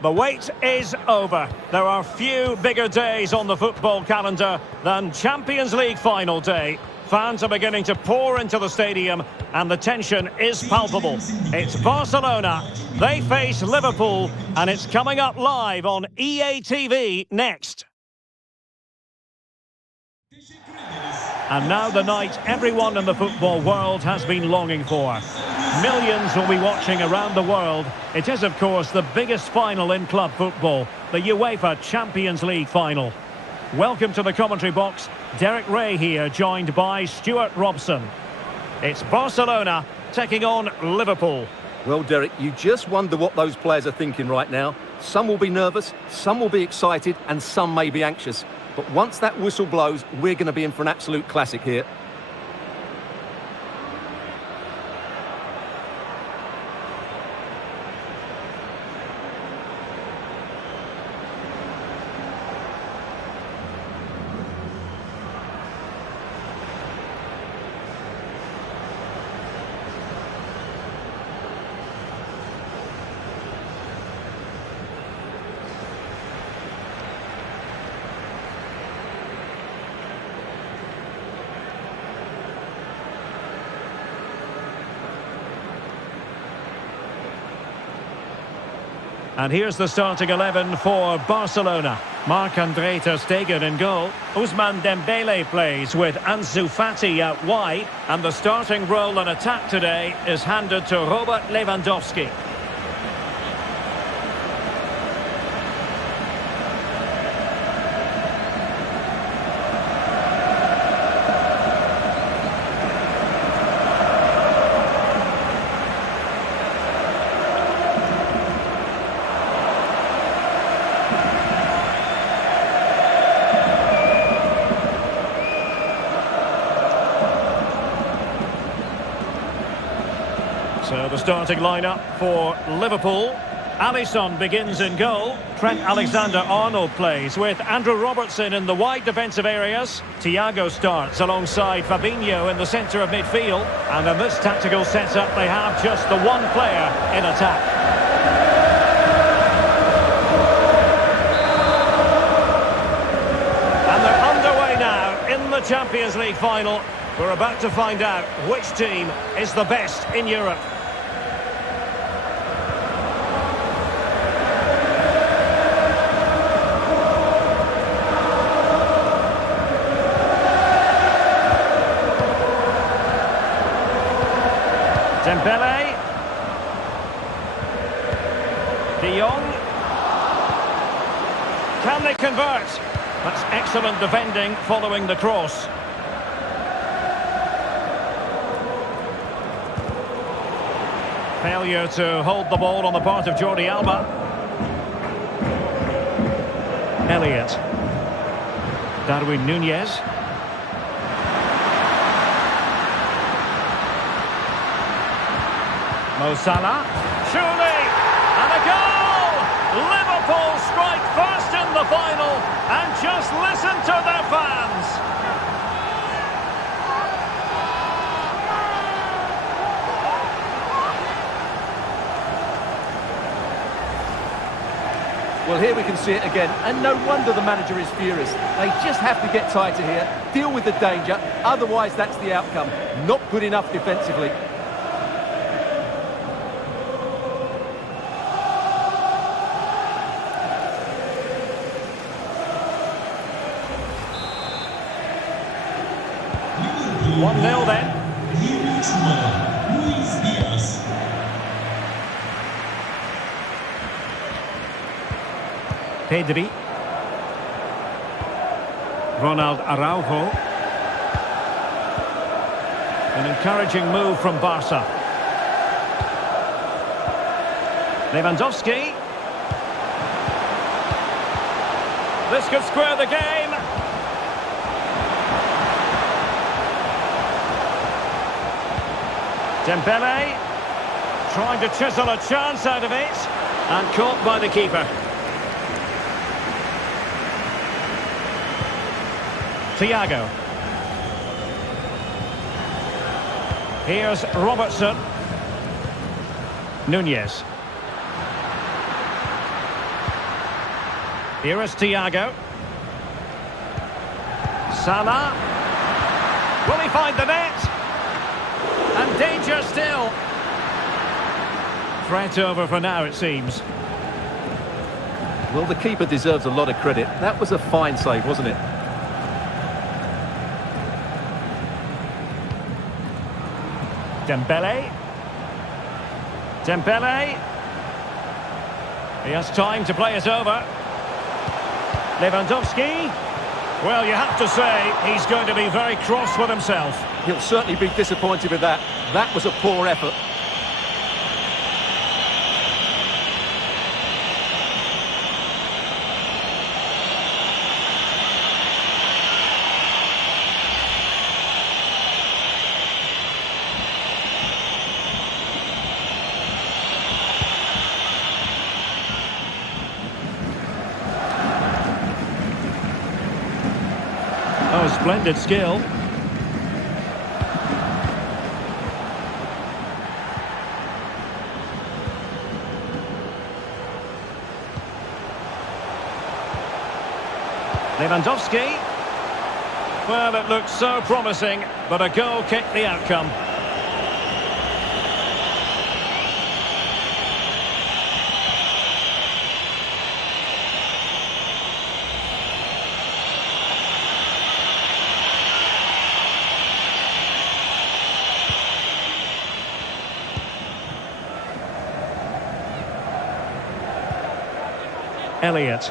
The wait is over. There are few bigger days on the football calendar than Champions League final day. Fans are beginning to pour into the stadium and the tension is palpable. It's Barcelona, they face Liverpool, and it's coming up live on EA TV next. And now the night everyone in the football world has been longing for. Millions will be watching around the world. It is, of course, the biggest final in club football, the UEFA Champions League final. Welcome to the commentary box. Derek Ray here, joined by Stuart Robson. It's Barcelona taking on Liverpool. Well, Derek, you just wonder what those players are thinking right now. Some will be nervous, some will be excited, and some may be anxious. But once that whistle blows, we're going to be in for an absolute classic here. And here's the starting 11 for Barcelona. Marc-Andre ter Stegen in goal. Ousmane Dembele plays with Ansu Fati out wide. And the starting role in attack today is handed to Robert Lewandowski. So the starting lineup for Liverpool. Alisson begins in goal. Trent Alexander-Arnold plays with Andrew Robertson in the wide defensive areas. Thiago starts alongside Fabinho in the centre of midfield. And in this tactical setup, they have just the one player in attack. And they're underway now in the Champions League final. We're about to find out which team is the best in Europe. Dembele, De Jong, can they convert? That's excellent defending following the cross. Failure to hold the ball on the part of Jordi Alba. Elliott, Darwin Núñez. Mo Salah, surely, and a goal! Liverpool strike first in the final, and just listen to their fans. Well, here we can see it again, and no wonder the manager is furious. They just have to get tighter here, deal with the danger, otherwise that's the outcome. Not good enough defensively. One 0 then. Pedri. Ronald Araujo. An encouraging move from Barca. Lewandowski. This could square the game. Dembele trying to chisel a chance out of it and caught by the keeper. Thiago. Here's Robertson. Núñez. Here is Thiago. Salah. Will he find the net? And danger still. Threat over for now, it seems. Well, the keeper deserves a lot of credit. That was a fine save, wasn't it? Dembele. Dembele. He has time to play it over. Lewandowski. Well, you have to say, he's going to be very cross with himself. He'll certainly be disappointed with that. That was a poor effort. Oh, splendid skill. Lewandowski. Well, it looked so promising, but a goal kicked the outcome. Elliott.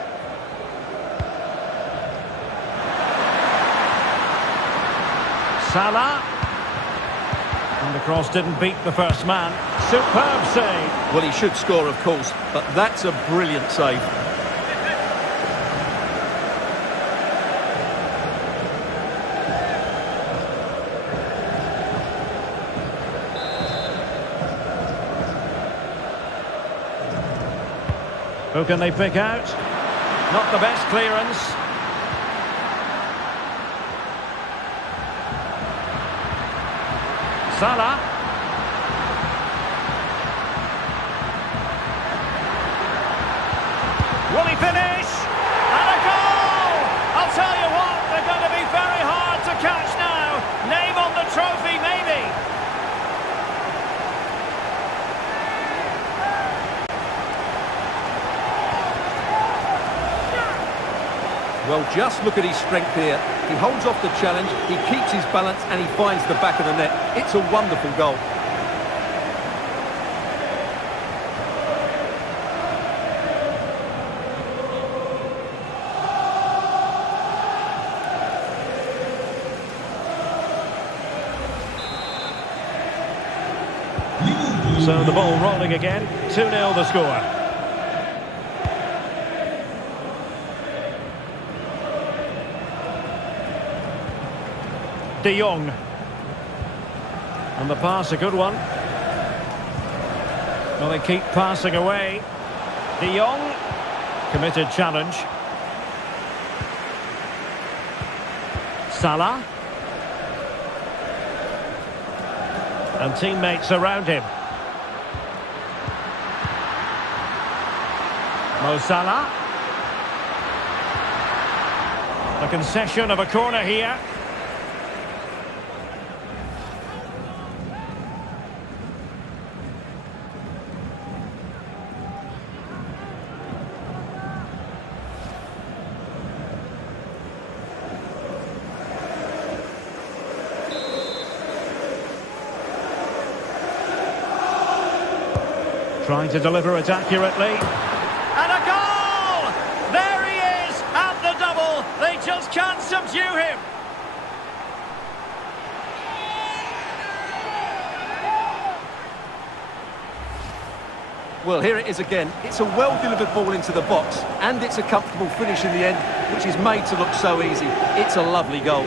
Salah. And the cross didn't beat the first man. Superb save. Well, he should score, of course, but that's a brilliant save. Who can they pick out? Not the best clearance. Salah. Will he finish? And a goal! I'll tell you what, they're going to be very hard to catch now. Name on the trophy, maybe. Well, just look at his strength here. He holds off the challenge, he keeps his balance, and he finds the back of the net. It's a wonderful goal. So the ball rolling again. 2-0 the score. De Jong. And the pass, a good one. Well, they keep passing away. De Jong. Committed challenge. Salah. And teammates around him. Mo Salah. A concession of a corner here. Trying to deliver it accurately. And a goal! There he is at the double. They just can't subdue him. Well, here it is again. It's a well-delivered ball into the box, and it's a comfortable finish in the end, which is made to look so easy. It's a lovely goal.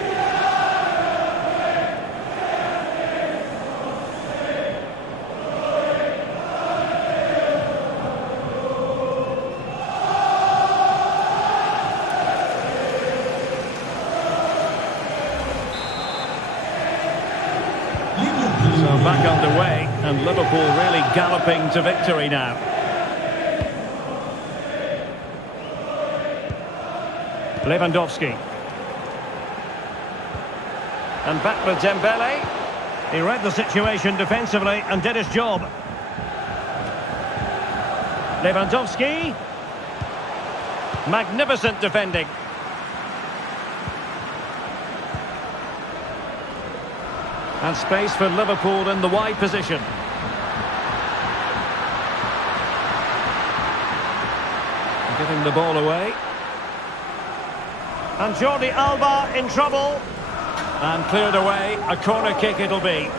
So back underway, and Liverpool really galloping to victory now. Lewandowski. And back with Dembele. He read the situation defensively and did his job. Lewandowski. Magnificent defending. And space for Liverpool in the wide position. Giving the ball away. And Jordi Alba in trouble. And cleared away. A corner kick it'll be.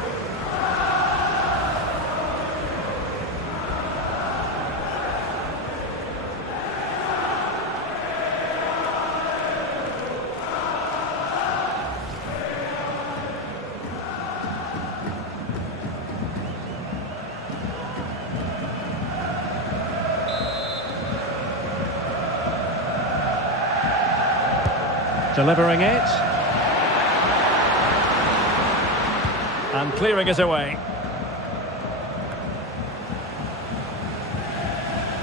Delivering it. And clearing it away.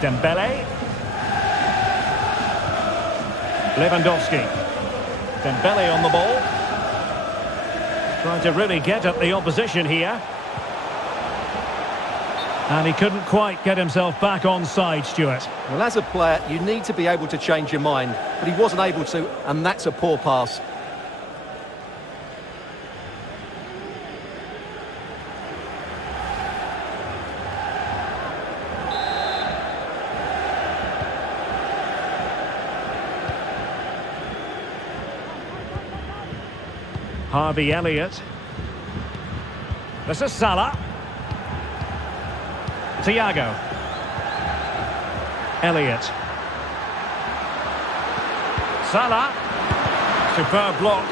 Dembele. Lewandowski. Dembele on the ball. Trying to really get at the opposition here. And he couldn't quite get himself back on side, Stuart. Well, as a player, you need to be able to change your mind, but he wasn't able to, and that's a poor pass. Harvey Elliott. This is Salah. Thiago. Elliott. Salah. Superb block.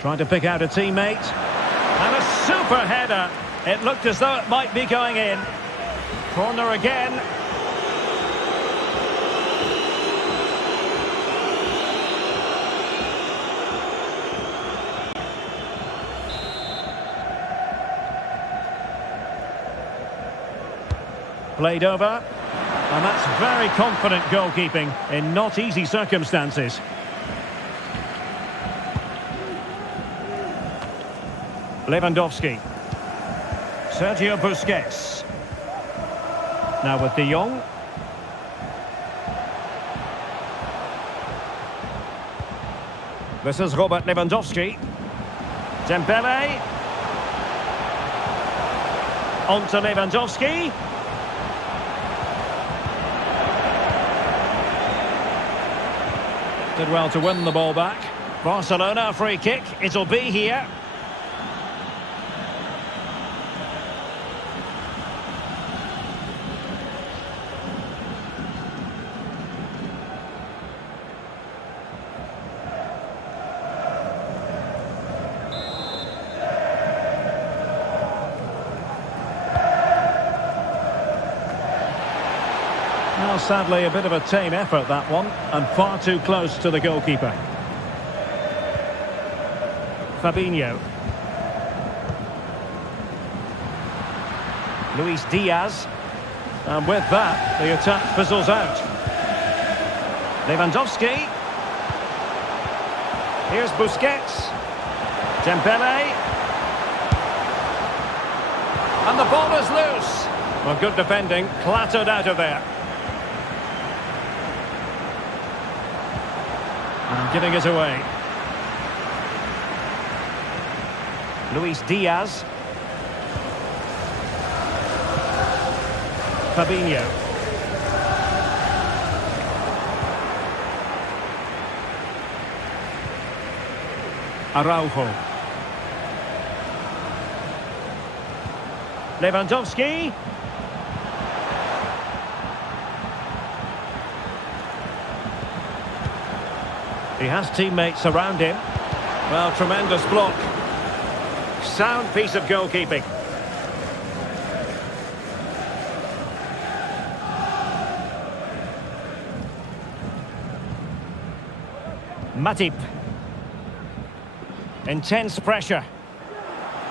Trying to pick out a teammate. And a super header. It looked as though it might be going in. Corner again. Played over. And that's very confident goalkeeping in not easy circumstances. Lewandowski. Sergio Busquets. Now with De Jong. This is Robert Lewandowski. Dembele. On to Lewandowski. Did well to win the ball back. Barcelona, a free kick. It'll be here. Well, sadly, a bit of a tame effort, that one, and far too close to the goalkeeper. Fabinho. Luis Diaz. And with that, the attack fizzles out. Lewandowski. Here's Busquets. Dembele. And the ball is loose. Well, good defending, clattered out of there. And giving it away. Luis Diaz. Fabinho. Araujo. Lewandowski. He has teammates around him. Well, tremendous block. Sound piece of goalkeeping. Matip. Intense pressure.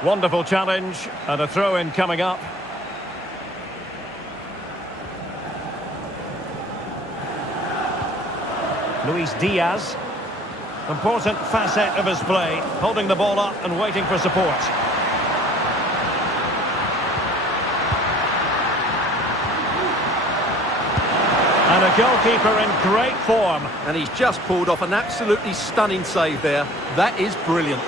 Wonderful challenge, and a throw-in coming up. Luis Diaz. Important facet of his play, holding the ball up and waiting for support. And a goalkeeper in great form. And he's just pulled off an absolutely stunning save there. That is brilliant.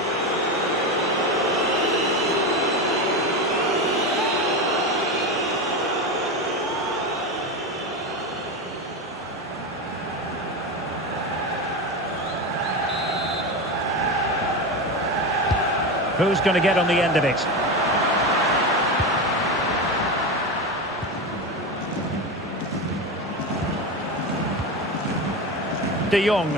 Who's going to get on the end of it? De Jong.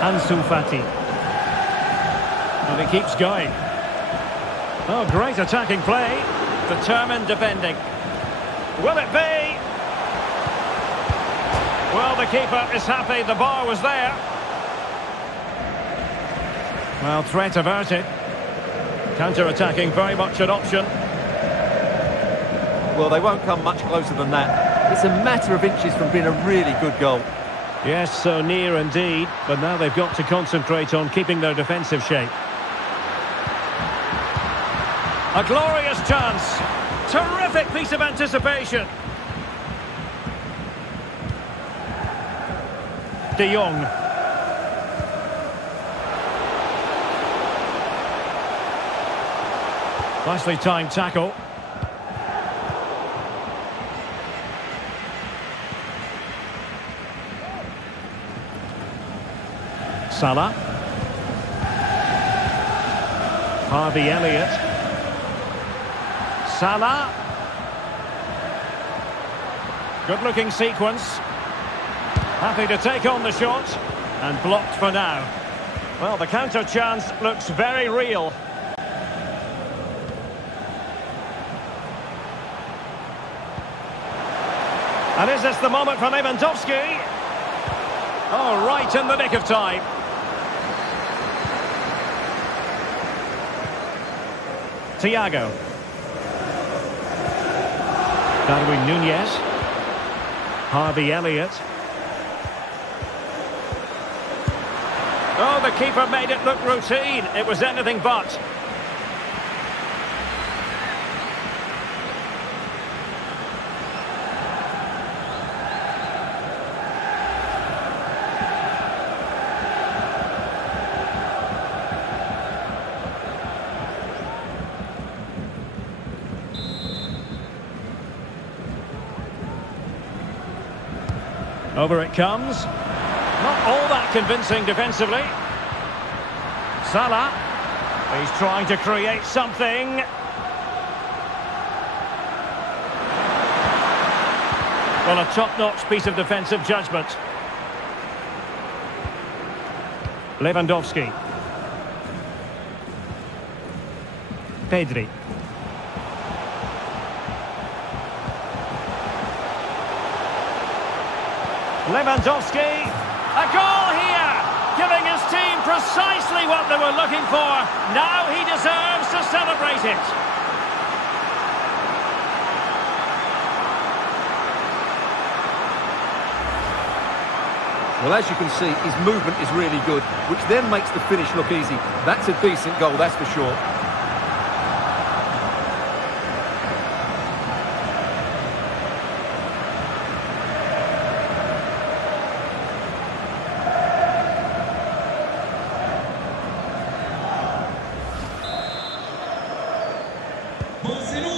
Ansu Fati. And he keeps going. Oh, great attacking play. Determined defending. Will it be? Well, the keeper is happy the bar was there. Well, threat averted. Counter-attacking, very much an option. Well, they won't come much closer than that. It's a matter of inches from being a really good goal. Yes, so near indeed, but now they've got to concentrate on keeping their defensive shape. A glorious chance. Terrific piece of anticipation. De Jong. Nicely timed tackle. Salah. Harvey Elliott. Salah. Good-looking sequence. Happy to take on the shot. And blocked for now. Well, the counter chance looks very real. And is this the moment for Lewandowski? Oh, right in the nick of time. Thiago. Darwin Nunez. Harvey Elliott. Oh, the keeper made it look routine. It was anything but. Over it comes. Not all that convincing defensively. Salah. He's trying to create something. Well, a top-notch piece of defensive judgment. Lewandowski. Pedri. Lewandowski, a goal here, giving his team precisely what they were looking for. Now he deserves to celebrate it. Well, as you can see, his movement is really good, which then makes the finish look easy. That's a decent goal, that's for sure.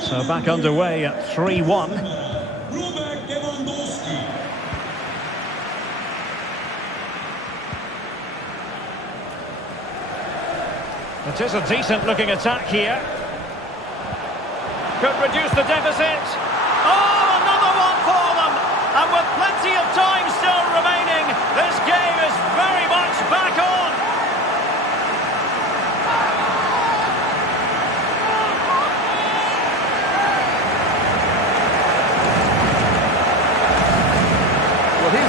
So back underway at 3-1. It is a decent-looking attack here. Could reduce the deficit. Oh, another one for them! And with plenty of time still remaining, this game is very much back on.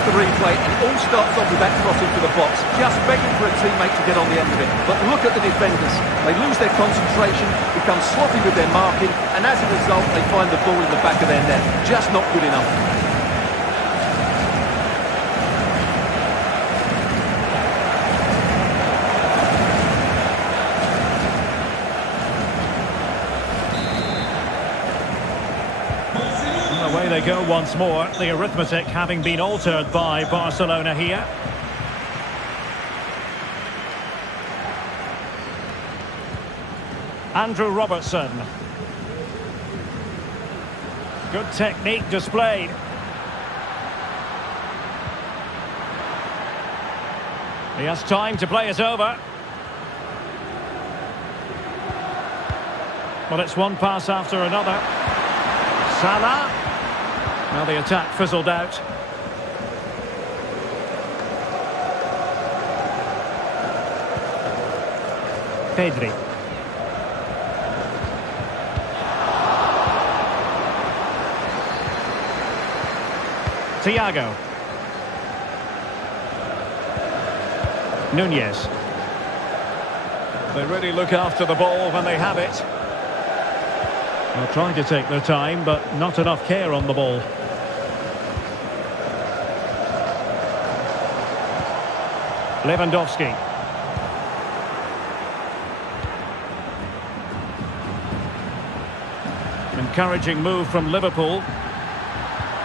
the replay, and it all starts off with that cross into the box, just begging for a teammate to get on the end of it. But look at the defenders. They lose their concentration, become sloppy with their marking, and as a result, they find the ball in the back of their net. Just not good enough. Away they go once more, the arithmetic having been altered by Barcelona here. Andrew Robertson. Good technique displayed. He has time to play it over. Well, it's one pass after another. Salah. Now the attack fizzled out. Pedri. Thiago. Nunez. They really look after the ball when they have it. They're trying to take their time, but not enough care on the ball. Lewandowski. Encouraging move from Liverpool.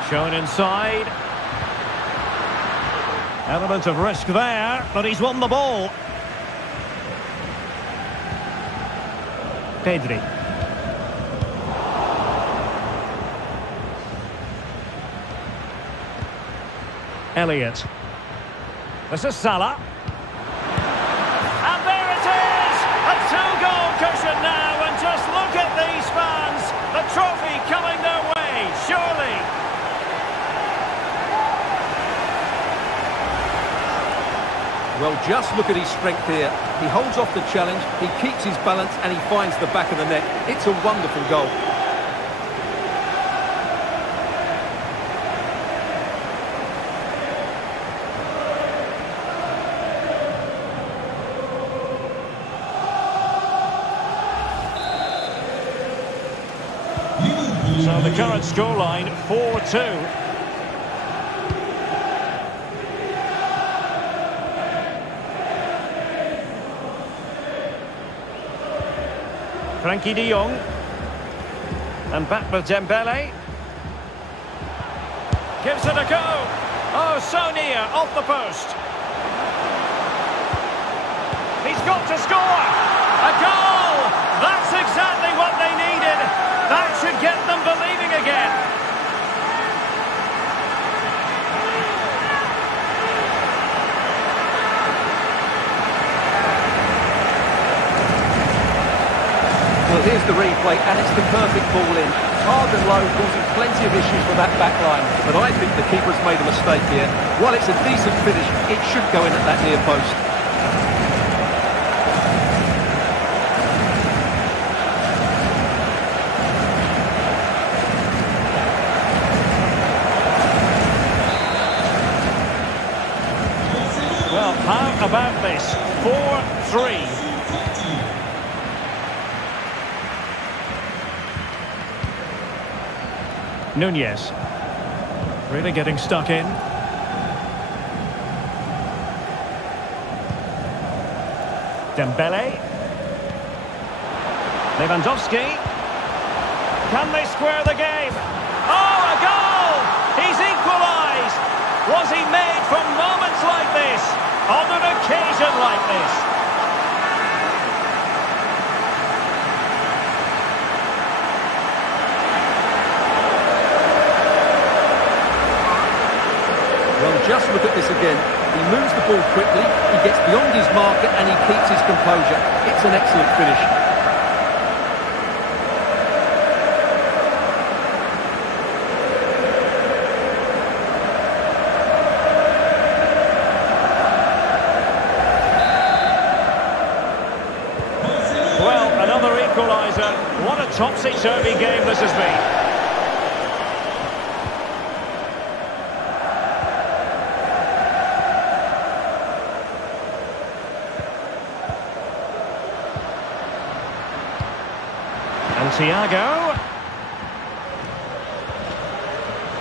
Shown inside. Element of risk there, but he's won the ball. Pedri. Elliott. This is Salah. And there it is! A two-goal cushion now, and just look at these fans. The trophy coming their way, surely. Well, just look at his strength here. He holds off the challenge, he keeps his balance, and he finds the back of the net. It's a wonderful goal. So the current scoreline, 4-2. Frankie de Jong. And back with Dembele. Gives it a go. Oh, so near, off the post. He's got to score. A goal! That's exactly what they needed. That should get them believing again. Well, here's the replay, and it's the perfect ball in. Hard and low, causing plenty of issues for that back line. But I think the keeper's made a mistake here. While it's a decent finish, it should go in at that near post. Well, how about this? 4-3. Nunez. Really getting stuck in. Dembele. Lewandowski. Can they square the game? Oh, a goal! He's equalised! Was he made from moments like this? On an occasion like this? Well, just look at this again. He moves the ball quickly, he gets beyond his marker, and he keeps his composure. It's an excellent finish. Well, another equaliser. What a topsy-turvy game this has been. Thiago.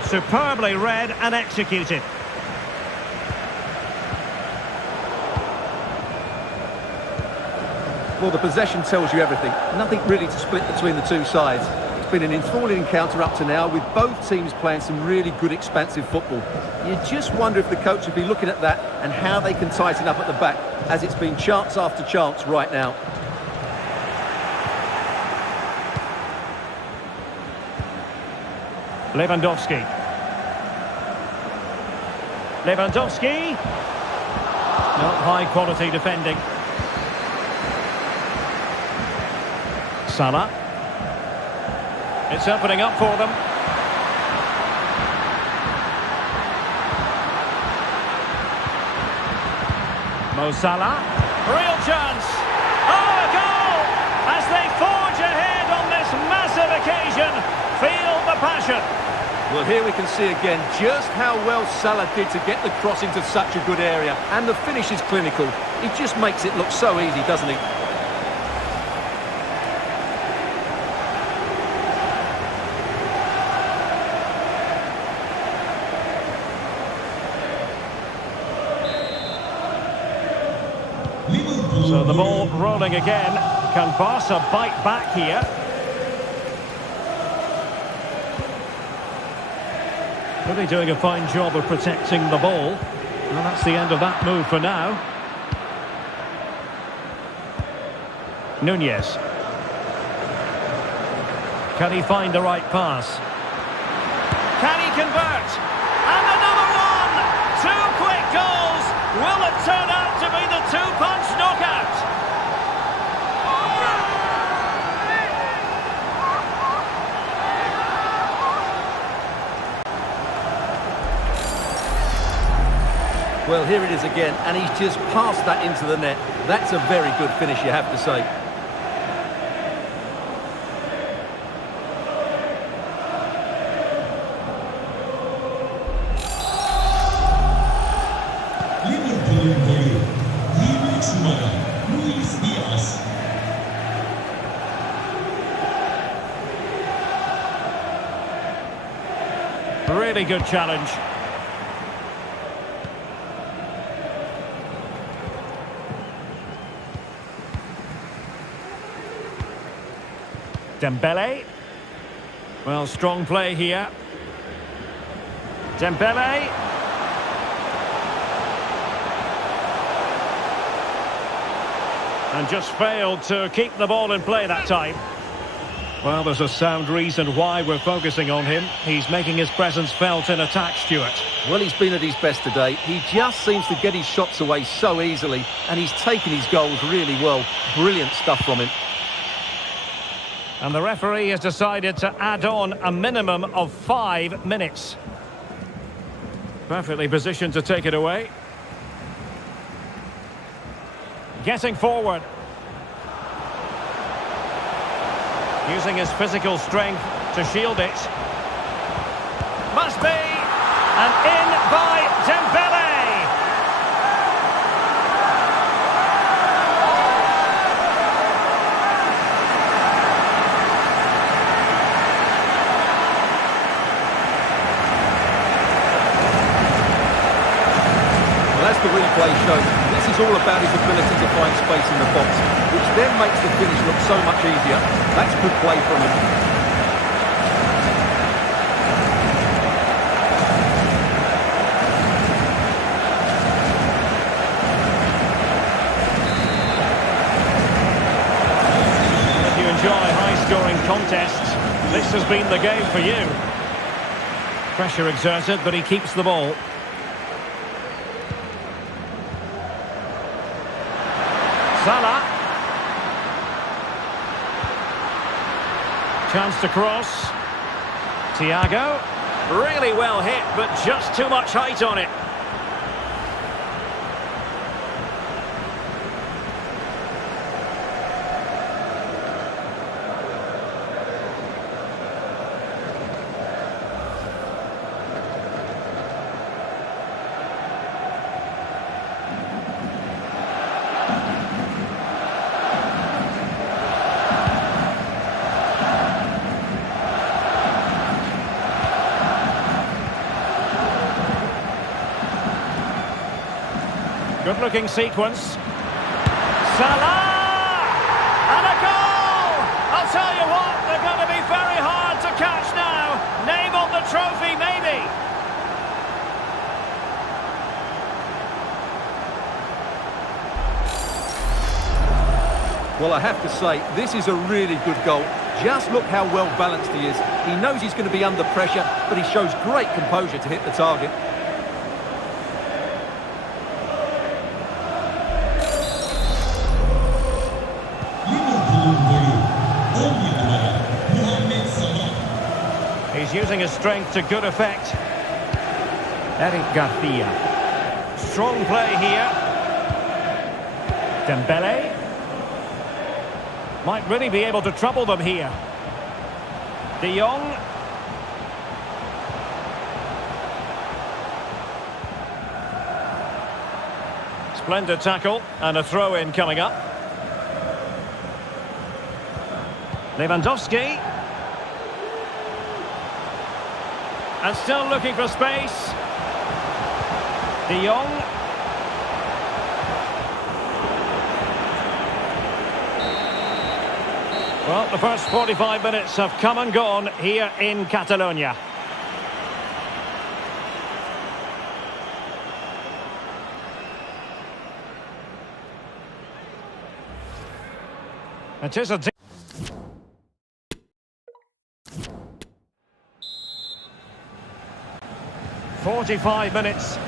Superbly read and executed. Well, the possession tells you everything. Nothing really to split between the two sides. It's been an enthralling encounter up to now, with both teams playing some really good expansive football. You just wonder if the coach will be looking at that and how they can tighten up at the back, as it's been chance after chance right now. Lewandowski. Not high quality defending. Salah. It's opening up for them. Mo Salah. Real chance. Oh, a goal! As they forge ahead on this massive occasion. Feel the passion. Well, here we can see again just how well Salah did to get the cross into such a good area. And the finish is clinical. He just makes it look so easy, doesn't he? So the ball rolling again. Can Barca bite back here? Really doing a fine job of protecting the ball. Well, that's the end of that move for now. Nunez. Can he find the right pass? Can he convert? And another one! Two quick goals! Will it turn out to be the two-punch knockout? Well, here it is again, and he's just passed that into the net. That's a very good finish, you have to say. Liverpool golü. 23 numara Luis Diaz. Really good challenge. Dembele. Well, strong play here. Dembele. And just failed to keep the ball in play that time. Well, there's a sound reason why we're focusing on him. He's making his presence felt in attack, Stuart. Well, he's been at his best today. He just seems to get his shots away so easily, and he's taken his goals really well. Brilliant stuff from him. And the referee has decided to add on a minimum of 5 minutes. Perfectly positioned to take it away. Getting forward. Using his physical strength to shield it. Must be! And in by Dembele! As the replay shows, this is all about his ability to find space in the box, which then makes the finish look so much easier. That's good play from him. If you enjoy high-scoring contests, this has been the game for you. Pressure exerted, but he keeps the ball. Salah. Chance to cross. Thiago. Really well hit, but just too much height on it. Good-looking sequence. Salah! And a goal! I'll tell you what, they're going to be very hard to catch now. Name on the trophy, maybe. Well, I have to say, this is a really good goal. Just look how well balanced he is. He knows he's going to be under pressure, but he shows great composure to hit the target. Liverpool golü 11 numara Muhammed Salah. He's using his strength to good effect. Eric Garcia. Strong play here. Dembele. Might really be able to trouble them here. De Jong. Splendid tackle and a throw-in coming up. Lewandowski. And still looking for space. De Jong. Well, the first 45 minutes have come and gone here in Catalonia. It is a 45 minutes.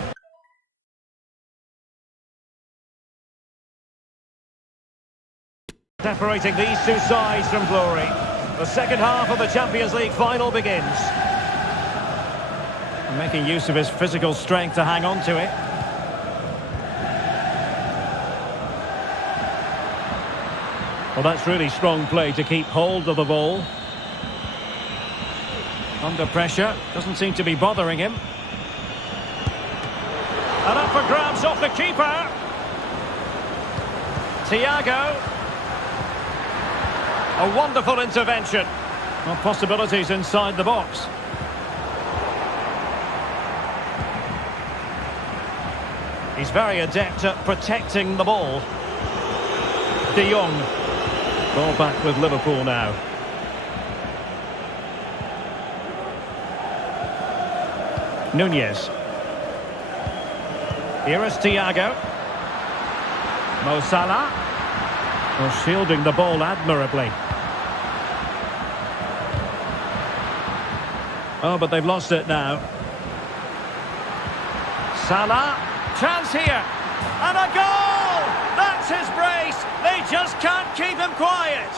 Separating these two sides from glory. The second half of the Champions League final begins. Making use of his physical strength to hang on to it. Well, that's really strong play to keep hold of the ball. Under pressure, doesn't seem to be bothering him. And up for grabs off the keeper. Thiago. A wonderful intervention. Well, possibilities inside the box. He's very adept at protecting the ball. De Jong. Ball back with Liverpool now. Nunez. Here is Thiago. Mo Salah. Well, shielding the ball admirably. Oh, but they've lost it now. Salah. Chance here. And a goal! That's his brace. They just can't keep him quiet.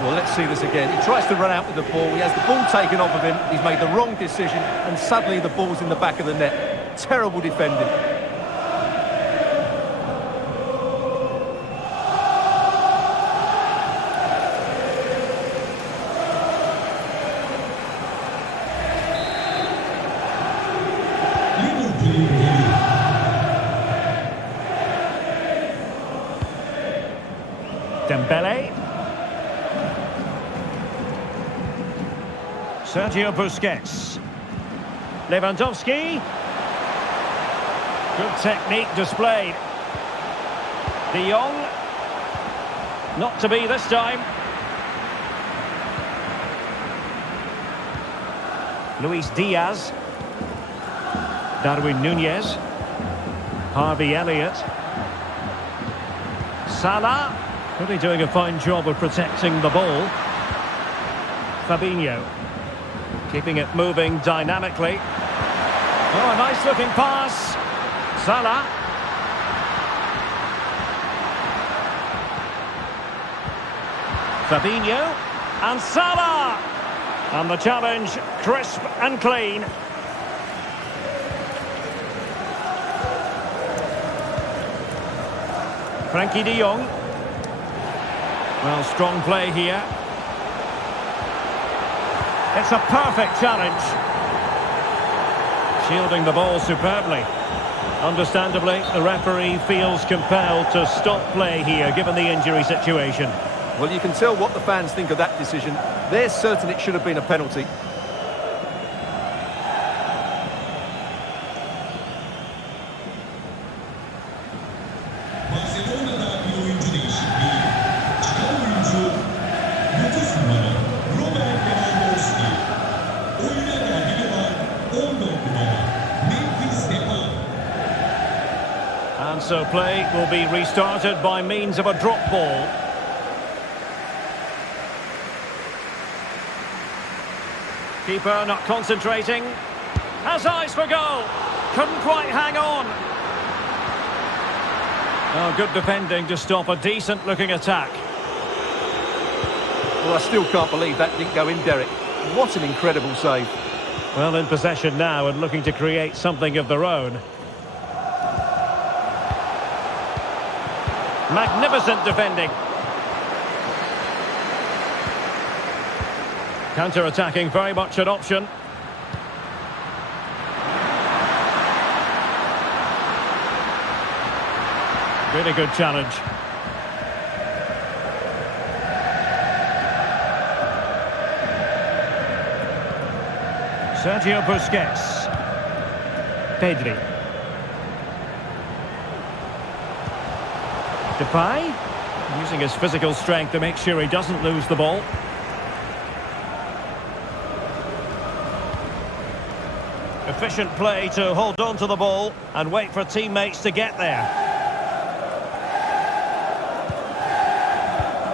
Well, let's see this again. He tries to run out with the ball. He has the ball taken off of him. He's made the wrong decision, and suddenly the ball's in the back of the net. Terrible defending. Liverpool golü Dembele. Sergio Busquets. Lewandowski. Good technique displayed. De Jong. Not to be this time. Luis Diaz. Darwin Nunez. Harvey Elliott. Salah. Really doing a fine job of protecting the ball. Fabinho. Keeping it moving dynamically. Oh, a nice looking pass. Salah. Fabinho. And Salah. And the challenge, crisp and clean. Frankie de Jong. Well, strong play here. It's a perfect challenge. Shielding the ball superbly. Understandably, the referee feels compelled to stop play here, given the injury situation. Well, you can tell what the fans think of that decision. They're certain it should have been a penalty. Barcelona'da bir oyuncu değişikliği. Çıkan oyuncu 9 numara Robert Lewandowski. Oyuna dahil olan 14 numara Memphis Depay. And so play will be restarted by means of a drop ball. Keeper not concentrating. Has eyes for goal. Couldn't quite hang on. Oh, good defending to stop a decent-looking attack. Well, I still can't believe that didn't go in, Derek. What an incredible save. Well, in possession now and looking to create something of their own. Magnificent defending. Counter-attacking, very much an option. Really good challenge. Sergio Busquets. Pedri. Depay. Using his physical strength to make sure he doesn't lose the ball. Efficient play to hold on to the ball and wait for teammates to get there.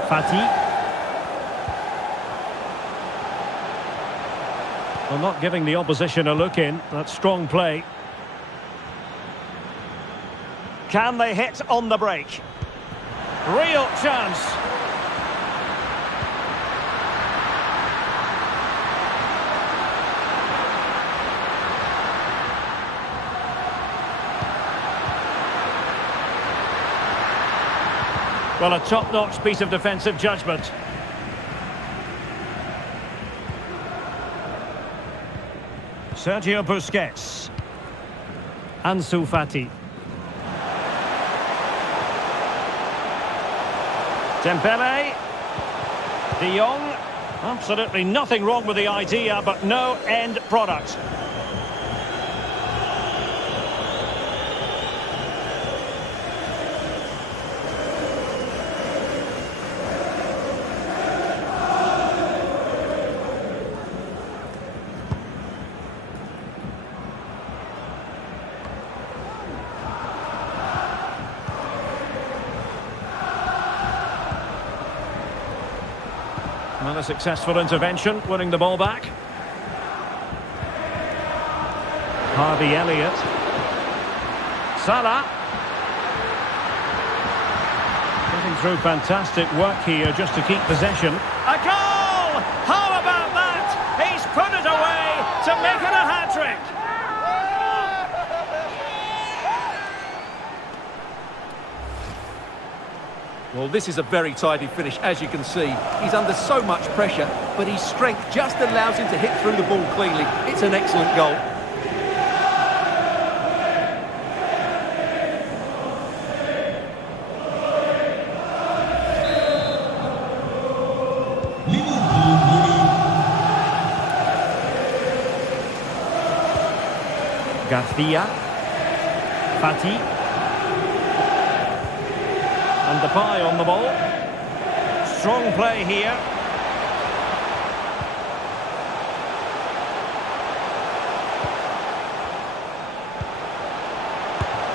Fati. Well, not giving the opposition a look in. That's strong play. Can they hit on the break? Real chance. Well, a top-notch piece of defensive judgment. Sergio Busquets. Ansu Fati. Dembele. De Jong. Absolutely nothing wrong with the idea, but no end product. Well, a successful intervention, winning the ball back. Harvey Elliott. Salah. Getting through fantastic work here just to keep possession. A goal! How about that? He's put it away to make it a hat-trick. Well, this is a very tidy finish, as you can see. He's under so much pressure, but his strength just allows him to hit through the ball cleanly. It's an excellent goal. Liverpool golü. Garcia. Fati. And Depay on the ball. Strong play here.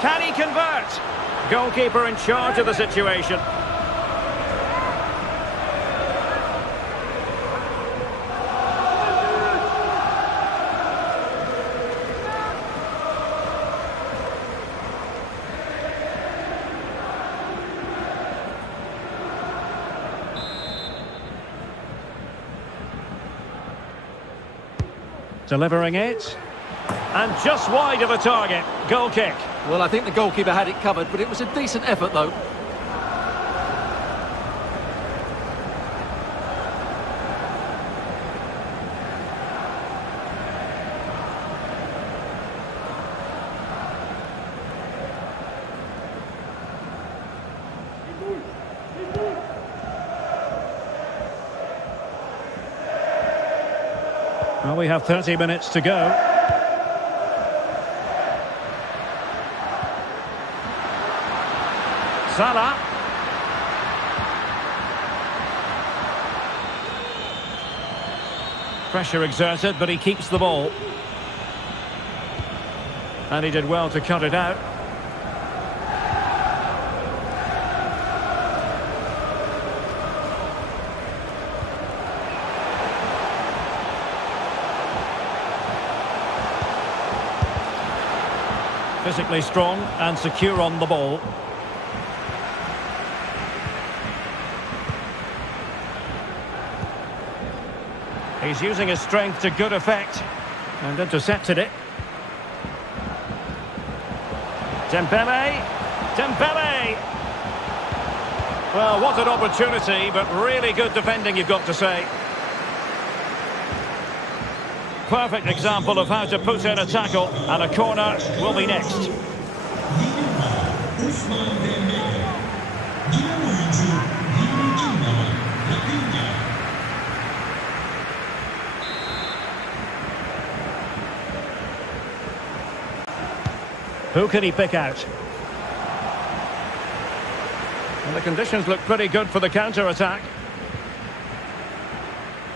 Can he convert? Goalkeeper in charge of the situation. Delivering it. And just wide of a target. Goal kick. Well, I think the goalkeeper had it covered, but it was a decent effort, though. Well, we have 30 minutes to go. Salah. Pressure exerted, but he keeps the ball. And he did well to cut it out. Physically strong and secure on the ball. He's using his strength to good effect and intercepted it. Dembele. Dembele! Well, what an opportunity, but really good defending, you've got to say. Perfect example of how to put in a tackle, and a corner will be next. Who can he pick out? And the conditions look pretty good for the counter-attack.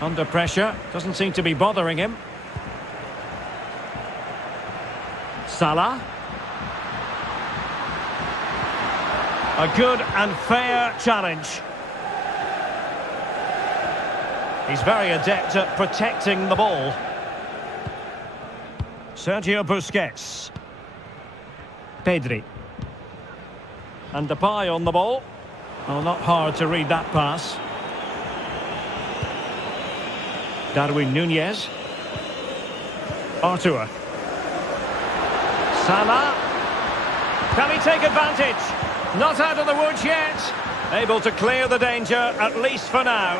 Under pressure, doesn't seem to be bothering him. Salah. A good and fair challenge. He's very adept at protecting the ball. Sergio Busquets. Pedri. And Depay on the ball. Well, not hard to read that pass. Darwin Núñez. Artur. Salah. Can he take advantage? Not out of the woods yet. Able to clear the danger, at least for now.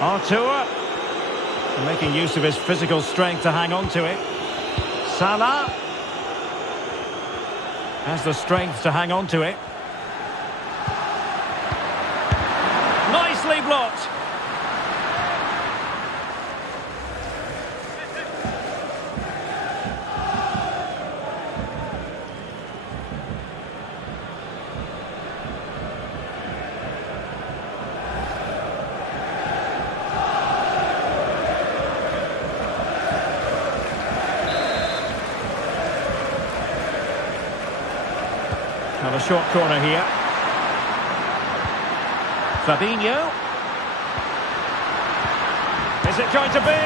Artur. Making use of his physical strength to hang on to it. Salah. Has the strength to hang on to it. Nicely blocked. Now a short corner here. Fabinho. Is it going to be?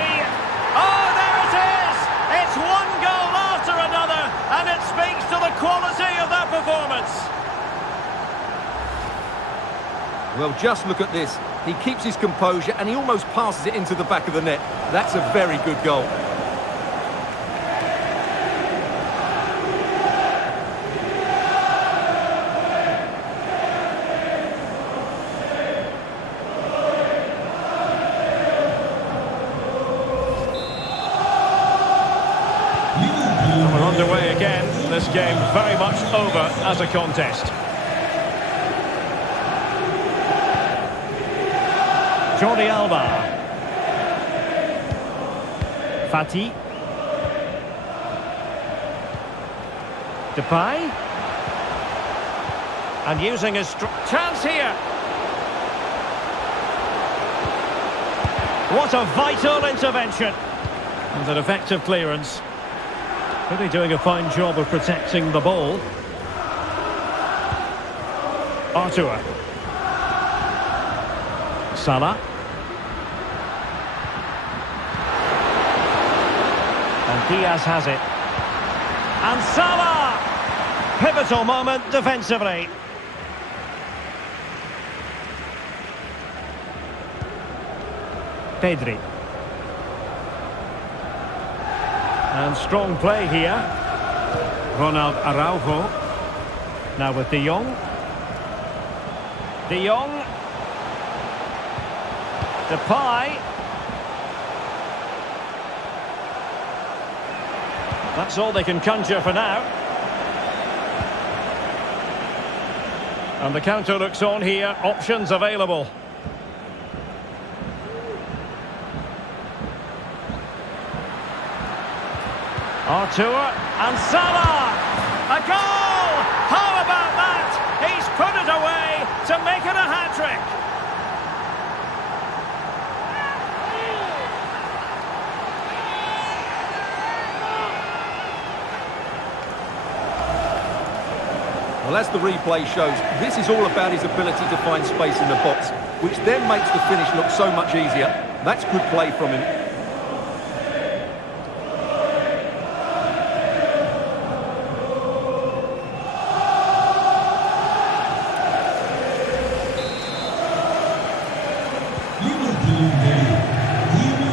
Oh, there it is! It's one goal after another, and it speaks to the quality of that performance. Well, just look at this. He keeps his composure and he almost passes it into the back of the net. That's a very good goal. We're underway again. This game very much over as a contest. Jordi Alba. Fati. Depay. And using his chance here. What a vital intervention. And an effective clearance. Really doing a fine job of protecting the ball. Artur. Salah. And Diaz has it. And Salah! Pivotal moment defensively. Pedri. And strong play here. Ronald Araujo. Now with De Jong. De Jong. Depay. That's all they can conjure for now. And the counter looks on here. Options available. Artur and Salah! A goal! How about that? He's put it away to make it a hat-trick. Well, as the replay shows, this is all about his ability to find space in the box, which then makes the finish look so much easier. That's good play from him. Liverpool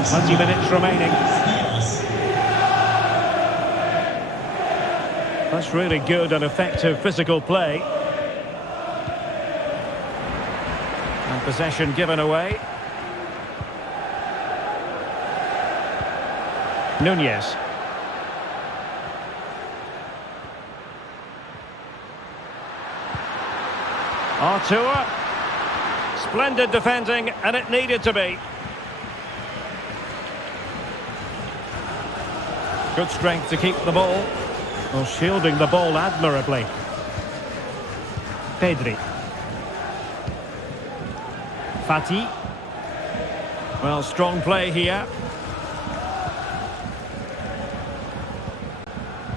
20 minutes remaining. That's really good and effective physical play. And possession given away. Nunez. Artur. Splendid defending, and it needed to be. Good strength to keep the ball. Well, shielding the ball admirably. Pedri. Fati. Well, strong play here.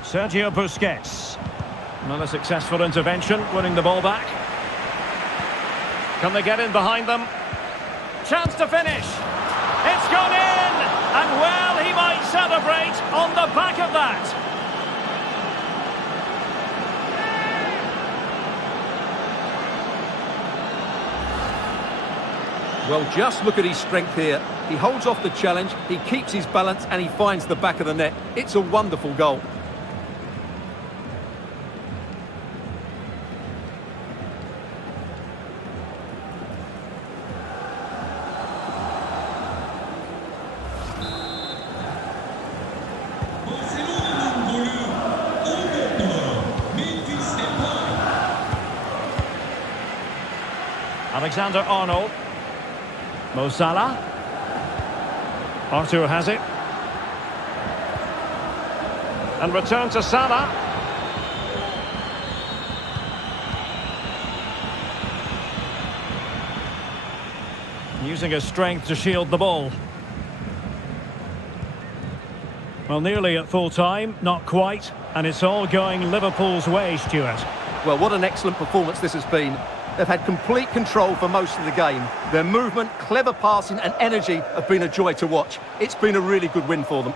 Sergio Busquets. Not a successful intervention, winning the ball back. Can they get in behind them? Chance to finish. It's gone in! And well, he might celebrate on the back of that. Well, just look at his strength here. He holds off the challenge, he keeps his balance, and he finds the back of the net. It's a wonderful goal. Alexander-Arnold. Mo Salah. Artur has it. And return to Salah. Using his strength to shield the ball. Well, nearly at full time, not quite. And it's all going Liverpool's way, Stuart. Well, what an excellent performance this has been. They've had complete control for most of the game. Their movement, clever passing and energy have been a joy to watch. It's been a really good win for them.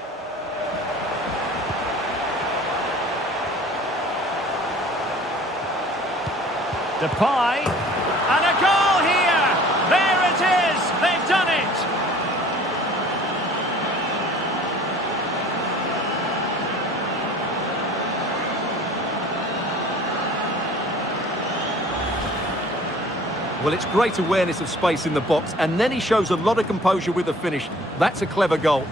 Depay. And a goal here! There it is! They've done it! Well, it's great awareness of space in the box, and then he shows a lot of composure with the finish. That's a clever goal.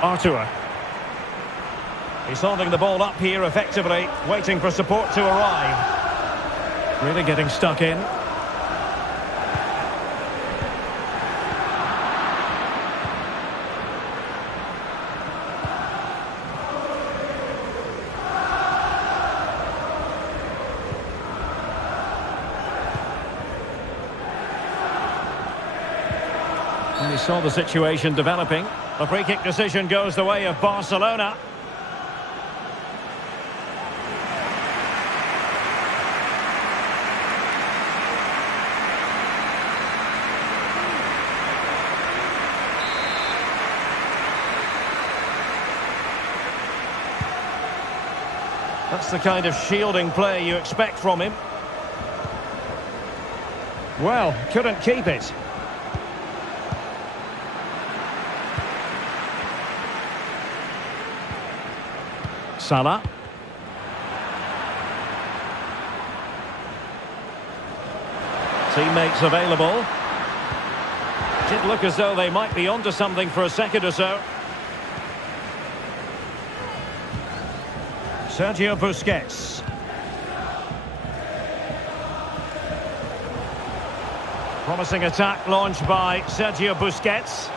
Artur. He's holding the ball up here effectively, waiting for support to arrive. Really getting stuck in. And he saw the situation developing. The free-kick decision goes the way of Barcelona. That's the kind of shielding play you expect from him. Well, couldn't keep it. Salah. Teammates available. Did look as though they might be onto something for a second or so. Sergio Busquets. Promising attack launched by Sergio Busquets.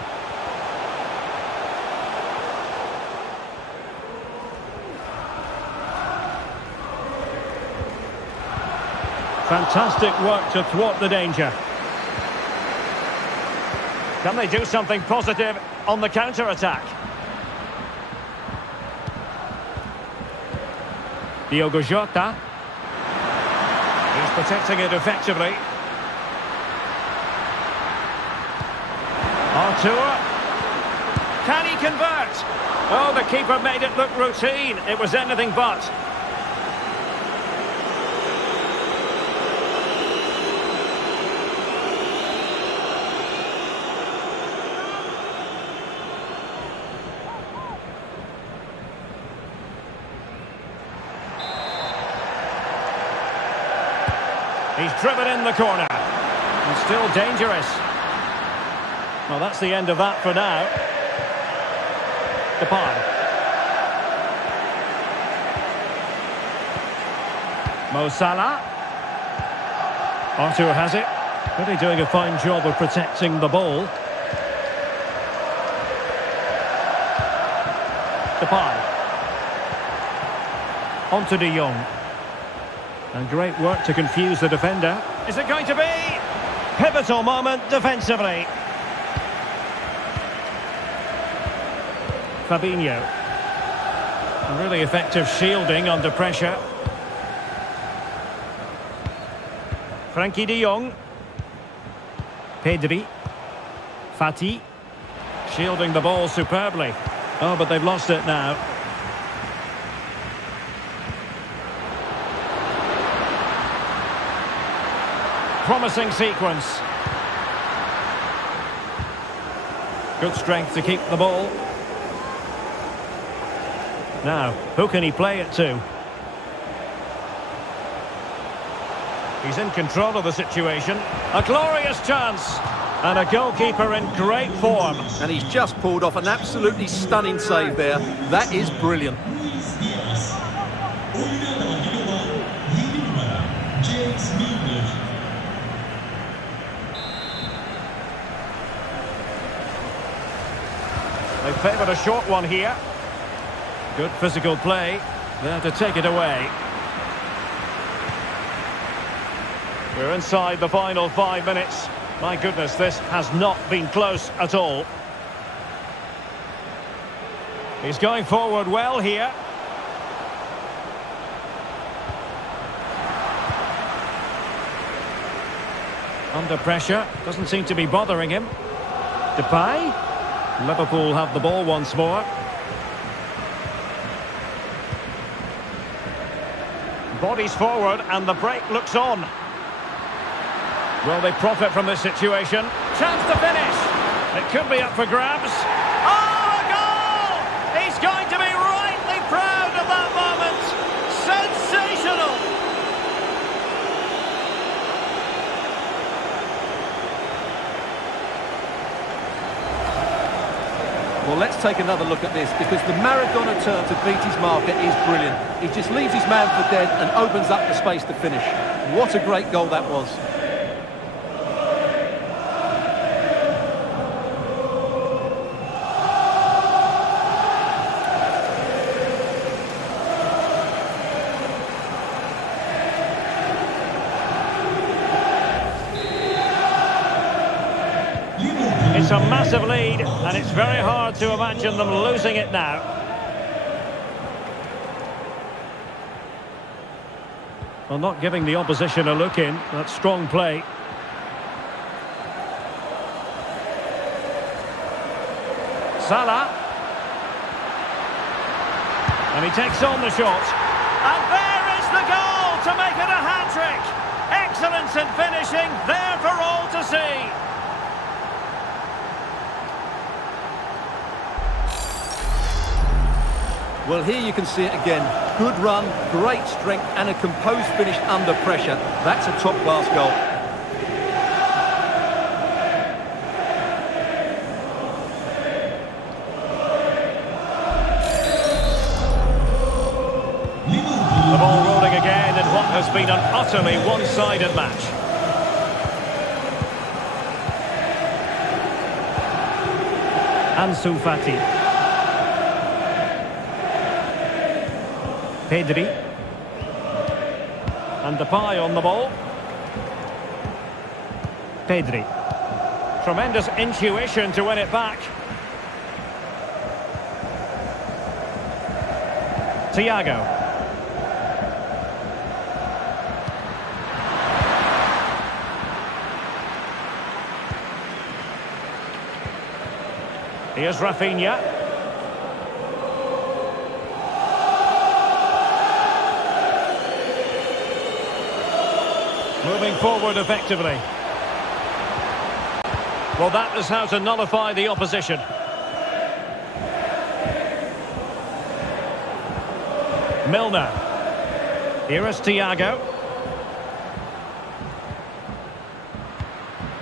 Fantastic work to thwart the danger. Can they do something positive on the counter-attack? Diogo Jota. He's protecting it effectively. Artur. Can he convert? Oh, the keeper made it look routine. It was anything but. He's driven in the corner. And still dangerous. Well, that's the end of that for now. Depay. Mo Salah. Artur has it. Really doing a fine job of protecting the ball. Depay. On to De Jong. And great work to confuse the defender. Is it going to be? Pivotal moment defensively. Fabinho. Really effective shielding under pressure. Frankie de Jong. Pedri. Fati. Shielding the ball superbly. Oh, but they've lost it now. Promising sequence. Good strength to keep the ball. Now, who can he play it to? He's in control of the situation. A glorious chance. And a goalkeeper in great form. And he's just pulled off an absolutely stunning save there. That is brilliant. Luis Diaz. Oyuna da Hilova, 7 numara, James Milner. They favoured a short one here. Good physical play. There to take it away. We're inside the final 5 minutes. My goodness, this has not been close at all. He's going forward well here. Under pressure. Doesn't seem to be bothering him. Depay. Liverpool have the ball once more. Bodies forward and the break looks on. Will they profit from this situation? Chance to finish. It could be up for grabs. Oh, a goal! He's going to be rightly proud of that moment. Sensational! Well, let's take another look at this, because the Maradona turn to beat his marker is brilliant. He just leaves his man for dead and opens up the space to finish. What a great goal that was. It's a massive lead, and it's very hard to imagine them losing it now. Well, not giving the opposition a look in. That's strong play. Salah. And he takes on the shot. And there is the goal to make it a hat-trick. Excellence in finishing, there for all to see. Well, here you can see it again. Good run, great strength, and a composed finish under pressure. That's a top-class goal. been an utterly one-sided match. Ansu Fati. Pedri. And Depay on the ball. Pedri. Tremendous intuition to win it back. Thiago. Here's Rafinha. Moving forward effectively. Well, that is how to nullify the opposition. Milner. Here is Thiago.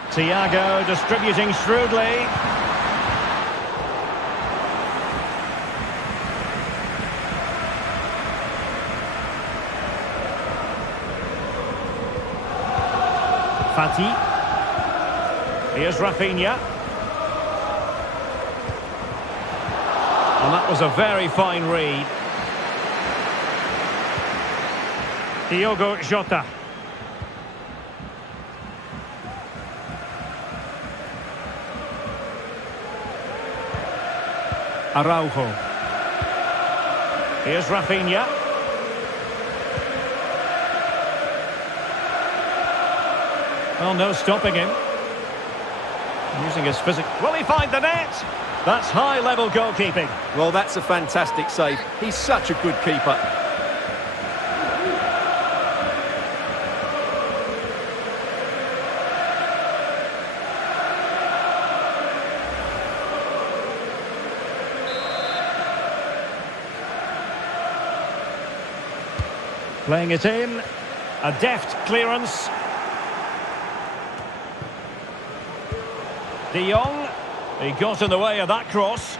Thiago distributing shrewdly. Fati. Here's Rafinha. And that was a very fine read. Diogo Jota. Araujo. Here's Rafinha. Well, no stopping him. Using his physical. Will he find the net? That's high-level goalkeeping. Well, that's a fantastic save. He's such a good keeper. Playing it in. A deft clearance. De Jong, he got in the way of that cross.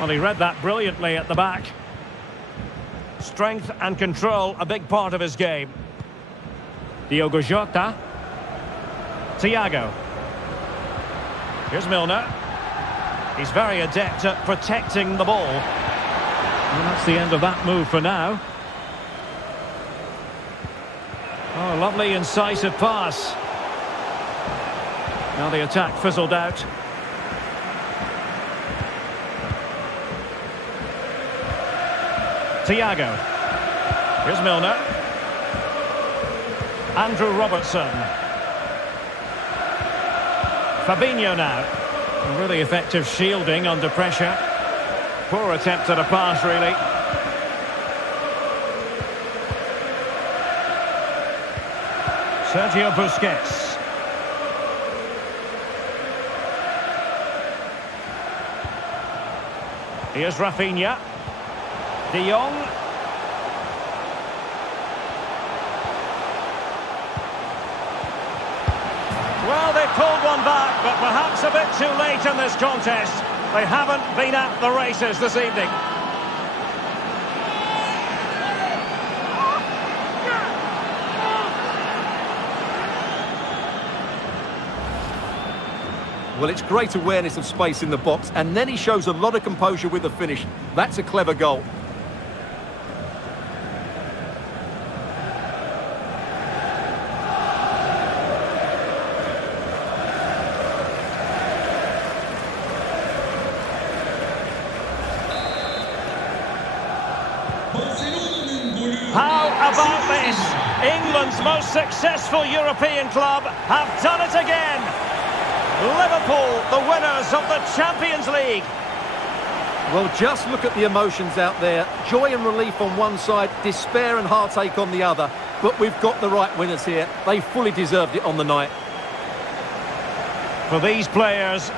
Well, he read that brilliantly at the back. Strength and control, a big part of his game. Diogo Jota. Thiago. Here's Milner. He's very adept at protecting the ball. And that's the end of that move for now. Oh, lovely incisive pass. Now the attack fizzled out. Thiago. Here's Milner. Andrew Robertson. Fabinho now. Really effective shielding under pressure. Poor attempt at a pass, really. Sergio Busquets. Here's Rafinha. De Jong. Well, they pulled one back, but perhaps a bit too late in this contest. They haven't been at the races this evening. Well, it's great awareness of space in the box, and then he shows a lot of composure with the finish. That's a clever goal. How about this? England's most successful European club have done it again. Liverpool, the winners of the Champions League. Well, just look at the emotions out there. Joy and relief on one side, despair and heartache on the other. But we've got the right winners here. They fully deserved it on the night. For these players,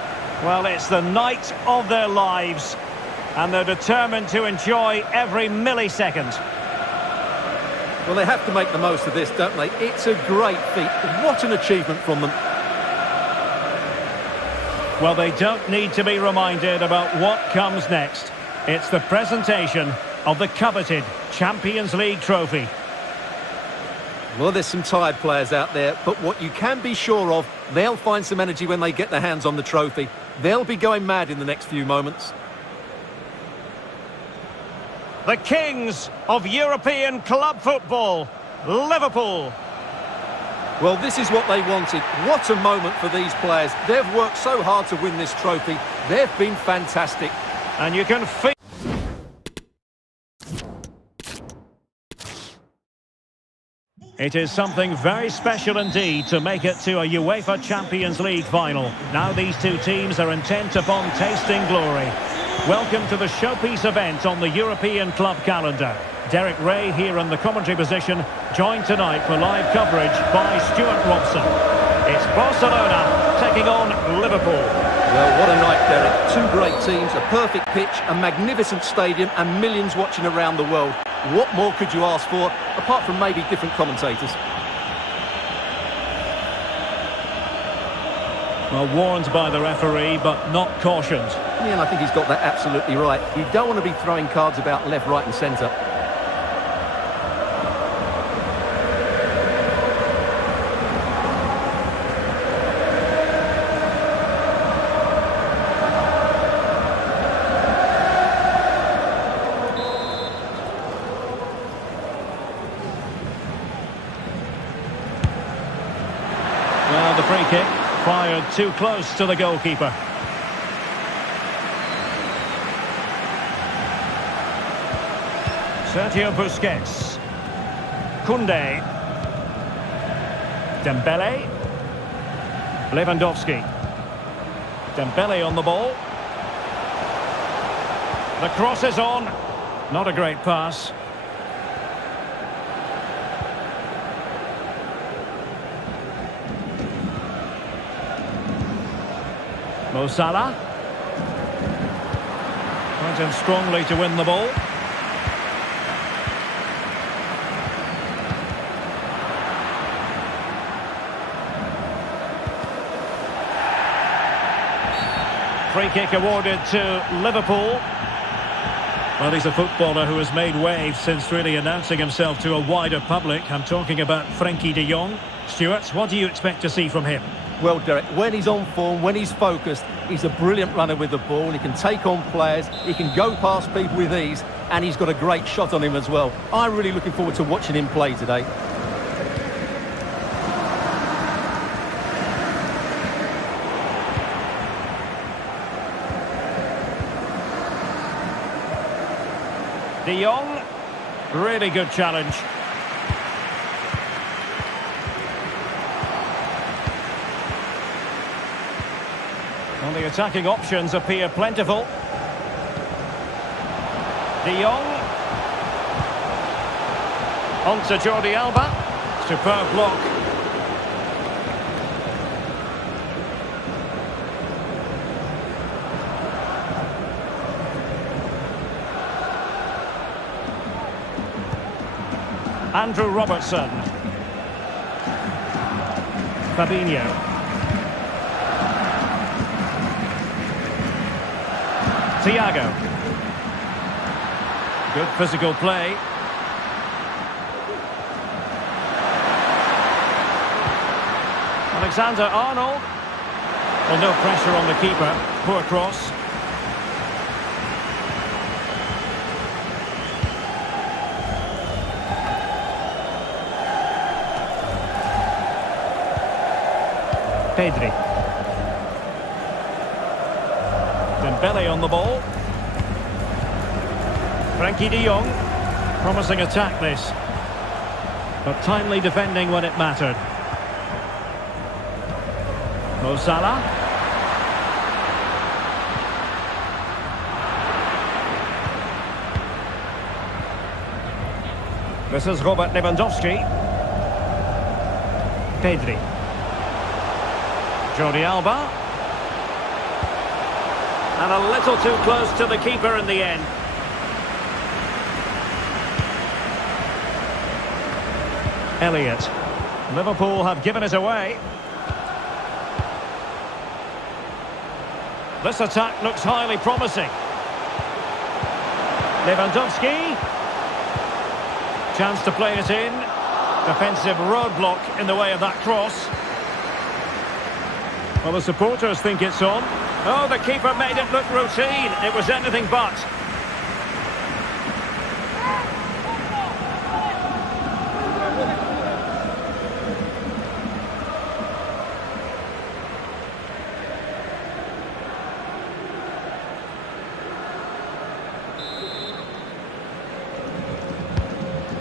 well, it's the night of their lives. And they're determined to enjoy every millisecond. Well, they have to make the most of this, don't they? It's a great feat. What an achievement from them. Well, they don't need to be reminded about what comes next. It's the presentation of the coveted Champions League trophy. Well, there's some tired players out there, but what you can be sure of, they'll find some energy when they get their hands on the trophy. They'll be going mad in the next few moments. The kings of European club football, Liverpool. Well, this is what they wanted. What a moment for these players. They've worked so hard to win this trophy. They've been fantastic. And you can feel... It is something very special indeed to make it to a UEFA Champions League final. Now these two teams are intent upon tasting glory. Welcome to the showpiece event on the European club calendar. Derek Ray here in the commentary position, joined tonight for live coverage by Stuart Robson. It's Barcelona taking on Liverpool. Well, what a night, Derek. Two great teams, a perfect pitch, a magnificent stadium and millions watching around the world. What more could you ask for, apart from maybe different commentators? Well, warned by the referee, but not cautioned. Yeah, and I think he's got that absolutely right. You don't want to be throwing cards about left, right and centre. Well, the free kick fired too close to the goalkeeper. Sergio Busquets. Koundé. Dembele. Lewandowski. Dembele on the ball. The cross is on. Not a great pass. Mo Salah. Went in strongly to win the ball. Free kick awarded to Liverpool. Well, he's a footballer who has made waves since really announcing himself to a wider public. I'm talking about Frenkie de Jong. Stuart, what do you expect to see from him? Well, Derek, when he's on form, when he's focused, he's a brilliant runner with the ball. He can take on players, he can go past people with ease, and he's got a great shot on him as well. I'm really looking forward to watching him play today. De Jong, really good challenge. Well, the attacking options appear plentiful. De Jong. On to Jordi Alba. Superb block. Andrew Robertson. Fabinho. Thiago. Good physical play. Alexander-Arnold. Well, no pressure on the keeper. Poor cross. Pedri. Dembele on the ball. Frenkie de Jong. Promising attack this. But timely defending when it mattered. Mo Salah. This is Robert Lewandowski. Pedri. Jordi Alba. And a little too close to the keeper in the end. Elliott. Liverpool have given it away. This attack looks highly promising. Lewandowski. Chance to play it in. Defensive roadblock in the way of that cross. Well, the supporters think it's on. Oh, the keeper made it look routine. It was anything but.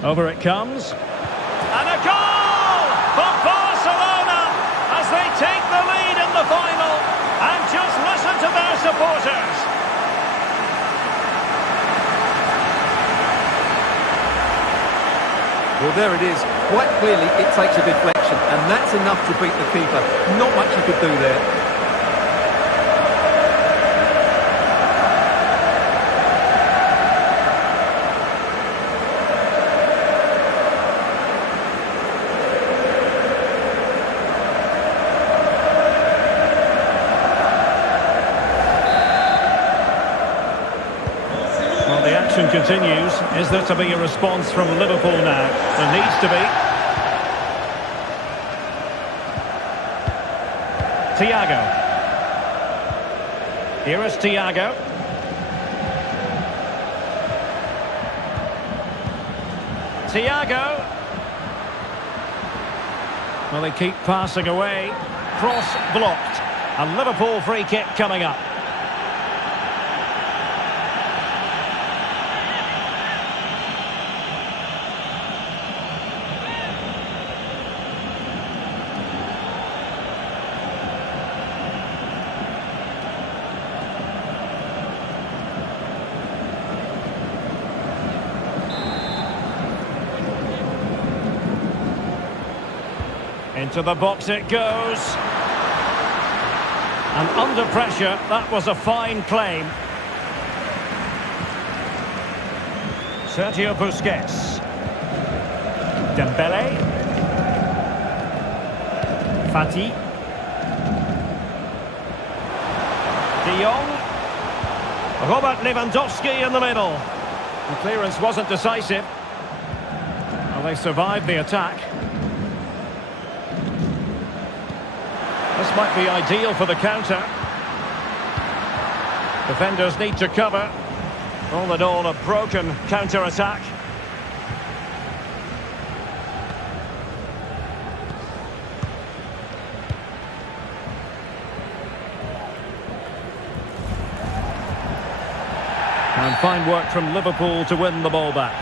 Over it comes. And a goal for Barcelona as they take the lead in the final. And just listen to their supporters. Well, there it is. Quite clearly, it takes a deflection, and that's enough to beat the keeper. Not much he could do there. The action continues. Is there to be a response from Liverpool now? There needs to be. Thiago. Here is Thiago. Thiago. Well, they keep passing away. Cross blocked. A Liverpool free kick coming up. Into the box it goes. And under pressure, that was a fine claim. Sergio Busquets. Dembele. Fati. De Jong. Robert Lewandowski in the middle. The clearance wasn't decisive. Well, they survived the attack. This might be ideal for the counter. Defenders need to cover. All in all, a broken counter-attack. And fine work from Liverpool to win the ball back.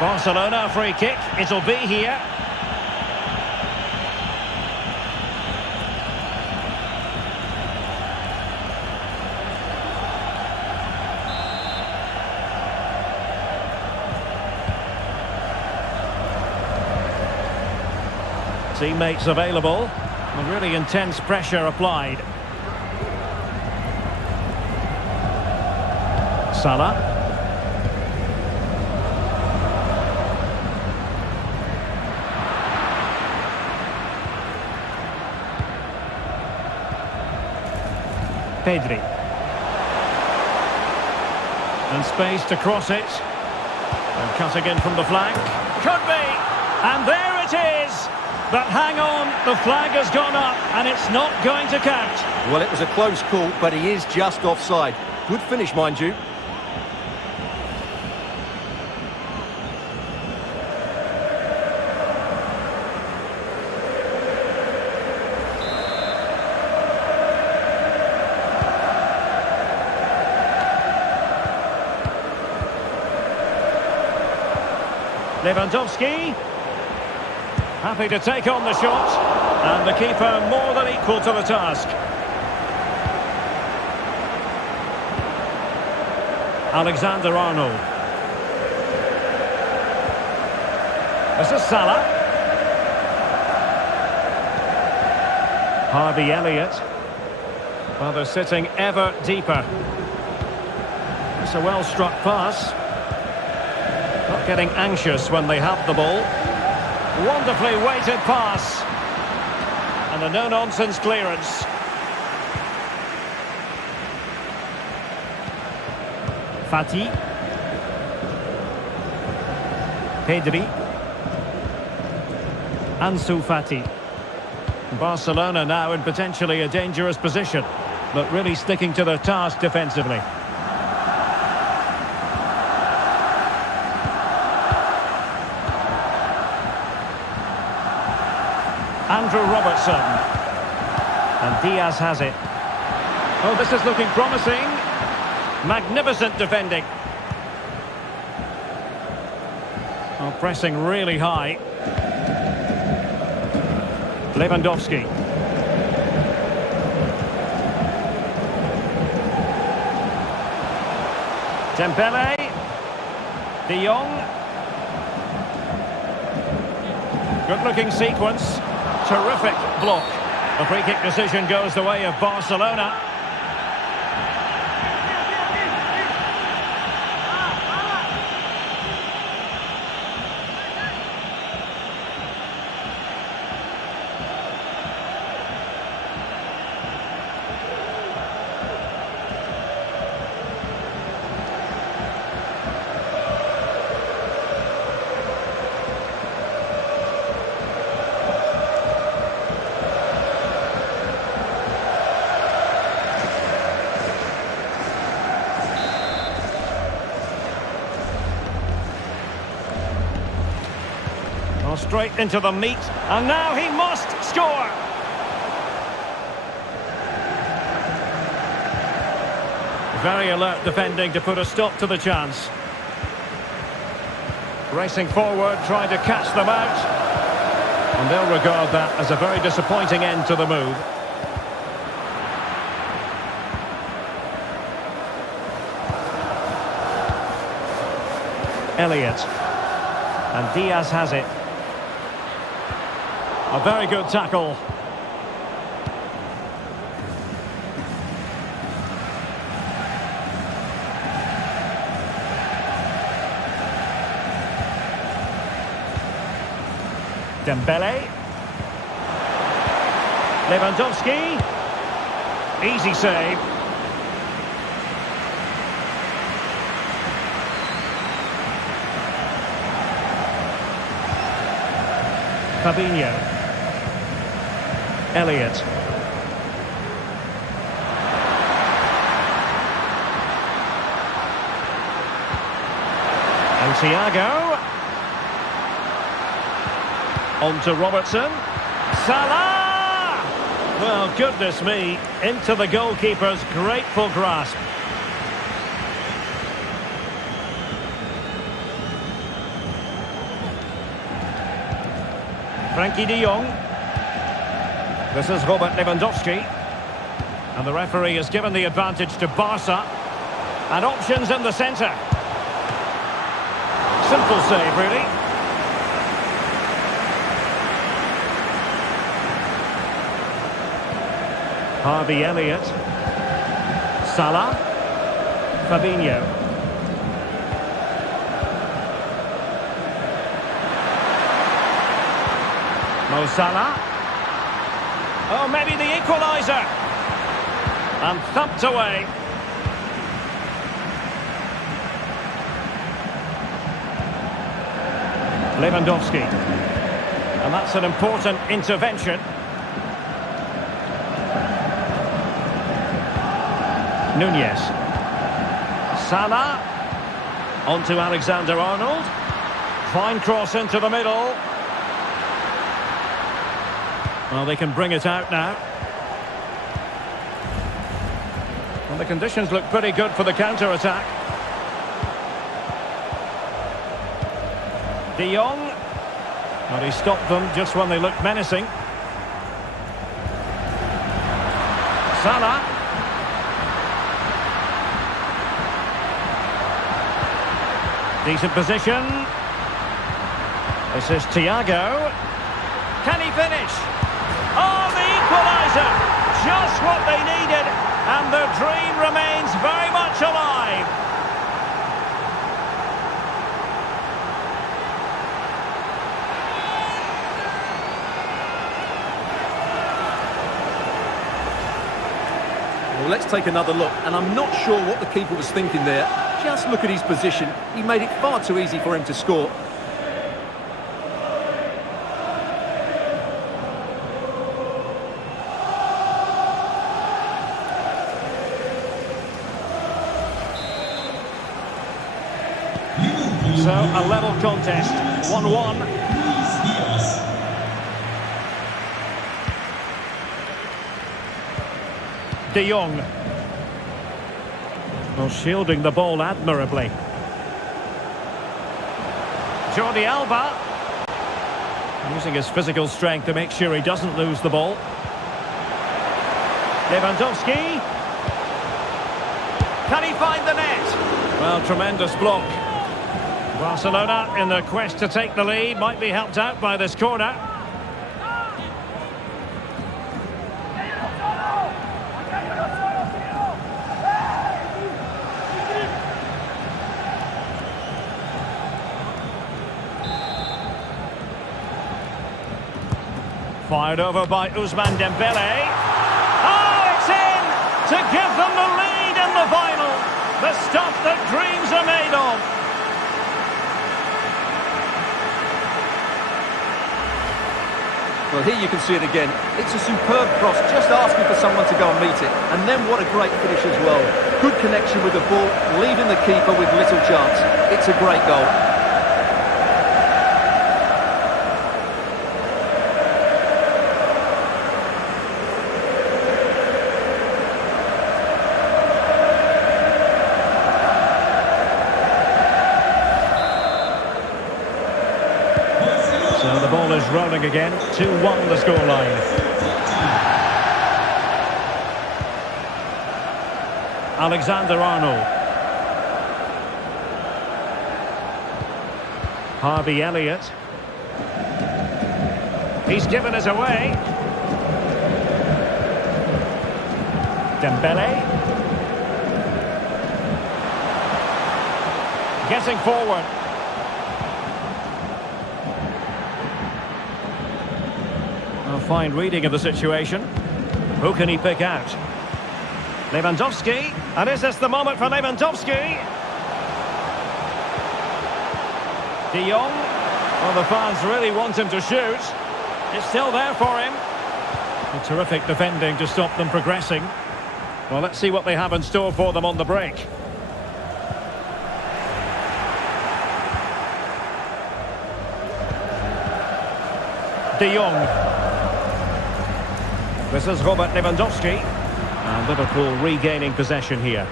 Barcelona free kick. It'll be here. Teammates available, and really intense pressure applied. Salah. Pedri. And space to cross it. And cutting in from the flank. Could be! And there it is! But hang on, the flag has gone up and it's not going to count. Well, it was a close call, but he is just offside. Good finish, mind you. Lewandowski. Happy to take on the shot. And the keeper more than equal to the task. Alexander-Arnold. This is Salah. Harvey Elliott. Well, they're sitting ever deeper. It's a well-struck pass. Not getting anxious when they have the ball. Wonderfully weighted pass. And a no-nonsense clearance. Fati. Pedri. Ansu Fati. Barcelona now in potentially a dangerous position, but really sticking to their task defensively. Andrew Robertson. And Diaz has it. Oh, this is looking promising. Magnificent defending. Oh, pressing really high. Lewandowski. Dembele. De Jong. Good-looking sequence. Terrific block. The free-kick decision goes the way of Barcelona. Straight into the meat, and now he must score! Very alert defending to put a stop to the chance. Racing forward, trying to catch them out. And they'll regard that as a very disappointing end to the move. Elliott. And Diaz has it. A very good tackle. Dembele. Lewandowski. Easy save. Fabinho. Elliott. And Thiago. On to Robertson. Salah! Well, goodness me, into the goalkeeper's grateful grasp. Frankie de Jong. This is Robert Lewandowski. And the referee has given the advantage to Barca. And options in the centre. Simple save, really. Harvey Elliott. Salah. Fabinho. Mo Salah. Oh, maybe the equaliser. And thumped away. Lewandowski. And that's an important intervention. Nunez. Salah. On to Alexander-Arnold. Fine cross into the middle. Well, they can bring it out now. And the conditions look pretty good for the counter-attack. De Jong. Well, he stopped them just when they looked menacing. Salah. Decent position. This is Thiago. Can he finish? Oh, the equaliser! Just what they needed, and the dream remains very much alive. Well, let's take another look, and I'm not sure what the keeper was thinking there. Just look at his position. He made it far too easy for him to score. So, a level contest, 1-1. De Jong. Well, shielding the ball admirably. Jordi Alba. Using his physical strength to make sure he doesn't lose the ball. Lewandowski. Can he find the net? Well, tremendous block. Barcelona, in their quest to take the lead, might be helped out by this corner. Fired over by Ousmane Dembele. Oh, it's in! To give them the lead in the final. The stuff that dreams are made of. Well, here you can see it again. It's a superb cross, just asking for someone to go and meet it. And then what a great finish as well. Good connection with the ball, leaving the keeper with little chance. It's a great goal. So the ball is rolling again. 2-1 the scoreline. Alexander-Arnold. Harvey Elliott. He's given us away. Dembele. Getting forward. A fine reading of the situation. Who can he pick out? Lewandowski. And is this the moment for Lewandowski? De Jong. Well, the fans really want him to shoot. It's still there for him. A terrific defending to stop them progressing. Well, let's see what they have in store for them on the break. De Jong. This is Robert Lewandowski. And Liverpool regaining possession here.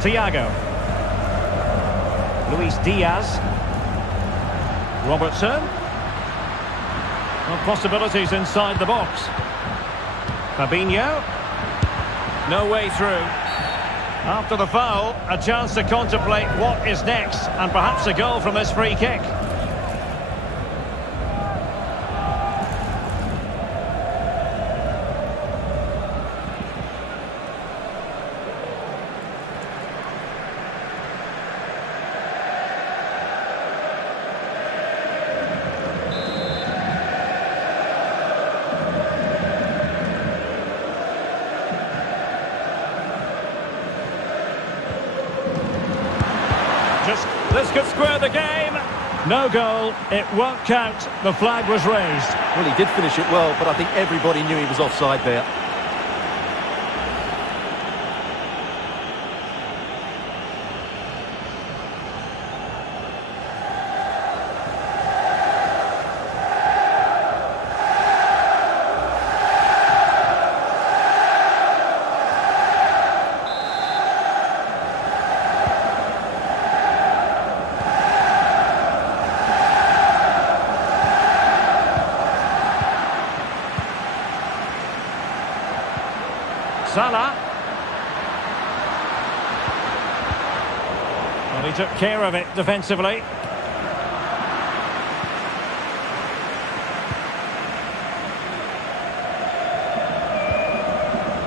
Thiago. Luis Diaz. Robertson. Well, possibilities inside the box. Fabinho. No way through. After the foul, a chance to contemplate what is next, and perhaps a goal from this free kick. This could square the game. No goal. It won't count. The flag was raised. Well, he did finish it well, but I think everybody knew he was offside there. Salah. Well, he took care of it defensively.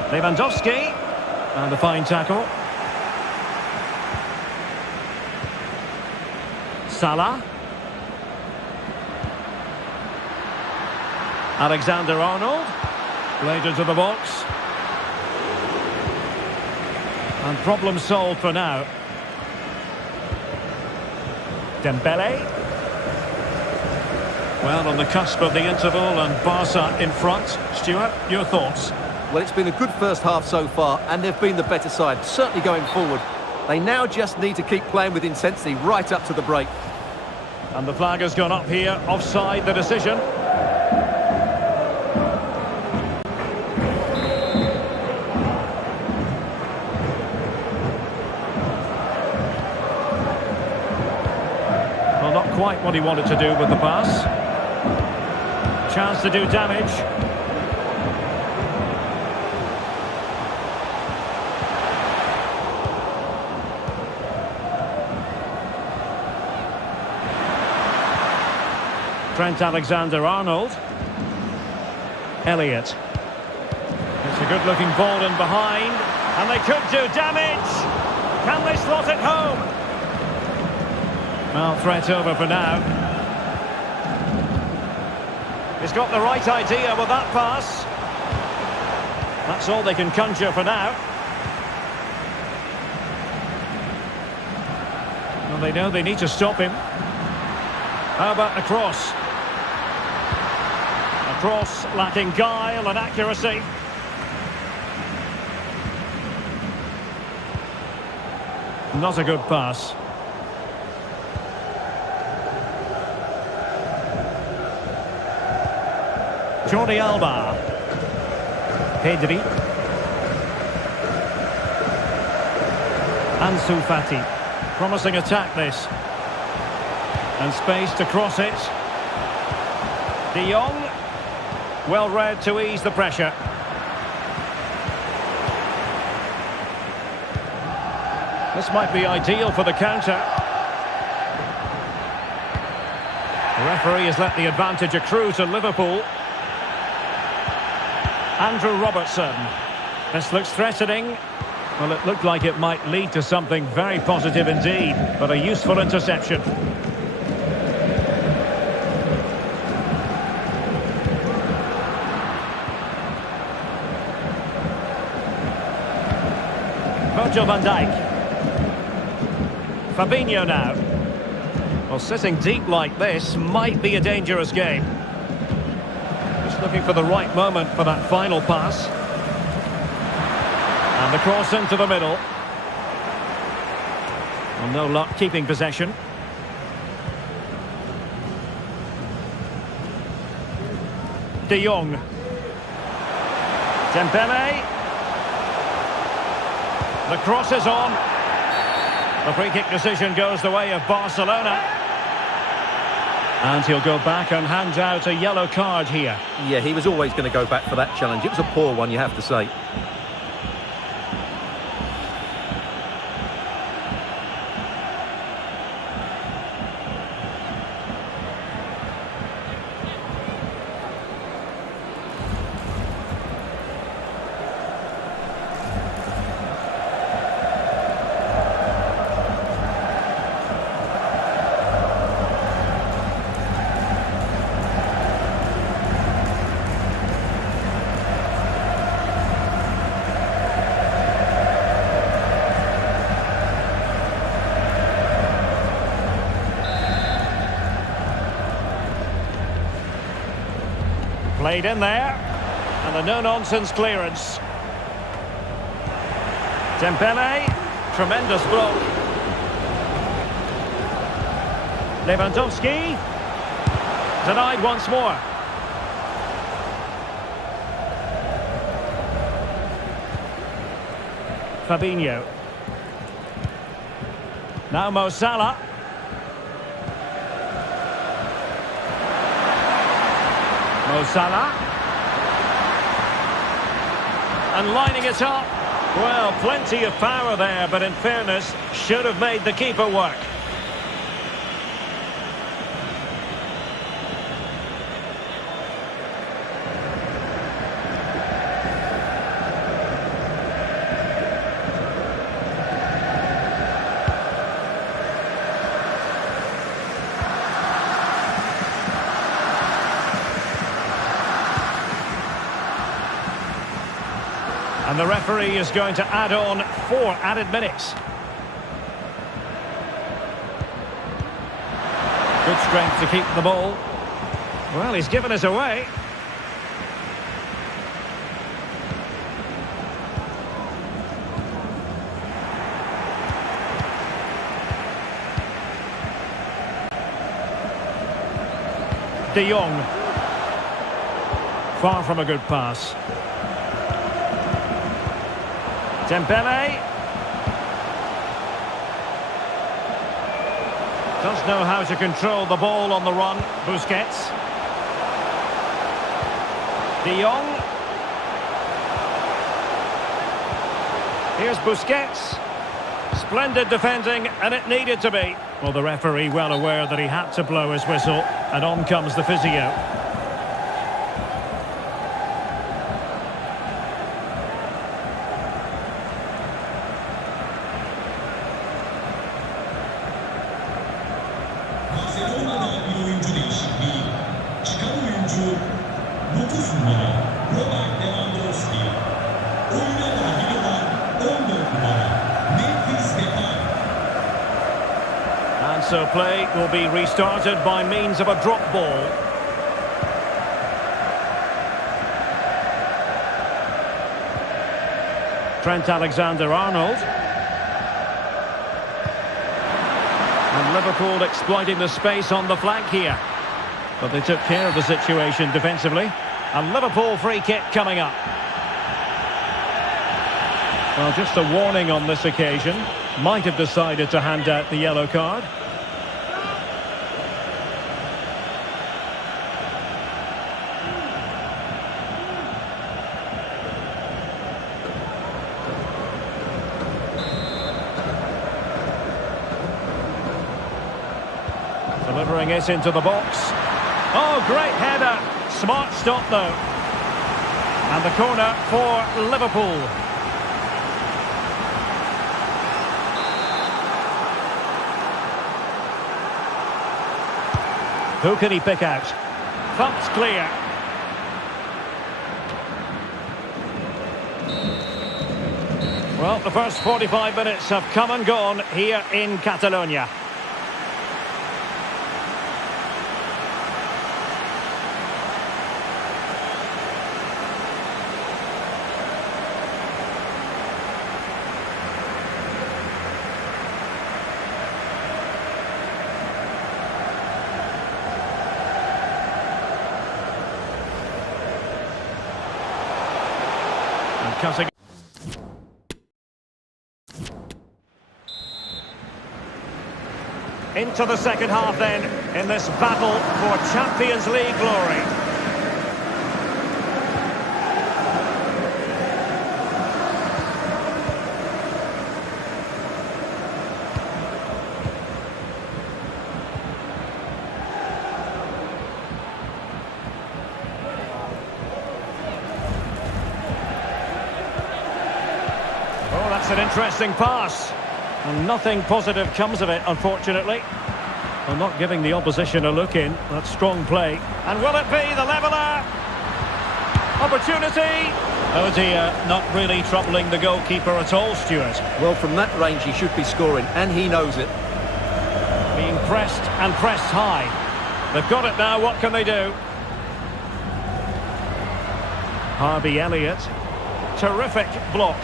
Lewandowski. And a fine tackle. Salah. Alexander-Arnold. Played into the box. And problem solved for now. Dembele. Well, on the cusp of the interval and Barca in front. Stuart, your thoughts? Well, it's been a good first half so far, and they've been the better side, certainly going forward. They now just need to keep playing with intensity right up to the break. And the flag has gone up here, offside the decision. Well, not quite what he wanted to do with the pass. Chance to do damage. Trent Alexander-Arnold. Elliott. It's a good-looking ball in behind. And they could do damage. Can they slot it home? Well, threat over for now. He's got the right idea with that pass. That's all they can conjure for now. Well, they know they need to stop him. How about the cross? A cross lacking guile and accuracy. Not a good pass. Jordi Alba. Pedri. Ansu Fati. Promising attack this. And space to cross it. De Jong. Well read to ease the pressure. This might be ideal for the counter. The referee has let the advantage accrue to Liverpool. Andrew Robertson. This looks threatening. Well, it looked like it might lead to something very positive indeed, but a useful interception. Virgil van Dijk. Fabinho now. Well, sitting deep like this might be a dangerous game. Just looking for the right moment for that final pass. And the cross into the middle. Well, no luck keeping possession. De Jong. Dembele. The cross is on. The free kick decision goes the way of Barcelona. And he'll go back and hand out a yellow card here. Yeah, he was always going to go back for that challenge. It was a poor one, you have to say. Played in there, and a no-nonsense clearance. Dembele, tremendous block. Lewandowski, denied once more. Fabinho. Now Mo Salah. Mo Salah. And lining it up. Well, plenty of power there, but in fairness, should have made the keeper work. And the referee is going to add on 4 added minutes. Good strength to keep the ball. Well, he's given us away. De Jong. Far from a good pass. Dembele. Does know how to control the ball on the run. Busquets. De Jong. Here's Busquets. Splendid defending, and it needed to be. Well, the referee well aware that he had to blow his whistle, and on comes the physio. Barcelona'da bir oyuncu değişikliği. Çıkan oyuncu 9 numara Robert Lewandowski. Oyuna dahil olan 14 numara Memphis Depay. And so play will be restarted by means of a drop ball. Trent Alexander-Arnold. And Liverpool exploiting the space on the flank here. But they took care of the situation defensively. A Liverpool free kick coming up. Well, just a warning on this occasion. Might have decided to hand out the yellow card. Delivering it into the box. Oh, great header. Smart stop, though. And the corner for Liverpool. Who can he pick out? Thumped clear. Well, the first 45 minutes have come and gone here in Catalonia. Cutting into the second half then in this battle for Champions League glory. Oh, that's an interesting pass. And nothing positive comes of it, unfortunately. Well, not giving the opposition a look in. That's strong play. And will it be the leveller? Opportunity. Oh dear, not really troubling the goalkeeper at all, Stuart. Well, from that range he should be scoring, and he knows it. Being pressed and pressed high. They've got it now, what can they do? Harvey Elliott. Terrific block.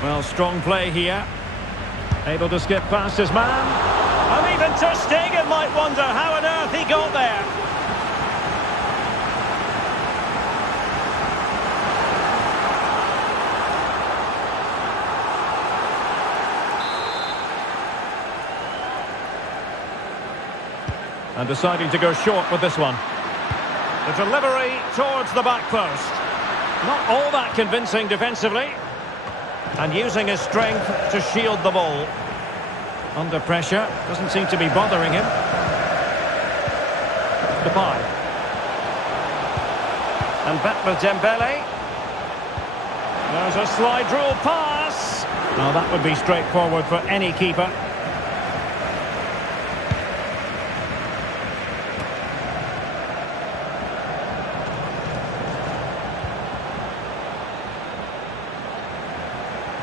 Well, strong play here. Able to skip past his man. And even Ter Stegen might wonder how on earth he got there. And deciding to go short with this one. The delivery towards the back post. Not all that convincing defensively. And using his strength to shield the ball. Under pressure, doesn't seem to be bothering him. Depay. And back with Dembele. There's a slide rule pass. Now that would be straightforward for any keeper.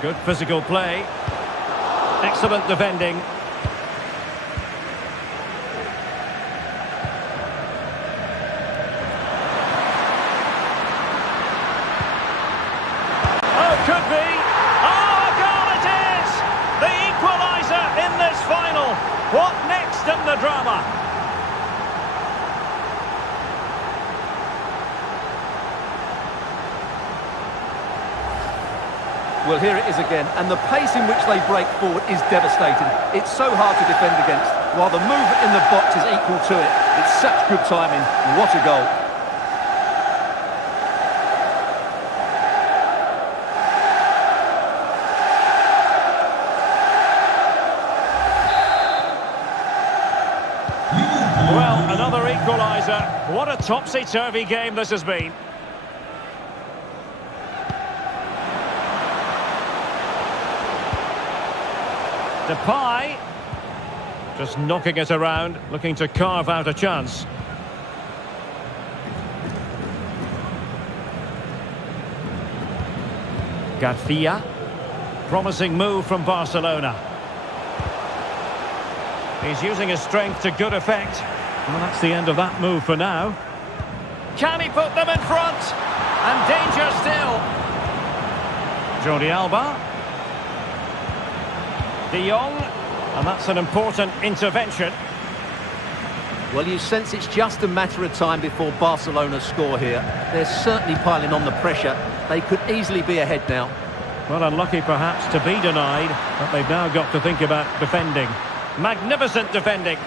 Good physical play. Excellent defending. Oh, could be. Oh, a goal it is! The equaliser in this final. What next in the drama? Well, here it is again, and the pace in which they break forward is devastating. It's so hard to defend against, while the movement in the box is equal to it. It's such good timing. What a goal. Well, another equaliser. What a topsy-turvy game this has been. Depay, just knocking it around, looking to carve out a chance. Garcia, promising move from Barcelona. He's using his strength to good effect. Well, that's the end of that move for now. Can he put them in front? And danger still. Jordi Alba. De Jong, and that's an important intervention. Well, you sense it's just a matter of time before Barcelona score here. They're certainly piling on the pressure. They could easily be ahead now. Well, unlucky perhaps to be denied, but they've now got to think about defending. Magnificent defending.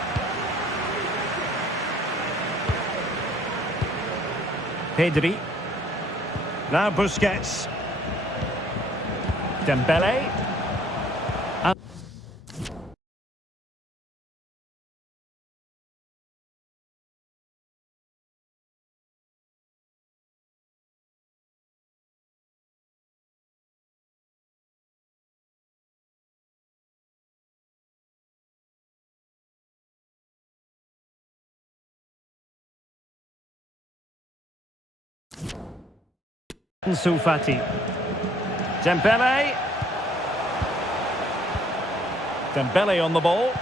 Pedri. Now Busquets. Dembele. Ansu Fati. Dembele. Dembele on the ball.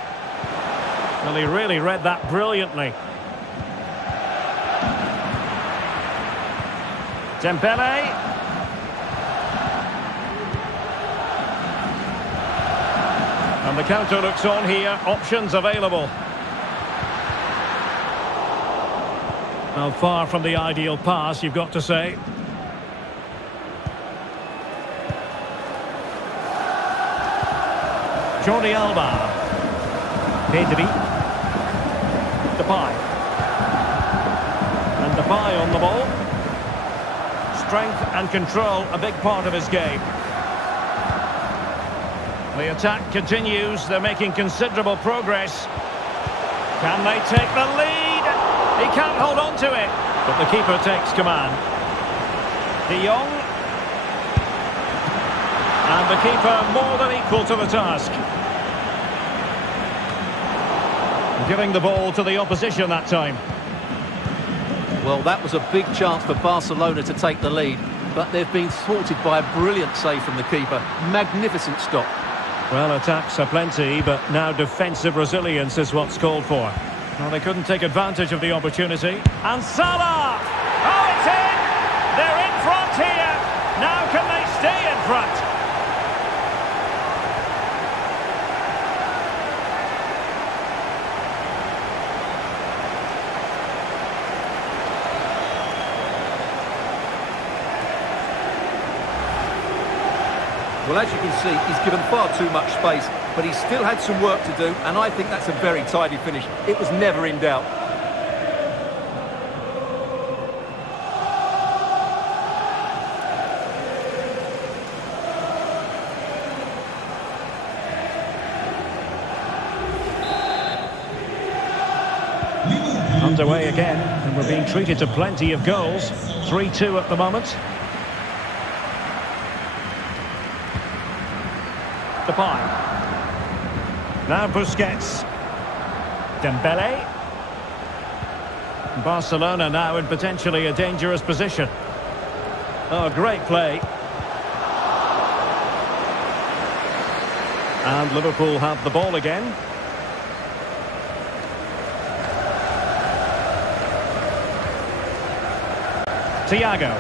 Well, he really read that brilliantly. Dembele. And the counter looks on here. Options available. Well, far from the ideal pass, you've got to say. Jordi Alba. Pedri. Depay. And Depay on the ball. Strength and control, a big part of his game. The attack continues. They're making considerable progress. Can they take the lead? He can't hold on to it, but the keeper takes command. De Jong. And the keeper more than equal to the task. Giving the ball to the opposition that time. Well, that was a big chance for Barcelona to take the lead, but they've been thwarted by a brilliant save from the keeper. Magnificent stop. Well, attacks are plenty, but now defensive resilience is what's called for. Well, they couldn't take advantage of the opportunity. And Salah! Oh, it's in! They're in front here! Now can they stay in front? Well, as you can see, he's given far too much space, but he's still had some work to do, and I think that's a very tidy finish. It was never in doubt. Underway again, and we're being treated to plenty of goals. 3-2 at the moment. Depay. Now Busquets. Dembele. Barcelona now in potentially a dangerous position. Oh, great play. And Liverpool have the ball again. Thiago.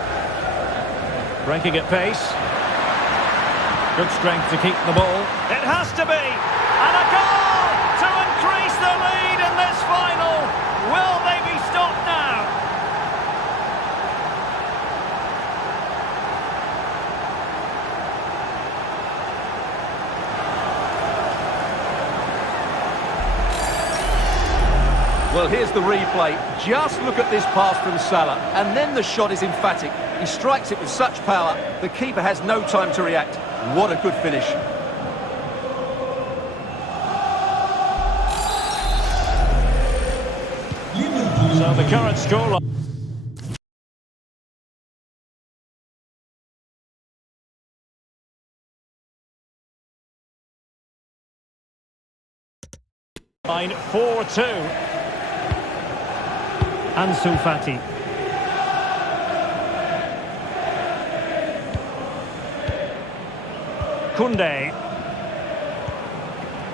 Breaking at pace. Good strength to keep the ball. It has to be! And a goal to increase the lead in this final! Will they be stopped now? Well, here's the replay. Just look at this pass from Salah, and then the shot is emphatic. He strikes it with such power, the keeper has no time to react. What a good finish. Liverpool. So the current scoreline. Line 4-2. Ansu Fati. Koundé.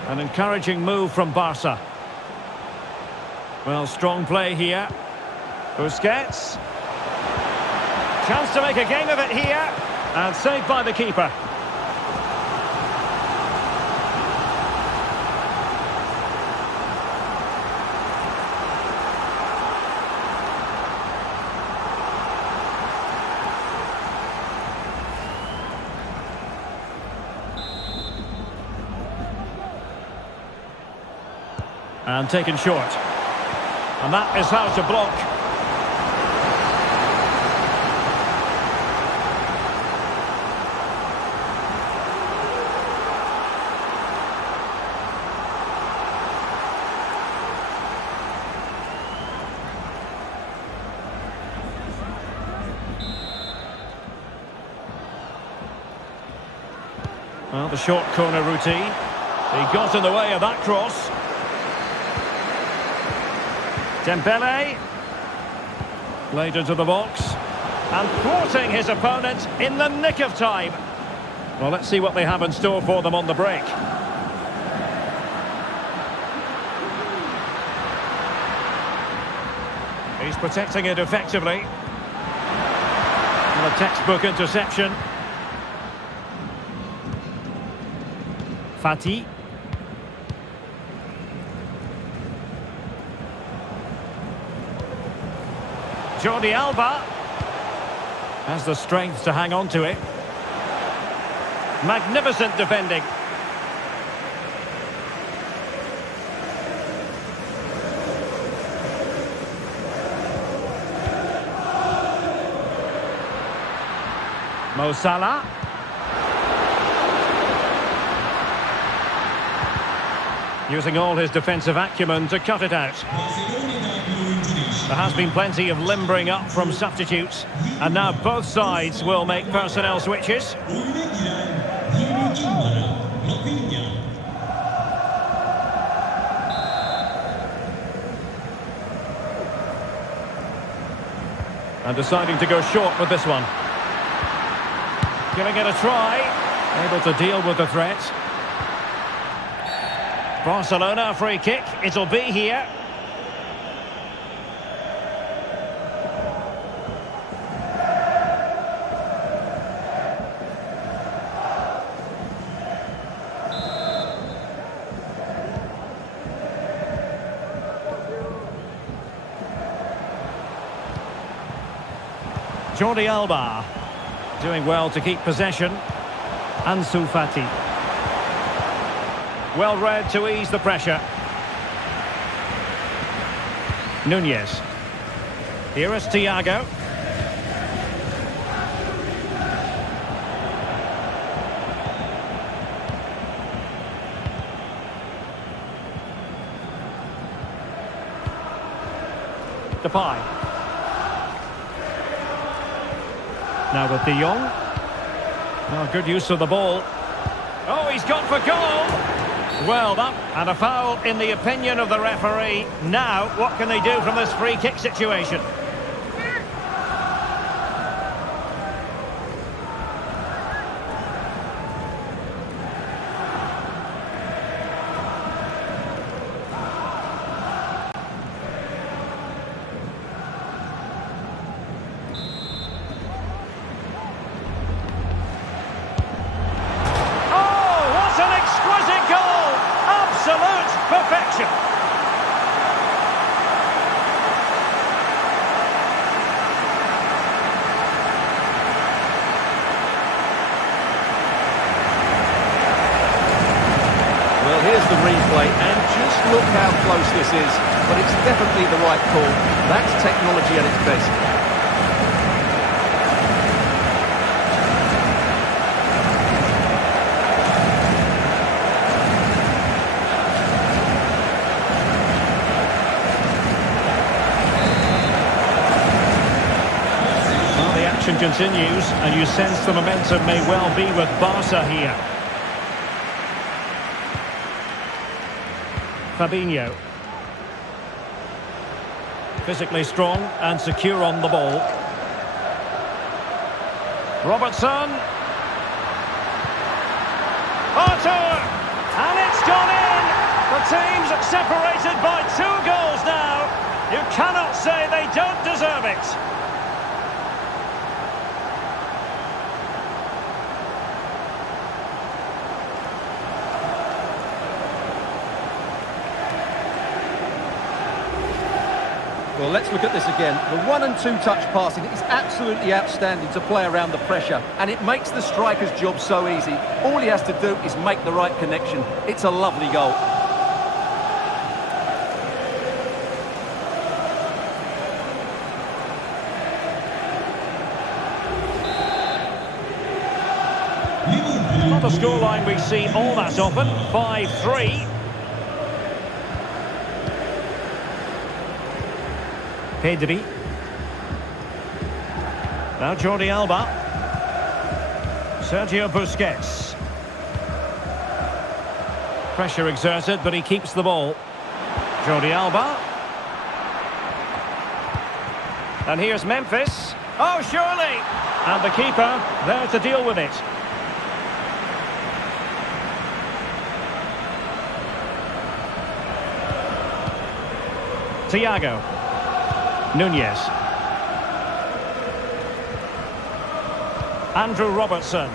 An encouraging move from Barca. Well, strong play here. Busquets. Chance to make a game of it here. And saved by the keeper. And taken short. And that is how to block. Well, the short corner routine. He got in the way of that cross. Dembele, laid into the box, and thwarting his opponent in the nick of time. Well, let's see what they have in store for them on the break. He's protecting it effectively. And a textbook interception. Fati. Jordi Alba has the strength to hang on to it. Magnificent defending. Mo Salah. Using all his defensive acumen to cut it out. There has been plenty of limbering up from substitutes, and now both sides will make personnel switches. And deciding to go short with this one. Giving it a try, able to deal with the threat. Barcelona, a free kick, it'll be here. Jordi Alba doing well to keep possession. Ansu Fati. Well read to ease the pressure. Nunez. Here is Thiago. Depay. Now with De Jong. Oh, good use of the ball. Oh, he's gone for goal! Well, that and a foul in the opinion of the referee. Now, what can they do from this free kick situation? Perfection. Well, here's the replay, and just look how close this is. but it's definitely the right call. That's technology at its best. Well, the action continues, and you sense the momentum may well be with Barca here. Fabinho. Physically strong and secure on the ball. Robertson. Arthur! And it's gone in! The team's separated by 2 goals now. You cannot say they don't deserve it. Well, let's look at this again. The 1- and 2-touch passing is absolutely outstanding to play around the pressure, and it makes the striker's job so easy. All he has to do is make the right connection. It's a lovely goal. Not a scoreline we see all that often. 5-3. Pedri. Now Jordi Alba. Sergio Busquets. Pressure exerted, but he keeps the ball. Jordi Alba. And here's Memphis. Oh, surely! And the keeper there to deal with it. Thiago. Nunez. Andrew Robertson.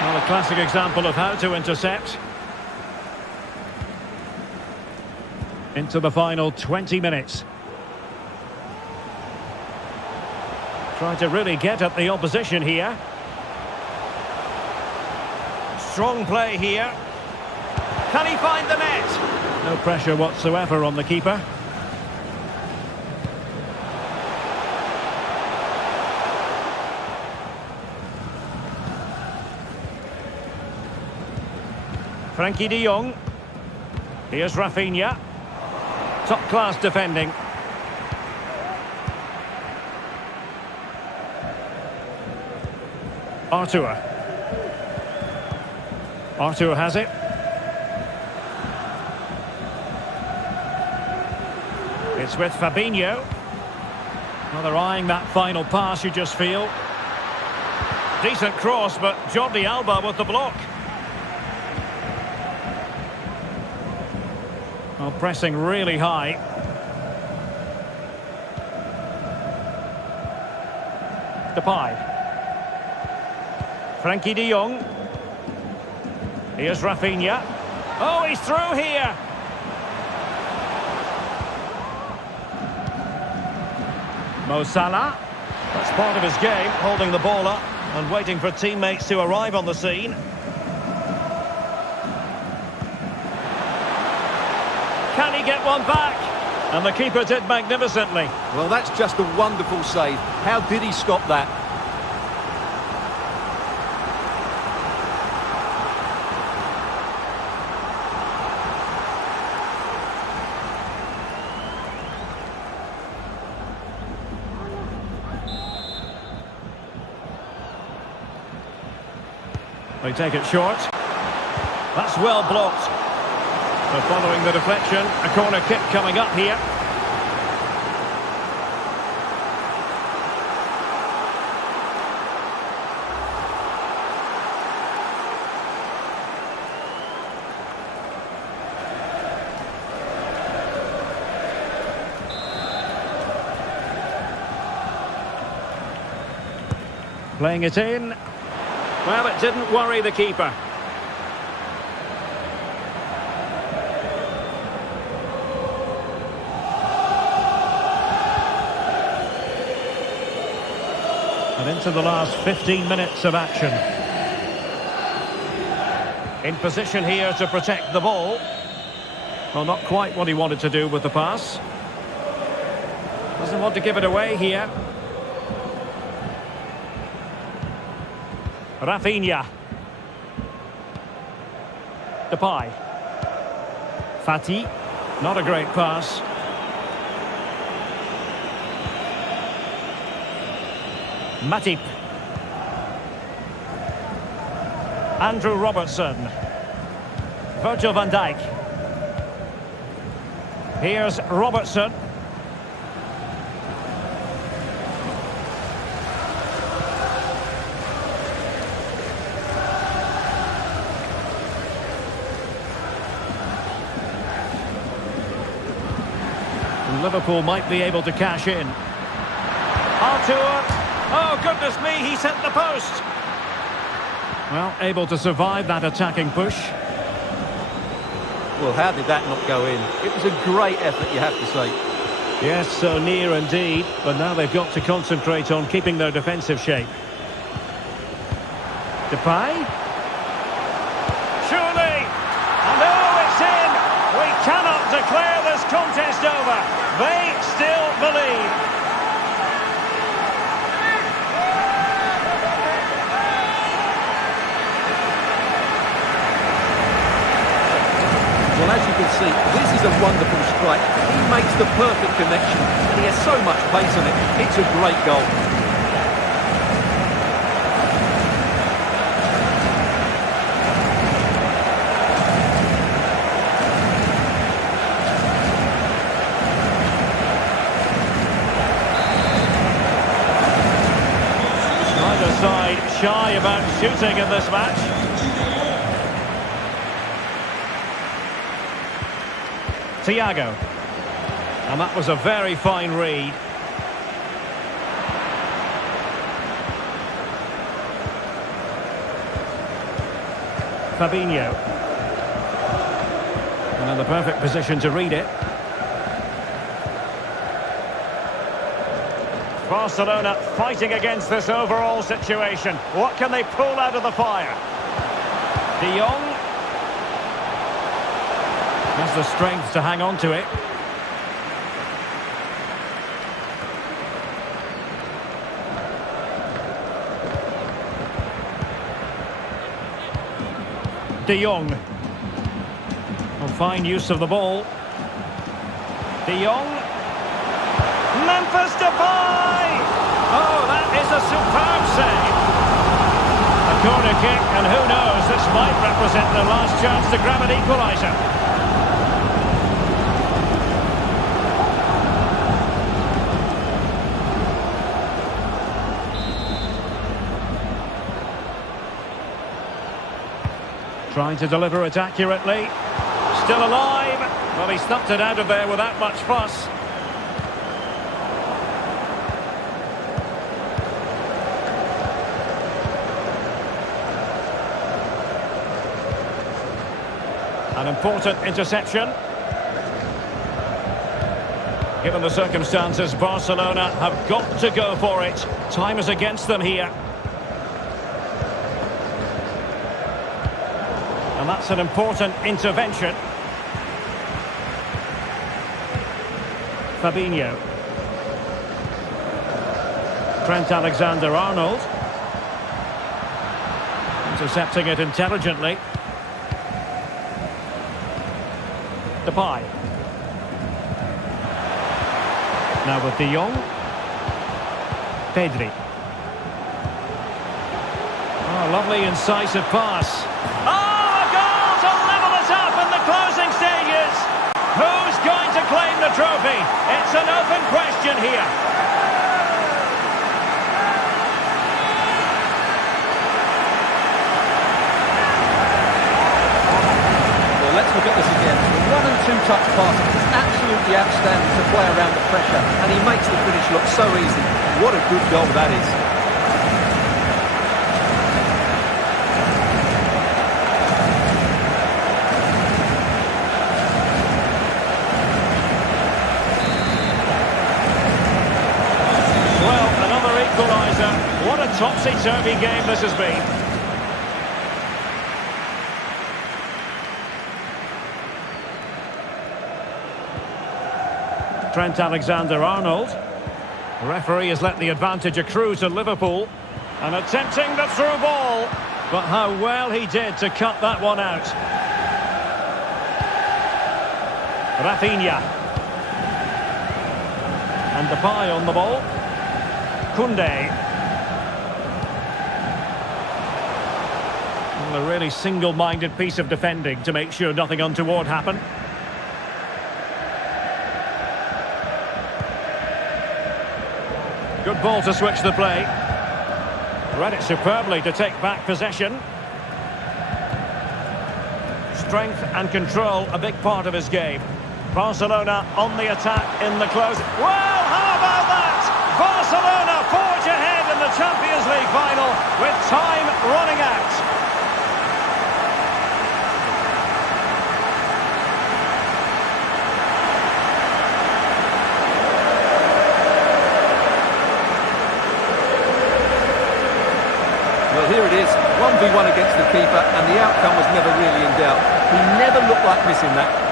Well, a classic example of how to intercept. Into the final 20 minutes. Trying to really get at the opposition here. Strong play here. Can he find the net? No pressure whatsoever on the keeper. Frankie de Jong. Here's Rafinha. Top-class defending. Arthur. Arthur has it. It's with Fabinho. Well, they're eyeing that final pass, you just feel. Decent cross, but Jordi Alba with the block. Well, pressing really high. Depay. Frankie de Jong. Here's Rafinha. Oh, he's through here. Mo Salah. That's part of his game, holding the ball up and waiting for teammates to arrive on the scene. Can he get one back? And the keeper did magnificently. Well, that's just a wonderful save. How did he stop that? They take it short. That's well blocked. So following the deflection, a corner kick coming up here. Playing it in. Well, it didn't worry the keeper. And into the last 15 minutes of action. In position here to protect the ball. Well, not quite what he wanted to do with the pass. Doesn't want to give it away here. Rafinha. Depay. Fati. Not a great pass. Matip. Andrew Robertson. Virgil van Dijk. Here's Robertson. Liverpool might be able to cash in. Artur. Oh, goodness me, he sent the post. Well, able to survive that attacking push. Well, how did that not go in? It was a great effort, you have to say. Yes, so near indeed, but now they've got to concentrate on keeping their defensive shape. Depay. Surely! And oh, it's in! We cannot declare this contest over. They still believe. Well, as you can see, this is a wonderful strike. He makes the perfect connection, and he has so much pace on it. It's a great goal. Neither side shy about shooting in this match. Thiago. And that was a very fine read. Fabinho. And in the perfect position to read it. Barcelona fighting against this overall situation. What can they pull out of the fire? De Jong. Has the strength to hang on to it. De Jong. Well, fine use of the ball. De Jong. Memphis Depay! Oh, that is a superb save. A corner kick, and who knows, this might represent their last chance to grab an equaliser. Trying to deliver it accurately. Still alive. Well, he stumped it out of there without much fuss. An important interception. Given the circumstances, Barcelona have got to go for it. Time is against them here. And that's an important intervention. Fabinho. Trent Alexander-Arnold. Intercepting it intelligently. Depay. Now with De Jong. Pedri. Oh, lovely incisive pass. Closing stages. Who's going to claim the trophy? It's an open question here. Well, let's look at this again. The 1 and 2 touch pass is absolutely outstanding to play around the pressure, and he makes the finish look so easy. What a good goal that is. What a topsy-turvy game this has been. Trent Alexander-Arnold. The referee has let the advantage accrue to Liverpool. And attempting the through ball. But how well he did to cut that one out. Rafinha. And Depay on the ball. Koundé. Well, a really single-minded piece of defending to make sure nothing untoward happened. Good ball to switch the play. Read it superbly to take back possession. Strength and control, a big part of his game. Barcelona on the attack in the close. Well, how about that? Barcelona forge ahead in the Champions League final with time running out. Well, here it is, 1v1 against the keeper, and the outcome was never really in doubt. He never looked like missing that.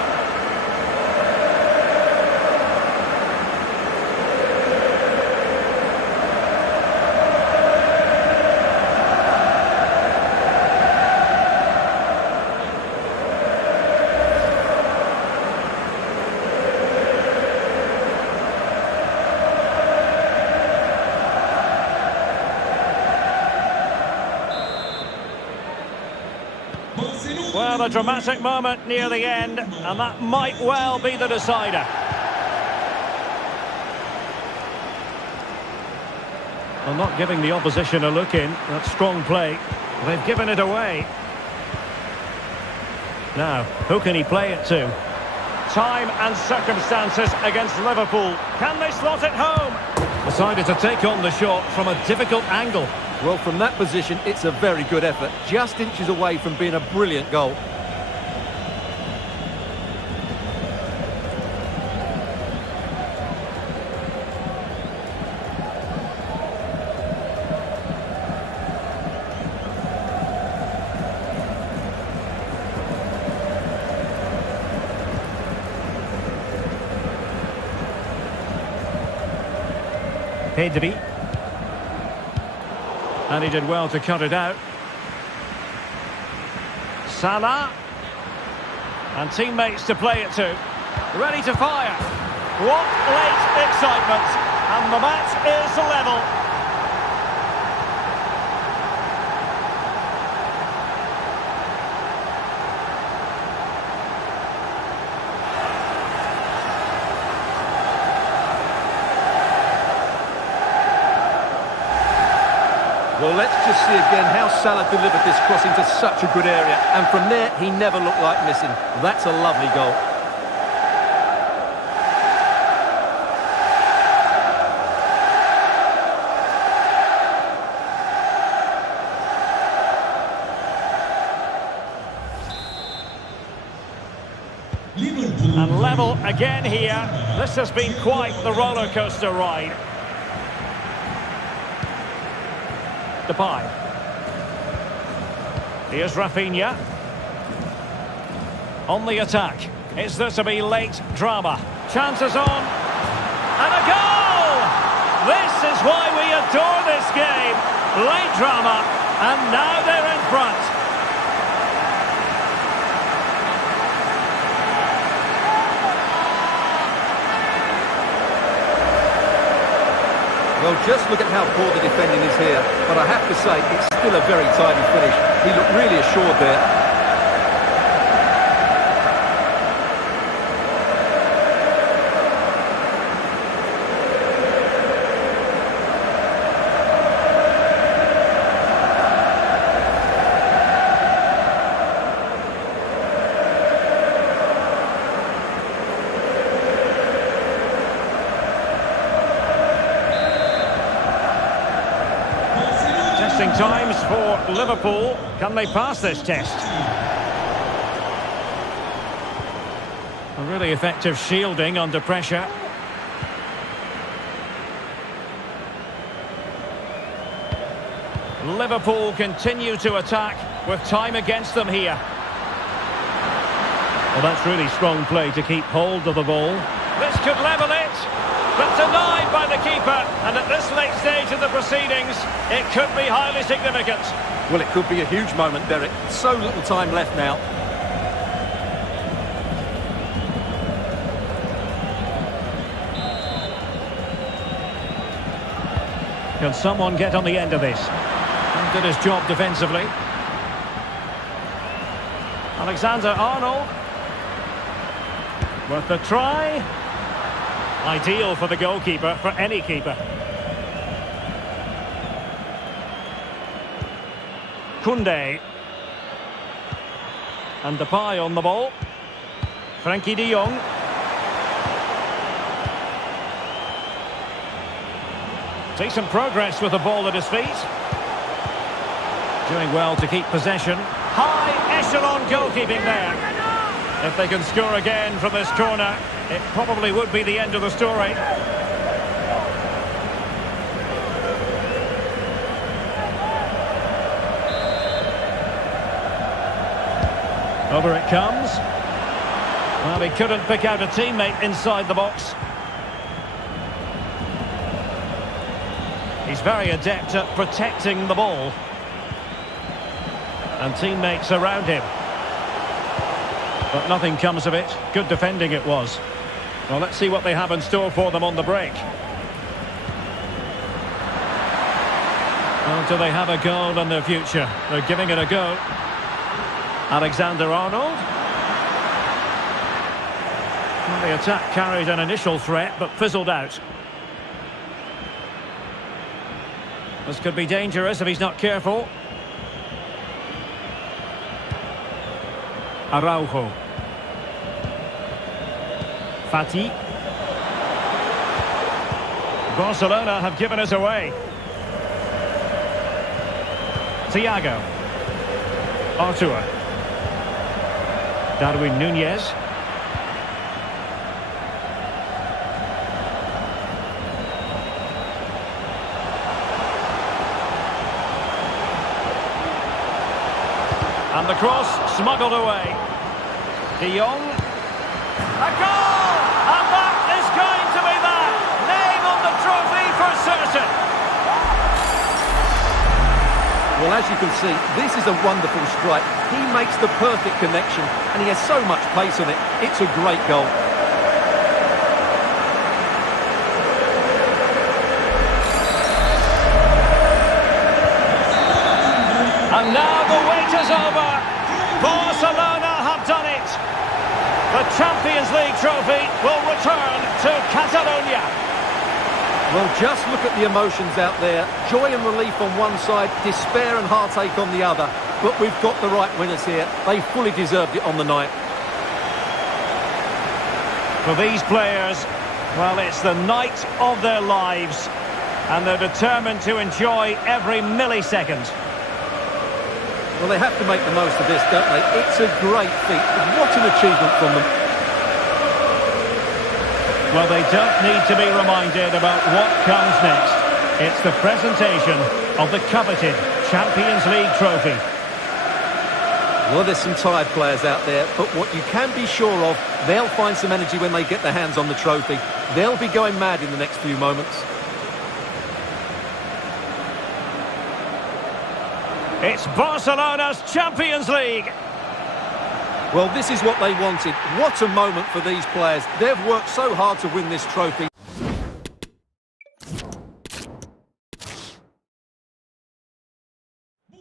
Well, a dramatic moment near the end, and that might well be the decider. Well, not giving the opposition a look in. That's strong play. They've given it away. Now, who can he play it to? Time and circumstances against Liverpool. Can they slot it home? Decided to take on the shot from a difficult angle. Well, from that position, it's a very good effort. Just inches away from being a brilliant goal. Pedri. And he did well to cut it out. Salah. And teammates to play it to. Ready to fire. What late excitement. And the match is level. Well, let's just see again how Salah delivered this cross into such a good area. And from there, he never looked like missing. That's a lovely goal. Liverpool. And level again here. This has been quite the roller coaster ride. Depay. Here's Rafinha. On the attack. Is there to be late drama? Chances on. And a goal! This is why we adore this game. Late drama. And now they're in front. Well, just look at how poor the defending is here. But I have to say, it's still a very tidy finish. He looked really assured there. Testing times for Liverpool. Can they pass this test? A really effective shielding under pressure. Liverpool continue to attack with time against them here. Well, that's really strong play to keep hold of the ball. This could level it, but denied by the keeper. And at this late stage of the proceedings, it could be highly significant. Well, it could be a huge moment, Derek. So little time left now. Can someone get on the end of this? And did his job defensively. Alexander-Arnold. Worth a try. Ideal for the goalkeeper, for any keeper. Koundé. And Depay on the ball. Frankie de Jong. Decent progress with the ball at his feet. Doing well to keep possession. High echelon goalkeeping there. If they can score again from this corner, it probably would be the end of the story. Over it comes. Well, he couldn't pick out a teammate inside the box. He's very adept at protecting the ball. And teammates around him. But nothing comes of it. Good defending it was. Well, let's see what they have in store for them on the break. Well, do they have a goal in their future? They're giving it a go. Alexander-Arnold. Well, the attack carried an initial threat, but fizzled out. This could be dangerous if he's not careful. Araujo. Fati. Barcelona have given us away. Thiago. Artur. Darwin Núñez. And the cross smuggled away. De Jong. A goal! And that is going to be that. Name on the trophy for certain. Well, as you can see, this is a wonderful strike. He makes the perfect connection, and he has so much pace on it. It's a great goal. And now the wait is over. Barcelona have done it. The Champions League trophy will return to Catalonia. Well, just look at the emotions out there. Joy and relief on one side, despair and heartache on the other. But we've got the right winners here. They fully deserved it on the night. For these players, well, it's the night of their lives. And they're determined to enjoy every millisecond. Well, they have to make the most of this, don't they? It's a great feat. What an achievement from them. Well, they don't need to be reminded about what comes next. It's the presentation of the coveted Champions League trophy. Well, there's some tired players out there, but what you can be sure of, they'll find some energy when they get their hands on the trophy. They'll be going mad in the next few moments. It's Barcelona's Champions League. Well, this is what they wanted. What a moment for these players. They've worked so hard to win this trophy.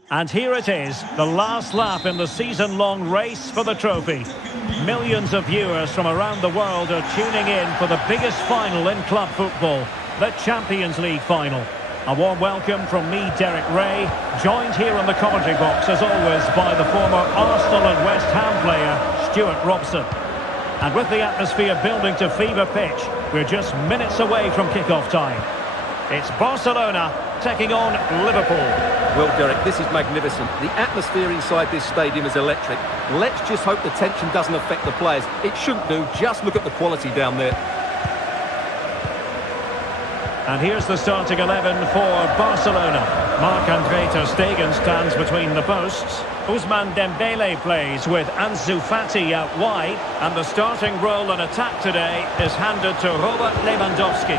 And here it is, the last lap in the season-long race for the trophy. Millions of viewers from around the world are tuning in for the biggest final in club football, the Champions League final. A warm welcome from me, Derek Ray, joined here in the commentary box, as always, by the former Arsenal and West Ham player, Stuart Robson. And with the atmosphere building to fever pitch, we're just minutes away from kick-off time. It's Barcelona taking on Liverpool. Well, Derek, this is magnificent. The atmosphere inside this stadium is electric. Let's just hope the tension doesn't affect the players. It shouldn't do. Just look at the quality down there. And here's the starting 11 for Barcelona. Marc-Andre ter Stegen stands between the posts. Ousmane Dembele plays with Ansu Fati out wide. And the starting role in attack today is handed to Robert Lewandowski.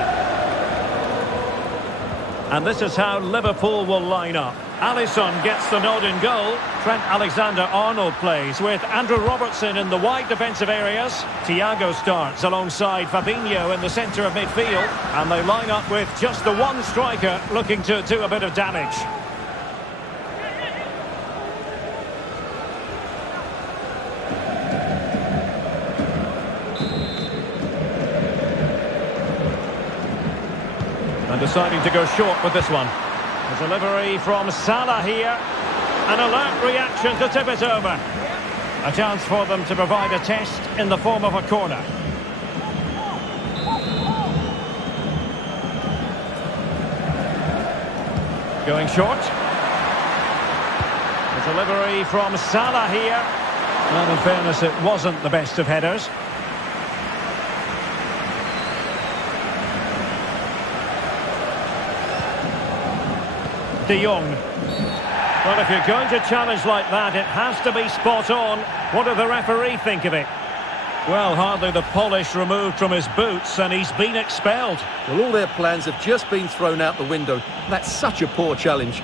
And this is how Liverpool will line up. Alisson gets the nod in goal. Trent Alexander-Arnold plays with Andrew Robertson in the wide defensive areas. Thiago starts alongside Fabinho in the centre of midfield. And they line up with just the one striker looking to do a bit of damage. And deciding to go short with this one. A delivery from Salah here. An alert reaction to tip it over. A chance for them to provide a test in the form of a corner. Going short. A delivery from Salah here. Well, in fairness, it wasn't the best of headers. De Jong. Well, if you're going to challenge like that, it has to be spot on. What did the referee think of it? Well, hardly the polish removed from his boots, and he's been expelled. Well, all their plans have just been thrown out the window. That's such a poor challenge.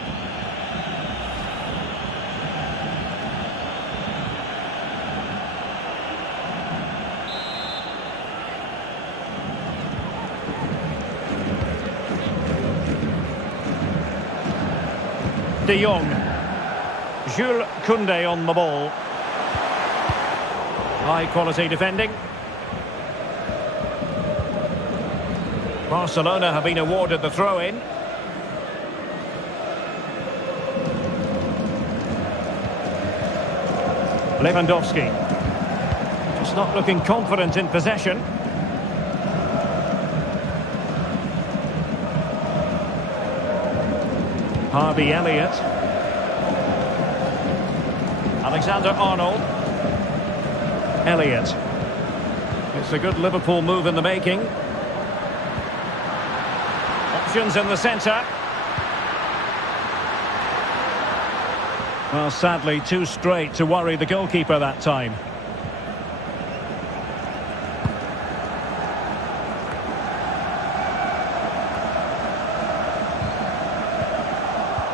De Jong. Jules Koundé on the ball. High quality defending. Barcelona have been awarded the throw-in. Lewandowski. Just not looking confident in possession. Harvey Elliott. Alexander-Arnold. Elliott. It's a good Liverpool move in the making. Options in the centre. Well, sadly, too straight to worry the goalkeeper that time.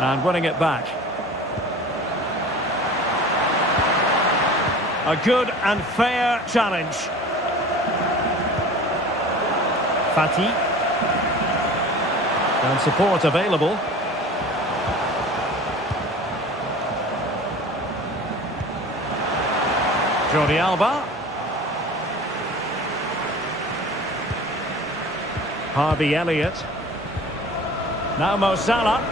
And winning it back. A good and fair challenge. Fati. And support available. Jordi Alba. Harvey Elliott. Now Mo Salah.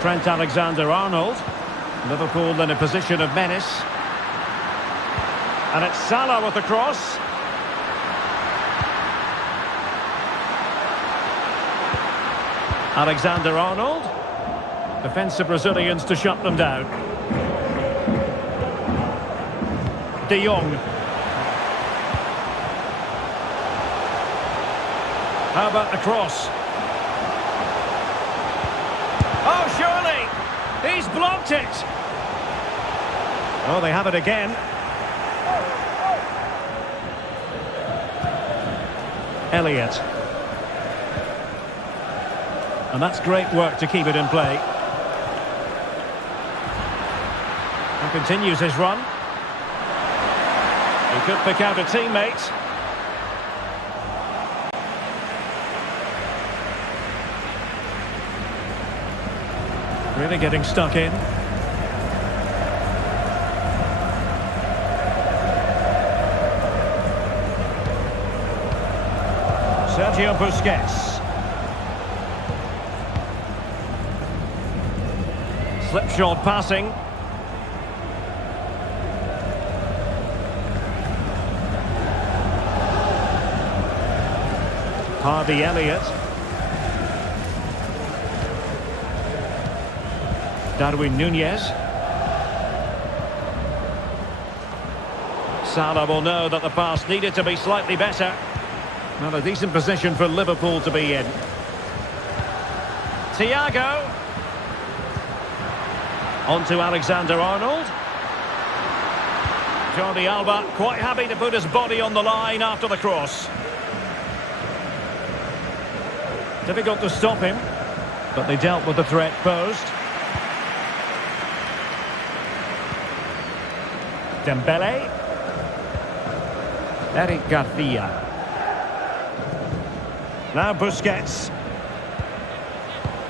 Trent Alexander-Arnold. Liverpool in a position of menace. And it's Salah with the cross. Alexander-Arnold. Defensive Brazilians to shut them down. De Jong. How about the cross? Oh, surely! He's blocked it! Oh, they have it again. Elliott. And that's great work to keep it in play. And continues his run. He could pick out a teammate. Really getting stuck in. Sergio Busquets. Slipshod passing. Harvey Elliott. Darwin Núñez. Salah will know that the pass needed to be slightly better. Well, a decent position for Liverpool to be in. Thiago. On to Alexander-Arnold. Jordi Alba quite happy to put his body on the line after the cross. Difficult to stop him, but they dealt with the threat posed. Dembele. Eric Garcia. Now Busquets.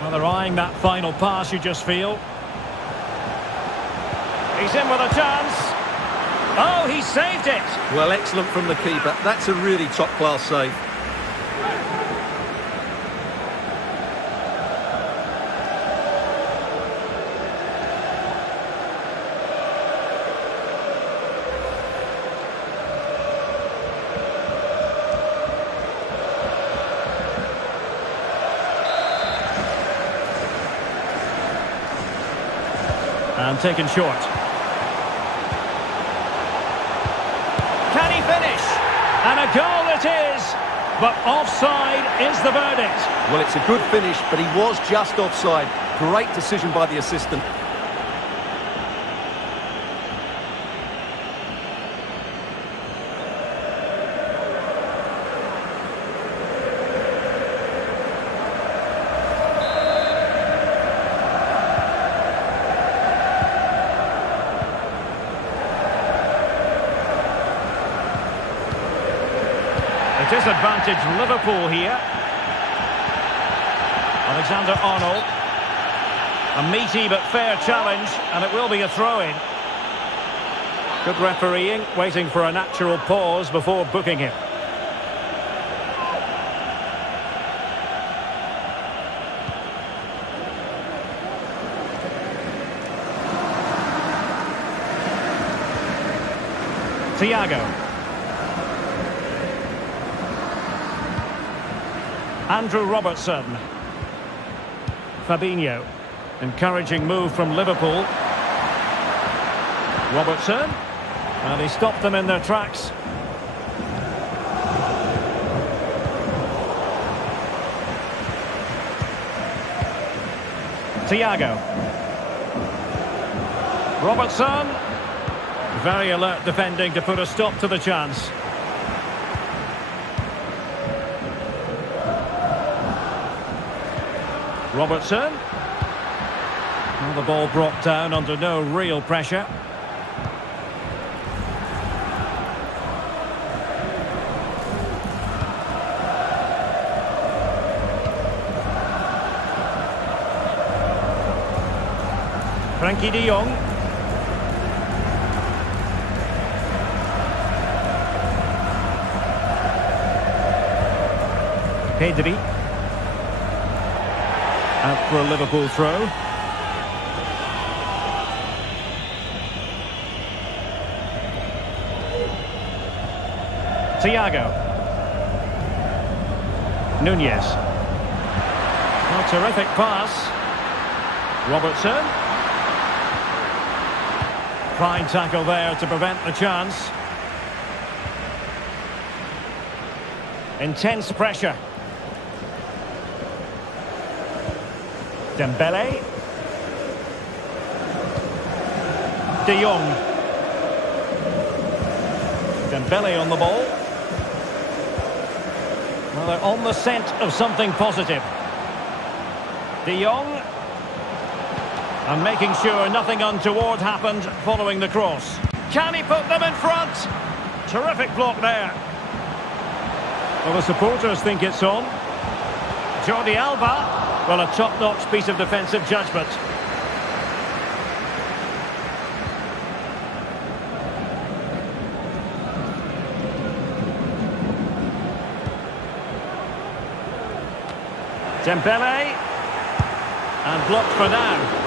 Well, they're eyeing that final pass, you just feel. He's in with a chance. Oh, he saved it. Well, excellent from the keeper. That's a really top-class save. And taken short. Can he finish? And a goal it is! But offside is the verdict. Well, it's a good finish, but he was just offside. Great decision by the assistant. It is advantage Liverpool here. Alexander-Arnold. A meaty but fair challenge, and it will be a throw-in. Good refereeing, waiting for a natural pause before booking him. Thiago. Andrew Robertson. Fabinho. Encouraging move from Liverpool. Robertson. And he stopped them in their tracks. Thiago. Robertson. Very alert defending to put a stop to the chance. Robertson. Well, the ball brought down under no real pressure. Frankie de Jong. Pedri. Out for a Liverpool throw. Thiago. Nunez. Oh, terrific pass. Robertson. Fine tackle there to prevent the chance. Intense pressure. Dembele. De Jong. Dembele on the ball. Well, they're on the scent of something positive. De Jong. And making sure nothing untoward happened following the cross. Can he put them in front? Terrific block there. Well, the supporters think it's on. Jordi Alba. Well, a top-notch piece of defensive judgment. Dembele. And blocked for now.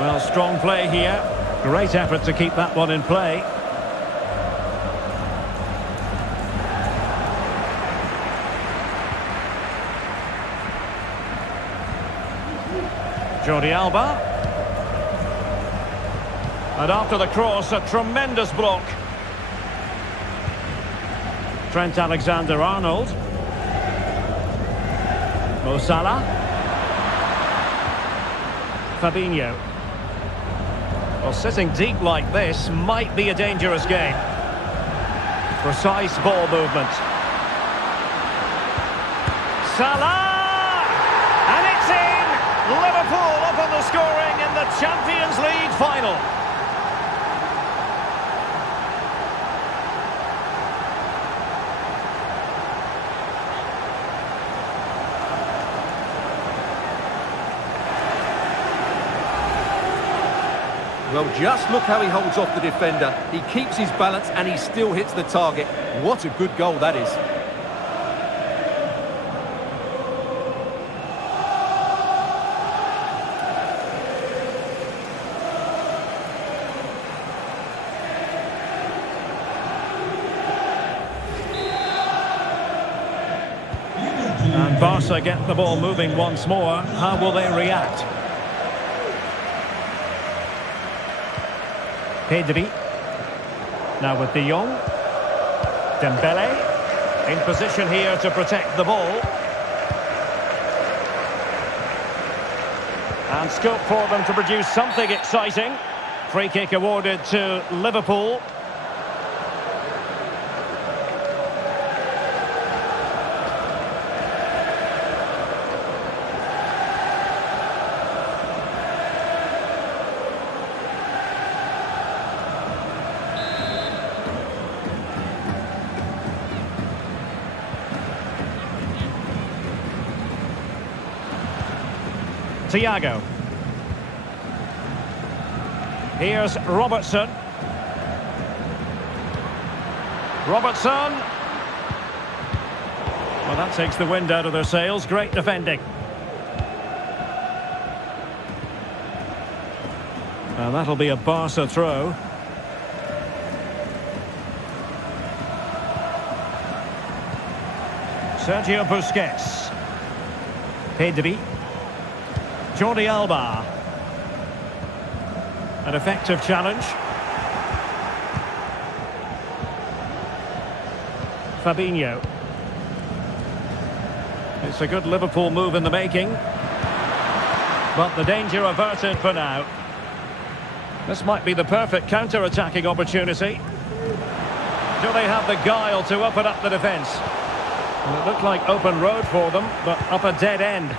Well, strong play here. Great effort to keep that one in play. Jordi Alba. And after the cross, a tremendous block. Trent Alexander-Arnold. Mo Salah. Fabinho. Well, sitting deep like this might be a dangerous game. Precise ball movement. Salah! And it's in! Liverpool up on the scoring in the Champions League final. Well, just look how he holds off the defender. He keeps his balance and he still hits the target. What a good goal that is. And Barca get the ball moving once more. How will they react? Pedri. Now with De Jong. Dembele. In position here to protect the ball. And scope for them to produce something exciting. Free kick awarded to Liverpool. Thiago. Here's Robertson. Robertson. Well, that takes the wind out of their sails. Great defending. And that'll be a Barca throw. Sergio Busquets. Pedri. Jordi Alba. An effective challenge. Fabinho. It's a good Liverpool move in the making. But the danger averted for now. This might be the perfect counter-attacking opportunity. Do they have the guile to open up the defence? Well, it looked like open road for them, but up a dead end.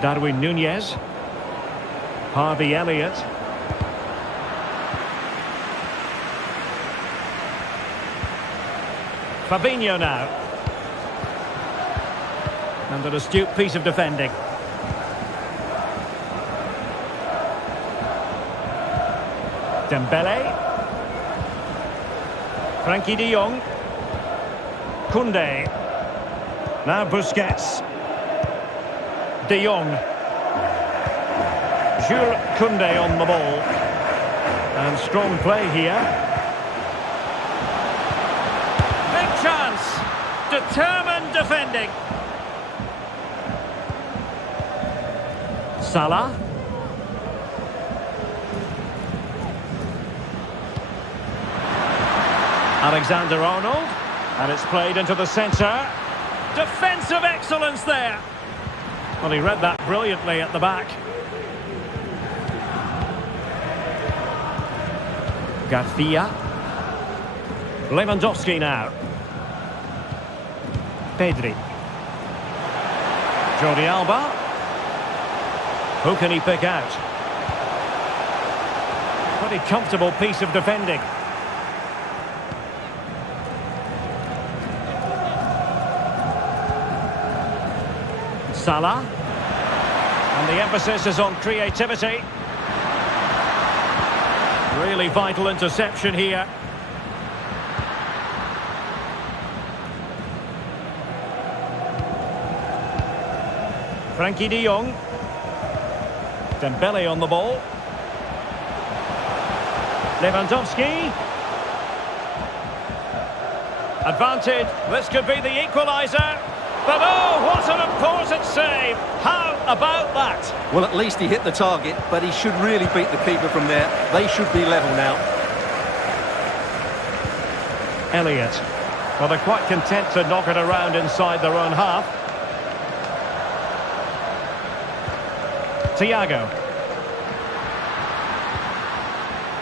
Darwin Núñez. Harvey Elliott. Fabinho now. And an astute piece of defending. Dembele. Frankie de Jong. Koundé. Now Busquets. De Jong. Jules Koundé on the ball. And strong play here. Big chance. Determined defending. Salah. Alexander-Arnold. And it's played into the centre. Defensive excellence there. Well, he read that brilliantly at the back. Garcia. Lewandowski now. Pedri. Jordi Alba. Who can he pick out? Pretty comfortable piece of defending. Salah. And the emphasis is on creativity. Really vital interception here. Frankie de Jong. Dembele on the ball. Lewandowski. Advantage. This could be the equaliser. But oh, what an important save! How about that? Well, at least he hit the target, but he should really beat the keeper from there. They should be level now. Elliott. Well, they're quite content to knock it around inside their own half. Thiago.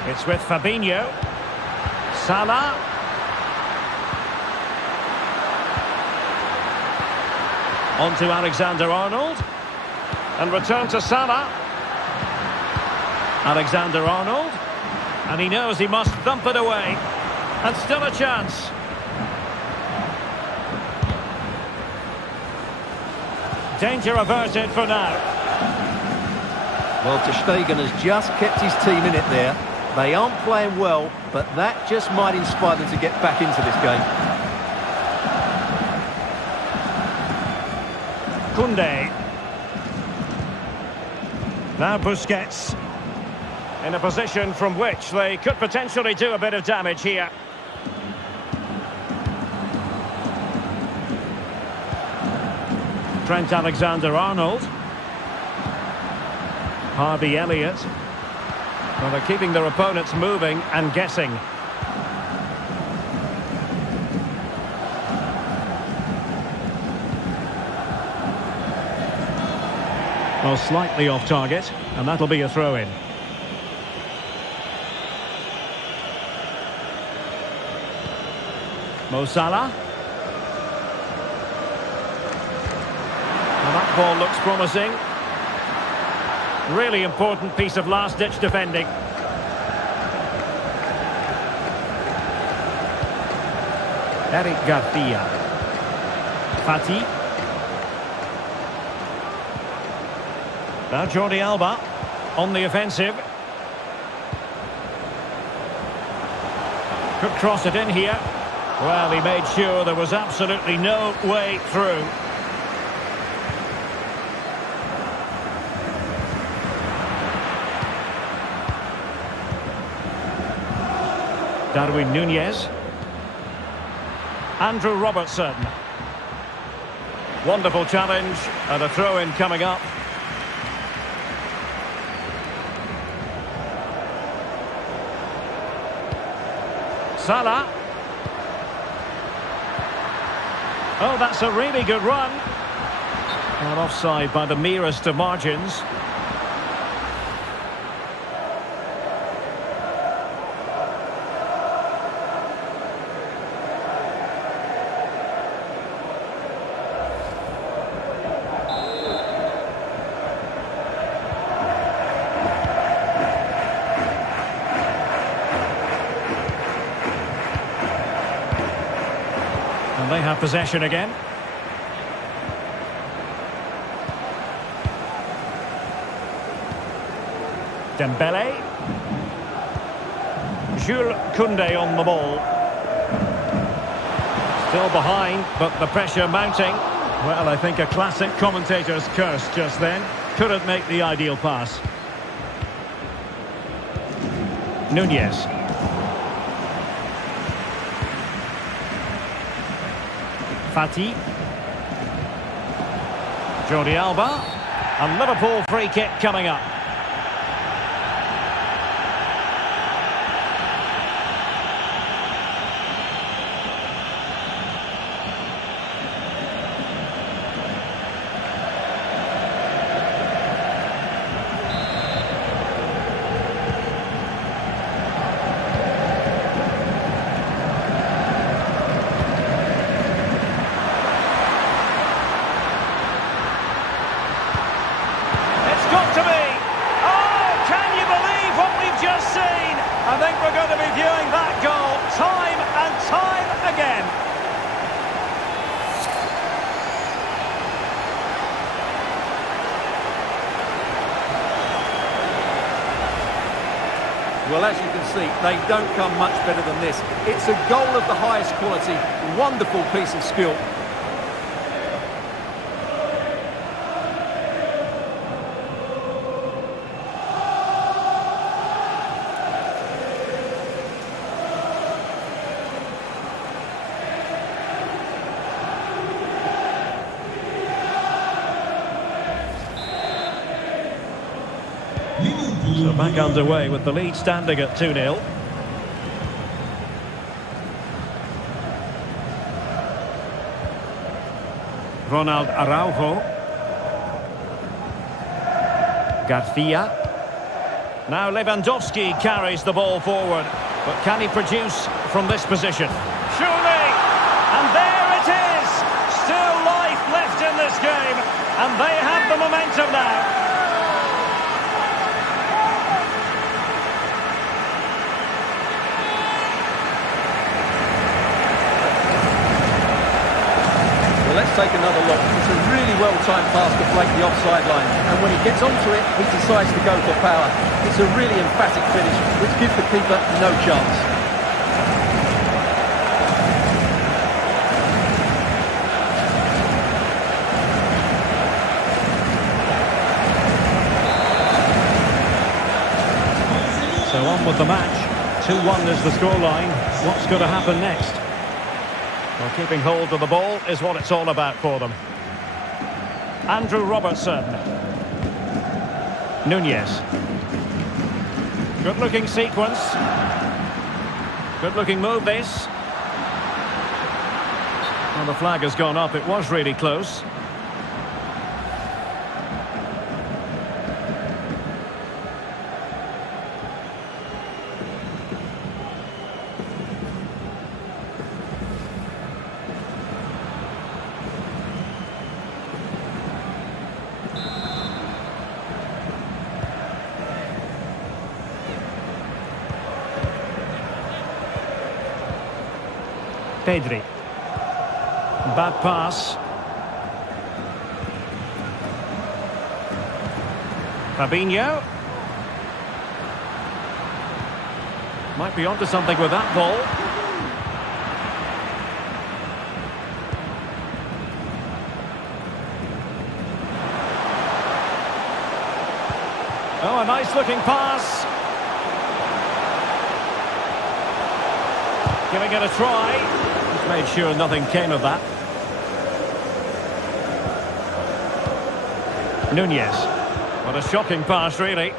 It's with Fabinho. Salah. On to Alexander-Arnold. And return to Salah. Alexander-Arnold. And he knows he must thump it away. And still a chance. Danger averted for now. Well, Ter Stegen has just kept his team in it there. They aren't playing well, but that just might inspire them to get back into this game. Koundé. Now Busquets. In a position from which they could potentially do a bit of damage here. Trent Alexander-Arnold. Harvey Elliott. Well, they're keeping their opponents moving and guessing. Well, slightly off target, and that'll be a throw-in. Mo Salah. Well, that ball looks promising. Really important piece of last-ditch defending. Eric Garcia. Fati. Now Jordi Alba on the offensive. Could cross it in here. Well, he made sure there was absolutely no way through. Darwin Núñez. Andrew Robertson. Wonderful challenge, and a throw-in coming up. Salah. Oh, that's a really good run. Not offside by the merest of margins. And they have possession again. Dembele. Jules Koundé on the ball. Still behind, but the pressure mounting. Well, I think a classic commentator's curse just then. Couldn't make the ideal pass. Núñez. Fati. Jordi Alba. And Liverpool free kick coming up. Got to be. Oh, can you believe what we've just seen? I think we're going to be viewing that goal time and time again. Well, as you can see, they don't come much better than this. It's a goal of the highest quality. Wonderful piece of skill. Back underway with the lead standing at 2-0. Ronald Araujo. Garcia. Now Lewandowski carries the ball forward. But can he produce from this position? Surely! And there it is! Still life left in this game. And they have the momentum now. Well, let's take another look. It's a really well-timed pass to break the offside line. And when he gets onto it, he decides to go for power. It's a really emphatic finish, which gives the keeper no chance. So on with the match. 2-1 is the scoreline. What's going to happen next? Well, keeping hold of the ball is what it's all about for them. Andrew Robertson. Nunez. Good-looking sequence. Good-looking move, this. Well, the flag has gone up. It was really close. Pedri. Bad pass. Fabinho. Might be onto something with that ball. Oh, a nice looking pass. Giving it a try. Just made sure nothing came of that. Nunez. What a shocking pass, really.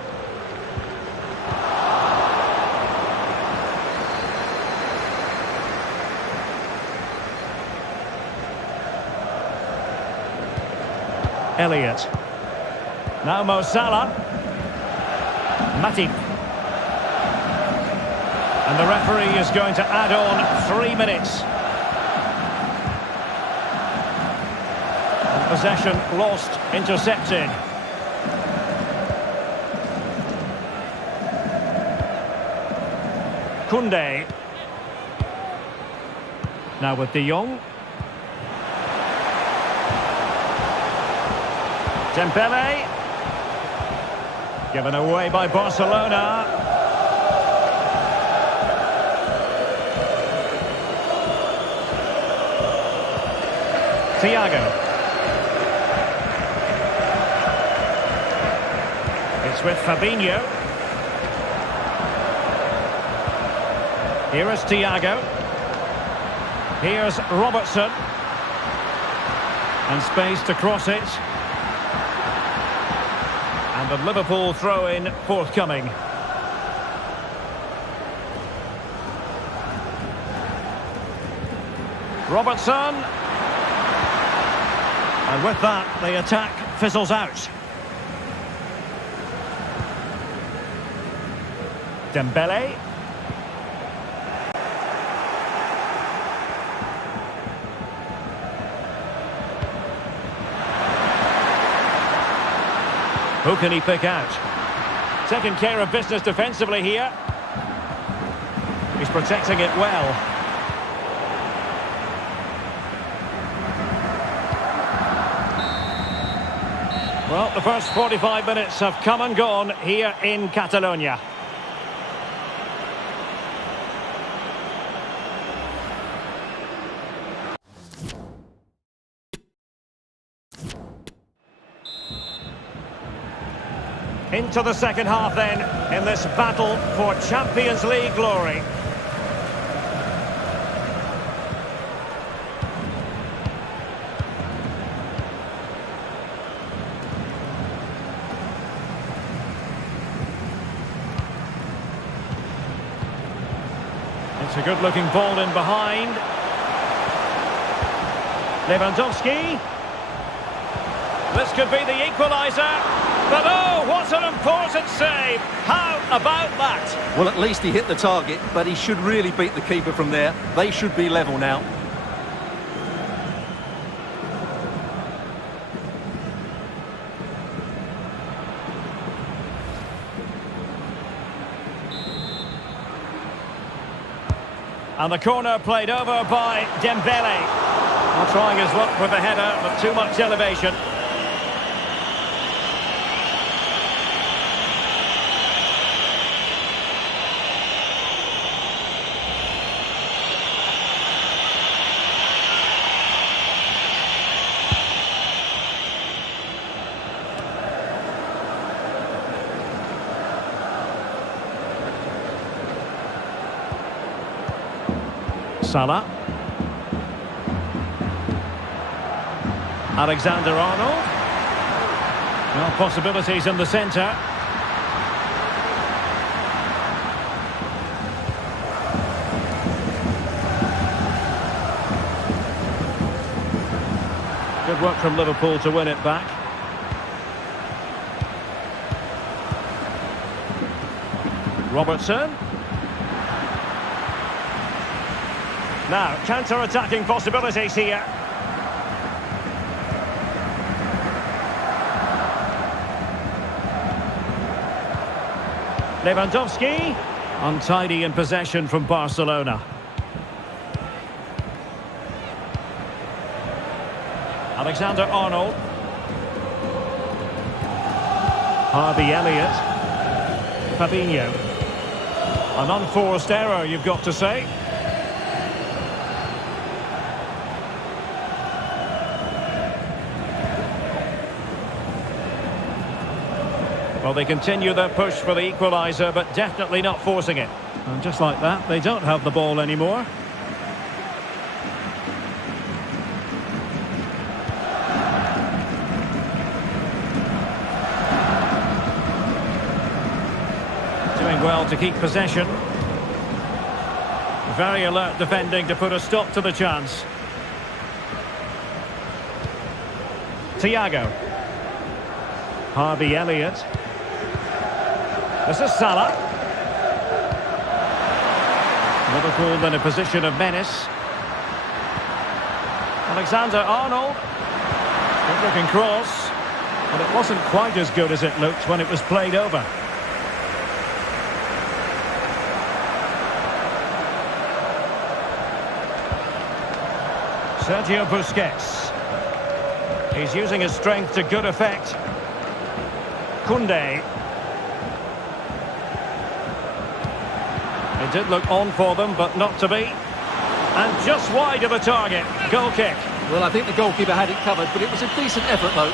Elliott. Now Mo Salah. Matip. And the referee is going to add on 3 minutes. And possession lost, intercepted. Koundé. Now with De Jong. Dembele. Given away by Barcelona. Thiago. It's with Fabinho. Here is Thiago. Here's Robertson. And space to cross it. And the Liverpool throw-in forthcoming. Robertson. And with that, the attack fizzles out. Dembele. Who can he pick out? Taking care of business defensively here. He's protecting it well. Well, the first 45 minutes have come and gone here in Catalonia. Into the second half then, in this battle for Champions League glory. a good-looking ball in behind. Lewandowski. This could be the equaliser. But oh, what an important save. How about that? Well, at least he hit the target, but he should really beat the keeper from there. They should be level now. And the corner played over by Dembele. Not trying his luck with the header, but too much elevation. Salah. Alexander-Arnold. Well, possibilities in the centre. Good work from Liverpool to win it back. Robertson. Now, counter-attacking possibilities here. Lewandowski. Untidy in possession from Barcelona. Alexander-Arnold. Harvey Elliott. Fabinho. An unforced error, you've got to say. Well, they continue their push for the equaliser, but definitely not forcing it. And just like that, they don't have the ball anymore. Doing well to keep possession. Very alert defending to put a stop to the chance. Thiago. Harvey Elliott. This is Salah. Liverpool in a position of menace. Alexander-Arnold. Good-looking cross. But it wasn't quite as good as it looked when it was played over. Sergio Busquets. He's using his strength to good effect. Koundé. It did look on for them, but not to be. And just wide of the target. Goal kick. Well, I think the goalkeeper had it covered, but it was a decent effort, though.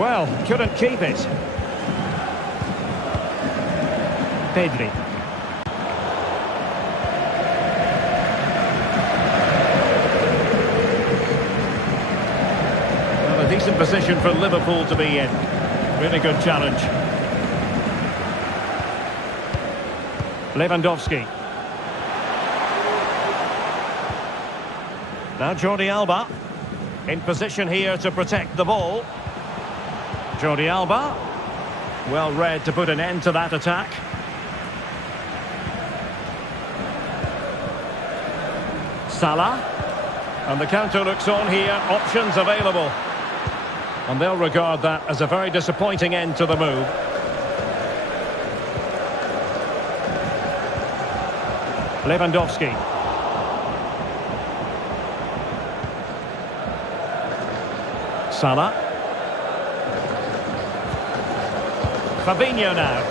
Well, couldn't keep it. Pedri. Well, a decent position for Liverpool to be in. Really good challenge. Lewandowski. Now Jordi Alba. In position here to protect the ball. Jordi Alba. Well read to put an end to that attack. Salah. And the counter looks on here. Options available. And they'll regard that as a very disappointing end to the move. Lewandowski. Salah. Fabinho now.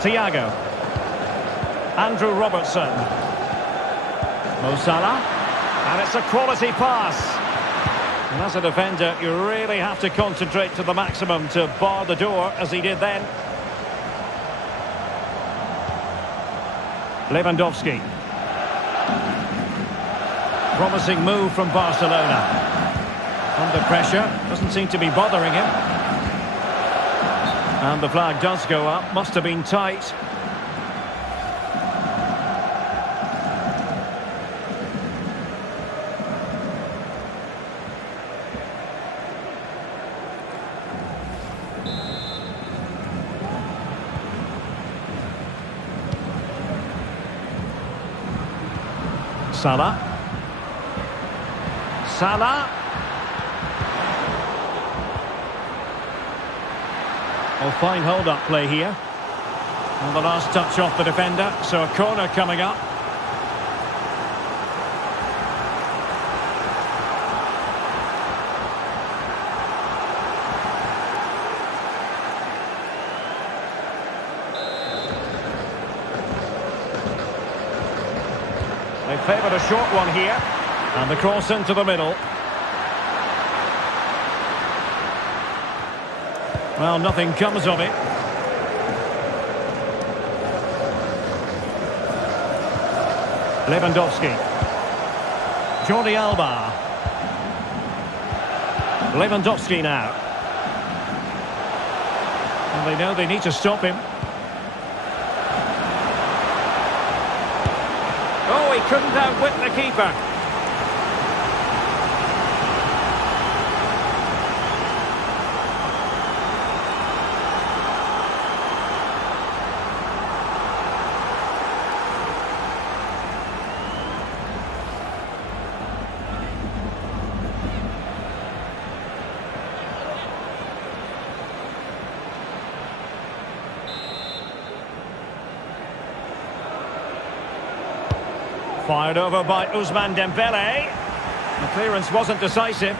Thiago. Andrew Robertson. Mo Salah. And it's a quality pass. And as a defender, you really have to concentrate to the maximum to bar the door, as he did then. Lewandowski. Promising move from Barcelona. Under pressure, doesn't seem to be bothering him. And the flag does go up, must have been tight. Salah. Salah. Oh, fine hold-up play here. And the last touch off the defender, so a corner coming up. They favoured a short one here. And the cross into the middle. Well, nothing comes of it. Lewandowski. Jordi Alba. Lewandowski now. And they know they need to stop him. Oh, he couldn't outwit the keeper. Fired over by Ousmane Dembele. The clearance wasn't decisive.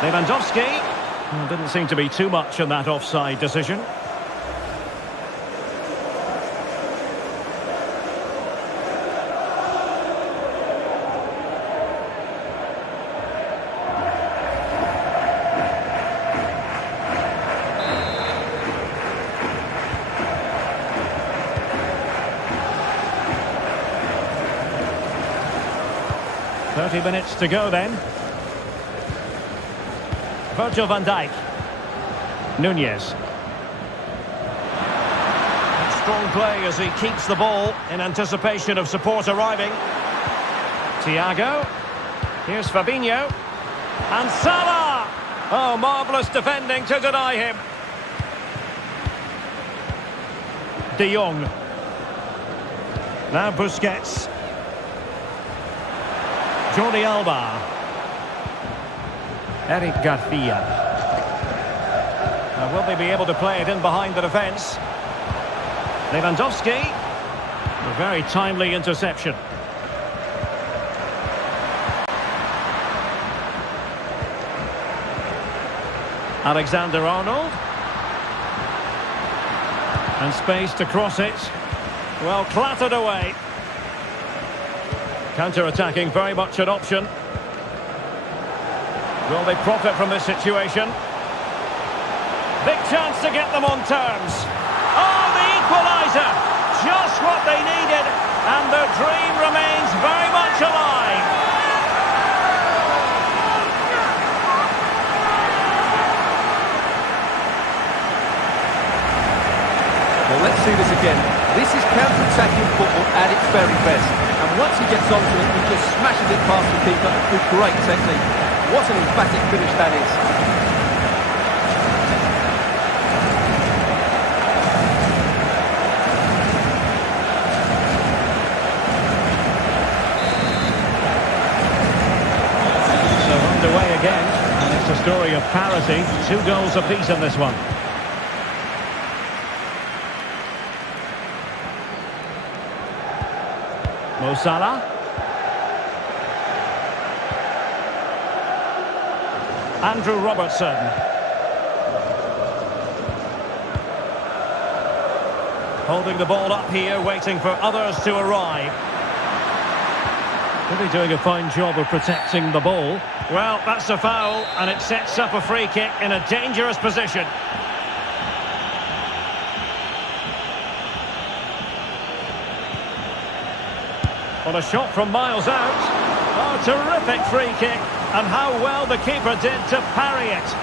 Lewandowski. Well, didn't seem to be too much in that offside decision. Minutes to go then. Virgil van Dijk. Nunez. Strong play as he keeps the ball in anticipation of support arriving. Thiago. Here's Fabinho. And Salah! Oh, marvellous defending to deny him. De Jong. Now Busquets. Jordi Alba. Eric Garcia. Now, will they be able to play it in behind the defence? Lewandowski. A very timely interception. Alexander-Arnold. And space to cross it. Well, clattered away. Counter-attacking, very much an option. Will they profit from this situation? Big chance to get them on terms. Oh, the equaliser! Just what they needed, and their dream remains very much alive. Well, let's see this again. This is counter-attacking football at its very best. And once he gets onto it, he just smashes it past the keeper with great technique. What an emphatic finish that is. So underway again, and it's a story of parity. 2 goals apiece in this one. Mo Salah. Andrew Robertson. Holding the ball up here, waiting for others to arrive. Really doing a fine job of protecting the ball. Well, that's a foul, and it sets up a free kick in a dangerous position. On a shot from miles out. Oh, terrific free kick. And how well the keeper did to parry it.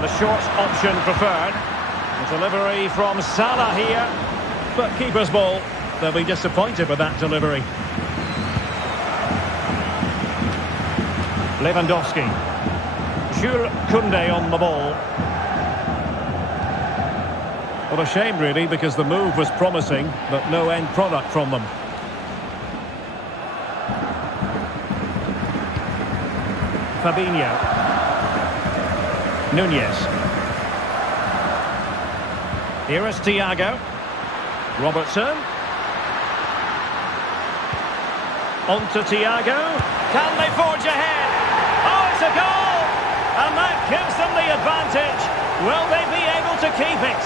The short option preferred. The delivery from Salah here. But keeper's ball. They'll be disappointed with that delivery. Lewandowski. Jules Koundé on the ball. What a shame really, because the move was promising, but no end product from them. Fabinho. Nunez. Here is Thiago. Robertson. On to Thiago. Can they forge ahead? Oh, it's a goal! And that gives them the advantage. Will they be able to keep it?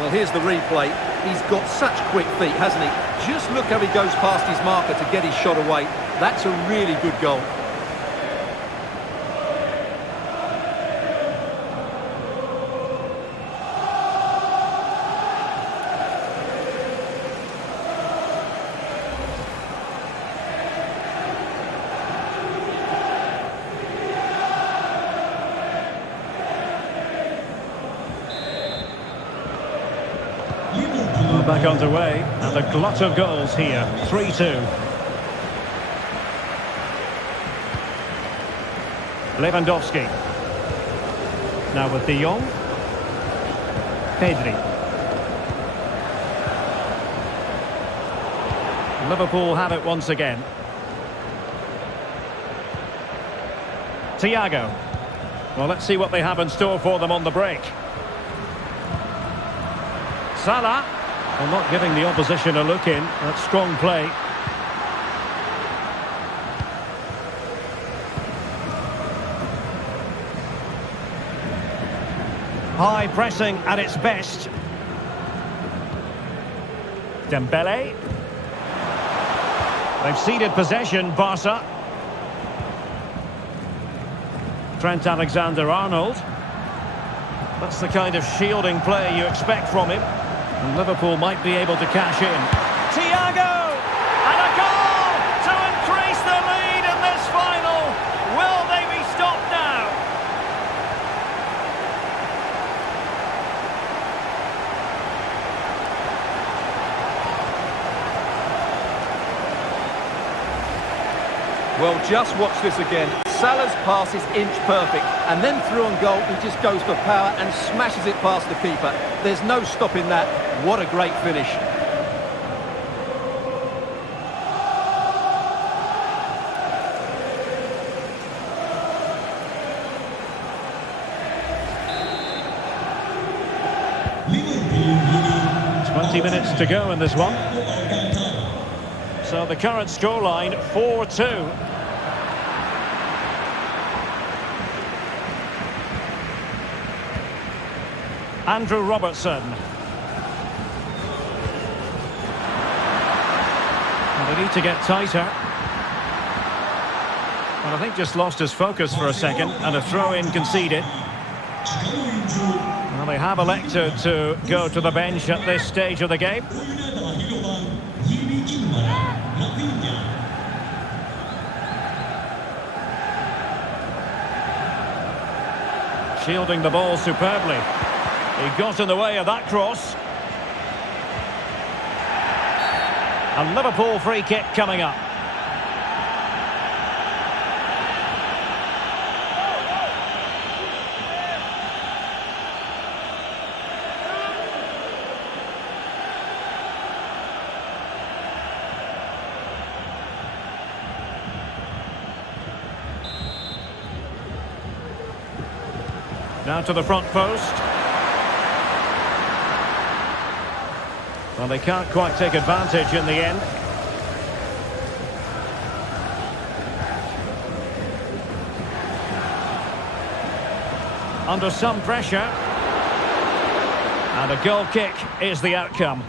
Well, here's the replay. He's got such quick feet, hasn't he? Just look how he goes past his marker to get his shot away. That's a really good goal. Back underway, and a glut of goals here. 3-2. Lewandowski. Now with De Jong. Pedri. Liverpool have it once again. Thiago. Well, let's see what they have in store for them on the break. Salah. Well, not giving the opposition a look in. That's strong play. High pressing at its best. Dembele. They've ceded possession, Barca. Trent Alexander-Arnold. That's the kind of shielding play you expect from him. And Liverpool might be able to cash in. Thiago! And a goal to increase the lead in this final. Will they be stopped now? Well, just watch this again. Salah's pass is inch perfect, and then through on goal, he just goes for power and smashes it past the keeper. There's no stopping that. What a great finish. Liverpool 20 minutes to go in this one. So the current scoreline, 4-2. Andrew Robertson. And they need to get tighter. And I think just lost his focus for a second, and a throw-in conceded. Well, they have elected to go to the bench at this stage of the game. Shielding the ball superbly. He got in the way of that cross. A Liverpool free kick coming up. Now to the front post. Well, they can't quite take advantage in the end. under some pressure. And a goal kick is the outcome.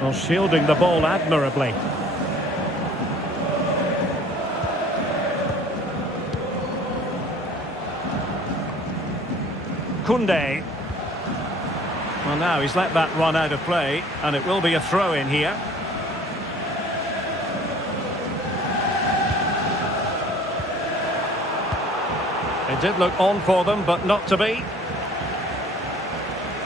Well, shielding the ball admirably. Koundé. Well, now he's let that run out of play, and it will be a throw in here. It did look on for them, but not to be.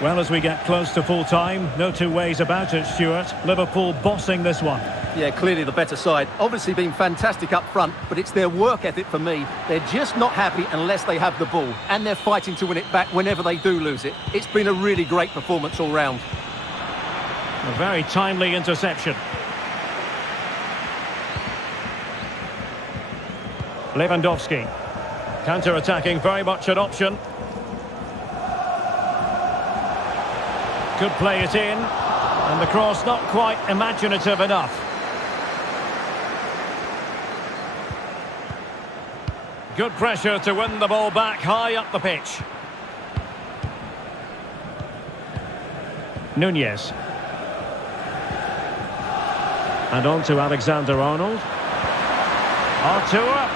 Well, as we get close to full time, no two ways about it, Stuart. Liverpool bossing this one. Yeah, clearly the better side. Obviously been fantastic up front, but it's their work ethic for me. They're just not happy unless they have the ball, and they're fighting to win it back whenever they do lose it. It's been a really great performance all round. A very timely interception. Lewandowski. Counter-attacking, very much an option. Could play it in, and the cross not quite imaginative enough. Good pressure to win the ball back high up the pitch. Nunez. And on to Alexander-Arnold. Artur.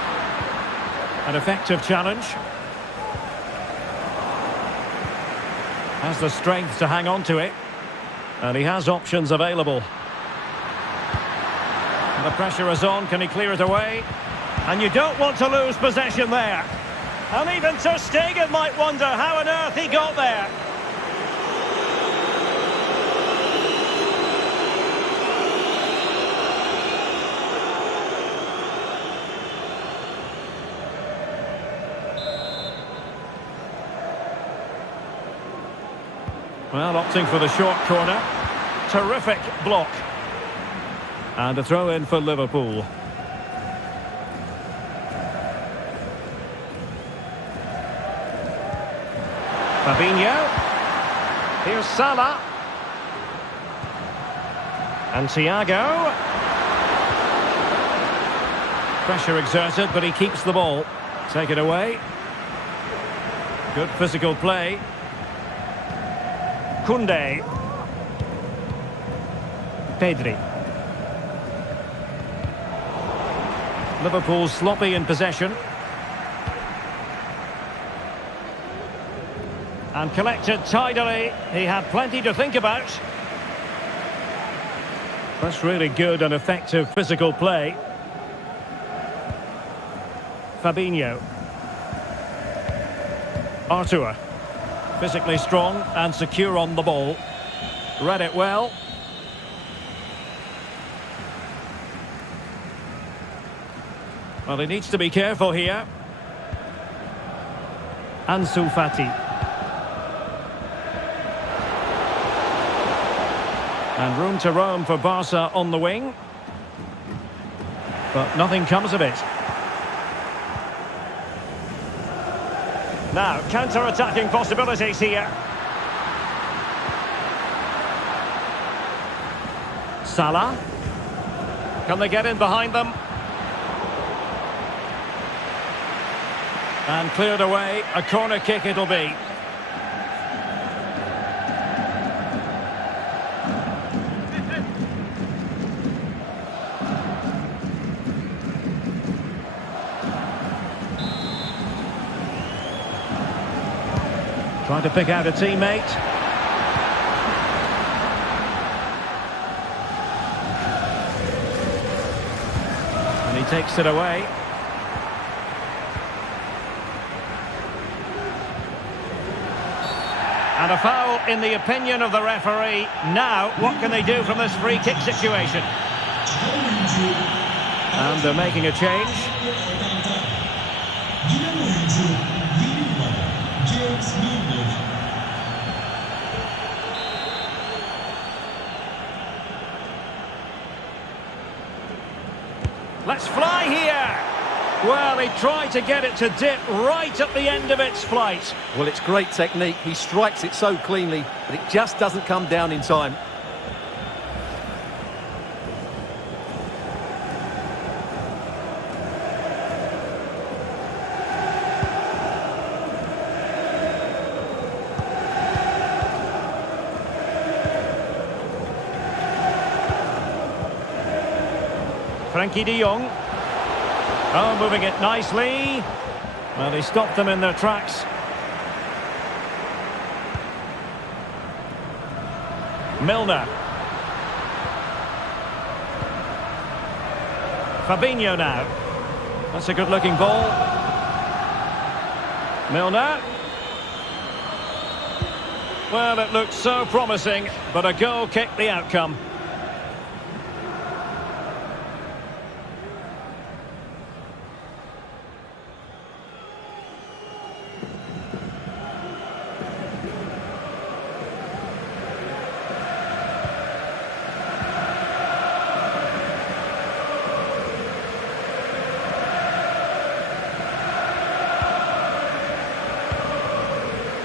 An effective challenge. Has the strength to hang on to it. And he has options available. And the pressure is on. Can he clear it away? And you don't want to lose possession there. And even Ter Stegen might wonder how on earth he got there. Well, opting for the short corner. Terrific block. And a throw in for Liverpool. Fabinho. Here's Salah. And Thiago. Pressure exerted, but he keeps the ball. Take it away. Good physical play. Koundé. Pedri. Liverpool sloppy in possession. And collected tidily. He had plenty to think about. That's really good and effective physical play. Fabinho. Artur. Physically strong and secure on the ball. Read it well. Well, he needs to be careful here. Ansu Fati. And room to roam for Barca on the wing. But nothing comes of it. Now, counter-attacking possibilities here. Salah. Can they get in behind them? And cleared away. A corner kick it'll be. Trying to pick out a teammate. And he takes it away. And a foul in the opinion of the referee. Now, what can they do from this free kick situation? And they're making a change. Let's fly here. Well, he tried to get it to dip right at the end of its flight. Well, it's great technique. He strikes it so cleanly, but it just doesn't come down in time. Frankie de Jong. Oh, moving it nicely. Well, he stopped them in their tracks. Milner. Fabinho now. That's a good-looking ball. Milner. Well, it looked so promising, but a goal kicked the outcome.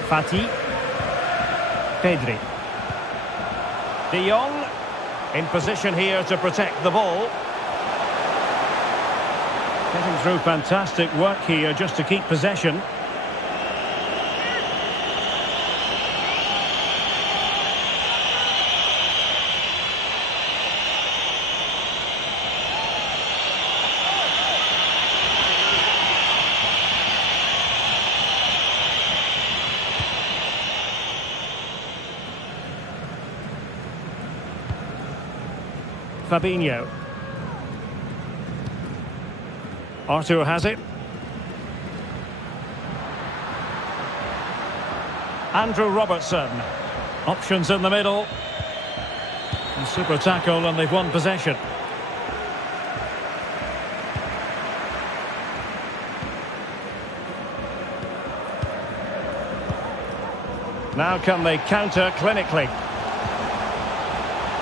Fati. Pedri. De Jong in position here to protect the ball. Getting through fantastic work here just to keep possession. Fabinho. Arthur has it. Andrew Robertson. Options in the middle. And super tackle, and they've won possession. Now can they counter clinically?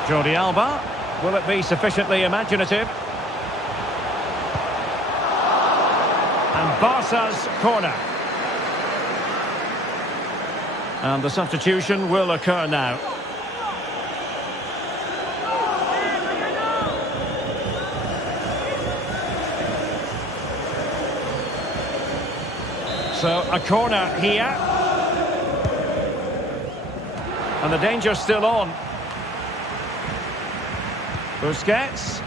Jordi Alba. Will it be sufficiently imaginative? And Barca's corner. And the substitution will occur now. So a corner here. And the danger's still on. Busquets.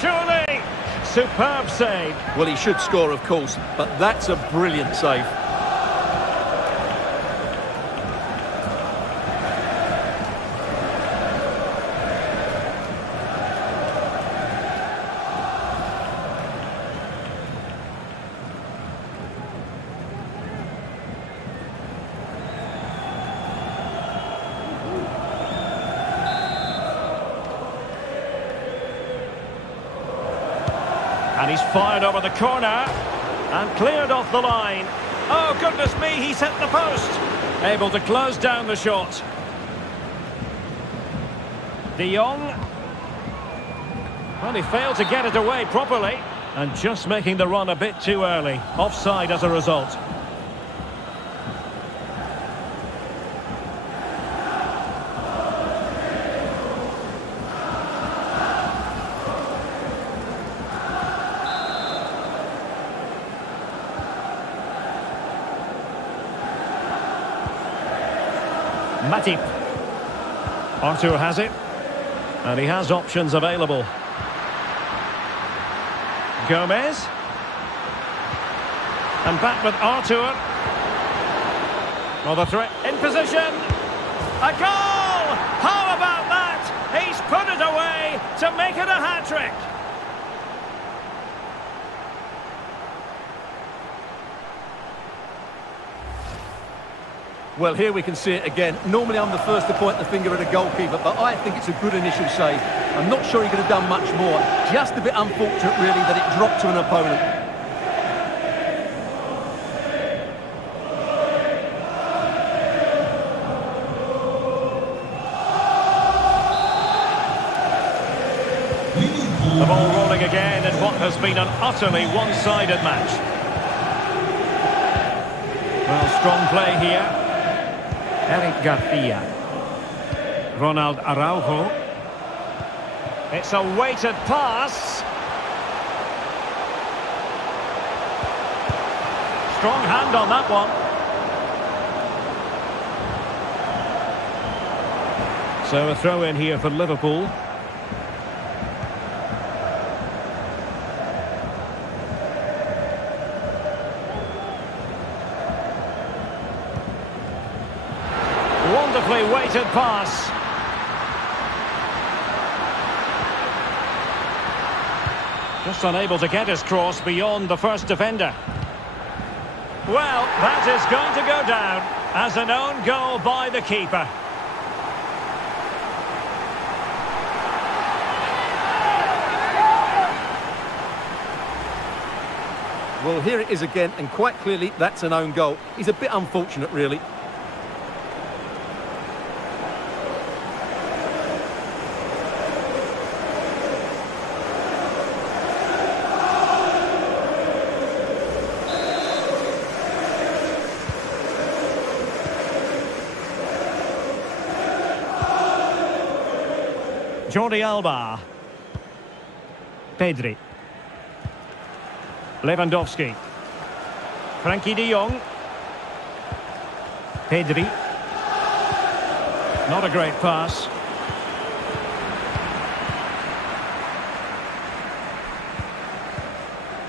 Surely! Superb save. Well, he should score, of course, but that's a brilliant save. And he's fired over the corner and cleared off the line. Oh, goodness me, he's hit the post. Able to close down the shot. De Jong. Well, he failed to get it away properly. And just making the run a bit too early. Offside as a result. Matip. Arthur has it. And he has options available. Gomez. And back with Arthur. Well, the threat in position. A goal! How about that? He's put it away to make it a hat-trick. Well, here we can see it again. Normally I'm the first to point the finger at a goalkeeper, but I think it's a good initial save. I'm not sure he could have done much more. Just a bit unfortunate, really, that it dropped to an opponent. The ball rolling again, and what has been an utterly one-sided match. Well, strong play here. Eric Garcia. Ronald Araujo. It's a weighted pass. Strong hand on that one. So a throw in here for Liverpool. Wonderfully weighted pass. Just unable to get his cross beyond the first defender. Well, that is going to go down as an own goal by the keeper. Well, here it is again, and quite clearly that's an own goal. He's a bit unfortunate, really. Jordi Alba. Pedri. Lewandowski. Frankie de Jong. Pedri. Not a great pass.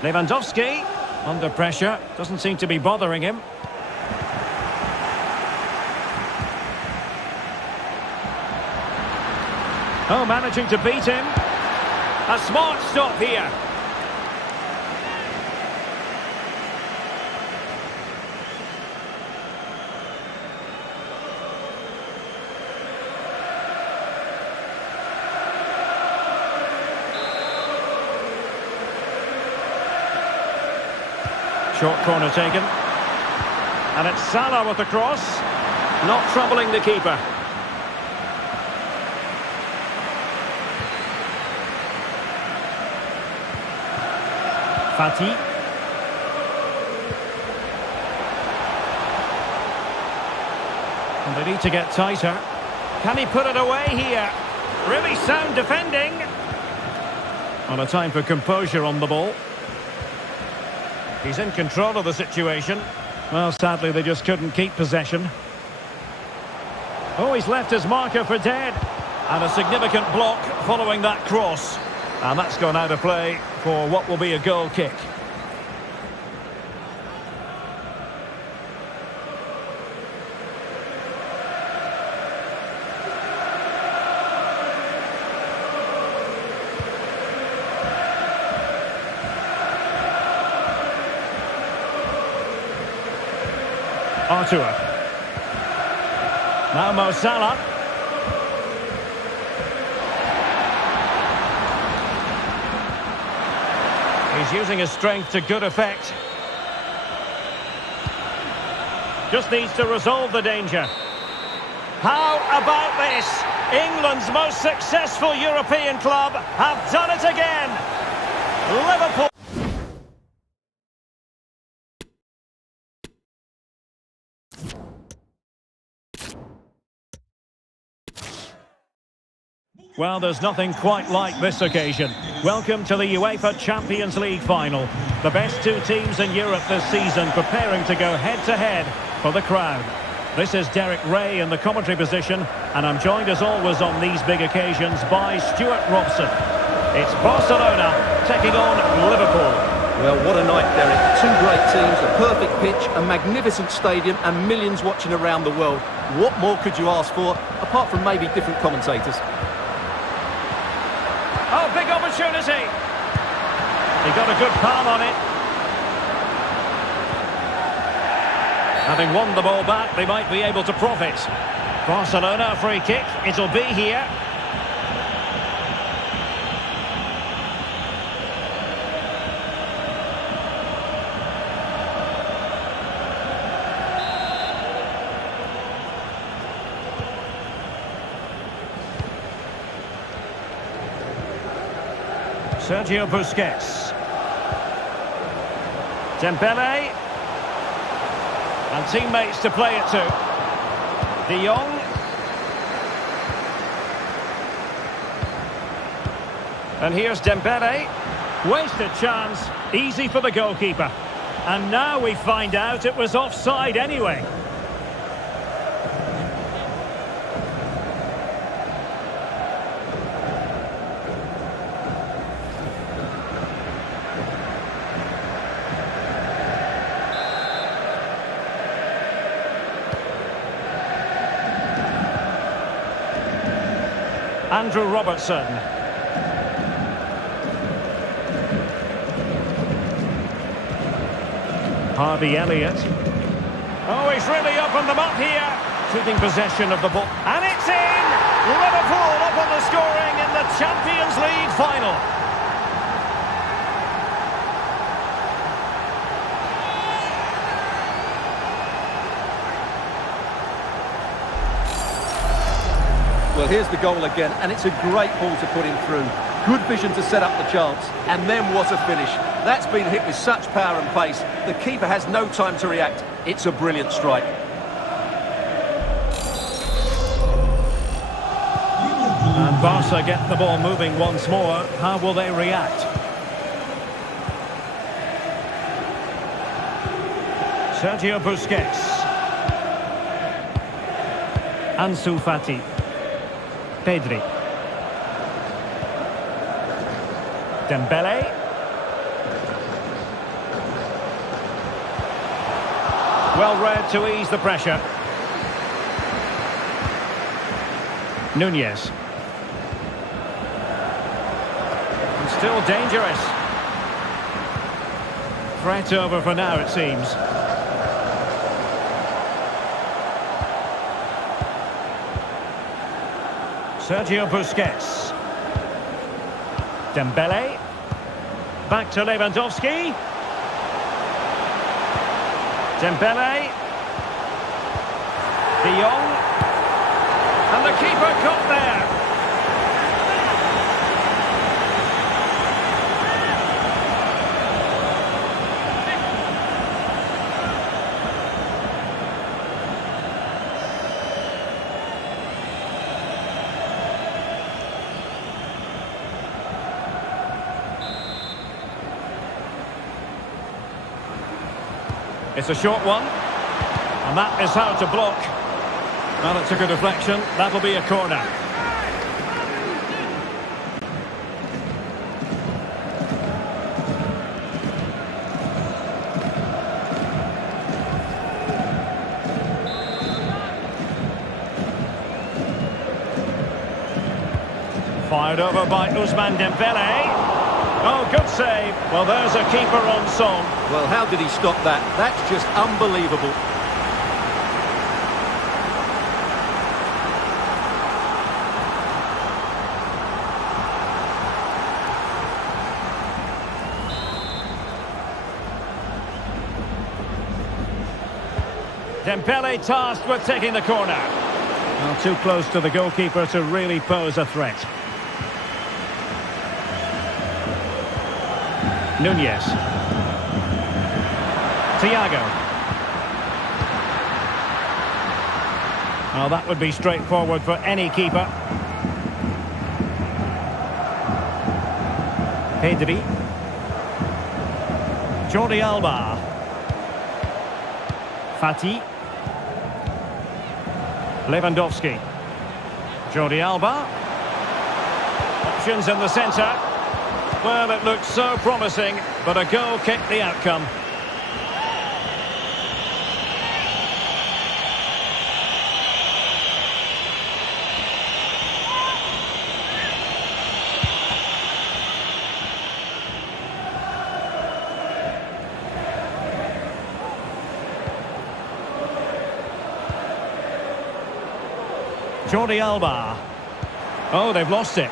Lewandowski under pressure. Doesn't seem to be bothering him. Oh, managing to beat him. A smart stop here. Short corner taken. And it's Salah with the cross. Not troubling the keeper. Fati. And they need to get tighter. Can he put it away here? Really sound defending. On a time for composure on the ball. He's in control of the situation. Well, sadly, they just couldn't keep possession. Oh, he's left his marker for dead. And a significant block following that cross. And that's gone out of play for what will be a goal kick. Artur. Now Mo Salah. He's using his strength to good effect. Just needs to resolve the danger. How about this? England's most successful European club have done it again. Liverpool. Well, there's nothing quite like this occasion. Welcome to the UEFA Champions League final. The best two teams in Europe this season preparing to go head-to-head for the crown. This is Derek Ray in the commentary position, and I'm joined as always on these big occasions by Stuart Robson. It's Barcelona taking on Liverpool. Well, what a night, Derek. Two great teams, a perfect pitch, a magnificent stadium, and millions watching around the world. What more could you ask for, apart from maybe different commentators? Oh, big opportunity. He got a good palm on it. Having won the ball back, they might be able to profit. Barcelona, a free kick. It'll be here. Sergio Busquets. Dembele. And teammates to play it to. De Jong. And here's Dembele. Wasted chance. Easy for the goalkeeper. And now we find out it was offside anyway. Andrew Robertson. Harvey Elliott. Oh, he's really opened them up here. Keeping possession of the ball. And it's in! Liverpool up on the scoring in the Champions League final. Well, here's the goal again, and it's a great ball to put him through. Good vision to set up the chance, and then what a finish. That's been hit with such power and pace. The keeper has no time to react. It's a brilliant strike. And Barca get the ball moving once more. How will they react? Sergio Busquets. Ansu Fati. Pedri. Dembele. Well read to ease the pressure. Nunez. And still dangerous. Threat over for now, it seems. Sergio Busquets. Dembele. Back to Lewandowski. Dembele. De Jong. And the keeper got there. It's a short one, and that is how to block. Well, it's a good deflection. That'll be a corner. Fired over by Ousmane Dembele. Oh, good save. Well, there's a keeper on song. Well, how did he stop that? That's just unbelievable. Dembele tasked with taking the corner. Well, too close to the goalkeeper to really pose a threat. Nunez. Thiago. Well, that would be straightforward for any keeper. Pedri. Jordi Alba. Fati. Lewandowski. Jordi Alba. Options in the centre. Well, it looked so promising, but a goal kicked the outcome. Jordi Alba. Oh, they've lost it.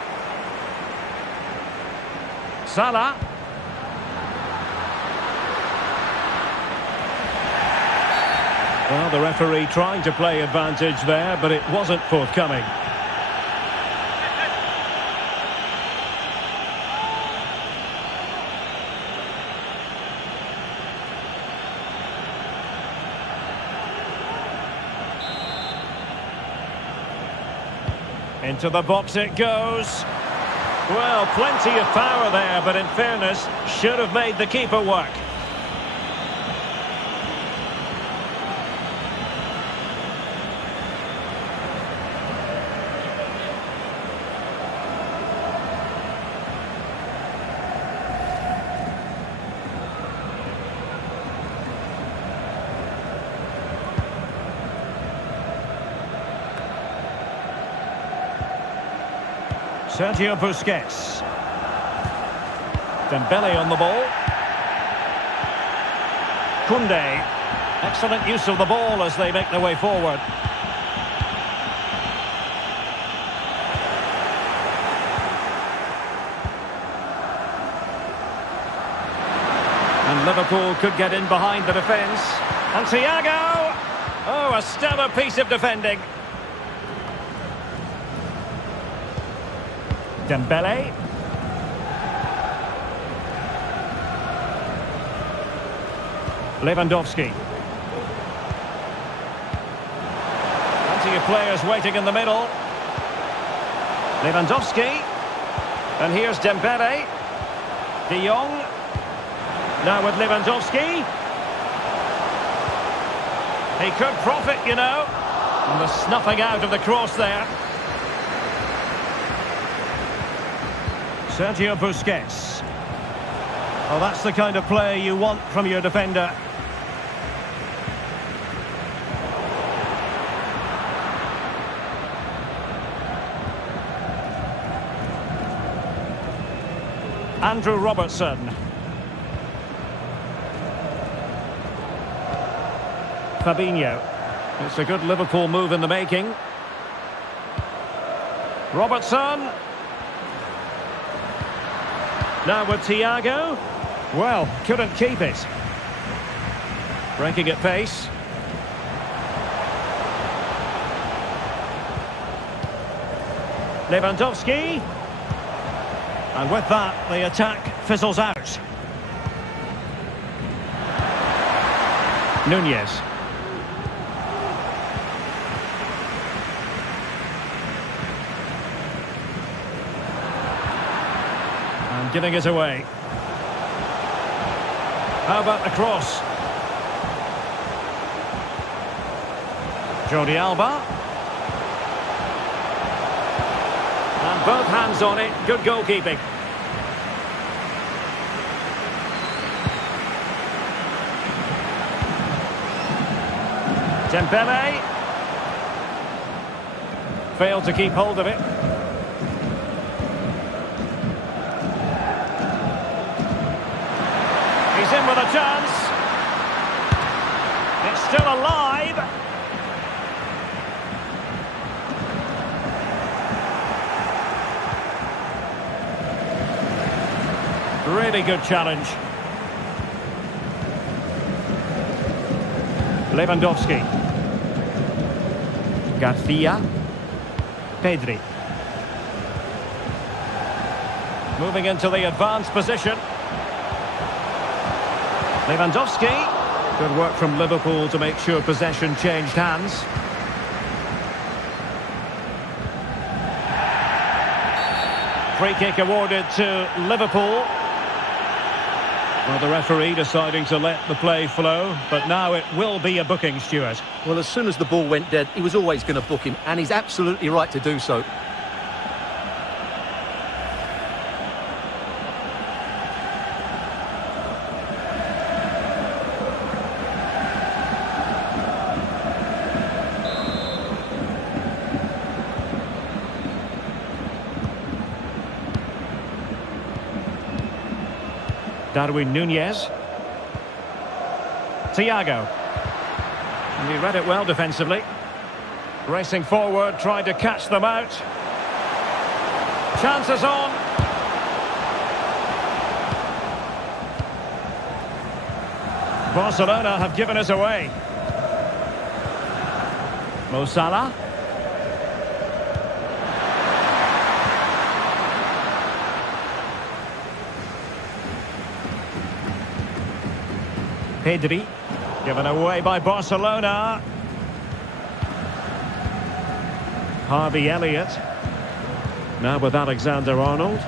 Salah. Well, the referee trying to play advantage there, but it wasn't forthcoming. Into the box it goes. Well, plenty of power there, but in fairness, should have made the keeper work. Sergio Busquets. Dembele on the ball. Koundé. Excellent use of the ball as they make their way forward. And Liverpool could get in behind the defence. And Thiago! Oh, a stellar piece of defending. Dembele. Lewandowski. Plenty of players waiting in the middle. Lewandowski. And here's Dembele. De Jong. Now with Lewandowski. He could profit, you know. And the snuffing out of the cross there. Sergio Busquets. Well, that's the kind of play you want from your defender. Andrew Robertson. Fabinho. It's a good Liverpool move in the making. Robertson. Now with Thiago. Well, couldn't keep it. Breaking at pace. Lewandowski. And with that, the attack fizzles out. Nunez. And giving it away. How about the cross? Jordi Alba. And both hands on it. Good goalkeeping. Dembele. Failed to keep hold of it. He's in with a chance. It's still alive. Really good challenge. Lewandowski. Garcia. Pedri. Moving into the advanced position. Lewandowski. Good work from Liverpool to make sure possession changed hands. Free kick awarded to Liverpool. Well, the referee deciding to let the play flow, but now it will be a booking, Stuart. Well, as soon as the ball went dead, he was always going to book him, and he's absolutely right to do so. Darwin Nunez. Thiago. And he read it well defensively. Racing forward, trying to catch them out. Chances on. Barcelona have given us away. Mo Salah. Pedri, given away by Barcelona. Harvey Elliott. Now with Alexander-Arnold.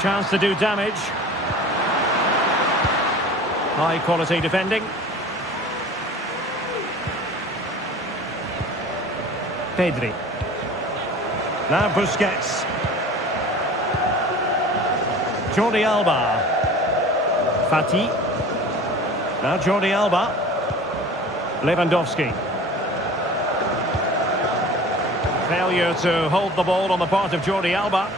Chance to do damage. High quality defending. Pedri. Now Busquets. Jordi Alba. Fati. Now Jordi Alba. Lewandowski. Failure to hold the ball on the part of Jordi Alba.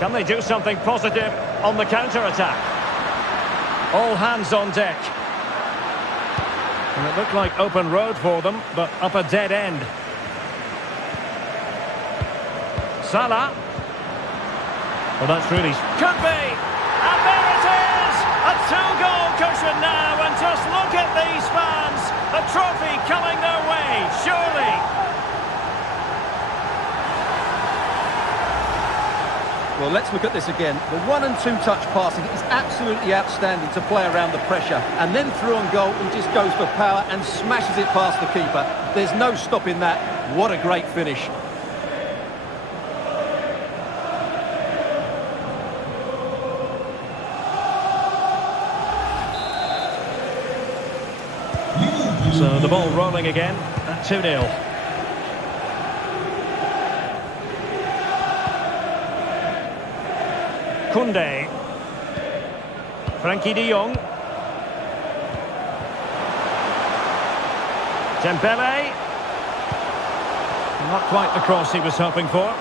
Can they do something positive on the counter-attack? All hands on deck. And it looked like open road for them, but up a dead end. Salah. Well, that's really... Could be! And there it is! A two-goal cushion now, and just look at these fans! The trophy coming their way, surely! Well, let's look at this again. The 1- and 2-touch passing is absolutely outstanding to play around the pressure. And then through on goal, he just goes for power and smashes it past the keeper. There's no stopping that. What a great finish. So the ball rolling again at 2-0. Koundé. Frankie de Jong. Dembele. Not quite the cross he was hoping for.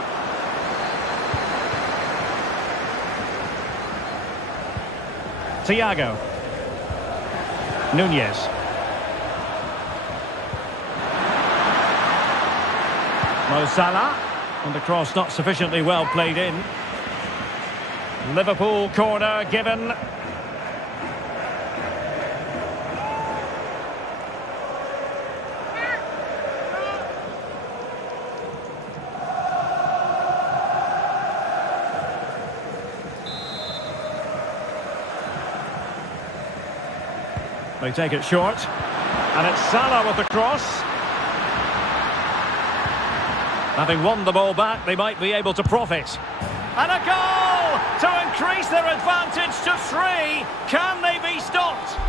Thiago. Nunez. Mo Salah. And the cross not sufficiently well played in. Liverpool corner given. They take it short. And it's Salah with the cross. Having won the ball back, they might be able to profit. And a goal to increase their advantage to 3. Can they be stopped?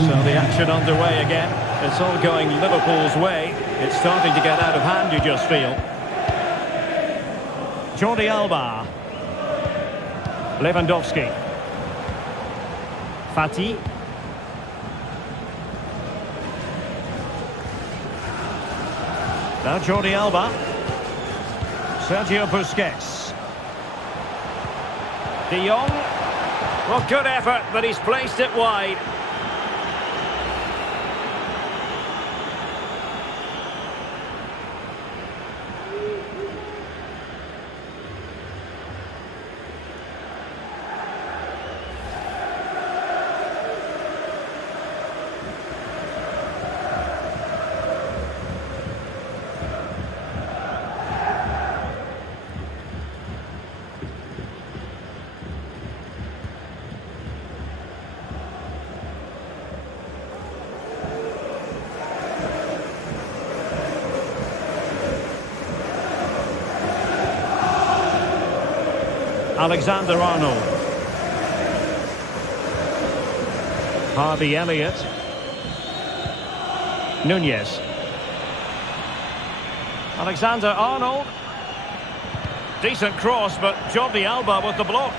So the action underway again. It's all going Liverpool's way. It's starting to get out of hand, you just feel. Jordi Alba. Lewandowski. Fati. Now Jordi Alba. Sergio Busquets. De Jong. Well, good effort, but he's placed it wide. Alexander-Arnold. Harvey Elliott. Nunez. Alexander-Arnold. Decent cross, but Jordi Alba with the block.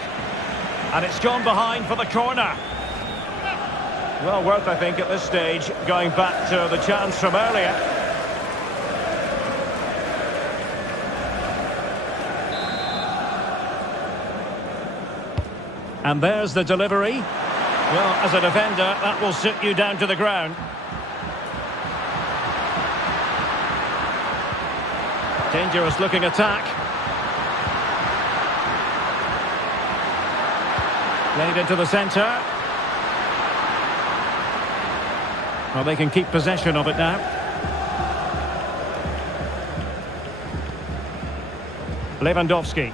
And it's gone behind for the corner. Well worth, I think, at this stage, going back to the chance from earlier. And there's the delivery. Well, as a defender, that will sit you down to the ground. Dangerous looking attack. Played into the centre. Well, they can keep possession of it now. Lewandowski.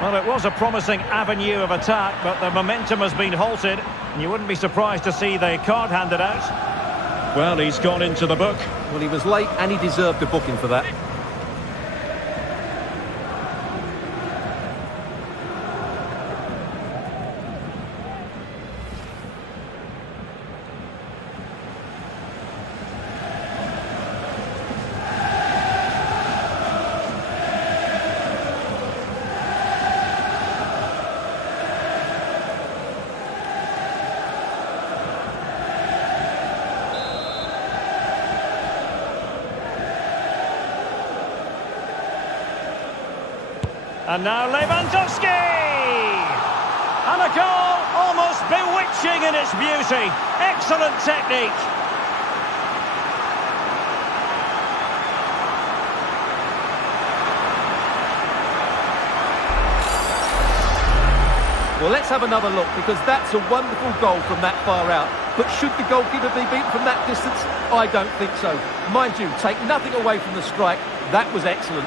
Well, it was a promising avenue of attack, but the momentum has been halted. And you wouldn't be surprised to see the card handed out. Well, he's gone into the book. Well, he was late and he deserved a booking for that. And now Lewandowski! And a goal almost bewitching in its beauty. Excellent technique. Well, let's have another look, because that's a wonderful goal from that far out. But should the goalkeeper be beaten from that distance? I don't think so. Mind you, take nothing away from the strike. That was excellent.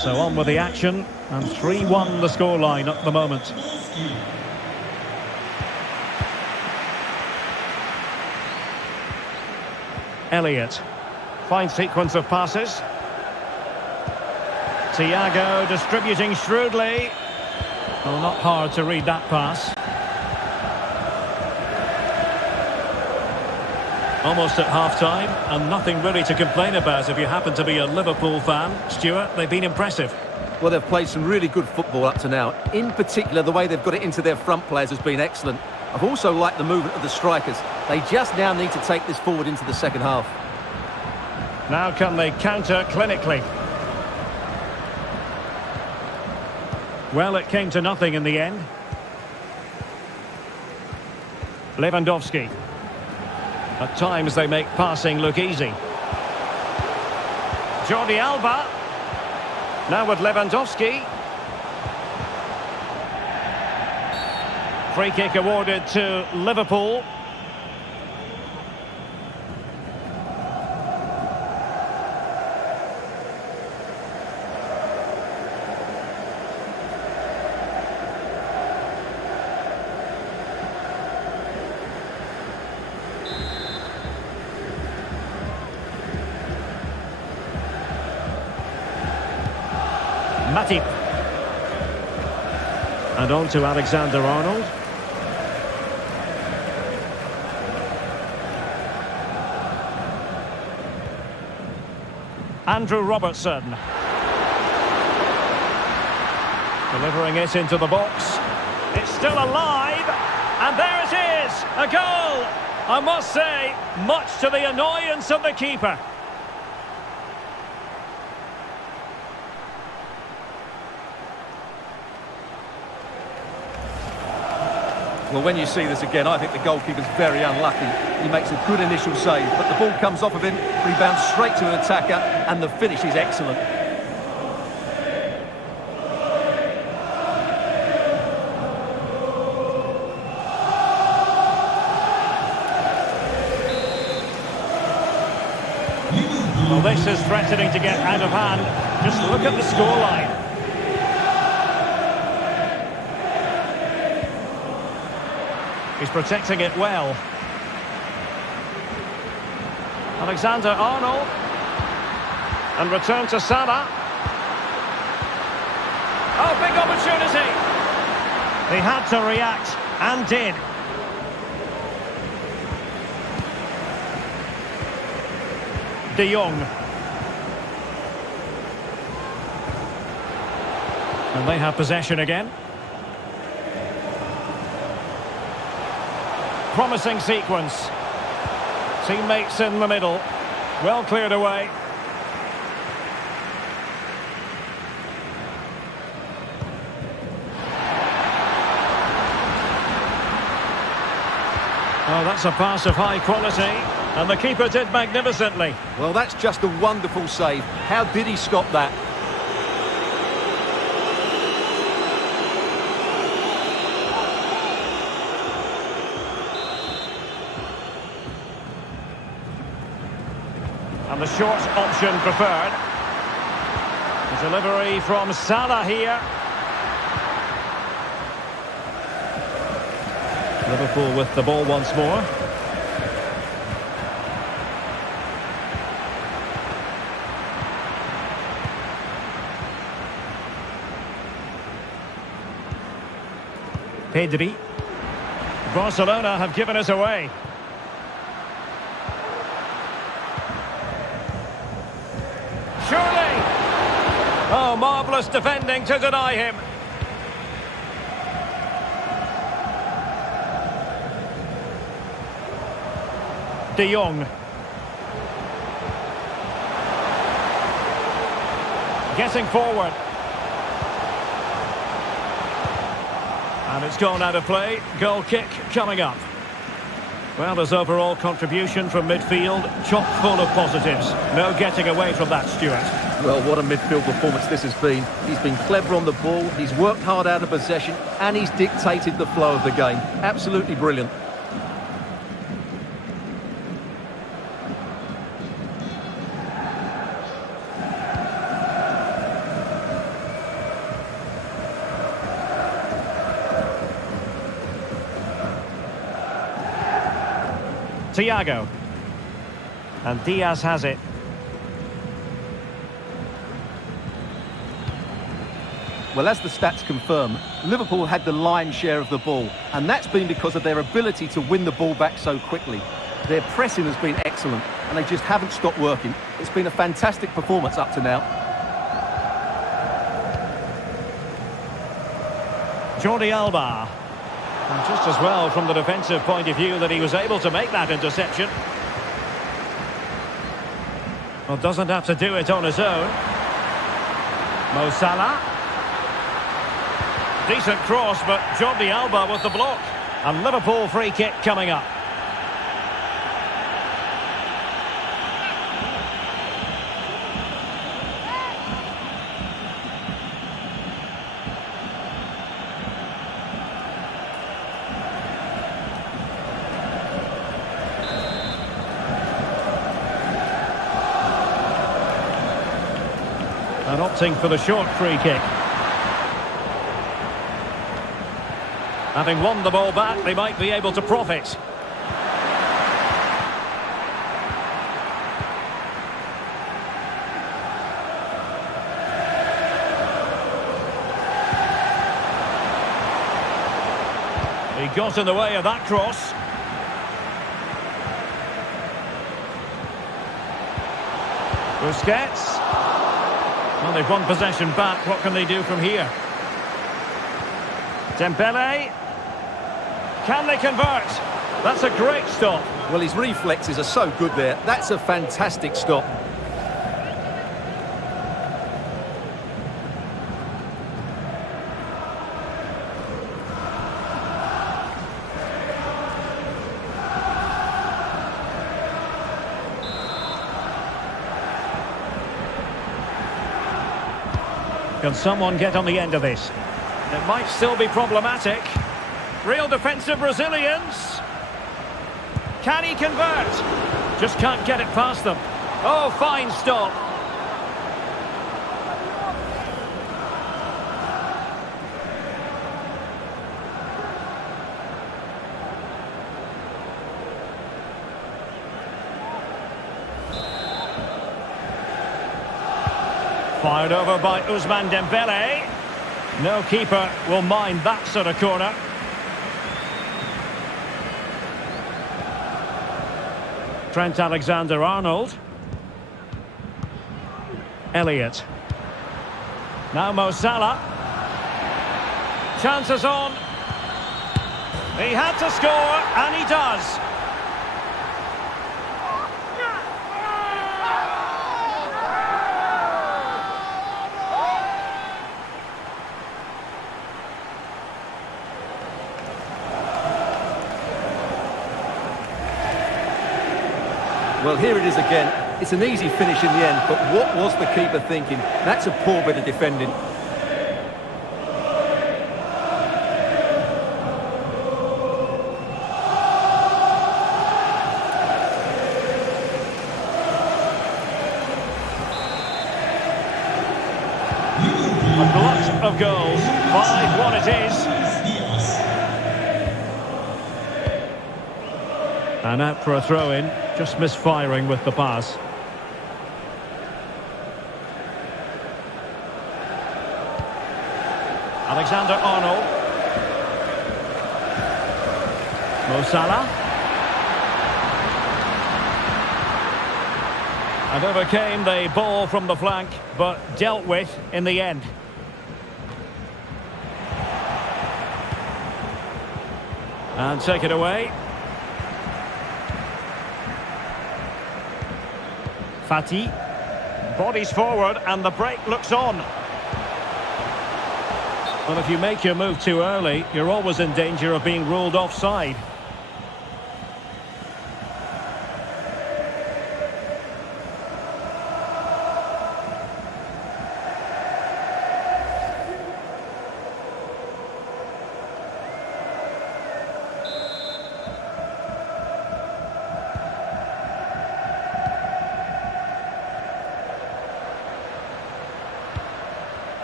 So on with the action, and 3-1 the scoreline at the moment. Elliott. Fine sequence of passes. Thiago distributing shrewdly. Well, not hard to read that pass. Almost at half-time, and nothing really to complain about if you happen to be a Liverpool fan. Stuart, they've been impressive. Well, they've played some really good football up to now. In particular, the way they've got it into their front players has been excellent. I've also liked the movement of the strikers. They just now need to take this forward into the second half. Now can they counter clinically? Well, it came to nothing in the end. Lewandowski. At times they make passing look easy. Jordi Alba. Now with Lewandowski. Free kick awarded to Liverpool. Matip. And on to Alexander-Arnold. Andrew Robertson. Delivering it into the box. It's still alive. And there it is. A goal. I must say, much to the annoyance of the keeper. Well, when you see this again, I think the goalkeeper's very unlucky. He makes a good initial save, but the ball comes off of him, rebounds straight to an attacker, and the finish is excellent. Well, this is threatening to get out of hand. Just look at the scoreline. He's protecting it well. Alexander-Arnold. And return to Salah. Oh, big opportunity. He had to react, and did. De Jong. And they have possession again. Promising sequence. Teammates in the middle. Well cleared away. Oh, that's a pass of high quality. And the keeper did magnificently. Well, that's just a wonderful save. How did he stop that? And the short option preferred. The delivery from Salah here. Liverpool with the ball once more. Pedri. Barcelona have given us away. Surely! Oh, marvellous defending to deny him. De Jong. Getting forward. And it's gone out of play. Goal kick coming up. Well, his overall contribution from midfield, chock full of positives. No getting away from that, Stuart. Well, what a midfield performance this has been. He's been clever on the ball, he's worked hard out of possession, and he's dictated the flow of the game. Absolutely brilliant. Thiago. And Diaz has it. Well, as the stats confirm, Liverpool had the lion's share of the ball, and that's been because of their ability to win the ball back so quickly. Their pressing has been excellent, and they just haven't stopped working. It's been a fantastic performance up to now. Jordi Alba. And just as well from the defensive point of view that he was able to make that interception. Well, doesn't have to do it on his own. Mo Salah. Decent cross, but Jordi Alba with the block. And Liverpool free kick coming up. And opting for the short free kick. Having won the ball back, they might be able to profit. He got in the way of that cross. Busquets. Well, they've won possession back. What can they do from here? Dembele. Can they convert? That's a great stop. Well, his reflexes are so good there. That's a fantastic stop. Can someone get on the end of this? It might still be problematic. Real defensive resilience. Can he convert? Just can't get it past them. Oh, fine stop. Fired over by Ousmane Dembele. No keeper will mind that sort of corner. Trent Alexander-Arnold. Elliott. Now Mo Salah. Chances on. He had to score, and he does. Well, here it is again. It's an easy finish in the end, but what was the keeper thinking? That's a poor bit of defending. A glut of goals. 5-1 it is. And out for a throw-in. Just misfiring with the pass. Alexander-Arnold. Mo Salah. And overcame the ball from the flank, but dealt with in the end. And take it away. Fati. Bodies forward and the break looks on. Well, if you make your move too early, you're always in danger of being ruled offside.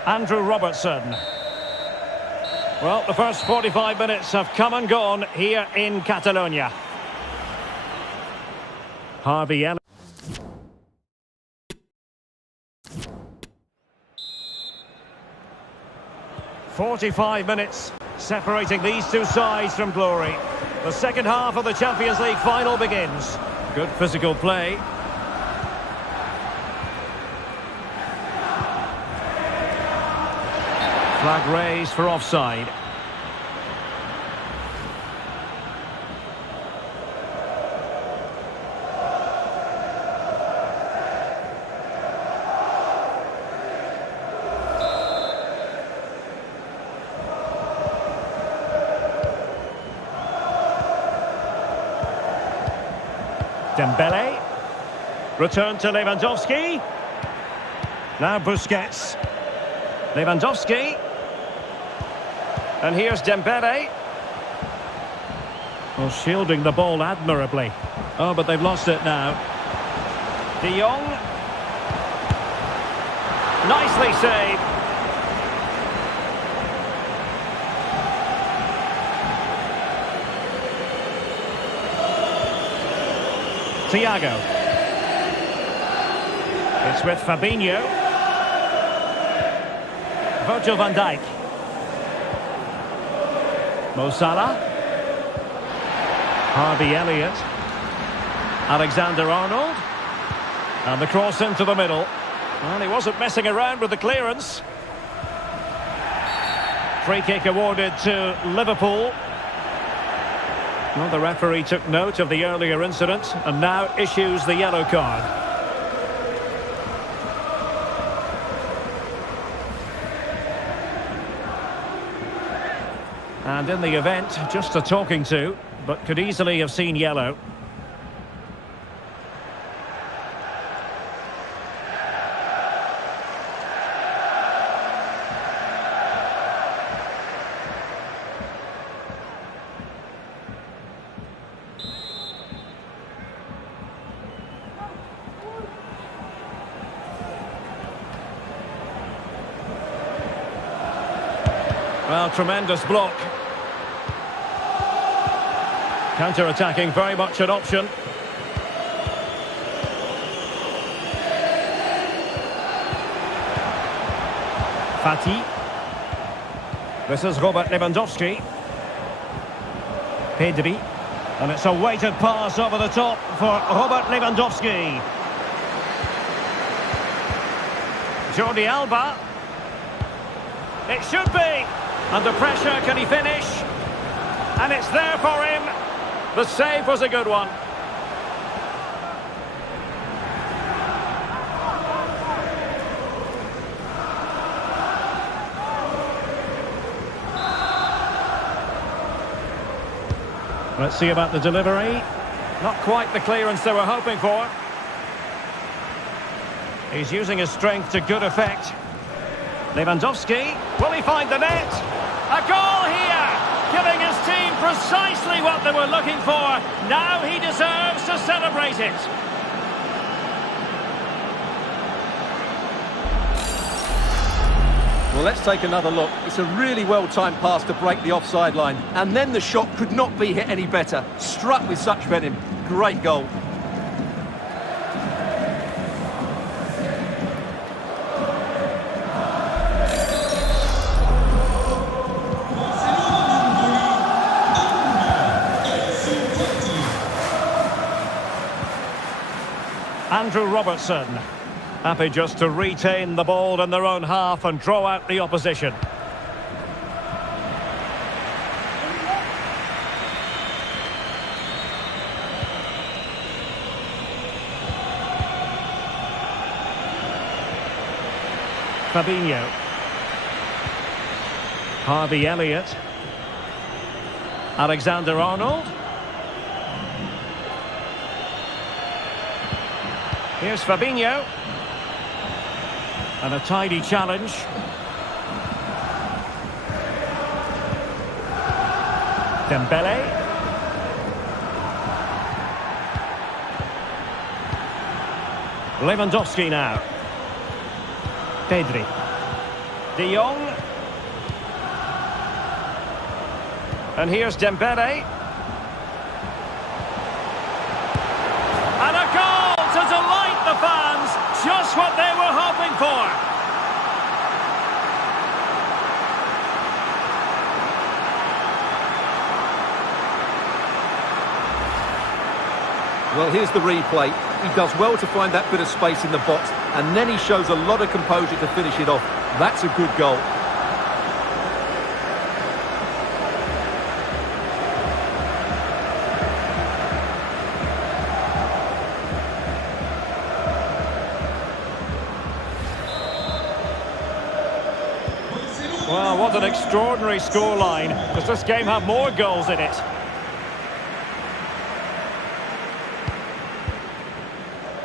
Andrew Robertson. Well, the first 45 minutes have come and gone here in Catalonia. Harvey Elliott. "45 minutes separating these two sides from glory. The second half of the Champions League final begins. Good physical play. Flag raised for offside. Dembele. Return to Lewandowski. Now Busquets. Lewandowski. And here's Dembele. Well, shielding the ball admirably. Oh, but they've lost it now. De Jong. Nicely saved. Thiago. It's with Fabinho. Virgil van Dijk. Mo Salah. Harvey Elliott. Alexander-Arnold. And the cross into the middle. Well, he wasn't messing around with the clearance. Free kick awarded to Liverpool. Well, the referee took note of the earlier incident and now issues the yellow card. And in the event, just a talking to, but could easily have seen yellow. Well, tremendous block. Counter-attacking, very much an option. Fati. This is Robert Lewandowski. Pedri. And it's a weighted pass over the top for Robert Lewandowski. Jordi Alba. It should be. Under pressure, can he finish? And it's there for him. The save was a good one. Let's see about the delivery. Not quite the clearance they were hoping for. He's using his strength to good effect. Lewandowski, will he find the net? A goal here, giving his team precisely what they were looking for. Now he deserves to celebrate it. Well, let's take another look. It's a really well-timed pass to break the offside line. And then the shot could not be hit any better. Struck with such venom. Great goal. Andrew Robertson, happy just to retain the ball in their own half and draw out the opposition. Fabinho. Harvey Elliott. Alexander-Arnold. Here's Fabinho. And a tidy challenge. Dembele. Lewandowski now. Pedri. De Jong. And here's Dembele. And a goal to delight the fans. Just what they were hoping for. Well, here's the replay. He does well to find that bit of space in the box, and then he shows a lot of composure to finish it off. That's a good goal. Well, what an extraordinary scoreline. Does this game have more goals in it?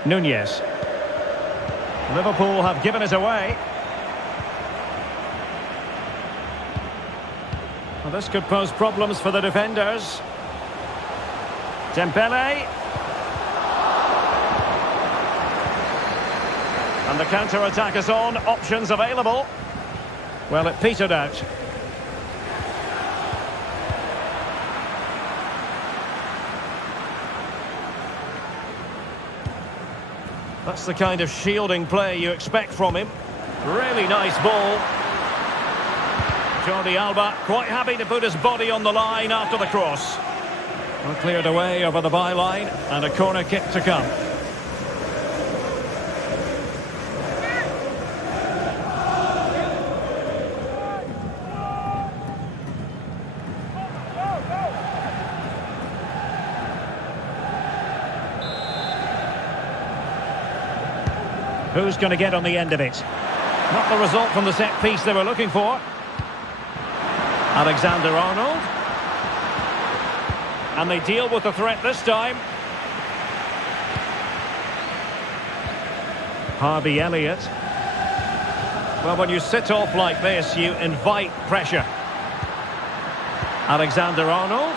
Nunez. Liverpool have given it away. Well, this could pose problems for the defenders. Dembele. And the counter-attack is on. Options available. Well, it petered out. That's the kind of shielding play you expect from him. Really nice ball. Jordi Alba quite happy to put his body on the line after the cross. Well, cleared away over the byline and a corner kick to come. Who's going to get on the end of it? Not the result from the set piece they were looking for. Alexander-Arnold. And they deal with the threat this time. Harvey Elliott. Well, when you sit off like this, you invite pressure. Alexander-Arnold.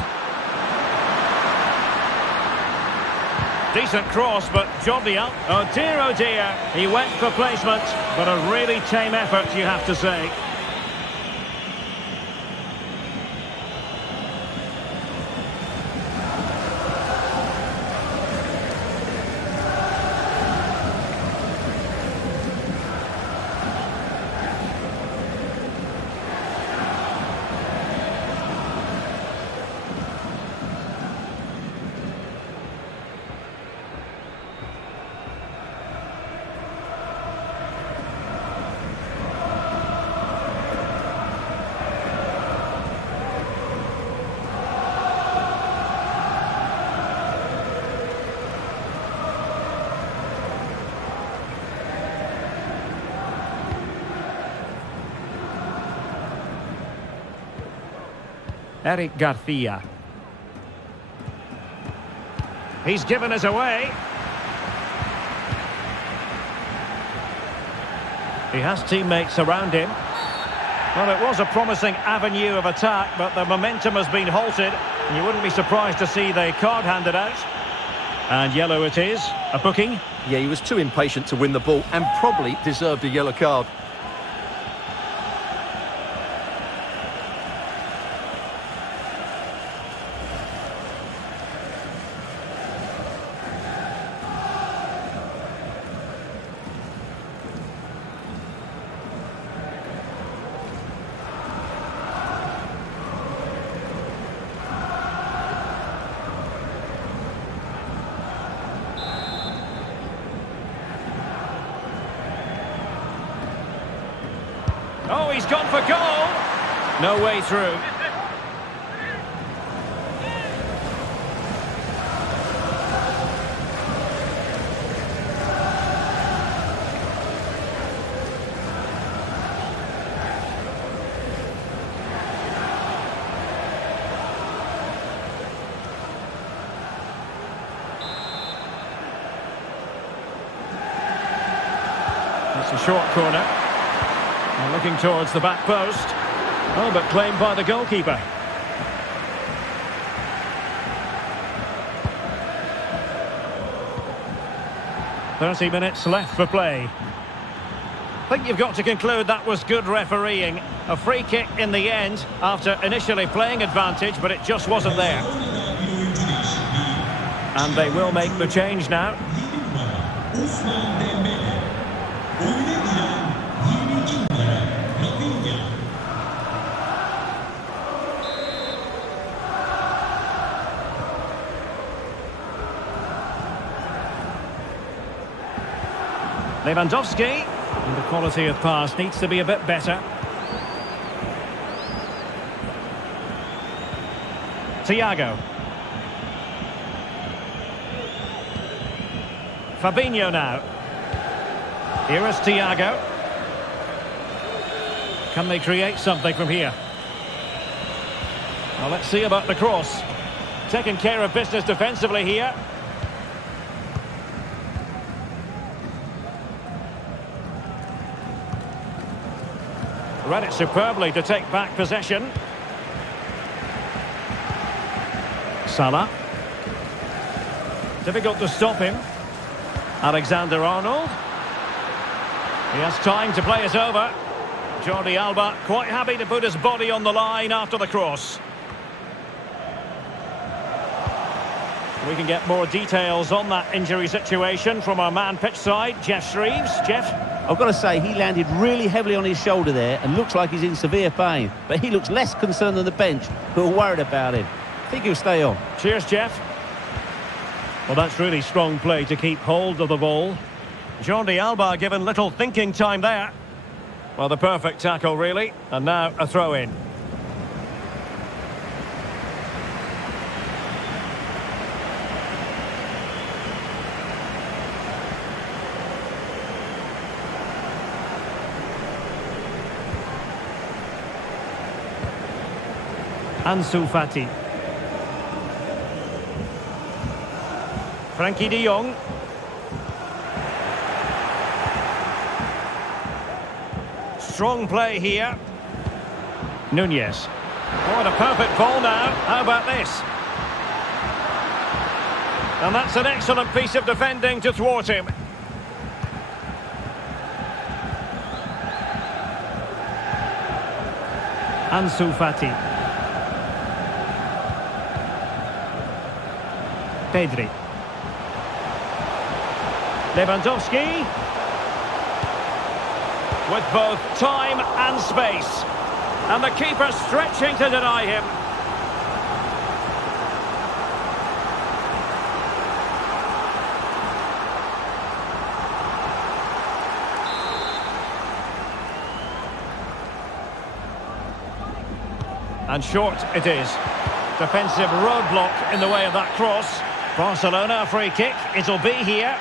Decent cross, but Jordi Alba. Oh dear, he went for placement, but a really tame effort, you have to say. Eric Garcia. He's given us away. He has teammates around him. Well, it was a promising avenue of attack, but the momentum has been halted. And you wouldn't be surprised to see the card handed out. And yellow it is. A booking. Yeah, he was too impatient to win the ball and probably deserved a yellow card. Oh, he's gone for goal. No way through. It's a short corner. Looking towards the back post. Oh, but claimed by the goalkeeper. "30 minutes left for play." I think you've got to conclude that was good refereeing. A free kick in the end after initially playing advantage, but it just wasn't there. And they will make the change now. Lewandowski, and the quality of pass needs to be a bit better. Thiago. Fabinho now. Here is Thiago. Can they create something from here? Well, let's see about the cross. Taking care of business defensively here. Read it superbly to take back possession. Salah. Difficult to stop him. Alexander-Arnold. He has time to play it over. Jordi Alba quite happy to put his body on the line after the cross. We can get more details on that injury situation from our man pitch side, Jeff Shreves. Jeff? I've got to say, he landed really heavily on his shoulder there and looks like he's in severe pain. But he looks less concerned than the bench, who are worried about him. I think he'll stay on. Cheers, Jeff. Well, that's really strong play to keep hold of the ball. Jordi Alba given little thinking time there. Well, the perfect tackle, really. And now a throw-in. Ansu Fati. Frankie de Jong. Strong play here. Nunez. What a perfect ball now. How about this? And that's an excellent piece of defending to thwart him. Ansu Fati. Pedri. Lewandowski. With both time and space. And the keeper stretching to deny him. And short it is. Defensive roadblock in the way of that cross. Barcelona, a free kick. It'll be here.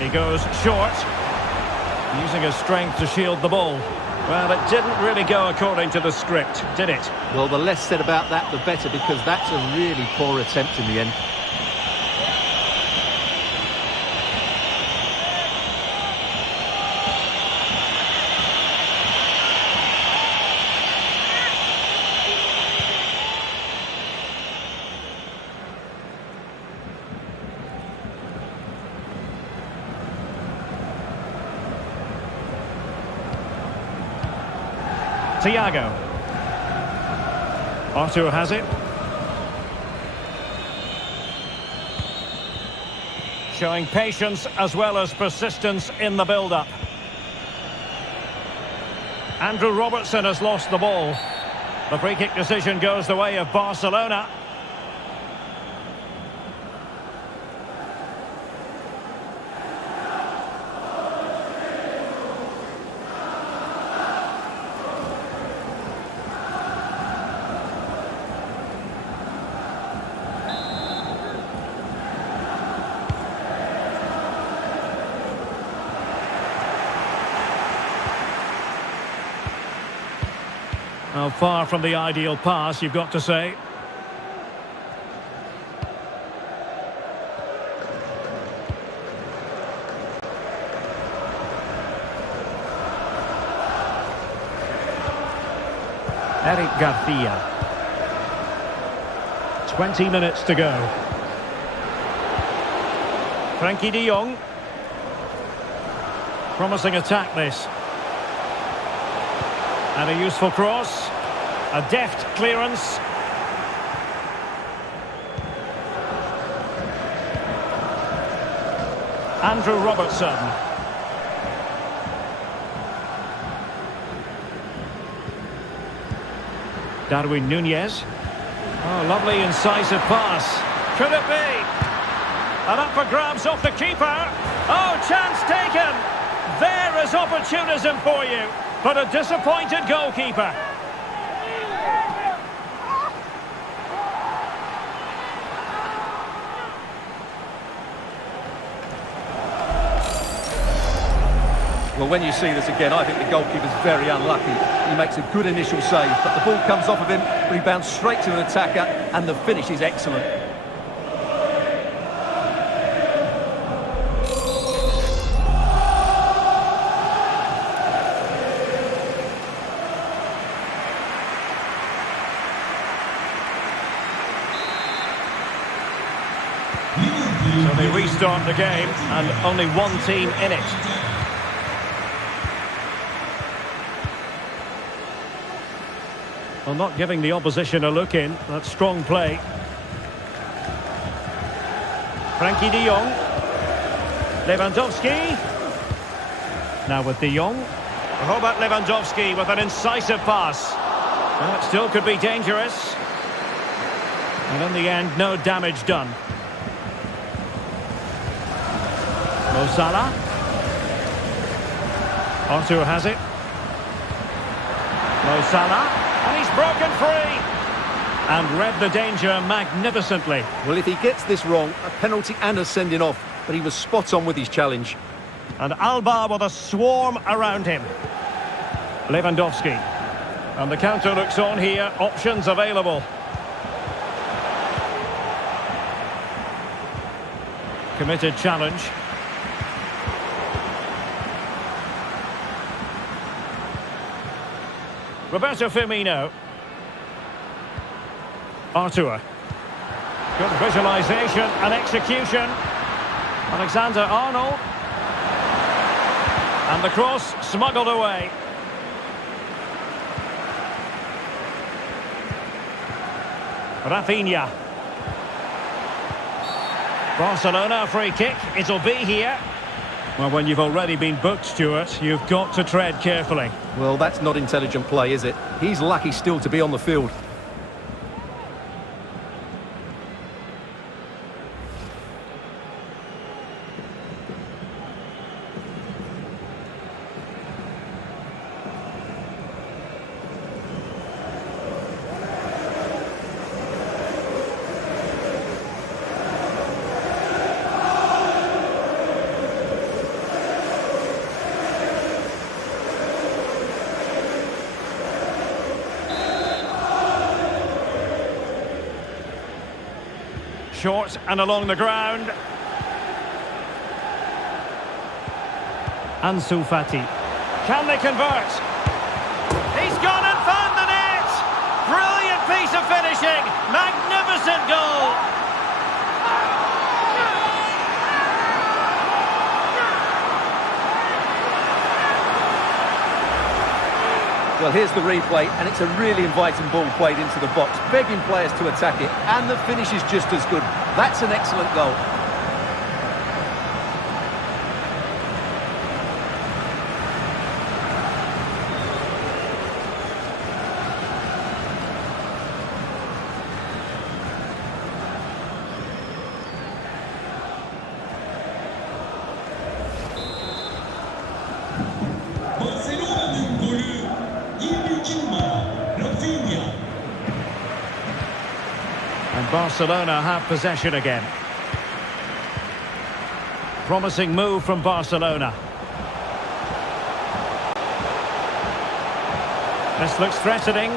He goes short, using his strength to shield the ball. Well, it didn't really go according to the script, did it? Well, the less said about that, the better, because that's a really poor attempt in the end. Thiago. Arthur has it. Showing patience as well as persistence in the build-up. Andrew Robertson has lost the ball. The free-kick decision goes the way of Barcelona. Well, far from the ideal pass, you've got to say. Eric Garcia. 20 minutes to go. Frankie de Jong. Promising attack, this. And a useful cross. A deft clearance. Andrew Robertson. Darwin Nunez. Oh, lovely incisive pass. Could it be? And up for grabs off the keeper. Oh, chance taken. There is opportunism for you. But a disappointed goalkeeper. Well, when you see this again, I think the goalkeeper's very unlucky. He makes a good initial save, but the ball comes off of him, rebounds straight to an attacker, and the finish is excellent. So they restart the game, and only one team in it. Well, not giving the opposition a look in. That's strong play. Frankie de Jong. Lewandowski. Now with de Jong. Robert Lewandowski with an incisive pass. Well, it still could be dangerous. And in the end, no damage done. Mo Salah. Arthur has it. Mo Salah. And he's broken free. And read the danger magnificently. Well, if he gets this wrong, a penalty and a sending off. But he was spot on with his challenge. And Alba with a swarm around him. Lewandowski. And the counter looks on here. Options available. Committed challenge. Roberto Firmino. Arthur. Good visualisation and execution. Alexander-Arnold. And the cross smuggled away. Rafinha. Barcelona free kick. It'll be here. Well, when you've already been booked, Stuart, you've got to tread carefully. Well, that's not intelligent play, is it? He's lucky still to be on the field. Short and along the ground. Ansu Fati. Can they convert? He's gone and found the net! Brilliant piece of finishing! Magnificent goal! Well, here's the replay, and it's a really inviting ball played into the box, begging players to attack it, and the finish is just as good. That's an excellent goal. Barcelona'nın golü 22 numara Rafinha. And Barcelona have possession again. Promising move from Barcelona. This looks threatening.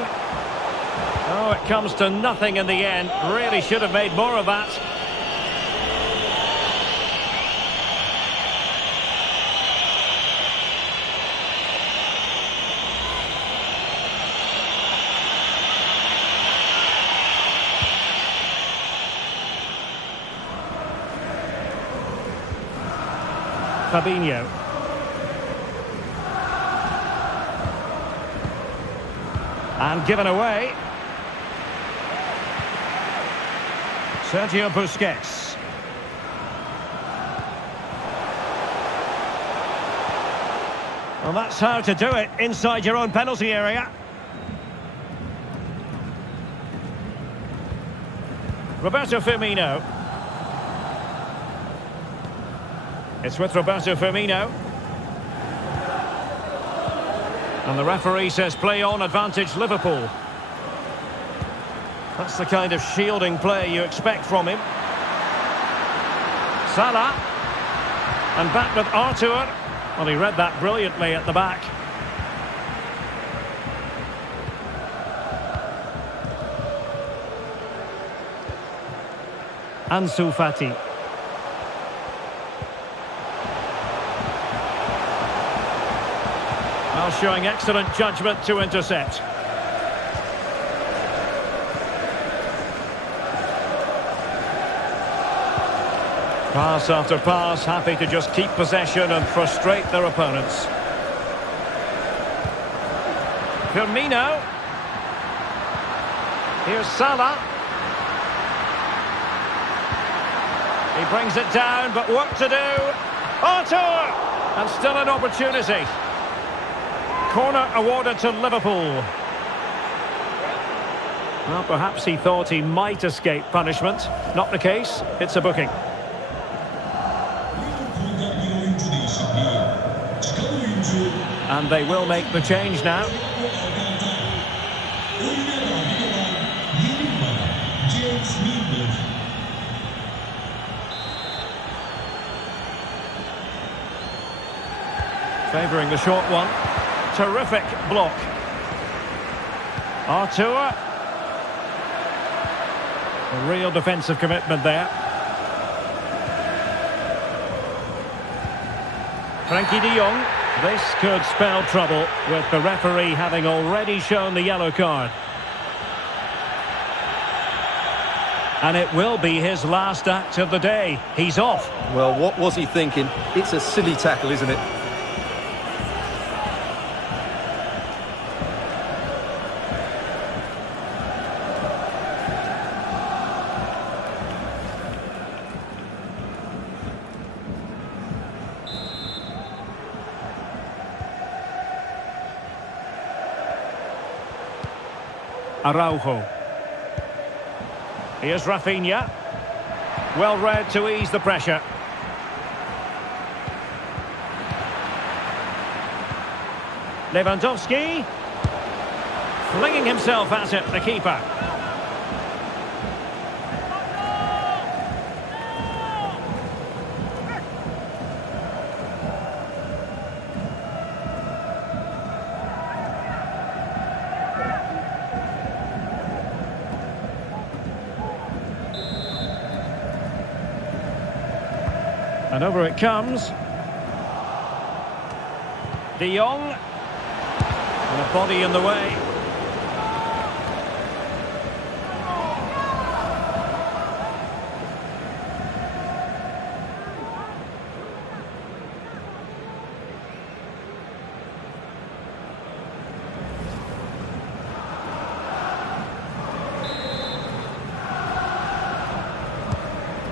Oh, it comes to nothing in the end. Really should have made more of that. Fabinho. And given away. Sergio Busquets. Well, that's how to do it inside your own penalty area. Roberto Firmino. It's with Roberto Firmino. And the referee says play on, advantage Liverpool. That's the kind of shielding play you expect from him. Salah. And back with Arthur. Well, he read that brilliantly at the back. Ansu Fati. Well, showing excellent judgment to intercept. Pass after pass, happy to just keep possession and frustrate their opponents. Firmino. Here's Salah. He brings it down, but work to do. Arthur! And still an opportunity. Corner awarded to Liverpool. Well, perhaps he thought he might escape punishment. Not the case. It's a booking. Liverpool'da bir oyuncu değişikliği. Çıkan oyuncu And they will make the change now. oyuna dahil olan 7 numara James Milner. Favouring the short one. Terrific block. Arthur. A real defensive commitment there. Frankie de Jong. This could spell trouble with the referee having already shown the yellow card. And it will be his last act of the day. He's off. Well, what was he thinking? It's a silly tackle, isn't it? Araujo. Here's Rafinha. Well read to ease the pressure. Lewandowski. Flinging himself at it, the keeper. And over it comes. De Jong. And a body in the way.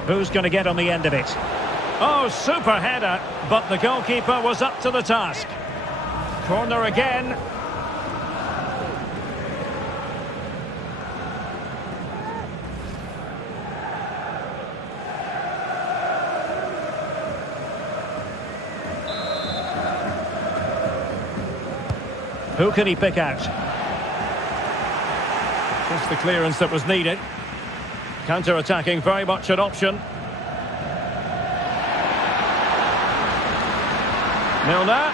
Who's going to get on the end of it? Oh, super header, but the goalkeeper was up to the task. Corner again. Who can he pick out? Just the clearance that was needed. Counter-attacking, very much an option. Milner.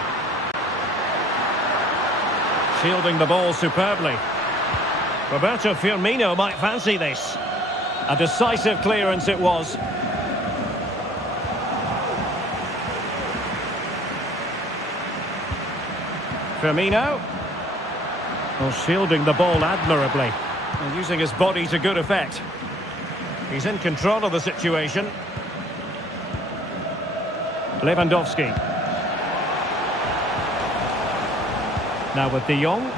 Shielding the ball superbly. Roberto Firmino might fancy this. A decisive clearance it was. Firmino. Oh, shielding the ball admirably. And using his body to good effect. He's in control of the situation. Lewandowski. Now with De Jong.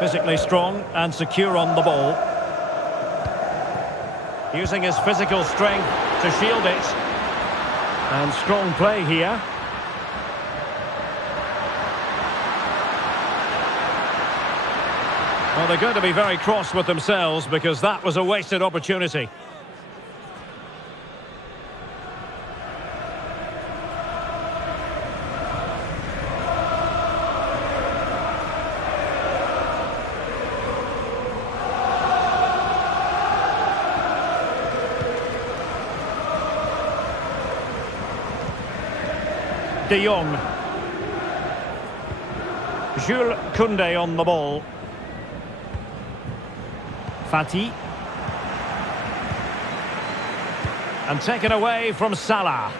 Physically strong and secure on the ball. Using his physical strength to shield it. And strong play here. Well, they're going to be very cross with themselves because that was a wasted opportunity. De Jong. Jules Koundé on the ball. Fati. And taken away from Salah.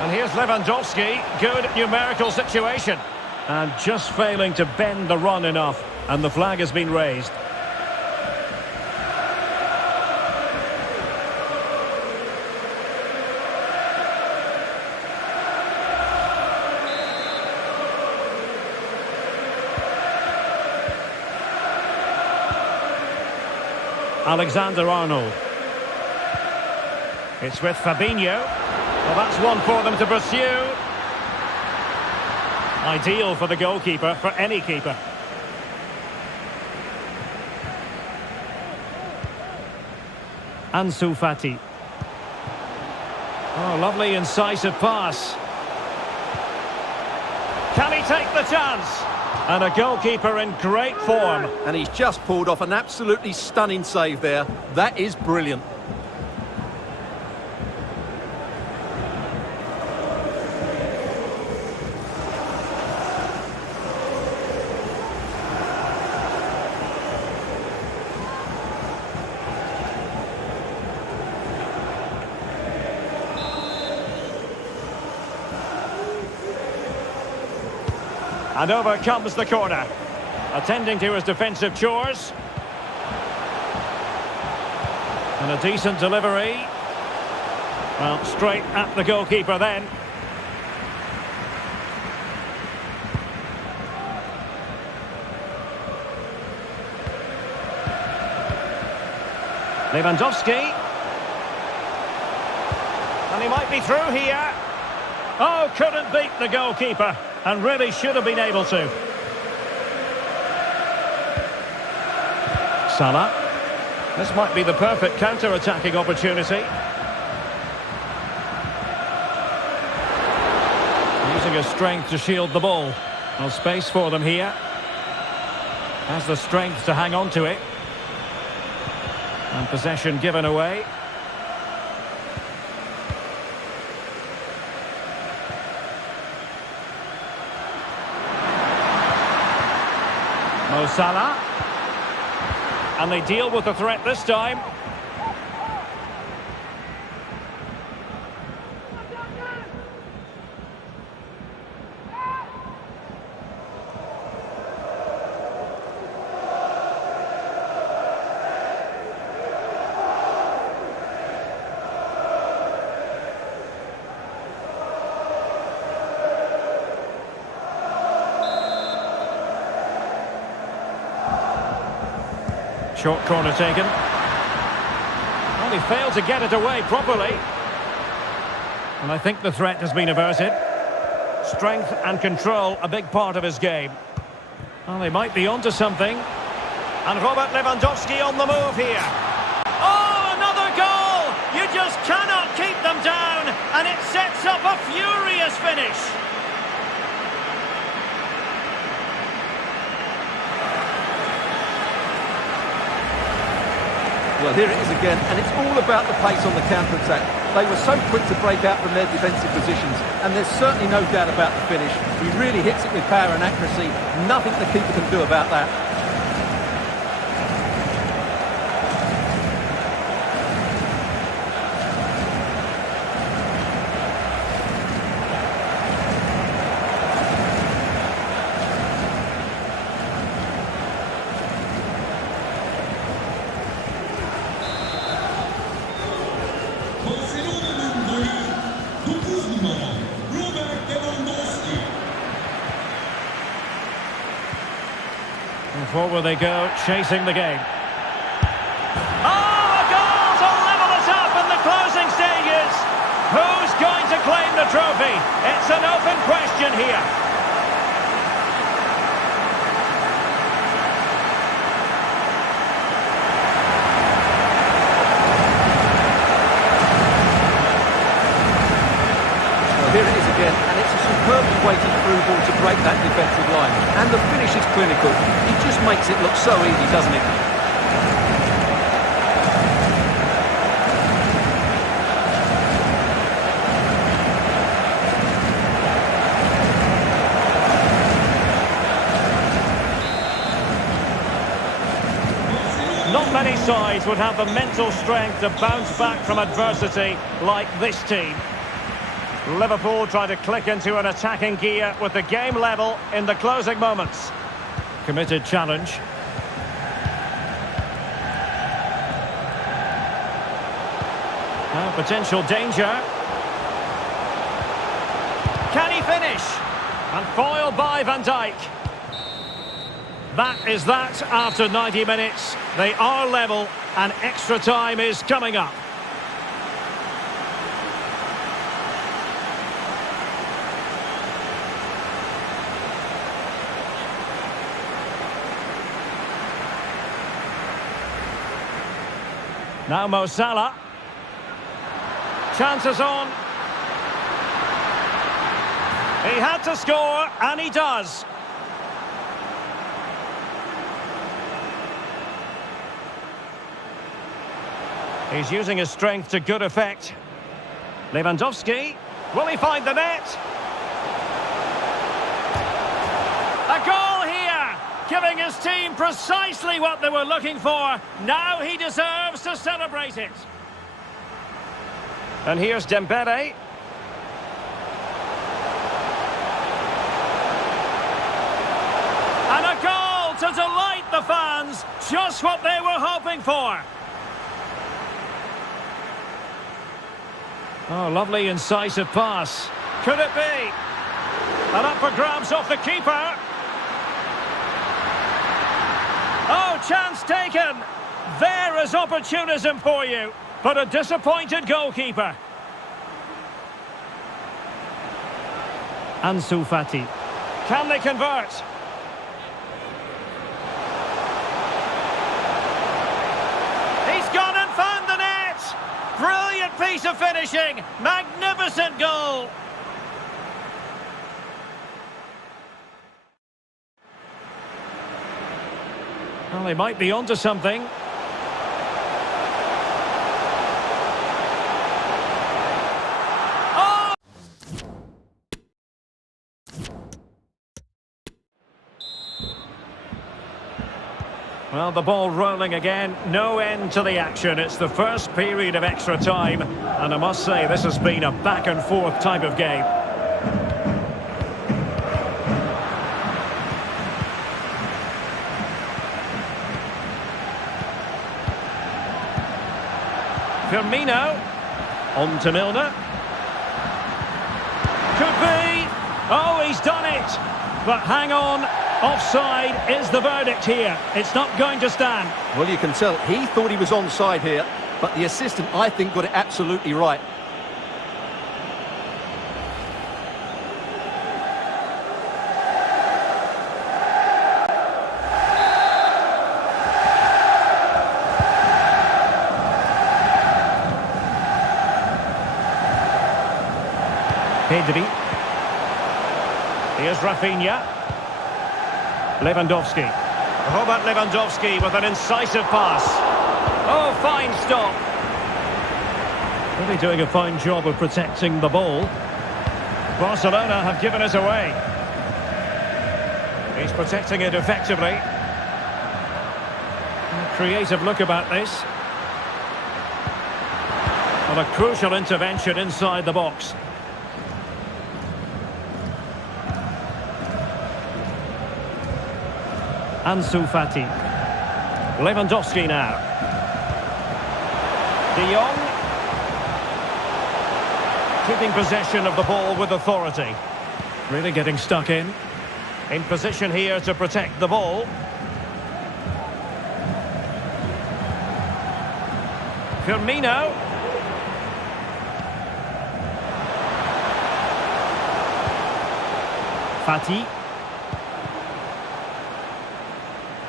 And here's Lewandowski. Good numerical situation. And just failing to bend the run enough. And the flag has been raised. Alexander-Arnold. It's with Fabinho. Well, that's one for them to pursue. Ideal for the goalkeeper, for any keeper. Ansu Fati. Oh, lovely incisive pass. Can he take the chance? And a goalkeeper in great form. And he's just pulled off an absolutely stunning save there. That is brilliant. And over comes the corner. Attending to his defensive chores. And a decent delivery. Well, straight at the goalkeeper then. Lewandowski. And he might be through here. Oh, couldn't beat the goalkeeper. And really should have been able to. Salah. This might be the perfect counter-attacking opportunity. Using his strength to shield the ball. No space for them here. Has the strength to hang on to it. And possession given away. Mo Salah. And they deal with the threat this time. Short corner taken. Well, he failed to get it away properly. And I think the threat has been averted. Strength and control, a big part of his game. Well, they might be onto something. And Robert Lewandowski on the move here. Oh, another goal! You just cannot keep them down. And it sets up a furious finish. Well, here it is again, and it's all about the pace on the counter-attack. They were so quick to break out from their defensive positions, and there's certainly no doubt about the finish. He really hits it with power and accuracy. Nothing the keeper can do about that. Barcelona number 9番 Robert Lewandowski. And forward they go, chasing the game. Oh, a goal to level it up in the closing stages. Who's going to claim the trophy? It's an open question here. Here it is again, and it's a superbly weighted through ball to break that defensive line. And the finish is clinical. He just makes it look so easy, doesn't it? Not many sides would have the mental strength to bounce back from adversity like this team. Liverpool try to click into an attacking gear with the game level in the closing moments. Committed challenge. Now potential danger. Can he finish? And foiled by Van Dijk. That is that after 90 minutes. They are level and extra time is coming up. Now Mo Salah. Chances on. He had to score, and he does. He's using his strength to good effect. Lewandowski. Will he find the net? A goal here, giving his team precisely what they were looking for. Now he deserves to celebrate it. And here's Dembele. And a goal to delight the fans. Just what they were hoping for. Oh, lovely incisive pass. Could it be? And up for grabs off the keeper. Oh, chance taken. There is opportunism for you. But a disappointed goalkeeper. Ansu Fati. Can they convert? He's gone and found the net. Brilliant piece of finishing. Magnificent goal. Well, they might be onto something. Well, the ball rolling again. No end to the action. It's the first period of extra time. And I must say, this has been a back-and-forth type of game. Firmino. On to Milner. Could be. Oh, he's done it. But hang on. Offside is the verdict here. It's not going to stand. Well, you can tell he thought he was onside here, but the assistant, I think, got it absolutely right. Pedri. Here's Rafinha. Lewandowski. Robert Lewandowski with an incisive pass. Oh, fine stop. Really doing a fine job of protecting the ball. Barcelona have given it away. He's protecting it effectively. Creative look about this. And a crucial intervention inside the box. Ansu Fati. Lewandowski now. De Jong. Keeping possession of the ball with authority. Really getting stuck in. In position here to protect the ball. Firmino. Fati.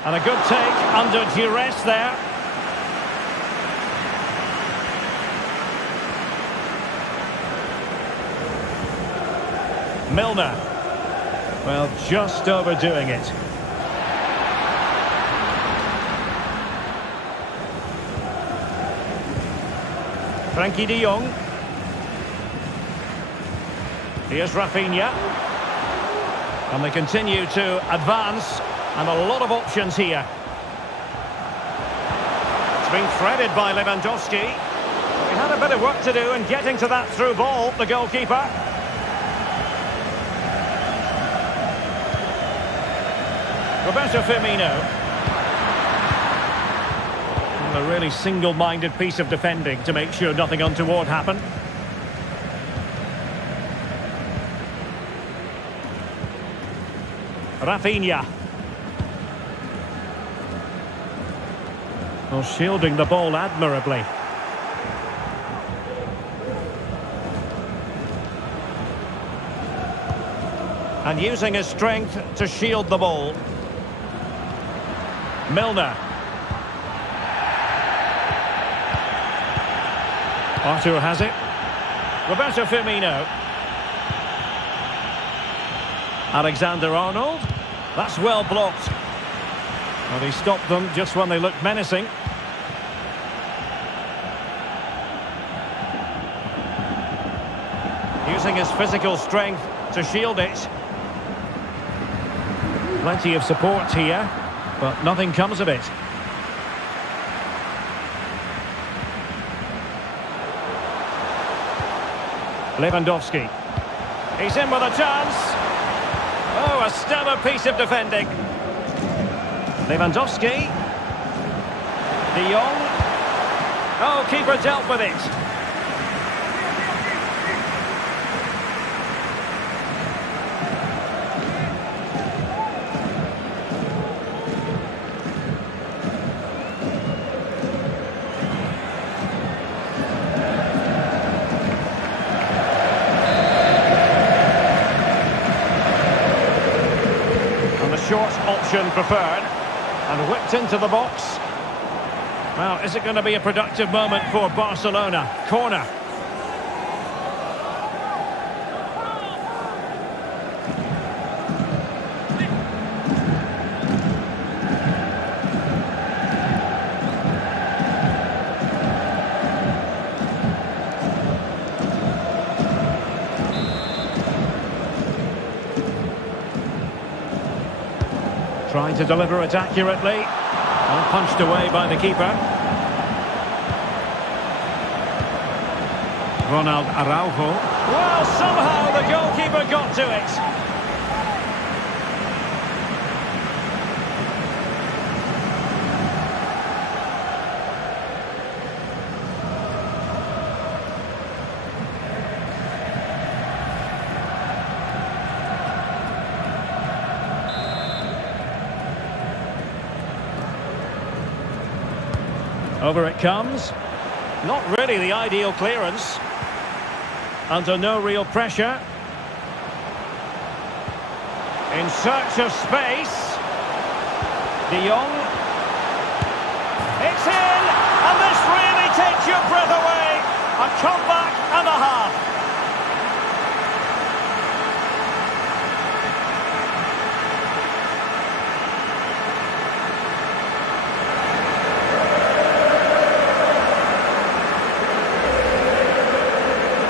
And a good take under duress there. Milner. Well, just overdoing it. Frankie de Jong. Here's Rafinha. And they continue to advance. And a lot of options here. It's been threaded by Lewandowski. He had a bit of work to do in getting to that through ball, the goalkeeper. Roberto Firmino. And a really single-minded piece of defending to make sure nothing untoward happened. Rafinha. Well, shielding the ball admirably. And using his strength to shield the ball. Milner. Arthur has it. Roberto Firmino. Alexander-Arnold. That's well blocked. Well, he stopped them just when they looked menacing. Using his physical strength to shield it. Plenty of support here, but nothing comes of it. Lewandowski. He's in with a chance. Oh, a stellar piece of defending. Lewandowski. De Jong. Oh, keeper dealt with it. And the short option preferred. And whipped into the box. Well, is it going to be a productive moment for Barcelona? Corner. Trying to deliver it accurately. Punched away by the keeper. Ronald Araujo. Well, somehow the goalkeeper got to it. Over it comes. Not really the ideal clearance. Under no real pressure. In search of space. De Jong. It's in! And this really takes your breath away. A comeback and a half.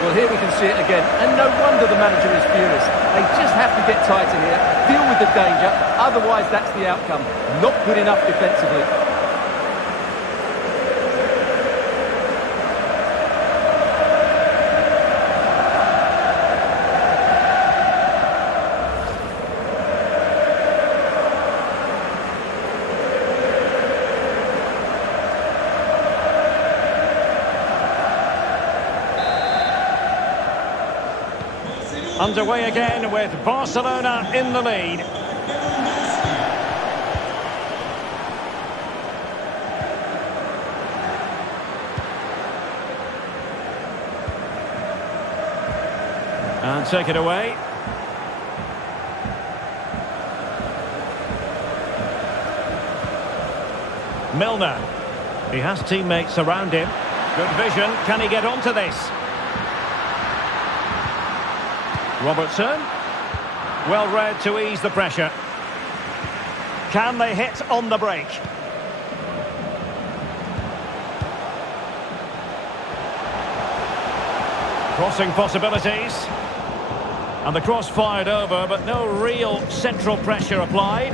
Well, here we can see it again, and no wonder the manager is furious. They just have to get tighter here, deal with the danger, otherwise that's the outcome. Not good enough defensively. Underway again with Barcelona in the lead. And take it away. Milner. He has teammates around him. Good vision. Can he get onto this? Robertson. Well read to ease the pressure. Can they hit on the break? Crossing possibilities. And the cross fired over, but no real central pressure applied.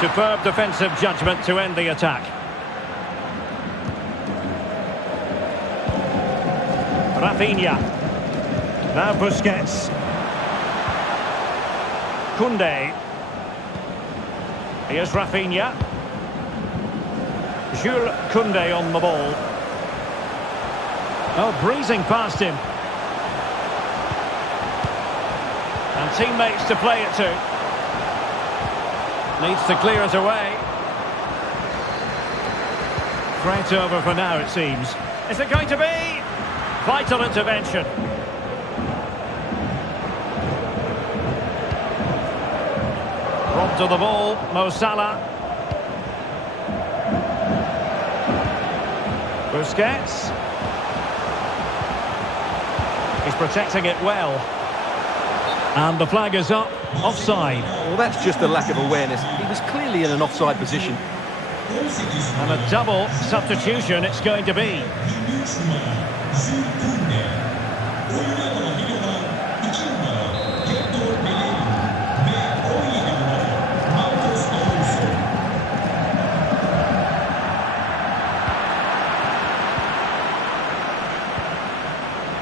Superb defensive judgment to end the attack. Rafinha. Now Busquets. Koundé. Here's Rafinha. Jules Koundé on the ball. Oh, breezing past him. And teammates to play it to. Needs to clear it away. Threat over for now, it seems. Is it going to be? Vital intervention. Robbed of the ball, Mo Salah. Busquets. He's protecting it well. And the flag is up, offside. Well, that's just a lack of awareness. He was clearly in an offside position. And a double substitution it's going to be.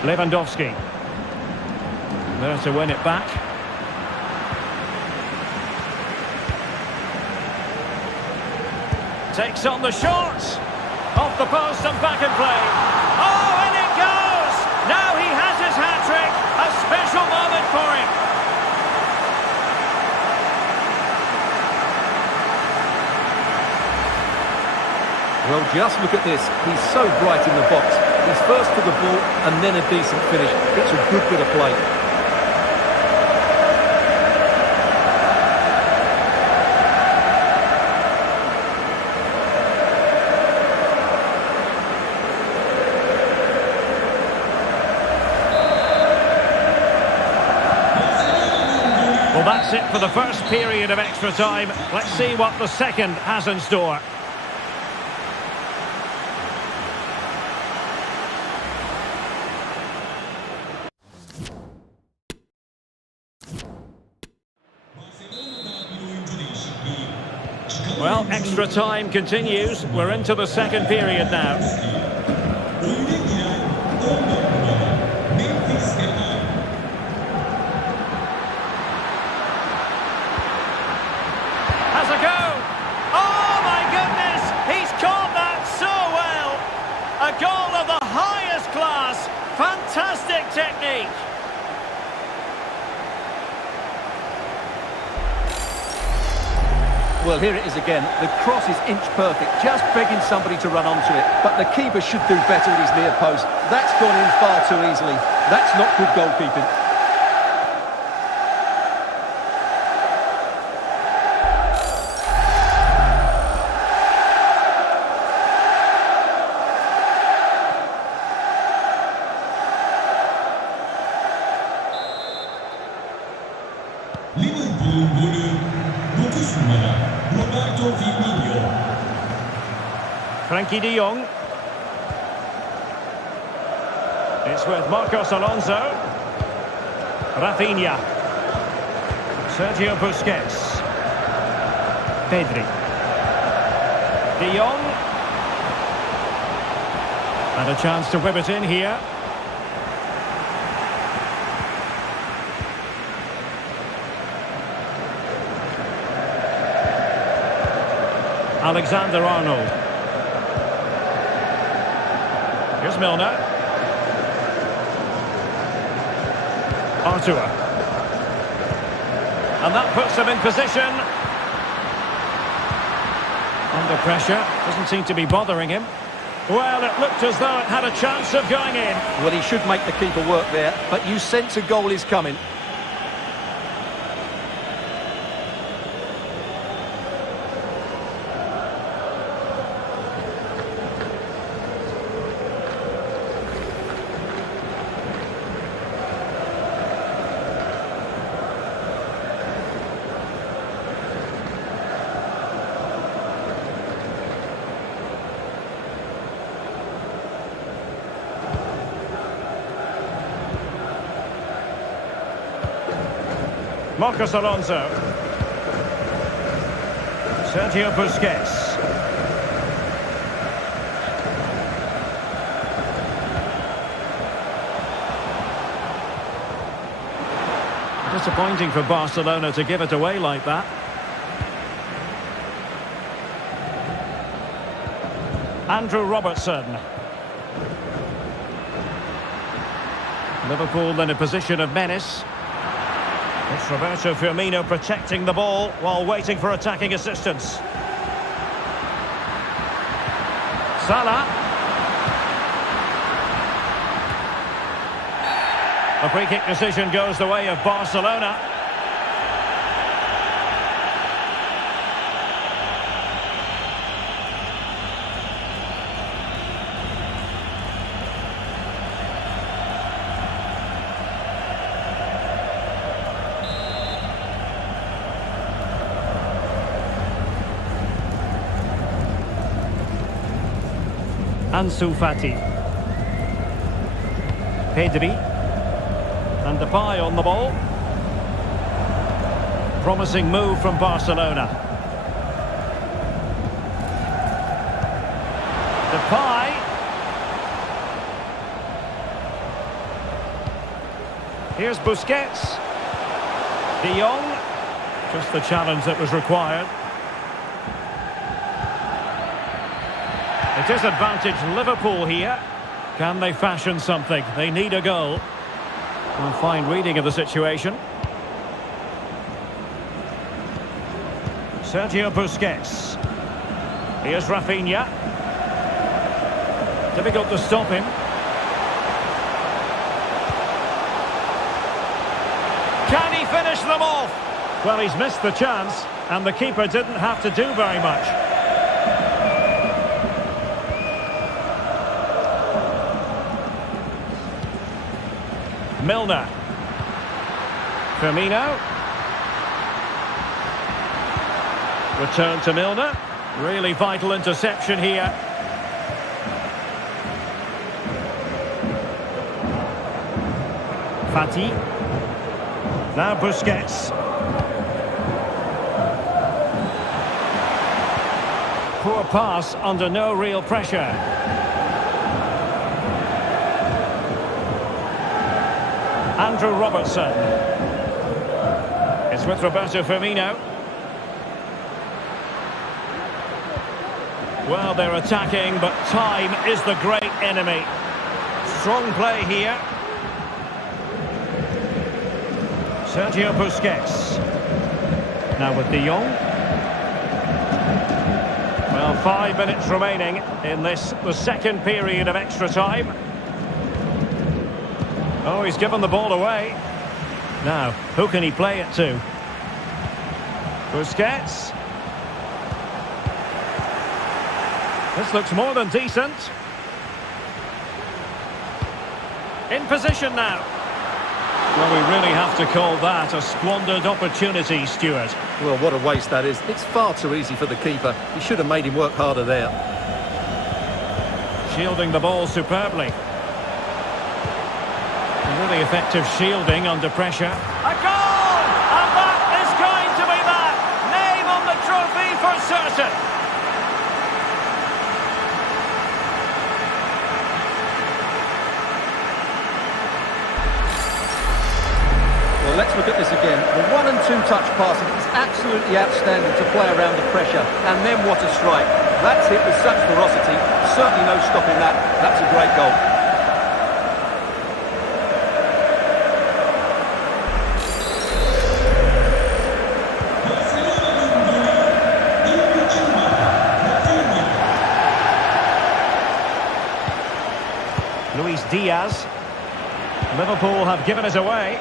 Lewandowski. There to win it back. Takes on the shot. Off the post and back in play. Oh, and it goes! Now he has his hat-trick. A special moment for him. Well, just look at this. He's so bright in the box. He's first to the ball and then a decent finish. It's a good bit of play. Well, that's it for the first period of extra time. Let's see what the second has in store. Well, extra time continues. We're into the second period now. Has a go! Oh my goodness! He's caught that so well! A goal of the highest class! Fantastic technique! Well, here it is again. The cross is inch perfect, just begging somebody to run onto it. But the keeper should do better with his near post. That's gone in far too easily. That's not good goalkeeping. 리버풀 골을 놓쳤습니다. 로베르토 피미뇨. Frankie de Jong. It's with Marcos Alonso. Rafinha. Sergio Busquets. Pedri. De Jong. And a chance to whip it in here. Alexander-Arnold. Here's Milner. Artur. And that puts him in position. Under pressure. Doesn't seem to be bothering him. Well, it looked as though it had a chance of going in. Well, he should make the keeper work there, but you sense a goal is coming. Marcos Alonso. Sergio Busquets. Disappointing for Barcelona to give it away like that. Andrew Robertson. Liverpool in a position of menace. It's Roberto Firmino protecting the ball while waiting for attacking assistance. Salah. A free kick decision goes the way of Barcelona. Ansu Fati. Pedri. And Depay on the ball. Promising move from Barcelona. Depay. Here's Busquets. De Jong. Just the challenge that was required. It is advantage Liverpool here. Can they fashion something? They need a goal. A fine reading of the situation. Sergio Busquets. Here's Rafinha. Difficult to stop him. Can he finish them off? Well, he's missed the chance, and the keeper didn't have to do very much. Milner. Firmino. Return to Milner. Really vital interception here. Fati. Now Busquets. Poor pass under no real pressure. Andrew Robertson. It's with Roberto Firmino. Well, they're attacking, but time is the great enemy. Strong play here. Sergio Busquets. Now with De Jong. Well, 5 minutes remaining in this, the second period of extra time. Oh, he's given the ball away. Now, who can he play it to? Busquets. This looks more than decent. In position now. Well, we really have to call that a squandered opportunity, Stuart. Well, what a waste that is. It's far too easy for the keeper. He should have made him work harder there. Shielding the ball superbly. Really effective shielding under pressure. A goal! And that is going to be that! Name on the trophy for certain. Well, let's look at this again. The 1- and 2-touch passing is absolutely outstanding to play around the pressure. And then what a strike. That's hit with such ferocity. Certainly no stopping that. That's a great goal. Luis Diaz. Liverpool have given it away.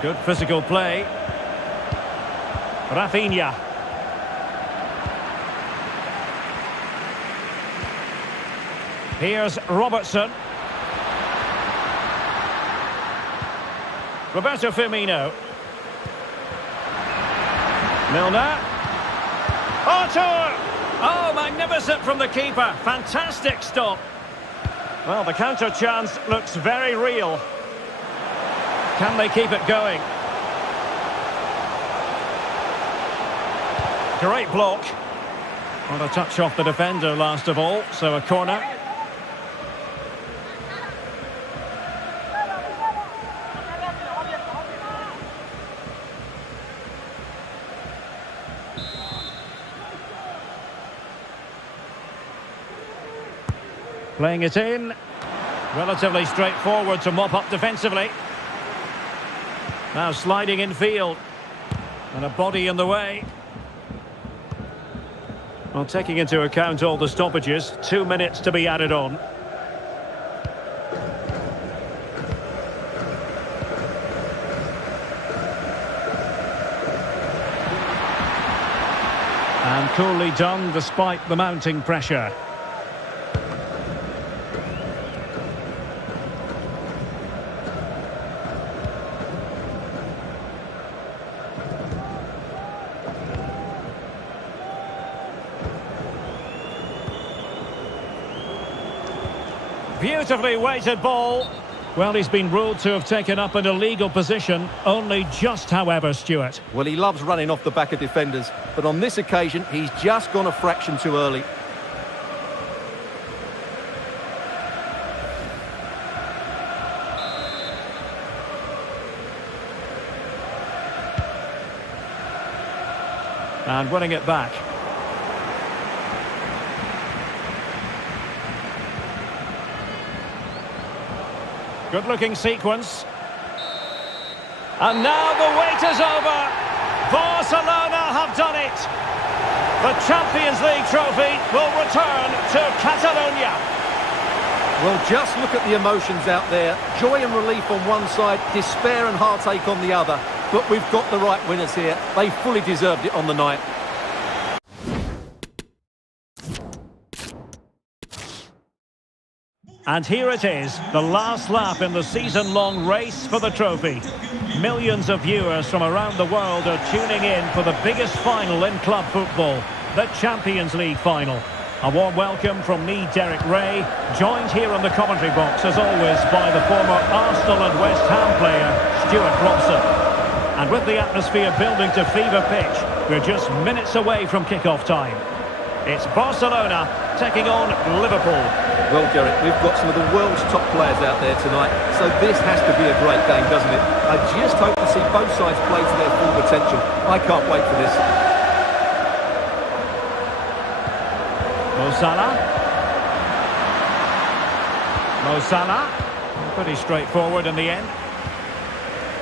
Good physical play. Rafinha. Here's Robertson. Roberto Firmino. Milner. Arthur! Oh, magnificent from the keeper. Fantastic stop. Well, the counter chance looks very real. Can they keep it going? Great block. Well, a touch off the defender last of all, so a corner. Playing it in. Relatively straightforward to mop up defensively. Now sliding in field. And a body in the way. Well, taking into account all the stoppages, 2 minutes to be added on. And coolly done despite the mounting pressure. Beautifully weighted ball. Well, he's been ruled to have taken up an illegal position, only just, however, Stuart. Well, he loves running off the back of defenders, but on this occasion, he's just gone a fraction too early. And winning it back. Good-looking sequence. And now the wait is over. Barcelona have done it. The Champions League trophy will return to Catalonia. Well, just look at the emotions out there. Joy and relief on one side, despair and heartache on the other. But we've got the right winners here. They fully deserved it on the night. And here it is, the last lap in the season-long race for the trophy. Millions of viewers from around the world are tuning in for the biggest final in club football, the Champions League final. A warm welcome from me, Derek Ray, joined here in the commentary box, as always, by the former Arsenal and West Ham player, Stuart Robson. And with the atmosphere building to fever pitch, we're just minutes away from kick-off time. It's Barcelona taking on Liverpool. Well, Derek, we've got some of the world's top players out there tonight, so this has to be a great game, doesn't it? I just hope to see both sides play to their full potential. I can't wait for this. Mo Salah. Mo Salah. Pretty straightforward in the end.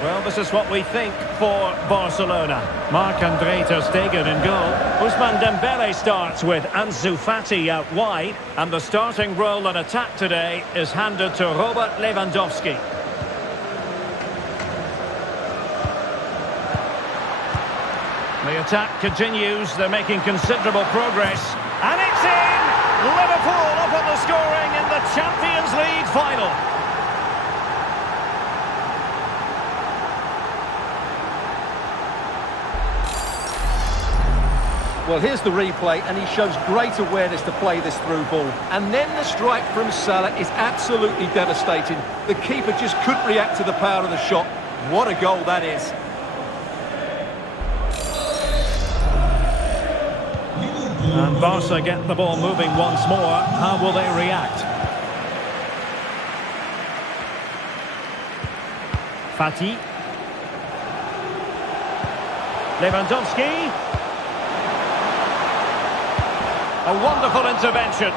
Well, this is what we think for Barcelona. Marc-André ter Stegen in goal. Ousmane Dembele starts with Ansu Fati out wide. And the starting role in attack today is handed to Robert Lewandowski. The attack continues. They're making considerable progress. And it's in! Liverpool up on the scoring in the Champions League final. Well, here's the replay, and he shows great awareness to play this through ball. And then the strike from Salah is absolutely devastating. The keeper just couldn't react to the power of the shot. What a goal that is. And Barca get the ball moving once more. How will they react? Fati. Lewandowski. A wonderful intervention.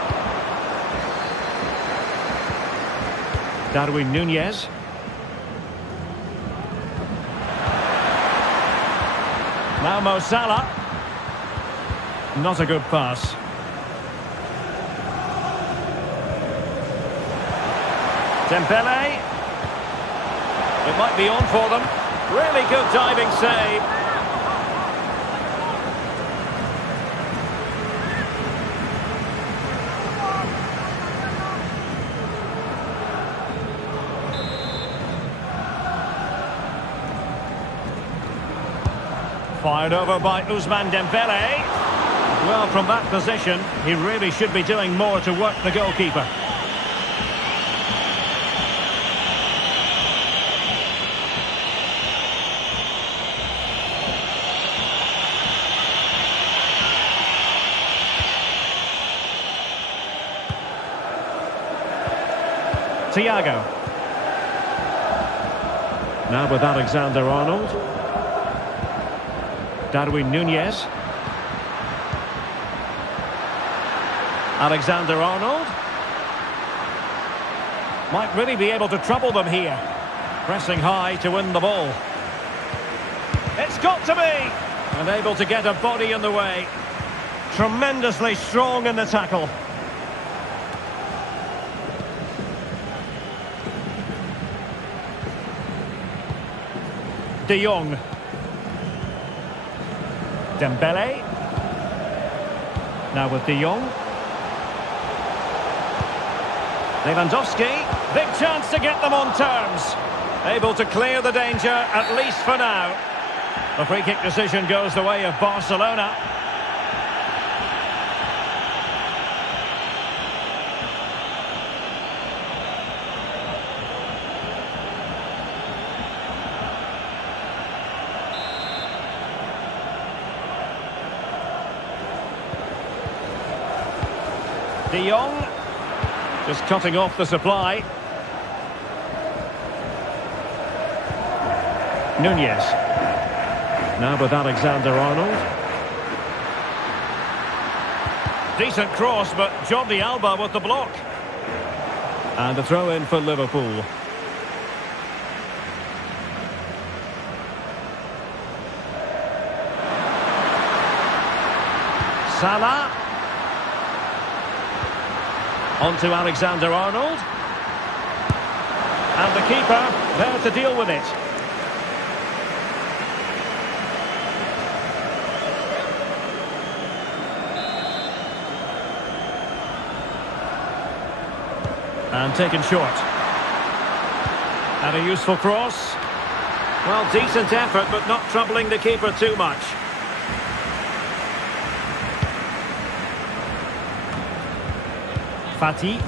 Darwin Núñez. Now Mo Salah. Not a good pass. Dembele. It might be on for them. Really good diving save. Fired over by Ousmane Dembele. Well, from that position, he really should be doing more to work the goalkeeper. Thiago. Now with Alexander-Arnold. Darwin Núñez. Alexander-Arnold. Might really be able to trouble them here. Pressing high to win the ball. It's got to be! And able to get a body in the way. Tremendously strong in the tackle. De Jong. Dembele. Now with De Jong. Lewandowski. Big chance to get them on terms. Able to clear the danger, at least for now. The free kick decision goes the way of Barcelona. De Jong, just cutting off the supply. Núñez. Now with Alexander-Arnold. Decent cross, but Jordi Alba with the block. And the throw in for Liverpool. Salah. On to Alexander-Arnold. And the keeper there to deal with it. And taken short. And a useful cross. Well, decent effort, but not troubling the keeper too much. Fati.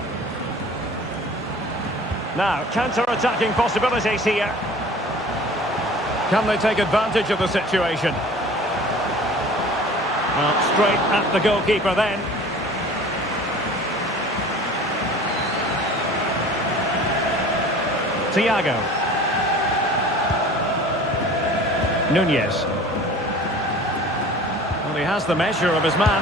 Now, counter-attacking possibilities here. Can they take advantage of the situation? Well, straight at the goalkeeper then. Thiago. Nunez. Well, he has the measure of his man.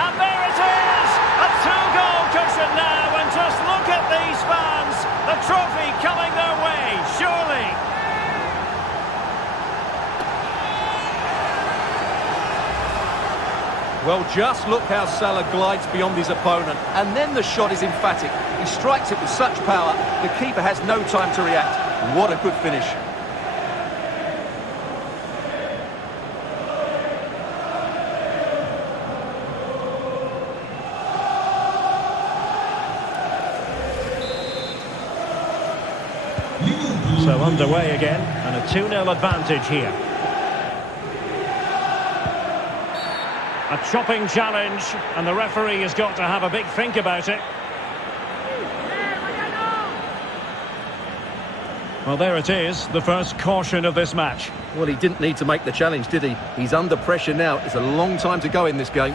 And there it is! A two-goal cushion now, and just look at these fans. The trophy coming their way, surely. Well, just look how Salah glides beyond his opponent, and then the shot is emphatic. He strikes it with such power, the keeper has no time to react. What a good finish. So underway again, and a 2-0 advantage here. A chopping challenge, and the referee has got to have a big think about it. Well, there it is, the first caution of this match. Well, he didn't need to make the challenge, did he? He's under pressure now. It's a long time to go in this game.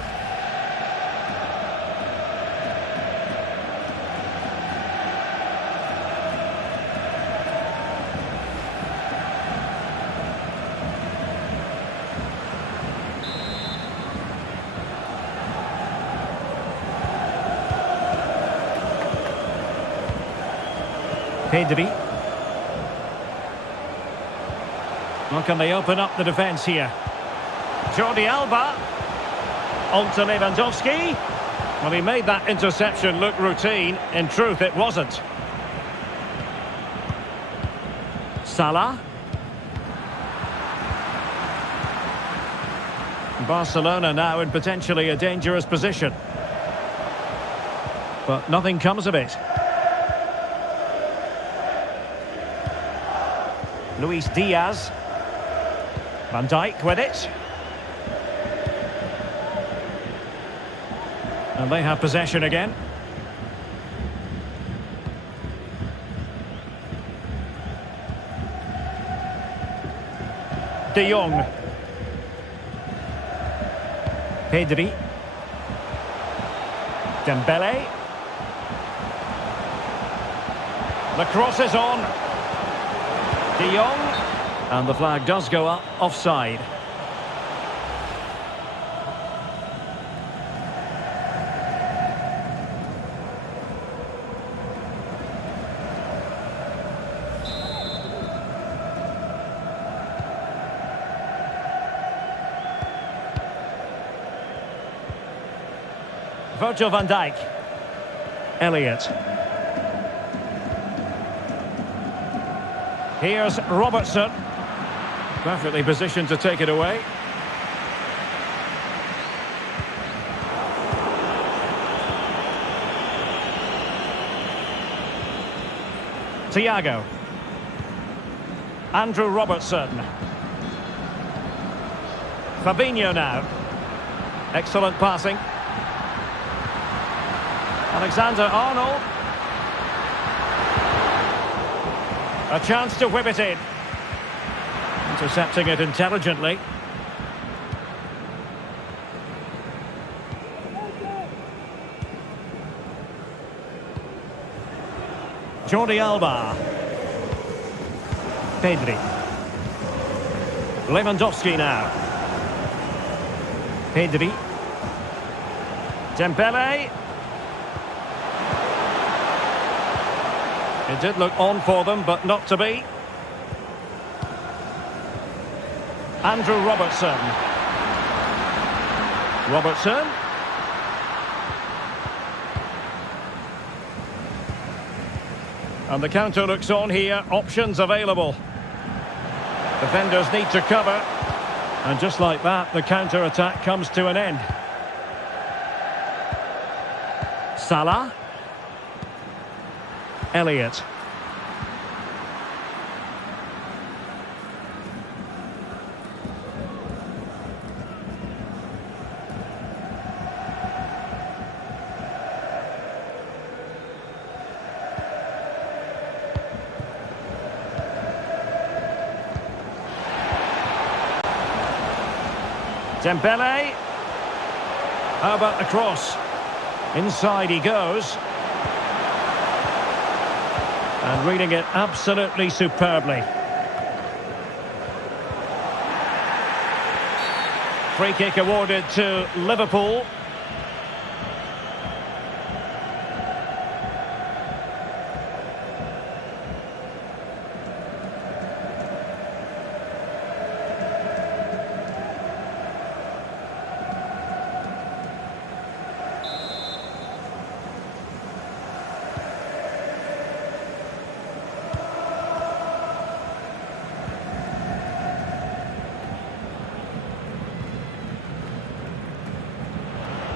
Pedri. Well, can they open up the defence here? Jordi Alba. On to Lewandowski. Well, he made that interception look routine. In truth, it wasn't. Salah. Barcelona now in potentially a dangerous position. But nothing comes of it. Luis Diaz. Van Dijk with it. And they have possession again. De Jong. Pedri. Dembele. The cross is on. De Jong. And the flag does go up, offside. Virgil van Dijk. Elliott. Here's Robertson. Perfectly positioned to take it away. Thiago. Andrew Robertson. Fabinho now. Excellent passing. Alexander-Arnold. A chance to whip it in. Intercepting it intelligently. Jordi Alba. Pedri. Lewandowski now. Pedri. Dembele. It did look on for them, but not to be. Andrew Robertson. Robertson. And the counter looks on here. Options available. Defenders need to cover. And just like that, the counter-attack comes to an end. Salah. Elliott. Dembele. How about the cross? Inside he goes. And reading it absolutely superbly. Free kick awarded to Liverpool.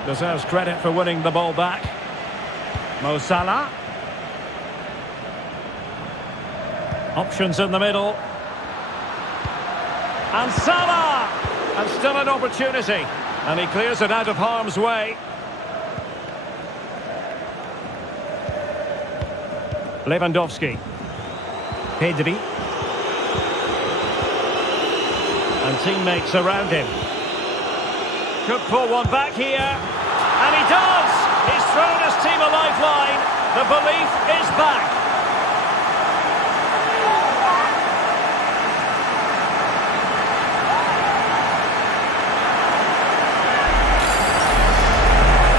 Deserves credit for winning the ball back. Mo Salah. Options in the middle. And Salah! And still an opportunity. And he clears it out of harm's way. Lewandowski. Pedri. And teammates around him. Could pull one back here, and he does! He's thrown his team a lifeline. The belief is back.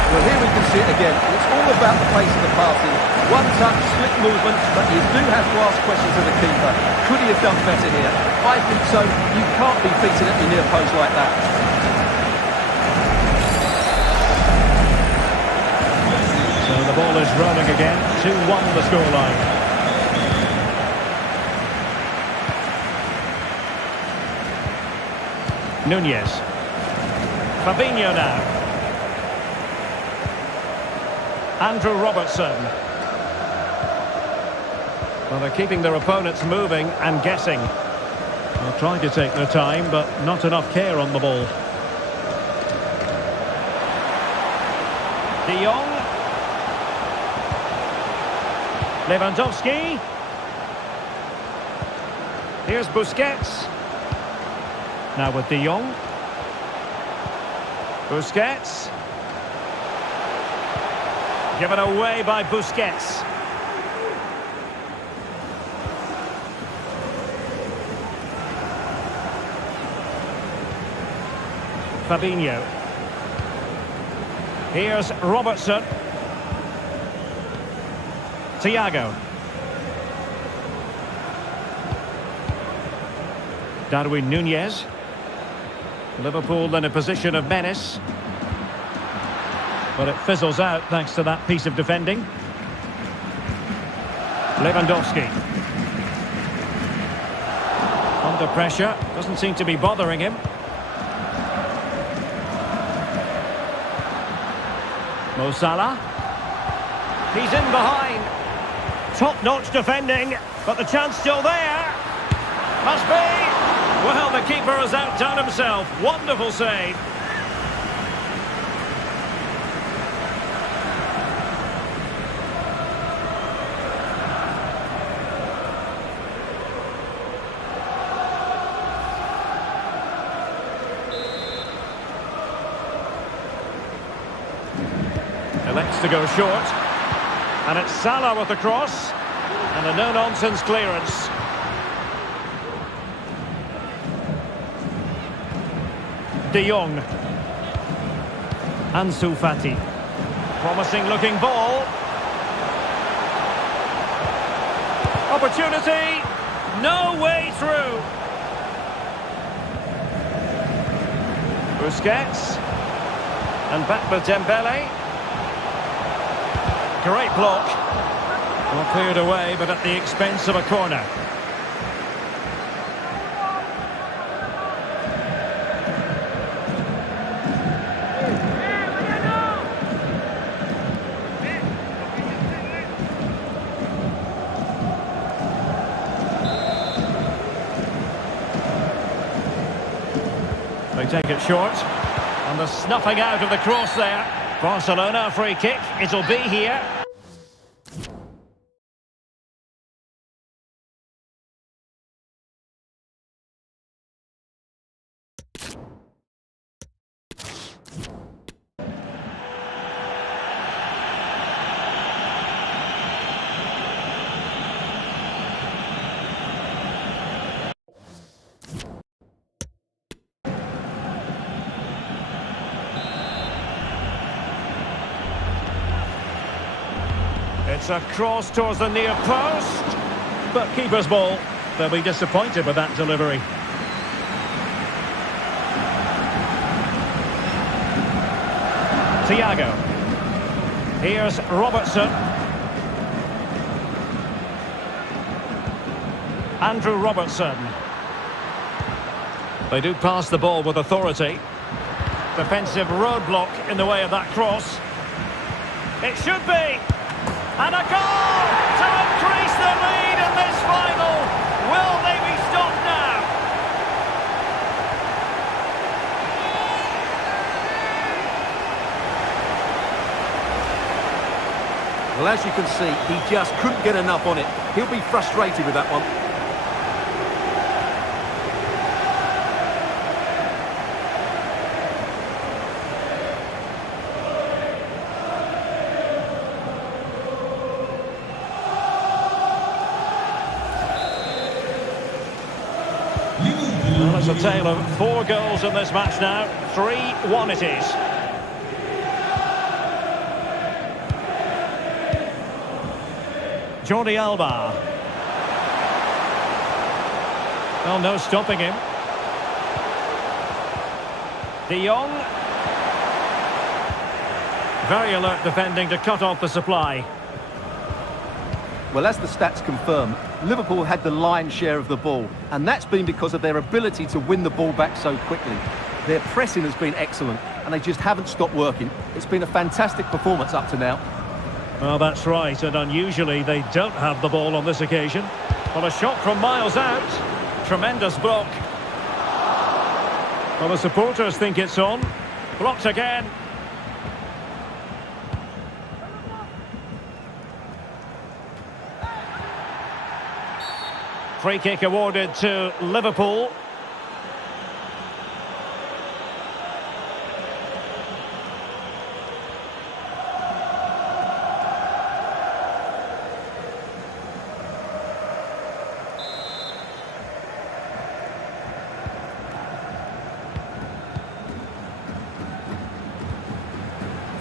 Well, here we can see it again. It's all about the pace of the passing. One touch, slick movement, but you do have to ask questions of the keeper. Could he have done better here? I think so. You can't be beaten at your near post like that. So the ball is rolling again. 2-1 the scoreline. Nunez. Fabinho now. Andrew Robertson. Well, they're keeping their opponents moving and guessing. They'll try to take their time, but not enough care on the ball. De Jong. Lewandowski. Here's Busquets. Now with De Jong. Busquets. Given away by Busquets. Fabinho. Here's Robertson. Thiago. Darwin Nunez. Liverpool in a position of menace. But it fizzles out thanks to that piece of defending. Lewandowski. Under pressure. Doesn't seem to be bothering him. Mo Salah. He's in behind. Top-notch defending, but the chance still there. Must be. Well, the keeper has outdone himself. Wonderful save. Elects to go short. And it's Salah with the cross. And a no-nonsense clearance. De Jong. Ansu Fati. Promising looking ball. Opportunity. No way through. Busquets. And back with Dembele. Great block. Well, cleared away, but at the expense of a corner. They take it short. And the snuffing out of the cross there. Barcelona free kick. It'll be here. It's a cross towards the near post. But keeper's ball. They'll be disappointed with that delivery. Thiago. Here's Robertson. Andrew Robertson. They do pass the ball with authority. Defensive roadblock in the way of that cross. It should be. And a goal to increase the lead in this final. Will they be stopped now? Well, as you can see, he just couldn't get enough on it. He'll be frustrated with that one. Well, it's a tale of 4 goals in this match now. 3-1 it is. Jordi Alba. Well, no stopping him. De Jong. Very alert defending to cut off the supply. Well, as the stats confirm, Liverpool had the lion's share of the ball, and that's been because of their ability to win the ball back so quickly. Their pressing has been excellent, and they just haven't stopped working. It's been a fantastic performance up to now. Well, that's right, and unusually they don't have the ball on this occasion. Well, a shot from miles out. Tremendous block. Well, the supporters think it's on. Blocked again. Free kick awarded to Liverpool.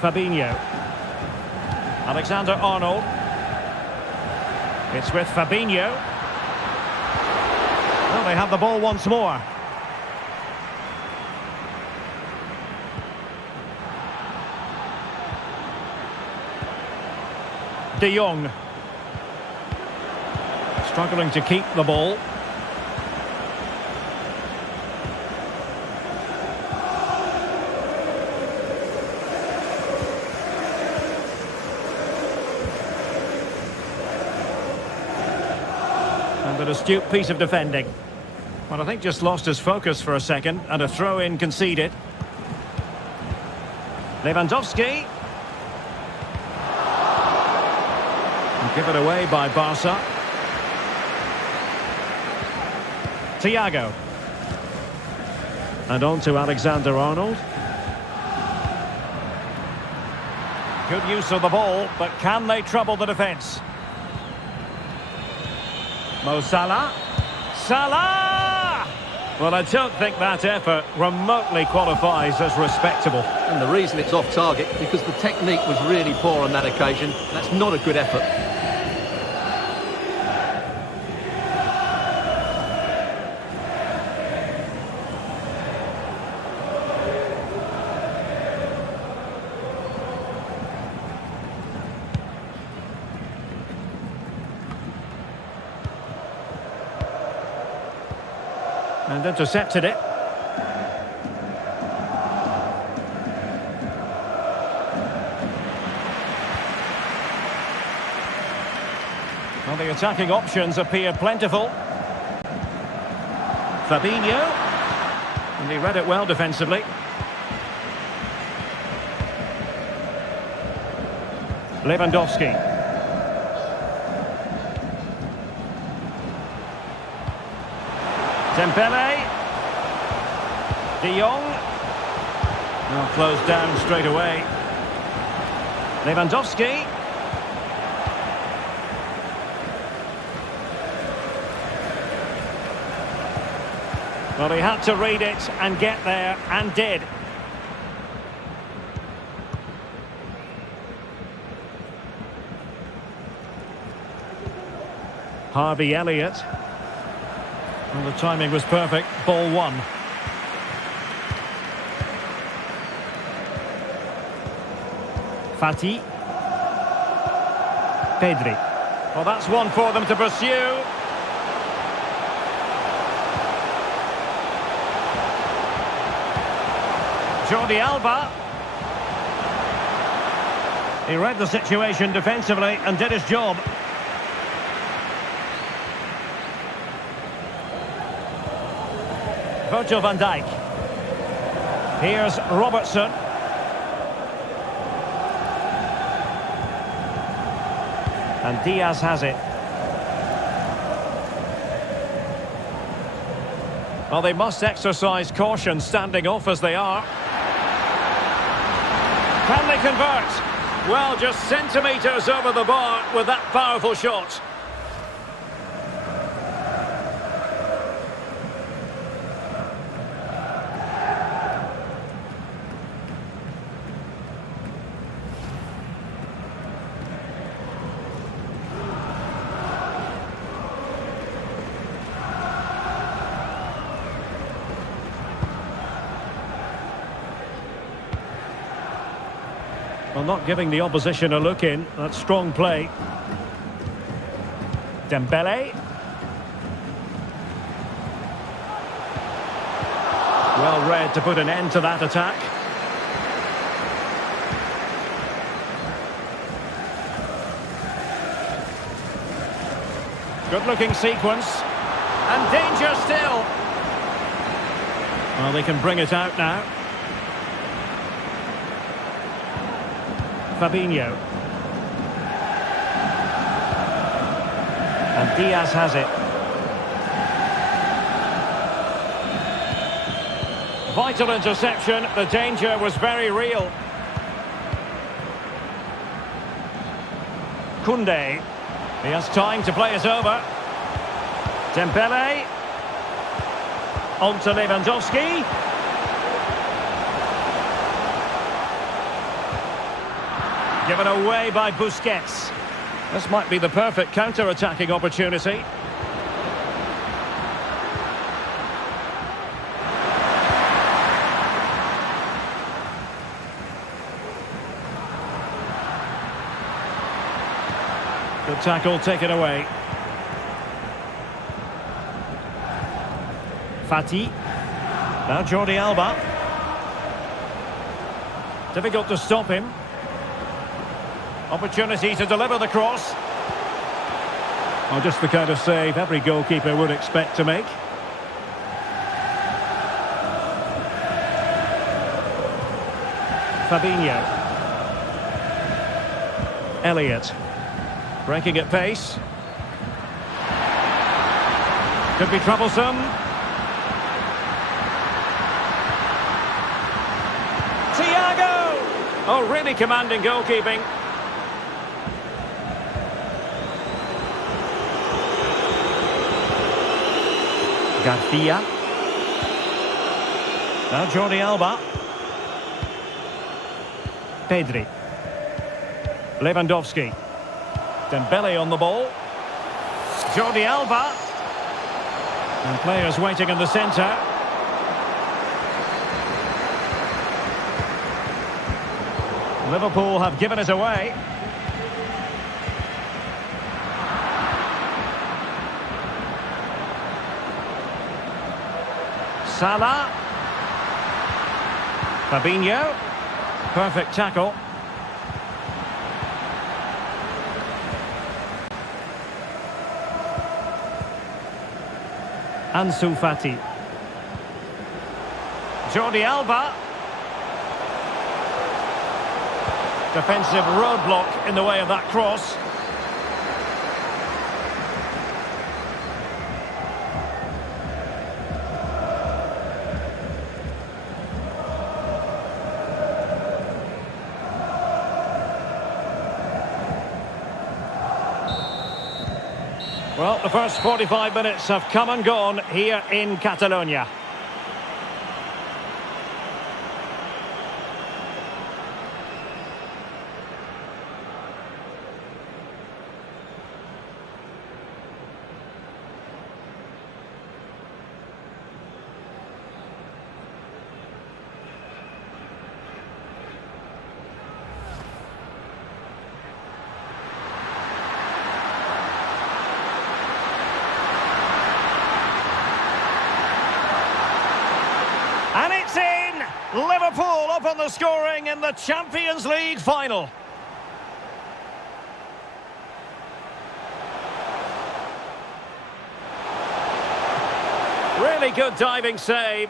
Fabinho. Alexander-Arnold. It's with Fabinho. Well, they have the ball once more. De Jong. Struggling to keep the ball. And an astute piece of defending. Well, I think just lost his focus for a second, and a throw-in conceded. Lewandowski. And give it away by Barca. Thiago. And on to Alexander-Arnold. Good use of the ball, but can they trouble the defence? Mo Salah. Salah! Well, I don't think that effort remotely qualifies as respectable. And the reason it's off target, because the technique was really poor on that occasion. That's not a good effort. And intercepted it. Well, the attacking options appear plentiful. Fabinho. And he read it well defensively. Lewandowski. Dembele. De Jong. Now closed down straight away. Lewandowski. Well, he had to read it and get there, and did. Harvey Elliott. Well, the timing was perfect. Ball one. Fati. Pedri. Well, that's one for them to pursue. Jordi Alba. He read the situation defensively and did his job. Virgil van Dijk. Here's Robertson. And Diaz has it. Well, they must exercise caution standing off as they are. Can they convert? Well, just centimetres over the bar with that powerful shot. Well, not giving the opposition a look in. That's strong play. Dembele. Well read to put an end to that attack. Good-looking sequence. And danger still. Well, they can bring it out now. Fabinho. And Diaz has it. Vital interception. The danger was very real. Koundé. He has time to play it over. Dembele. On to Lewandowski. Given away by Busquets. This might be the perfect counter-attacking opportunity. Good tackle taken away. Fati. Now Jordi Alba. Difficult to stop him. Opportunity to deliver the cross. Well, just the kind of save every goalkeeper would expect to make. Fabinho. Elliott. Breaking at pace. Could be troublesome. Thiago! Oh, really commanding goalkeeping. Garcia. Now Jordi Alba. Pedri. Lewandowski. Dembele on the ball. Jordi Alba. And players waiting in the centre. Liverpool have given it away. Salah. Fabinho. Perfect tackle. Ansu Fati. Jordi Alba. Defensive roadblock in the way of that cross. Well, the first 45 minutes have come and gone here in Catalonia. Liverpool up on the scoring in the Champions League final. Really good diving save.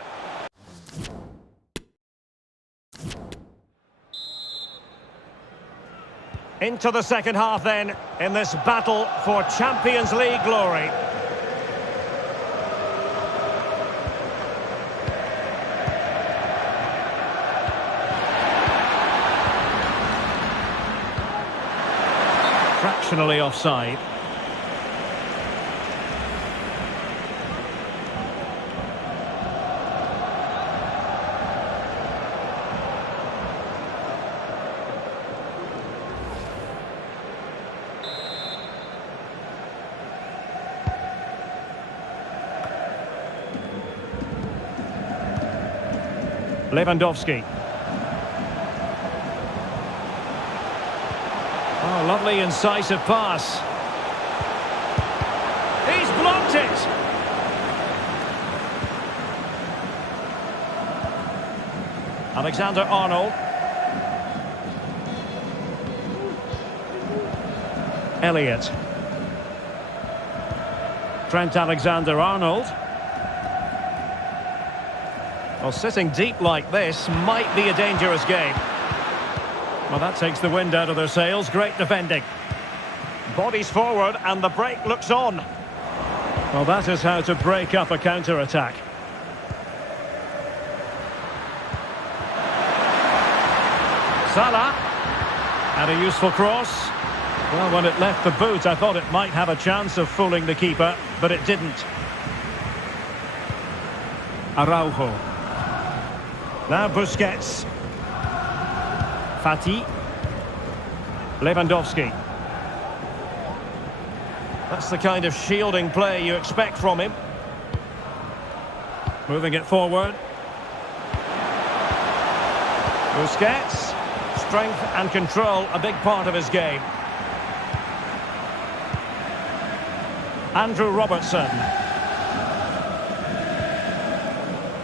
Into the second half then, in this battle for Champions League glory. Fractionally offside. Lewandowski. Oh, lovely incisive pass. He's blocked it. Alexander-Arnold. Elliott. Trent Alexander-Arnold. Well, sitting deep like this might be a dangerous game. Well, that takes the wind out of their sails. Great defending. Bodies forward and the break looks on. Well, that is how to break up a counter-attack. Salah. And a useful cross. Well, when it left the boot, I thought it might have a chance of fooling the keeper, but it didn't. Araujo. Now Busquets. Fati. Lewandowski. That's the kind of shielding play you expect from him. Moving it forward. Busquets. Strength and control, a big part of his game. Andrew Robertson.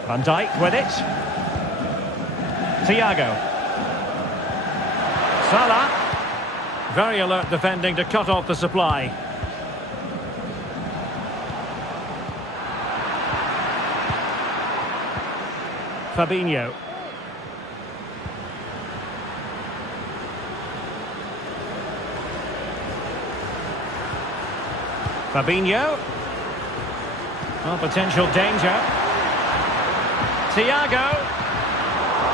Van Dijk with it. Thiago. Salah. Very alert defending to cut off the supply. Fabinho. Fabinho. Well, potential danger. Thiago.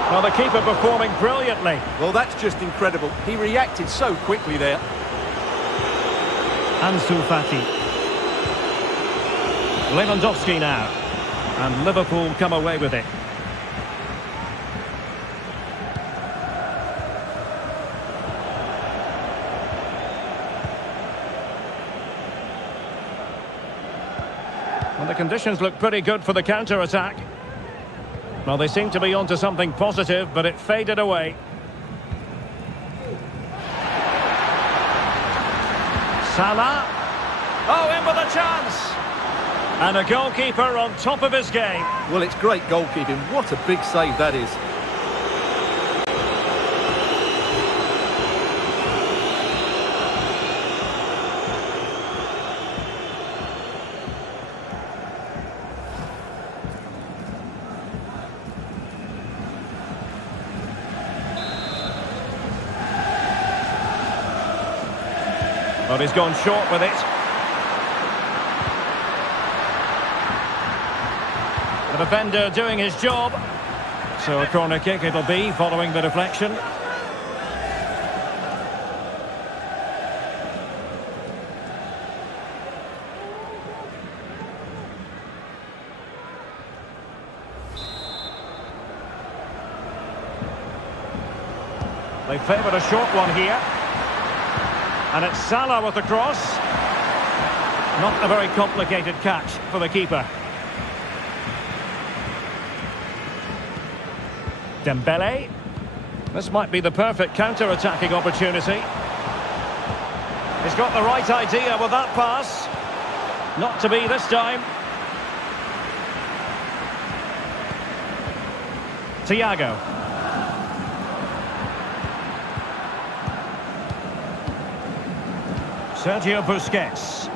Well, the keeper performing brilliantly. Well, that's just incredible. He reacted so quickly there. Ansu Fati. Lewandowski now. And Liverpool come away with it. Well, the conditions look pretty good for the counter-attack. Well, they seem to be onto something positive, but it faded away. Salah. Oh, in with a chance. And a goalkeeper on top of his game. Well, it's great goalkeeping. What a big save that is. But he's gone short with it. The defender doing his job. So a corner kick it'll be following the deflection. They favoured a short one here. And it's Salah with the cross. Not a very complicated catch for the keeper. Dembele. This might be the perfect counter-attacking opportunity. He's got the right idea with that pass. Not to be this time. Thiago. Sergio Busquets.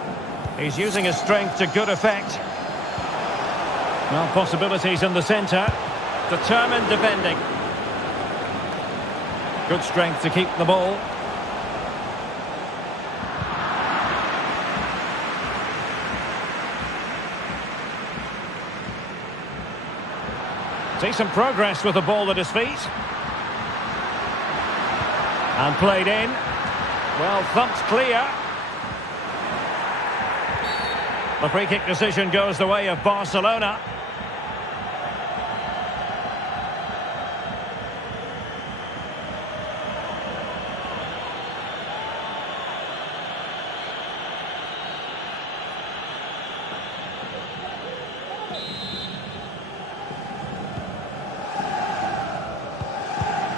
He's using his strength to good effect. Well, possibilities in the centre. Determined defending. Good strength to keep the ball. Decent progress with the ball at his feet. And played in. Well, thumped clear. The free kick decision goes the way of Barcelona.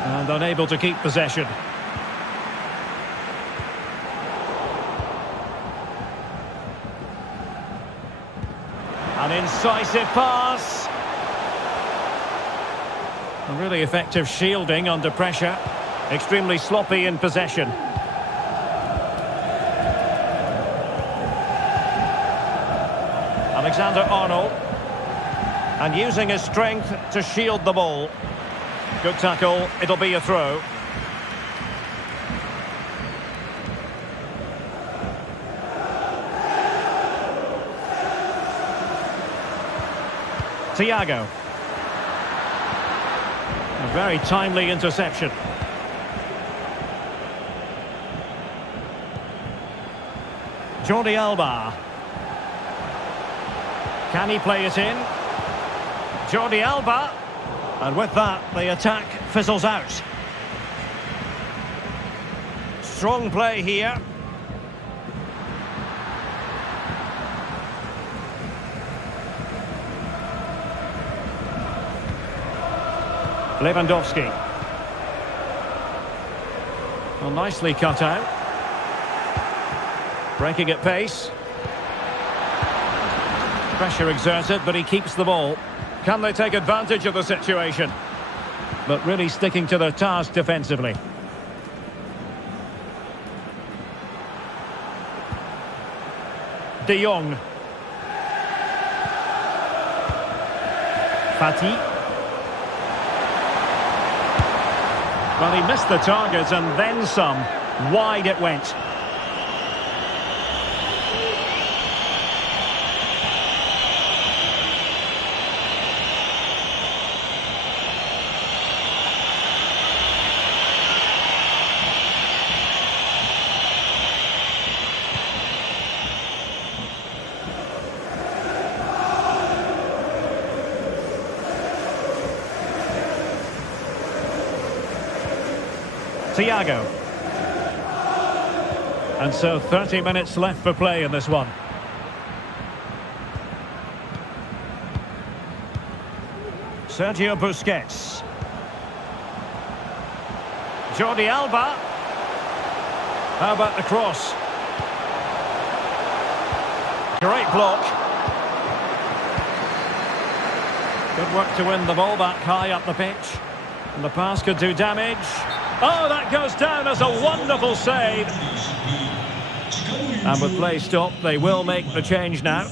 And unable to keep possession. An incisive pass. A really effective shielding under pressure. Extremely sloppy in possession. Alexander-Arnold. And using his strength to shield the ball. Good tackle, it'll be a throw. Thiago. A very timely interception. Jordi Alba. Can he play it in? Jordi Alba. And with that, the attack fizzles out. Strong play here. Lewandowski. Well, nicely cut out. Breaking at pace. Pressure exerted, but he keeps the ball. Can they take advantage of the situation? But really sticking to their task defensively. De Jong. Fati. Well, he missed the target and then some. Wide it went. Thiago. And so 30 minutes left for play in this one. Sergio Busquets. Jordi Alba. How about the cross? Great block. Good work to win the ball back high up the pitch. And the pass could do damage. Oh, that goes down as a wonderful save. And with play stopped, they will make the change now.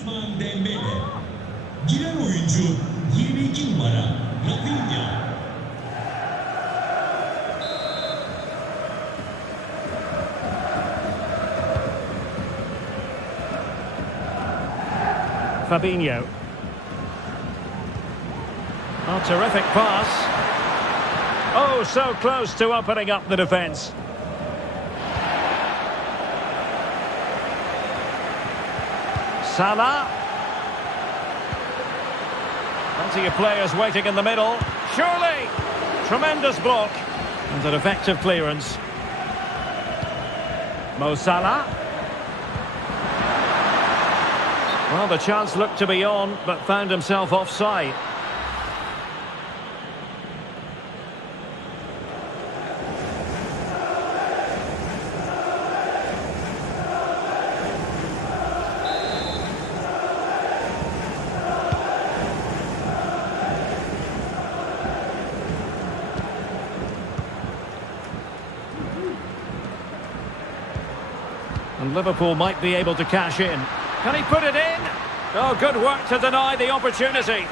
Fabinho. Oh, terrific pass. Oh, so close to opening up the defence. Salah. Plenty of players waiting in the middle. Surely. Tremendous block. And an effective clearance. Mo Salah. Well, the chance looked to be on, but found himself offside. And Liverpool might be able to cash in. Can he put it in? Oh, good work to deny the opportunity.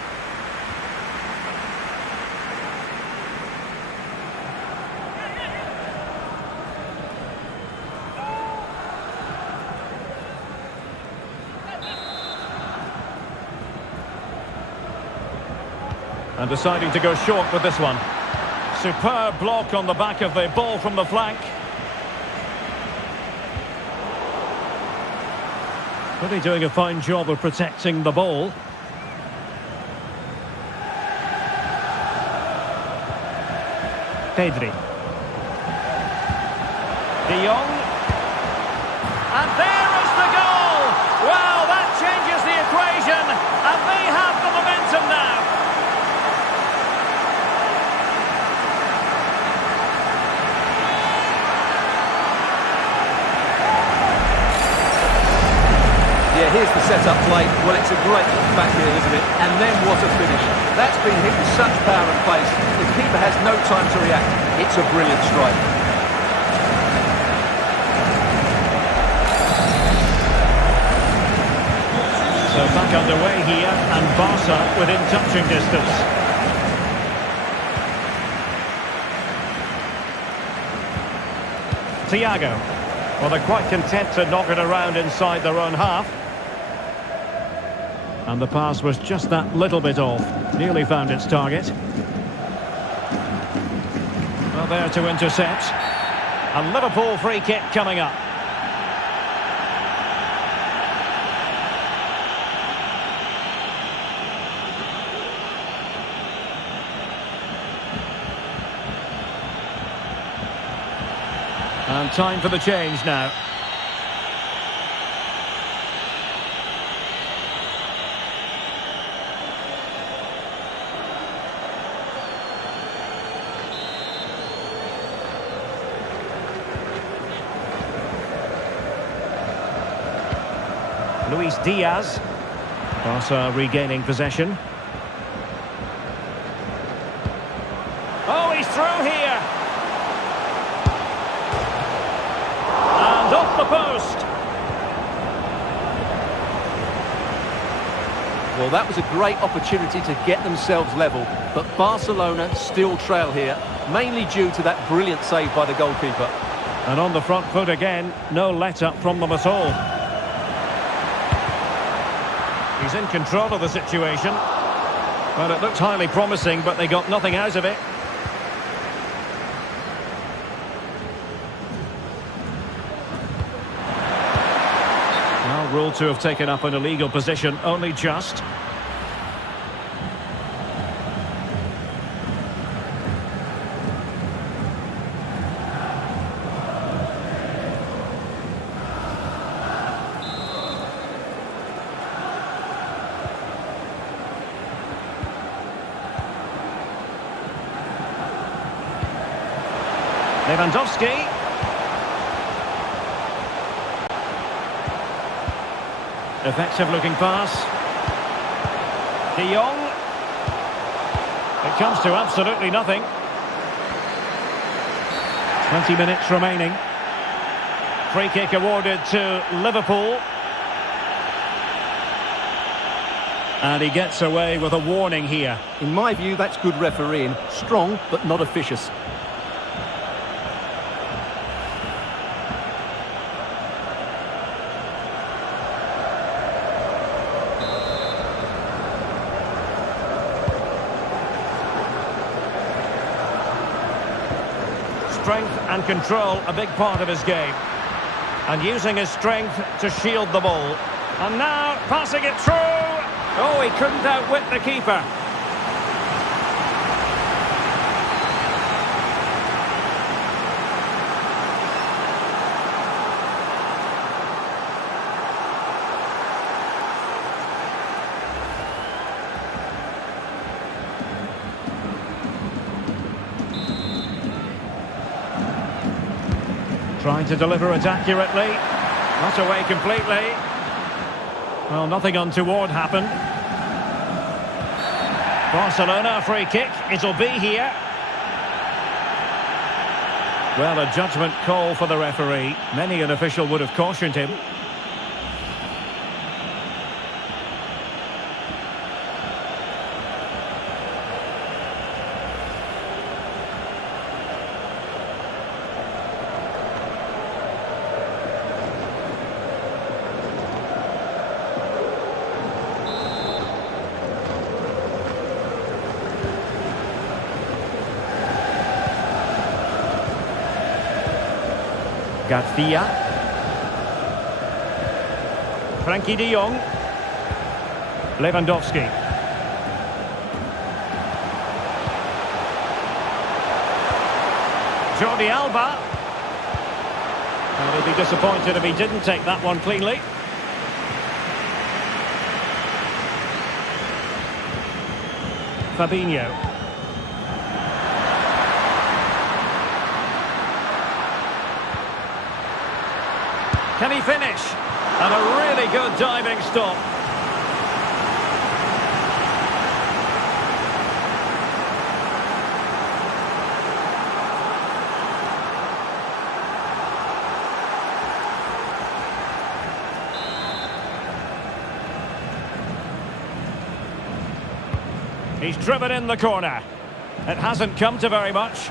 And deciding to go short with this one. Superb block on the back of the ball from the flank. Really doing a fine job of protecting the ball. Pedri. De Jong. And there is the goal! Wow, that changes the equation. And they have the momentum now. Yeah, here's the set-up play. Well, it's a great look back here, isn't it? And then what a finish. That's been hit with such power and pace. The keeper has no time to react. It's a brilliant strike. So back underway here, and Barca within touching distance. Thiago. Well, they're quite content to knock it around inside their own half. And the pass was just that little bit off. Nearly found its target. Well, there to intercept. A Liverpool free kick coming up. And time for the change now. Luis Diaz. Barca regaining possession. Oh, he's through here. And off the post. Well, that was a great opportunity to get themselves level, but Barcelona still trail here, mainly due to that brilliant save by the goalkeeper. And on the front foot again, no let-up from them at all. He's in control of the situation. Well, it looked highly promising, but they got nothing out of it. Well, ruled to have taken up an illegal position, only just. Lewandowski. Effective looking pass. De Jong. It comes to absolutely nothing. 20 minutes remaining. Free kick awarded to Liverpool. And he gets away with a warning here. In my view, that's good refereeing. Strong, but not officious. Strength and control, a big part of his game. And using his strength to shield the ball. And now, passing it through. Oh, he couldn't outwit the keeper. Trying to deliver it accurately. Not away completely. Well, nothing untoward happened. Barcelona, a free kick. It'll be here. Well, a judgment call for the referee. Many an official would have cautioned him. Garcia. Frankie de Jong. Lewandowski. Jordi Alba. And he'd be disappointed if he didn't take that one cleanly. Fabinho. Can he finish? And a really good diving stop. He's driven in the corner. It hasn't come to very much.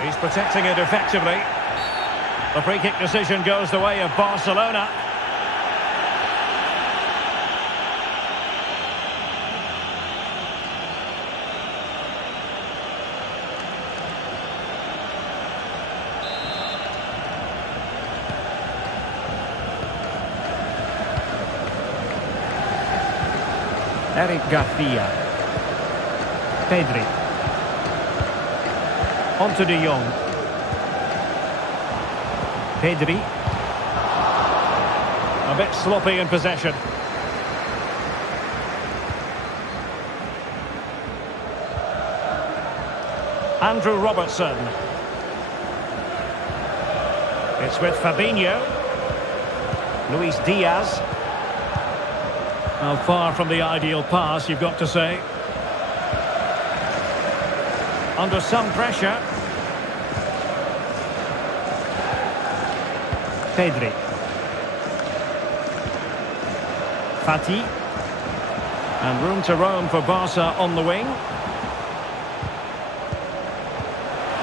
He's protecting it effectively. The free kick decision goes the way of Barcelona. Eric Garcia. Pedri. On to de Jong. Pedri. A bit sloppy in possession. Andrew Robertson. It's with Fabinho. Luis Diaz. Well, far from the ideal pass, you've got to say. Under some pressure. Pedri. Fati. And room to roam for Barca on the wing.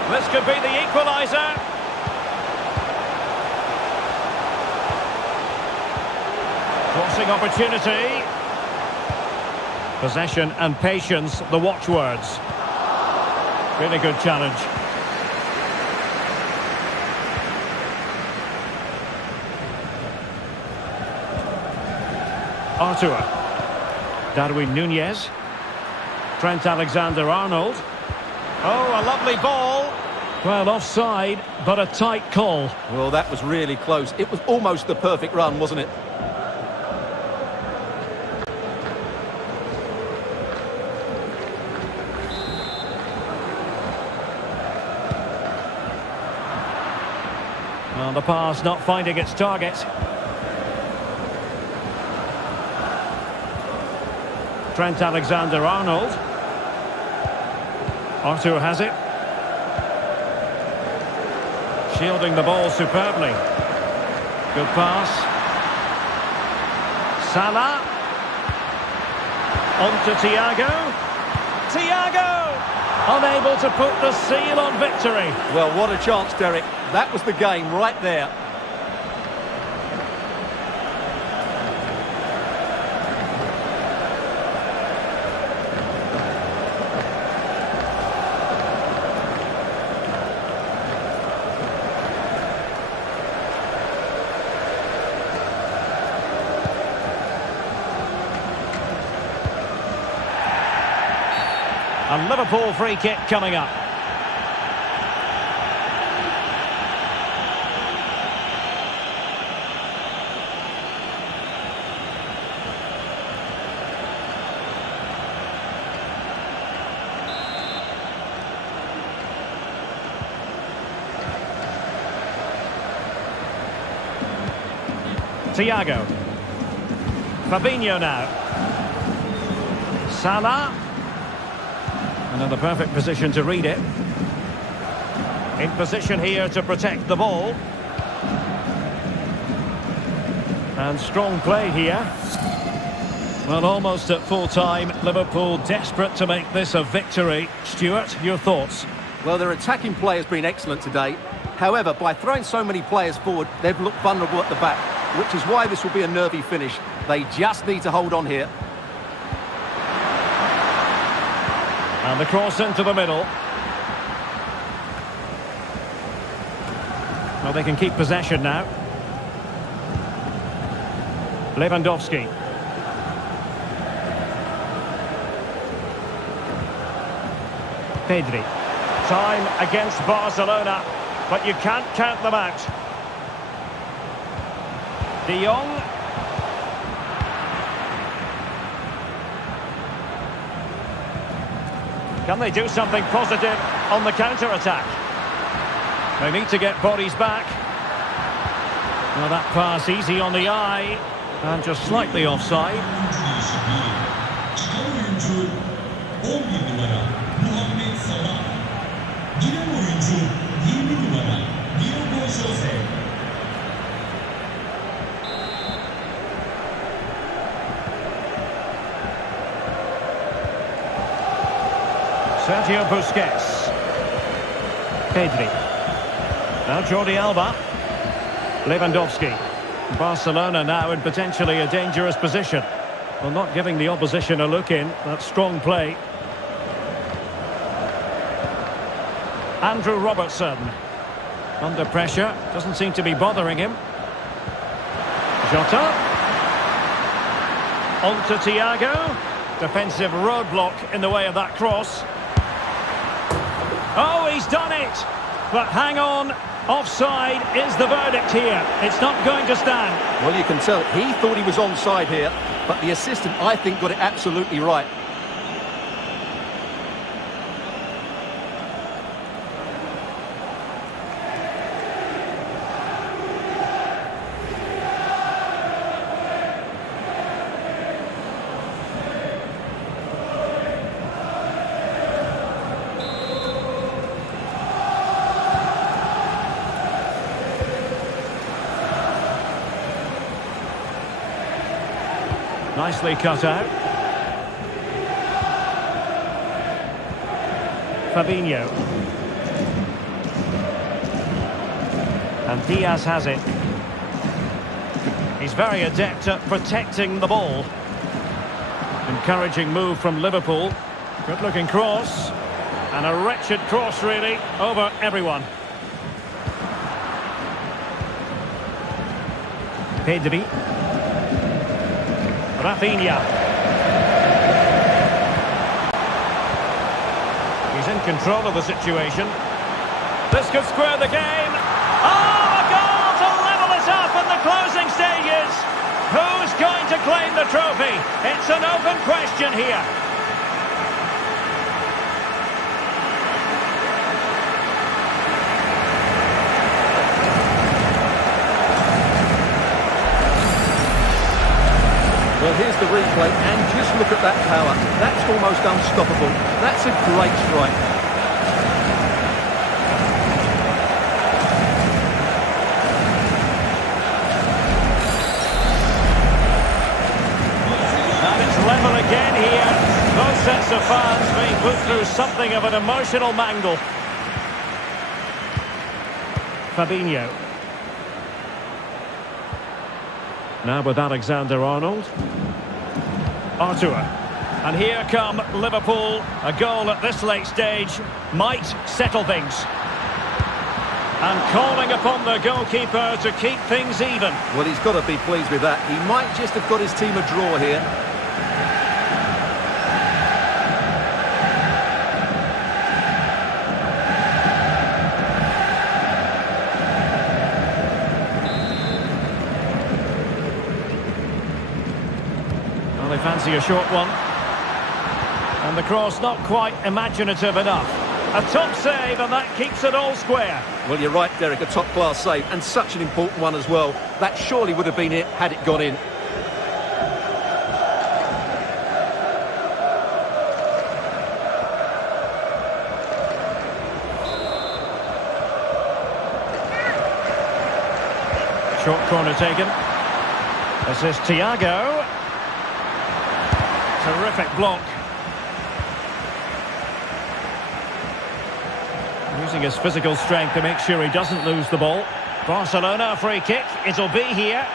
This could be the equaliser. Crossing opportunity. Possession and patience, the watchwords. Really good challenge. Artur. Darwin Núñez. Trent Alexander-Arnold. Oh, a lovely ball. Well, offside, but a tight call. Well, that was really close. It was almost the perfect run, wasn't it? Well, the pass not finding its target. Trent Alexander-Arnold. Artur has it. Shielding the ball superbly. Good pass. Salah. On to Thiago. Thiago! Unable to put the seal on victory. Well, what a chance, Derek. That was the game right there. A Liverpool free kick coming up. Thiago. Fabinho now. Salah. Another perfect position to read it. In position here to protect the ball. And strong play here. Well, almost at full time, Liverpool desperate to make this a victory. Stuart, your thoughts? Well, their attacking play has been excellent today. However, by throwing so many players forward, they've looked vulnerable at the back, which is why this will be a nervy finish. They just need to hold on here. And the cross into the middle. Well, they can keep possession now. Lewandowski. Pedri. Time against Barcelona, but you can't count them out. De Jong. Can they do something positive on the counter-attack? They need to get bodies back. Well, that pass easy on the eye, and just slightly offside. Sergio Busquets. Pedri. Now Jordi Alba. Lewandowski. Barcelona now in potentially a dangerous position. Well, not giving the opposition a look in. That's strong play. Andrew Robertson. Under pressure. Doesn't seem to be bothering him. Jota. On to Thiago. Defensive roadblock in the way of that cross. Oh, he's done it! But hang on, offside is the verdict here. It's not going to stand. Well, you can tell he thought he was onside here, but the assistant, I think, got it absolutely right. Nicely cut out. Fabinho. And Diaz has it. He's very adept at protecting the ball. Encouraging move from Liverpool. Good looking cross. And a wretched cross really over everyone. Pedri. Rafinha. He's in control of the situation. This could square the game. Oh, a goal to level it up in the closing stages. Who's going to claim the trophy? It's an open question here. Well, here's the replay, and just look at that power. That's almost unstoppable. That's a great strike. And it's level again here. Both sets of fans being put through something of an emotional mangle. Fabinho. Now with Alexander-Arnold. Artur. And here come Liverpool. A goal at this late stage might settle things. And calling upon the goalkeeper to keep things even. Well, he's got to be pleased with that. He might just have got his team a draw here. They fancy a short one. And the cross not quite imaginative enough. A top save, and that keeps it all square. Well, you're right, Derek, a top-class save, and such an important one as well. That surely would have been it had it gone in. Short corner taken. This is Thiago. Terrific block. Using his physical strength to make sure he doesn't lose the ball. Barcelona, a free kick. It'll be here.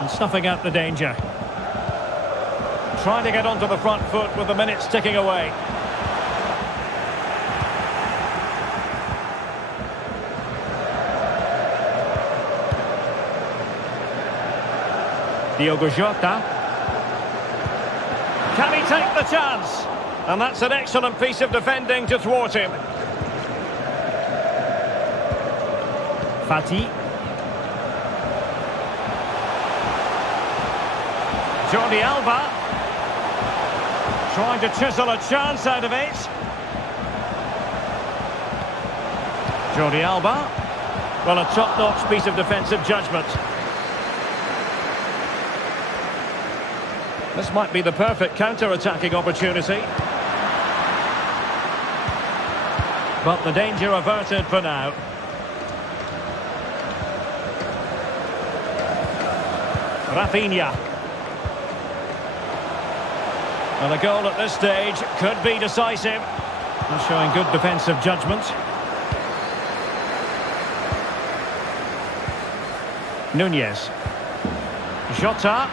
And snuffing out the danger. Trying to get onto the front foot with the minutes ticking away. Diogo Jota. Can he take the chance? And that's an excellent piece of defending to thwart him. Fati. Jordi Alba. Trying to chisel a chance out of it. Jordi Alba. Well, a top-notch piece of defensive judgment. This might be the perfect counter-attacking opportunity. But the danger averted for now. Rafinha. And a goal at this stage could be decisive. And showing good defensive judgment. Nunez. Jota.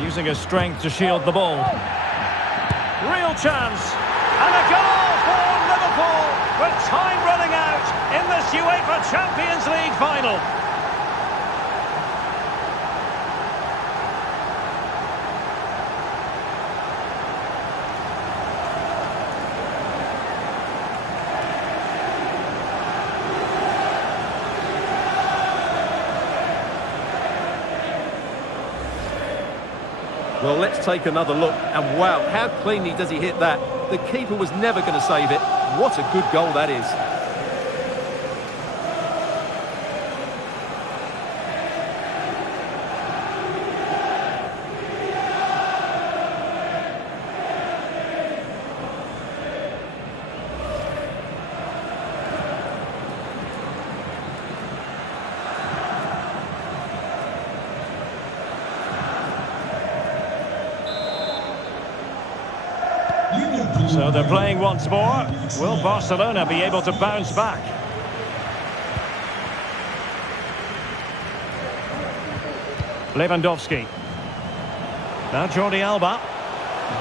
Using his strength to shield the ball. Real chance. And a goal for Liverpool with time running out in this UEFA Champions League final. Well, let's take another look. And wow, how cleanly does he hit that? The keeper was never going to save it. What a good goal that is. So they're playing once more. Will Barcelona be able to bounce back? Lewandowski. Now Jordi Alba.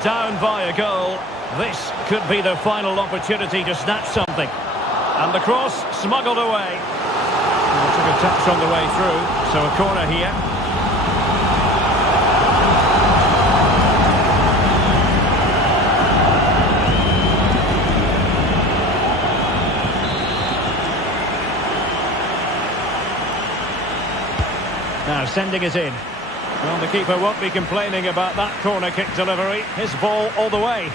Down by a goal. This could be their final opportunity to snatch something. And the cross smuggled away. They took a touch on the way through. So a corner here. Now sending it in. Well, the keeper won't be complaining about that corner kick delivery. His ball all the way.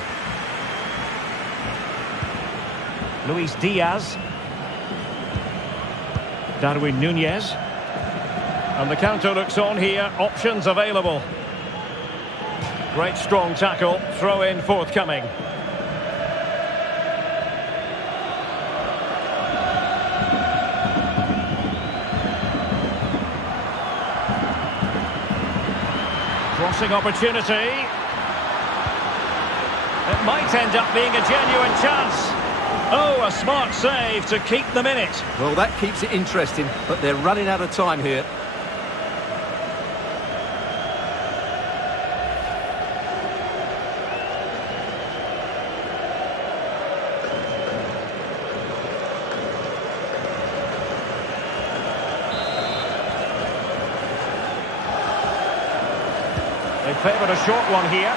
Luis Diaz. Darwin Nunez. And the counter looks on here. Options available. Great strong tackle. Throw in forthcoming. Crossing opportunity. It might end up being a genuine chance. Oh, a smart save to keep them in it. Well, that keeps it interesting, but they're running out of time here. They favoured a short one here.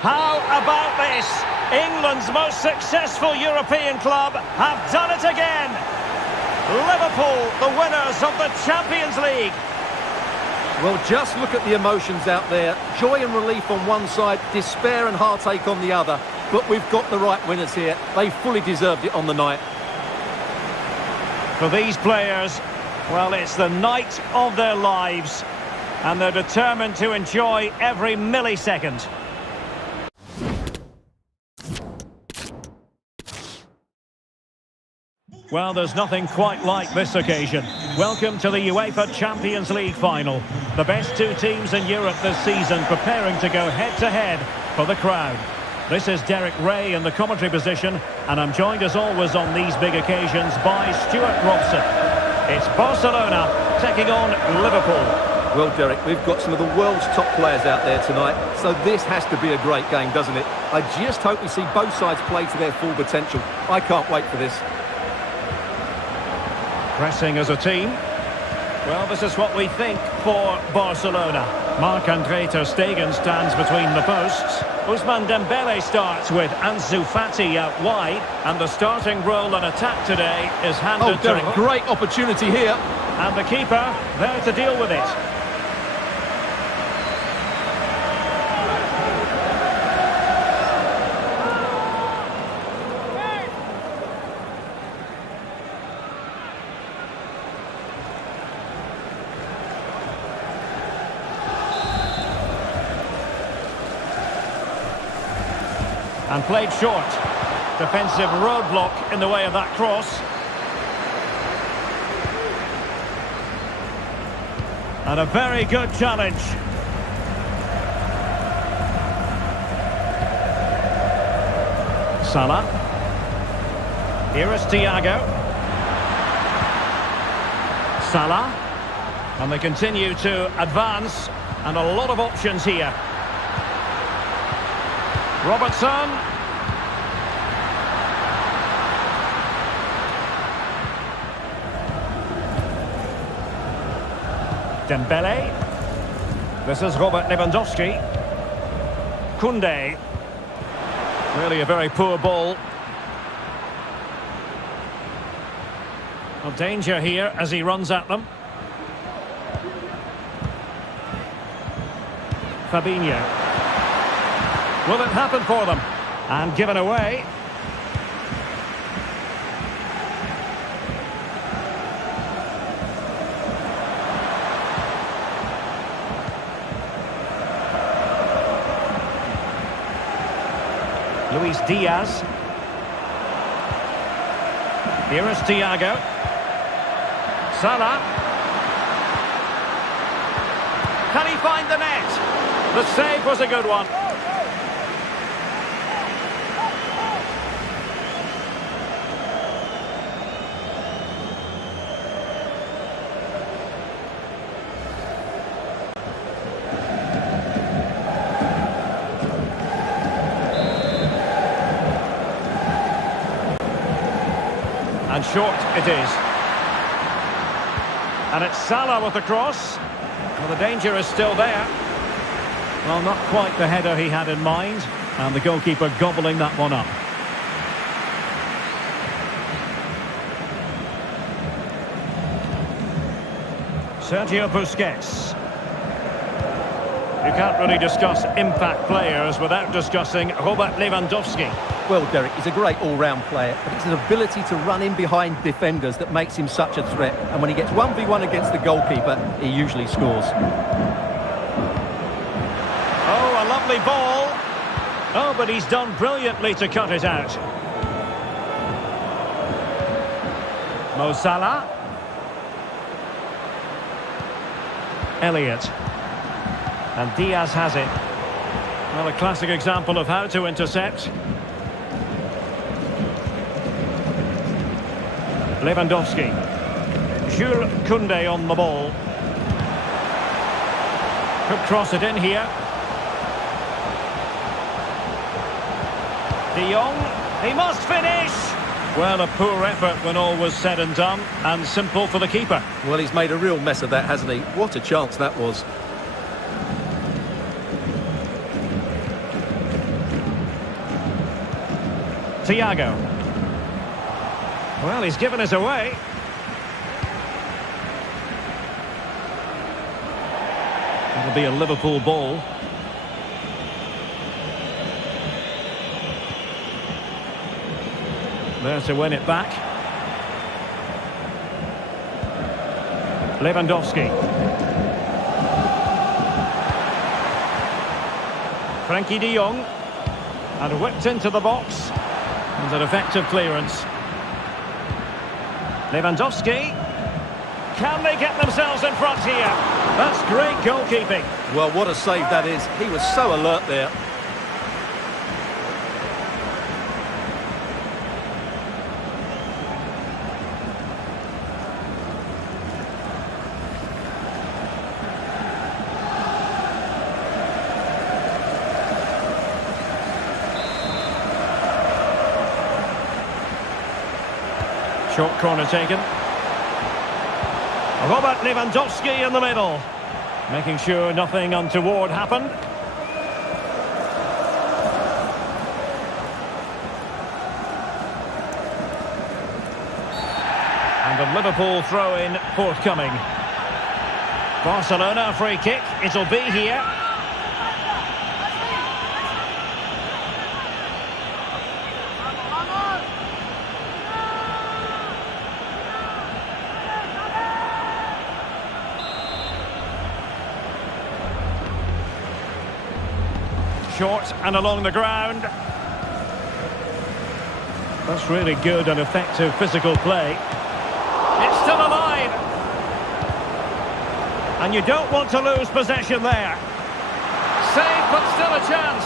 How about this? England's most successful European club have done it again. Liverpool, the winners of the Champions League. Well, just look at the emotions out there. Joy and relief on one side, despair and heartache on the other. But we've got the right winners here. They fully deserved it on the night. For these players, well, it's the night of their lives, and they're determined to enjoy every millisecond. Well, there's nothing quite like this occasion. Welcome to the UEFA Champions League final. The best two teams in Europe this season preparing to go head-to-head for the crowd. This is Derek Ray in the commentary position, and I'm joined as always on these big occasions by Stuart Robson. It's Barcelona taking on Liverpool. Well, Derek, we've got some of the world's top players out there tonight, so this has to be a great game, doesn't it? I just hope we see both sides play to their full potential. I can't wait for this. Pressing as a team. Well, this is what we think for Barcelona. Marc-Andre ter Stegen stands between the posts. Ousmane Dembele starts with Ansu Fati out wide. And the starting role in attack today is handed to... Derek, great opportunity here. And the keeper there to deal with it. And played short. Defensive roadblock in the way of that cross. And a very good challenge. Salah. Here is Thiago. Salah. And they continue to advance. And a lot of options here. Robertson. Dembele. This is Robert Lewandowski. Koundé. Really a very poor ball. Well, danger here as he runs at them. Fabinho. Will it happen for them? And given away. Luis Diaz. Here is Thiago. Salah. Can he find the net? The save was a good one. And short it is. And it's Salah with the cross. Well, the danger is still there. Well, not quite the header he had in mind. And the goalkeeper gobbling that one up. Sergio Busquets. You can't really discuss impact players without discussing Robert Lewandowski. Well, Derek, he's a great all-round player, but it's an ability to run in behind defenders that makes him such a threat. And when he gets 1v1 against the goalkeeper, he usually scores. Oh, a lovely ball. Oh, but he's done brilliantly to cut it out. Mo Salah. Elliott. And Diaz has it. Well, a classic example of how to intercept. Lewandowski. Jules Koundé on the ball. Could cross it in here. De Jong. He must finish! Well, a poor effort when all was said and done, and simple for the keeper. Well, he's made a real mess of that, hasn't he? What a chance that was. Thiago. Well, he's given us away. It'll be a Liverpool ball. There to win it back. Lewandowski. Frankie de Jong. And whipped into the box. And an effective clearance. Lewandowski. Can they get themselves in front here? That's great goalkeeping. Well, what a save that is. He was so alert there. Short corner taken. Robert Lewandowski in the middle, making sure nothing untoward happened. And the Liverpool throw-in forthcoming. Barcelona free kick, it'll be here. Short and along the ground. That's really good and effective physical play. It's still alive. And you don't want to lose possession there. Save, but still a chance.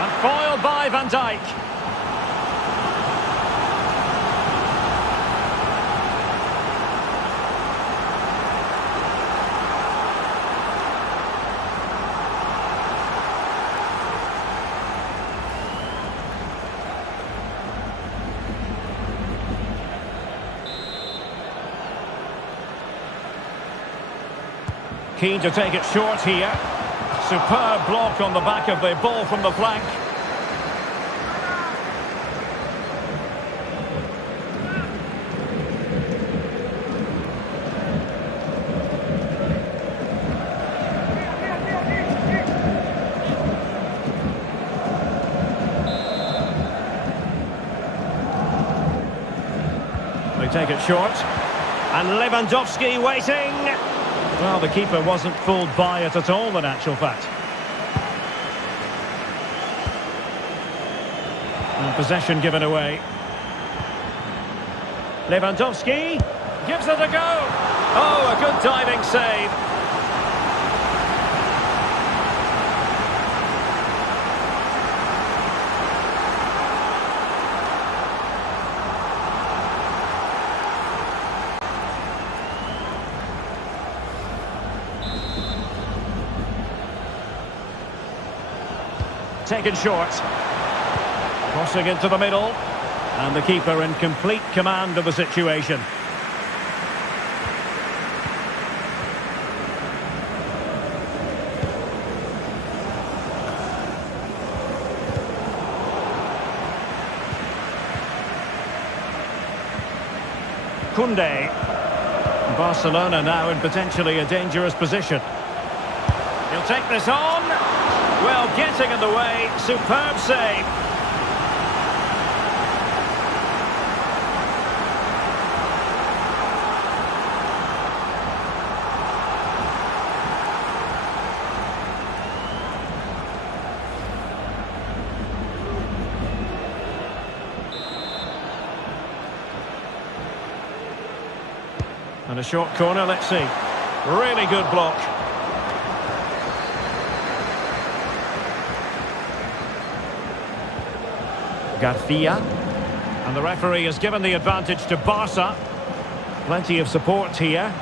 And foiled by Van Dijk. Keen to take it short here. Superb block on the back of the ball from the flank. They take it short. And Lewandowski waiting. Well, the keeper wasn't fooled by it at all, in actual fact. And possession given away. Lewandowski gives it a go. Oh, a good diving save. Taken short. Crossing into the middle. And the keeper in complete command of the situation. Koundé. Barcelona now in potentially a dangerous position. He'll take this on. Well, getting in the way, superb save. And a short corner, let's see. Really good block. Garcia. And the referee has given the advantage to Barca. Plenty of support here.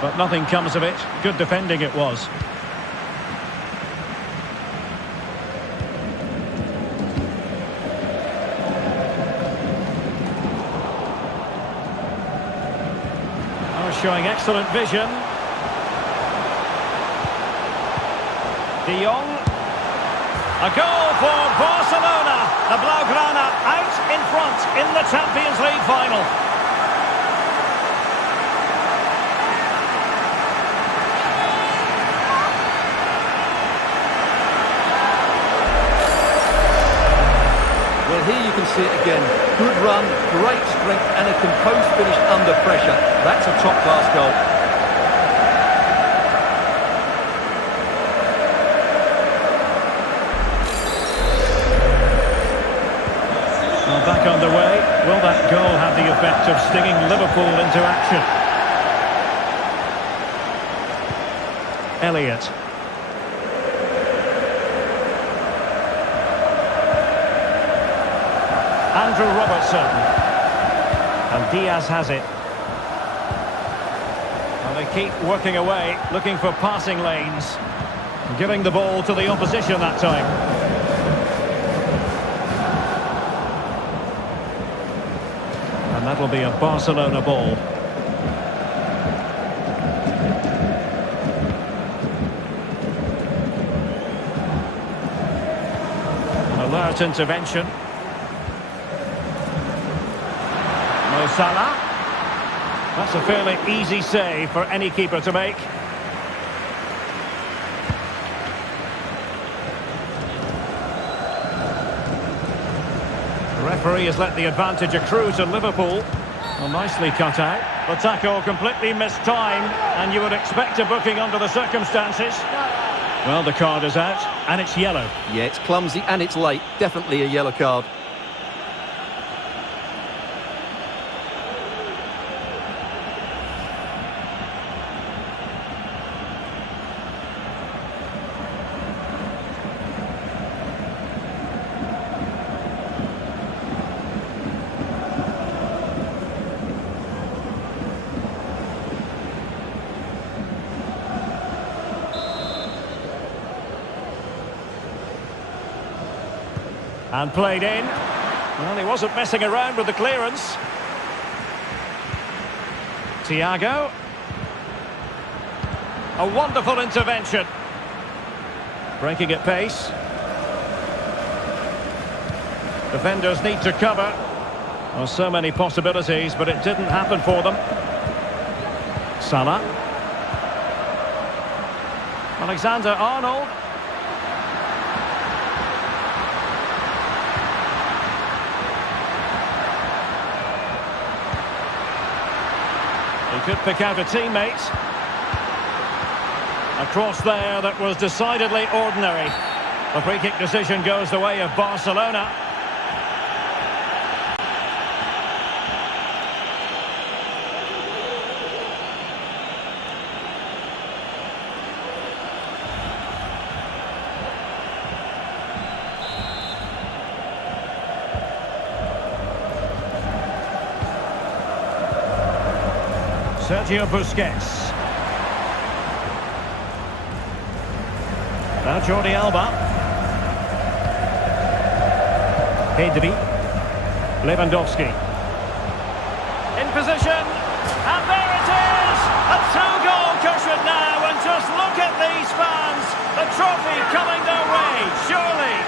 But nothing comes of it. Good defending it was. Showing excellent vision. De Jong. A goal for Barcelona. The Blaugrana out in front in the Champions League final. Well, Yeah, here you can see it again. Good run, great strength, and a composed finish under pressure. That's a top-class goal. Well, back underway. Will that goal have the effect of stinging Liverpool into action? Elliott. Andrew Robertson. And Diaz has it. And they keep working away, looking for passing lanes. Giving the ball to the opposition that time. And that'll be a Barcelona ball. An alert intervention. Mo Salah. That's a fairly easy save for any keeper to make. The referee has let the advantage accrue to Liverpool. Well, nicely cut out. The tackle completely mistimed, and you would expect a booking under the circumstances. Well, the card is out, and it's yellow. Yeah, it's clumsy and it's late. Definitely a yellow card. And played in. Well, he wasn't messing around with the clearance. Thiago. A wonderful intervention. Breaking at pace. Defenders need to cover. Well, so many possibilities, but it didn't happen for them. Salah. Alexander-Arnold. He could pick out a teammate. A cross there that was decidedly ordinary. The free kick decision goes the way of Barcelona. Sergio Busquets. Now Jordi Alba. Pedri. Lewandowski. In position. And there it is! A two-goal cushion now, and just look at these fans. The trophy coming their way, surely.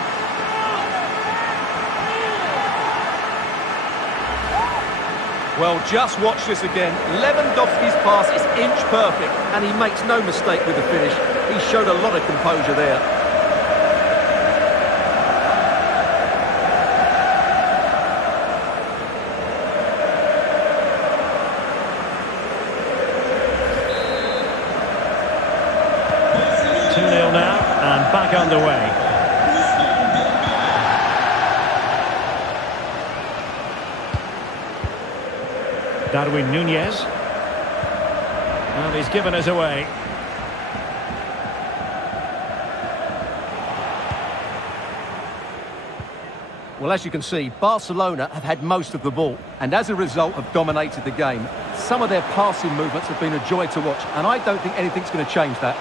Well, just watch this again. Lewandowski's pass is inch perfect, and he makes no mistake with the finish. He showed a lot of composure there. Now, and back underway. Darwin Núñez. Well, he's given us away. Well, as you can see, Barcelona have had most of the ball, and as a result have dominated the game. Some of their passing movements have been a joy to watch, and I don't think anything's going to change that.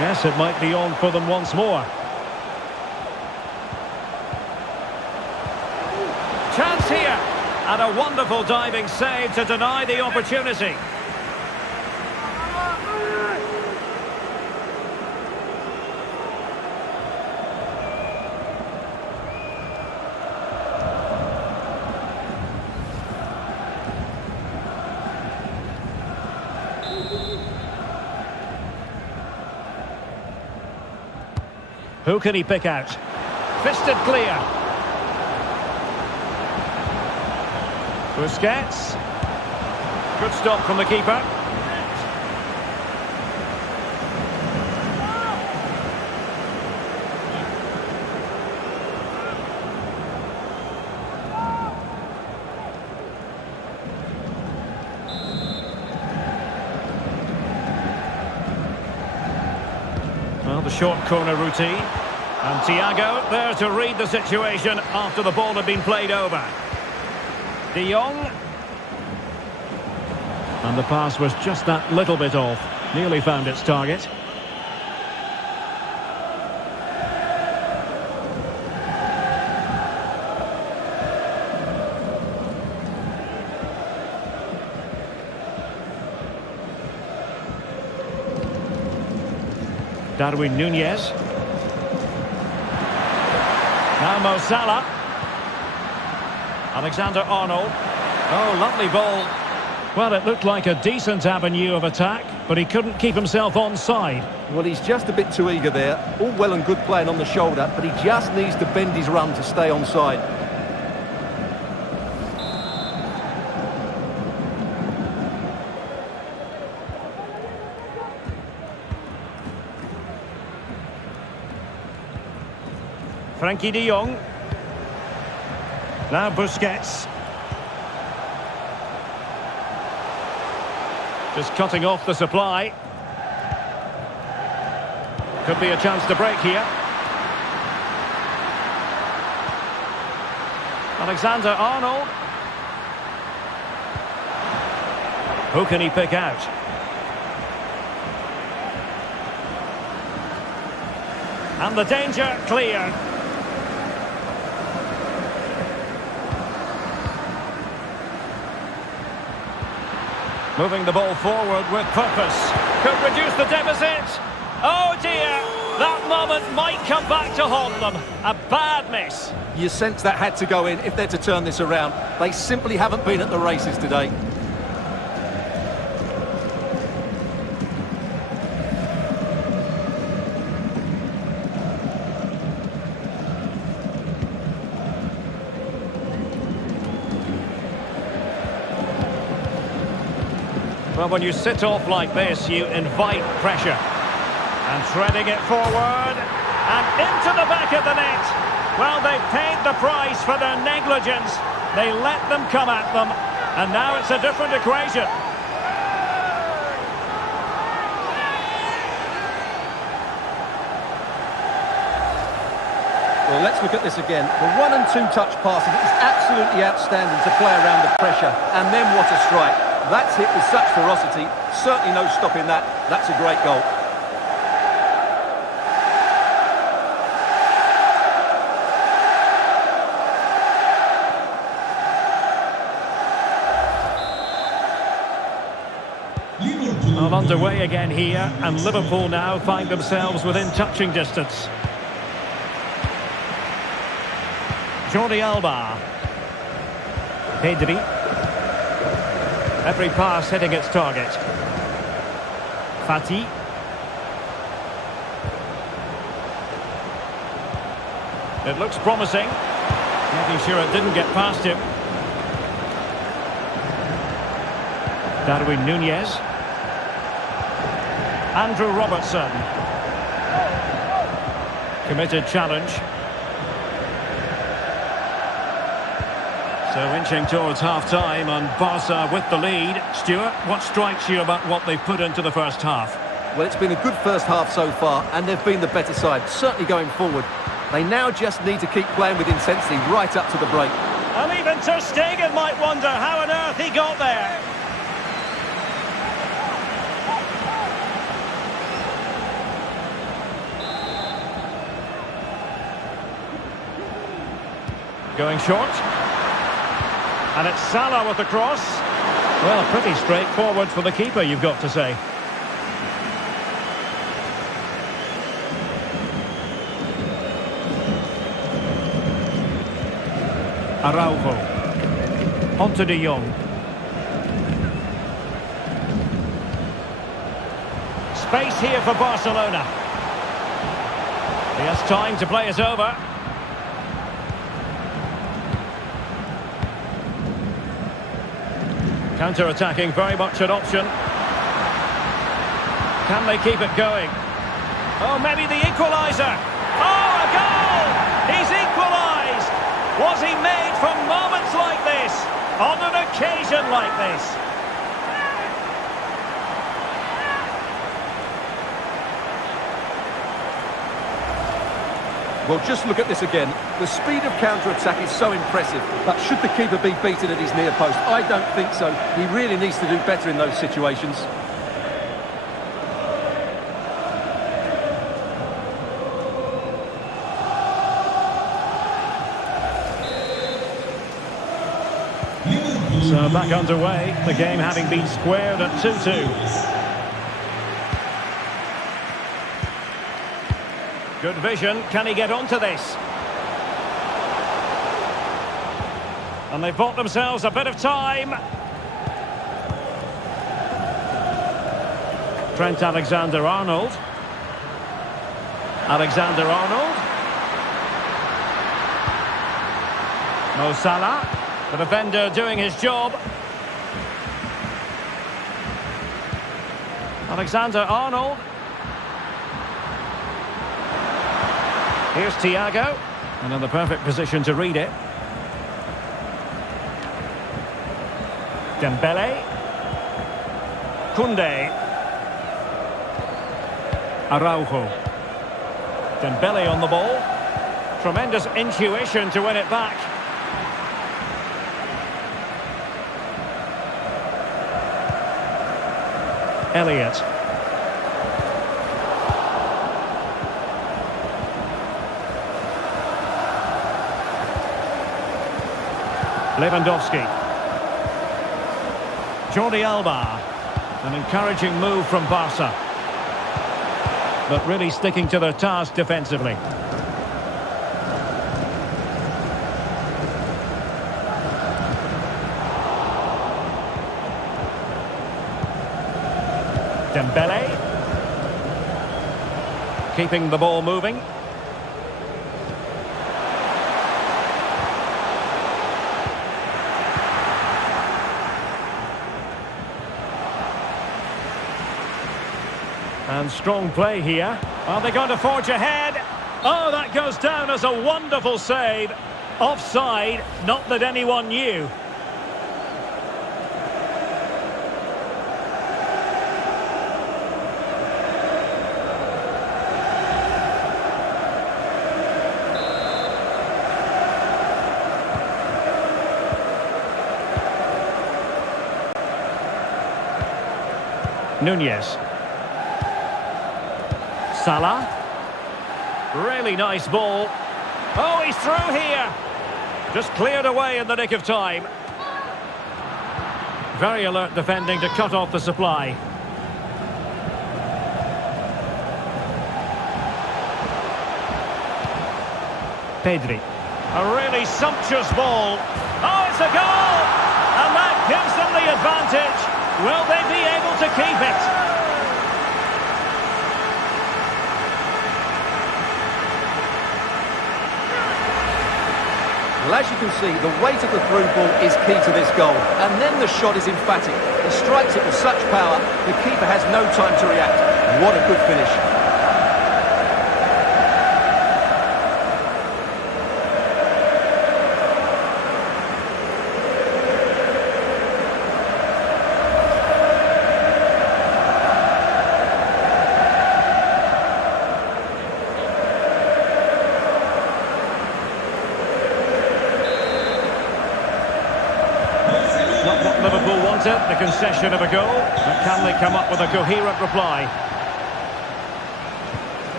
Yes, it might be on for them once more. Chance here. And a wonderful diving save to deny the opportunity. Who can he pick out? Fisted clear. Busquets. Good stop from the keeper. Well, the short corner routine. And Thiago there to read the situation after the ball had been played over. De Jong. And the pass was just that little bit off. Nearly found its target. Darwin Núñez. Now Mo Salah. Alexander-Arnold. Oh, lovely ball. Well, it looked like a decent avenue of attack, but he couldn't keep himself onside. Well, he's just a bit too eager there. All well and good playing on the shoulder, but he just needs to bend his run to stay onside. Frankie de Jong. Now Busquets. Just cutting off the supply. Could be a chance to break here. Alexander-Arnold. Who can he pick out? And the danger cleared. Moving the ball forward with purpose. Could reduce the deficit. Oh dear, that moment might come back to haunt them. A bad miss. You sense that had to go in if they're to turn this around. They simply haven't been at the races today. Well, when you sit off like this, you invite pressure. And threading it forward. And into the back of the net. Well, they paid the price for their negligence. They let them come at them. And now it's a different equation. Well, let's look at this again. The 1- and 2-touch passing is absolutely outstanding to play around the pressure. And then what a strike. That's hit with such ferocity. Certainly no stopping that. That's a great goal. Well, underway again here, and Liverpool now find themselves within touching distance. Jordi Alba. Pedri. Every pass hitting its target. Fati. It looks promising. Making sure it didn't get past him. Darwin Núñez. Andrew Robertson. Committed challenge. So inching towards half-time and Barca with the lead. Stuart, what strikes you about what they've put into the first half? Well, it's been a good first half so far, and they've been the better side, certainly going forward. They now just need to keep playing with intensity right up to the break. And even Ter Stegen might wonder how on earth he got there. Going short. And it's Salah with the cross. Well, pretty straightforward for the keeper, you've got to say. Araujo. On to De Jong. Space here for Barcelona. He has time to play it over. Counter-attacking, very much an option. Can they keep it going? Oh, maybe the equaliser. Oh, a goal! He's equalised! Was he made for moments like this? On an occasion like this? Well, just look at this again. The speed of counter-attack is so impressive, but should the keeper be beaten at his near post? I don't think so. He really needs to do better in those situations. So back underway, the game having been squared at 2-2. Good vision, can he get onto this? And they've bought themselves a bit of time. Trent Alexander-Arnold. Alexander-Arnold. Mo Salah. The defender doing his job. Alexander-Arnold. Here's Thiago, and in the perfect position to read it. Dembele. Koundé. Araujo. Dembele on the ball. Tremendous intuition to win it back. Elliott. Lewandowski. Jordi Alba. An encouraging move from Barca. But really sticking to their task defensively. Dembele. Keeping the ball moving. And strong play here. Are they going to forge ahead? Oh, that goes down as a wonderful save. Offside, not that anyone knew. Nunez. Salah. Really nice ball. Oh, he's through here. Just cleared away in the nick of time. Very alert defending to cut off the supply. Pedri. A really sumptuous ball. Oh, it's a goal! And that gives them the advantage. Will they be able to keep it? Well, as you can see, the weight of the through ball is key to this goal. And then the shot is emphatic. He strikes it with such power, the keeper has no time to react. What a good finish. Not what Liverpool wanted, the concession of a goal. But can they come up with a coherent reply?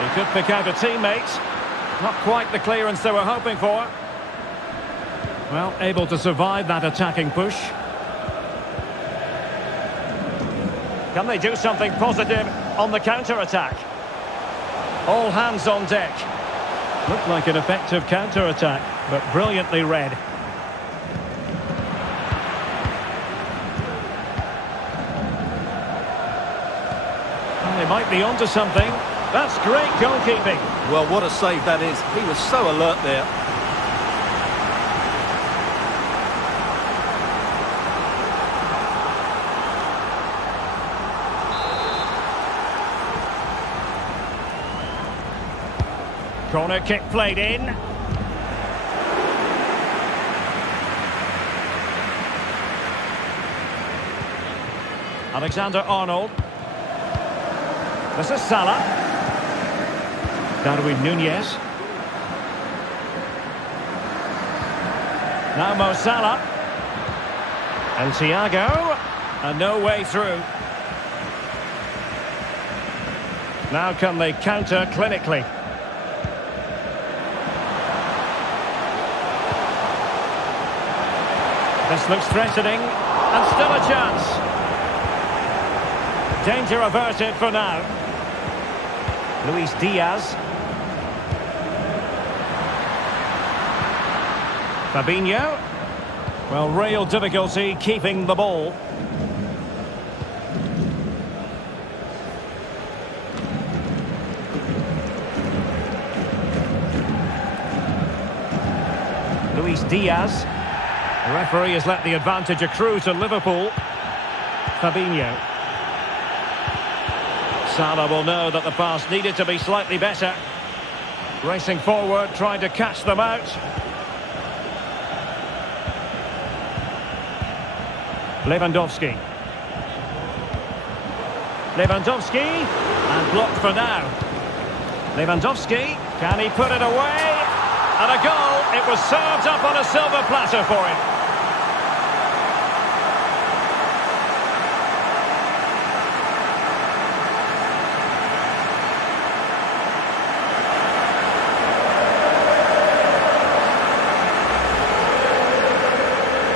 He could pick out a teammate. Not quite the clearance they were hoping for. Well, able to survive that attacking push. Can they do something positive on the counter-attack? All hands on deck. Looked like an effective counter-attack, but brilliantly read. Well, they might be onto something. That's great goalkeeping. Well, what a save that is. He was so alert there. Corner kick played in. Alexander-Arnold. This is Salah. Darwin Nunez. Now Mo Salah. And Thiago. And no way through. Now can they counter clinically? This looks threatening. And still a chance. Danger averted for now. Luis Diaz. Fabinho. Well, real difficulty keeping the ball. Luis Diaz. The referee has let the advantage accrue to Liverpool. Fabinho. Salah will know that the pass needed to be slightly better. Racing forward, trying to catch them out. Lewandowski. Lewandowski. And blocked for now. Lewandowski. Can he put it away? And a goal. It was served up on a silver platter for him.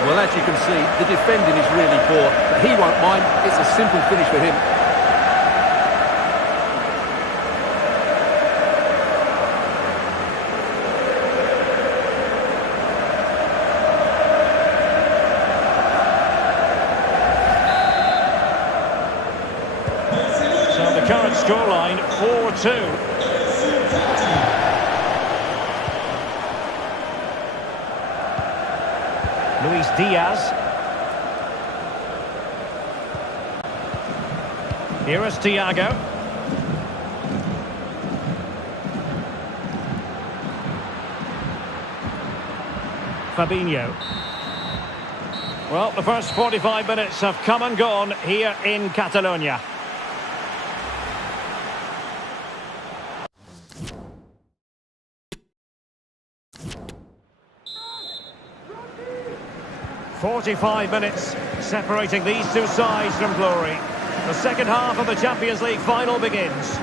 Well, as you can see, the defending is really poor, but he won't mind. It's a simple finish for him. So the current scoreline, 4-2. Luis Diaz. Here is Thiago. Fabinho. Well, the first 45 minutes have come and gone here in Catalonia. "45 minutes separating these two sides from glory. The second half of the Champions League final begins.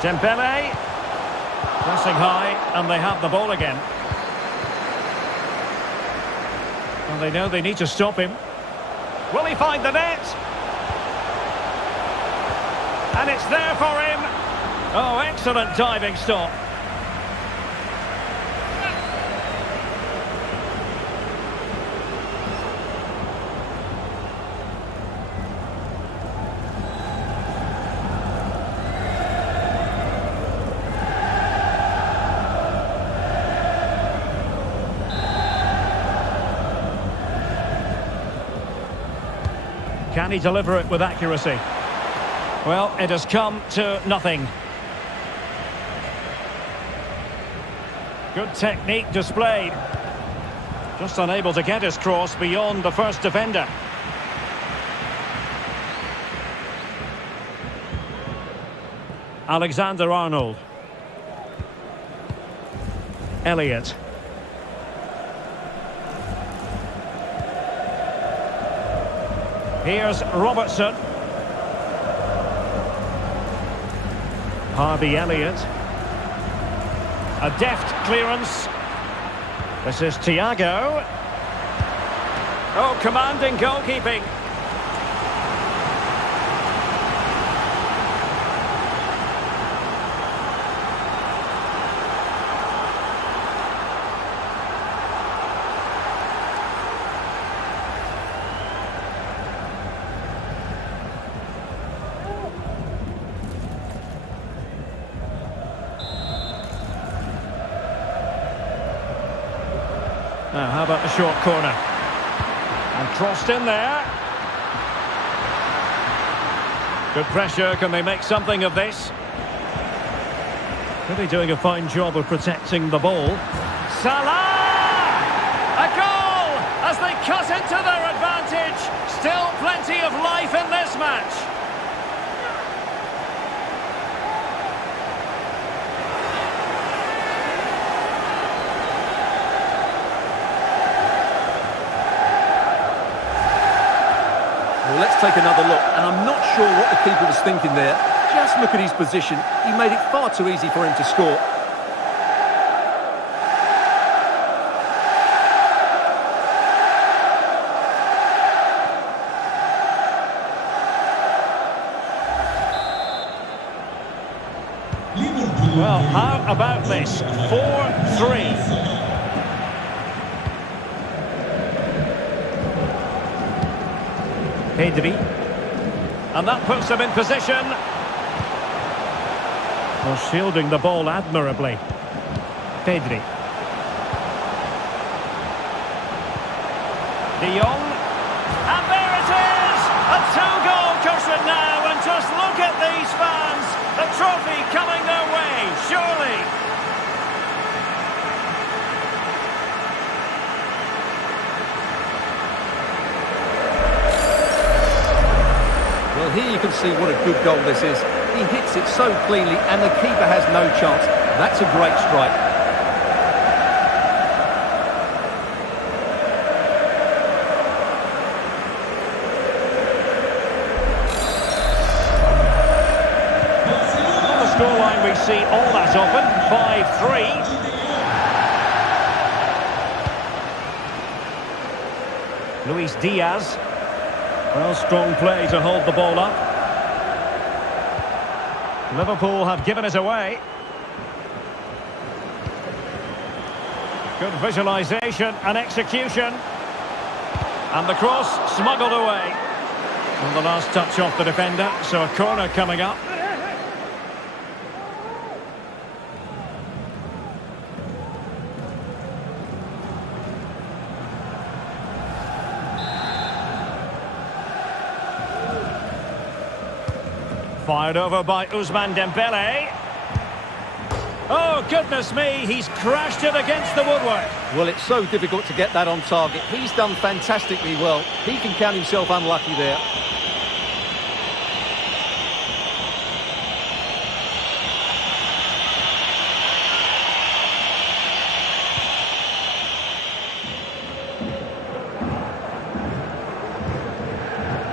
Dembele. Pressing high, and they have the ball again. And they know they need to stop him. Will he find the net? And it's there for him. Oh, excellent diving stop. Can he deliver it with accuracy? Well, it has come to nothing. Good technique displayed. Just unable to get his cross beyond the first defender. Alexander-Arnold. Elliott. Here's Robertson. Harvey Elliott. A deft clearance. This is Thiago. Oh, commanding goalkeeping. Now, how about the short corner? And crossed in there. Good pressure. Can they make something of this? Really doing a fine job of protecting the ball. Salah! A goal as they cut into their advantage. Still plenty of life in this match. Well, let's take another look, and I'm not sure what the keeper was thinking there. Just look at his position. He made it far too easy for him to score. Liverpool. Well, how about this? 4-3. Pedri. And that puts them in position. Well, shielding the ball admirably. Pedri. De Jong. And there it is! A two-goal cushion now, and just look at these fans. The trophy coming their way, surely. Well, here you can see what a good goal this is. He hits it so cleanly and the keeper has no chance. That's a great strike. On the scoreline we see all that often, 5-3. Luis Diaz. Well, strong play to hold the ball up. Liverpool have given it away. Good visualisation and execution. And the cross smuggled away. And the last touch off the defender, so a corner coming up. Fired over by Ousmane Dembele. Oh, goodness me, he's crashed it against the woodwork. Well, it's so difficult to get that on target. He's done fantastically well. He can count himself unlucky there.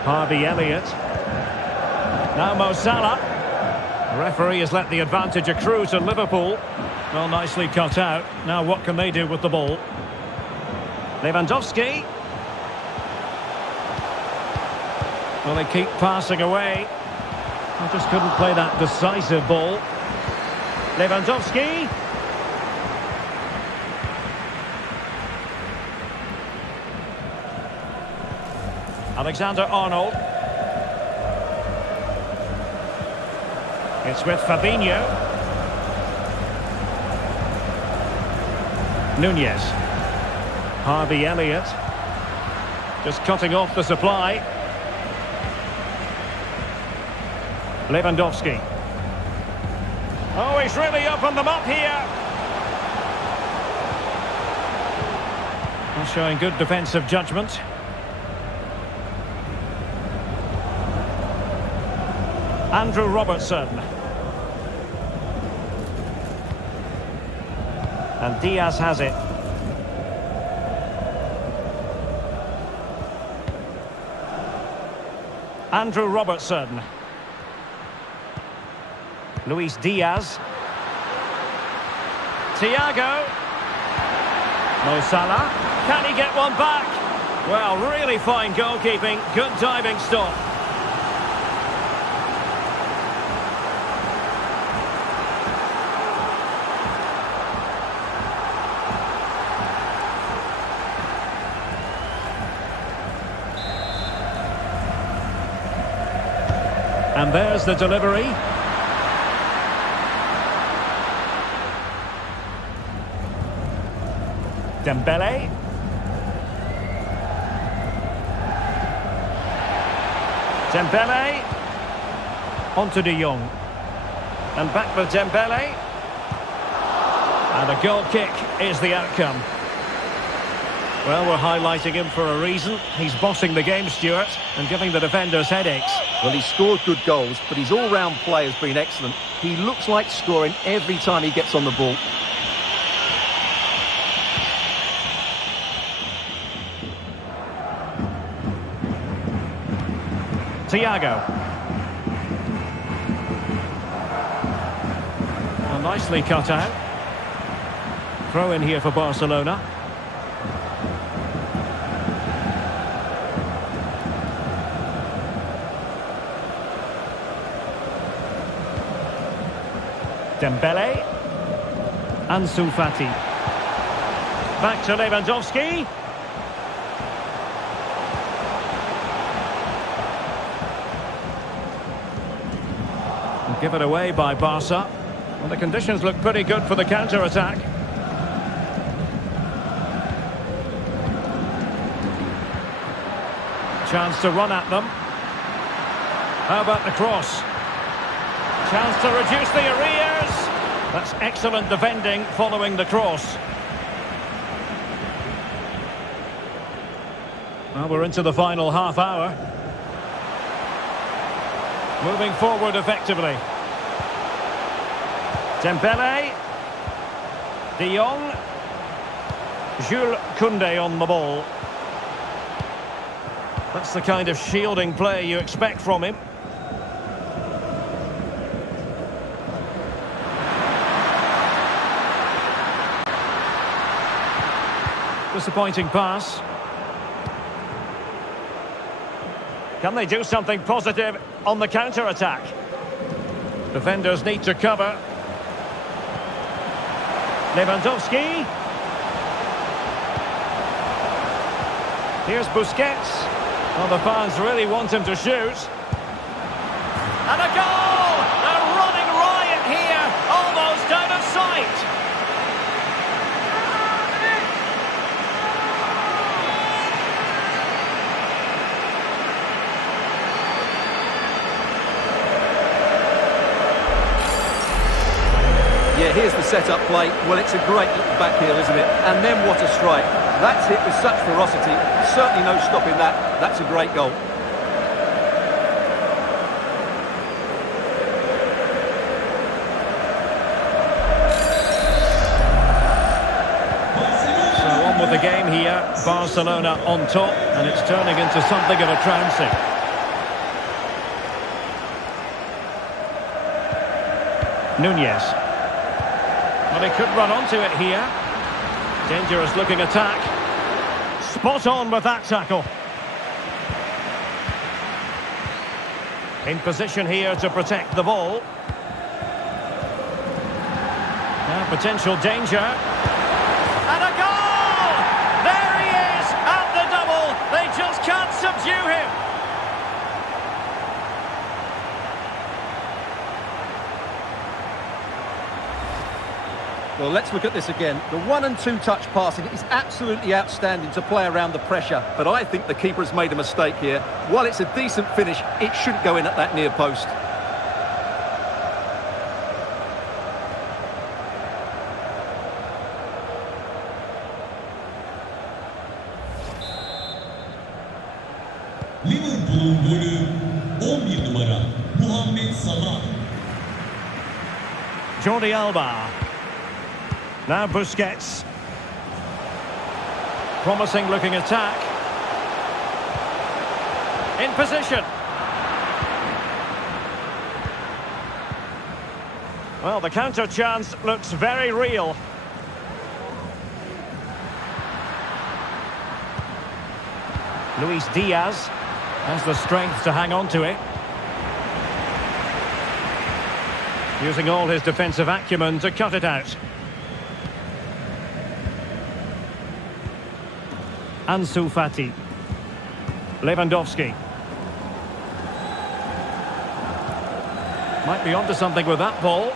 Harvey Elliott. Now Mo Salah. The referee has let the advantage accrue to Liverpool. Well, nicely cut out. Now what can they do with the ball? Lewandowski. Well, they keep passing away. They just couldn't play that decisive ball. Lewandowski. Alexander-Arnold. It's with Fabinho. Nunez. Harvey Elliott. Just cutting off the supply. Lewandowski. Oh, he's really opened them up here. Well, showing good defensive judgment. Andrew Robertson. And Diaz has it. Andrew Robertson. Luis Diaz. Thiago. Mo Salah. Can he get one back? Well, really fine goalkeeping. Good diving stop. And there's the delivery. Dembele. Dembele. On to De Jong. And back with Dembele. And a goal kick is the outcome. Well, we're highlighting him for a reason. He's bossing the game, Stuart, and giving the defenders headaches. Well, he's scored good goals, but his all-round play has been excellent. He looks like scoring every time he gets on the ball. Thiago. Well, nicely cut out. Throw in here for Barcelona. Dembele. Ansu Fati. Back to Lewandowski. And give it away by Barca. Well, the conditions look pretty good for the counter-attack. Chance to run at them. How about the cross? Chance to reduce the arrears. That's excellent defending following the cross. Well, we're into the final half hour. Moving forward effectively. Dembele. De Jong. Jules Koundé on the ball. That's the kind of shielding play you expect from him. Disappointing pass. Can they do something positive on the counter-attack? Defenders need to cover. Lewandowski. Here's Busquets. Well, the fans really want him to shoot. And a goal! A running riot here, almost out of sight. Yeah, here's the set-up play. Well, it's a great little back heel, isn't it? And then what a strike. That's hit with such ferocity. Certainly no stopping that. That's a great goal. So on with the game here. Barcelona on top, and it's turning into something of a trouncing. Nunez. Well, he could run onto it here. Dangerous looking attack. Spot on with that tackle. In position here to protect the ball. Now potential danger. And a goal! There he is at the double. They just can't subdue him. Well, let's look at this again. The 1- and 2-touch passing is absolutely outstanding to play around the pressure, but I think the keeper has made a mistake here. While it's a decent finish, it shouldn't go in at that near post. Liverpool'un golü 11 numara Muhammed Salah. Jordi Alba. Now Busquets. Promising looking attack. In position. Well, the counter chance looks very real. Luis Diaz has the strength to hang on to it. Using all his defensive acumen to cut it out. Ansu Fati. Lewandowski. Might be onto something with that ball.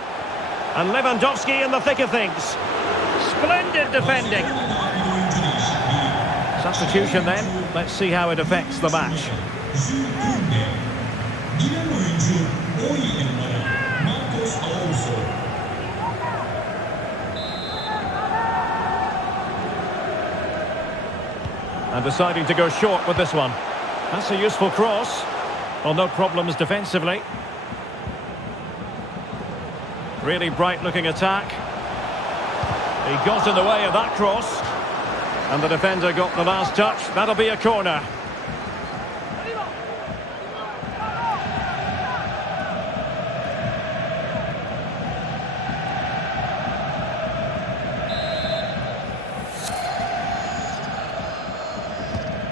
And Lewandowski in the thick of things. Splendid defending. Substitution then. Let's see how it affects the match. 이런 oyuncu 17 numara Marcos Alonso. And deciding to go short with this one. That's a useful cross. Well, no problems defensively. Really bright-looking attack. He got in the way of that cross. And the defender got the last touch. That'll be a corner.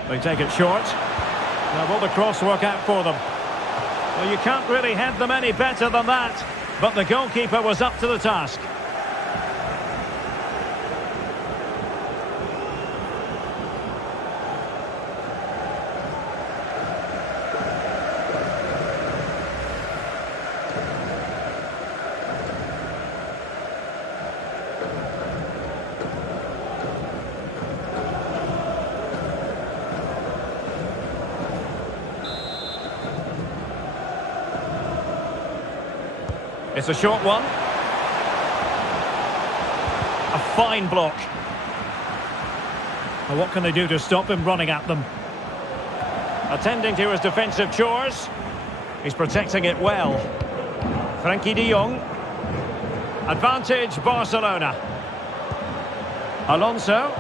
They take it short. Now will the cross work out for them? Well, you can't really head them any better than that. But the goalkeeper was up to the task. It's a short one. A fine block. Well, what can they do to stop him running at them? Attending to his defensive chores. He's protecting it well. Frankie de Jong. Advantage Barcelona. Alonso.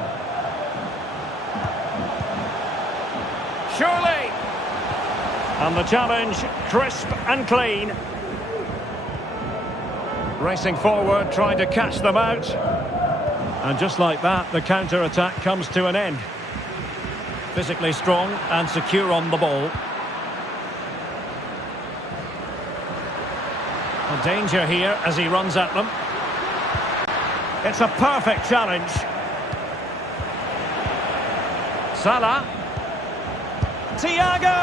Surely. And the challenge, crisp and clean. Racing forward, trying to catch them out. And just like that, the counter-attack comes to an end. Physically strong and secure on the ball. A danger here as he runs at them. It's a perfect challenge. Salah. Thiago!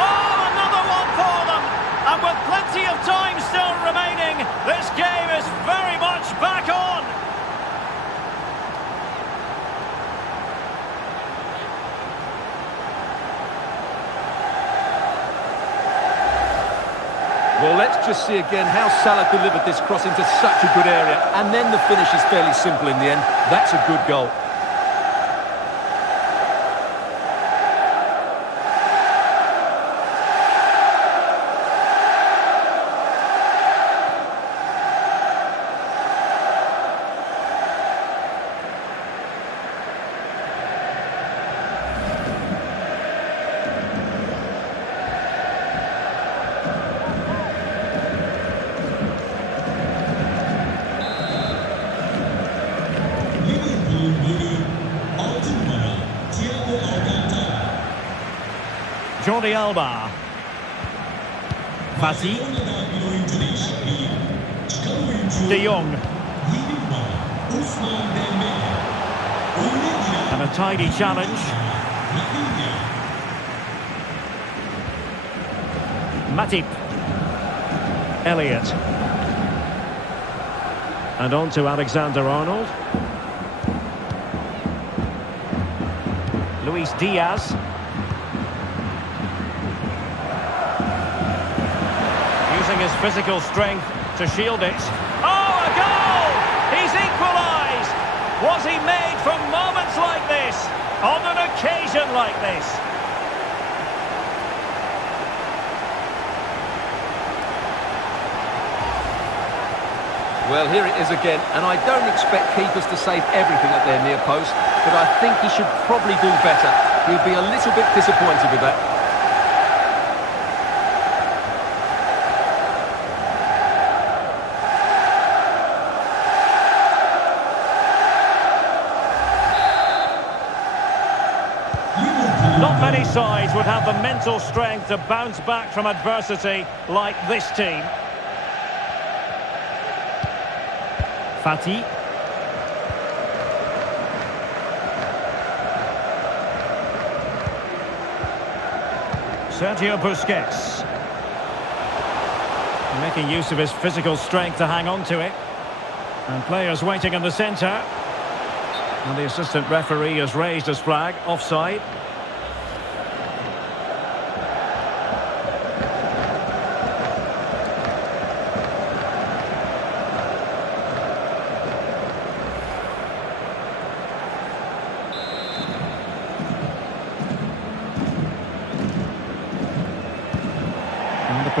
Oh, another one for them! And with plenty of time still remaining, this game is very much back on. Well, let's just see again how Salah delivered this cross into such a good area. And then the finish is fairly simple in the end. That's a good goal. Liverpool golü 6 numara Thiago Alcantara. Jordi Alba. Fati. Barcelona'da bir oyuncu değişikliği. Çıkan oyuncu De Jong. 7 numara Ousmane Dembele. Oyuna giren And a tidy challenge. Rafinha. Matip. Elliott. And on to Alexander-Arnold. Luis Diaz. Using his physical strength to shield it. Oh, a goal! He's equalised! Was he made for moments like this? On an occasion like this? Well, here it is again, and I don't expect keepers to save everything at their near post, but I think he should probably do better. He'll be a little bit disappointed with that. Not many sides would have the mental strength to bounce back from adversity like this team. Fati. Sergio Busquets. Making use of his physical strength to hang on to it. And players waiting in the centre. And the assistant referee has raised his flag, offside.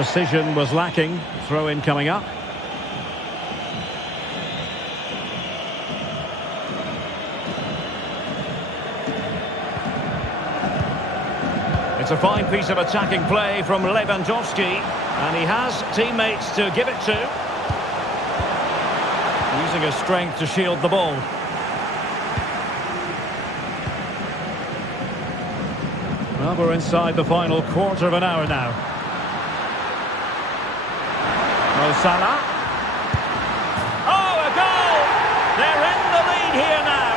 Precision was lacking. Throw-in coming up. It's a fine piece of attacking play from Lewandowski, and he has teammates to give it to. Using his strength to shield the ball. Well, we're inside the final quarter of an hour now. Mo Salah. Oh, a goal! They're in the lead here now.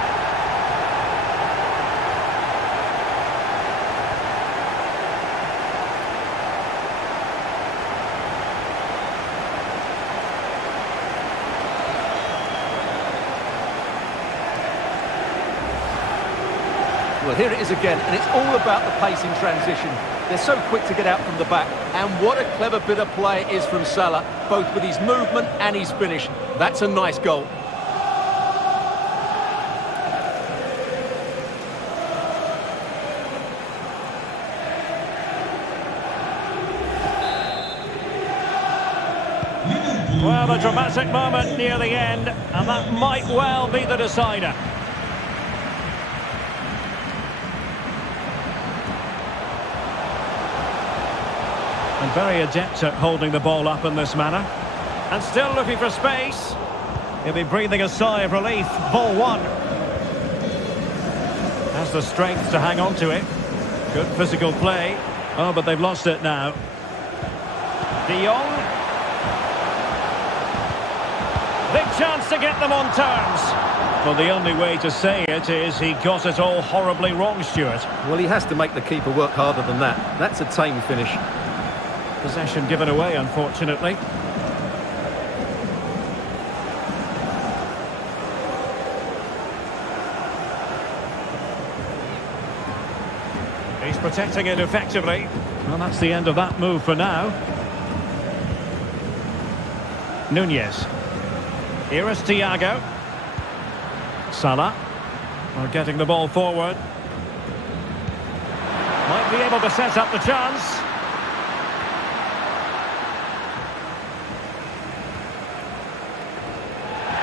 Well, here it is again, and it's all about the pace in transition. They're so quick to get out from the back, and what a clever bit of play it is from Salah, both with his movement and his finish. That's a nice goal. Well, a dramatic moment near the end, and that might well be the decider. And very adept at holding the ball up in this manner. And still looking for space. He'll be breathing a sigh of relief. Ball one. Has the strength to hang on to it. Good physical play. Oh, but they've lost it now. De Jong. Big chance to get them on terms. Well, the only way to say it is he got it all horribly wrong, Stuart. Well, he has to make the keeper work harder than that. That's a tame finish. Possession given away, unfortunately. He's protecting it effectively. Well, that's the end of that move for now. Nunez. Here is Thiago. Salah. Are getting the ball forward. Might be able to set up the chance.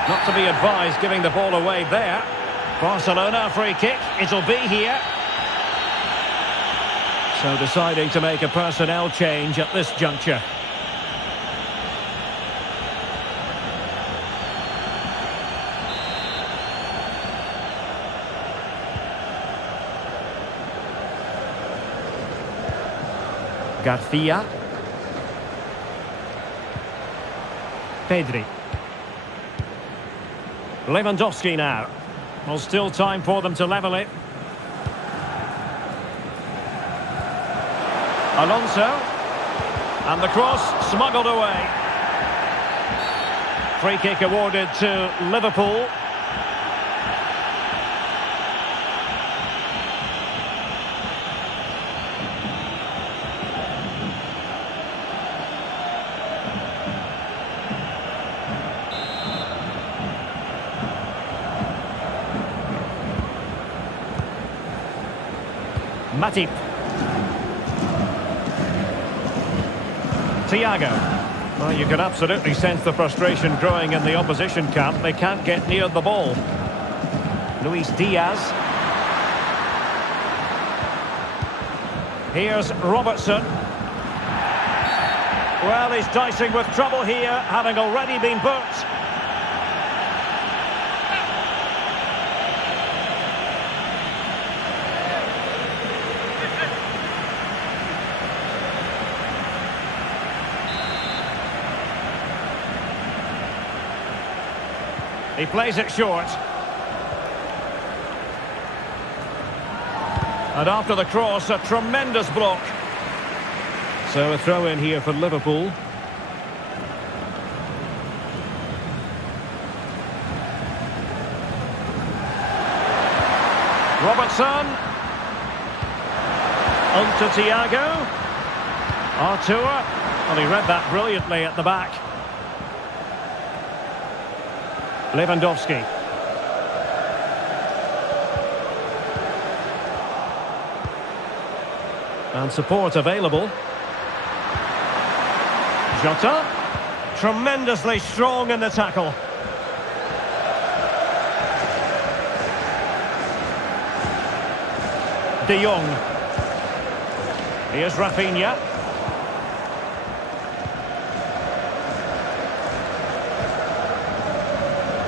Not to be advised giving the ball away there. Barcelona free kick. It'll be here. So deciding to make a personnel change at this juncture. Garcia. Pedri. Lewandowski now. Well, still time for them to level it. Alonso. And the cross smuggled away. Free kick awarded to Liverpool. Matip. Thiago. Well, you can absolutely sense the frustration growing in the opposition camp. They can't get near the ball. Luis Diaz. Here's Robertson. Well, he's dicing with trouble here, having already been booked. He plays it short. And after the cross, a tremendous block. So a throw in here for Liverpool. Robertson. On to Thiago. Artur. Well, he read that brilliantly at the back. Lewandowski. And support available. Jota. Tremendously strong in the tackle. De Jong. Here's Rafinha.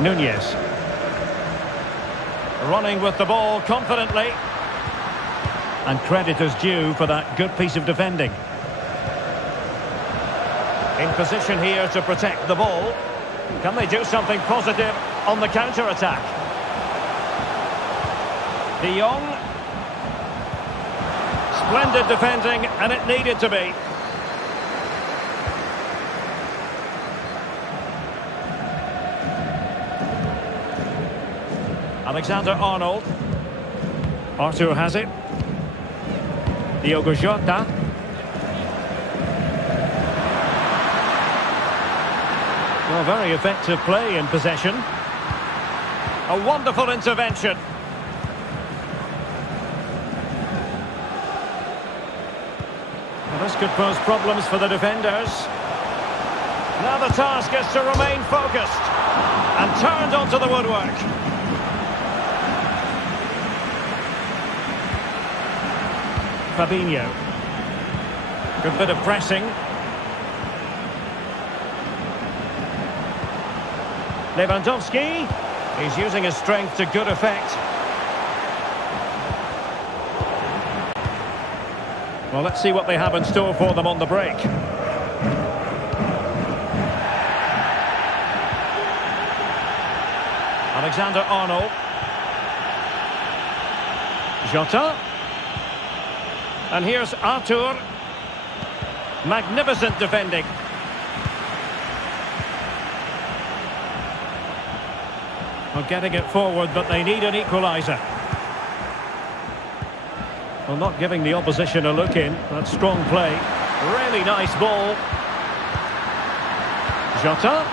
Nunez. Running with the ball confidently. And credit is due for that good piece of defending. In position here to protect the ball. Can they do something positive on the counter-attack? De Jong. Splendid defending, and it needed to be. Alexander-Arnold. Arthur has it. Diogo Jota. Well, very effective play in possession. A wonderful intervention. Well, this could pose problems for the defenders. Now the task is to remain focused and turned onto the woodwork. Fabinho. Good bit of pressing. Lewandowski. He's using his strength to good effect. Well, let's see what they have in store for them on the break. Alexander-Arnold. Jota. And here's Arthur. Magnificent defending. Well, getting it forward, but they need an equaliser. Well, not giving the opposition a look in. That's strong play. Really nice ball. Jota.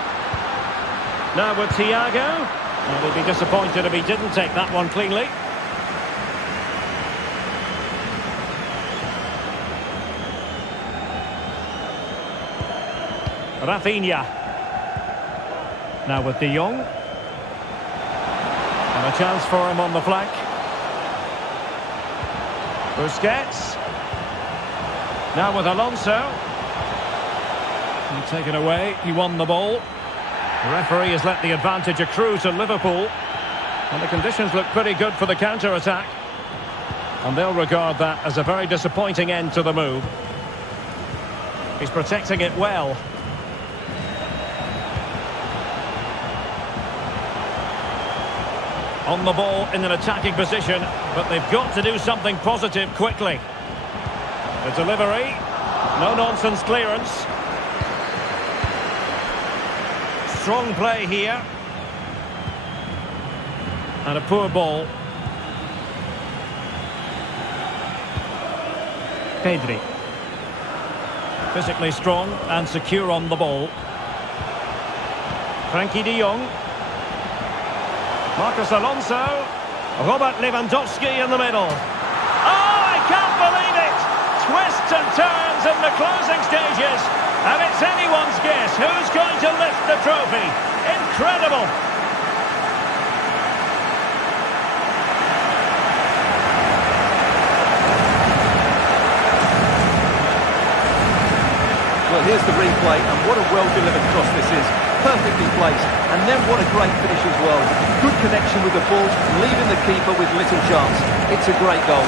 Now with Thiago. Well, they'd be disappointed if he didn't take that one cleanly. Rafinha. Now with De Jong. And a chance for him on the flank. Busquets. Now with Alonso. And taken away. He won the ball. The referee has let the advantage accrue to Liverpool. And the conditions look pretty good for the counter-attack. And they'll regard that as a very disappointing end to the move. He's protecting it well. On the ball in an attacking position, but they've got to do something positive quickly. The delivery, no-nonsense clearance. Strong play here. And a poor ball. Pedri. Physically strong and secure on the ball. Frankie de Jong. Marcos Alonso. Robert Lewandowski in the middle. Oh, I can't believe it! Twists and turns in the closing stages. And it's anyone's guess who's going to lift the trophy. Incredible! Well, here's the replay, and what a well-delivered cross this is. Perfectly placed, and then what a great finish as well. Good connection with the ball, leaving the keeper with little chance. It's a great goal.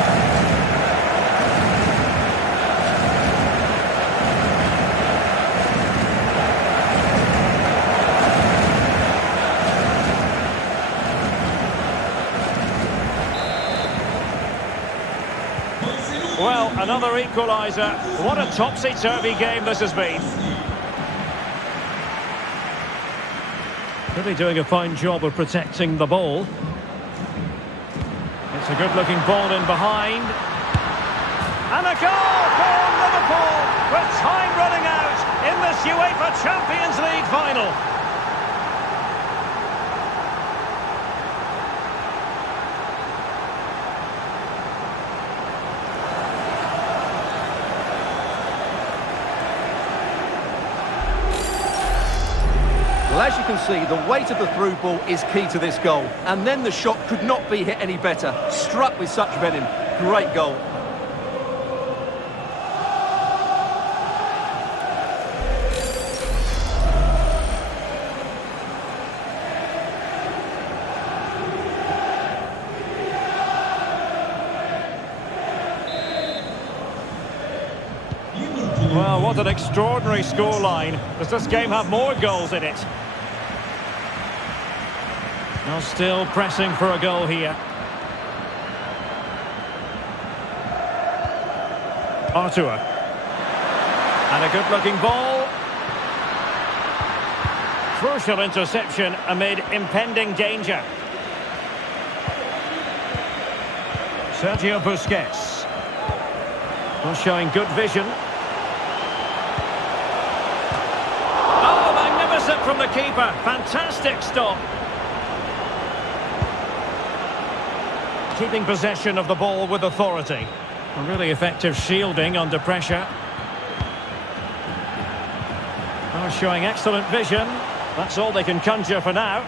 Well, another equaliser. What a topsy-turvy game this has been. Really doing a fine job of protecting the ball. It's a good-looking ball in behind. And a goal for Liverpool with time running out in this UEFA Champions League final. As you can see, the weight of the through ball is key to this goal. And then the shot could not be hit any better. Struck with such venom. Great goal. Well, what an extraordinary scoreline. Does this game have more goals in it? Now still pressing for a goal here. Artur. And a good-looking ball. Crucial interception amid impending danger. Sergio Busquets. Well, showing good vision. From the keeper, fantastic stop. Keeping possession of the ball with authority. A really effective shielding under pressure. Oh, showing excellent vision. That's all they can conjure for now.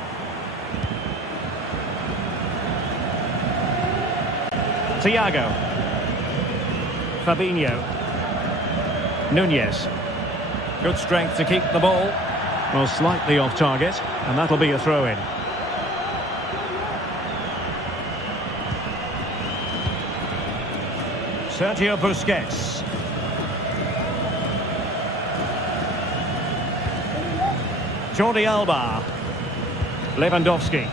Thiago. Fabinho. Nunez. Good strength to keep the ball. Well, slightly off target, and that'll be a throw-in. Sergio Busquets. Jordi Alba. Lewandowski.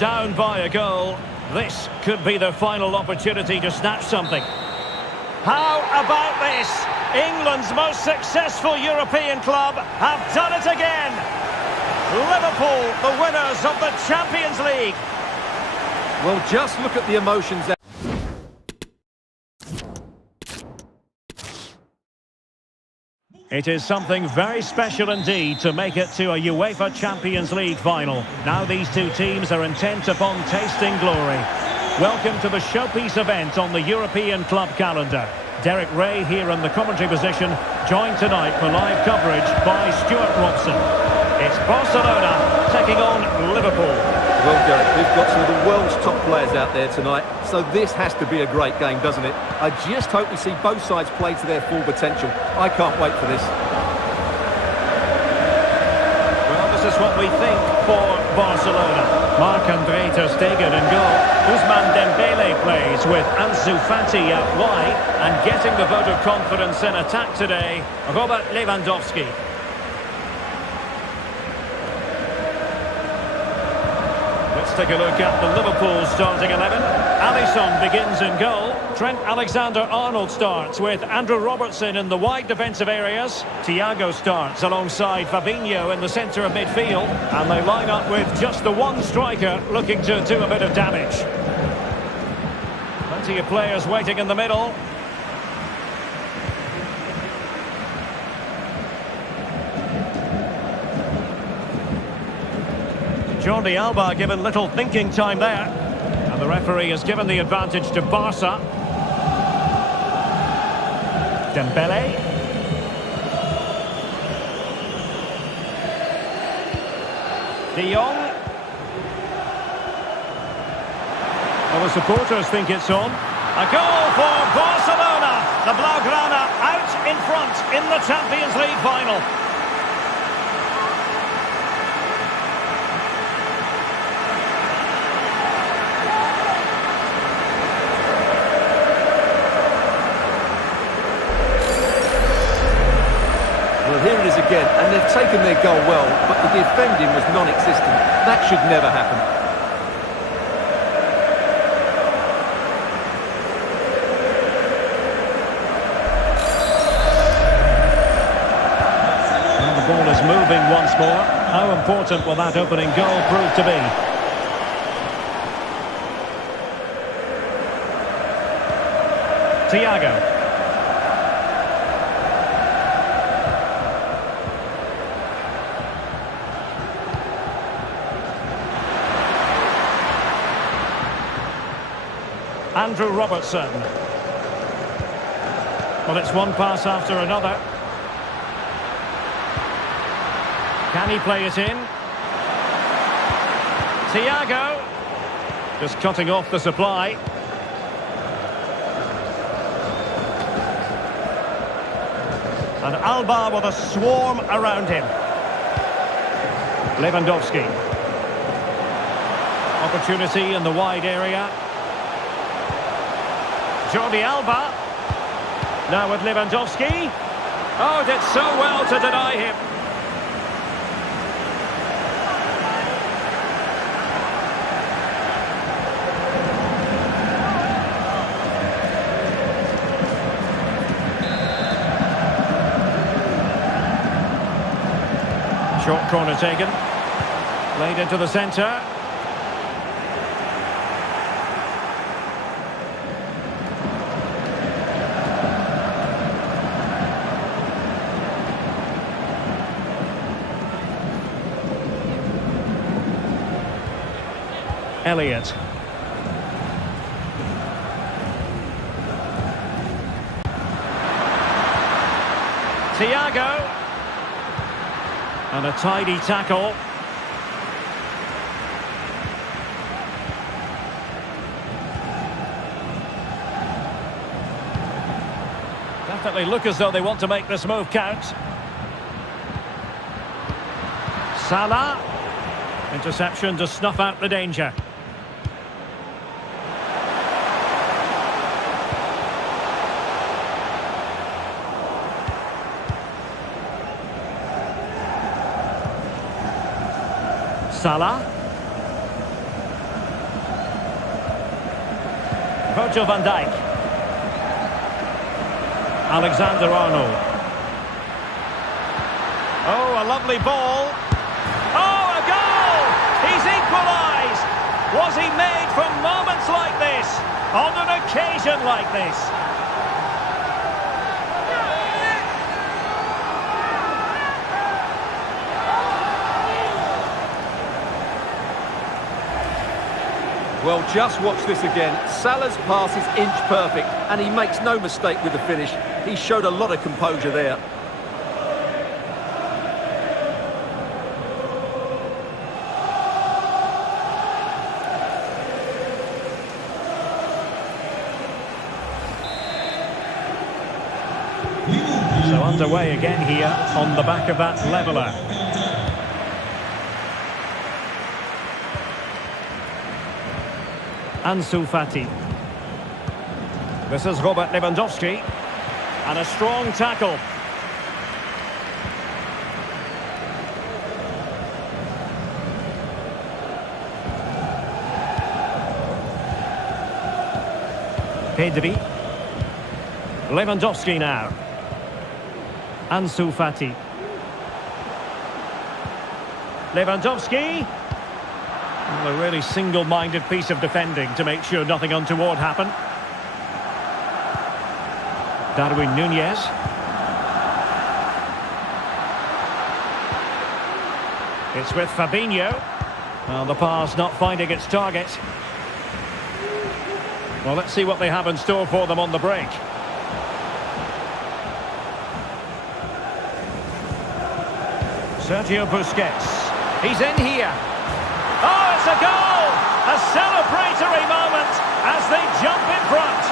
Down by a goal. This could be their final opportunity to snatch something. How about this? England's most successful European club have done it again. Liverpool, the winners of the Champions League. Well, just look at the emotions there. It is something very special indeed to make it to a UEFA Champions League final. Now these two teams are intent upon tasting glory. Welcome to the showpiece event on the European club calendar. Derek Ray here in the commentary position, joined tonight for live coverage by Stuart Robson. It's Barcelona taking on Liverpool. Well, Derek, we've got some of the world's top players out there tonight, so this has to be a great game, doesn't it? I just hope we see both sides play to their full potential. I can't wait for this. Well, this is what we think for Barcelona. Marc-André ter Stegen in goal. Ousmane Dembele plays with Ansu Fati out wide, and getting the vote of confidence in attack today, Robert Lewandowski. Let's take a look at the Liverpool starting 11. Alisson begins in goal. Trent Alexander-Arnold starts with Andrew Robertson in the wide defensive areas. Thiago starts alongside Fabinho in the centre of midfield. And they line up with just the one striker looking to do a bit of damage. Plenty of players waiting in the middle. Jordi Alba given little thinking time there. And the referee has given the advantage to Barca. Dembele. De Jong. Well, the supporters think it's on. A goal for Barcelona. The Blaugrana out in front in the Champions League final. Well, here it is again, and they've taken their goal well, but the defending was non-existent. That should never happen. And the ball is moving once more. How important will that opening goal prove to be? Thiago. Andrew Robertson. Well, it's one pass after another. Can he play it in? Thiago. Just cutting off the supply. And Alba with a swarm around him. Lewandowski. Opportunity in the wide area. Jordi Alba. Now with Lewandowski. Oh, did so well to deny him. Short corner taken. Played into the centre. Elliott. Thiago. And a tidy tackle. Definitely look as though they want to make this move count. Salah. Interception to snuff out the danger. Salah. Virgil van Dijk. Alexander-Arnold. Oh, a lovely ball. Oh, a goal! He's equalised! Was he made for moments like this? On an occasion like this? Well, just watch this again. Salah's pass is inch perfect, and he makes no mistake with the finish. He showed a lot of composure there. So underway again here on the back of that leveller. Ansu Fati. This is Robert Lewandowski. And a strong tackle. Pedri. Lewandowski now. Ansu Fati. Lewandowski. Well, a really single-minded piece of defending to make sure nothing untoward happened. Darwin Núñez. It's with Fabinho. Well, the pass not finding its target. Well, let's see what they have in store for them on the break. Sergio Busquets. He's in here. Oh, it's a goal! A celebratory moment as they jump in front.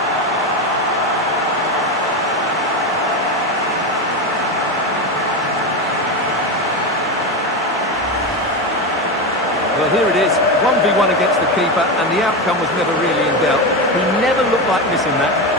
Well, here it is, 1v1 against the keeper, and the outcome was never really in doubt. He never looked like missing that.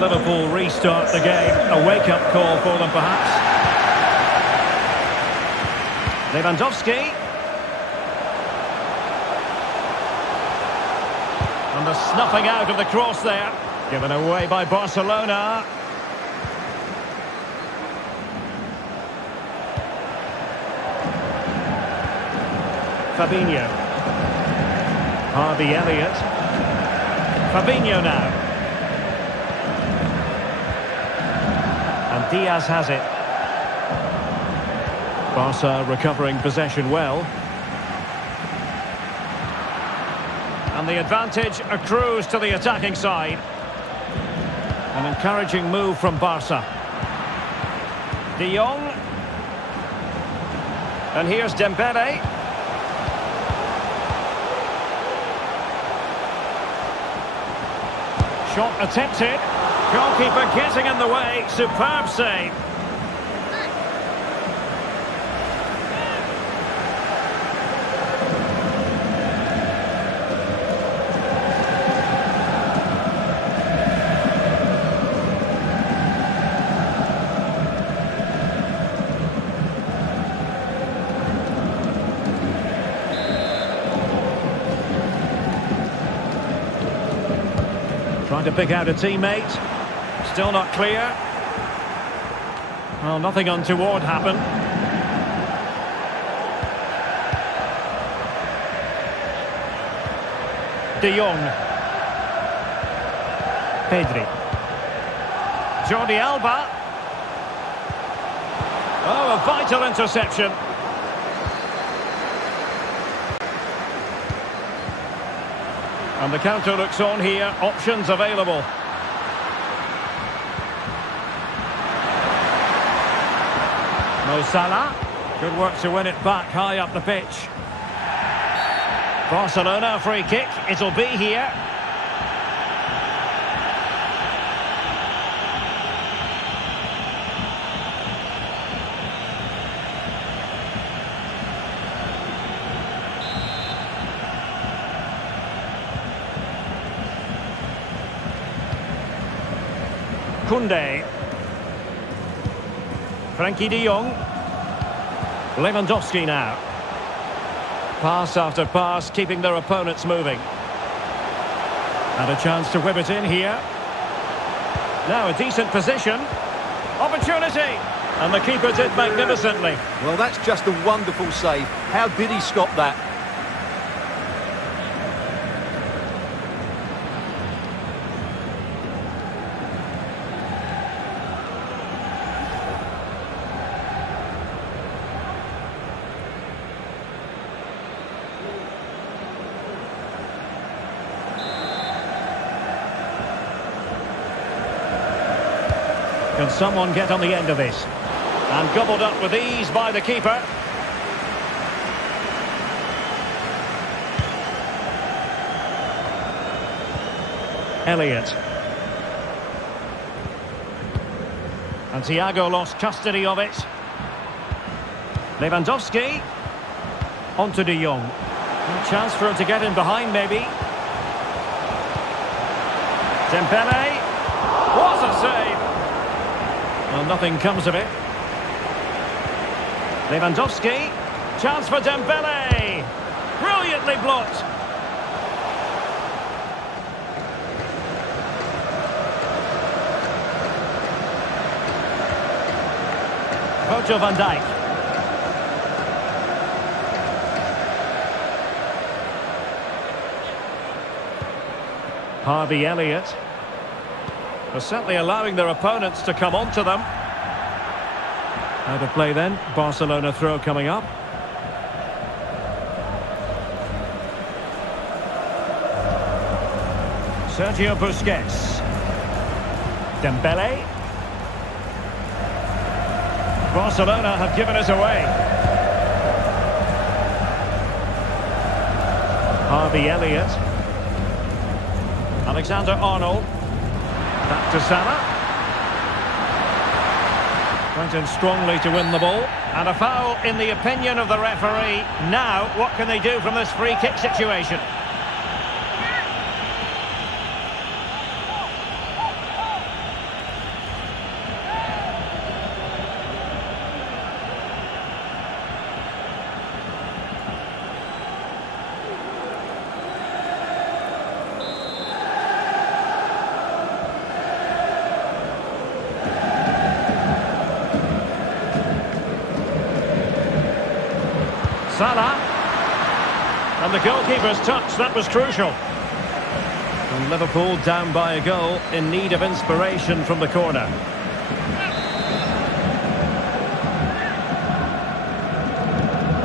Liverpool restart the game. A wake-up call for them, perhaps. Lewandowski. And the snuffing out of the cross there. Given away by Barcelona. Fabinho. Harvey Elliott. Fabinho now. And Diaz has it. Barca recovering possession well. And the advantage accrues to the attacking side. An encouraging move from Barca. De Jong. And here's Dembele. Shot attempted. Goalkeeper getting in the way. Superb save. Trying to pick out a teammate. Still not clear. Well, nothing untoward happened. De Jong. Pedri. Jordi Alba. Oh, a vital interception. And the counter looks on here. Options available. Mo Salah. Good work to win it back high up the pitch. Barcelona free kick. It'll be here. Koundé. Frankie de Jong. Lewandowski now. Pass after pass, keeping their opponents moving. And a chance to whip it in here. Now a decent position. Opportunity. And the keeper did magnificently. Well, that's just a wonderful save. How did he stop that? Can someone get on the end of this? And gobbled up with ease by the keeper. Elliott. And Thiago lost custody of it. Lewandowski. On to De Jong. Chance for him to get in behind, maybe. Dembele. What a save! Well, nothing comes of it. Lewandowski. Chance for Dembele. Brilliantly blocked. Virgil van Dijk. Harvey Elliott. They're certainly allowing their opponents to come onto them. Out of play then. Barcelona throw coming up. Sergio Busquets. Dembele. Barcelona have given it away. Harvey Elliott. Alexander-Arnold. Back to Salah. Went in strongly to win the ball. And a foul in the opinion of the referee. Now, what can they do from this free kick situation? Salah. And the goalkeeper's touch, that was crucial. And Liverpool down by a goal, in need of inspiration from the corner.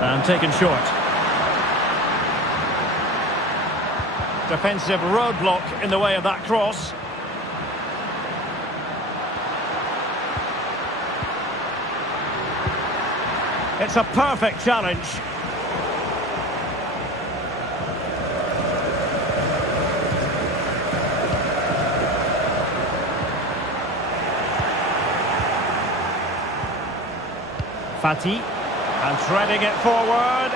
And taken short. Defensive roadblock in the way of that cross. It's a perfect challenge. Fati, and threading it forward.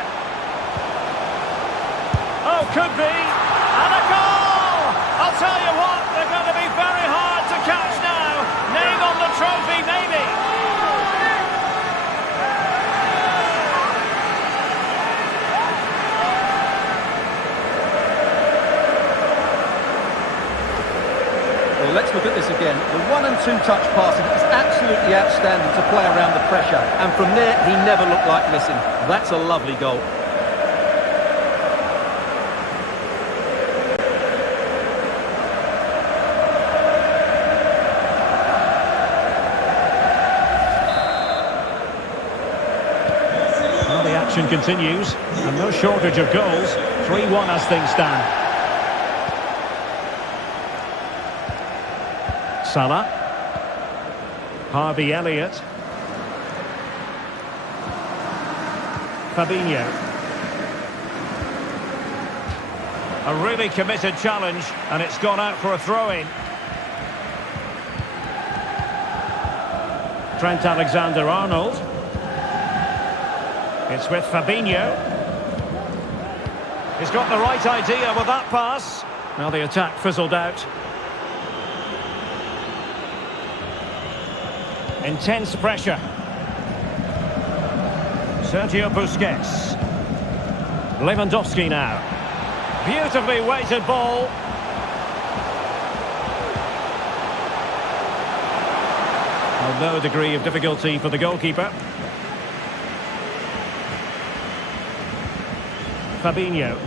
Oh, could be, and a goal! I'll tell you what, they're going to be very hard to catch now. Name on the trophy, maybe. Well, let's look at this again. The 1- and 2-touch passing is absolutely outstanding to play around the pressure. And from there, he never looked like missing. That's a lovely goal. Well, the action continues, and no shortage of goals. 3-1 as things stand. Salah, Harvey Elliott, Fabinho. A really committed challenge, and it's gone out for a throw-in. Trent Alexander-Arnold. It's with Fabinho. He's got the right idea with that pass. Now the attack fizzled out. Intense pressure. Sergio Busquets. Lewandowski now. Beautifully weighted ball. Well, no degree of difficulty for the goalkeeper. Fabinho.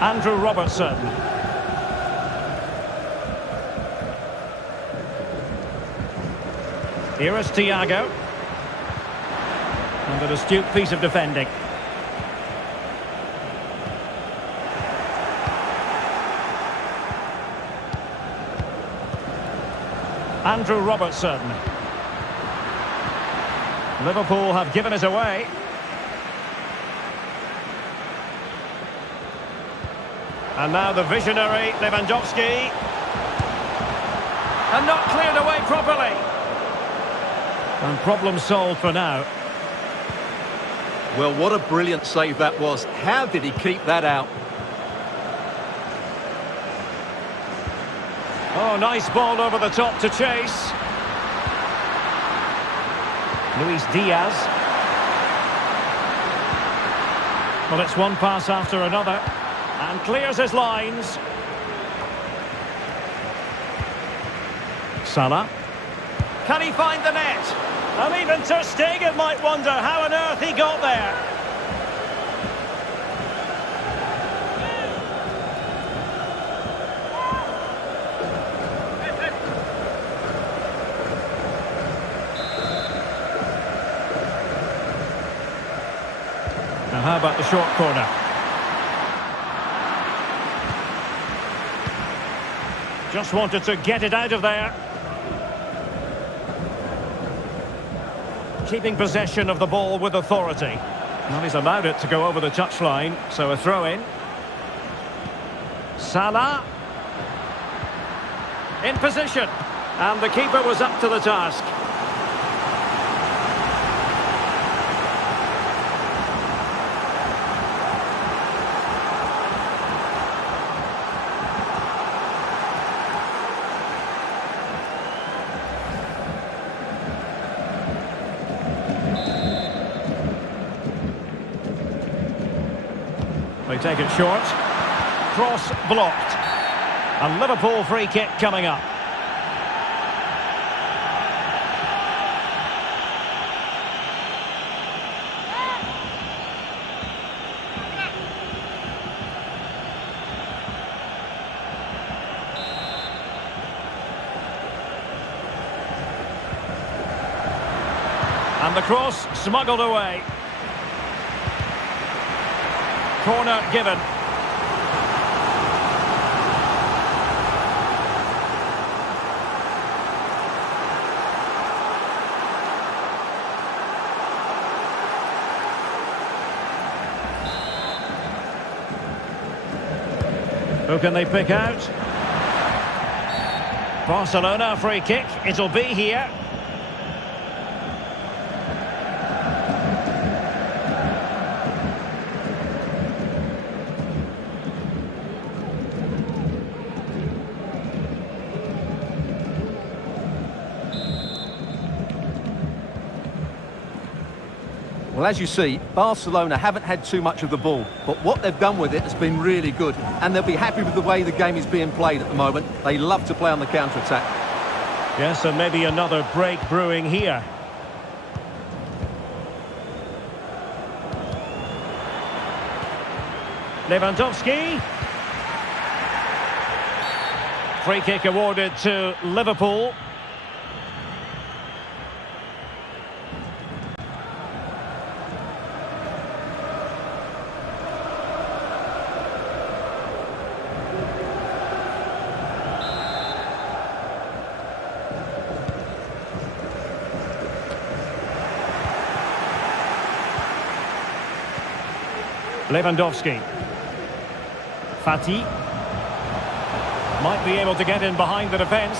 Andrew Robertson. Here is Thiago. And an astute piece of defending. Andrew Robertson. Liverpool have given it away. And now the visionary Lewandowski. And not cleared away properly. And problem solved for now. Well, what a brilliant save that was. How did he keep that out? Oh, nice ball over the top to chase. Luis Diaz. Well, it's one pass after another. And clears his lines. Salah. Can he find the net? And even Ter Stegen might wonder how on earth he got there. Now how about the short corner? Just wanted to get it out of there. Keeping possession of the ball with authority. Well, he's allowed it to go over the touchline, so a throw-in. Salah. In position. And the keeper was up to the task. They take it short. Cross blocked. A Liverpool free kick coming up. And the cross smuggled away. Corner given. Who can they pick out? Barcelona free kick. It'll be here. Well, as you see, Barcelona haven't had too much of the ball, but what they've done with it has been really good, and they'll be happy with the way the game is being played at the moment. They love to play on the counter-attack. Yes, and maybe another break brewing here. Lewandowski. Free kick awarded to Liverpool. Lewandowski. Fati. Might be able to get in behind the defence.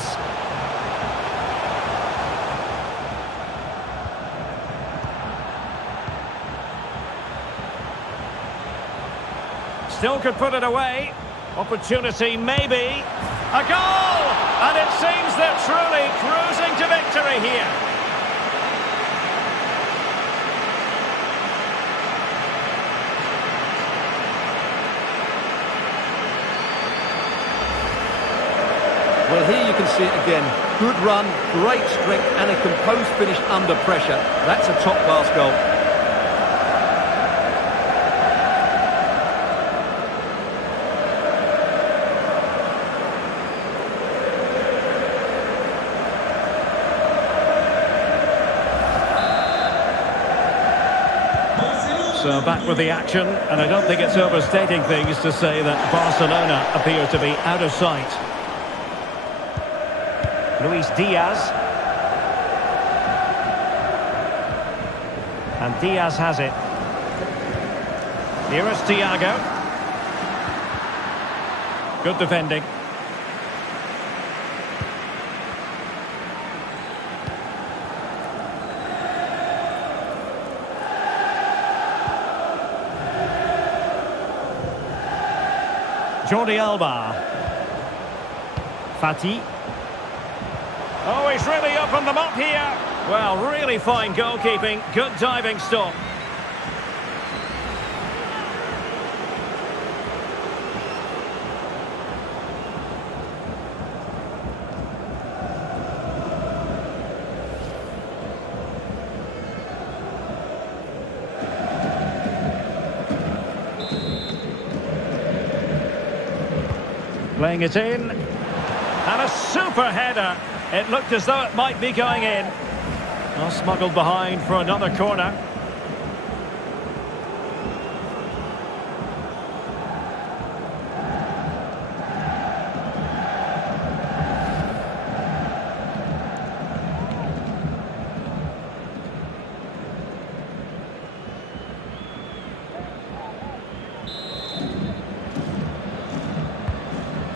Still could put it away. Opportunity maybe. A goal! And it seems they're truly cruising to victory here. Well, here you can see it again. Good run, great strength, and a composed finish under pressure. That's a top-class goal. So back with the action, and I don't think it's overstating things to say that Barcelona appear to be out of sight. Luis Diaz. And Diaz has it. Here is Thiago. Good defending. Jordi Alba. Fati. Oh, he's really opened them up here. Well, really fine goalkeeping. Good diving stop. Playing it in. And a super header. It looked as though it might be going in. Well, smuggled behind for another corner.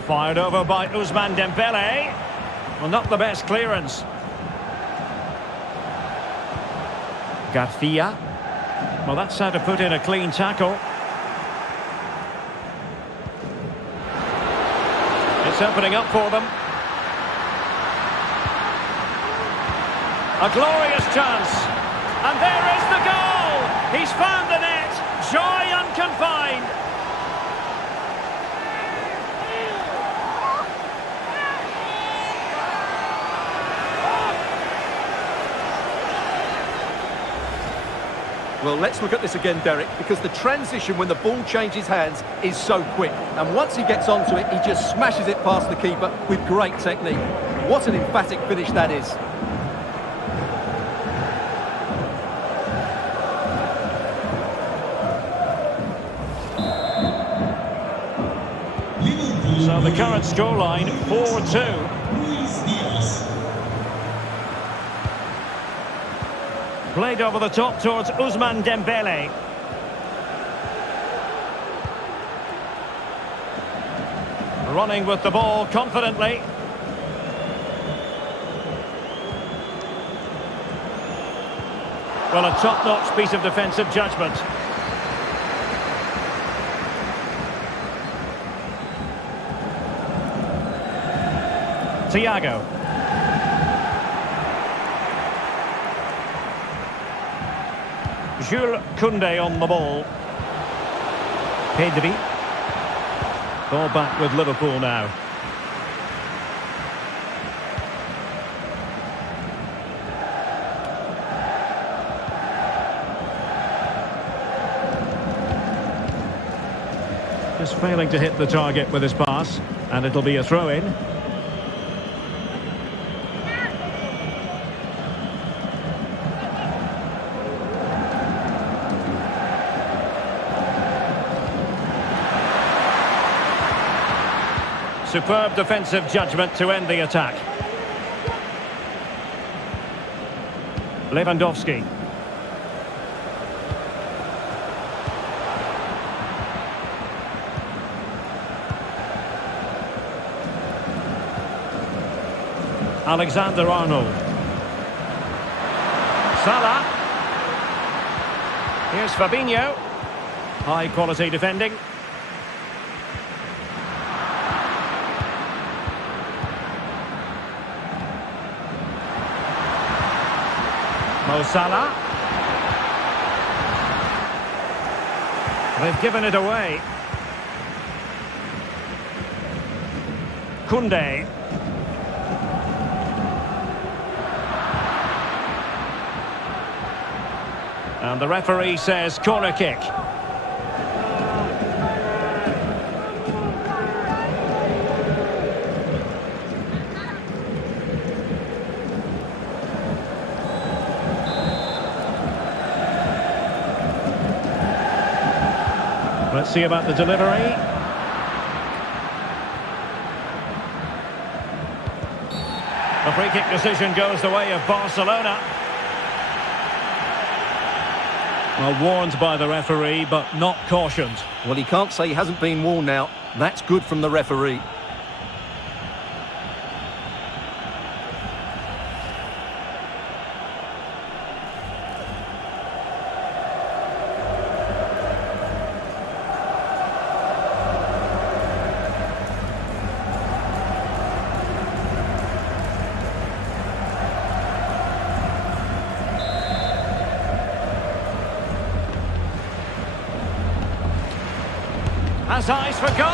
Fired over by Ousmane Dembele. Well, not the best clearance. Garcia. Well, that's how to put in a clean tackle. It's opening up for them. A glorious chance. And there is the goal! He's found the net. Joy unconfined. Well, let's look at this again, Derek, because the transition when the ball changes hands is so quick. And once he gets onto it, he just smashes it past the keeper with great technique. What an emphatic finish that is. So the current scoreline, 4-2. Luis Diaz. Played over the top towards Ousmane Dembele. Running with the ball confidently. Well, a top-notch piece of defensive judgment. Thiago. Jules Koundé on the ball. Pedri. Ball back with Liverpool now. Just failing to hit the target with his pass, and it'll be a throw-in. Superb defensive judgment to end the attack. Lewandowski. Alexander-Arnold. Salah. Here's Fabinho. High quality defending. Mo Salah. They've given it away. Koundé. And the referee says corner kick. Let's see about the delivery. The free kick decision goes the way of Barcelona. Well, warned by the referee, but not cautioned. Well, he can't say he hasn't been warned now. That's good from the referee. Has eyes for goal!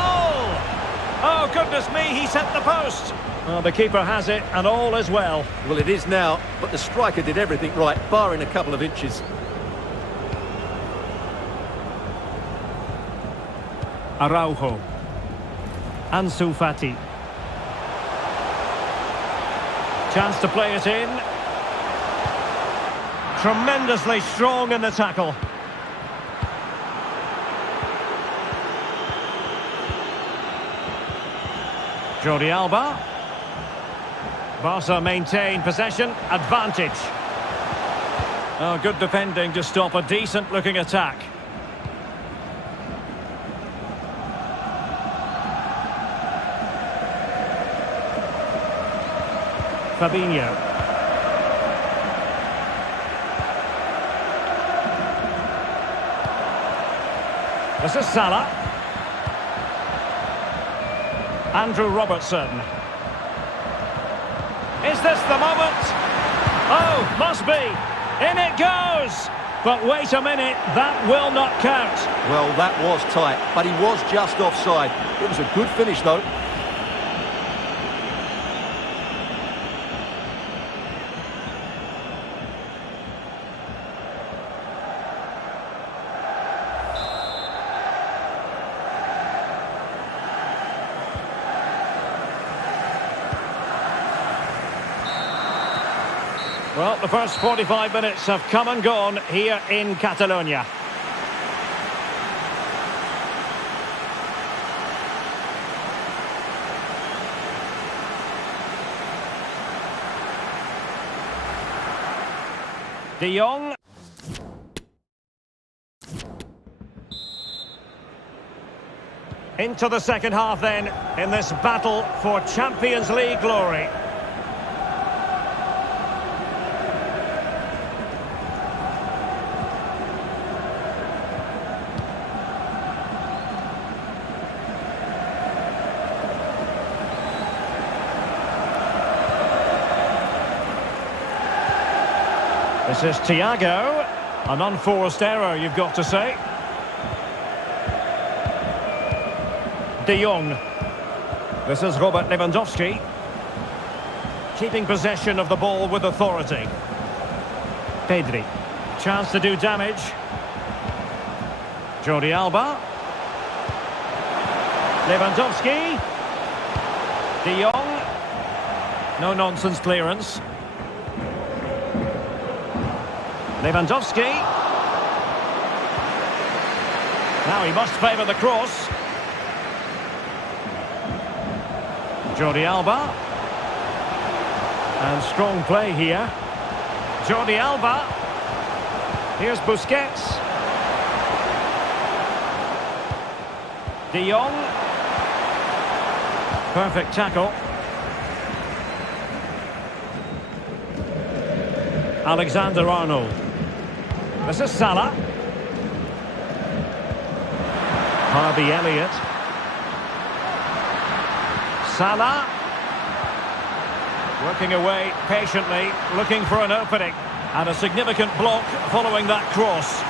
Oh, goodness me, he's hit the post! Well, the keeper has it, and all is well. Well, it is now, but the striker did everything right, barring a couple of inches. Araujo. Ansu Fati. Chance to play it in. Tremendously strong in the tackle. Jordi Alba. Barca maintain possession, advantage. Oh, good defending to stop a decent-looking attack. Fabinho. This is Salah. Andrew Robertson. Is this the moment? Oh, must be. In it goes. But wait a minute, that will not count. Well, that was tight, but he was just offside. It was a good finish, though. Well, the first 45 minutes have come and gone here in Catalonia. De Jong. Into the second half then, in this battle for Champions League glory. This is Thiago. An unforced error, you've got to say. De Jong. This is Robert Lewandowski. Keeping possession of the ball with authority. Pedri. Chance to do damage. Jordi Alba. Lewandowski. De Jong. No nonsense clearance. Lewandowski. Now he must favour the cross. Jordi Alba. And strong play here. Jordi Alba. Here's Busquets. De Jong. Perfect tackle. Alexander-Arnold. This is Salah. Harvey Elliott. Salah. Working away patiently, looking for an opening. And a significant block following that cross.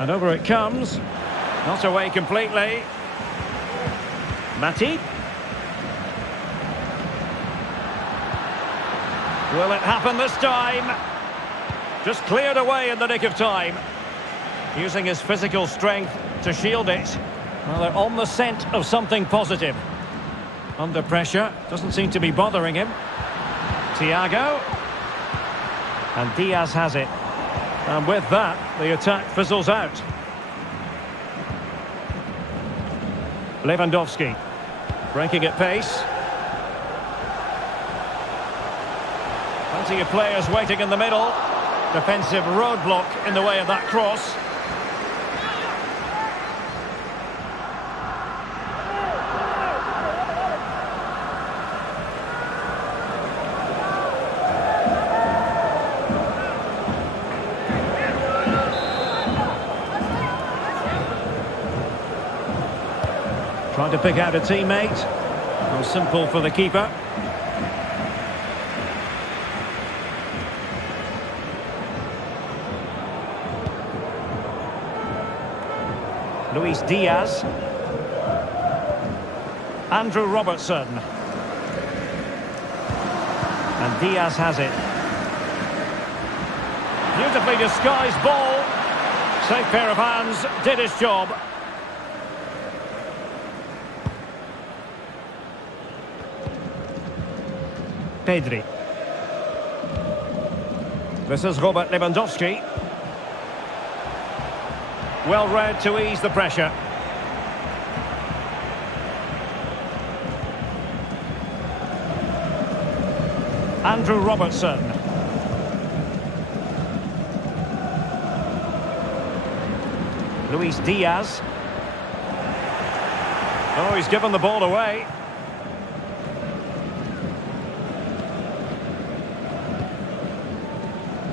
And over it comes. Not away completely. Matip. Will it happen this time? Just cleared away in the nick of time. Using his physical strength to shield it. Well, they're on the scent of something positive. Under pressure. Doesn't seem to be bothering him. Thiago. And Diaz has it. And with that, the attack fizzles out. Lewandowski. Breaking at pace. Plenty of players waiting in the middle. Defensive roadblock in the way of that cross. Trying to pick out a teammate. Not simple for the keeper. Luis Diaz. Andrew Robertson. And Diaz has it. Beautifully disguised ball. Safe pair of hands, did his job. Pedri. This is Robert Lewandowski. Well read to ease the pressure. Andrew Robertson. Luis Diaz. Oh, he's given the ball away.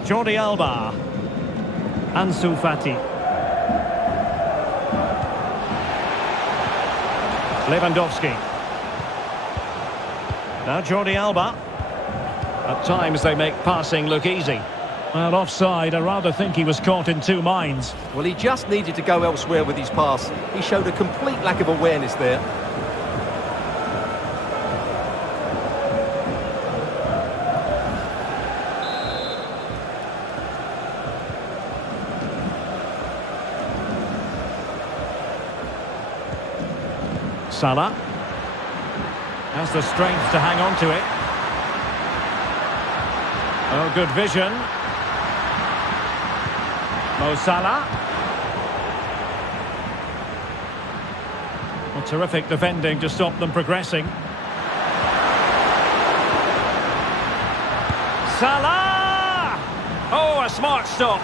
Jordi Alba. Ansu Fati. Lewandowski. Now Jordi Alba. At times they make passing look easy. Well, offside, I rather think he was caught in two minds. Well, he just needed to go elsewhere with his pass. He showed a complete lack of awareness there. Salah has the strength to hang on to it. Oh, good vision. Mo Salah. Well, terrific defending to stop them progressing. Salah! Oh, a smart stop.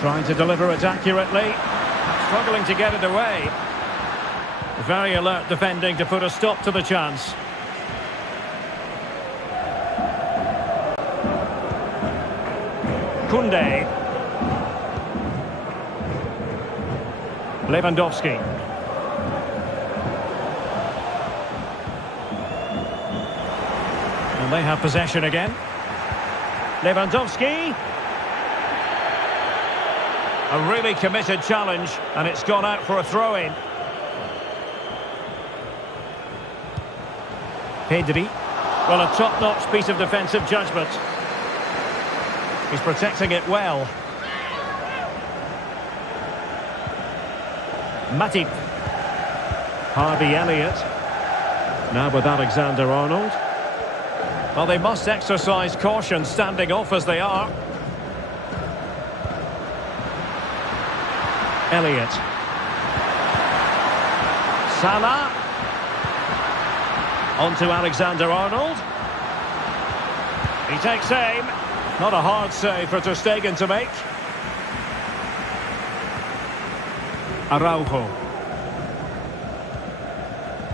Trying to deliver it accurately. Struggling to get it away. Very alert defending to put a stop to the chance. Koundé. Lewandowski. And they have possession again. Lewandowski. A really committed challenge, and it's gone out for a throw-in. Pedri. Well, a top-notch piece of defensive judgment. He's protecting it well. Matip. Harvey Elliott. Now with Alexander-Arnold. Well, they must exercise caution standing off as they are. Elliott. Salah. On to Alexander-Arnold. He takes aim. Not a hard save for Ter Stegen to make. Araujo.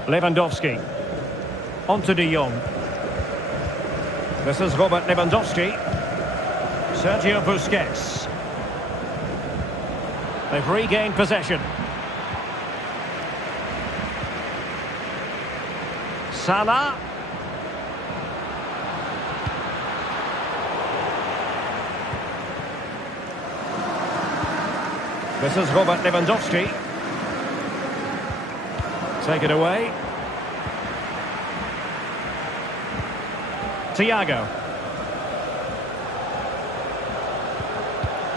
Lewandowski. On to De Jong. This is Robert Lewandowski. Sergio Busquets. They've regained possession. Salah. This is Robert Lewandowski. Take it away. Thiago.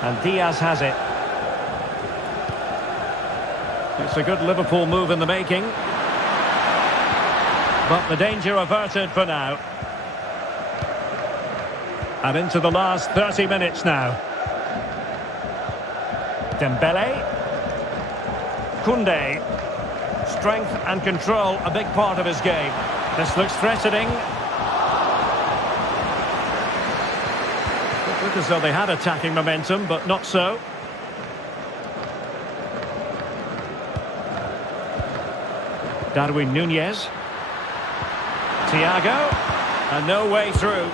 And Diaz has it. It's a good Liverpool move in the making. But the danger averted for now. And into the last 30 minutes now. Dembele. Koundé. Strength and control, a big part of his game. This looks threatening. It looked as though they had attacking momentum, but not so. Darwin Núñez. Thiago. And no way through.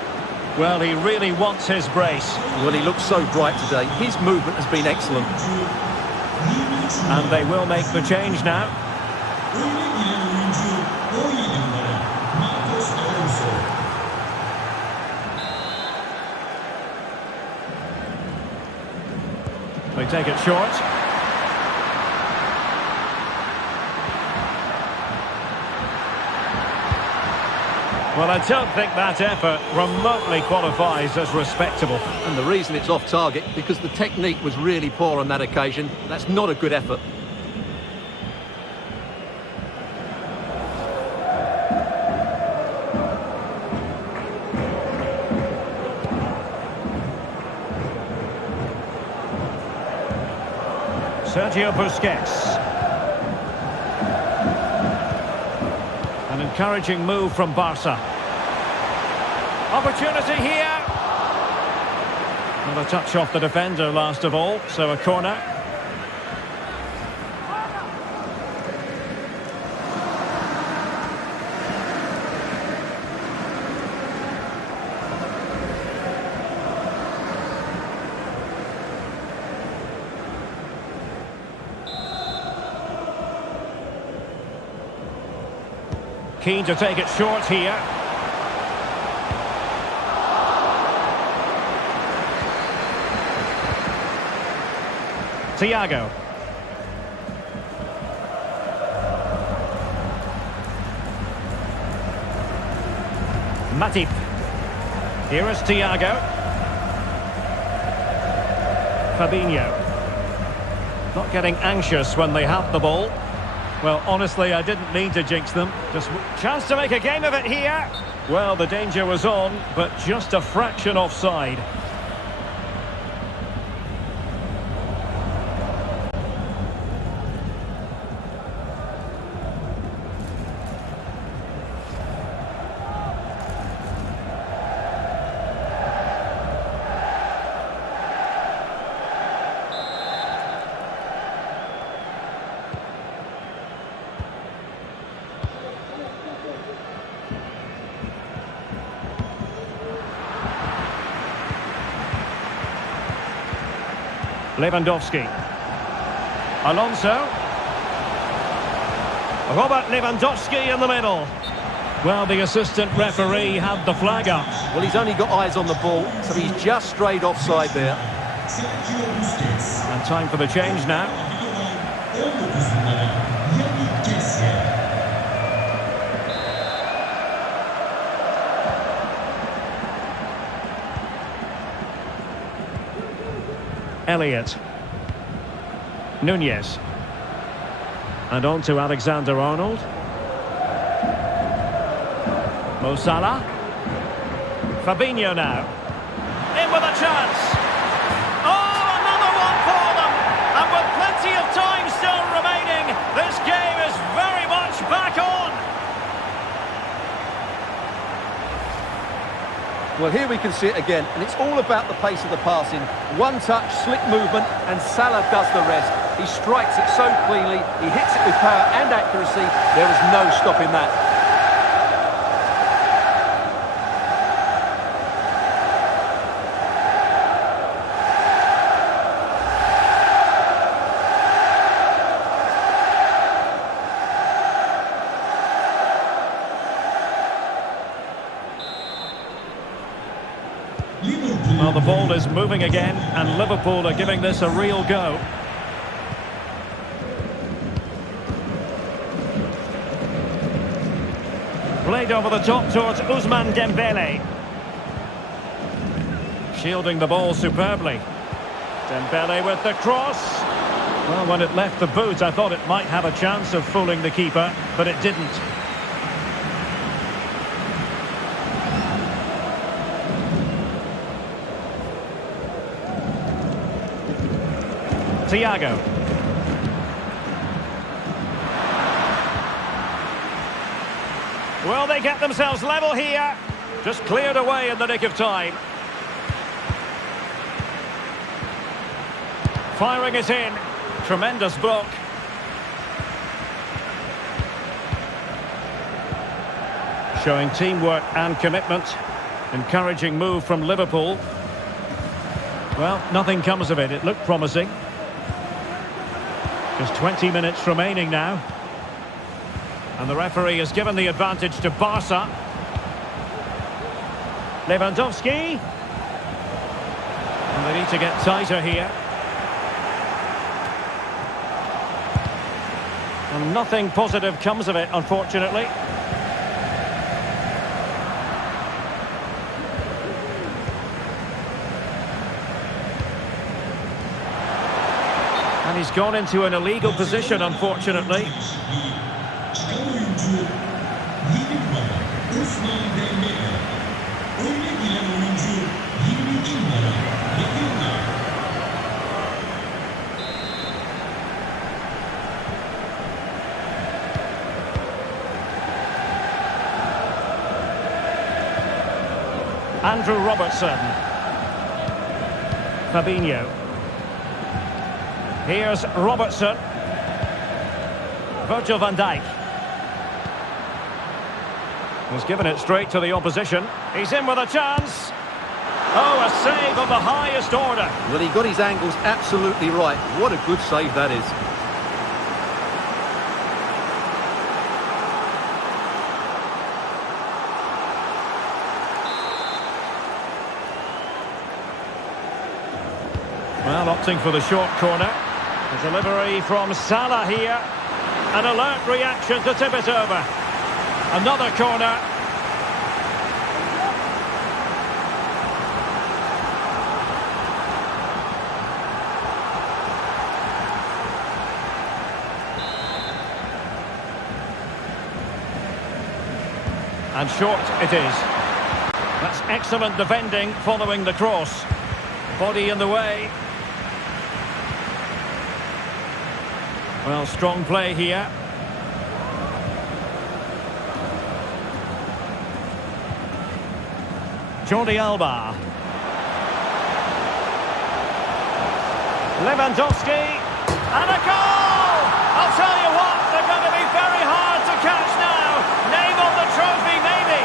Well, he really wants his brace. Well, he looks so bright today. His movement has been excellent. And they will make the change now. They take it short. Well, I don't think that effort remotely qualifies as respectable. And the reason it's off target, because the technique was really poor on that occasion. That's not a good effort. Sergio Busquets. An encouraging move from Barca. Opportunity here. Not a touch off the defender last of all, so a corner. Keen to take it short here. Thiago. Matip. Here is Thiago. Fabinho. Not getting anxious when they have the ball. Well, honestly, I didn't mean to jinx them. Just chance to make a game of it here. Well, the danger was on, but just a fraction offside. Lewandowski. Alonso. Robert Lewandowski in the middle. Well, the assistant referee had the flag up. Well, he's only got eyes on the ball, so he's just strayed offside there. And time for the change now. Elliott. Nunez. And on to Alexander-Arnold. Mo Salah. Fabinho now. In with a chance. Oh, another one for them. And with plenty of time still remaining, this game is very much back on. Well, here we can see it again, and it's all about the pace of the passing. One touch, slick movement, and Salah does the rest. He strikes it so cleanly, he hits it with power and accuracy. There is no stopping that. Well, the ball is moving again, and Liverpool are giving this a real go. Played over the top towards Ousmane Dembele. Shielding the ball superbly. Dembele with the cross. Well, when it left the boot, I thought it might have a chance of fooling the keeper, but it didn't. Thiago. Well, they get themselves level here. Just cleared away in the nick of time. Firing it in. Tremendous block. Showing teamwork and commitment. Encouraging move from Liverpool. Well, nothing comes of it. It looked promising. Just 20 minutes remaining now. And the referee has given the advantage to Barca. Lewandowski. And they need to get tighter here. And nothing positive comes of it, unfortunately. And he's gone into an illegal position, unfortunately. Andrew Robertson. Fabinho. Here's Robertson. Virgil van Dijk. He's given it straight to the opposition. He's in with a chance. Oh, a save of the highest order. Well, he got his angles absolutely right. What a good save that is. Well, opting for the short corner. The delivery from Salah here. An alert reaction to tip it over. Another corner. And short it is. That's excellent defending following the cross. Body in the way. Well, strong play here. Jordi Alba. Lewandowski. And a goal! I'll tell you what, they're going to be very hard to catch now. Name on the trophy, maybe.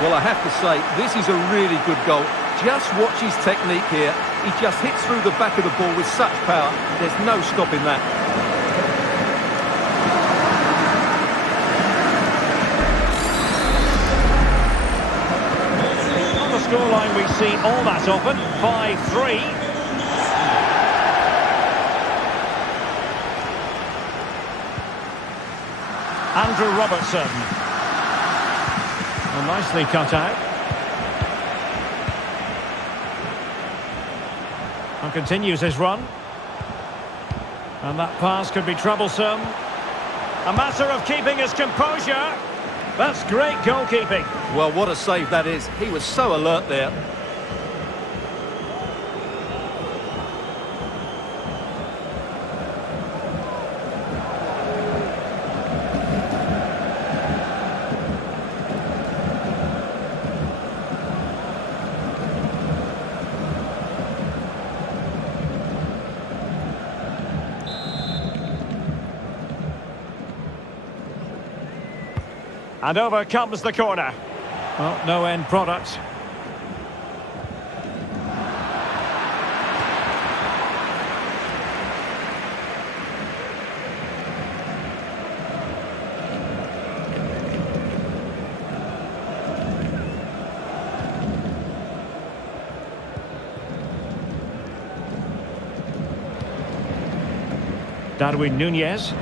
Well, I have to say, this is a really good goal. Just watch his technique here. He just hits through the back of the ball with such power. There's no stopping that. Not the scoreline we see all that often. 5-3. Andrew Robertson. Well, nicely cut out. And continues his run. And that pass could be troublesome. A matter of keeping his composure. That's great goalkeeping. Well, what a save that is. He was so alert there. And over comes the corner. Well, no end product. Darwin Núñez.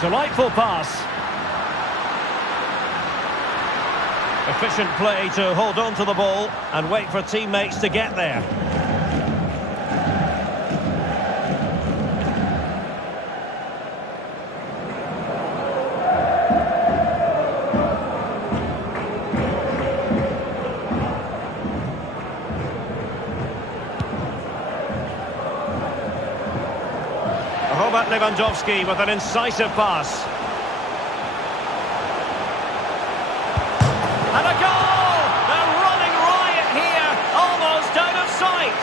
Delightful pass. Efficient play to hold on to the ball and wait for teammates to get there. Robert Lewandowski with an incisive pass. And a goal! They're running riot here, almost out of sight.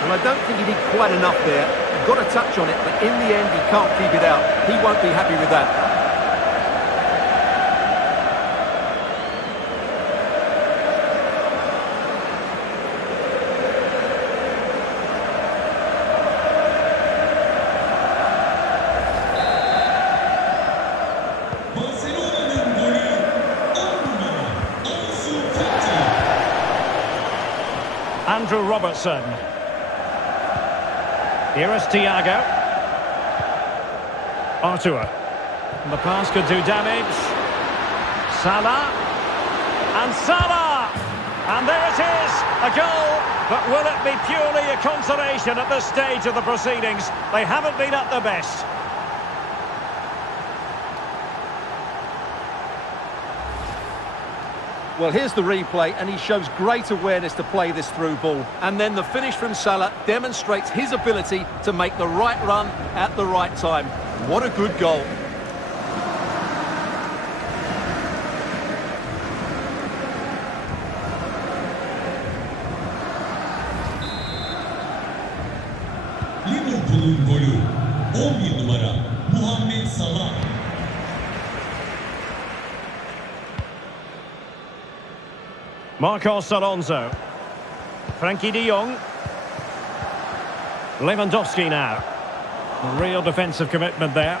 Well, I don't think he did quite enough there. He got a touch on it, but in the end, he can't keep it out. He won't be happy with that. Andrew Robertson. Here is Thiago. Artur. And the pass could do damage. Salah. And Salah! And there it is, a goal. But will it be purely a consolation at this stage of the proceedings? They haven't been at their best. Well, here's the replay, and he shows great awareness to play this through ball. And then the finish from Salah demonstrates his ability to make the right run at the right time. What a good goal. Liverpool'un golü 11 numara Muhammed Salah. Marcos Alonso. Frankie de Jong. Lewandowski now. A real defensive commitment there.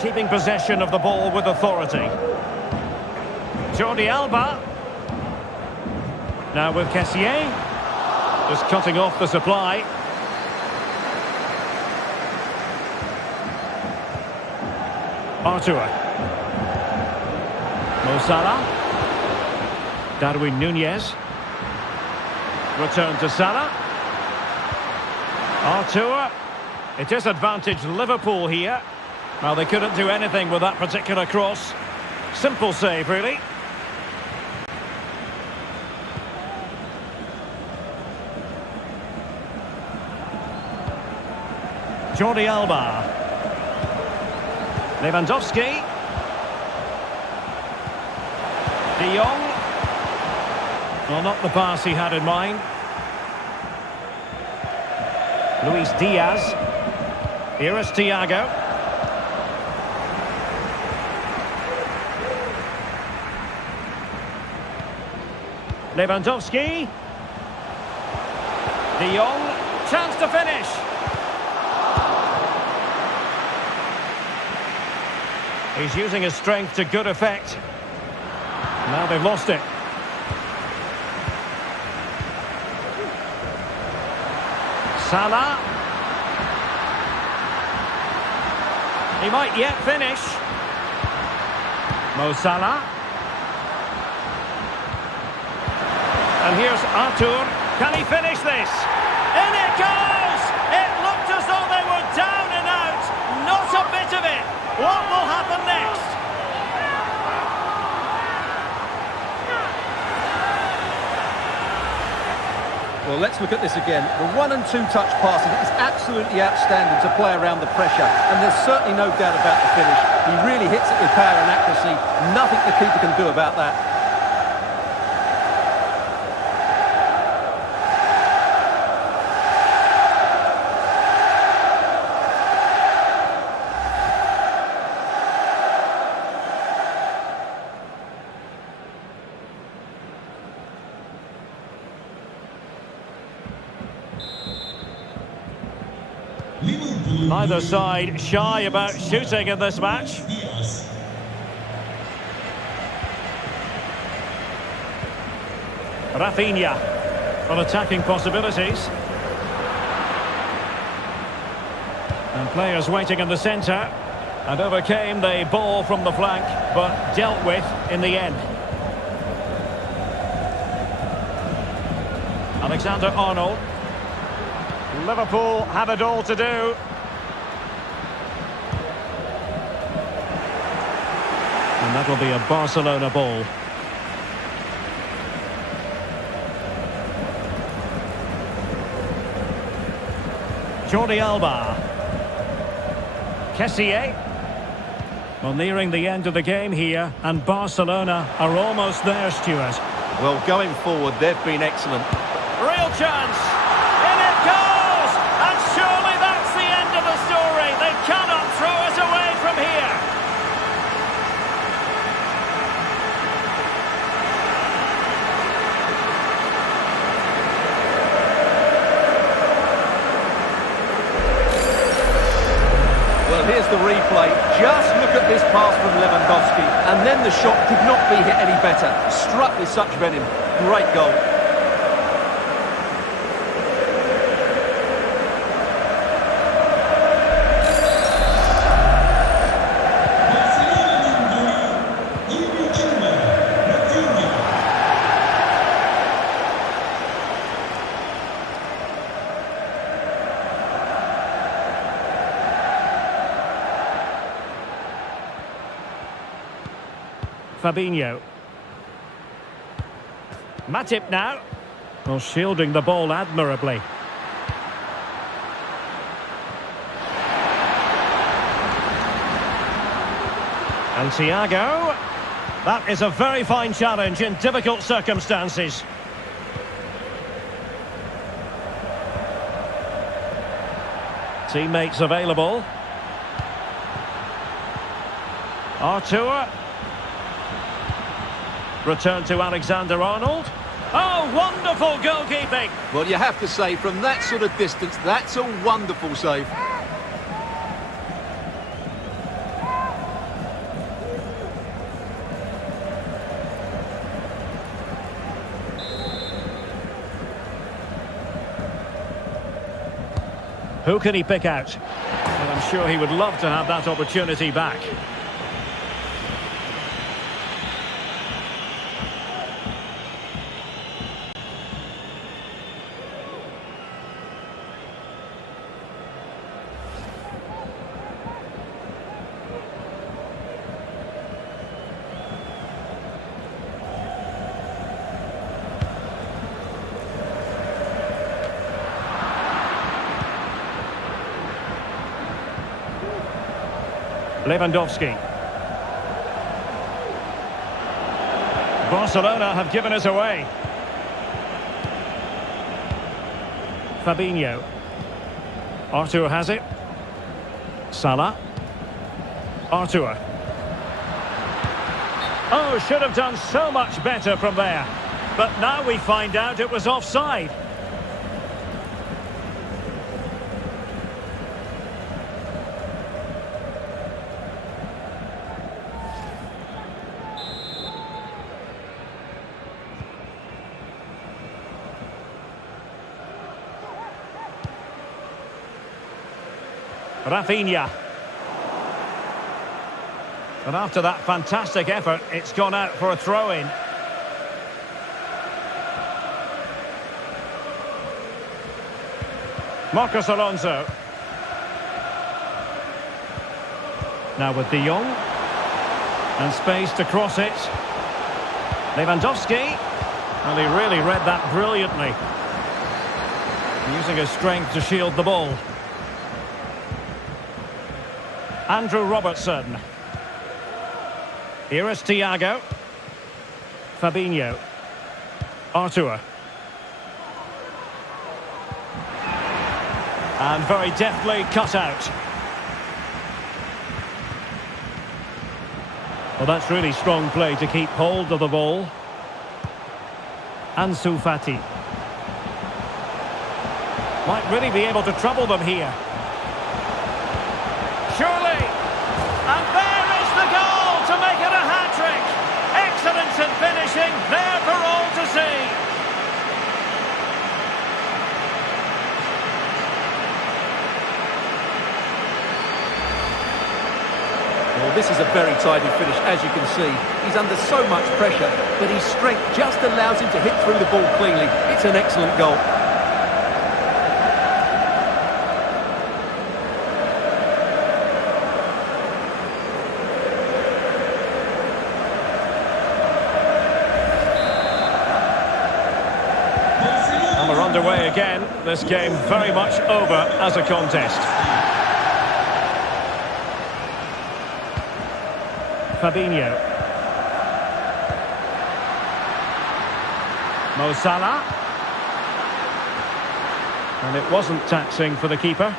Keeping possession of the ball with authority. Jordi Alba. Now with Kessié. Just cutting off the supply. Artur. Mo Salah. Darwin Nunez. Return to Salah. Artur. It is advantage Liverpool here. Well, they couldn't do anything with that particular cross. Simple save, really. Jordi Alba. Lewandowski. De Jong. Well, not the pass he had in mind. Luis Diaz. Here is Thiago. Lewandowski. De Jong. Chance to finish. He's using his strength to good effect. Now they've lost it. Salah. He might yet finish. Mo Salah. And here's Artur. Can he finish this? In it goes! It looked as though they were down and out. Not a bit of it. What will happen next? Well, let's look at this again. The 1- and 2-touch passing is absolutely outstanding to play around the pressure, and there's certainly no doubt about the finish. He really hits it with power and accuracy. Nothing the keeper can do about that. Liverpool. Neither side shy about shooting in this match. Diaz. Rafinha for attacking possibilities. And players waiting in the centre. And overcame the ball from the flank, but dealt with in the end. Alexander-Arnold. Liverpool have it all to do. And that will be a Barcelona ball. Jordi Alba. Kessié. Well, nearing the end of the game here, and Barcelona are almost there, Stuart. Well, going forward, they've been excellent. Real chance. In it goes! And surely that's the end of the story. They cannot throw it away from here. Well, here's the replay. Just look at this pass from Lewandowski. And then the shot could not be hit any better. Struck with such venom. Great goal. Fabinho. Matip now. Well, shielding the ball admirably. And Thiago. That is a very fine challenge in difficult circumstances. Teammates available. Artur. Return to Alexander-Arnold. Oh, wonderful goalkeeping! Well, you have to say, from that sort of distance, that's a wonderful save. Who can he pick out? Well, I'm sure he would love to have that opportunity back. Lewandowski. Barcelona have given us away. Fabinho. Arthur has it. Salah. Arthur. Oh, should have done so much better from there. But now we find out it was offside. Rafinha. And after that fantastic effort, it's gone out for a throw-in. Marcos Alonso. Now with De Jong. And space to cross it. Lewandowski. And he really read that brilliantly. Using his strength to shield the ball. Andrew Robertson. Here is Thiago. Fabinho. Arthur. And very deftly cut out. Well, that's really strong play to keep hold of the ball. Ansu Fati. Might really be able to trouble them here. Surely! And there is the goal to make it a hat-trick! Excellence in finishing, there for all to see! Well, this is a very tidy finish, as you can see. He's under so much pressure, but his strength just allows him to hit through the ball cleanly. It's an excellent goal. Underway again, this game very much over as a contest. Fabinho. Mo Salah. And it wasn't taxing for the keeper.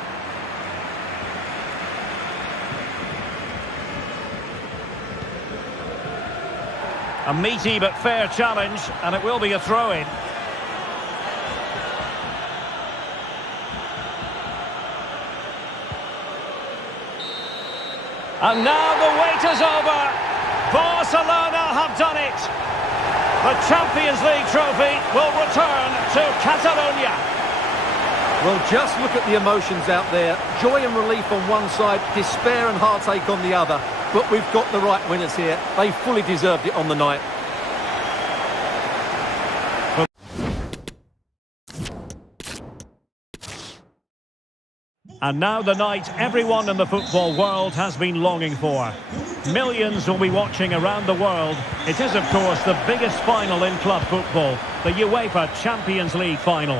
A meaty but fair challenge, and it will be a throw-in. And now the wait is over. Barcelona have done it. The Champions League trophy will return to Catalonia. Well, just look at the emotions out there. Joy and relief on one side, despair and heartache on the other. But we've got the right winners here. They fully deserved it on the night. And now the night everyone in the football world has been longing for. Millions will be watching around the world. It is, of course, the biggest final in club football, the UEFA Champions League final.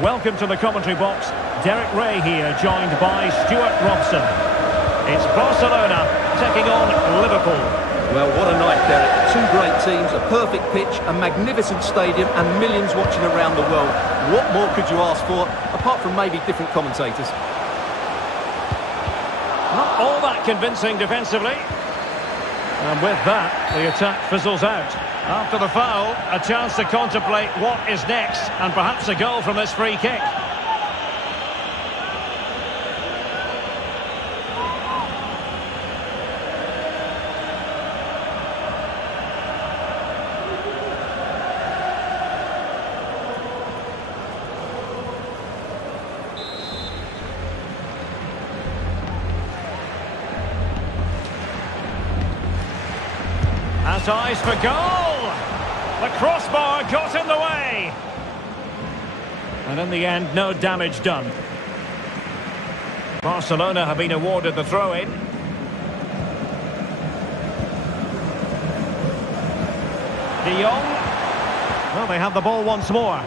Welcome to the commentary box. Derek Ray here, joined by Stuart Robson. It's Barcelona taking on Liverpool. Well, what a night, Derek. Two great teams, a perfect pitch, a magnificent stadium, and millions watching around the world. What more could you ask for, apart from maybe different commentators? Not all that convincing defensively. And with that, the attack fizzles out. After the foul, a chance to contemplate what is next, and perhaps a goal from this free kick. Has eyes for goal! The crossbar got in the way! And in the end, no damage done. Barcelona have been awarded the throw-in. De Jong. Well, they have the ball once more.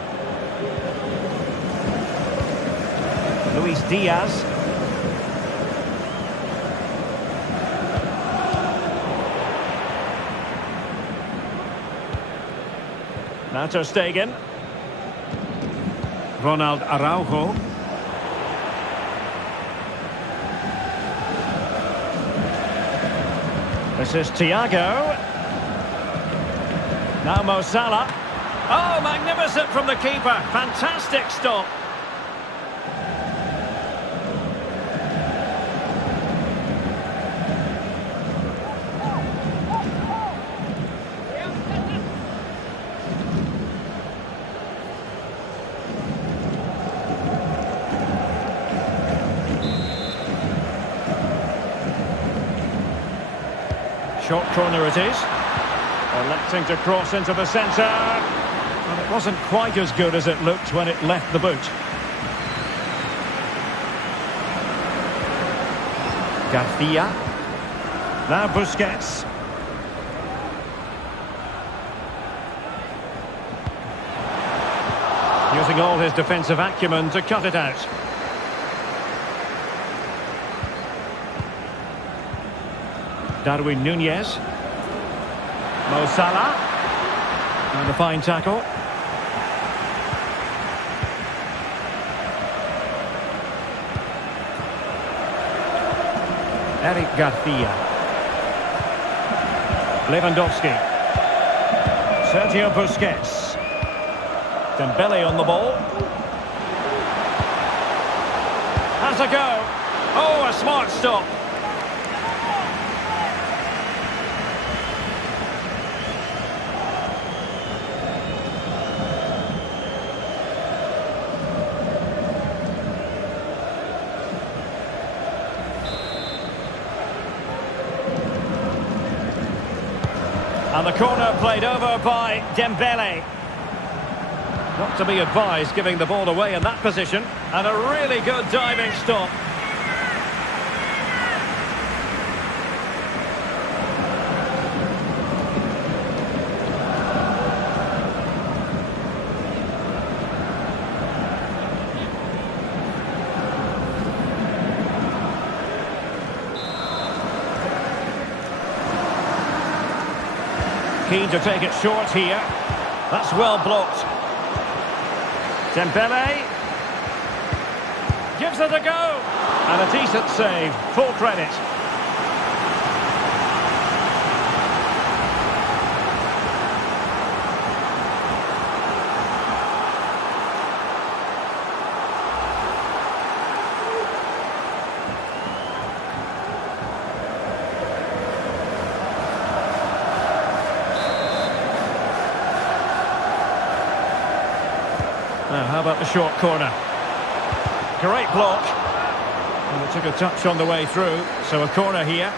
Luis Diaz. Now Ter Stegen. Ronald Araujo. This is Thiago. Now Mo Salah. Oh, magnificent from the keeper. Fantastic stop. Short corner it is. Electing to cross into the centre. Well, it wasn't quite as good as it looked when it left the boot. Garcia. Now Busquets. Using all his defensive acumen to cut it out. Darwin Núñez. Mo Salah. And a fine tackle. Eric Garcia. Lewandowski. Sergio Busquets. Dembele on the ball. Has a go. Oh, a smart stop. And the corner played over by Dembele. Not to be advised giving the ball away in that position. And a really good diving stop. Keen to take it short here. That's well blocked. Dembele gives it a go. And a decent save. Full credit. Now, how about the short corner? Great block. And it took a touch on the way through, so a corner here.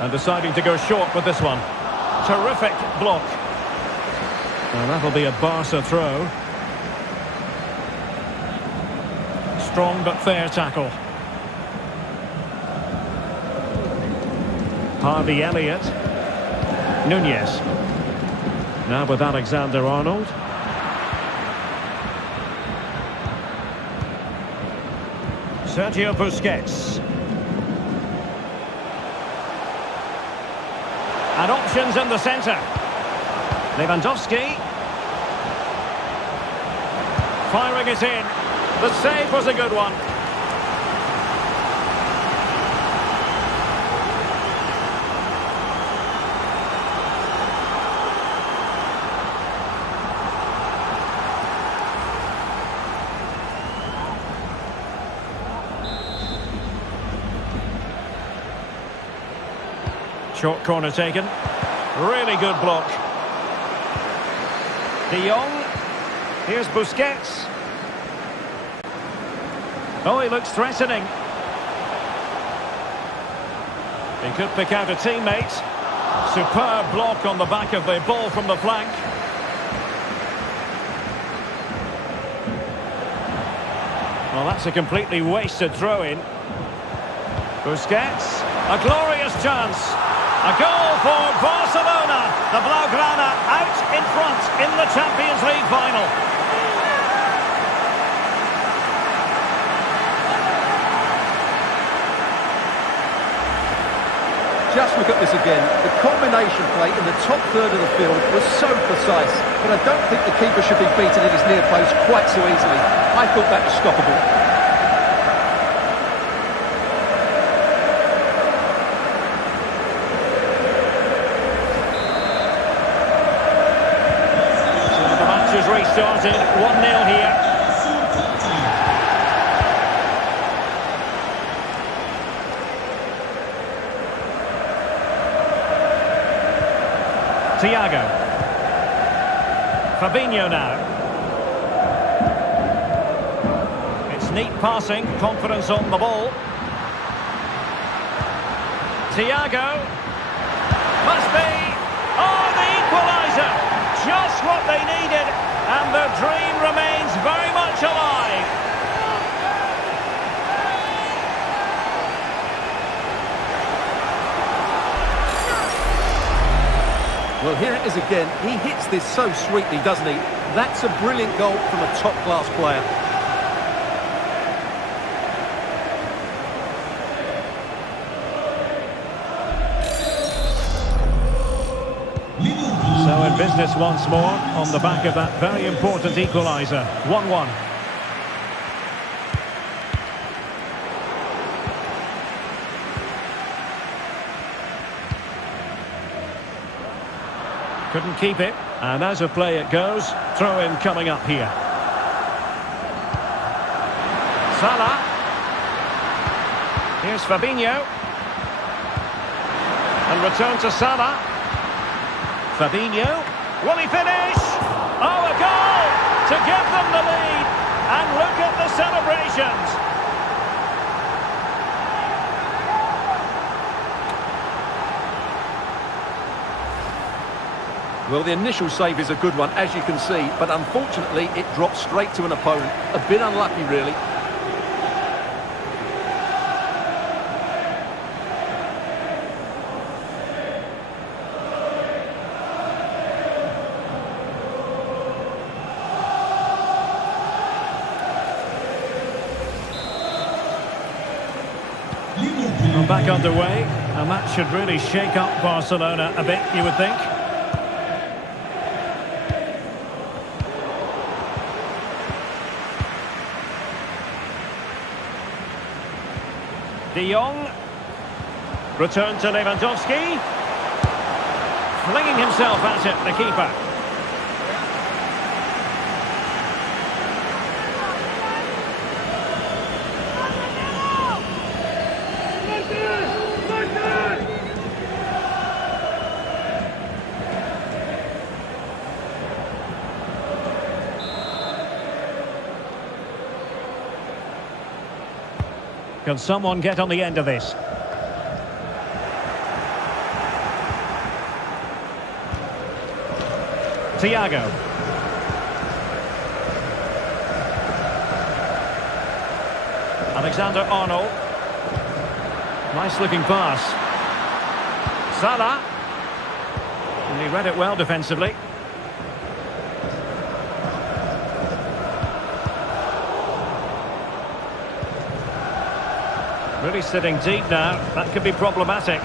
And deciding to go short with this one. Terrific block. And that'll be a Barca throw. Strong but fair tackle. Harvey Elliott. Núñez. Now with Alexander-Arnold. Sergio Busquets. And options in the centre. Lewandowski. Firing it in. The save was a good one. Short corner taken. Really good block. De Jong. Here's Busquets. Oh, he looks threatening. He could pick out a teammate. Superb block on the back of the ball from the flank. Well, that's a completely wasted throw-in. Busquets. A glorious chance. A goal for Barcelona. The Blaugrana out in front. front in the Champions League final. Just look at this again. The combination play in the top third of the field was so precise, but I don't think the keeper should be beaten at his near post quite so easily. I thought that was stoppable. Restarted, 1-0 here. Thiago. Fabinho now. It's neat passing, confidence on the ball. Thiago. Must be. Oh, the equaliser! Just what they needed. And the dream remains very much alive. Well, here it is again. He hits this so sweetly, doesn't he? That's a brilliant goal from a top-class player. So in business once more on the back of that very important equaliser. 1-1. Couldn't keep it, and as a play it goes. Throw in coming up here. Salah. Here's Fabinho. And return to Salah. Fabinho. Will he finish? Oh, a goal to give them the lead. And look at the celebrations. Well, the initial save is a good one, as you can see, but unfortunately it dropped straight to an opponent. A bit unlucky, really. Well, back underway, and that should really shake up Barcelona a bit, you would think. De Jong. Return to Lewandowski. Flinging himself at it, the keeper. Can someone get on the end of this? Thiago. Alexander-Arnold. Nice looking pass. Salah. And he read it well defensively. Really sitting deep now. That could be problematic.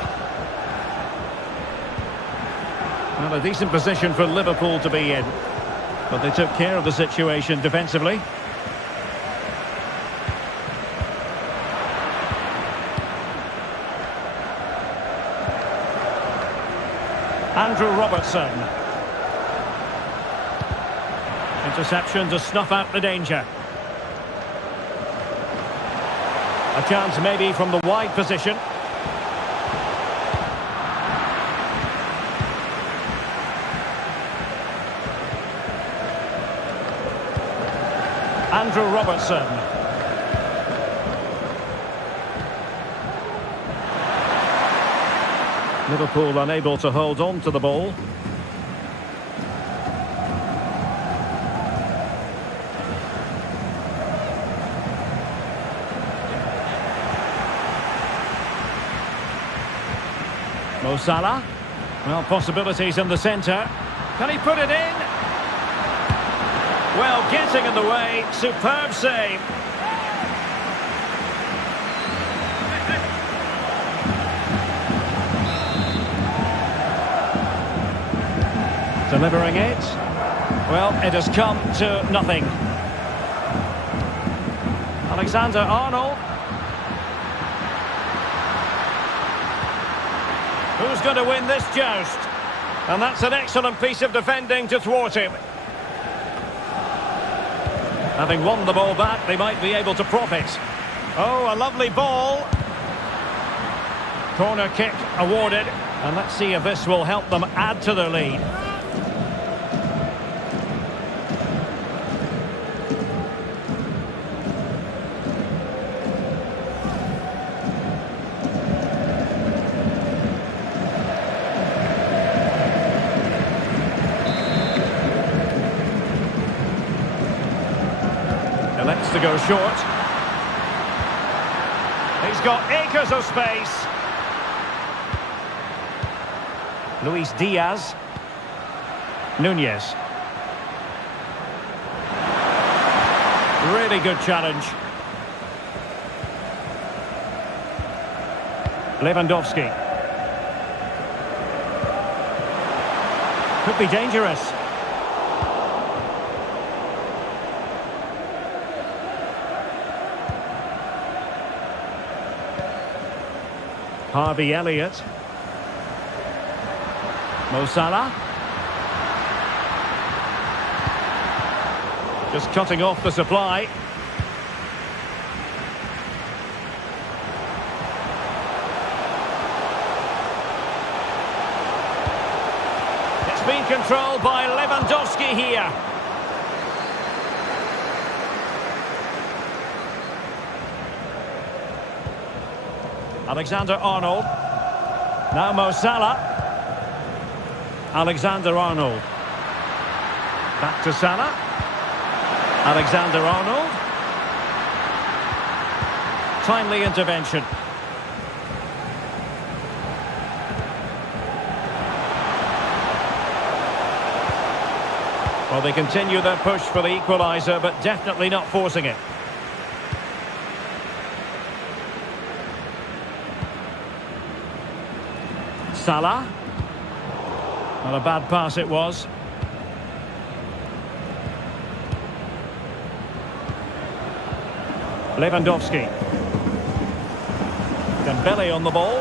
Well, a decent position for Liverpool to be in. But they took care of the situation defensively. Andrew Robertson. Interception to snuff out the danger. A chance maybe from the wide position. Andrew Robertson. Liverpool unable to hold on to the ball. Mo Salah. Well, possibilities in the centre. Can he put it in? Well, getting in the way, superb save. Delivering it. Well, it has come to nothing. Alexander-Arnold. Who's going to win this joust? And that's an excellent piece of defending to thwart him. Having won the ball back, they might be able to profit. Oh, a lovely ball. Corner kick awarded. And let's see if this will help them add to their lead. Elects to go short. He's got acres of space. Luis Diaz. Nunez. Really good challenge. Lewandowski. Could be dangerous. Harvey Elliott. Mo Salah. Just cutting off the supply. It's been controlled by Lewandowski here. Alexander-Arnold. Now Mo Salah. Alexander-Arnold. Back to Salah. Alexander-Arnold. Timely intervention. Well, they continue their push for the equaliser, but definitely not forcing it. Salah. Not a bad pass it was. Lewandowski. Dembele on the ball.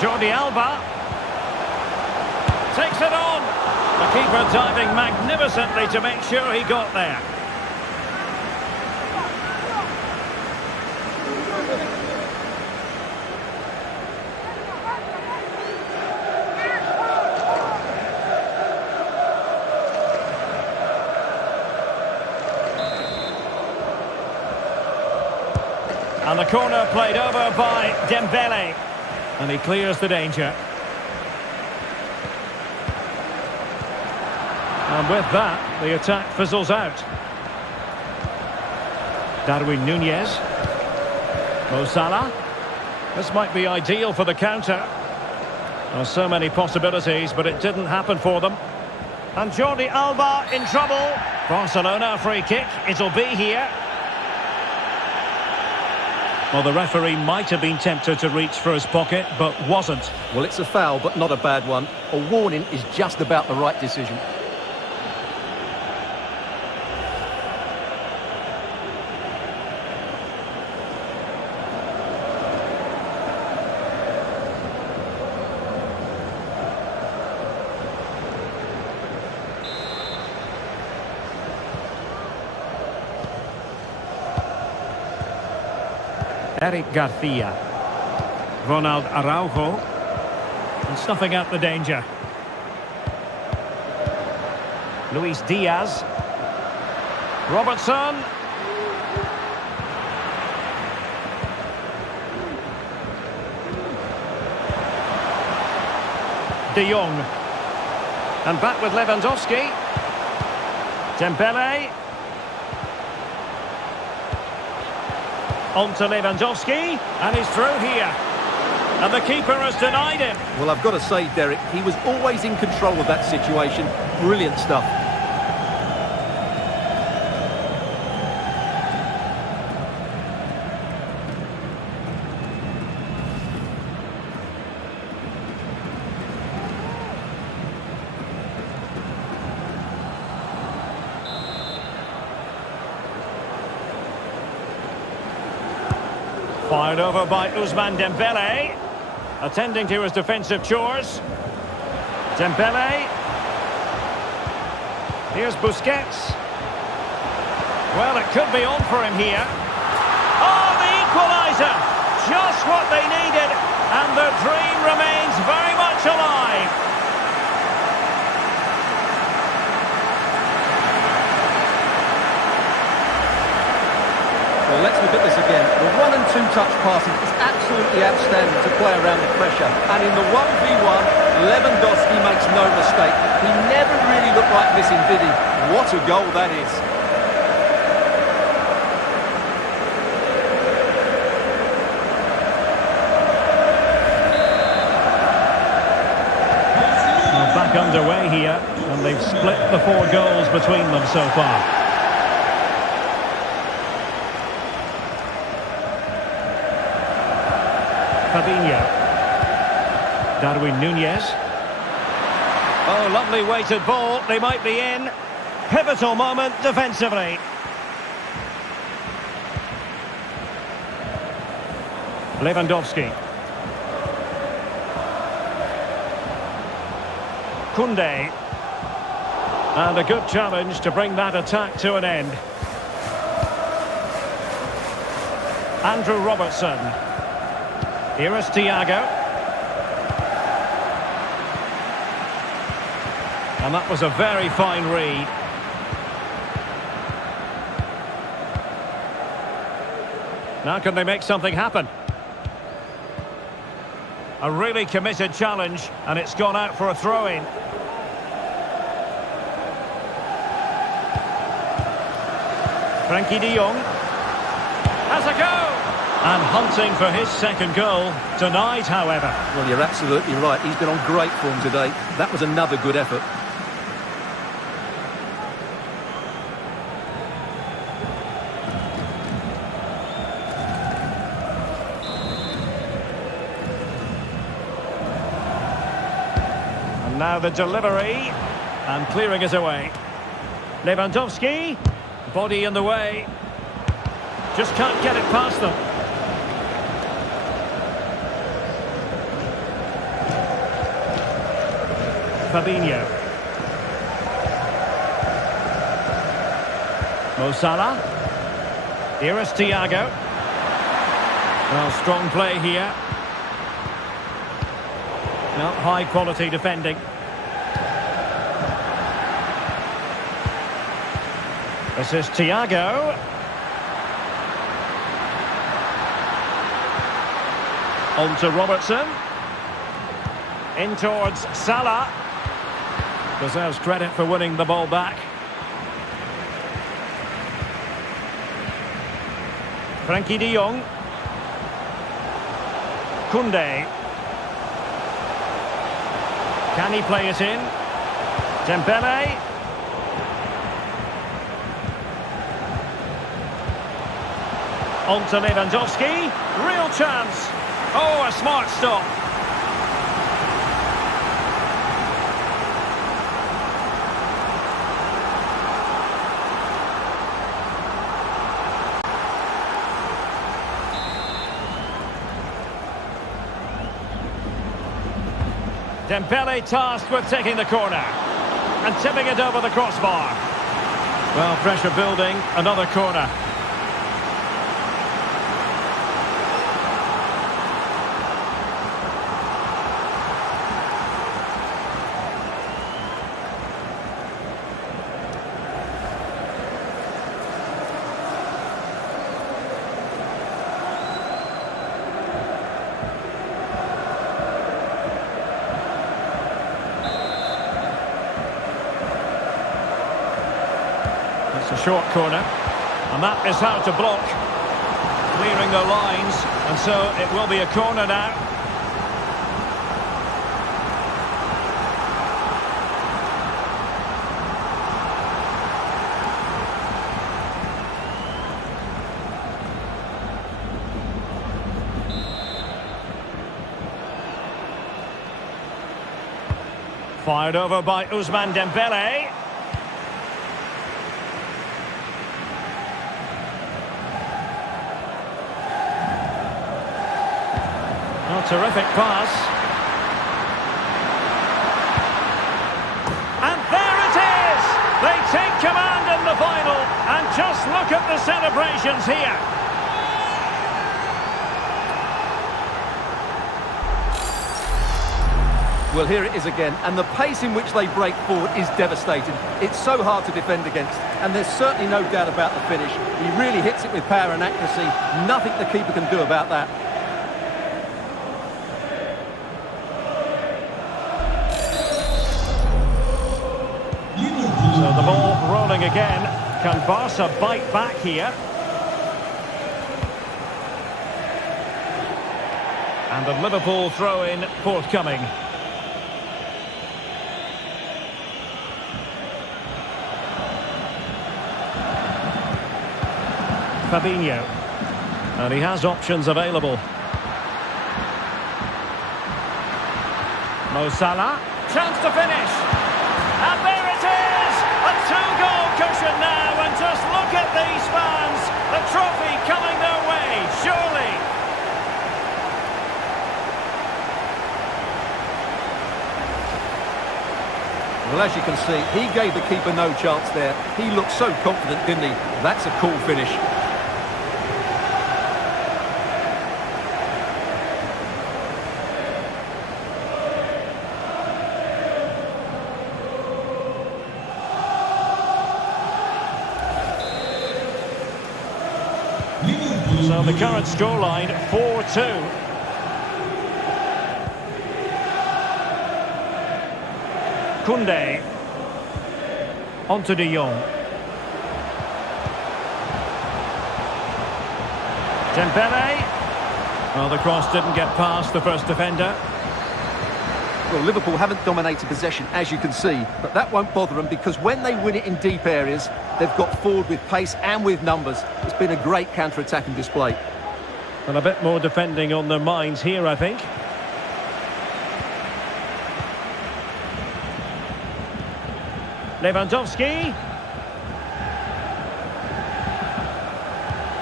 Jordi Alba. Takes it on. The keeper diving magnificently to make sure he got there. And the corner played over by Dembele. And he clears the danger. And with that, the attack fizzles out. Darwin Nunez. Mo Salah. This might be ideal for the counter. There so many possibilities, but it didn't happen for them. And Jordi Alba in trouble. Barcelona free kick. It'll be here. Well, the referee might have been tempted to reach for his pocket, but wasn't. Well, it's a foul, but not a bad one. A warning is just about the right decision. Eric Garcia. Ronald Araujo. And snuffing out the danger. Luis Diaz. Robertson. De Jong. And back with Lewandowski. Dembele. On to Lewandowski, and he's through here. And the keeper has denied him. Well, I've got to say, Derek, he was always in control of that situation. Brilliant stuff. Fired over by Ousmane Dembele. Attending to his defensive chores. Dembele. Here's Busquets. Well, it could be on for him here. Oh, the equaliser! Just what they needed, and the dream remains very much alive. Well, let's look at this again. The 1- and 2-touch passing is absolutely outstanding to play around the pressure. And in the 1v1, Lewandowski makes no mistake. He never really looked like missing, did he? What a goal that is. Well, back underway here, and they've split the 4 goals between them so far. Fabinho. Darwin Núñez. Oh, lovely weighted ball. They might be in. Pivotal moment defensively. Lewandowski. Koundé. And a good challenge to bring that attack to an end. Andrew Robertson. Here is Thiago. And that was a very fine read. Now can they make something happen? A really committed challenge, and it's gone out for a throw-in. Frankie de Jong has a go! And hunting for his second goal, denied, however. Well, you're absolutely right. He's been on great form today. That was another good effort. And now the delivery, and clearing it away. Lewandowski, body in the way. Just can't get it past them. Fabinho. Mo Salah. Here is Thiago. Well, strong play here. No, high quality defending. This is Thiago. On to Robertson. In towards Salah. Deserves credit for winning the ball back. Frankie de Jong. Koundé. Can he play it in? Dembele. On to Lewandowski. Real chance. Oh, a smart stop. Dembele tasked with taking the corner and tipping it over the crossbar. Well, pressure building, another corner. It's a short corner, and that is how to block. Clearing the lines, and so it will be a corner now. Fired over by Ousmane Dembele. Oh, terrific pass. And there it is! They take command in the final. And just look at the celebrations here. Well, here it is again, and the pace in which they break forward is devastating. It's so hard to defend against, and there's certainly no doubt about the finish. He really hits it with power and accuracy. Nothing the keeper can do about that. So the ball rolling again. Can Barca bite back here? And the Liverpool throw-in forthcoming. Fabinho. And he has options available. Mo Salah. Chance to finish. And there it is! A two-goal cushion now, and just look at these fans. The trophy coming their way, surely. Well, as you can see, he gave the keeper no chance there. He looked so confident, didn't he? That's a cool finish. So the current scoreline, 4-2. Koundé. On to De Jong. Dembele. Well, the cross didn't get past the first defender. Well, Liverpool haven't dominated possession, as you can see, but that won't bother them because when they win it in deep areas, they've got forward with pace and with numbers. It's been a great counter-attacking display. And a bit more defending on their minds here, I think. Lewandowski.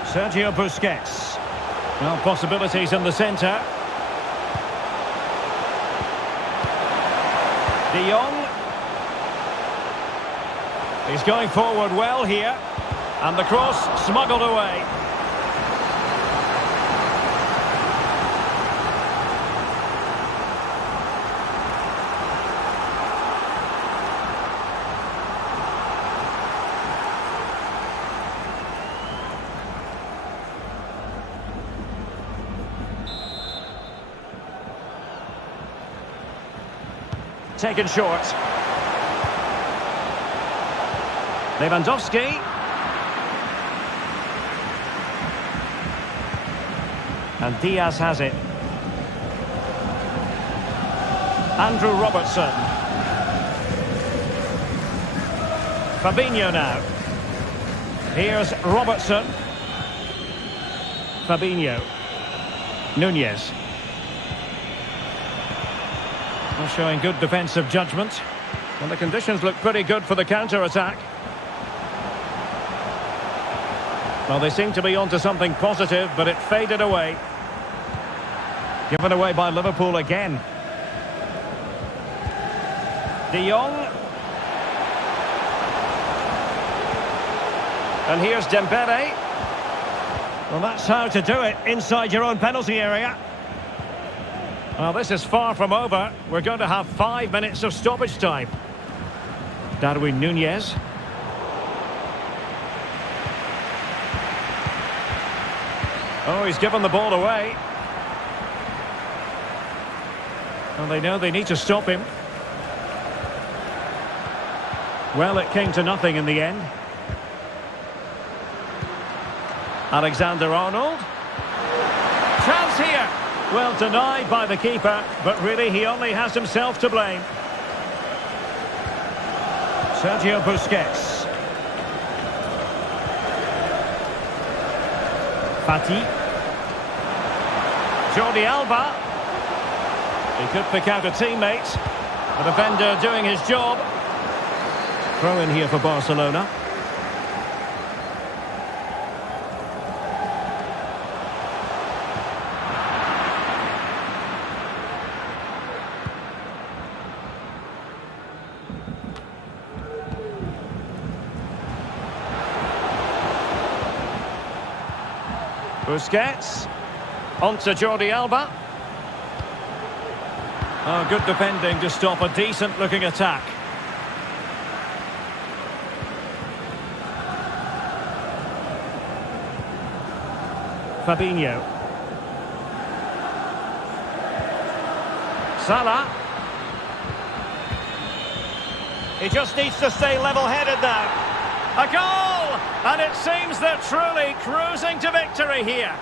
Sergio Busquets. Well, possibilities in the centre. De Jong. He's going forward well here. And the cross smuggled away. Taken short. Lewandowski. And Diaz has it. Andrew Robertson. Fabinho now. Here's Robertson. Fabinho. Nunez. Showing good defensive judgment. And the conditions look pretty good for the counter-attack. Well, they seem to be onto something positive, but it faded away. Given away by Liverpool again. De Jong. And here's Dembele. Well, that's how to do it inside your own penalty area. Well, this is far from over. We're going to have 5 minutes of stoppage time. Darwin Nunez. Oh, he's given the ball away. And they know they need to stop him. Well, it came to nothing in the end. Alexander-Arnold. Chance here. Well, denied by the keeper, but really he only has himself to blame. Sergio Busquets. Fati. Jordi Alba. He could pick out a teammate. The defender doing his job. Throw in here for Barcelona. Busquets. On to Jordi Alba. Oh, good defending to stop a decent-looking attack. Fabinho. Salah. He just needs to stay level-headed now. A goal! And it seems they're truly cruising to victory here.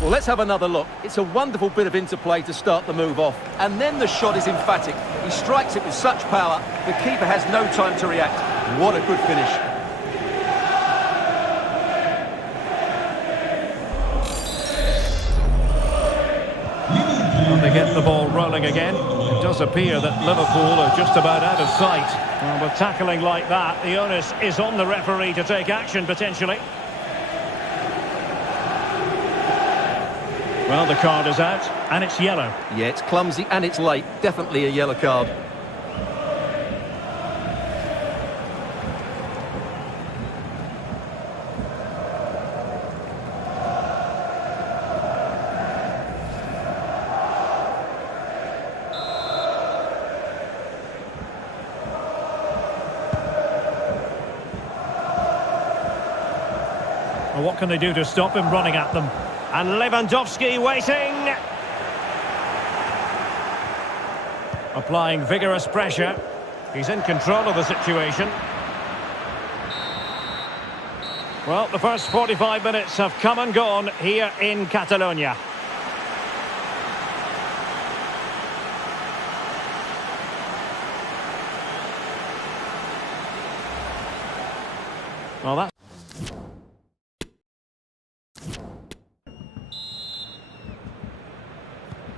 Well, let's have another look. It's a wonderful bit of interplay to start the move off. And then the shot is emphatic. He strikes it with such power, the keeper has no time to react. What a good finish. Well, they get the ball rolling again. It does appear that Liverpool are just about out of sight. Well, with tackling like that, the onus is on the referee to take action, potentially. Well, the card is out, and it's yellow. Yeah, it's clumsy and it's late. Definitely a yellow card. Well, what can they do to stop him running at them? And Lewandowski waiting. Applying vigorous pressure. He's in control of the situation. Well, the first 45 minutes have come and gone here in Catalonia. Well, that's...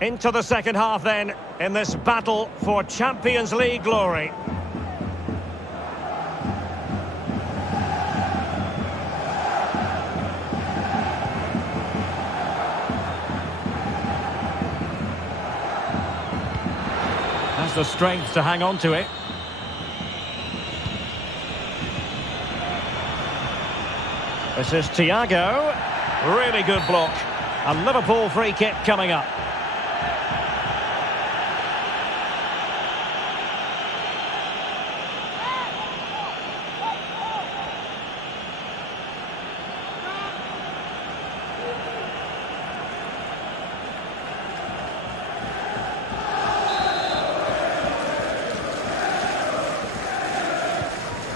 Into the second half then, in this battle for Champions League glory. Has the strength to hang on to it. This is Thiago. Really good block. A Liverpool free kick coming up.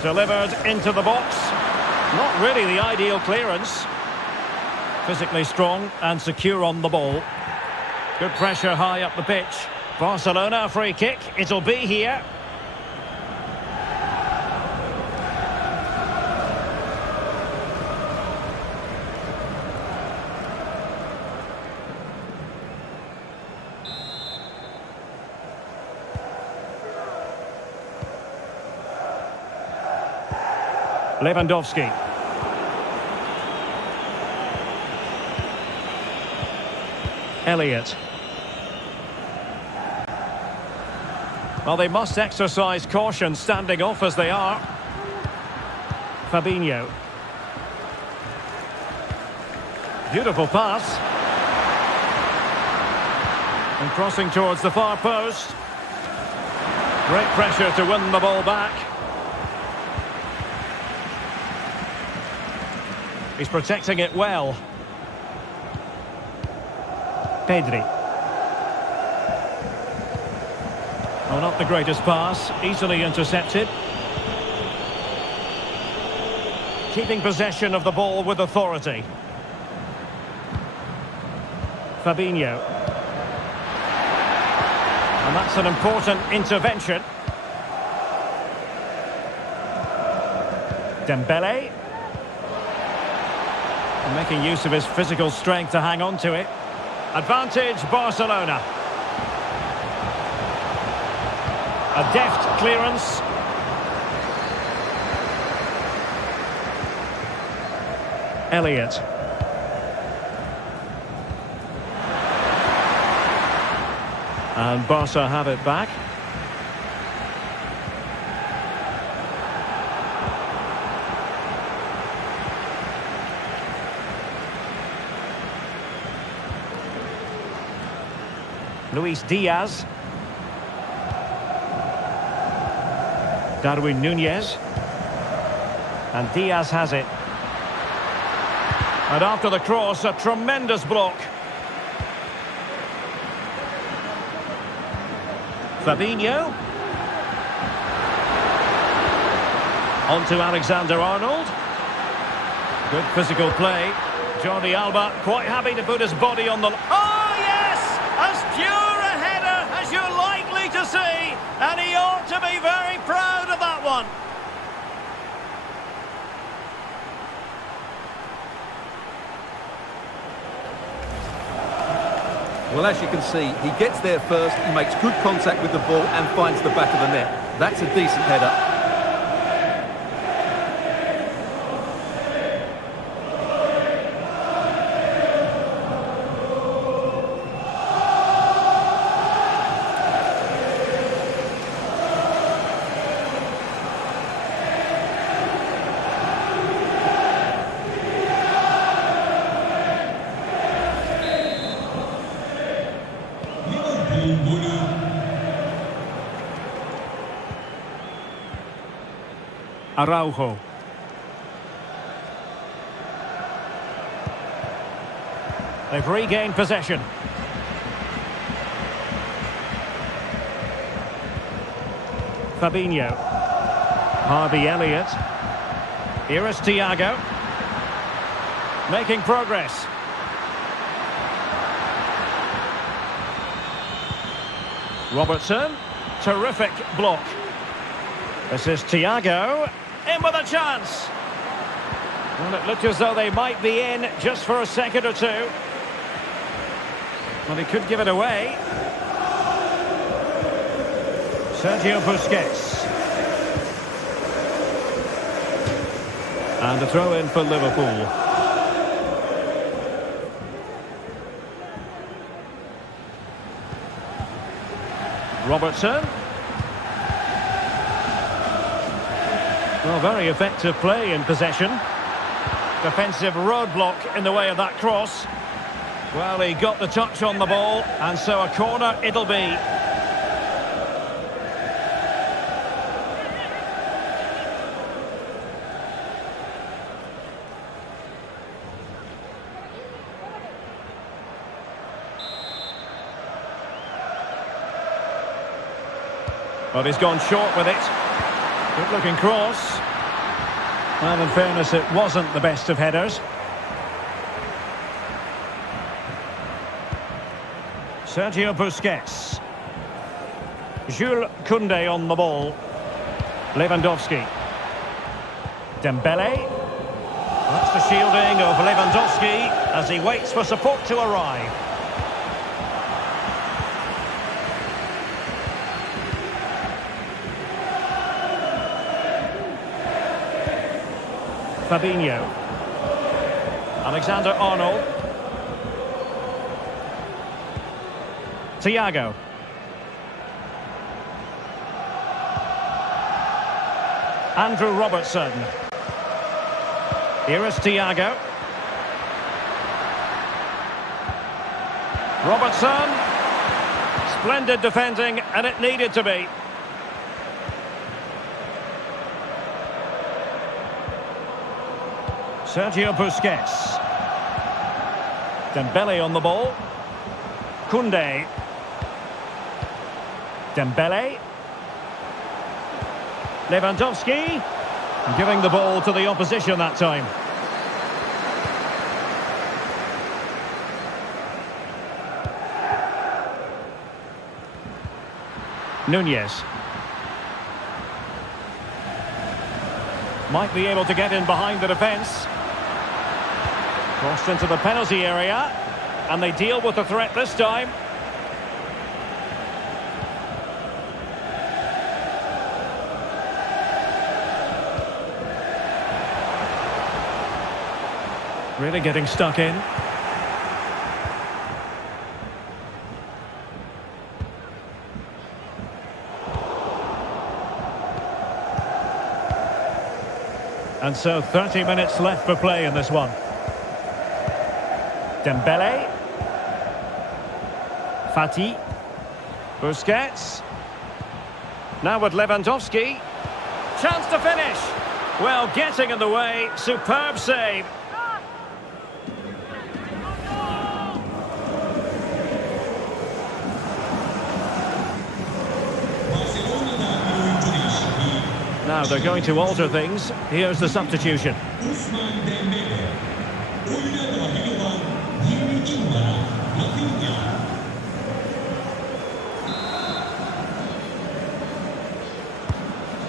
Delivered into the box. Not really the ideal clearance. Physically strong and secure on the ball. Good pressure high up the pitch. Barcelona free kick. It'll be here. Lewandowski. Elliott. Well, they must exercise caution standing off as they are. Fabinho. Beautiful pass. And crossing towards the far post. Great pressure to win the ball back. He's protecting it well. Pedri. Oh, not the greatest pass. Easily intercepted. Keeping possession of the ball with authority. Fabinho. And that's an important intervention. Dembele. Making use of his physical strength to hang on to it. Advantage Barcelona. A deft clearance. Elliott. And Barca have it back. Luis Diaz. Darwin Núñez. And Diaz has it. And after the cross, a tremendous block. Fabinho. On to Alexander-Arnold. Good physical play. Jordi Alba quite happy to put his body on the... Oh, yes! As pure a header as you're likely to see. And he ought to be very proud of that one. Well, as you can see, he gets there first, he makes good contact with the ball and finds the back of the net. That's a decent header. Araujo. They've regained possession. Fabinho. Harvey Elliott. Here is Thiago. Making progress. Robertson. Terrific block. This is Thiago. In with a chance. Well, it looked as though they might be in just for a second or two. Well, he could give it away. Sergio Busquets. And a throw in for Liverpool. Robertson. Well, very effective play in possession. Defensive roadblock in the way of that cross. Well, he got the touch on the ball, and so a corner it'll be. But he's gone short with it. Good looking cross. Well, in fairness, it wasn't the best of headers. Sergio Busquets. Jules Koundé on the ball. Lewandowski. Dembele. That's the shielding of Lewandowski as he waits for support to arrive. Fabinho. Alexander-Arnold. Thiago. Andrew Robertson. Here is Thiago. Robertson. Splendid defending, and it needed to be. Sergio Busquets. Dembele on the ball. Koundé. Dembele. Lewandowski. Giving the ball to the opposition that time. Núñez. Might be able to get in behind the defence. Crossed into the penalty area. And they deal with the threat this time. Really getting stuck in. And so 30 minutes left for play in this one. Dembele. Fati. Busquets. Now with Lewandowski. Chance to finish. Well, getting in the way. Superb save. Now they're going to alter things. Here's the substitution. Ousmane Dembele. Oyuna da 2番22番ラフィーニャ。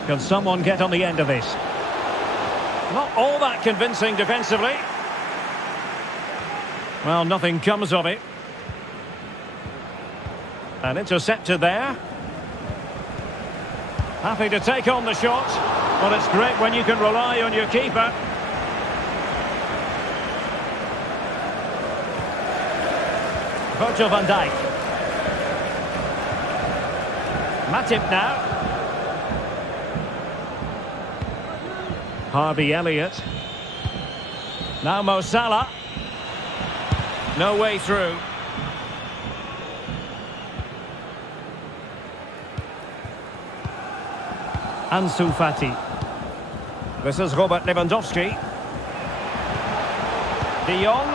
Can someone get on the end of this? Not all that convincing defensively. Well, nothing comes of it. And intercepted there. Happy to take on the shot. Well, it's great when you can rely on your keeper. Virgil van Dijk. Matip now. Harvey Elliott. Now Mo Salah. No way through. Ansu Fati. This is Robert Lewandowski. De Jong.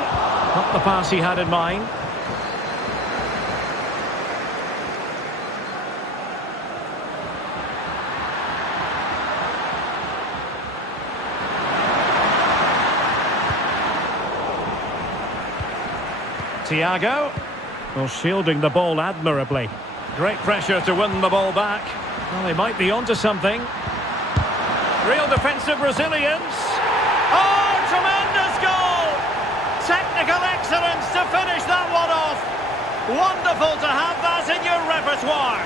Not the pass he had in mind. Thiago. Well, shielding the ball admirably. Great pressure to win the ball back. Well, they might be onto something. Real defensive resilience. Oh, tremendous goal! Technical excellence to finish that one off. Wonderful to have that in your repertoire.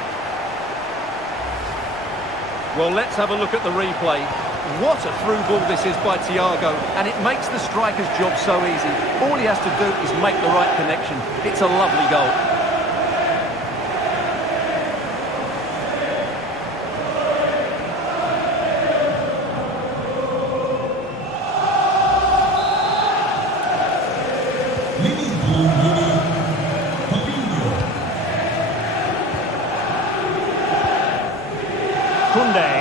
Well, let's have a look at the replay. What a through ball this is by Thiago, and it makes the striker's job so easy. All he has to do is make the right connection. It's a lovely goal. Liverpool winning. Fabinho. Koundé.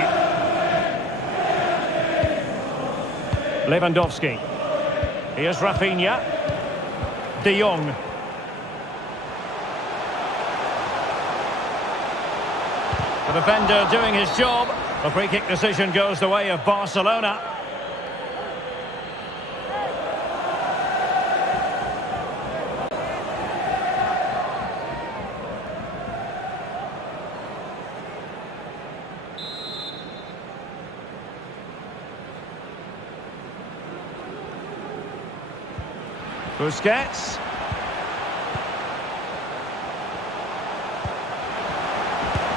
Lewandowski. Here's Rafinha. De Jong. The defender doing his job. The free kick decision goes the way of Barcelona. Busquets.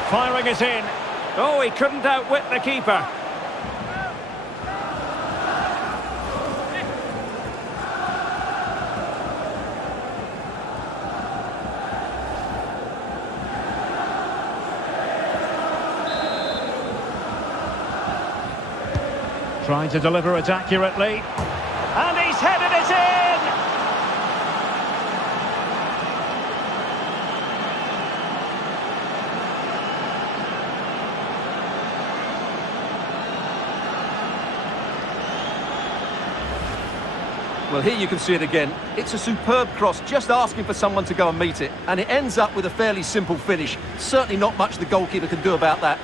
Firing it in. Oh, he couldn't outwit the keeper. Trying to deliver it accurately. And he's headed it in! Well, here you can see it again. It's a superb cross, just asking for someone to go and meet it. And it ends up with a fairly simple finish. Certainly not much the goalkeeper can do about that.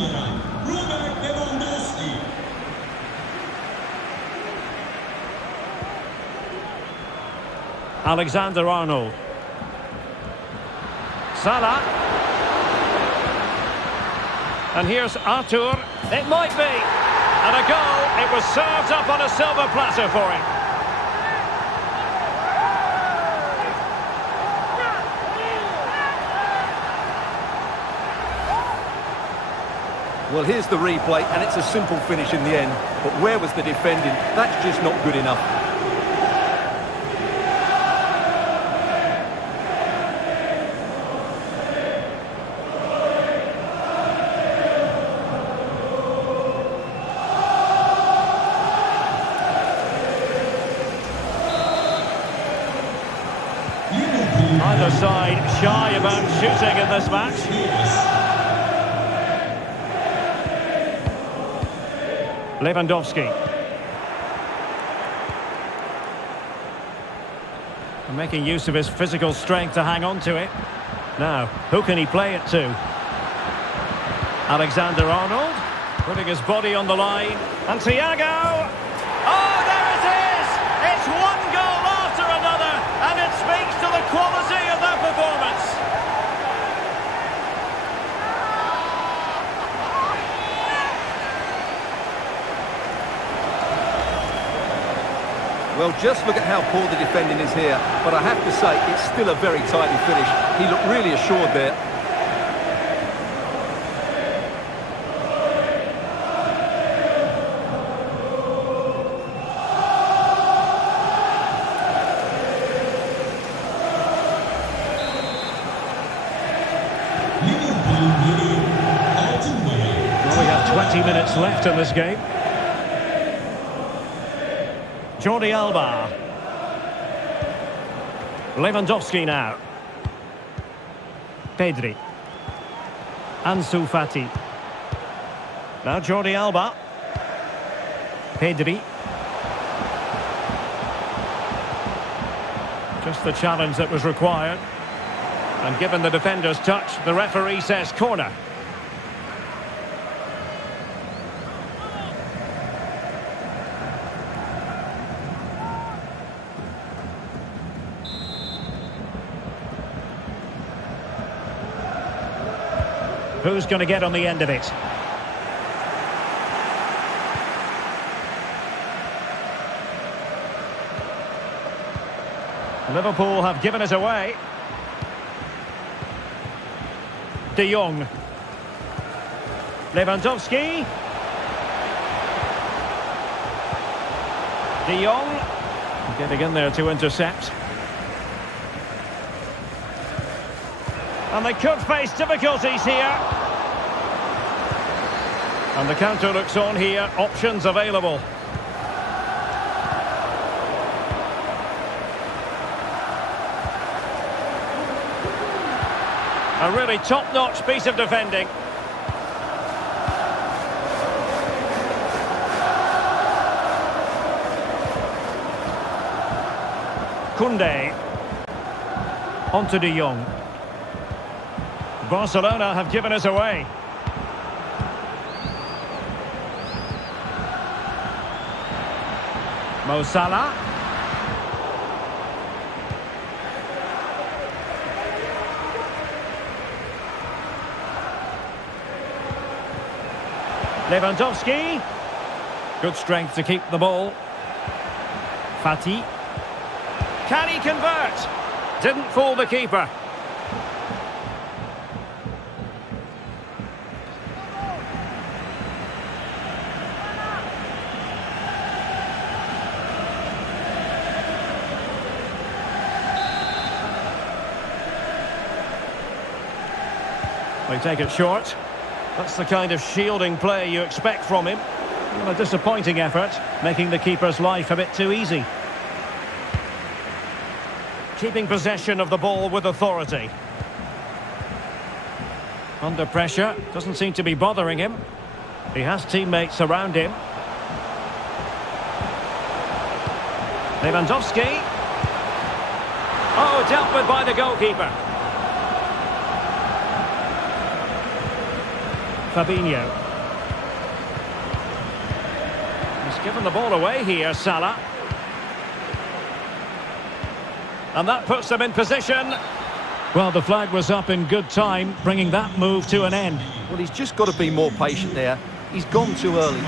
numara Robert Lewandowski. Alexander-Arnold. Salah. And here's Arthur. It might be. And a goal. It was served up on a silver platter for him. Well, here's the replay, and it's a simple finish in the end. But where was the defending? That's just not good enough. Either side shy about shooting in this match. Lewandowski. And making use of his physical strength to hang on to it. Now, who can he play it to? Alexander-Arnold, putting his body on the line. And Thiago! Oh, there it is! It's one goal after another, and it speaks to the quality of their performance. Well, just look at how poor the defending is here. But I have to say, it's still a very tidy finish. He looked really assured there. Well, we have 20 minutes left in this game. Jordi Alba. Lewandowski now. Pedri. Ansu Fati. Now Jordi Alba. Pedri. Just the challenge that was required. And given the defender's touch, the referee says corner. Who's going to get on the end of it? Liverpool have given it away. De Jong. Lewandowski. De Jong. Getting in there to intercept. And they could face difficulties here. And the counter looks on here. Options available. A really top-notch piece of defending. Koundé. On to De Jong. Barcelona have given us away. Mo Salah. Lewandowski. Good strength to keep the ball. Fati. Can he convert? Didn't fool the keeper. They take it short. That's the kind of shielding play you expect from him. Well, a disappointing effort, making the keeper's life a bit too easy. Keeping possession of the ball with authority. Under pressure, doesn't seem to be bothering him. He has teammates around him. Lewandowski. Oh, dealt with by the goalkeeper. Fabinho. He's given the ball away here, Salah. And that puts them in position. Well, the flag was up in good time, bringing that move to an end. Well, he's just got to be more patient there. He's gone too early.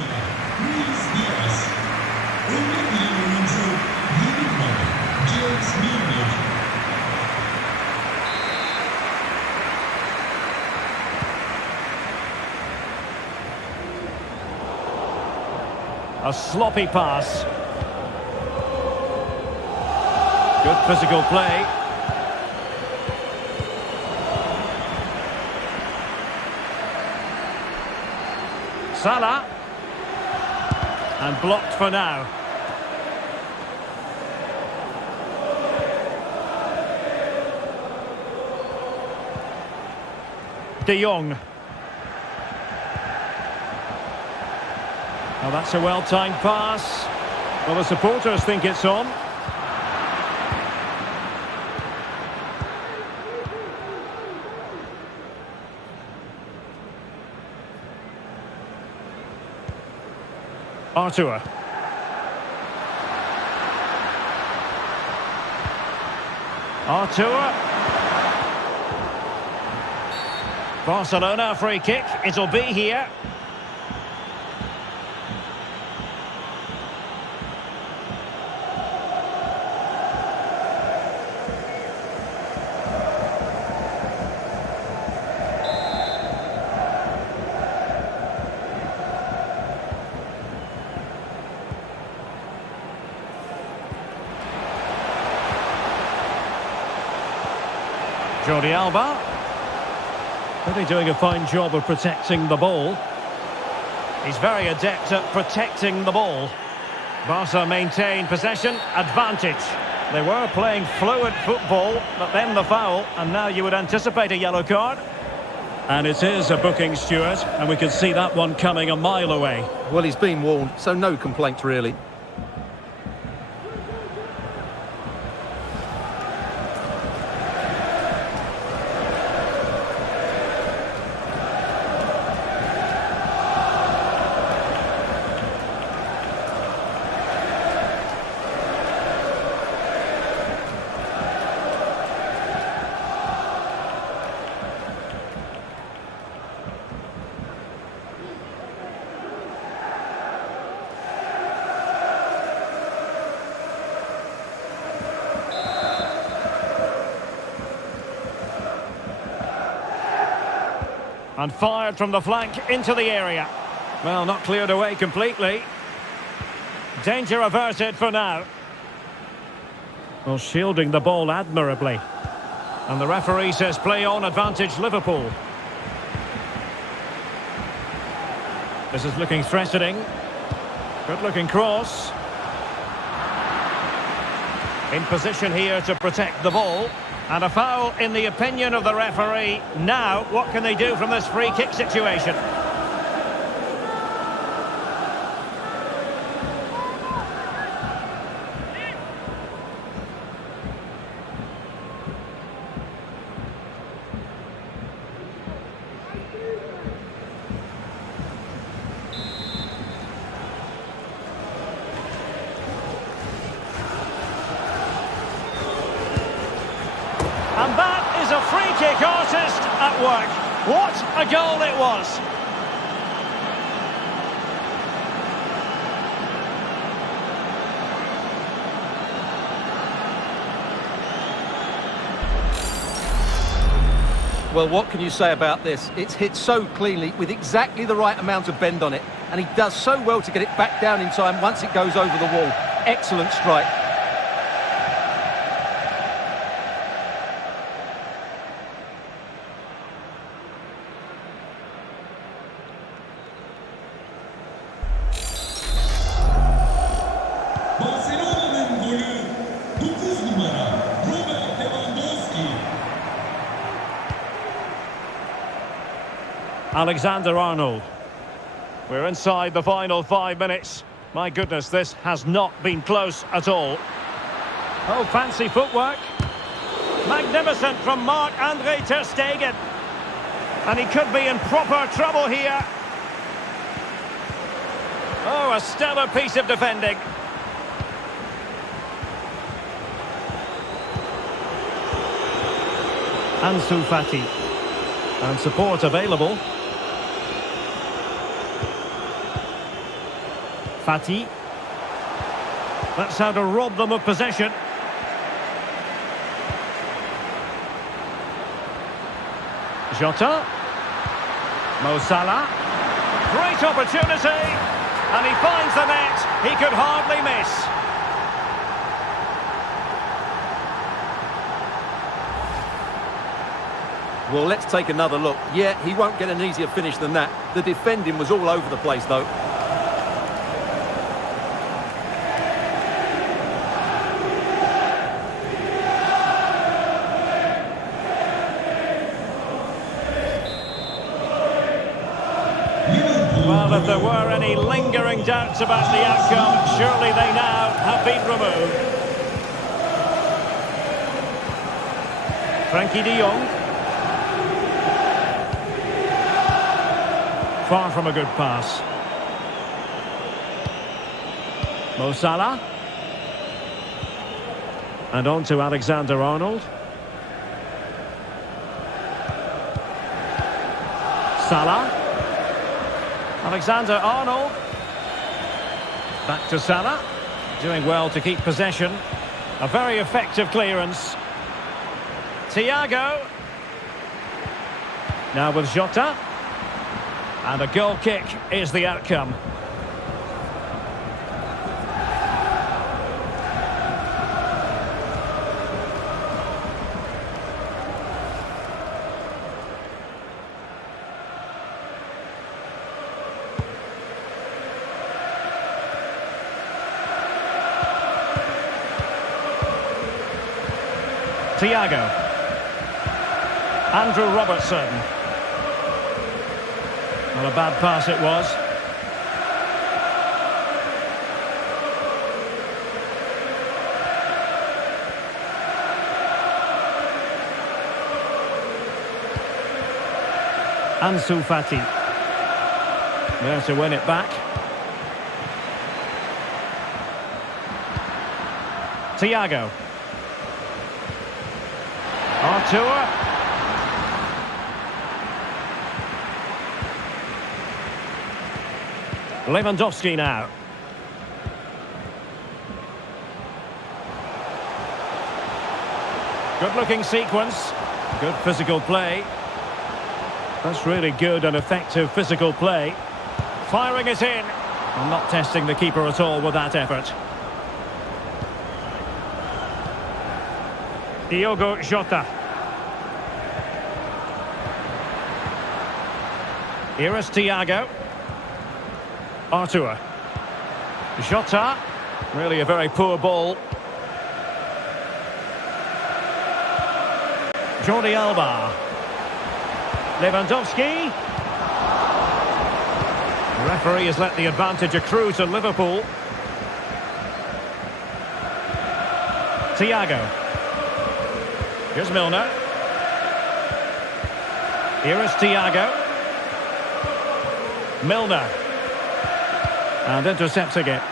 A sloppy pass. Good physical play. Salah. And blocked for now. De Jong. Well, that's a well-timed pass. Well, the supporters think it's on. Artur. Artur. Barcelona free kick. It'll be here. Jordi Alba. Really doing a fine job of protecting the ball. He's very adept at protecting the ball. Barca maintain possession, advantage. They were playing fluid football, but then the foul, and now you would anticipate a yellow card. And it is a booking, Stuart, and we can see that one coming a mile away. Well, he's been warned, so no complaints really. And fired from the flank into the area. Well, not cleared away completely. Danger averted for now. Well, shielding the ball admirably. And the referee says play on, advantage Liverpool. This is looking threatening. Good looking cross. In position here to protect the ball. And a foul in the opinion of the referee. Now, what can they do from this free kick situation? And that is a free kick artist at work. What a goal it was. Well, what can you say about this? It's hit so cleanly with exactly the right amount of bend on it. And he does so well to get it back down in time once it goes over the wall. Excellent strike. Barcelona'nın golü 9 numara Robert Lewandowski. Alexander-Arnold. We're inside the final 5 minutes. My goodness, this has not been close at all. Oh, fancy footwork. Magnificent from Marc-Andre ter Stegen. And he could be in proper trouble here. Oh, a stellar piece of defending. Ansu Fati. And support available. Fati. That's how to rob them of possession. Jota. Mo Salah. Great opportunity. And he finds the net. He could hardly miss. Well, let's take another look. Yeah, he won't get an easier finish than that. The defending was all over the place, though. Well, if there were any lingering doubts about the outcome, surely they now have been removed. Frankie de Jong. Far from a good pass. Mo Salah. And on to Alexander-Arnold. Salah. Alexander-Arnold. Back to Salah. Doing well to keep possession. A very effective clearance. Thiago. Now with Jota. And a goal kick is the outcome. Thiago. Andrew Robertson. Well, a bad pass it was. Ansu Fati. There to win it back. Thiago. Artur. Lewandowski now. Good-looking sequence. Good physical play. That's really good and effective physical play. Firing it in. I'm not testing the keeper at all with that effort. Diogo Jota. Here is Thiago. Artur. Jota. Really a very poor ball. Jordi Alba. Lewandowski. The referee has let the advantage accrue to Liverpool. Thiago. Here's Milner. Here is Thiago. Milner. And intercepting it.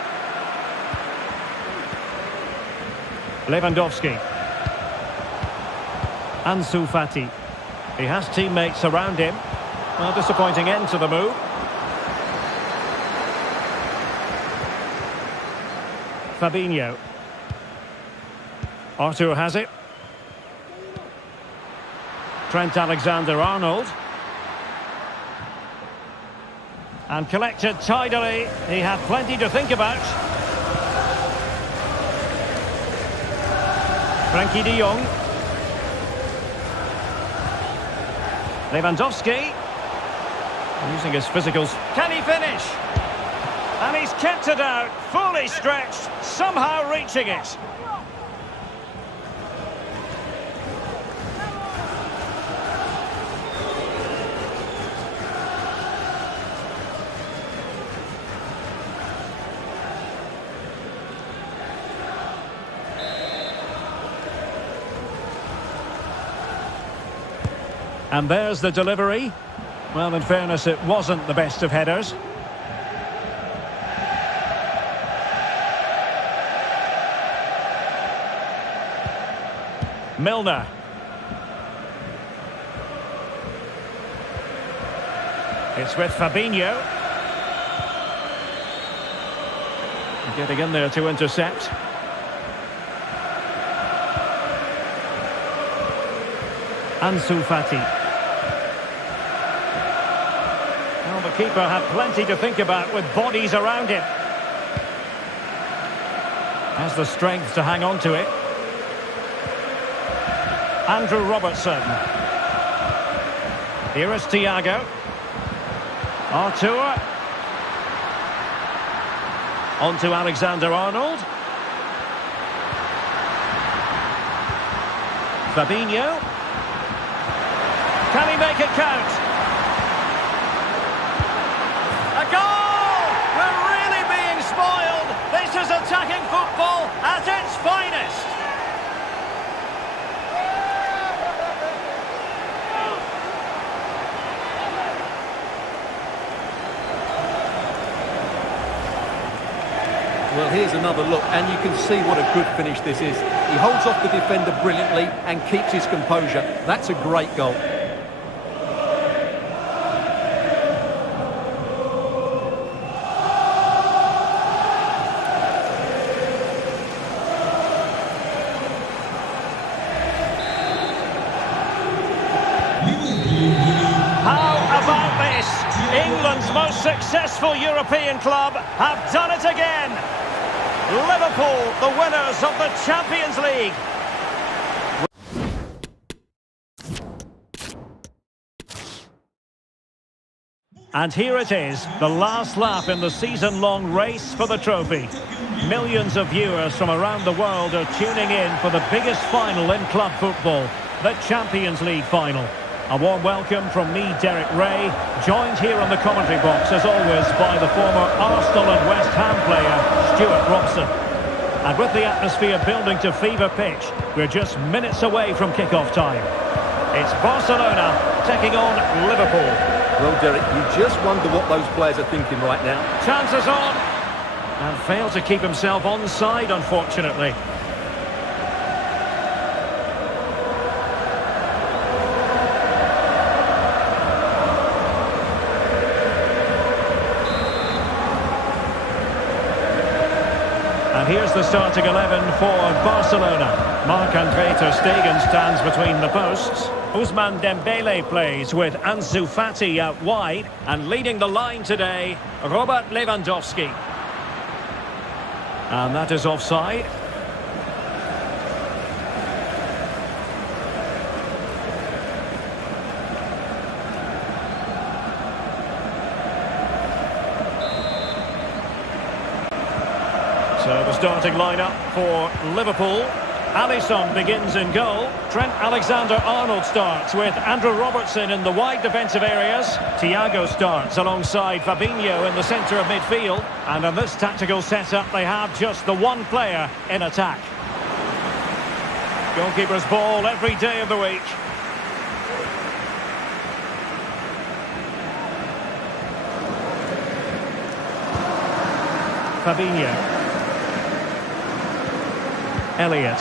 Lewandowski. Ansu Fati. He has teammates around him. Well, disappointing end to the move. Fabinho. Artur has it. Trent Alexander-Arnold. And collected tidily. He had plenty to think about. Frankie de Jong. Lewandowski. Using his physicals. Can he finish? And he's kept it out. Fully stretched. Somehow reaching it. And there's the delivery. Well, in fairness, it wasn't the best of headers. Milner. It's with Fabinho. Getting in there to intercept. Ansu Fati. Well, the keeper had plenty to think about with bodies around him. Has the strength to hang on to it. Andrew Robertson. Here is Thiago. Artur. On to Alexander-Arnold. Fabinho. Can he make it count? A goal! We're really being spoiled. This is attacking football at its finest. Well, here's another look, and you can see what a good finish this is. He holds off the defender brilliantly and keeps his composure. That's a great goal. How about this? England's most successful European club have done it again. Liverpool, the winners of the Champions League. And here it is, the last lap in the season-long race for the trophy. Millions of viewers from around the world are tuning in for the biggest final in club football, the Champions League final. A warm welcome from me, Derek Ray, joined here on the commentary box, as always, by the former Arsenal and West Ham player, Stuart Robson. And with the atmosphere building to fever pitch, we're just minutes away from kick-off time. It's Barcelona taking on Liverpool. Well, Derek, you just wonder what those players are thinking right now. Chances on, and failed to keep himself onside, unfortunately. And here's the starting 11 for Barcelona. Marc-Andre ter Stegen stands between the posts. Ousmane Dembele plays with Ansu Fati out wide. And leading the line today, Robert Lewandowski. And that is offside. So the starting lineup for Liverpool. Alisson begins in goal. Trent Alexander-Arnold starts with Andrew Robertson in the wide defensive areas. Thiago starts alongside Fabinho in the centre of midfield. And in this tactical setup, they have just the one player in attack. Goalkeeper's ball every day of the week. Fabinho. Elliott.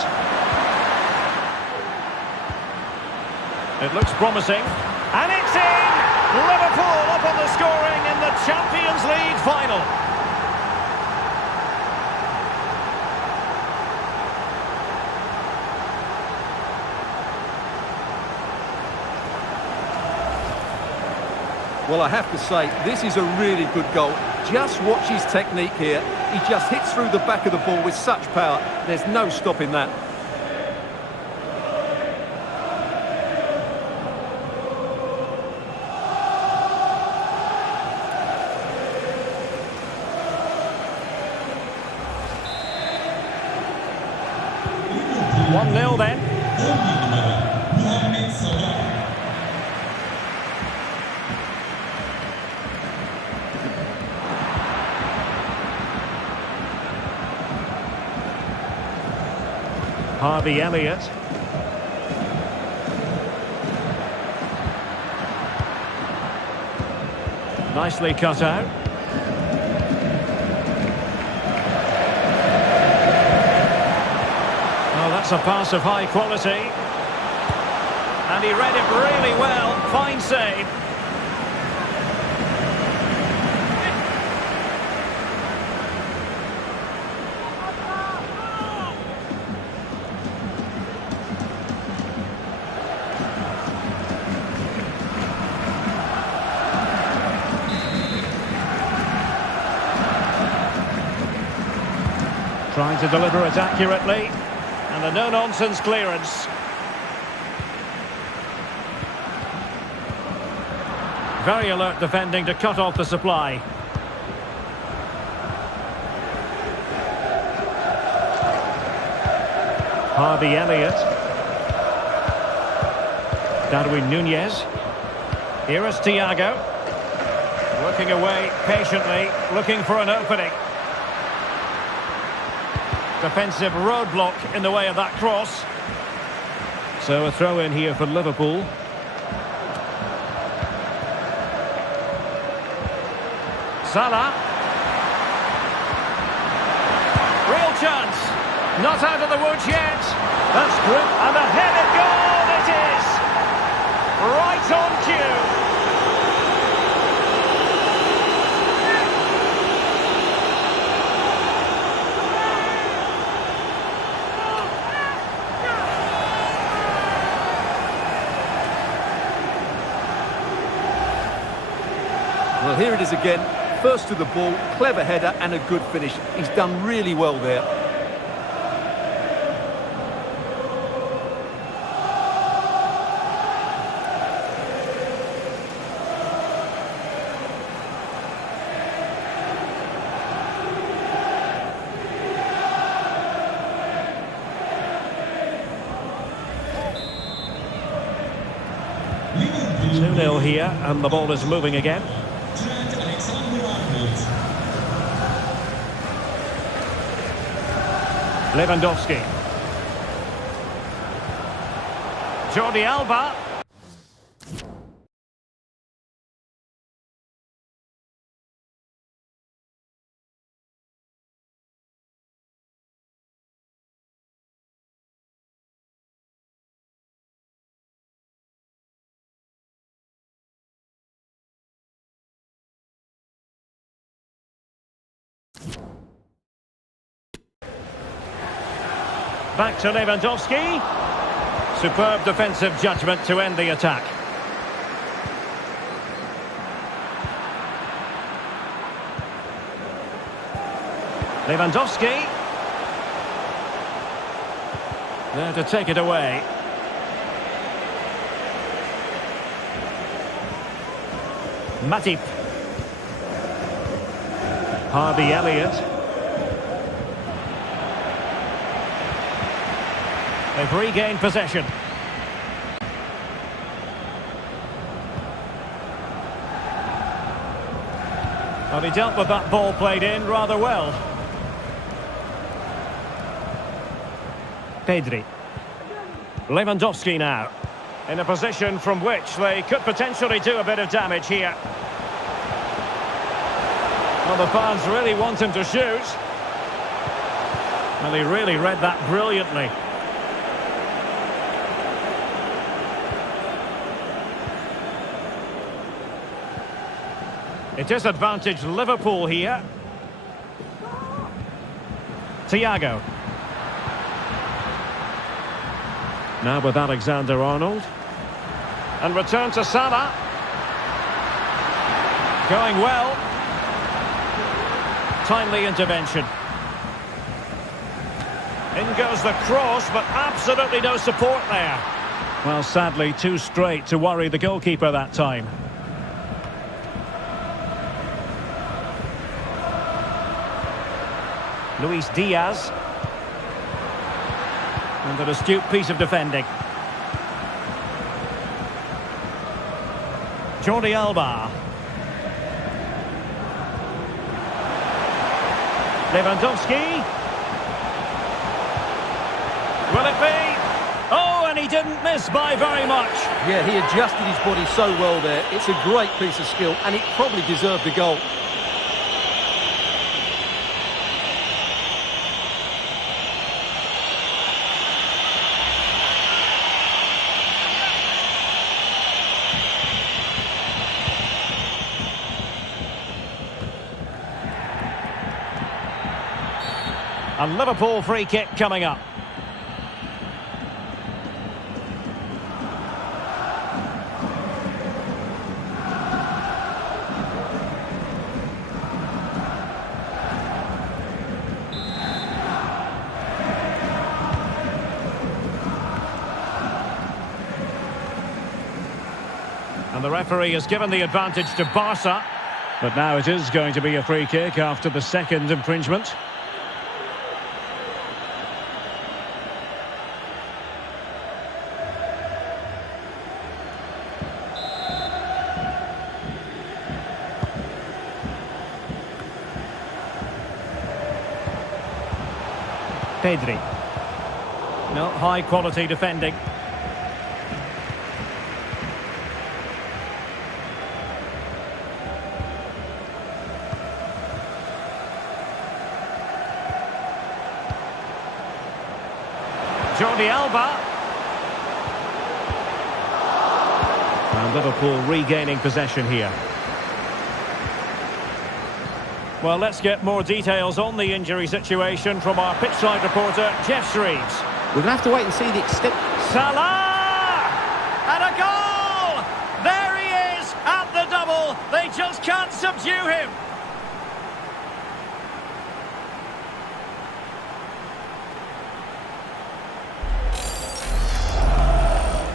It looks promising. And it's in! Liverpool up on the scoring in the Champions League final. Well, I have to say, this is a really good goal. Just watch his technique here. He just hits through the back of the ball with such power. There's no stopping that. One 0 then. Harvey Elliott. Nicely cut out. Oh, that's a pass of high quality. And he read it really well. Fine save. Trying to deliver it accurately. And a no-nonsense clearance. Very alert defending to cut off the supply. Harvey Elliott. Darwin Nunez. Here is Thiago. Working away patiently, looking for an opening. Defensive roadblock in the way of that cross. So a throw in here for Liverpool. Salah. Real chance. Not out of the woods yet. That's good. And a headed goal it is. Right on cue. Well, here it is again. First to the ball, clever header and a good finish. He's done really well there. Liverpool 2-0 here, and the ball is moving again. Trent Alexander-Arnold. Lewandowski. Jordi Alba. Back to Lewandowski. Superb defensive judgment to end the attack. Lewandowski. There to take it away. Matip. Harvey Elliott. They've regained possession. Well, he dealt with that ball played in rather well. Pedri. Lewandowski now. In a position from which they could potentially do a bit of damage here. Well, the fans really want him to shoot. Well, he really read that brilliantly. It is advantage Liverpool here. Thiago. Now with Alexander-Arnold. And return to Salah. Going well. Timely intervention. In goes the cross, but absolutely no support there. Well, sadly, too straight to worry the goalkeeper that time. Luis Diaz. And an astute piece of defending. Jordi Alba. Lewandowski. Will it be? Oh, and he didn't miss by very much. Yeah, he adjusted his body so well there. It's a great piece of skill, and it probably deserved a goal. A Liverpool free kick coming up. And the referee has given the advantage to Barca. But now it is going to be a free kick after the second infringement. Pedri. No, high quality defending. Jordi Alba. And Liverpool regaining possession here. Well, let's get more details on the injury situation from our pitchside reporter, Jeff Shreves. We're going to have to wait and see the extent... Salah! And a goal! There he is at the double. They just can't subdue him.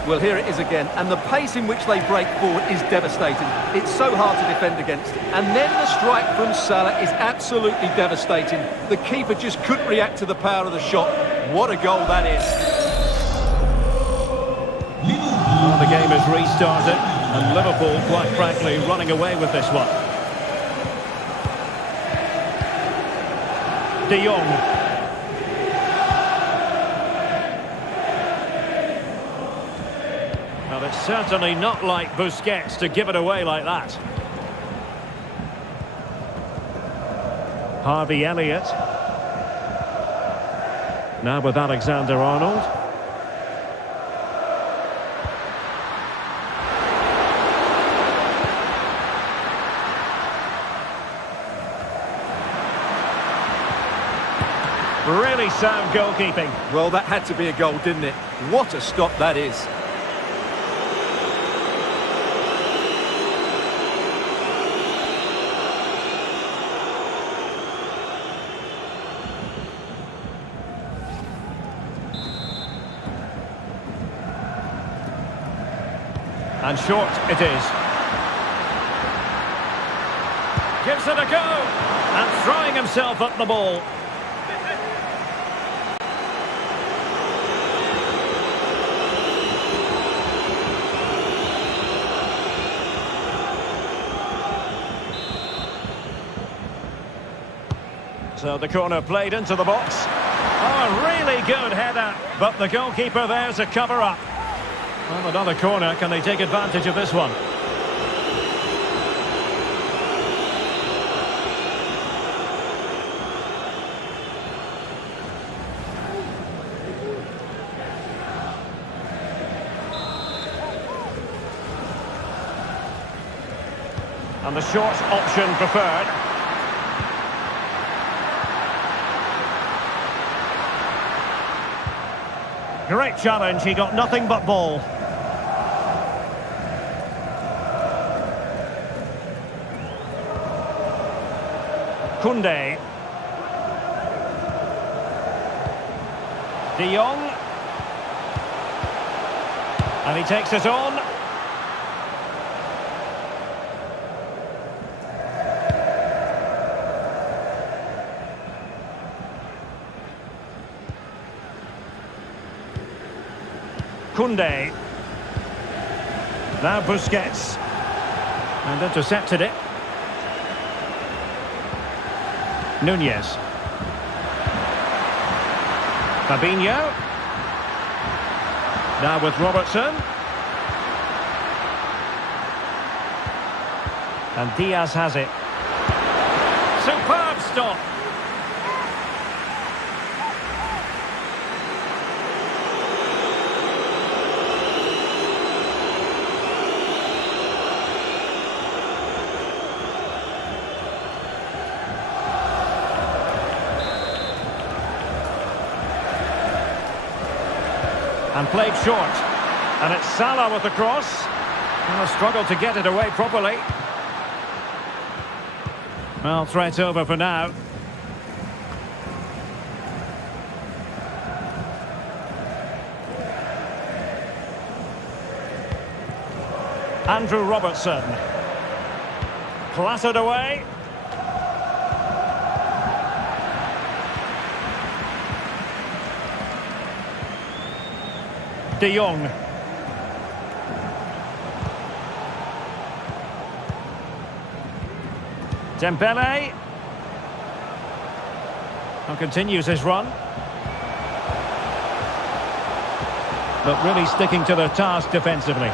Well, here it is again, and the pace in which they break forward is devastating. It's so hard to defend against. And then the strike from Salah is absolutely devastating. The keeper just couldn't react to the power of the shot. What a goal that is. Well, the game has restarted, and Liverpool, quite frankly, running away with this one. De Jong. Well, it's certainly not like Busquets to give it away like that. Harvey Elliott. Now with Alexander-Arnold. Really sound goalkeeping. Well, that had to be a goal, didn't it? What a stop that is. And short it is. Gives it a go. And throwing himself at the ball. So the corner played into the box. Oh, a really good header. But the goalkeeper there to cover up. Well, another corner. Can they take advantage of this one? And the short option preferred. Great challenge. He got nothing but ball. Koundé. De Jong. And he takes it on. Koundé. Now Busquets. And intercepted it. Nunez. Fabinho. Now with Robertson. And Diaz has it. Superb stop. And played short. And it's Salah with the cross. And a struggle to get it away properly. Well, threat over for now. Andrew Robertson. Clattered away. De Jong. Dembele. And continues his run. But really sticking to their task defensively.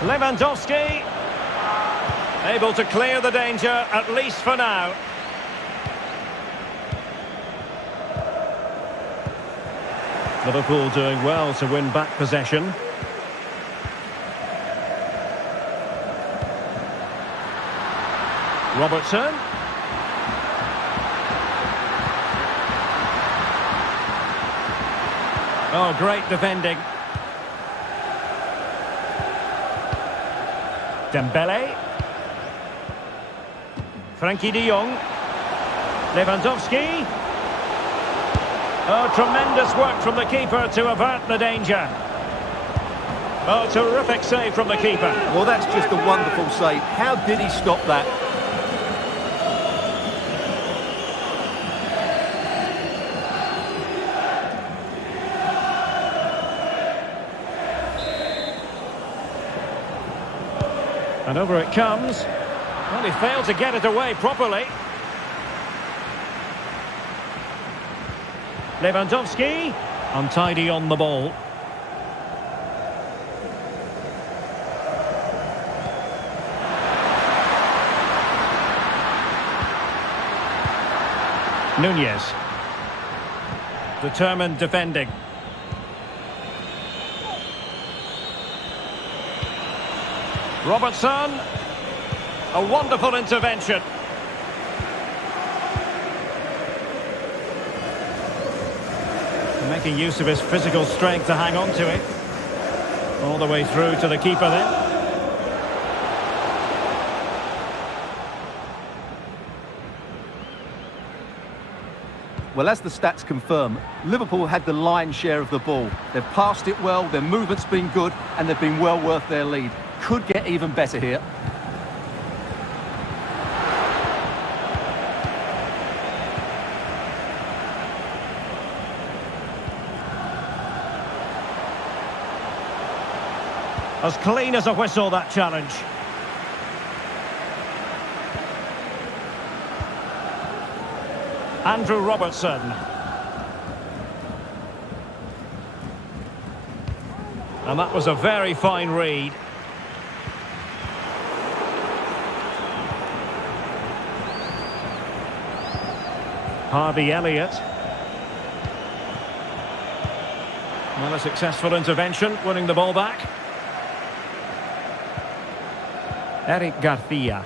Lewandowski. Able to clear the danger, at least for now. Liverpool doing well to win back possession. Robertson. Oh, great defending. Dembele. Frankie de Jong. Lewandowski. Oh, tremendous work from the keeper to avert the danger. Oh, terrific save from the keeper. Well, that's just a wonderful save. How did he stop that? And over it comes. Well, he failed to get it away properly. Lewandowski, untidy on the ball. Nunez. Determined defending. Robertson. A wonderful intervention. Making use of his physical strength to hang on to it. All the way through to the keeper then. Well, as the stats confirm, Liverpool had the lion's share of the ball. They've passed it well, their movement's been good, and they've been well worth their lead. Could get even better here. As clean as a whistle, that challenge. Andrew Robertson. And that was a very fine read. Harvey Elliott. Well, a successful intervention, winning the ball back. Eric Garcia.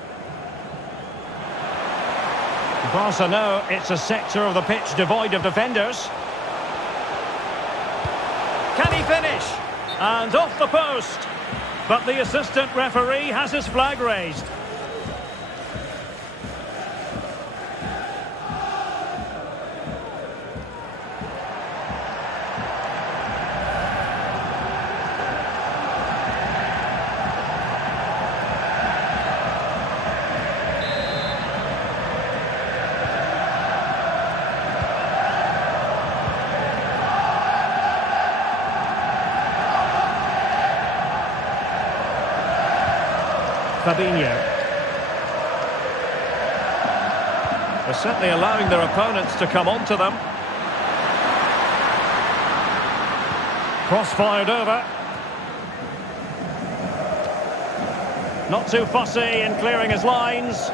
Barca know it's a sector of the pitch devoid of defenders. Can he finish? And off the post. But the assistant referee has his flag raised. Fabinho. They're certainly allowing their opponents to come onto them. Cross fired over. Not too fussy in clearing his lines.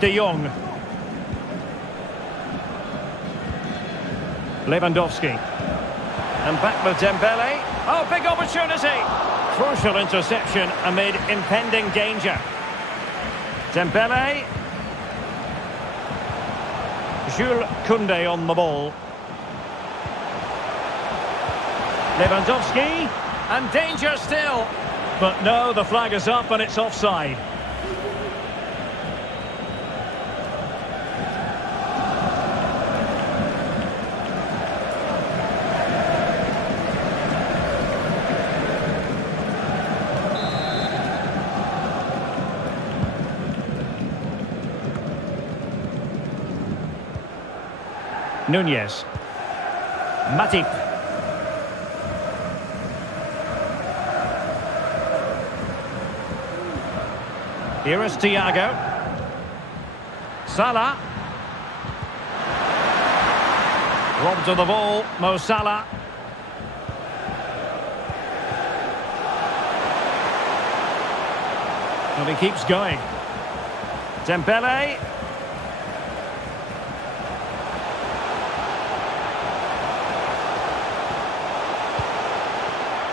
De Jong. Lewandowski. And back with Dembele. Oh, big opportunity. Crucial interception amid impending danger. Dembele. Jules Koundé on the ball. Lewandowski. And danger still. But no, the flag is up and it's offside. Nunez. Matip. Here is Thiago. Salah. Robbed of the ball, Mo Salah. And he keeps going. Dembele.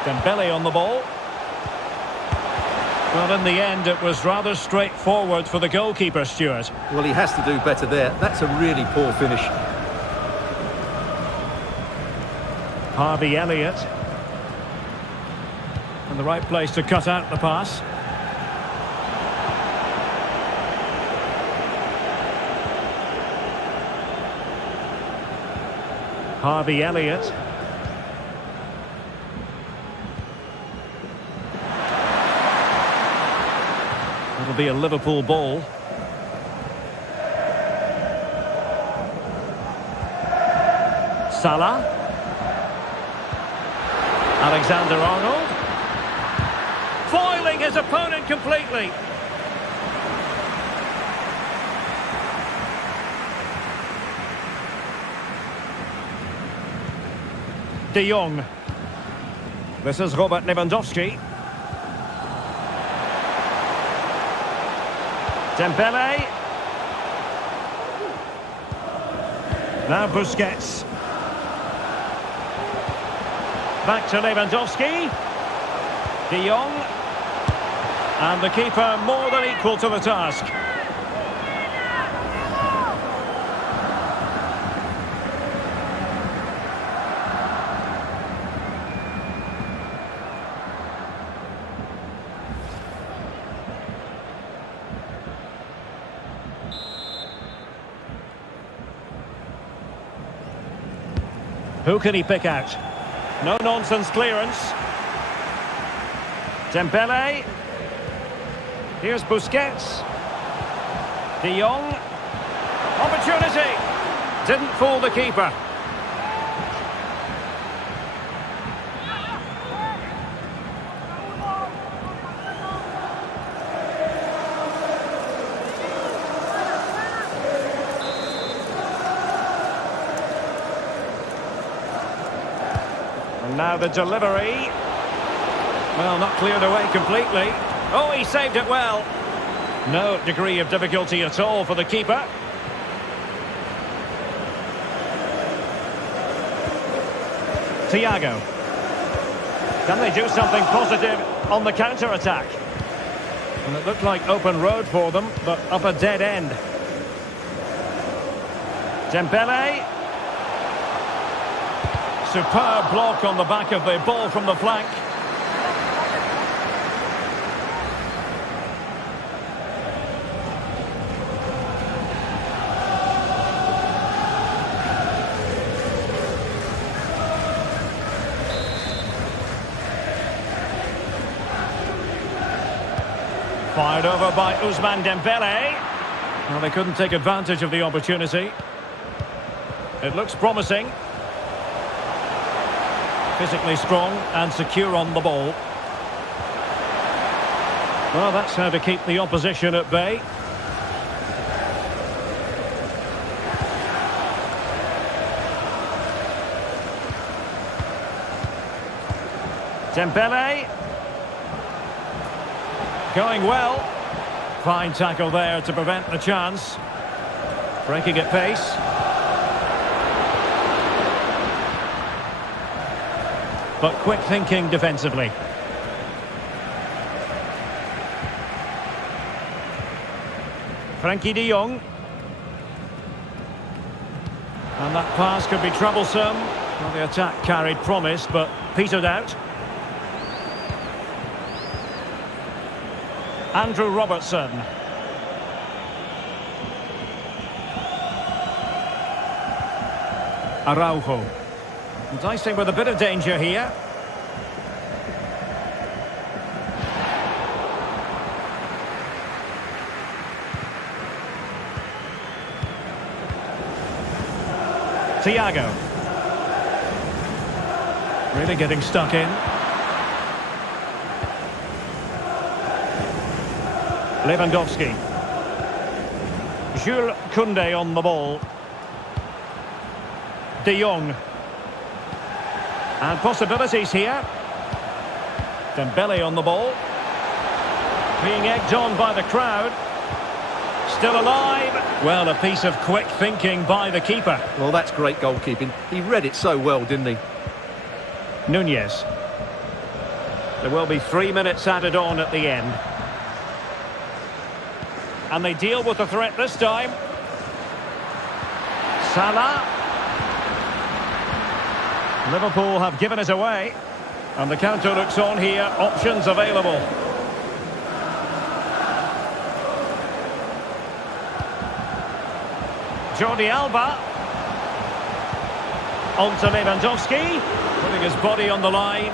Dembele on the ball. Well, in the end, it was rather straightforward for the goalkeeper, Stuart. Well, he has to do better there. That's a really poor finish. Harvey Elliott. And the right place to cut out the pass. Harvey Elliott. It'll be a Liverpool ball. Salah. Alexander-Arnold. Foiling his opponent completely. De Jong. This is Robert Lewandowski. Dembele. Now Busquets. Back to Lewandowski. De Jong. And the keeper more than equal to the task. Who can he pick out? No-nonsense clearance. Dembele. Here's Busquets. De Jong. Opportunity. Didn't fool the keeper. And now the delivery. Well, not cleared away completely. Oh, he saved it well. No degree of difficulty at all for the keeper. Thiago. Can they do something positive on the counter-attack? And it looked like open road for them, but up a dead end. Dembele. Superb block on the back of the ball from the flank. Fired over by Ousmane Dembele. Well, they couldn't take advantage of the opportunity. It looks promising. Physically strong and secure on the ball. Well, that's how to keep the opposition at bay. Dembele. Going well. Fine tackle there to prevent the chance. Breaking at pace. But quick thinking defensively. Frankie de Jong. And that pass could be troublesome. Well, the attack carried promise, but petered out. Andrew Robertson. Araujo. Dicing with a bit of danger here. Thiago. Really getting stuck in. Lewandowski. Jules Koundé on the ball. De Jong. And possibilities here. Dembele on the ball. Being egged on by the crowd. Still alive. Well, a piece of quick thinking by the keeper. Well, that's great goalkeeping. He read it so well, didn't he? Nunez. There will be 3 minutes added on at the end. And they deal with the threat this time. Salah. Liverpool have given it away. And the counter looks on here. Options available. Jordi Alba. On to Lewandowski. Putting his body on the line.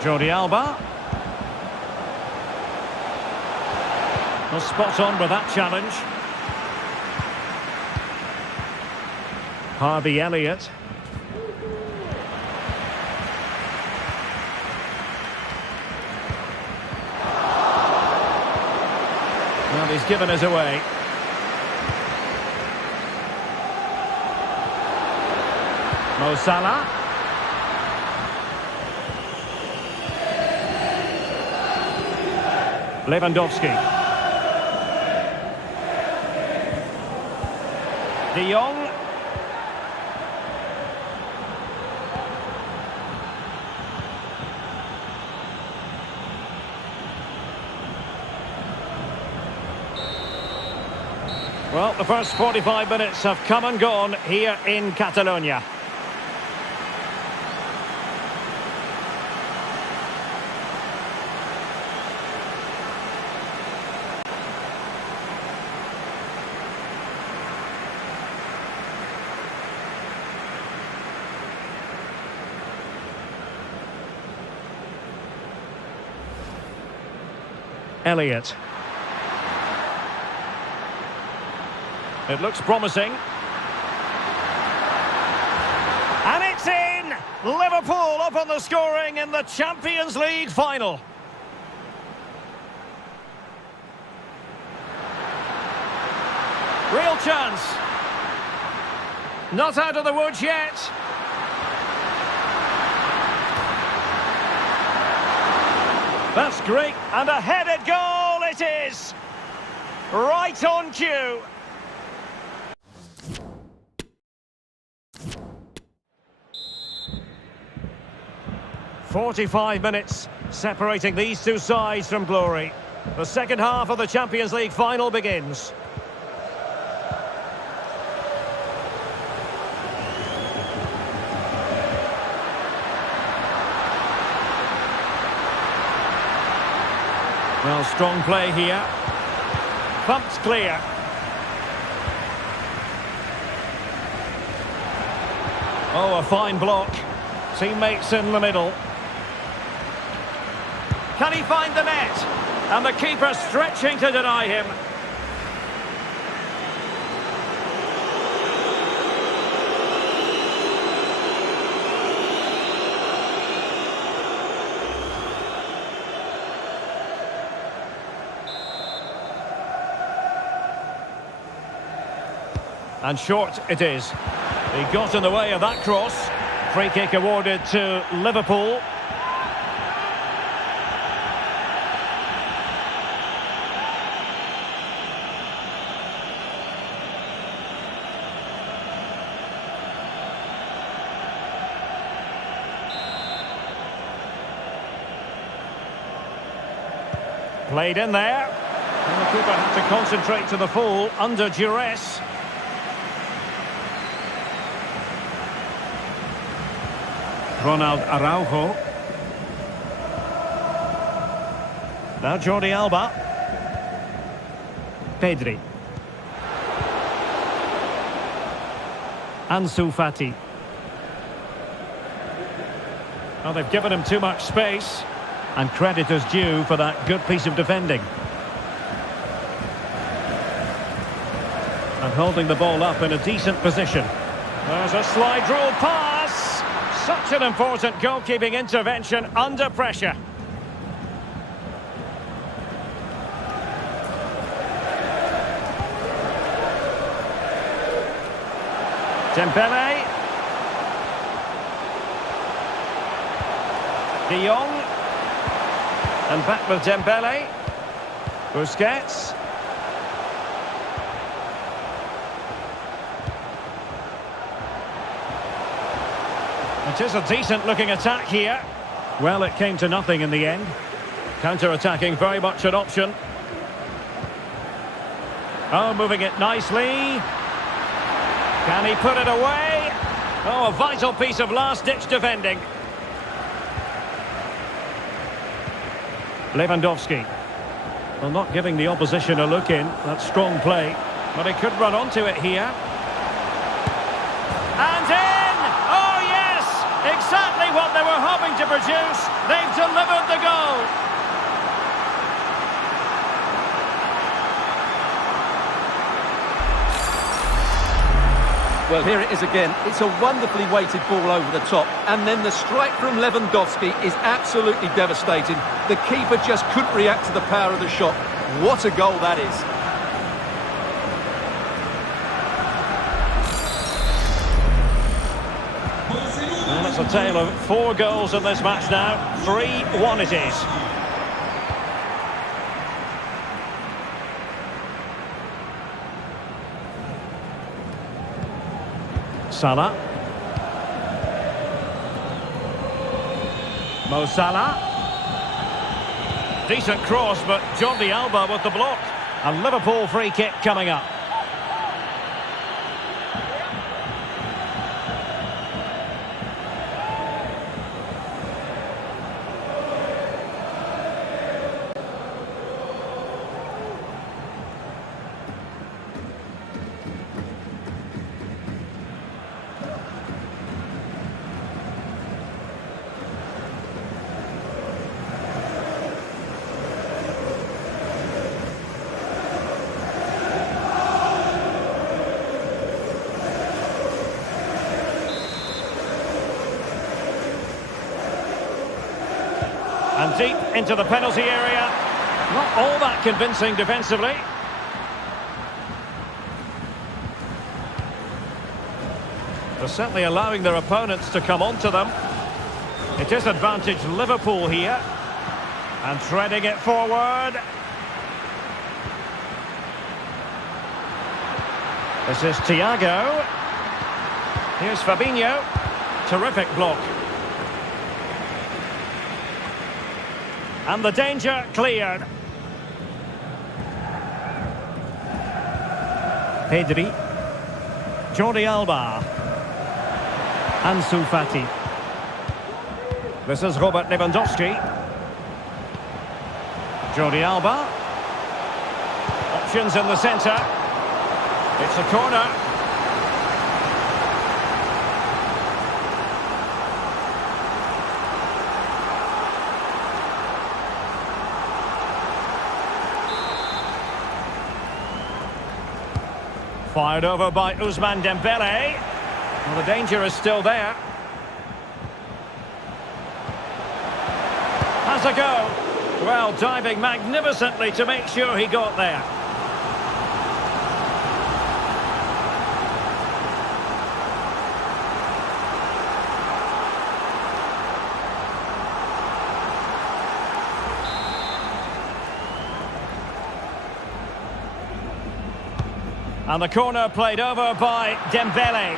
Jordi Alba. Well, spot on with that challenge. Harvey Elliott. Well, he's given us away. Mo Salah. Lewandowski. De Jong. Well, the first 45 minutes have come and gone here in Catalonia. Elliott. It looks promising. And it's in! Liverpool up on the scoring in the Champions League final. Real chance. Not out of the woods yet. That's great, and a headed goal it is! Right on cue. "45 minutes separating these two sides from glory. The second half of the Champions League final begins. Well, strong play here. Pumped clear. Oh, a fine block. Teammates in the middle. Can he find the net? And the keeper stretching to deny him. And short it is. He got in the way of that cross. Free kick awarded to Liverpool. Played in there. And the keeper had to concentrate to the full under duress. Ronald Araujo. Now Jordi Alba. Pedri. Ansu Fati. Well, they've given him too much space. And credit is due for that good piece of defending. And holding the ball up in a decent position. There's a slide rule pass. Such an important goalkeeping intervention under pressure. Dembele. De Jong. And back with Dembele. Busquets. It is a decent-looking attack here. Well, it came to nothing in the end. Counter-attacking, very much an option. Oh, moving it nicely. Can he put it away? Oh, a vital piece of last-ditch defending. Lewandowski. Well, not giving the opposition a look in. That's strong play. But he could run onto it here. And in! Oh, yes! Exactly what they were hoping to produce. They've delivered the goal. Well, here it is again. It's a wonderfully weighted ball over the top. And then the strike from Lewandowski is absolutely devastating. The keeper just couldn't react to the power of the shot. What a goal that is. Well, it's a tale of 4 goals in this match now. 3-1 it is. Salah. Mo Salah. Decent cross, but Jordi Alba with the block. A Liverpool free kick coming up. And deep into the penalty area. Not all that convincing defensively. They're certainly allowing their opponents to come onto them. It is advantage Liverpool here. And threading it forward. This is Thiago. Here's Fabinho. Terrific block. And the danger cleared. Pedri. Jordi Alba. Ansu Fati. This is Robert Lewandowski. Jordi Alba. Options in the centre. It's a corner. Fired over by Ousmane Dembele. Well, the danger is still there. Has a go. Well, diving magnificently to make sure he got there. And the corner played over by Dembele.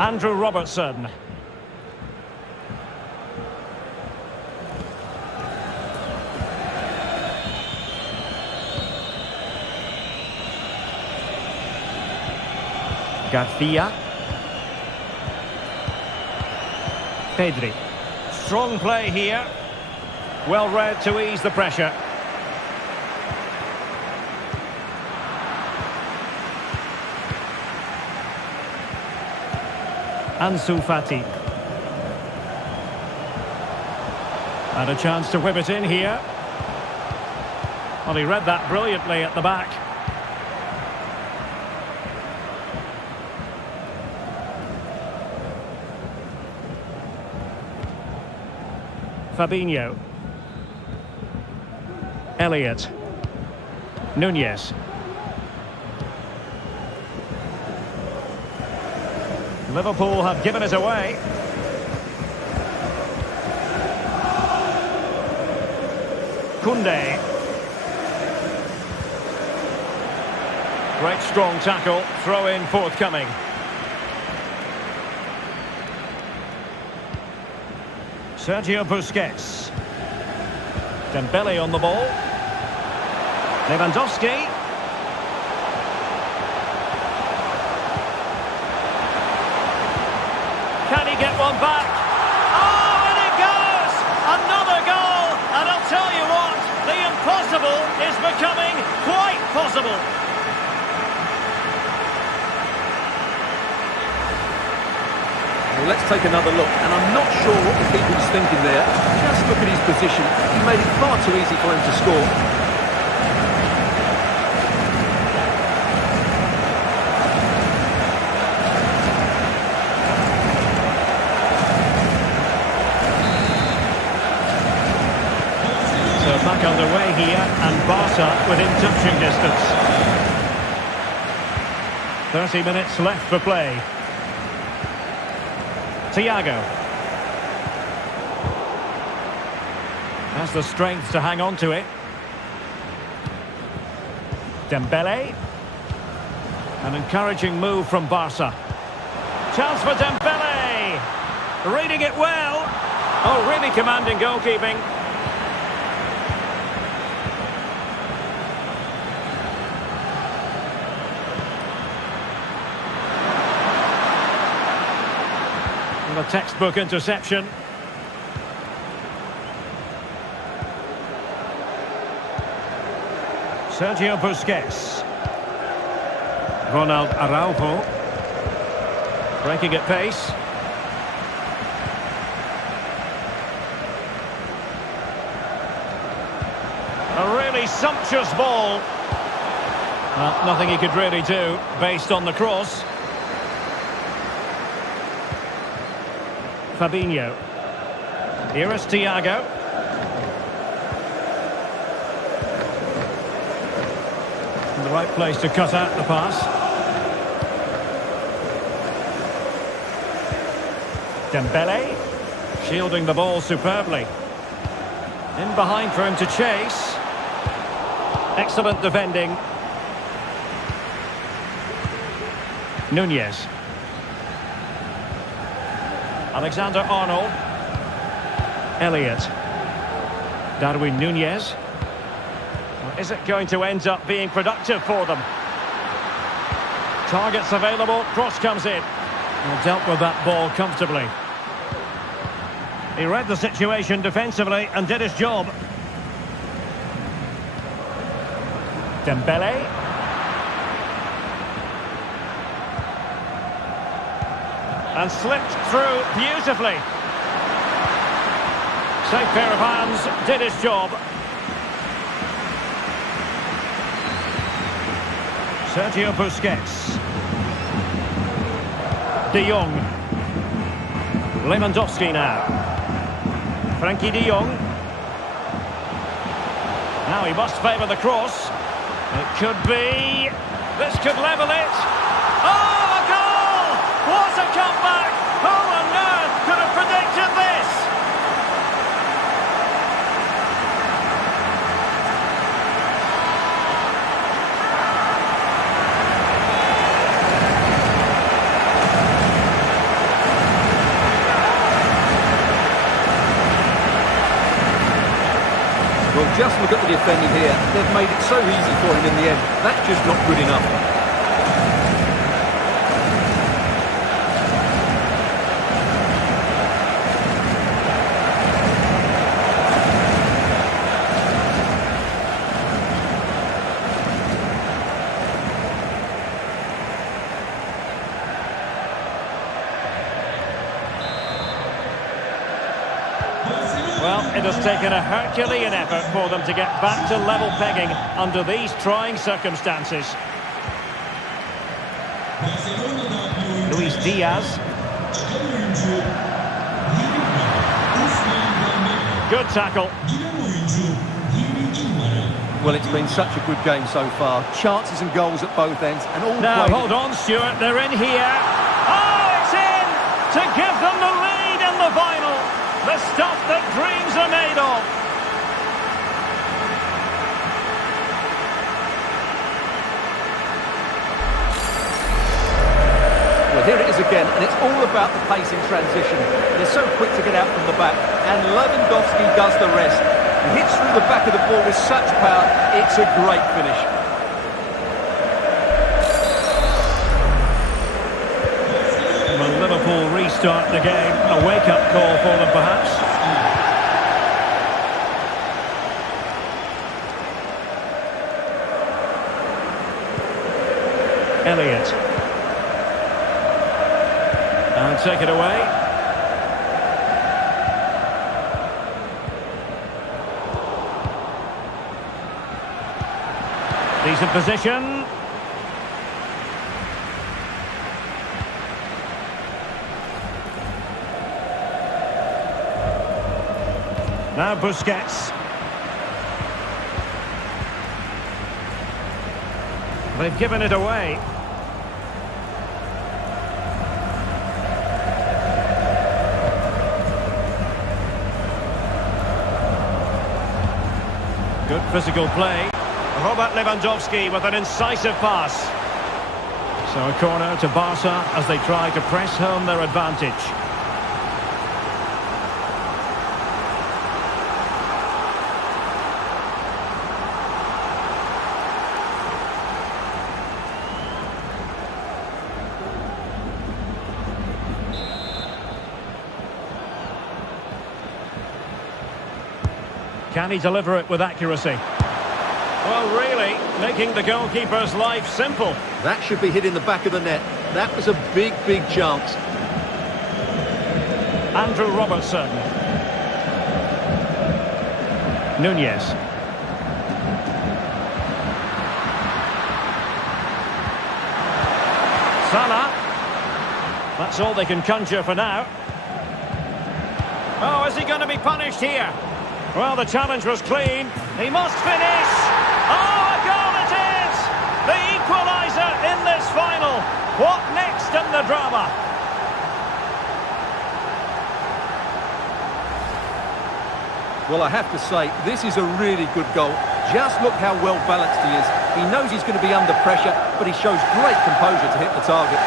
Andrew Robertson. Garcia. Pedri. Strong play here. Well read to ease the pressure. Ansu Fati. And a chance to whip it in here. Well, he read that brilliantly at the back. Fabinho. Elliott. Nunez. Liverpool have given it away. Koundé. Great strong tackle, throw in forthcoming. Sergio Busquets. Dembele on the ball. Lewandowski. Can he get one back? Oh, and it goes! Another goal! And I'll tell you what, the impossible is becoming quite possible. Well, let's take another look, and I'm not sure what the keeper was thinking there. Just look at his position. He made it far too easy for him to score. Back underway here, and Barca within touching distance. 30 minutes left for play. Thiago has the strength to hang on to it. Dembele. An encouraging move from Barca. Chance for Dembele. Reading it well. Oh, really commanding goalkeeping. A textbook interception. Sergio Busquets. Ronald Araujo. Breaking at pace. A really sumptuous ball. Well, nothing he could really do based on the cross. Fabinho. Here is Thiago. In the right place to cut out the pass. Dembele. Shielding the ball superbly. In behind for him to chase. Excellent defending. Nunez. Alexander-Arnold. Elliott. Darwin Nunez. Well, is it going to end up being productive for them? Targets available, cross comes in. Well, dealt with that ball comfortably. He read the situation defensively and did his job. Dembele. And slipped through beautifully. Safe pair of hands, did his job. Sergio Busquets. De Jong. Lewandowski now. Frankie de Jong. Now he must favour the cross. It could be... This could level it. Oh, a goal! What a comeback! Who on earth could have predicted this? Well, just look at the defending here. They've made it so easy for him in the end. That's just not good enough. Well, it has taken a Herculean effort for them to get back to level pegging under these trying circumstances. Luis Diaz. Good tackle. Well, it's been such a good game so far. Chances and goals at both ends, and all Now, played... hold on, Stuart. They're in here. Oh, it's in! To give them the lead in the final. The stuff that dreams are made of. Well, here it is again, and it's all about the pace in transition. They're so quick to get out from the back, and Lewandowski does the rest. He hits through the back of the ball with such power, it's a great finish. Will Liverpool restart the game? A wake-up call for them, perhaps? Elliott. And take it away. Decent position. Now Busquets. They've given it away. Good physical play. Robert Lewandowski with an incisive pass. So a corner to Barca as they try to press home their advantage. Can he deliver it with accuracy? Well, really, making the goalkeeper's life simple. That should be hit in the back of the net. That was a big, big chance. Andrew Robertson. Nunez. Salah. That's all they can conjure for now. Oh, is he going to be punished here? Well, the challenge was clean. He must finish. Oh, a goal it is! The equaliser in this final. What next in the drama? Well, I have to say, this is a really good goal. Just look how well balanced he is. He knows he's going to be under pressure, but he shows great composure to hit the target.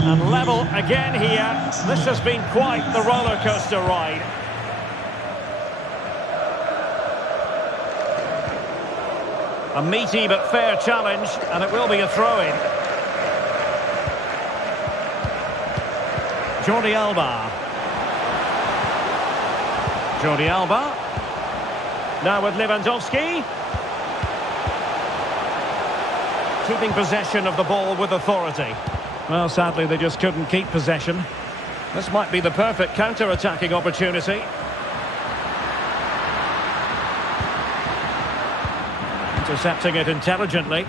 And level again here. This has been quite the roller coaster ride. A meaty but fair challenge, and it will be a throw-in. Jordi Alba. Jordi Alba. Now with Lewandowski. Keeping possession of the ball with authority. Well, sadly, they just couldn't keep possession. This might be the perfect counter-attacking opportunity. Intercepting it intelligently.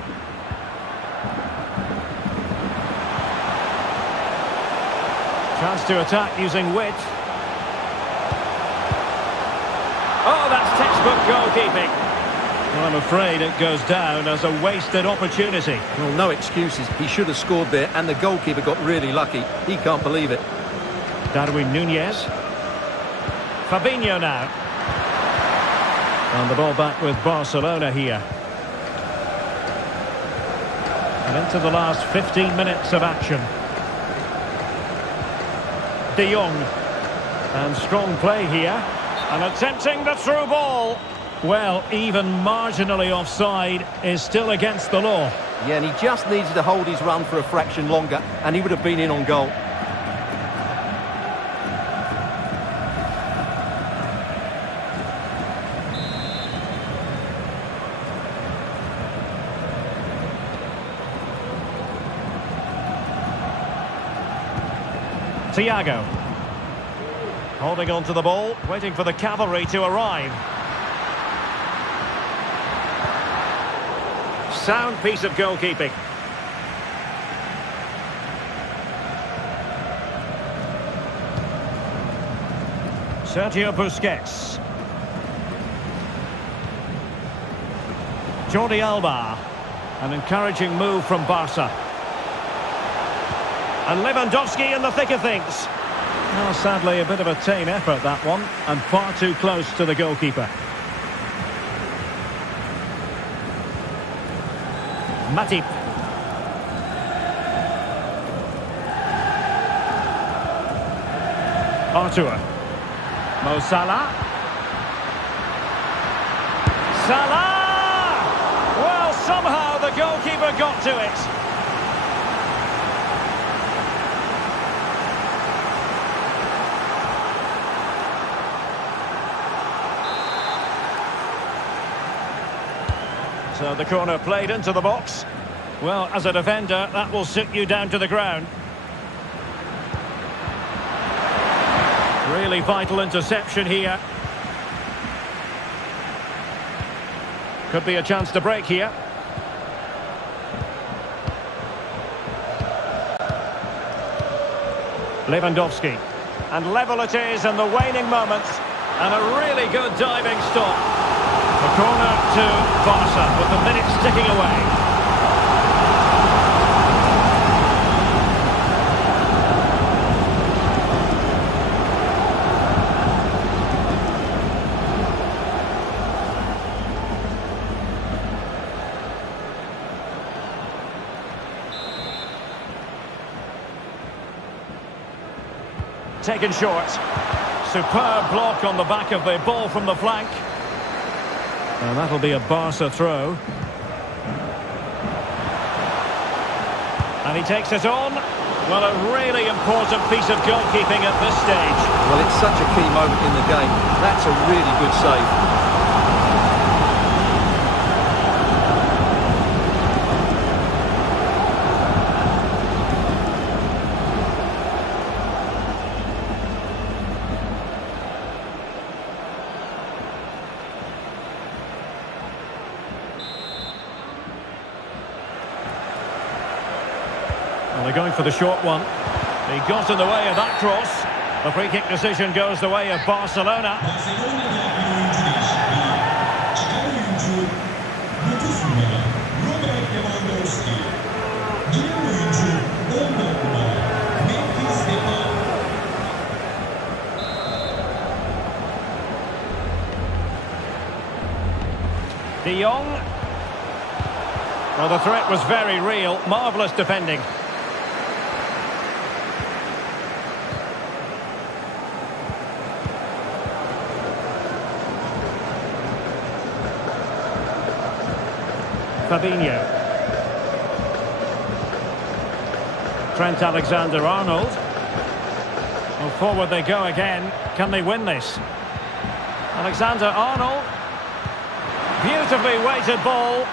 Chance to attack using width. Oh, that's textbook goalkeeping. Well, I'm afraid it goes down as a wasted opportunity. Well, no excuses. He should have scored there, and the goalkeeper got really lucky. He can't believe it. Darwin Nunez. Fabinho now. And the ball back with Barcelona here. And into the last 15 minutes of action. De Jong. And strong play here. And attempting the through ball. Well, even marginally offside is still against the law. Yeah, and he just needed to hold his run for a fraction longer, and he would have been in on goal. Thiago. Holding on to the ball, waiting for the cavalry to arrive. Sound piece of goalkeeping. Sergio Busquets. Jordi Alba. An encouraging move from Barca. And Lewandowski in the thick of things. Well, sadly, a bit of a tame effort, that one, and far too close to the goalkeeper. Matip. Arthur. Mo Salah. Salah! Well, somehow the goalkeeper got to it. So the corner played into the box. Well, as a defender, that will sit you down to the ground. Really vital interception here. Could be a chance to break here. Lewandowski. And level it is in the waning moments. And a really good diving stop. The corner to Barca with the minutes ticking away. Taken short. Superb block on the back of the ball from the flank. And that'll be a Barca throw. And he takes it on. Well, a really important piece of goalkeeping at this stage. Well, it's such a key moment in the game. That's a really good save. Well, they're going for the short one. He got in the way of that cross. The free kick decision goes the way of Barcelona. De Jong. Well, the threat was very real. Marvellous defending. Fabinho. Trent Alexander-Arnold. Well, forward they go again. Can they win this? Alexander-Arnold. Beautifully weighted ball.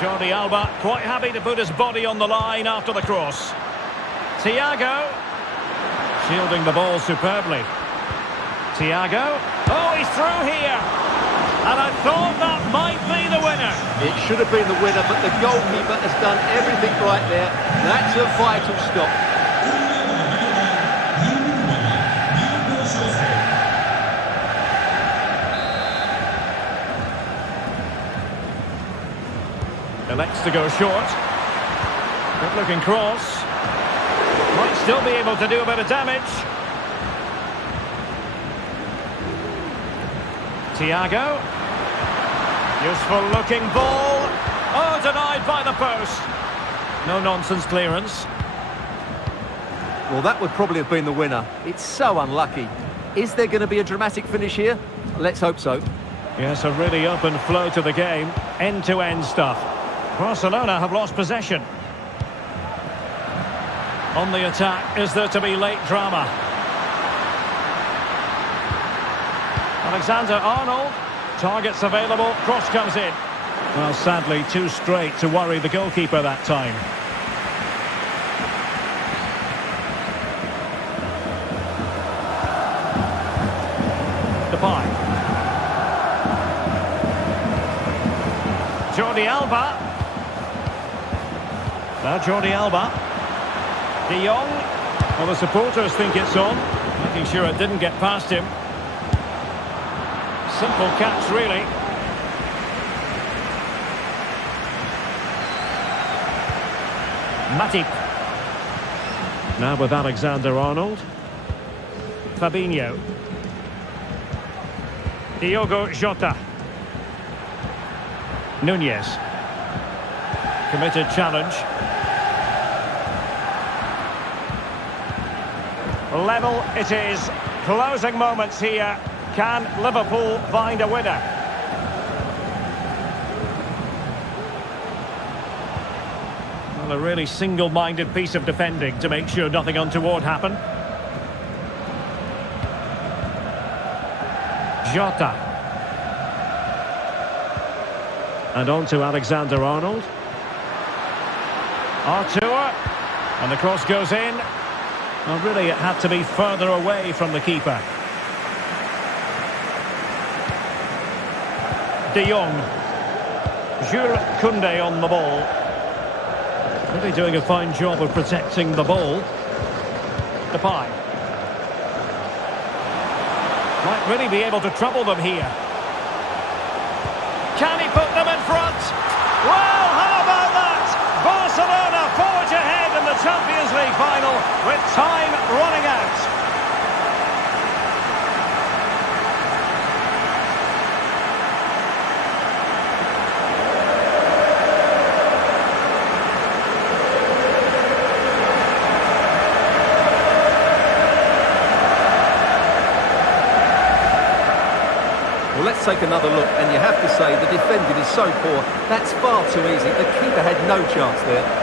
Jordi Alba quite happy to put his body on the line after the cross. Thiago. Shielding the ball superbly. Thiago. Oh, he's through here. And I thought that might be the winner. It should have been the winner, but the goalkeeper has done everything right there. That's a vital stop. Elects to go short. Good looking cross. Might still be able to do a bit of damage. Thiago. Useful looking ball. Oh, denied by the post. No nonsense clearance. Well, that would probably have been the winner. It's so unlucky. Is there going to be a dramatic finish here? Let's hope so. Yes, a really open flow to the game. End-to-end stuff. Barcelona have lost possession. On the attack, is there to be late drama? Alexander-Arnold. Targets available. Cross comes in. Well, sadly, too straight to worry the goalkeeper that time. Depay. Jordi Alba. Now Jordi Alba. De Jong. Well, the supporters think it's on. Making sure it didn't get past him. Simple catch, really. Matip. Now with Alexander-Arnold. Fabinho. Diogo Jota. Nunez. Committed challenge. Level it is. Closing moments here. Can Liverpool find a winner? Well, a really single-minded piece of defending to make sure nothing untoward happened. Jota. And on to Alexander-Arnold. Artur. And the cross goes in. Well, really, it had to be further away from the keeper. De Jong. Jules Koundé on the ball. Really doing a fine job of protecting the ball. Depay. Might really be able to trouble them here. Can he put them in front? Well, how about that? Barcelona forge ahead in the Champions League final with time running out. Well, let's take another look, and you have to say the defending is so poor. That's far too easy. The keeper had no chance there.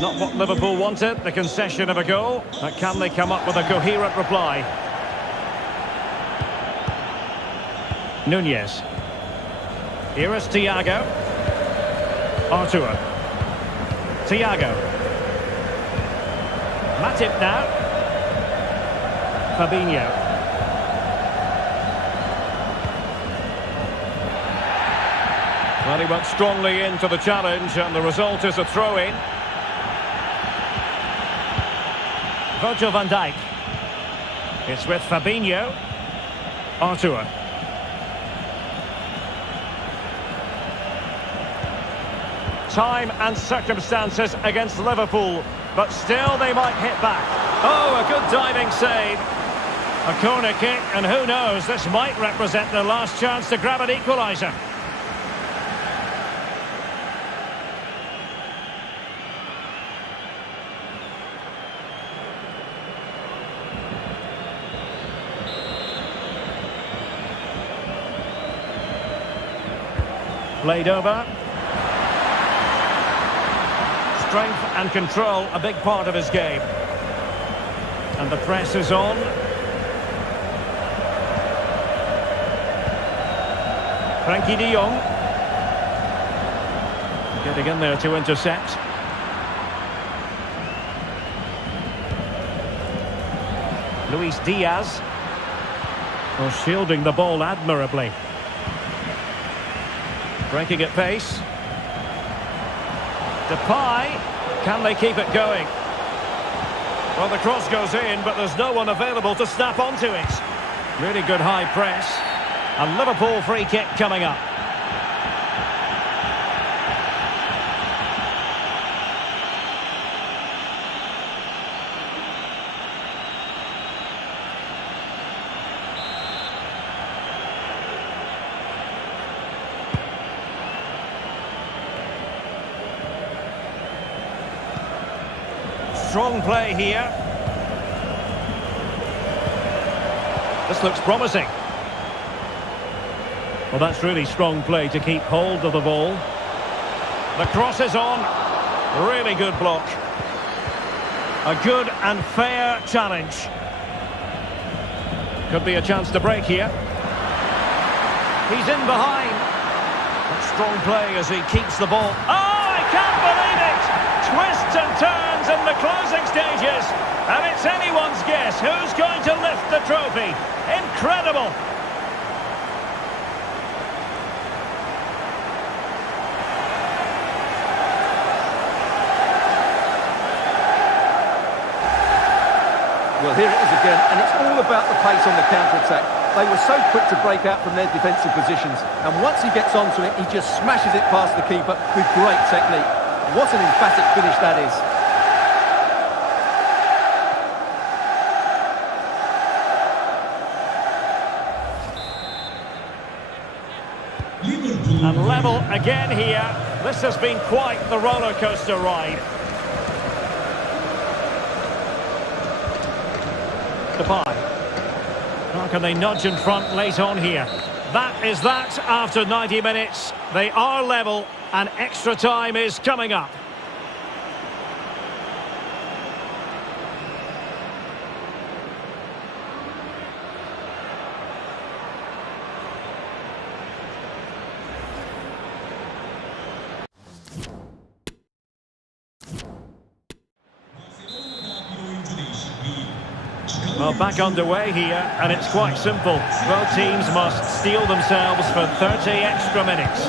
Not what Liverpool wanted, the concession of a goal. But can they come up with a coherent reply? Nunez. Here is Thiago. Artur. Thiago. Matip now. Fabinho. Well, he went strongly into the challenge, and the result is a throw-in. Virgil van Dijk. It's with Fabinho. Artur. Time and circumstances against Liverpool, but still they might hit back. Oh, a good diving save. A corner kick, and who knows, this might represent their last chance to grab an equaliser. Played over. Strength and control, a big part of his game. And the press is on. Frankie de Jong. Getting in there to intercept. Luis Diaz. Well, shielding the ball admirably. Breaking at pace. Depay. Can they keep it going? Well, the cross goes in, but there's no one available to snap onto it. Really good high press. A Liverpool free kick coming up. Strong play here. This looks promising. Well, that's really strong play to keep hold of the ball. The cross is on. Really good block. A good and fair challenge. Could be a chance to break here. He's in behind. But strong play as he keeps the ball. Oh, I can't believe it! Twists and turns in the closing stages. And it's anyone's guess who's going to lift the trophy. Incredible! Well, here it is again, and it's all about the pace on the counter-attack. They were so quick to break out from their defensive positions, and once he gets onto it, he just smashes it past the keeper with great technique. What an emphatic finish that is. Liverpool. And level again here. This has been quite the roller coaster ride. Depay. How can they nudge in front late on here? That is that after 90 minutes. They are level and extra time is coming up. Well, back underway here, and it's quite simple. Both teams must steel themselves for 30 extra minutes.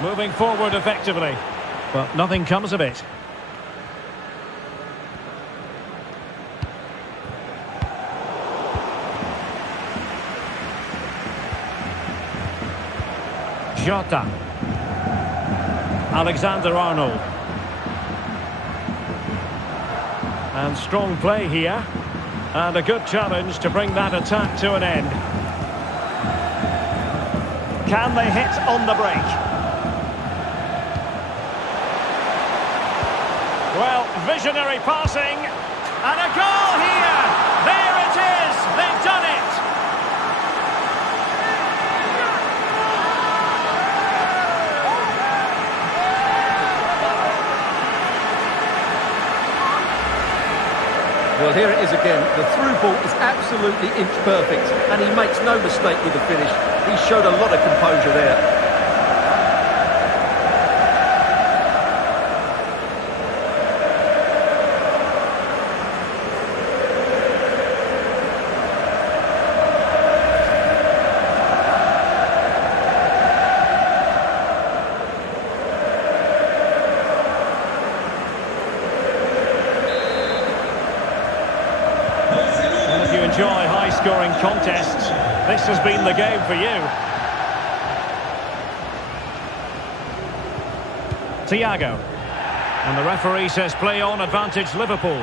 Moving forward effectively, but nothing comes of it. Jota. Alexander-Arnold. And strong play here. And a good challenge to bring that attack to an end. Can they hit on the break? Well, visionary passing. And a goal here! There it is! They've done it! Well, here it is again. The through ball is absolutely inch perfect, and he makes no mistake with the finish. He showed a lot of composure there. Enjoy high-scoring contests. This has been the game for you. Thiago. And the referee says play on, advantage Liverpool.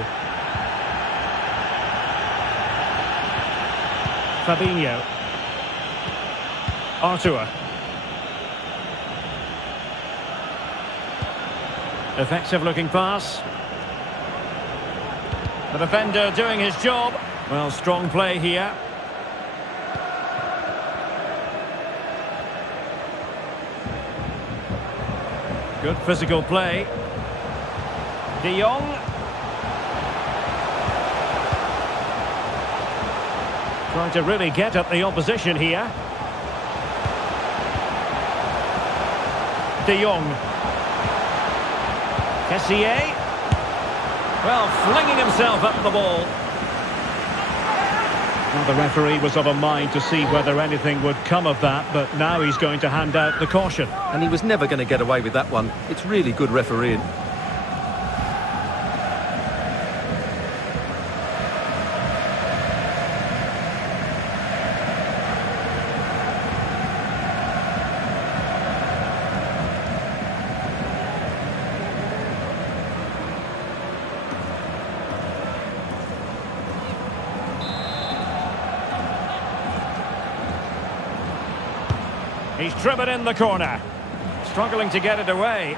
Fabinho. Artur. Effective looking pass. The defender doing his job. Well, strong play here. Good physical play. De Jong. Trying to really get at the opposition here. De Jong. Kessié. Well, flinging himself up the ball. Well, the referee was of a mind to see whether anything would come of that, but now he's going to hand out the caution. And he was never going to get away with that one. It's really good refereeing. He's driven in the corner. Struggling to get it away.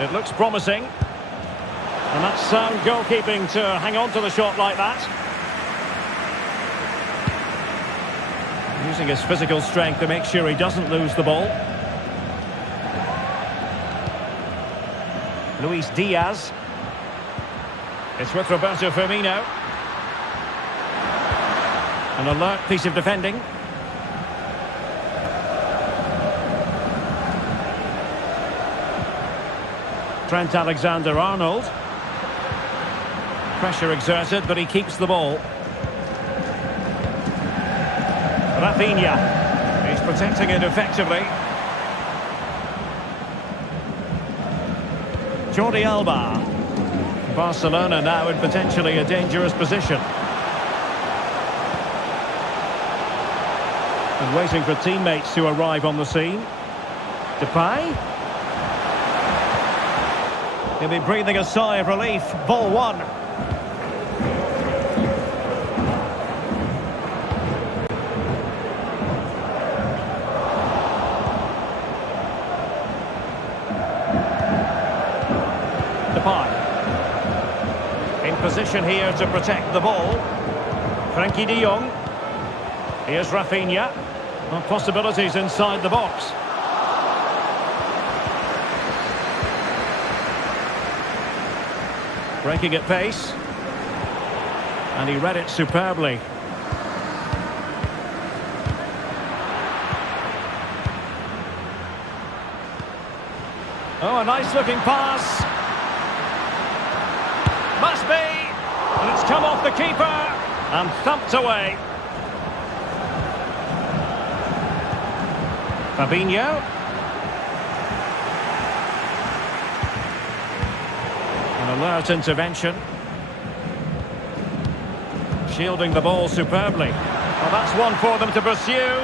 It looks promising. And that's sound goalkeeping to hang on to the shot like that. Using his physical strength to make sure he doesn't lose the ball. Luis Diaz. It's with Roberto Firmino. An alert piece of defending. Trent Alexander-Arnold. Pressure exerted, but he keeps the ball. Rafinha. He's protecting it effectively. Jordi Alba. Barcelona now in potentially a dangerous position. And waiting for teammates to arrive on the scene. Depay. He'll be breathing a sigh of relief. Ball one. Depay. In position here to protect the ball. Frankie de Jong. Here's Rafinha. Well, possibilities inside the box. Breaking at pace. And he read it superbly. Oh, a nice looking pass. Must be. And it's come off the keeper. And thumped away. Fabinho. An alert intervention. Shielding the ball superbly. Well, that's one for them to pursue.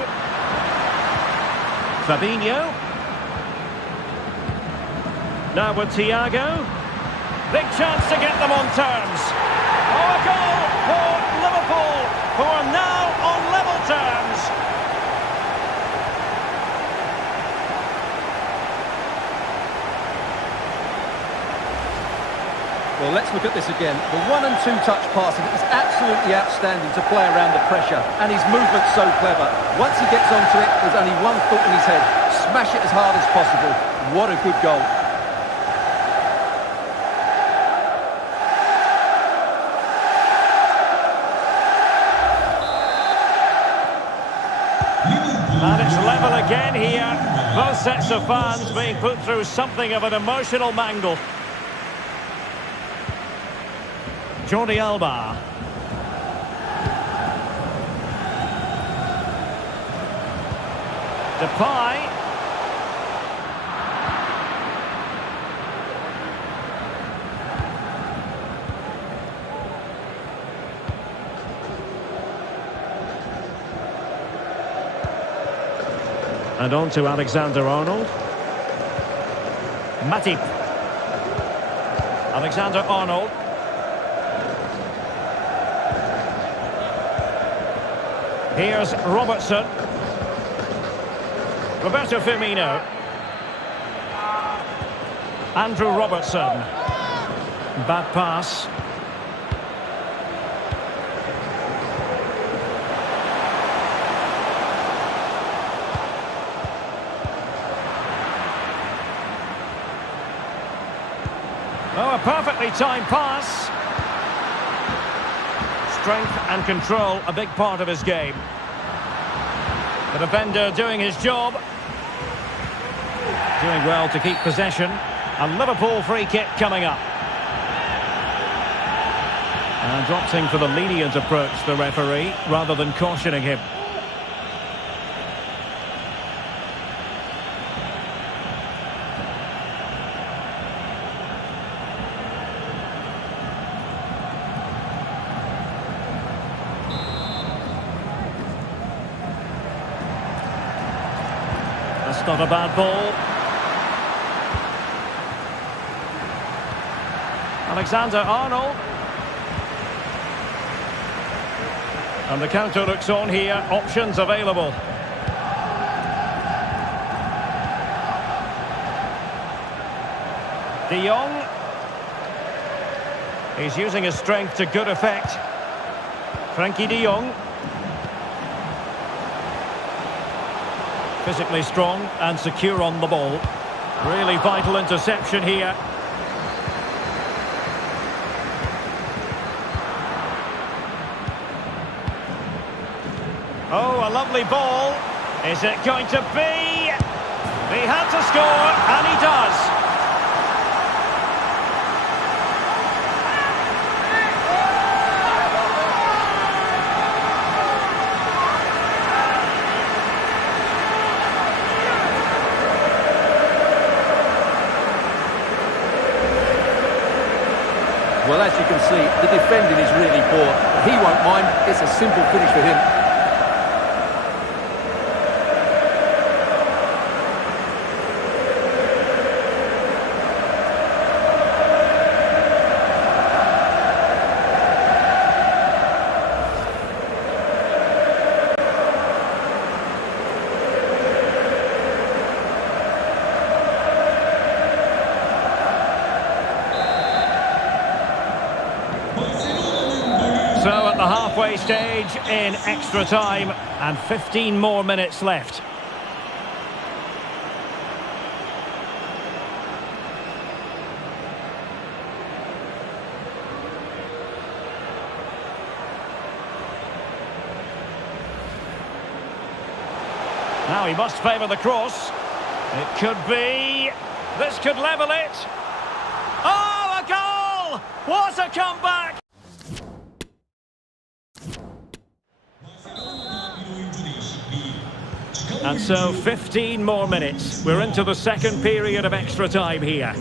Fabinho. Now with Thiago. Big chance to get them on terms. Oh, a goal for Liverpool, who are now on level terms. Well, let's look at this again. The 1- and 2-touch passing is absolutely outstanding to play around the pressure, and his movement's so clever. Once he gets onto it, there's only one thought in his head: smash it as hard as possible. What a good goal. And it's level again here. Both sets of fans being put through something of an emotional mangle. Jordi Alba. Depay. And on to Alexander-Arnold. Matip. Alexander-Arnold. Here's Robertson. Roberto Firmino. Andrew Robertson. Bad pass. Oh, a perfectly timed pass. Strength and control, a big part of his game. The defender doing his job. Doing well to keep possession. A Liverpool free kick coming up. And opting for the lenient approach, the referee, rather than cautioning him. That's not a bad ball. Alexander-Arnold. And the counter looks on here. Options available. De Jong. He's using his strength to good effect. Frankie de Jong. Physically strong and secure on the ball. Really vital interception here. Oh, a lovely ball. Is it going to be? He had to score, and he does. Well, as you can see, the defending is really poor. He won't mind. It's a simple finish for him. So at the halfway stage in extra time, and 15 more minutes left. Now he must favour the cross. It could be. This could level it. Oh, a goal! What a comeback! And so 15 more minutes. We're into the second period of extra time here.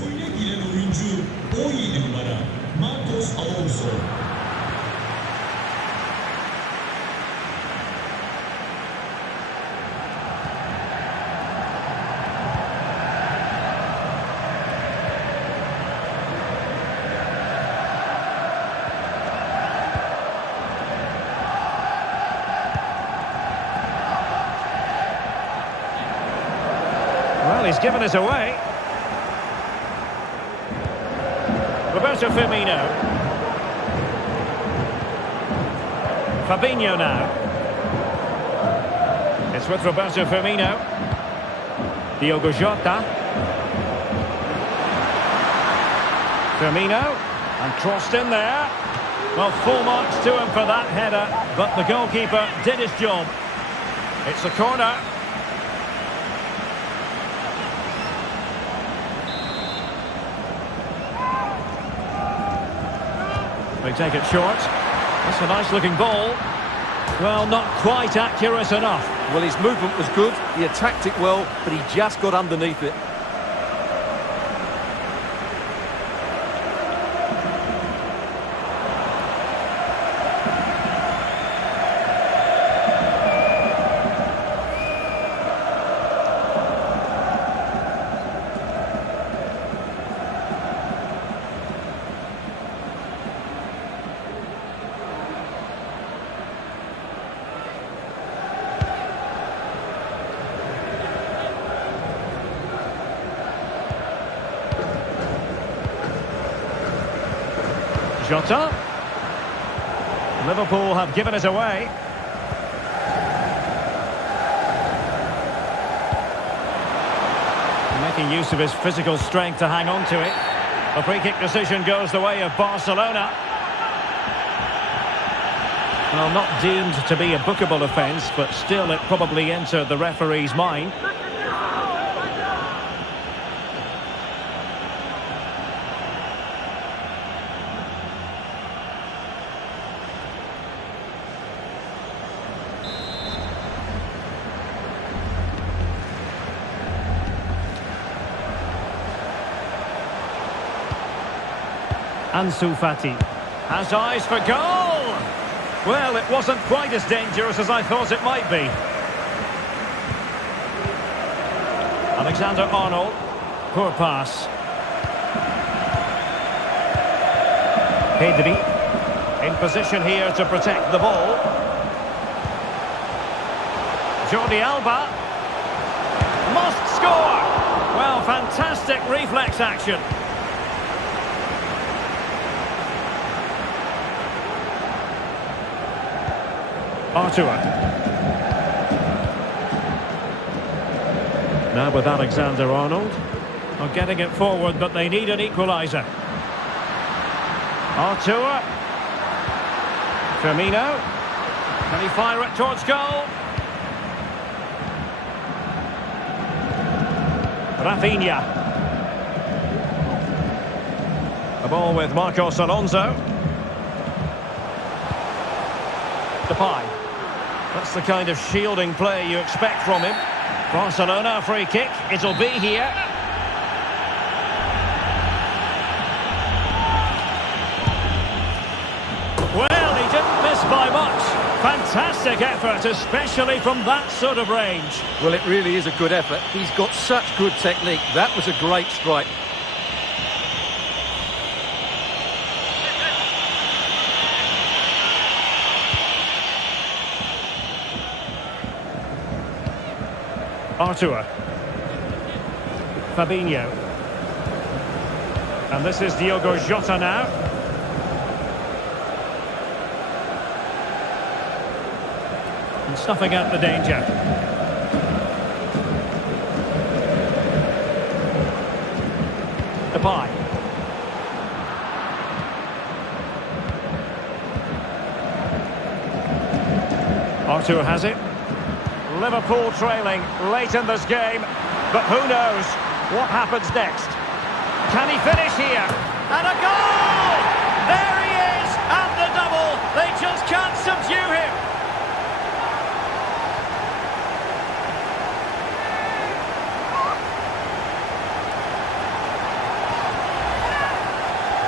Well, he's given us away. Roberto Firmino. Fabinho now. It's with Roberto Firmino. Diogo Jota. Firmino. And crossed in there. Well, full marks to him for that header, but the goalkeeper did his job. It's a corner. They take it short. That's a nice-looking ball. Well, not quite accurate enough. Well, his movement was good. He attacked it well, but he just got underneath it. Jota. Liverpool have given us away. Making use of his physical strength to hang on to it. The free kick decision goes the way of Barcelona. Well, not deemed to be a bookable offence, but still it probably entered the referee's mind. Ansu Fati has eyes for goal. Well, it wasn't quite as dangerous as I thought it might be. Alexander-Arnold. Poor pass. Pedri in position here to protect the ball. Jordi Alba must score. Well, fantastic reflex action. Artur. Now with Alexander-Arnold. Not getting it forward, but they need an equaliser. Artur. Firmino. Can he fire it towards goal? Rafinha. The ball with Marcos Alonso. Depay. That's the kind of shielding play you expect from him. Barcelona, a free kick. It'll be here. Well, he didn't miss by much. Fantastic effort, especially from that sort of range. Well, it really is a good effort. He's got such good technique. That was a great strike. Artur. Fabinho. And this is Diogo Jota now. And snuffing out the danger. Depay. Artur has it. Liverpool trailing late in this game, but who knows what happens next. Can he finish here? And a goal! There he is, and the double. They just can't subdue him.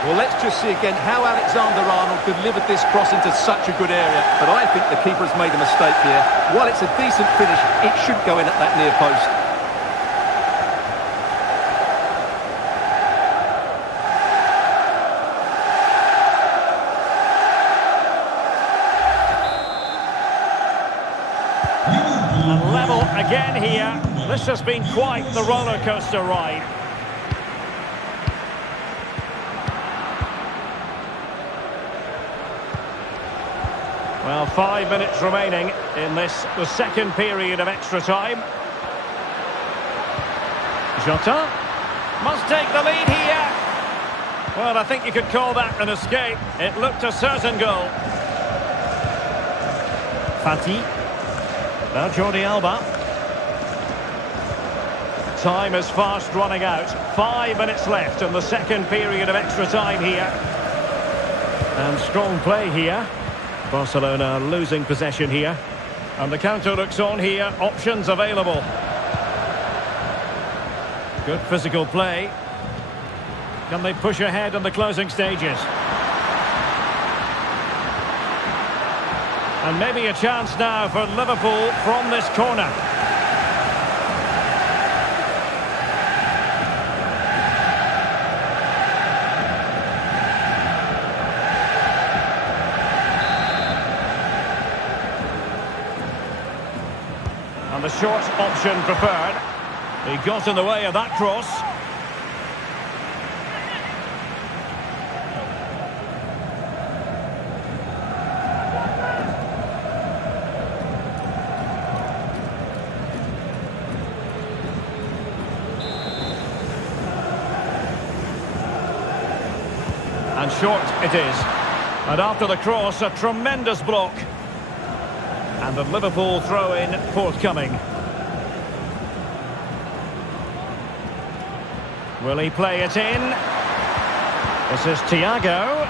Well, let's just see again how Alexander-Arnold delivered this cross into such a good area. But I think the keeper has made a mistake here. While it's a decent finish, it should go in at that near post. And level again here. This has been quite the roller coaster ride. Well, 5 minutes remaining in the second period of extra time. Jota must take the lead here. Well, I think you could call that an escape. It looked a certain goal. Fati. Now Jordi Alba. Time is fast running out. 5 minutes left in the second period of extra time here. And strong play here. Barcelona losing possession here. And the counter looks on here. Options available. Good physical play. Can they push ahead in the closing stages? And maybe a chance now for Liverpool from this corner. And the short option preferred. He got in the way of that cross. And short it is. And after the cross, a tremendous block. And the Liverpool throw-in forthcoming. Will he play it in? This is Thiago.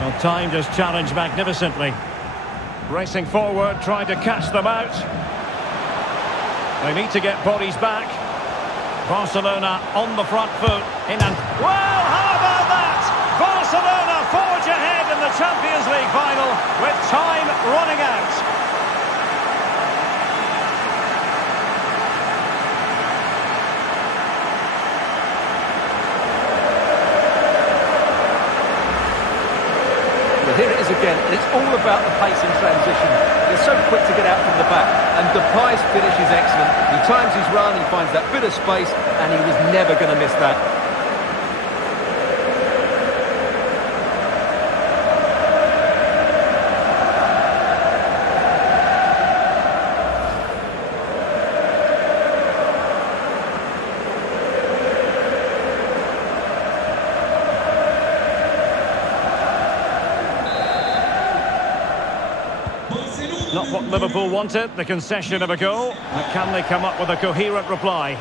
Well, timed his challenge magnificently. Racing forward, trying to catch them out. They need to get bodies back. Barcelona on the front foot. In and... Well, how Barcelona forge ahead in the Champions League final with time running out. Here it is again, and it's all about the pace in transition. They're so quick to get out from the back, and Depay's finish is excellent. He times his run, he finds that bit of space, and he was never going to miss that. Not what Liverpool wanted, the concession of a goal. But can they come up with a coherent reply?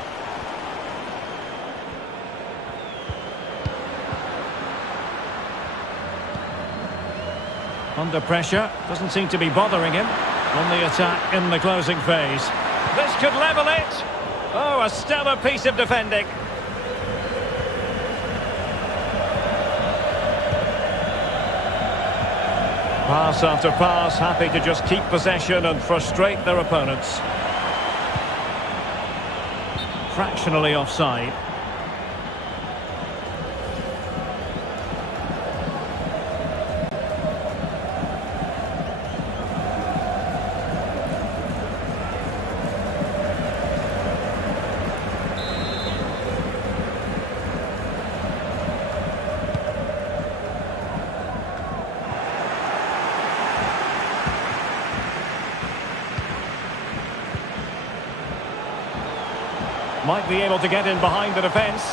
Under pressure, doesn't seem to be bothering him. On the attack in the closing phase. This could level it. Oh, a stellar piece of defending. Pass after pass, happy to just keep possession and frustrate their opponents. Fractionally offside. Might be able to get in behind the defence.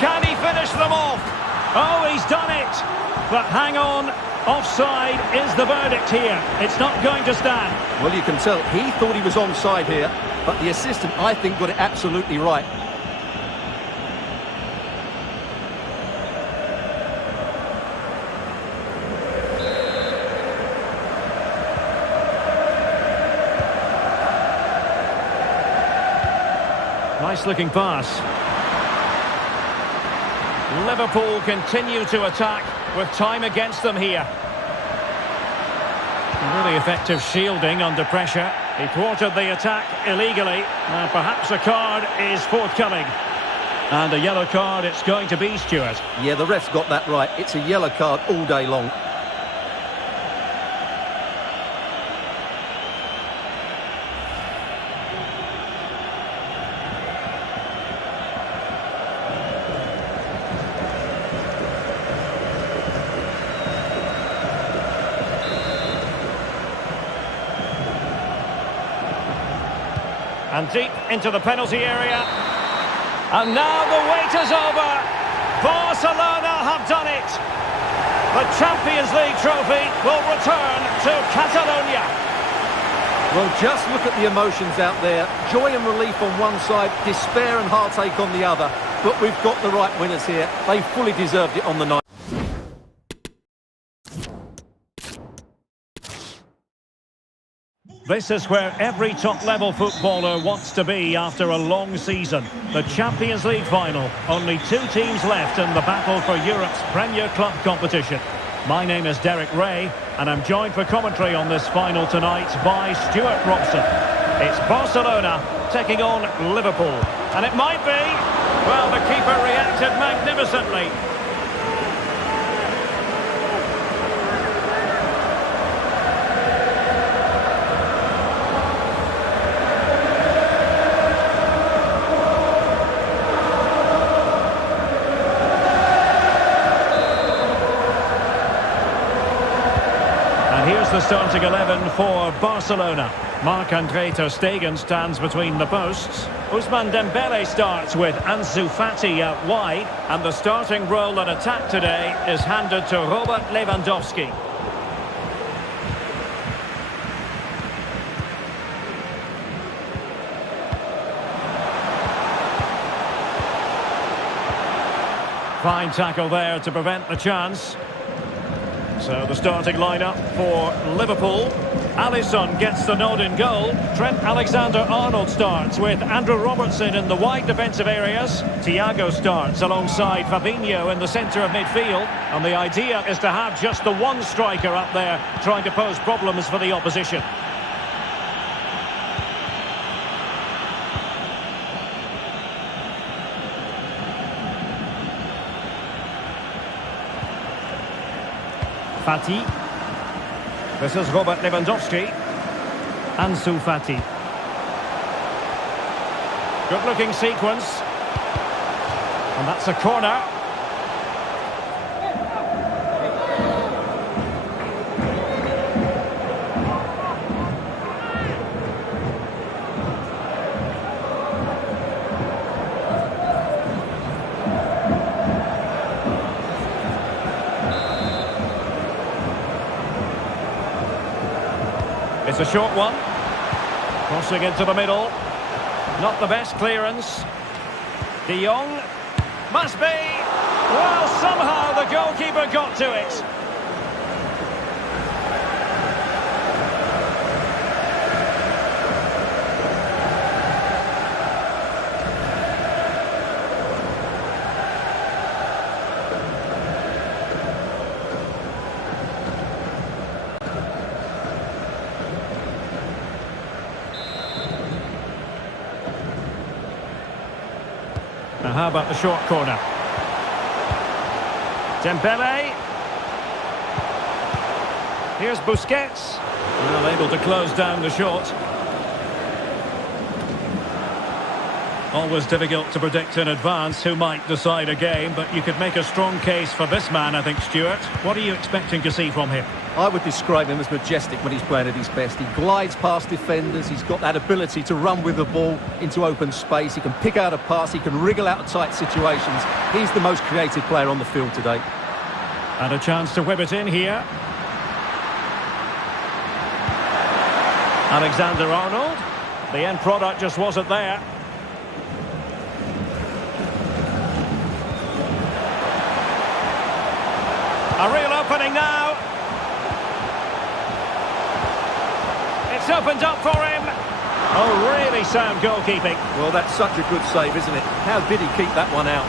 Can he finish them off? Oh, he's done it! But hang on, offside is the verdict here. It's not going to stand. Well, you can tell he thought he was onside here, but the assistant, I think, got it absolutely right. Nice looking pass. Liverpool continue to attack with time against them here. Really effective shielding under pressure. He thwarted the attack illegally. Perhaps a card is forthcoming. And a yellow card it's going to be, Stuart. Yeah, the ref's got that right. It's a yellow card all day long. And deep into the penalty area. And now the wait is over. Barcelona have done it. The Champions League trophy will return to Catalonia. Well, just look at the emotions out there. Joy and relief on one side, despair and heartache on the other. But we've got the right winners here. They fully deserved it on the night. This is where every top-level footballer wants to be after a long season. The Champions League final. Only 2 teams left in the battle for Europe's Premier Club competition. My name is Derek Ray, and I'm joined for commentary on this final tonight by Stuart Robson. It's Barcelona taking on Liverpool. And it might be. Well, the keeper reacted magnificently. Here's the starting 11 for Barcelona. Marc-Andre ter Stegen stands between the posts. Ousmane Dembele starts with Ansu Fati out wide. And the starting role in attack today is handed to Robert Lewandowski. Fine tackle there to prevent the chance. So the starting lineup for Liverpool. Alisson gets the nod in goal. Trent Alexander-Arnold starts with Andrew Robertson in the wide defensive areas. Thiago starts alongside Fabinho in the centre of midfield. And the idea is to have just the one striker up there trying to pose problems for the opposition. Fati. This is Robert Lewandowski. Ansu Fati. Good-looking sequence. And that's a corner. It's a short one. Crossing into the middle. Not the best clearance. De Jong. Must be. Well, somehow the goalkeeper got to it. Now how about the short corner? Dembele. Here's Busquets. Well, able to close down the shot. Always difficult to predict in advance who might decide a game, but you could make a strong case for this man, I think, Stuart. What are you expecting to see from him? I would describe him as majestic when he's playing at his best. He glides past defenders. He's got that ability to run with the ball into open space. He can pick out a pass. He can wriggle out of tight situations. He's the most creative player on the field today. And a chance to whip it in here. Alexander-Arnold. The end product just wasn't there. A real opening now. It's opened up for him. Oh, really sound goalkeeping. Well, that's such a good save, isn't it? How did he keep that one out?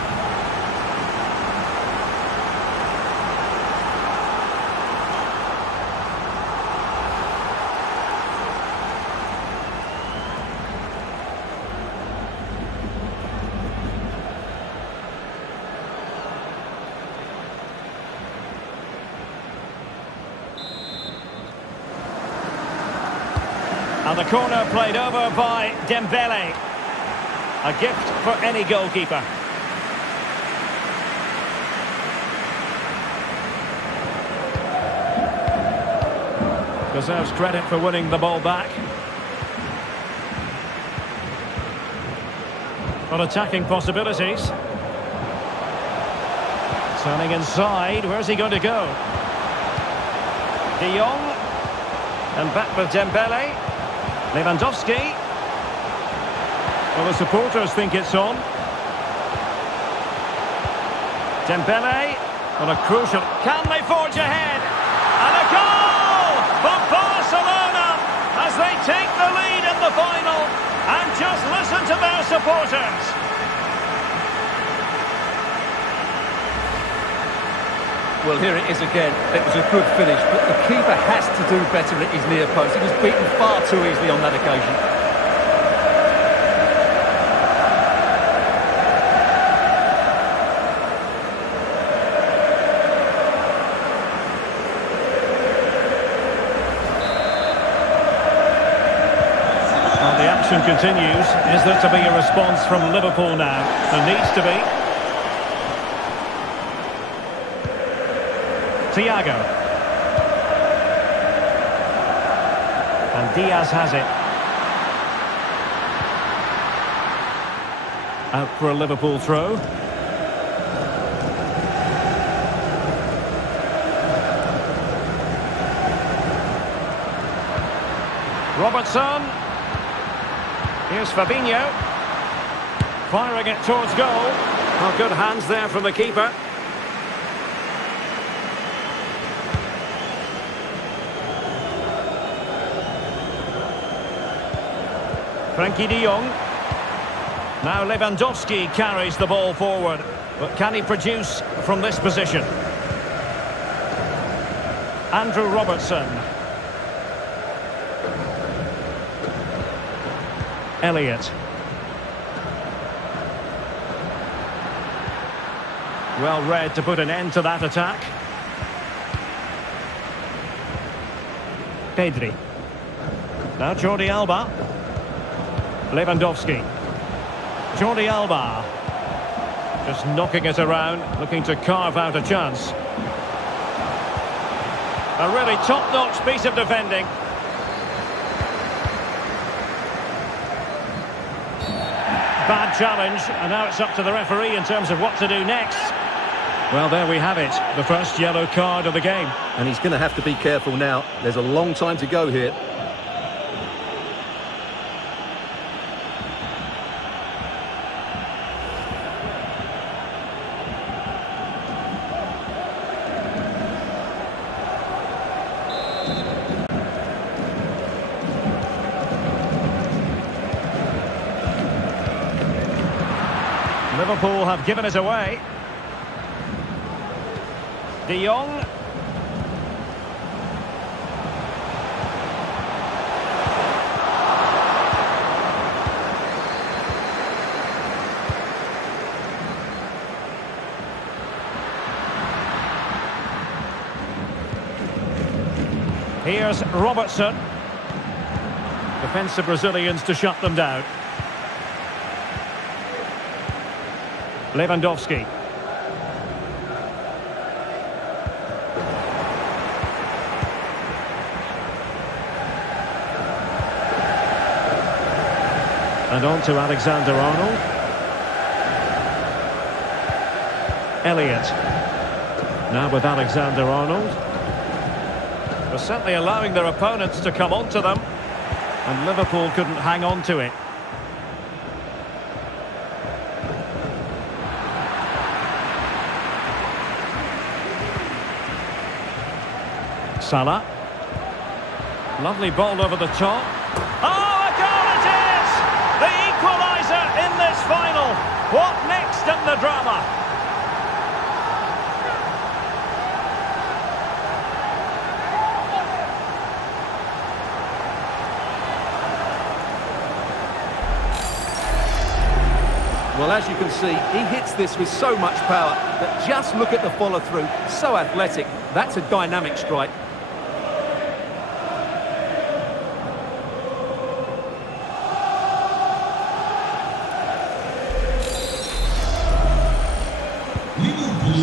And the corner played over by Dembele. A gift for any goalkeeper. Deserves credit for winning the ball back. Got attacking possibilities. Turning inside. Where's he going to go? De Jong. And back with Dembele. Lewandowski. Well, the supporters think it's on. Dembele. Well, a crucial... Can they forge ahead? And a goal for Barcelona as they take the lead in the final. And just listen to their supporters. Well, here it is again. It was a good finish, but the keeper has to do better at his near post. He was beaten far too easily on that occasion. Well, the action continues. Is there to be a response from Liverpool now? There needs to be. Thiago. And Diaz has it. Out for a Liverpool throw. Robertson. Here's Fabinho. Firing it towards goal. Well, good hands there from the keeper. Frankie de Jong. Now Lewandowski carries the ball forward. But can he produce from this position? Andrew Robertson. Elliott. Well read to put an end to that attack. Pedri. Now Jordi Alba. Lewandowski. Jordi Alba. Just knocking it around, looking to carve out a chance. A really top-notch piece of defending. Bad challenge, and now it's up to the referee in terms of what to do next. Well, there we have it, the first yellow card of the game. And he's going to have to be careful now. There's a long time to go here. Liverpool have given it away. De Jong. Here's Robertson. Defensive Brazilians to shut them down. Lewandowski. And on to Alexander-Arnold. Elliott. Now with Alexander-Arnold. They're certainly allowing their opponents to come onto them. And Liverpool couldn't hang on to it. Salah. Lovely ball over the top. Oh, a goal it is! The equaliser in this final. What next in the drama? Well, as you can see, he hits this with so much power that just look at the follow-through. So athletic. That's a dynamic strike.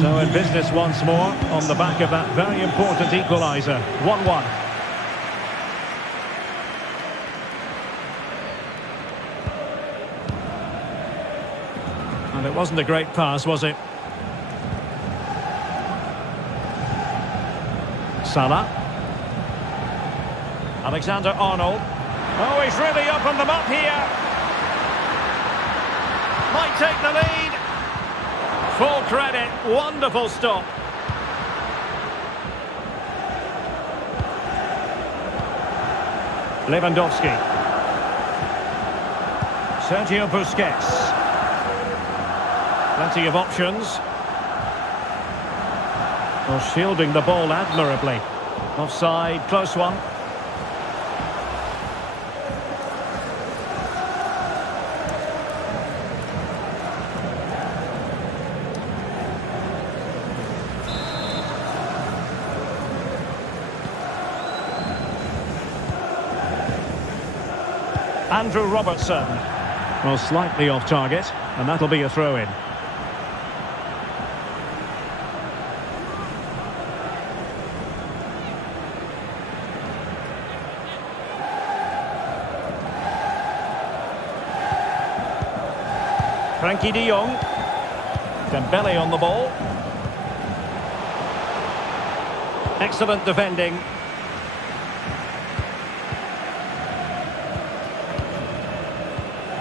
So in business once more on the back of that very important equaliser. 1-1. And it wasn't a great pass, was it? Salah. Alexander-Arnold. Oh, he's really opened them up here. Might take the lead. Full credit, wonderful stop. Lewandowski. Sergio Busquets. Plenty of options. Well, shielding the ball admirably. Offside, close one. Andrew Robertson. Well, slightly off target, and that'll be a throw-in. Frankie de Jong. Dembele on the ball. Excellent defending.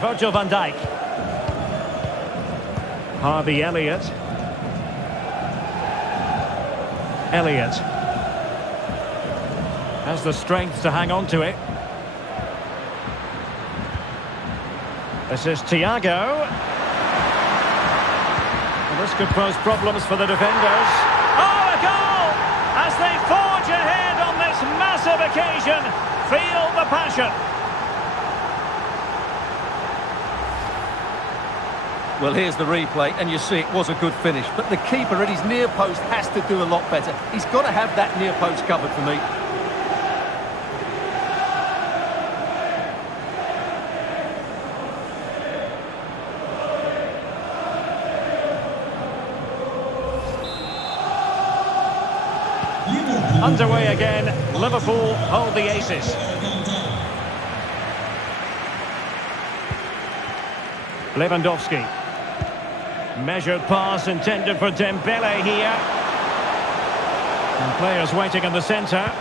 Virgil van Dijk. Harvey Elliott. Elliott has the strength to hang on to it. This is Thiago. Well, this could pose problems for the defenders. Oh, a goal! As they forge ahead on this massive occasion. Feel the passion. Well, here's the replay, and you see it was a good finish. But the keeper at his near post has to do a lot better. He's got to have that near post covered for me. Underway again. Liverpool hold the aces. Lewandowski. Measured pass intended for Dembele here. And players waiting in the centre.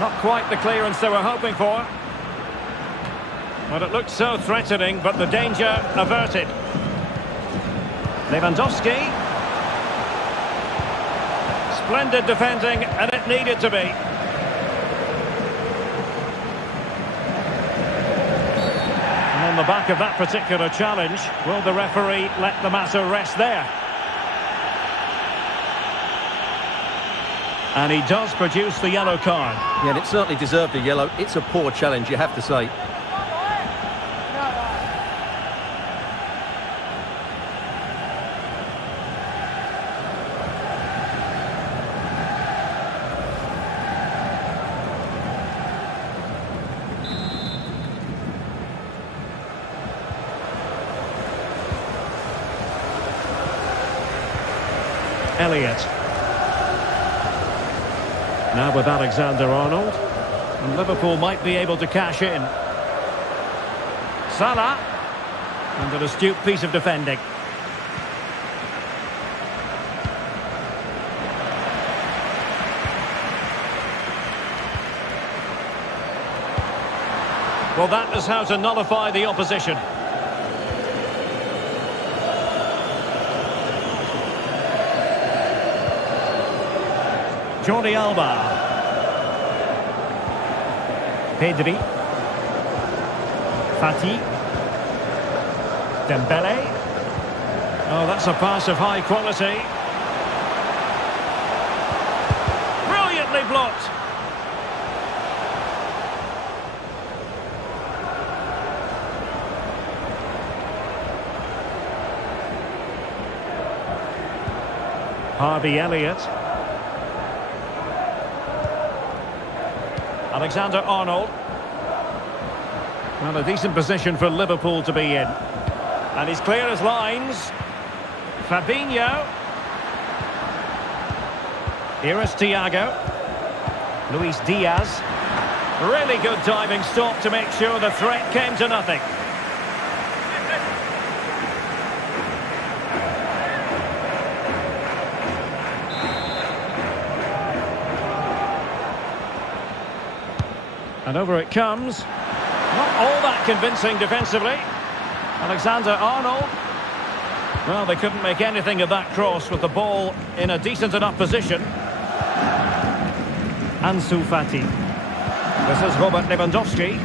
Not quite the clearance they were hoping for. But it looked so threatening, but the danger averted. Lewandowski. Splendid defending, and it needed to be. On the back of that particular challenge, will the referee let the matter rest there? And he does produce the yellow card. Yeah, and it certainly deserved a yellow. It's a poor challenge, you have to say. Elliott. Now with Alexander-Arnold. And Liverpool might be able to cash in. Salah. And an astute piece of defending. Well, that is how to nullify the opposition. Jordi Alba. Pedri. Fati. Dembele. Oh, that's a pass of high quality. Brilliantly blocked. Harvey Elliott. Alexander-Arnold. Well, a decent position for Liverpool to be in. And he's clear as lines. Fabinho. Here is Thiago. Luis Diaz. Really good diving stop to make sure the threat came to nothing. And over it comes. Not all that convincing defensively. Alexander-Arnold. Well, they couldn't make anything of that cross with the ball in a decent enough position. Ansu Fati. This is Robert Lewandowski.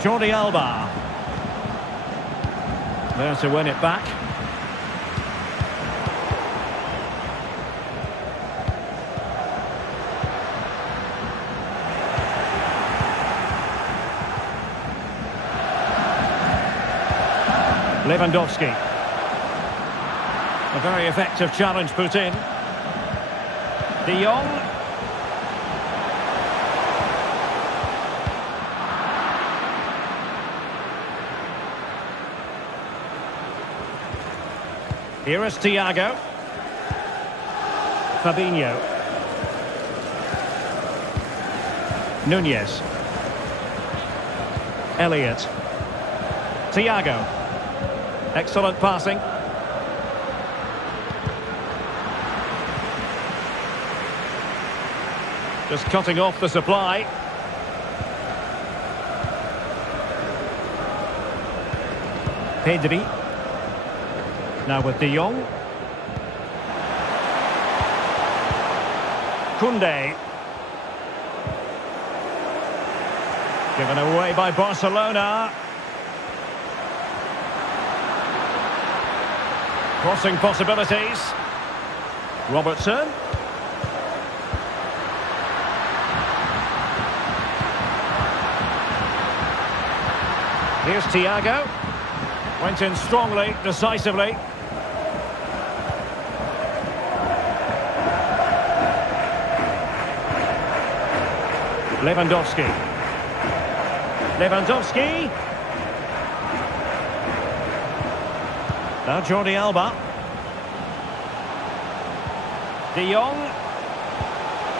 Jordi Alba. There to win it back. Lewandowski. A very effective challenge put in. De Jong. Here is Thiago. Fabinho. Nunez. Elliott. Thiago. Excellent passing. Just cutting off the supply. Pedri. Now with De Jong. Koundé. Given away by Barcelona. Crossing possibilities. Robertson. Here's Thiago. Went in strongly, decisively. Lewandowski. Now Jordi Alba. De Jong.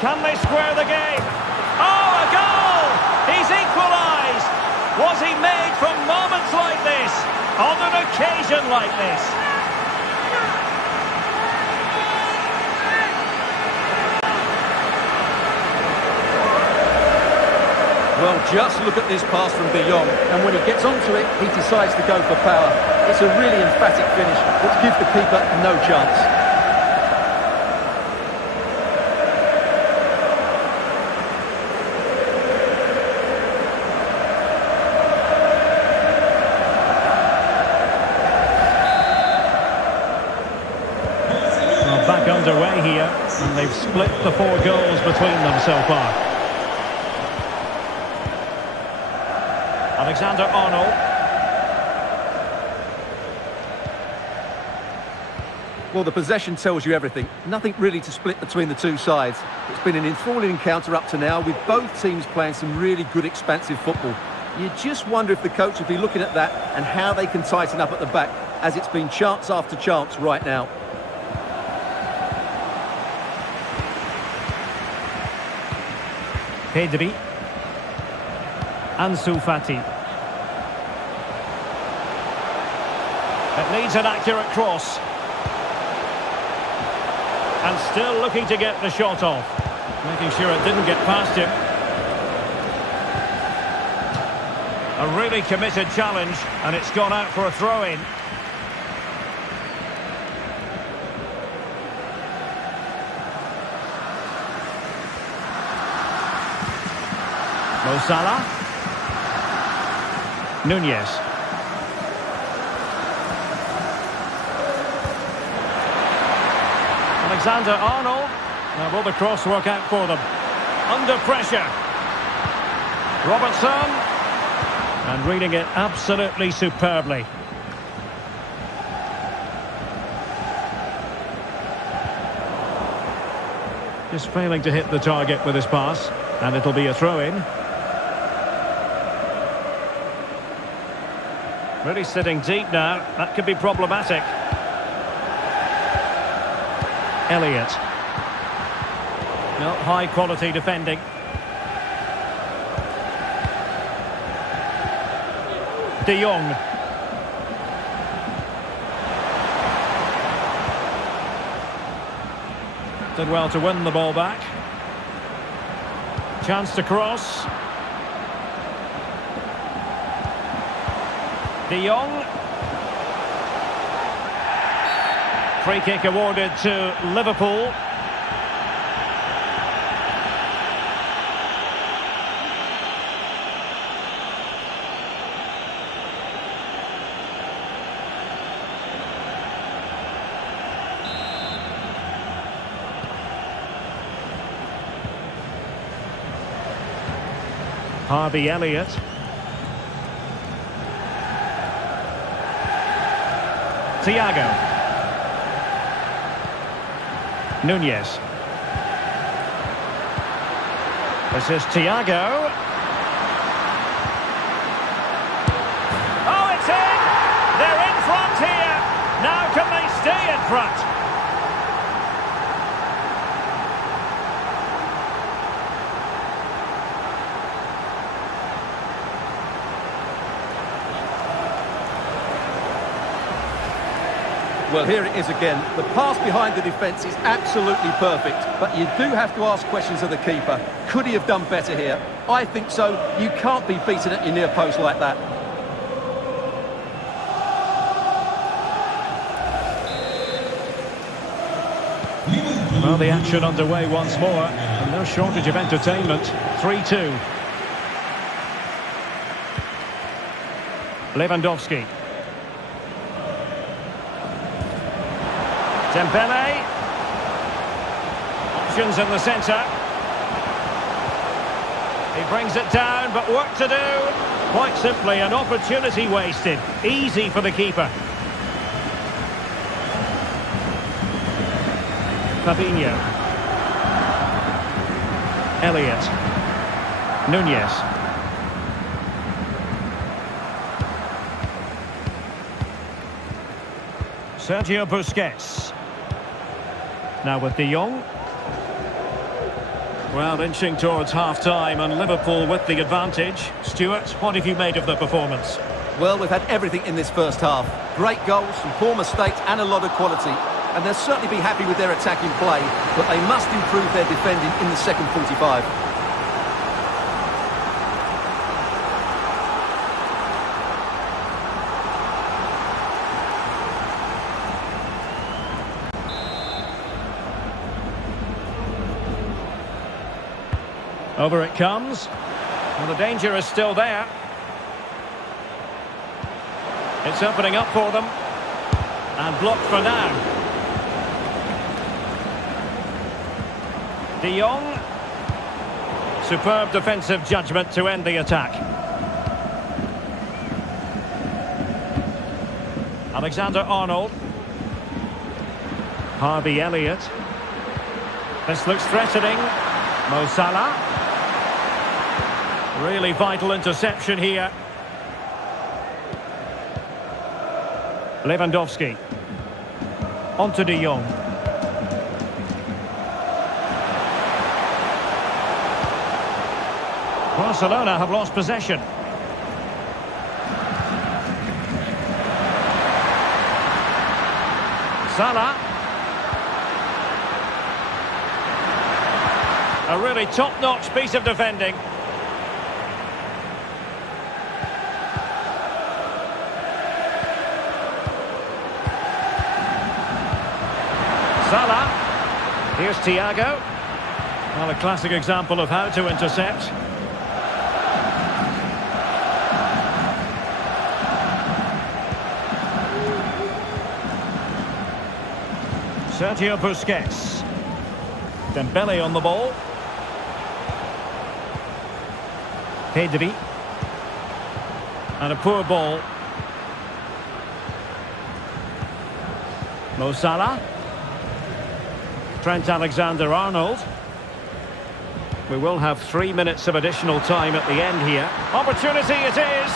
Can they square the game? Oh, a goal! He's equalised! Was he made from moments like this? On an occasion like this? Well, just look at this pass from De Jong, and when he gets onto it, he decides to go for power. It's a really emphatic finish, which gives the keeper no chance. Well, back underway here, and they've split the 4 goals between them so far. Alexander-Arnold. Well, the possession tells you everything. Nothing really to split between the two sides. It's been an enthralling encounter up to now, with both teams playing some really good expansive football. You just wonder if the coach will be looking at that and how they can tighten up at the back, as it's been chance after chance right now. Pedri. Ansu Fati. It needs an accurate cross. And still looking to get the shot off. Making sure it didn't get past him. A really committed challenge, and it's gone out for a throw-in. Mo Salah. Nunez. Alexander-Arnold. Now will the cross work out for them? Under pressure. Robertson. And reading it absolutely superbly. Just failing to hit the target with his pass. And it'll be a throw-in. Really sitting deep now. That could be problematic. Elliott. No, high quality defending. De Jong. Did well to win the ball back. Chance to cross. De Jong. Free kick awarded to Liverpool. Harvey Elliott. Thiago. Nunez. This is Thiago. Oh, it's in! They're in front here. Now can they stay in front? Well, here it is again. The pass behind the defence is absolutely perfect, but you do have to ask questions of the keeper. Could he have done better here? I think so. You can't be beaten at your near post like that. Well, the action underway once more, and no shortage of entertainment. 3-2. Dembele. Options in the centre. He brings it down, but work to do. Quite simply, an opportunity wasted. Easy for the keeper. Fabinho. Elliott. Nunez. Sergio Busquets. Now with De Jong. Well, inching towards half-time and Liverpool with the advantage. Stuart, what have you made of the performance? Well, we've had everything in this first half. Great goals, some poor mistakes and a lot of quality. And they'll certainly be happy with their attacking play, but they must improve their defending in the second 45. Over it comes. Well, the danger is still there. It's opening up for them. And blocked for now. De Jong. Superb defensive judgment to end the attack. Alexander-Arnold. Harvey Elliott. This looks threatening. Mo Salah. Really vital interception here. Lewandowski. On to De Jong. Barcelona have lost possession. Salah. A really top-notch piece of defending. Salah. Here's Thiago. Well, a classic example of how to intercept. Sergio Busquets. Dembele on the ball. Pedri. And a poor ball. Mo Salah. Trent Alexander-Arnold. We will have 3 minutes of additional time at the end here. Opportunity it is!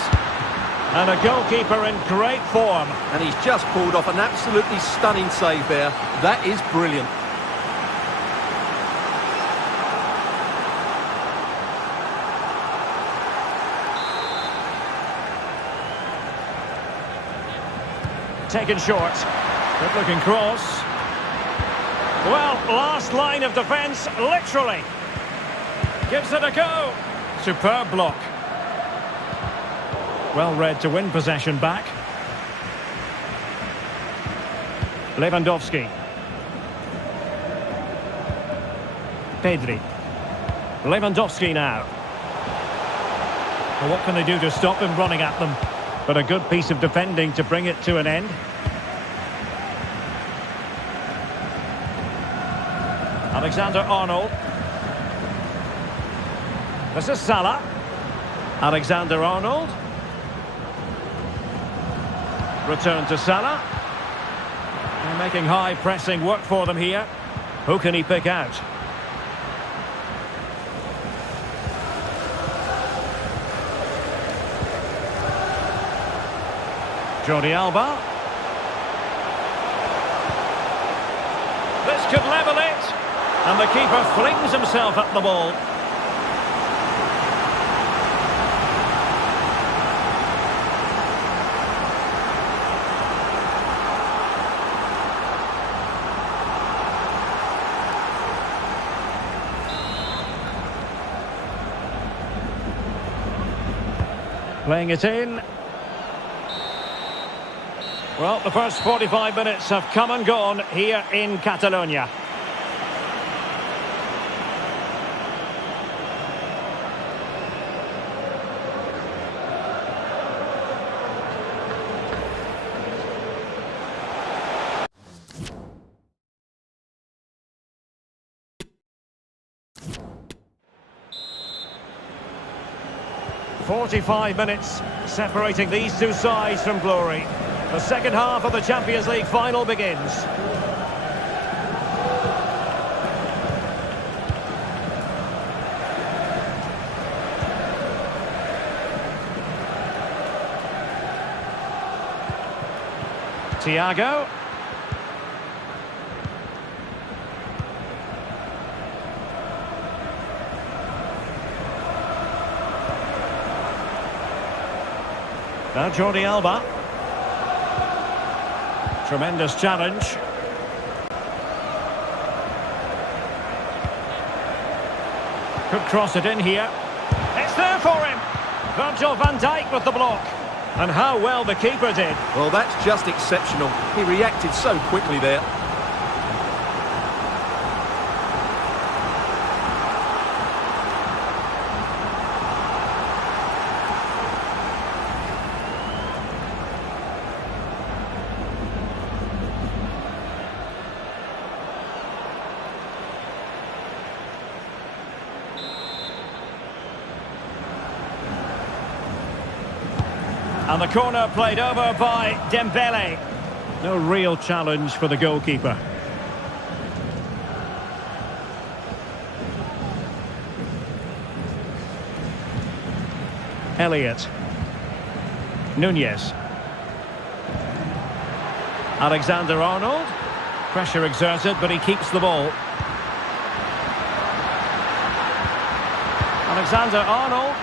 And a goalkeeper in great form. And he's just pulled off an absolutely stunning save there. That is brilliant. Taken short. Good looking cross. Well, last line of defence, literally. Gives it a go. Superb block. Well read to win possession back. Lewandowski. Pedri. Lewandowski now. Well, what can they do to stop him running at them? But a good piece of defending to bring it to an end. Alexander-Arnold. This is Salah. Alexander-Arnold. Return to Salah. They're making high pressing work for them here. Who can he pick out? Jordi Alba. This could level it. And the keeper flings himself at the ball. Playing it in. Well, the first 45 minutes have come and gone here in Catalonia. 45 minutes separating these two sides from glory. The second half of the Champions League final begins. Thiago. Now Jordi Alba. Tremendous challenge. Could cross it in here. It's there for him. Virgil van Dijk with the block. And how well the keeper did. Well, that's just exceptional. He reacted so quickly there. And the corner played over by Dembele. No real challenge for the goalkeeper. Elliott. Nunez. Alexander-Arnold. Pressure exerted, but he keeps the ball. Alexander-Arnold.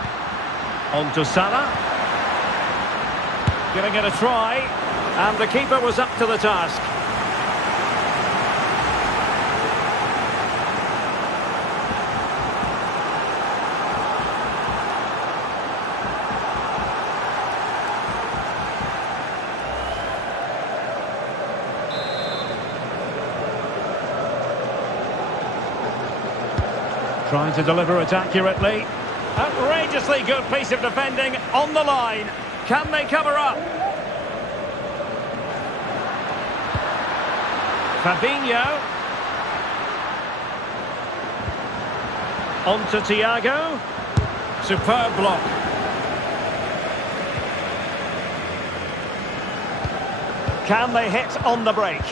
On to Salah. Giving it a try, and the keeper was up to the task. Trying to deliver it accurately. Outrageously good piece of defending on the line. Can they cover up? Fabinho. On to Thiago. Superb block. Can they hit on the break?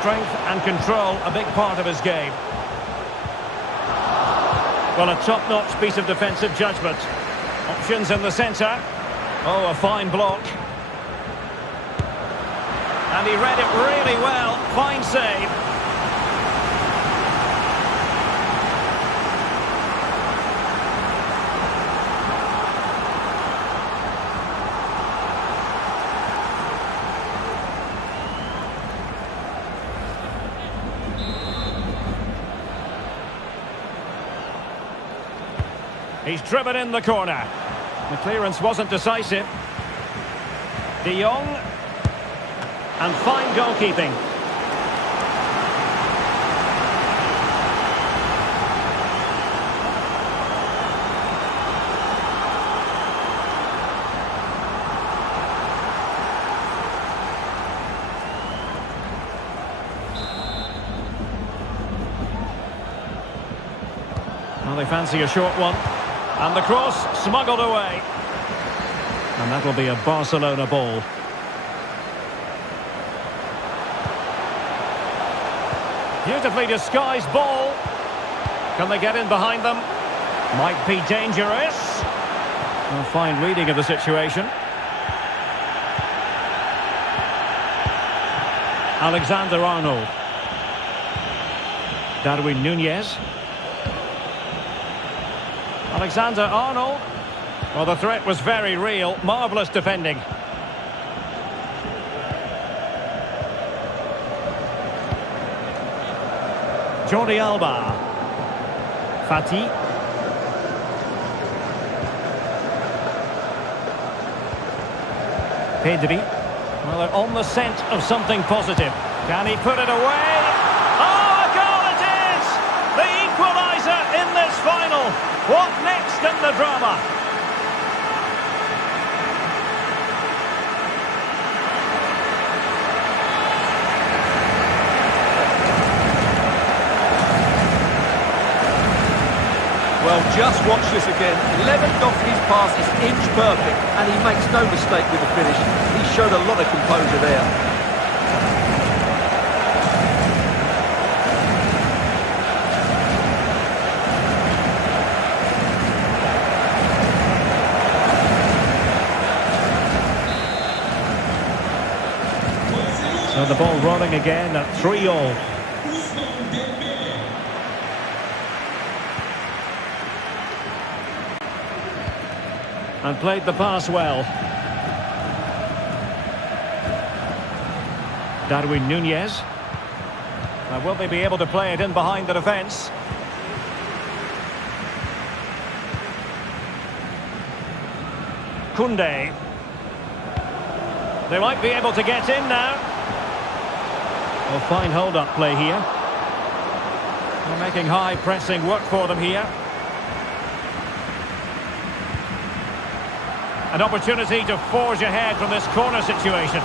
Strength and control, a big part of his game. Well, a top-notch piece of defensive judgment. Options in the centre. Oh, a fine block. And he read it really well. Fine save. He's driven in the corner. The clearance wasn't decisive. De Jong. And fine goalkeeping. Well, they fancy a short one. And the cross smuggled away. And that'll be a Barcelona ball. Beautifully disguised ball. Can they get in behind them? Might be dangerous. A fine reading of the situation. Alexander-Arnold. Darwin Nunez. Alexander-Arnold. Well, the threat was very real. Marvellous defending. Jordi Alba. Fati. Pedri. Well, they're on the scent of something positive. Can he put it away? Oh, a goal it is! The equaliser in this final. What next in the drama? Well, just watch this again. Lewandowski's pass is inch perfect, and he makes no mistake with the finish. He showed a lot of composure there. So the ball rolling again at 3-all. And played the pass well. Darwin Nunez. Now, will they be able to play it in behind the defence? Koundé. They might be able to get in now. Well, fine hold-up play here. They're making high pressing work for them here. An opportunity to forge ahead from this corner situation.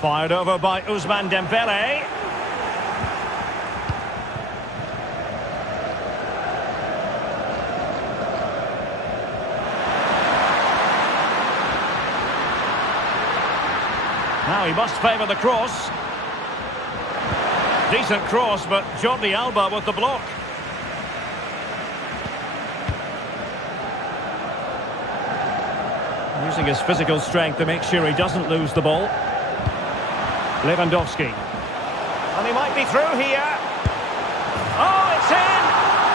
Fired over by Ousmane Dembele. Now he must favour the cross. Decent cross, but Jordi Alba with the block. Using his physical strength to make sure he doesn't lose the ball. Lewandowski. And he might be through here. Oh, it's in!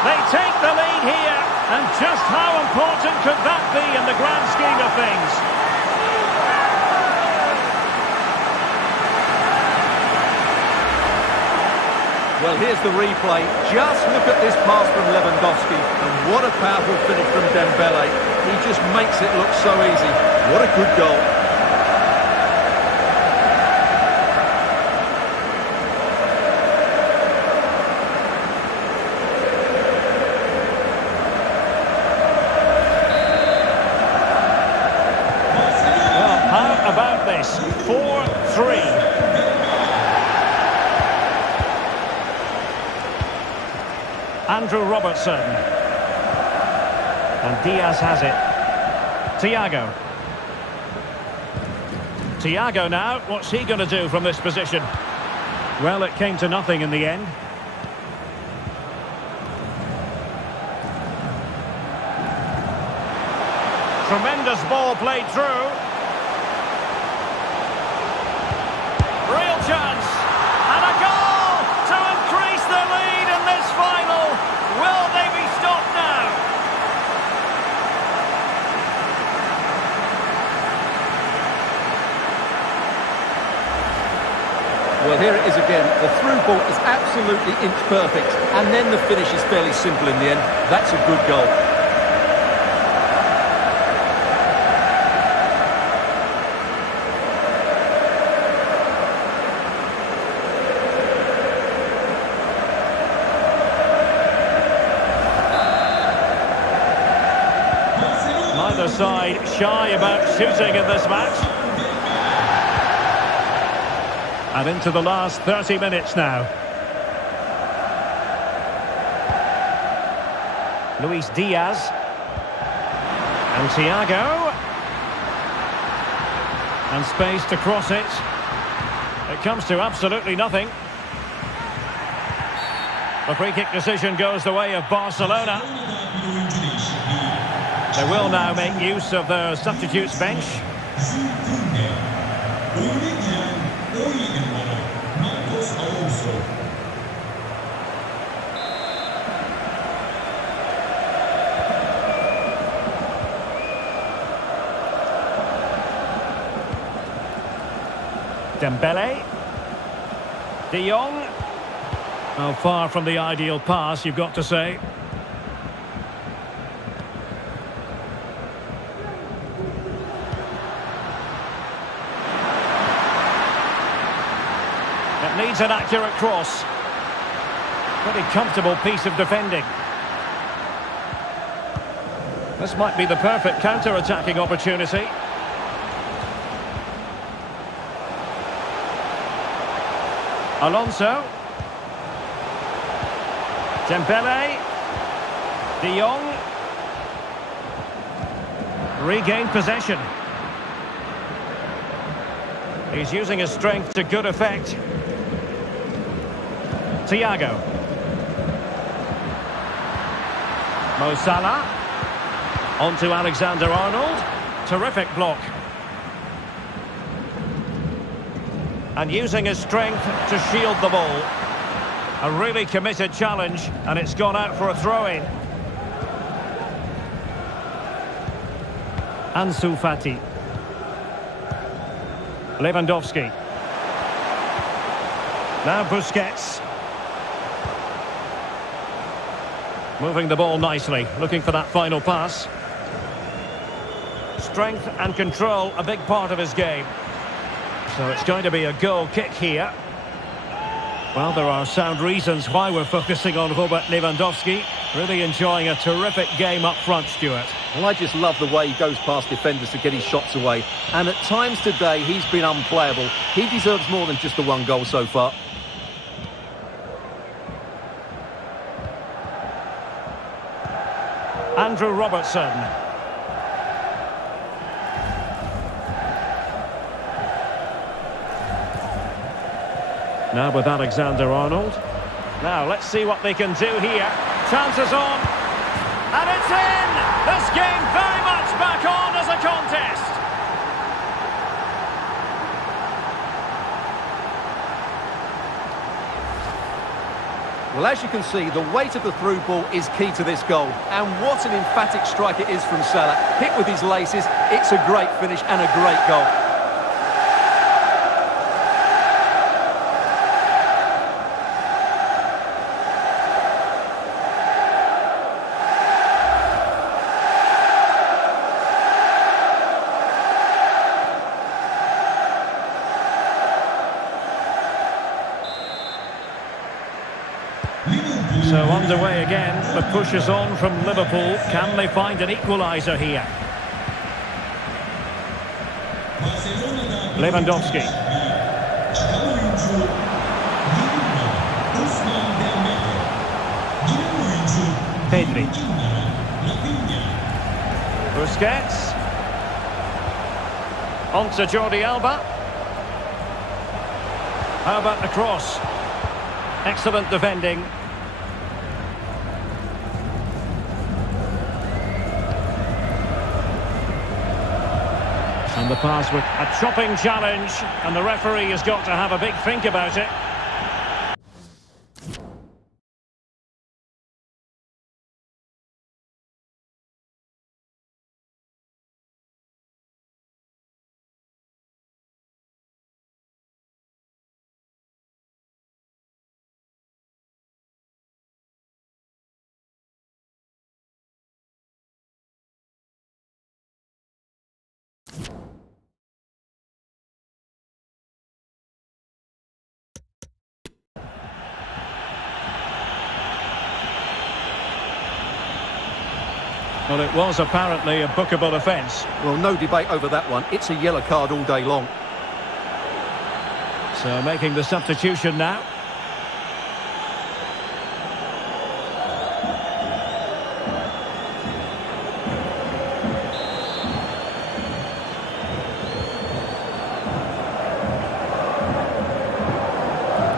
They take the lead here. And just how important could that be in the grand scheme of things? Well, here's the replay. Just look at this pass from Lewandowski. And what a powerful finish from Dembele. He just makes it look so easy. What a good goal. About this, 4-3. Andrew Robertson. And Diaz has it. Thiago. Thiago now, what's he going to do from this position? Well, it came to nothing in the end. Tremendous ball played through. Real chance, and a goal to increase the lead in this final. Will they be stopped now? Well, here it is again. The through ball is absolutely inch perfect, and then the finish is fairly simple in the end. That's a good goal. Neither side shy about shooting in this match. And into the last 30 minutes now. Luis Diaz. And Thiago. And space to cross it. It comes to absolutely nothing. The free kick decision goes the way of Barcelona. They will now make use of their substitutes bench. Dembele. De Jong. Oh, far from the ideal pass, you've got to say. It needs an accurate cross. Pretty comfortable piece of defending. This might be the perfect counter-attacking opportunity. Alonso. Dembele. De Jong. Regained possession. He's using his strength to good effect. Thiago. Mo Salah. On to Alexander-Arnold. Terrific block. And using his strength to shield the ball. A really committed challenge, and it's gone out for a throw-in. Ansu Fati. Lewandowski. Now Busquets. Moving the ball nicely, looking for that final pass. Strength and control, a big part of his game. So it's going to be a goal kick here. Well, there are sound reasons why we're focusing on Robert Lewandowski. Really enjoying a terrific game up front, Stuart. Well, I just love the way he goes past defenders to get his shots away. And at times today, he's been unplayable. He deserves more than just the one goal so far. Andrew Robertson. Now with Alexander-Arnold. Now let's see what they can do here. Chances on. And it's in! This game very much back on as a contest. Well, as you can see, the weight of the through ball is key to this goal. And what an emphatic strike it is from Salah. Hit with his laces, it's a great finish and a great goal. So underway again, the push is on from Liverpool. Can they find an equaliser here? Lewandowski. Pedri. Busquets. On to Jordi Alba. How about the cross? Excellent defending. And the pass with a chopping challenge, and the referee has got to have a big think about it. Well, it was apparently a bookable offence. Well, no debate over that one. It's a yellow card all day long. So making the substitution now.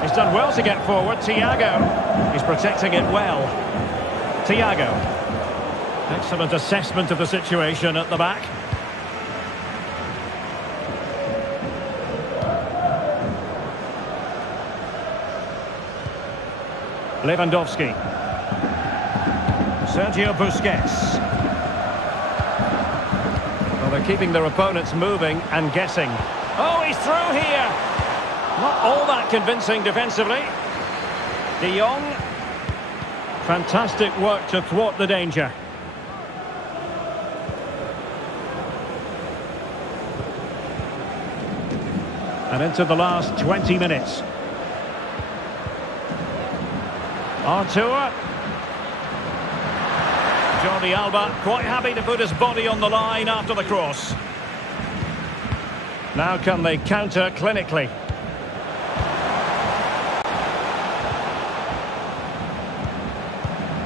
He's done well to get forward. Thiago. He's protecting it well. Thiago. Excellent assessment of the situation at the back. Lewandowski. Sergio Busquets. Well, they're keeping their opponents moving and guessing. Oh, he's through here! Not all that convincing defensively. De Jong. Fantastic work to thwart the danger. And into the last 20 minutes. Artur. Jordi Alba quite happy to put his body on the line after the cross. Now can they counter clinically?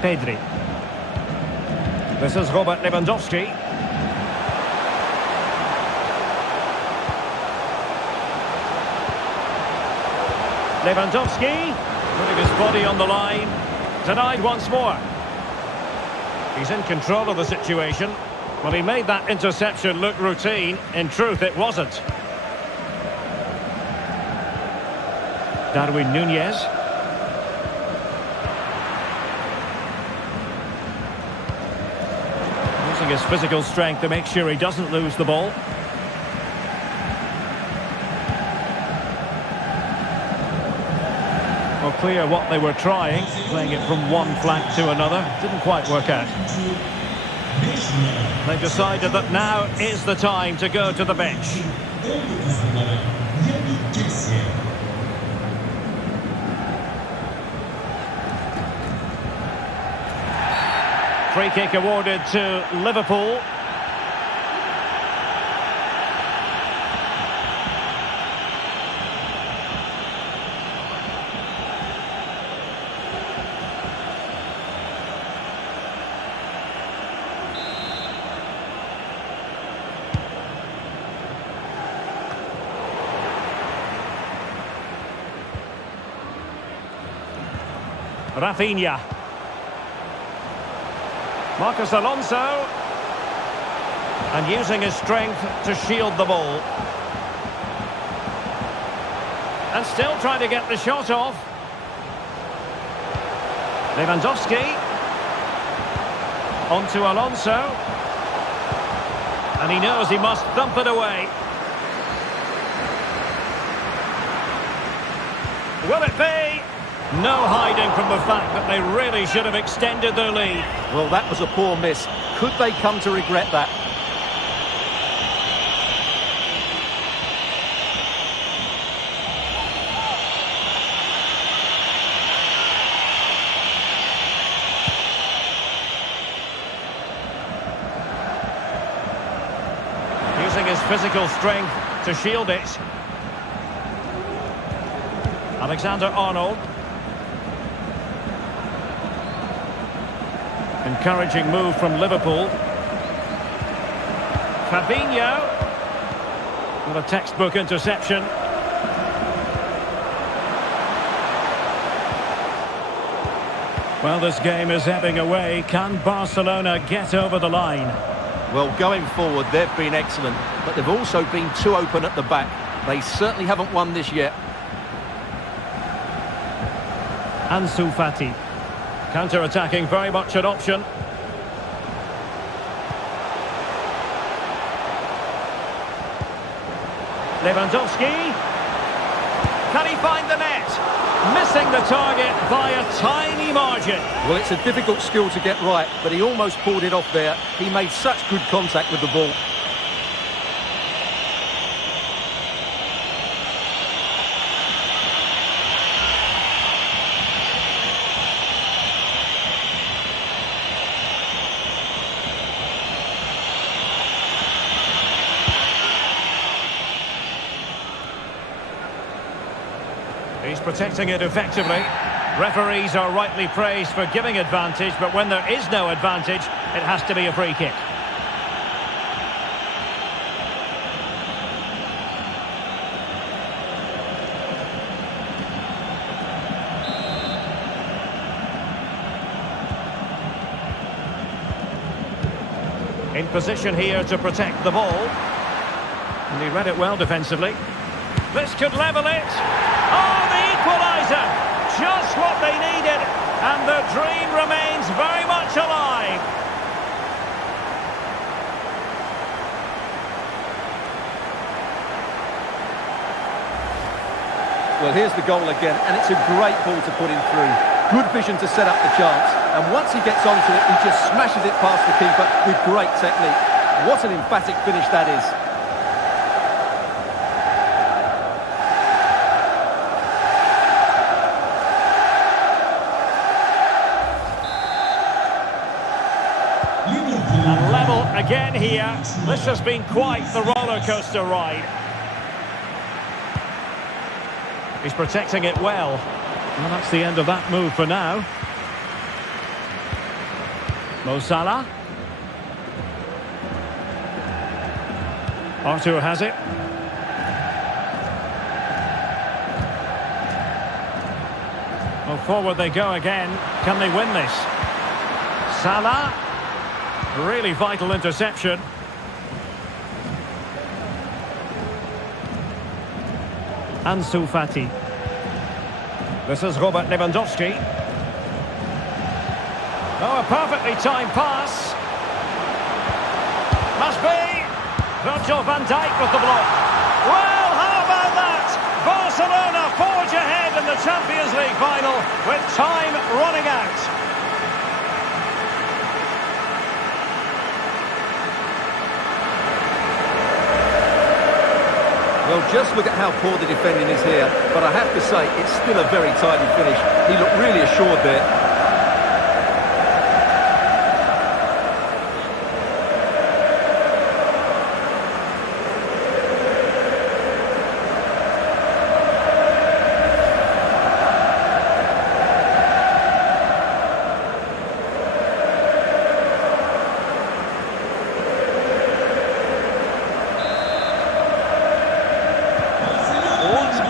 Pedri. This is Robert Lewandowski. Lewandowski putting his body on the line. Denied once more. He's in control of the situation. Well, he made that interception look routine. In truth, it wasn't. Darwin Núñez. Using his physical strength to make sure he doesn't lose the ball. Well, clear what they were trying, playing it from one flank to another. Didn't quite work out. They've decided that now is the time to go to the bench. Free kick awarded to Liverpool. Rafinha. Marcos Alonso. And using his strength to shield the ball. And still trying to get the shot off. Lewandowski. On to Alonso. And he knows he must thump it away. Will it be? No hiding from the fact that they really should have extended their lead. Well, that was a poor miss. Could they come to regret that? Using his physical strength to shield it. Alexander-Arnold. Encouraging move from Liverpool. Fabinho. What a textbook interception. Well, this game is ebbing away. Can Barcelona get over the line? Well, going forward, they've been excellent, but they've also been too open at the back. They certainly haven't won this yet. Ansu Fati. Counter-attacking, very much an option. Lewandowski. Can he find the net? Missing the target by a tiny margin. Well, it's a difficult skill to get right, but he almost pulled it off there. He made such good contact with the ball. He's protecting it effectively. Referees are rightly praised for giving advantage, but when there is no advantage, it has to be a free kick. In position here to protect the ball. And he read it well defensively. This could level it. Oh, the equaliser! Just what they needed, and the dream remains very much alive. Well, here's the goal again, and it's a great ball to put him through. Good vision to set up the chance, and once he gets onto it, he just smashes it past the keeper with great technique. What an emphatic finish that is. again here. This has been quite the roller coaster ride. He's protecting it well. Well, that's the end of that move for now. Mo Salah. Arthur has it. Well, forward they go again. Can they win this? Salah. Really vital interception. Ansu Fati. This is Robert Lewandowski. Oh, a perfectly timed pass. Must be. Virgil van Dijk with the block. Well, how about that? Barcelona forge ahead in the Champions League final with time running out. Well, just look at how poor the defending is here, but I have to say, it's still a very tidy finish. He looked really assured there.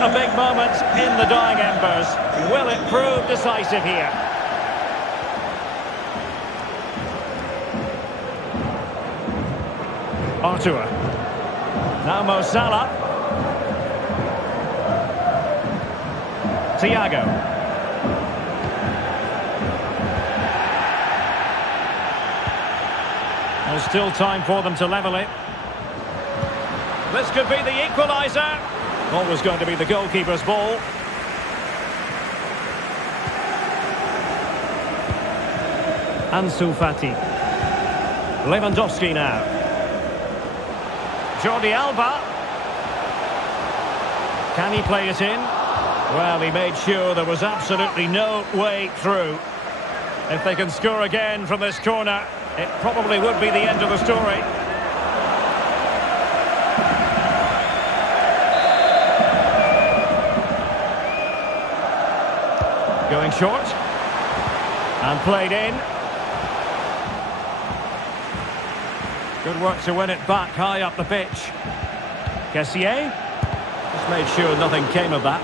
A big moment in the dying embers. Will it prove decisive here? Arthur. Now Mo Salah. Thiago. There's still time for them to level it. This could be the equaliser. Always going to be the goalkeeper's ball. Ansu Fati. Lewandowski now. Jordi Alba. Can he play it in? Well, he made sure there was absolutely no way through. If they can score again from this corner, it probably would be the end of the story. Going short. And played in. Good work to win it back high up the pitch. Kessié. Just made sure nothing came of that.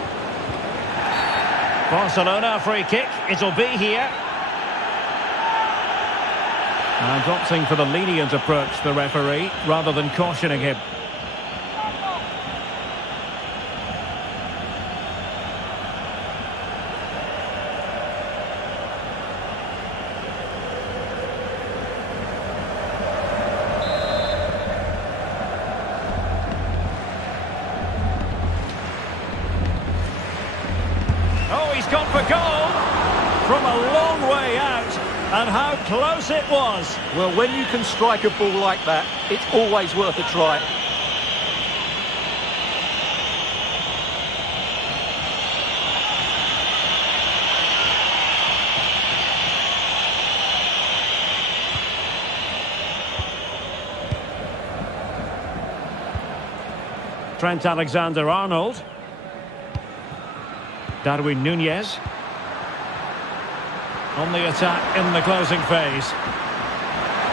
Barcelona, a free kick. It'll be here. And opting for the lenient approach, the referee, rather than cautioning him. Oh, he's gone for goal from a long way out, and how close it was. Well, when you can strike a ball like that, it's always worth a try. Trent Alexander-Arnold. Darwin Núñez. On the attack in the closing phase.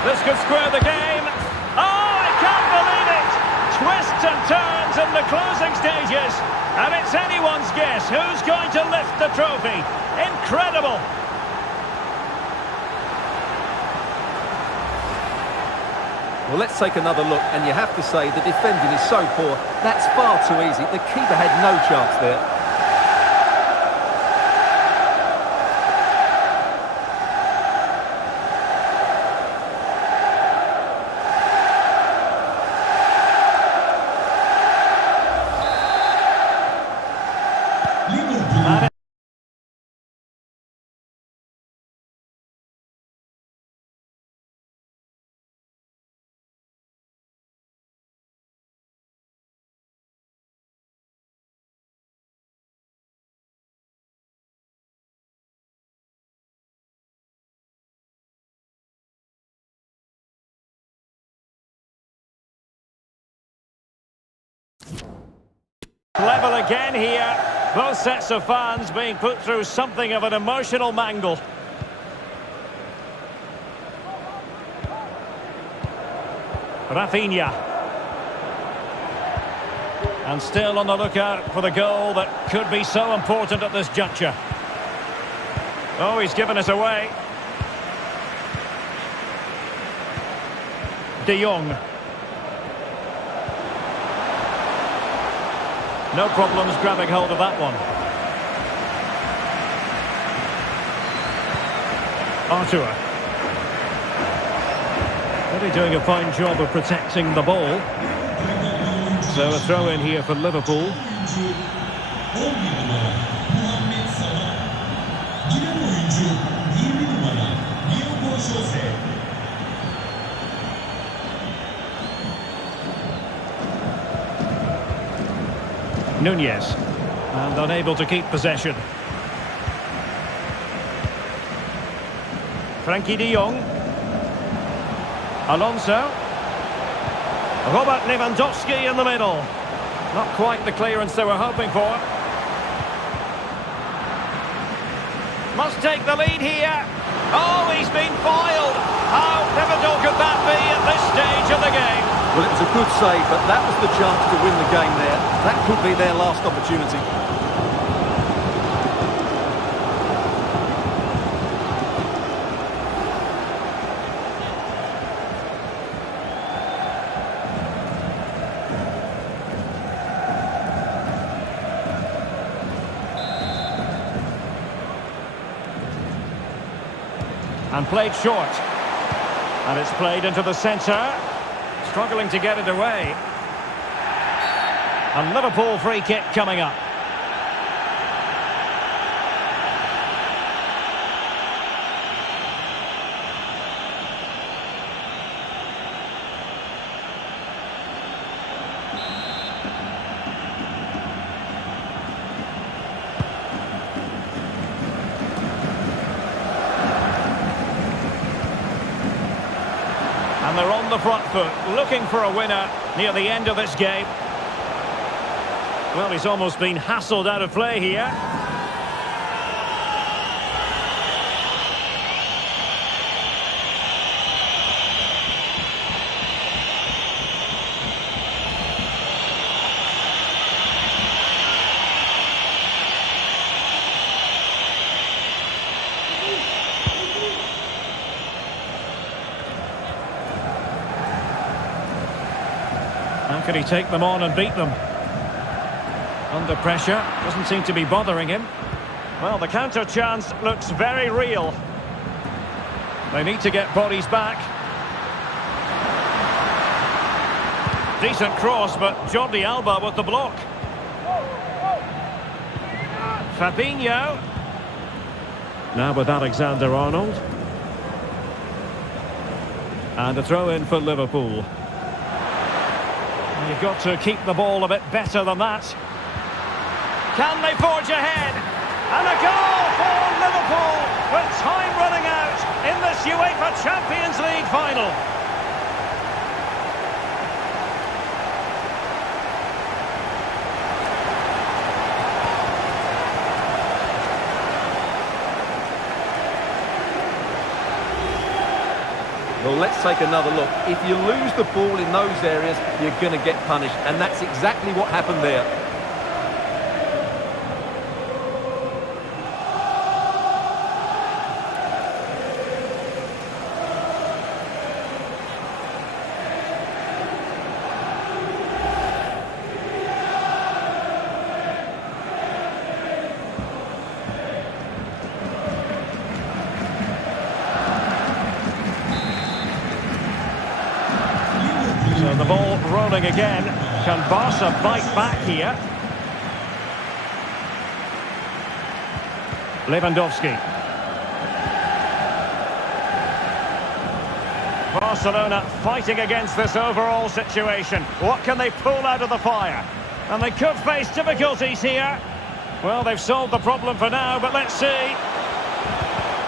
This could square the game. Oh, I can't believe it! Twists and turns in the closing stages. And it's anyone's guess who's going to lift the trophy. Incredible! Well, let's take another look, and you have to say the defending is so poor. That's far too easy. The keeper had no chance there. level again here. Both sets of fans being put through something of an emotional mangle. Rafinha. And still on the lookout for the goal that could be so important at this juncture. Oh, he's given it away. De Jong. No problems grabbing hold of that one. Arthur. Really doing a fine job of protecting the ball. So a throw in here for Liverpool. Nunez, and unable to keep possession. Frankie de Jong. Alonso. Robert Lewandowski in the middle. Not quite the clearance they were hoping for. Must take the lead here. Oh, he's been foiled. How pivotal could that be at this stage of the game? Well, it was a good save, but that was the chance to win the game there. That could be their last opportunity. And played short. And it's played into the centre. Struggling to get it away. And Liverpool free kick coming up. And they're on the front foot, looking for a winner near the end of this game. Well, he's almost been hassled out of play here. How can he take them on and beat them? Under pressure, doesn't seem to be bothering him. Well, the counter chance looks very real. They need to get bodies back. Decent cross, but Jordi Alba with the block. Fabinho. Now with Alexander-Arnold. And a throw in for Liverpool. You've got to keep the ball a bit better than that. Can they forge ahead? And a goal for Liverpool with time running out in this UEFA Champions League final. Well, let's take another look. If you lose the ball in those areas, you're going to get punished. And that's exactly what happened there. So the ball rolling again. Can Barca bite back here? Lewandowski. Barcelona fighting against this overall situation. What can they pull out of the fire? And they could face difficulties here. Well, they've solved the problem for now, but let's see.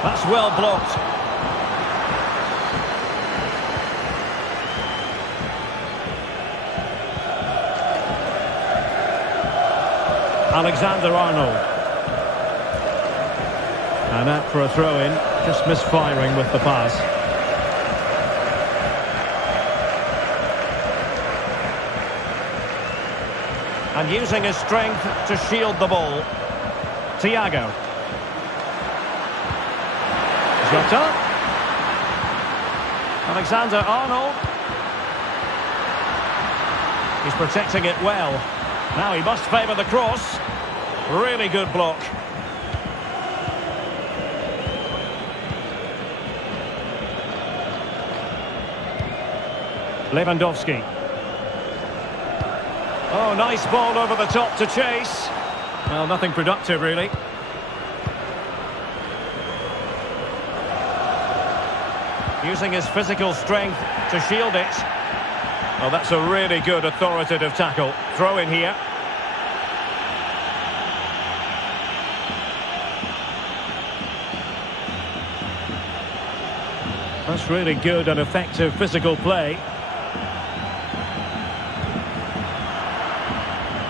That's well blocked. Alexander-Arnold. And out for a throw-in, just misfiring with the pass. And using his strength to shield the ball. Thiago. Jota. Alexander-Arnold. He's protecting it well. Now he must favour the cross. Really good block. Lewandowski. Oh, nice ball over the top to chase. Well, nothing productive, really. Using his physical strength to shield it. Oh, that's a really good authoritative tackle. Throw in here. That's really good and effective physical play.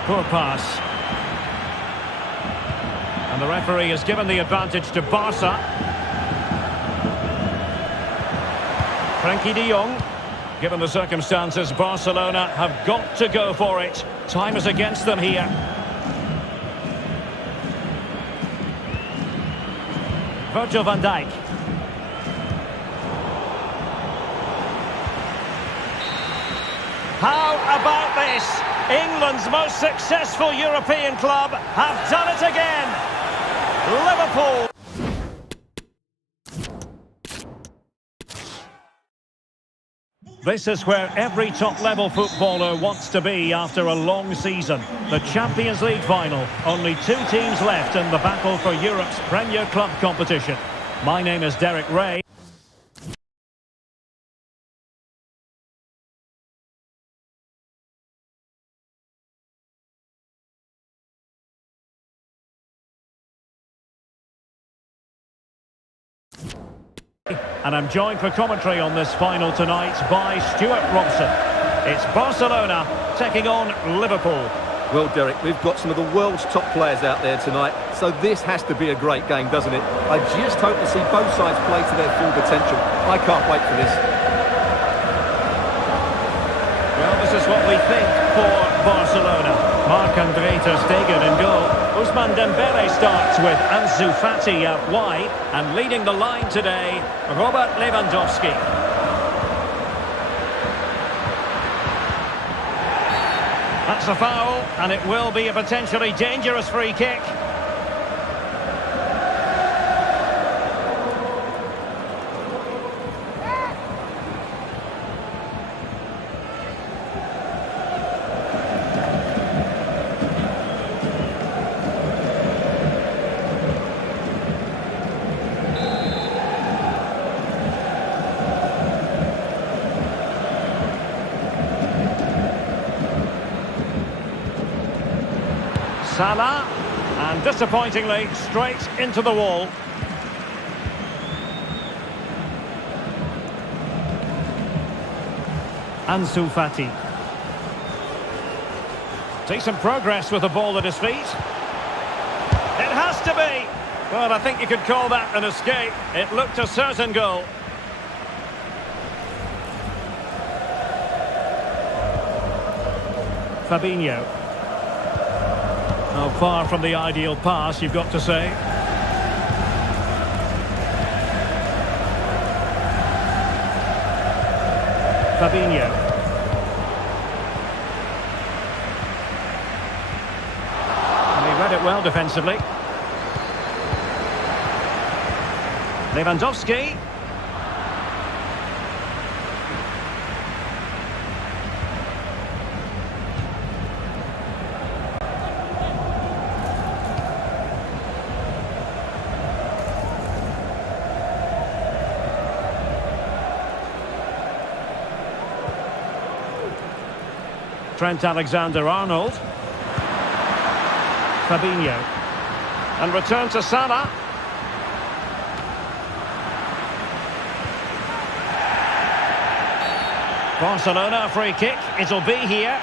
Poor pass. And the referee has given the advantage to Barca. Frankie de Jong. Given the circumstances, Barcelona have got to go for it. Time is against them here. Virgil van Dijk. How about this? England's most successful European club have done it again. Liverpool. This is where every top-level footballer wants to be after a long season. The Champions League final. Only 2 teams left in the battle for Europe's Premier Club competition. My name is Derek Ray. And I'm joined for commentary on this final tonight by Stuart Robson. It's Barcelona taking on Liverpool. Well, Derek, we've got some of the world's top players out there tonight, so this has to be a great game, doesn't it? I just hope to see both sides play to their full potential. I can't wait for this. Well, this is what we think for Barcelona. Marc-André ter Stegen in goal. Ousmane Dembele starts with Ansu Fati out wide, and leading the line today, Robert Lewandowski. That's a foul, and it will be a potentially dangerous free kick. Salah, and disappointingly straight into the wall. Ansu Fati. Decent progress with the ball at his feet. It has to be. Well, I think you could call that an escape. It looked a certain goal. Fabinho. Oh, far from the ideal pass, you've got to say. Fabinho. And he read it well defensively. Lewandowski. Trent Alexander-Arnold. Fabinho. And return to Salah. Barcelona, a free kick. It'll be here.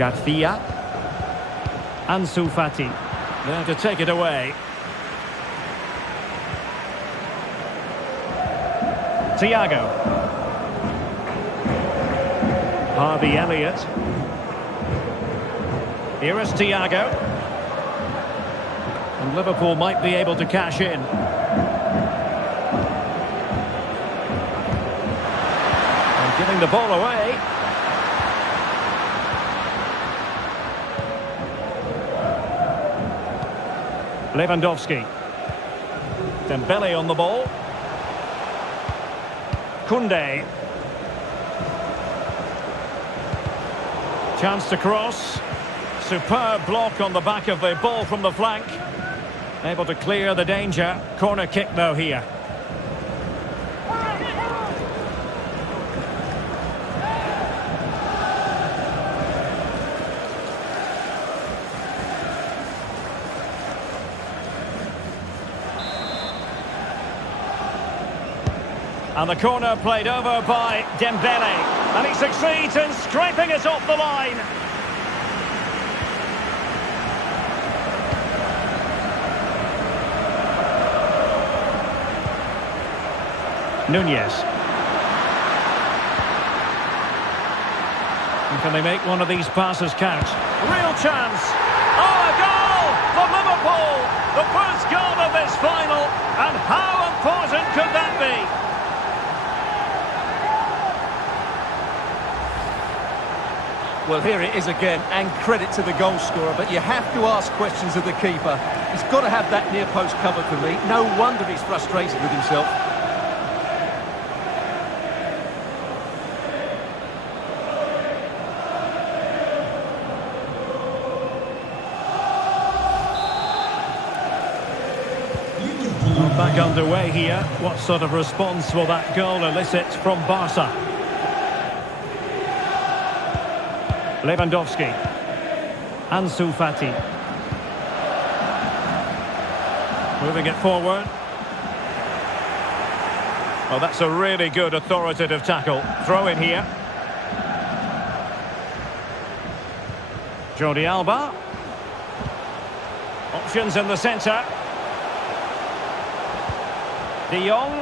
Garcia. Ansu Fati. There to take it away. Thiago. Harvey Elliott. Here is Thiago. And Liverpool might be able to cash in. And giving the ball away. Lewandowski. Dembele on the ball. Koundé. Chance to cross. Superb block on the back of the ball from the flank. Able to clear the danger. Corner kick though here. And the corner played over by Dembele. And he succeeds in scraping it off the line. Nunez. And can they make one of these passes count? Real chance. Oh, a goal for Liverpool. The first goal of this final. And how important could that be? Well, here it is again, and credit to the goal scorer, but you have to ask questions of the keeper. He's got to have that near post covered for me. No wonder he's frustrated with himself. Back underway here. What sort of response will that goal elicit from Barca? Lewandowski. Ansu Fati. Moving it forward. Oh, that's a really good authoritative tackle. Throw in here. Jordi Alba. Options in the centre. De Jong.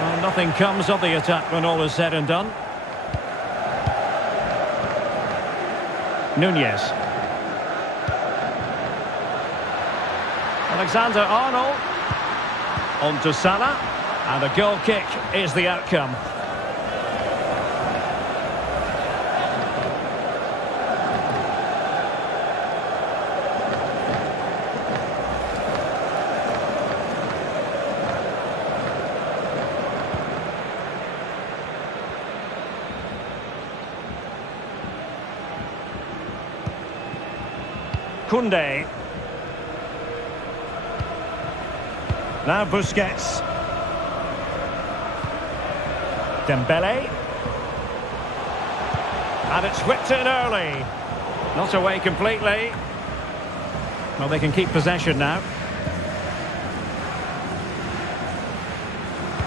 Well, nothing comes of the attack when all is said and done. Nunez. Alexander-Arnold. On to Salah. And a goal kick is the outcome. Koundé. Now Busquets. Dembele. And it's whipped in early. Not away completely. Well, they can keep possession now.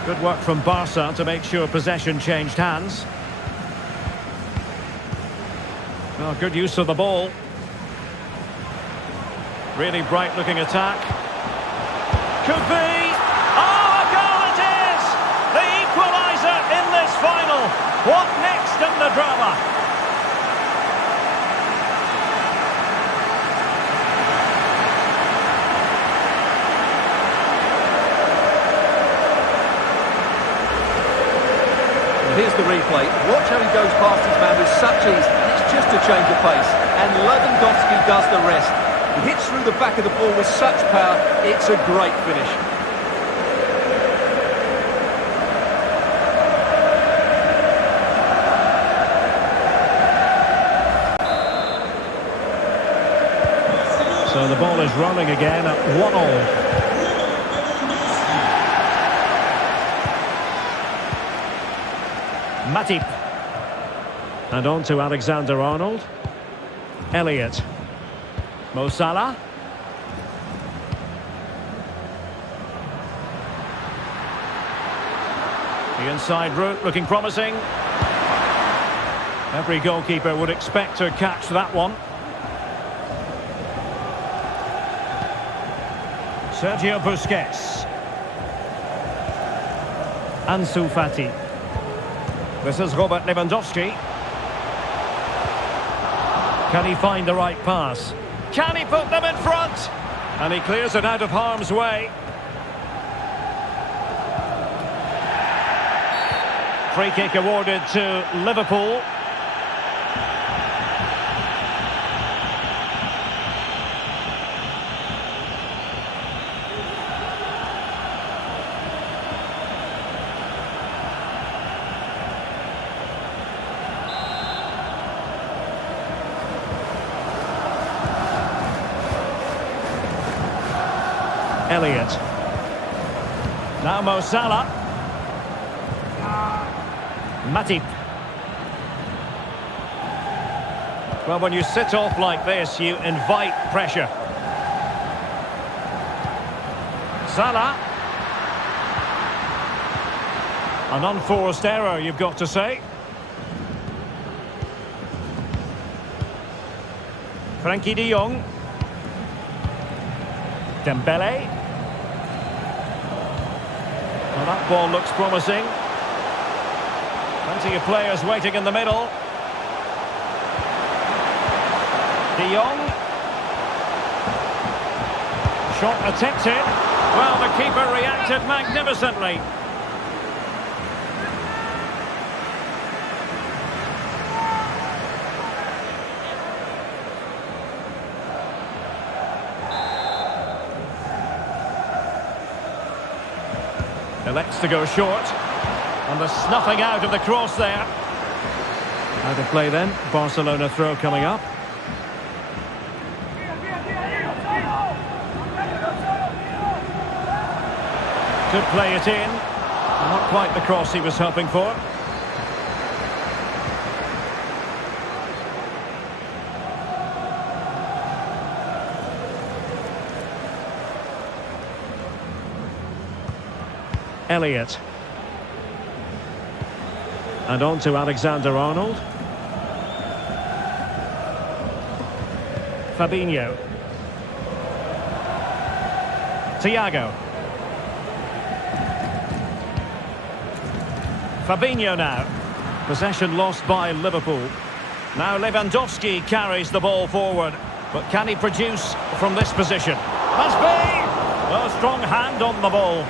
Good work from Barca to make sure possession changed hands. Well, good use of the ball. Really bright-looking attack. Could be. Oh, a goal it is! The equaliser in this final. What next in the drama? Here's the replay. Watch how he goes past his man with such ease. It's just a change of pace. And Lewandowski does the rest. He hits through the back of the ball with such power, it's a great finish. So the ball is rolling again at 1-1. Matip. And on to Alexander-Arnold. Elliott. Mo Salah. The inside route looking promising. Every goalkeeper would expect to catch that one. Sergio Busquets. Ansu Fati. This is Robert Lewandowski. Can he find the right pass? Can he put them in front? And he clears it out of harm's way. Free kick awarded to Liverpool. Elliott. Now Mo Salah. Matip. Well, when you sit off like this, you invite pressure. Salah. An unforced error, you've got to say. Frankie de Jong. Dembele. Well, that ball looks promising. Plenty of players waiting in the middle. De Jong. Shot attempted. Well, the keeper reacted magnificently. Elects to go short. And the snuffing out of the cross there. Out of play then. Barcelona throw coming up. Could play it in. Not quite the cross he was hoping for. Elliott. And on to Alexander-Arnold. Fabinho. Thiago. Fabinho now. Possession lost by Liverpool. Now Lewandowski carries the ball forward. But can he produce from this position? Must be! A strong hand on the ball.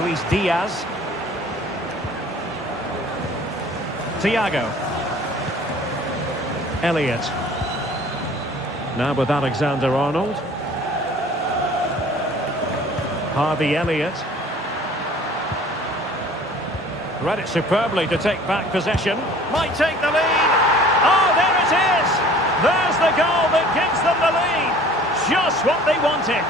Luis Diaz. Thiago. Elliott. Now with Alexander-Arnold. Harvey Elliott. Read it superbly to take back possession. Might take the lead. Oh, there it is! There's the goal that gives them the lead. Just what they wanted.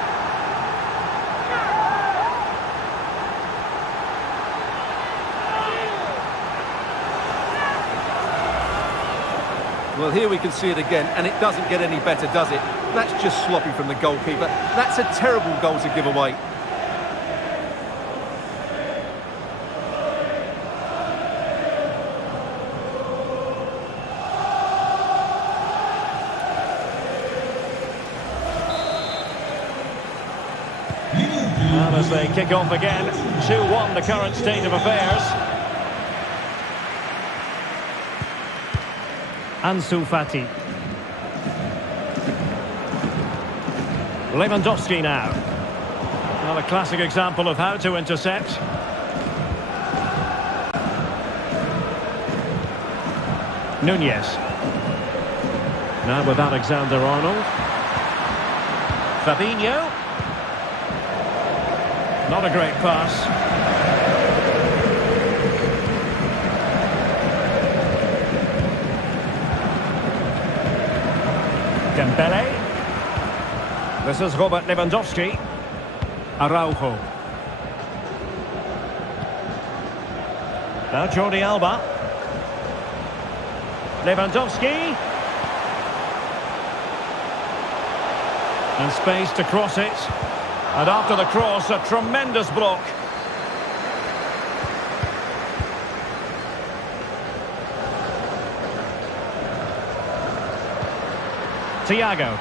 Well, here we can see it again, and it doesn't get any better, does it? That's just sloppy from the goalkeeper. That's a terrible goal to give away. And as they kick off again, 2-1 the current state of affairs. Ansu Fati. Lewandowski now. Well, a classic example of how to intercept. Nunez. Now with Alexander-Arnold. Fabinho. Not a great pass. Dembele. This is Robert Lewandowski. Araujo. Now Jordi Alba. Lewandowski. And space to cross it. And after the cross, a tremendous block. Thiago.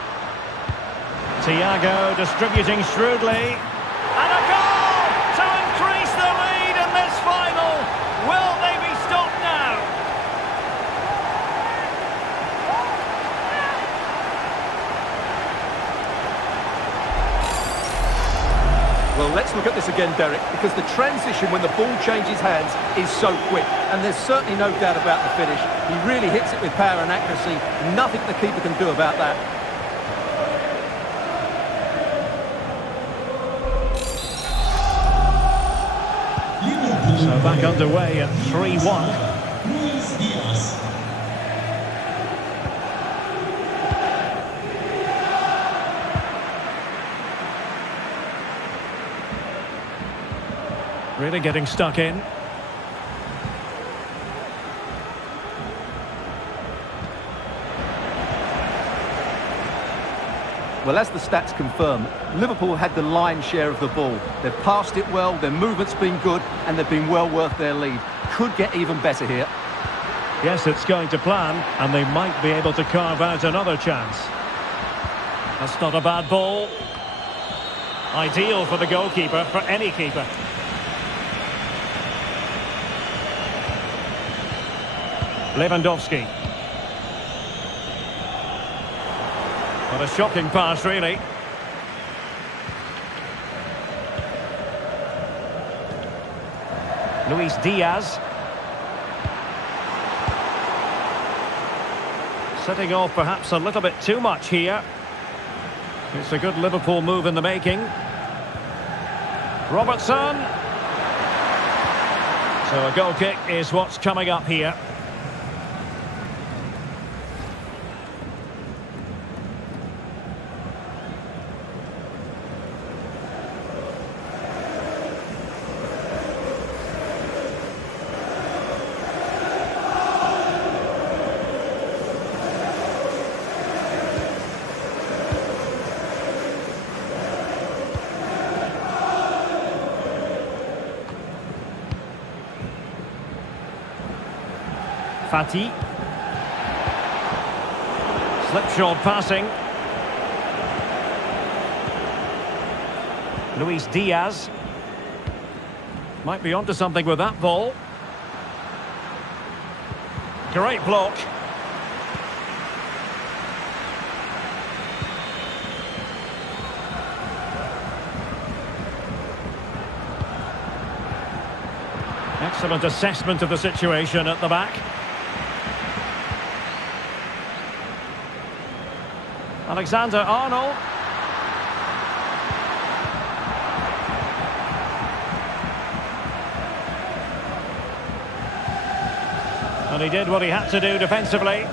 Thiago distributing shrewdly. And a goal to increase the lead in this final. Will they be stopped now? Well, let's look at this again, Derek, because the transition when the ball changes hands is so quick, and there's certainly no doubt about the finish. He really hits it with power and accuracy. Nothing the keeper can do about that. So back underway at 3-1. Luis Diaz. Really getting stuck in. Well, as the stats confirm, Liverpool had the lion's share of the ball. They've passed it well, their movement's been good, and they've been well worth their lead. Could get even better here. Yes, it's going to plan, and they might be able to carve out another chance. That's not a bad ball. Ideal for the goalkeeper, for any keeper. Lewandowski. What a shocking pass, really. Luis Diaz. Setting off perhaps a little bit too much here. It's a good Liverpool move in the making. Robertson. So a goal kick is what's coming up here. Fati. Slipshod passing. Luis Diaz. Might be onto something with that ball. Great block. Excellent assessment of the situation at the back. Alexander-Arnold. And he did what he had to do defensively.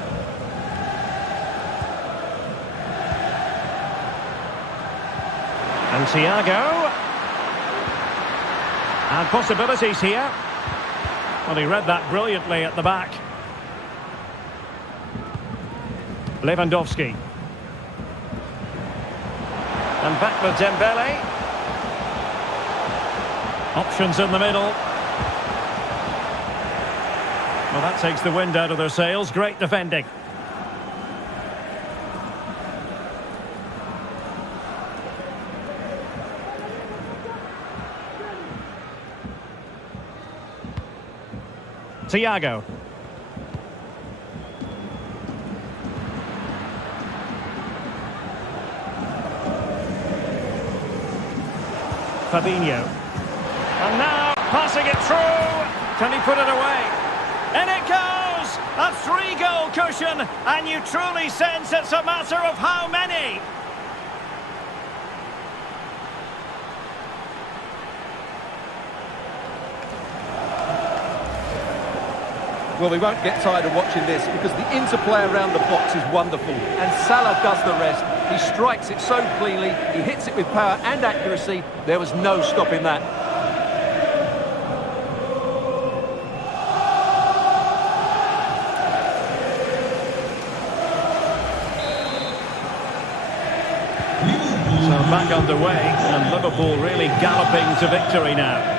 And Thiago. And possibilities here. Well, he read that brilliantly at the back. Lewandowski. And back with Dembele. Options in the middle. Well, that takes the wind out of their sails. Great defending. Thiago. Fabinho. And now, passing it through. Can he put it away? And it goes! A 3-goal cushion, and you truly sense it's a matter of how many. Well, we won't get tired of watching this because the interplay around the box is wonderful, and Salah does the rest. He strikes it so cleanly, he hits it with power and accuracy. There was no stopping that. So back underway, and Liverpool really galloping to victory now.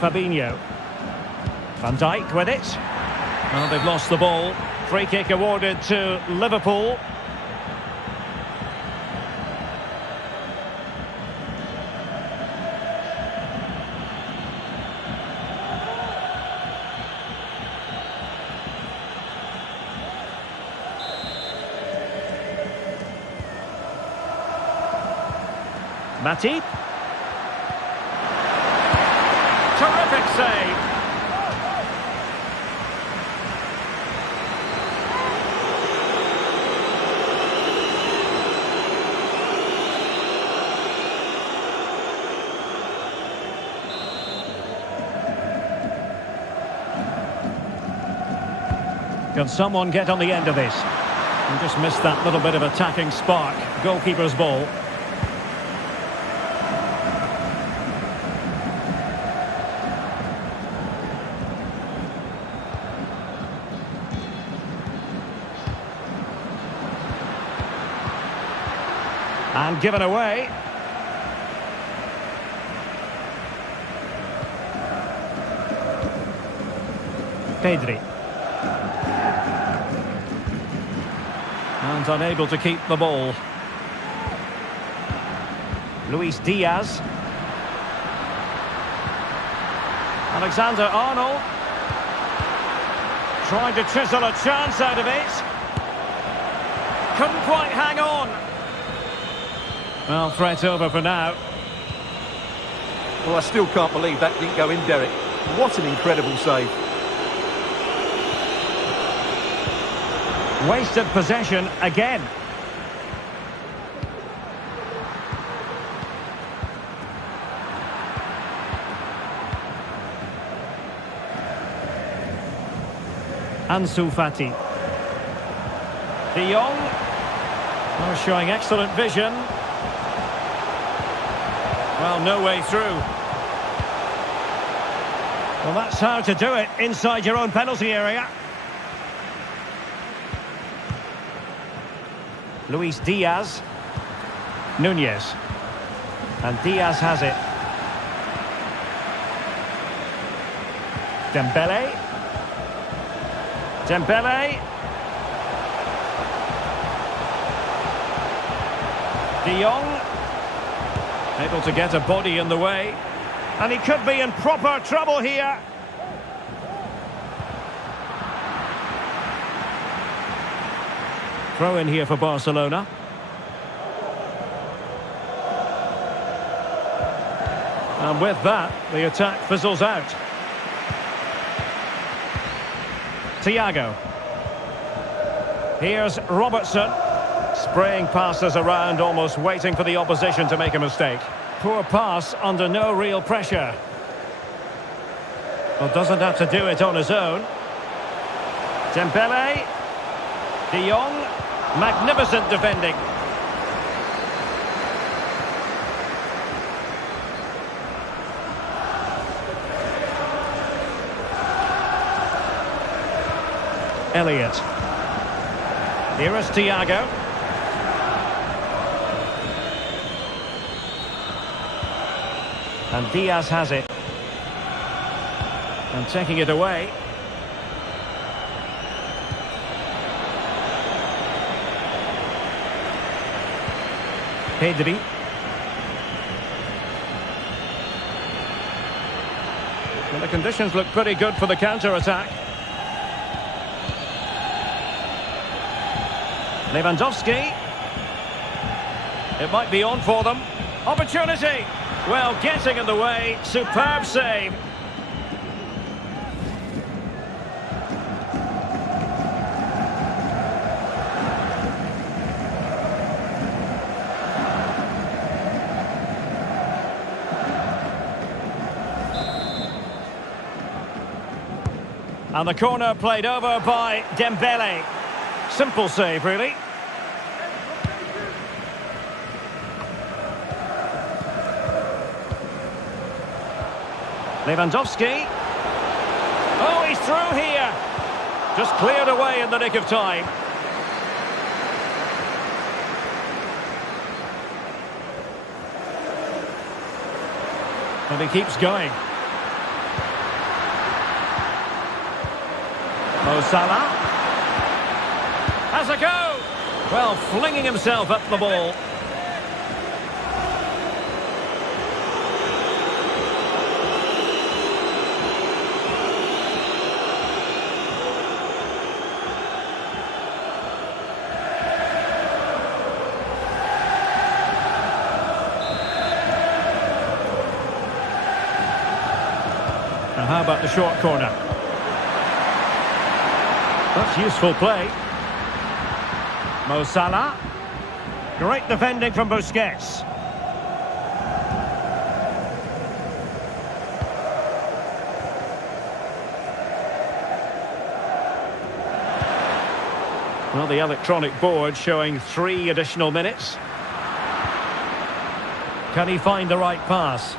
Fabinho. Van Dijk with it. Well, they've lost the ball. Free kick awarded to Liverpool. Matip. Terrific save. Can someone get on the end of this? We just missed that little bit of attacking spark. Goalkeeper's ball. And given away. Pedri. And unable to keep the ball. Luis Diaz. Alexander-Arnold. Trying to chisel a chance out of it. Couldn't quite hang on. Well, threat over for now. Well, I still can't believe that didn't go in, Derek. What an incredible save. Wasted possession again. Ansu Fati. De Jong. Oh, showing excellent vision. Well, no way through. Well, that's how to do it inside your own penalty area. Luis Diaz. Nunez. And Diaz has it. Dembele. Dembele. De Jong. Able to get a body in the way. And he could be in proper trouble here. Throw in here for Barcelona. And with that, the attack fizzles out. Thiago. Here's Robertson. Spraying passes around, almost waiting for the opposition to make a mistake. Poor pass under no real pressure. Well, doesn't have to do it on his own. Dembele. De Jong. Magnificent defending. Elliott. Here is Thiago. And Diaz has it. And taking it away. Pedri. Well, the conditions look pretty good for the counter-attack. Lewandowski. It might be on for them. Opportunity. Well, getting in the way. Superb save. And the corner played over by Dembele. Simple save, really. Lewandowski. Oh, he's through here. Just cleared away in the nick of time. And he keeps going. Mo Salah. Has a go. Well, flinging himself up the ball. And how about the short corner? That's useful play. Mo Salah. Great defending from Busquets. Well, the electronic board showing 3 additional minutes. Can he find the right pass?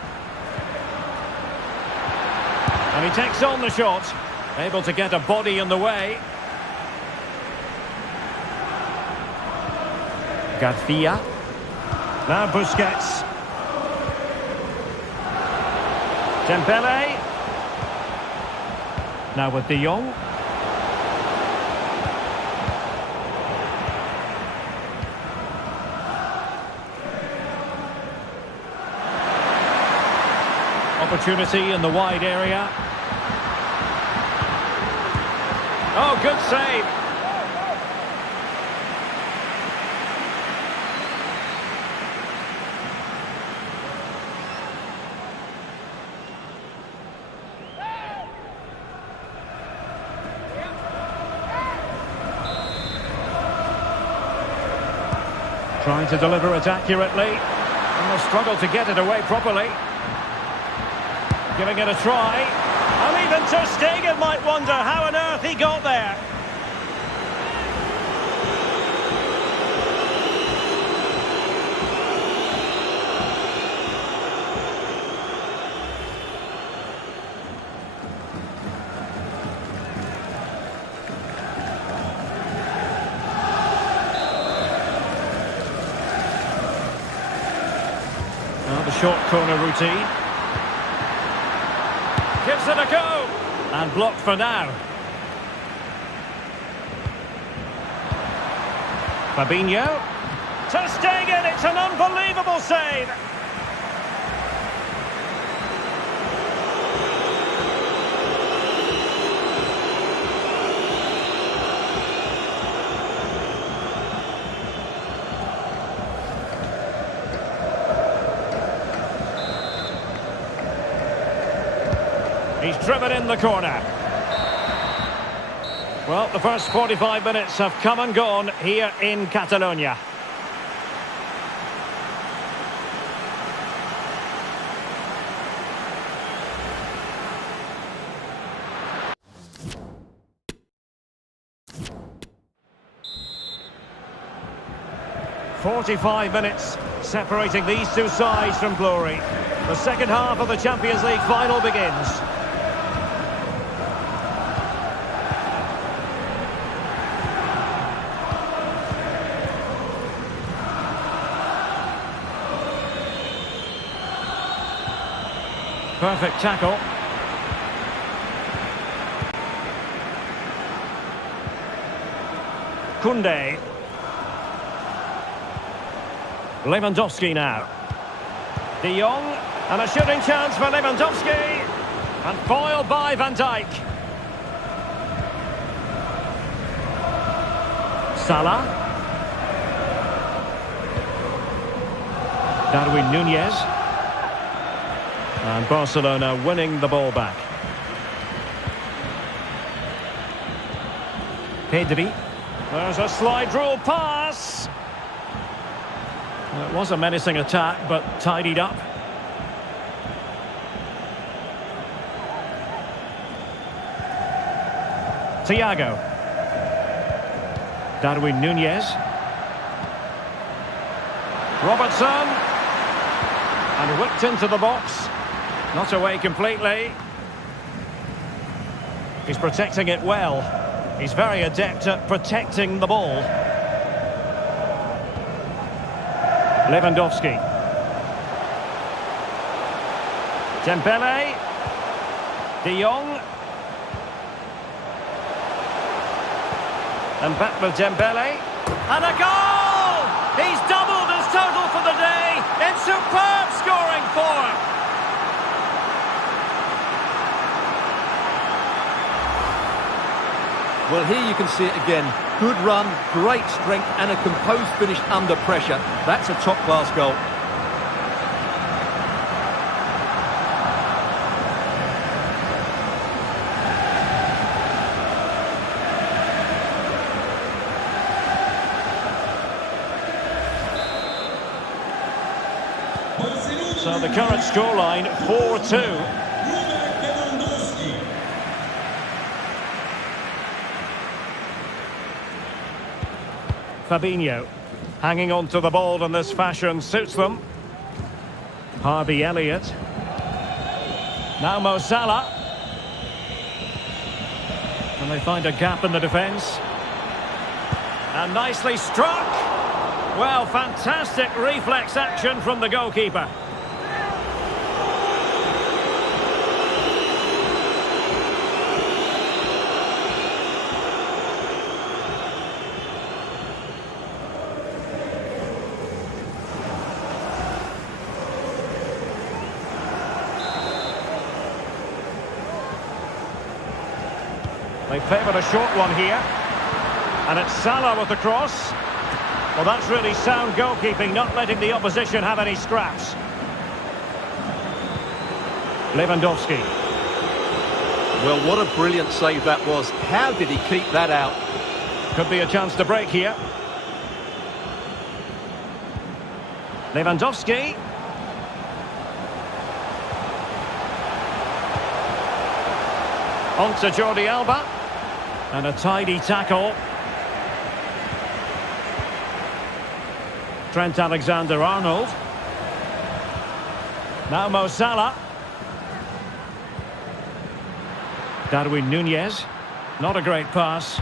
And he takes on the shot. Able to get a body in the way. Garcia. Now Busquets. Dembele. Now with De Jong. Opportunity in the wide area. Oh, good save. Trying to deliver it accurately. And they'll struggle to get it away properly. Giving it a try. And even Ter Stegen might wonder how on earth he got there. Now the short corner routine. Gives it a go. And blocked for now. Fabinho. Ter Stegen, it's an unbelievable save. He's driven in the corner. Well, the first 45 minutes have come and gone here in Catalonia. .45 minutes separating these two sides from glory. The second half of the Champions League final begins. Perfect tackle. Koundé. Lewandowski now. De Jong, and a shooting chance for Lewandowski. And foiled by Van Dijk. Salah. Darwin Núñez. And Barcelona winning the ball back. Pedri. There's a slide rule pass. Well, it was a menacing attack, but tidied up. Thiago. Darwin Núñez. Robertson. And whipped into the box. Not away completely. He's protecting it well. He's very adept at protecting the ball. Lewandowski. Dembele. De Jong. And back with Dembele. And a goal! He's doubled his total for the day in superb scoring form. Well, here you can see it again. Good run, great strength, and a composed finish under pressure. That's a top-class goal. So the current scoreline, 4-2. Fabinho, hanging on to the ball in this fashion suits them. Harvey Elliott. Now Mo Salah. And they find a gap in the defence. And nicely struck. Well, fantastic reflex action from the goalkeeper. They favoured a short one here. And it's Salah with the cross. Well, that's really sound goalkeeping, not letting the opposition have any scraps. Lewandowski. Well, what a brilliant save that was. How did he keep that out? Could be a chance to break here. Lewandowski. On to Jordi Alba. And a tidy tackle. Trent Alexander-Arnold. Now Mo Salah. Darwin Núñez. Not a great pass.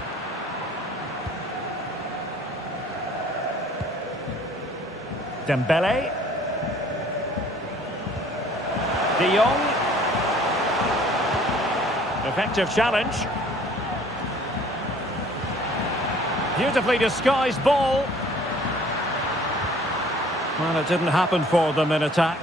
Dembele. De Jong. Effective challenge. Beautifully disguised ball. Well, it didn't happen for them in attack.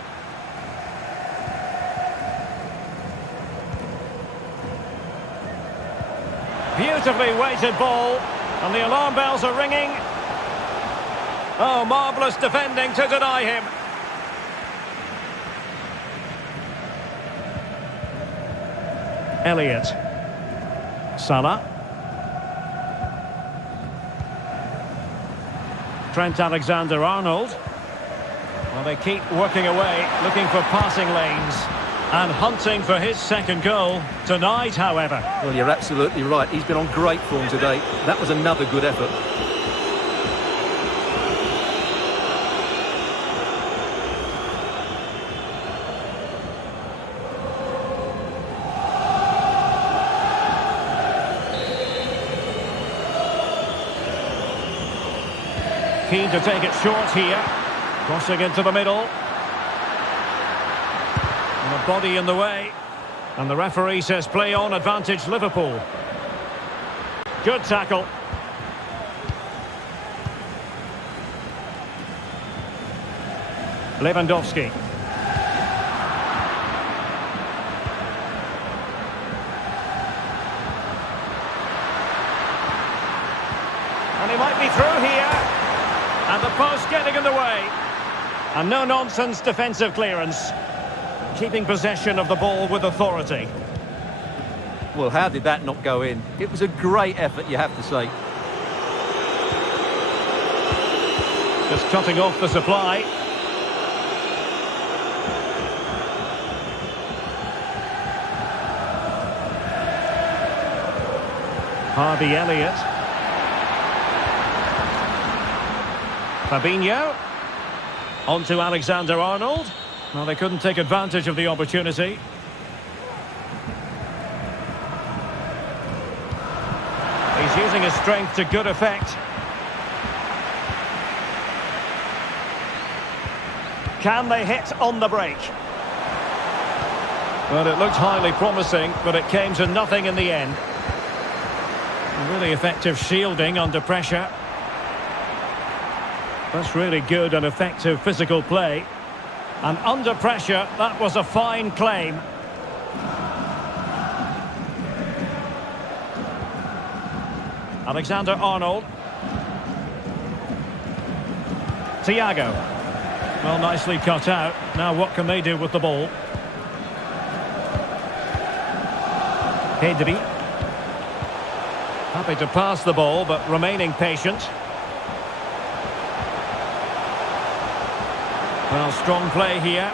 Beautifully weighted ball. And the alarm bells are ringing. Oh, marvellous defending to deny him. Elliott. Salah. Trent Alexander-Arnold. Well, they keep working away, looking for passing lanes. And hunting for his second goal tonight, however. Well, you're absolutely right. He's been on great form today. That was another good effort. Keen to take it short here. Crossing into the middle. And the body in the way. And the referee says play on, advantage Liverpool. Good tackle. Lewandowski. And he might be through here. And the post getting in the way. And no-nonsense defensive clearance. Keeping possession of the ball with authority. Well, how did that not go in? It was a great effort, you have to say. Just cutting off the supply. Harvey Elliott. Fabinho. On to Alexander-Arnold. Well, they couldn't take advantage of the opportunity. He's using his strength to good effect. Can they hit on the break? Well, it looked highly promising, but it came to nothing in the end. Really effective shielding under pressure. That's really good and effective physical play. And under pressure, that was a fine claim. Alexander-Arnold. Thiago. Well, nicely cut out. Now what can they do with the ball? Pedri. Happy to pass the ball, but remaining patient. Well, strong play here.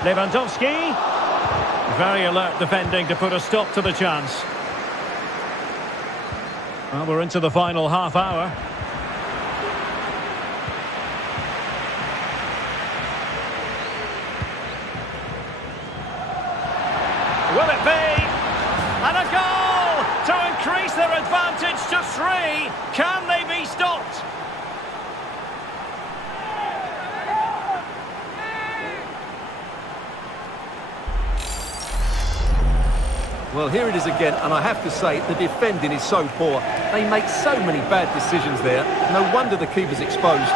Lewandowski. Very alert defending to put a stop to the chance. Well, we're into the final half hour. Will it be? And a goal to increase their advantage to 3. Can they be stopped? Well, here it is again, and I have to say, the defending is so poor. They make so many bad decisions there. No wonder the keeper's exposed.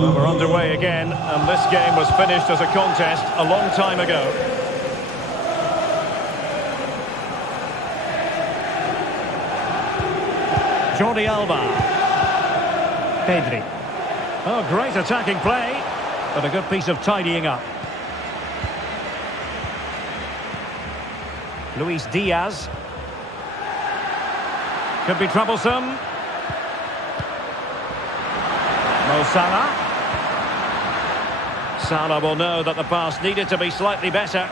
Well, we're underway again, and this game was finished as a contest a long time ago. Jordi Alba. Pedri. Oh, great attacking play, but a good piece of tidying up. Luis Diaz. Could be troublesome. Mo Salah. Salah will know that the pass needed to be slightly better.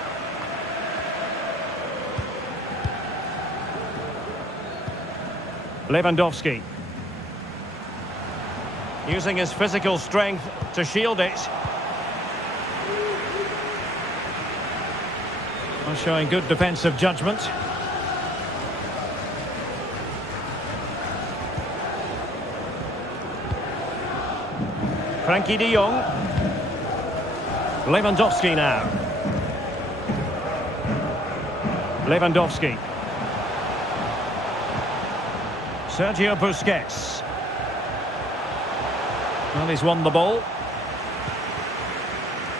Lewandowski. Using his physical strength to shield it. Well, showing good defensive judgment. Frankie de Jong. Lewandowski now. Lewandowski. Sergio Busquets. Well, he's won the ball.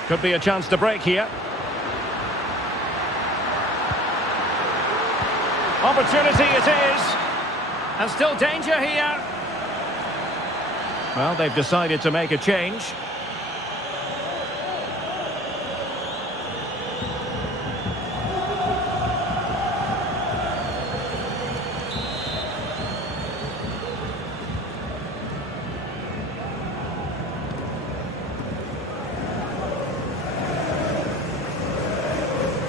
Could be a chance to break here. Opportunity it is. And still danger here. Well, they've decided to make a change.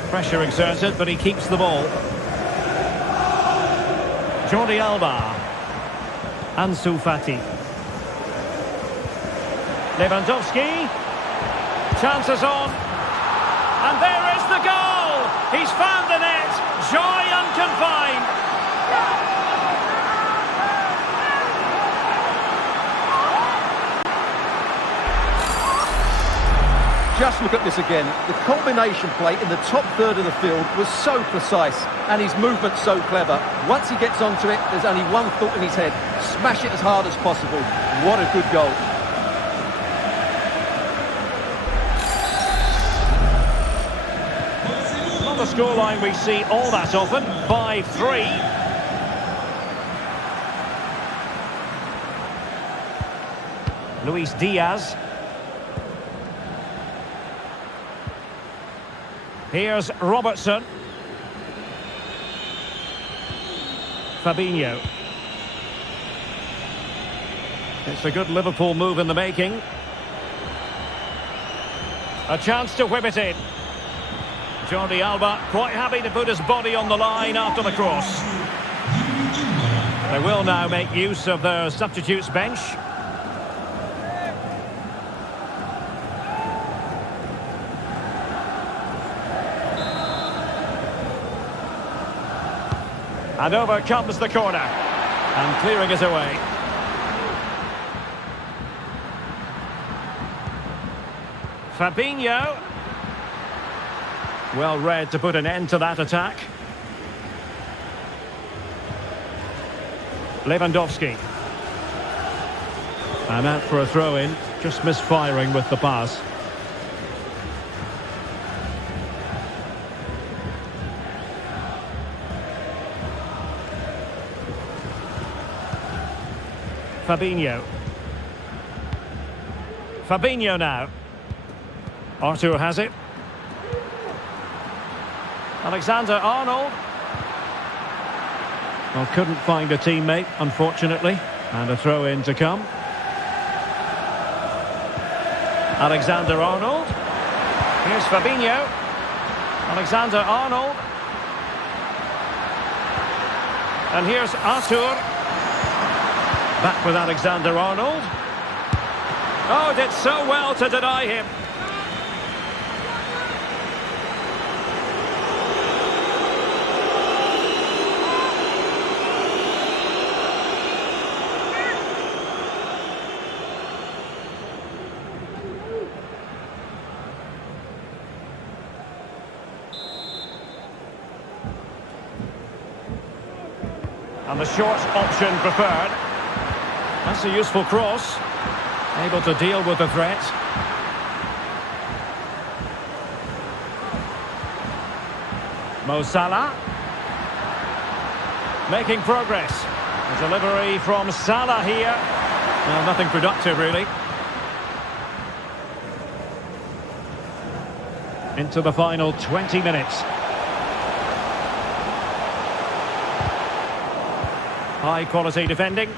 Pressure exerted, but he keeps the ball. Jordi Alba. Ansu Fati. Lewandowski. Chances on. And there is the goal! He's found the net. Joy unconfined. Just look at this again. The combination play in the top third of the field was so precise, and his movement so clever. Once he gets onto it, there's only one thought in his head: smash it as hard as possible. What a good goal. On the scoreline we see all that often, 5-3. Luis Diaz. Here's Robertson. Fabinho. It's a good Liverpool move in the making. A chance to whip it in. Jordi Alba quite happy to put his body on the line after the cross. They will now make use of their substitutes bench. And over comes the corner. And clearing it away. Fabinho. Well read to put an end to that attack. Lewandowski. And out for a throw-in, just misfiring with the pass. Fabinho. Fabinho now. Arthur has it. Alexander-Arnold. Well, couldn't find a teammate, unfortunately. And a throw-in to come. Alexander-Arnold. Here's Fabinho. Alexander-Arnold. And here's Arthur. Back with Alexander-Arnold. Oh, did so well to deny him. And the short option preferred. That's a useful cross. Able to deal with the threat. Mo Salah. Making progress. A delivery from Salah here. Well, nothing productive, really. Into the final 20 minutes. High quality defending.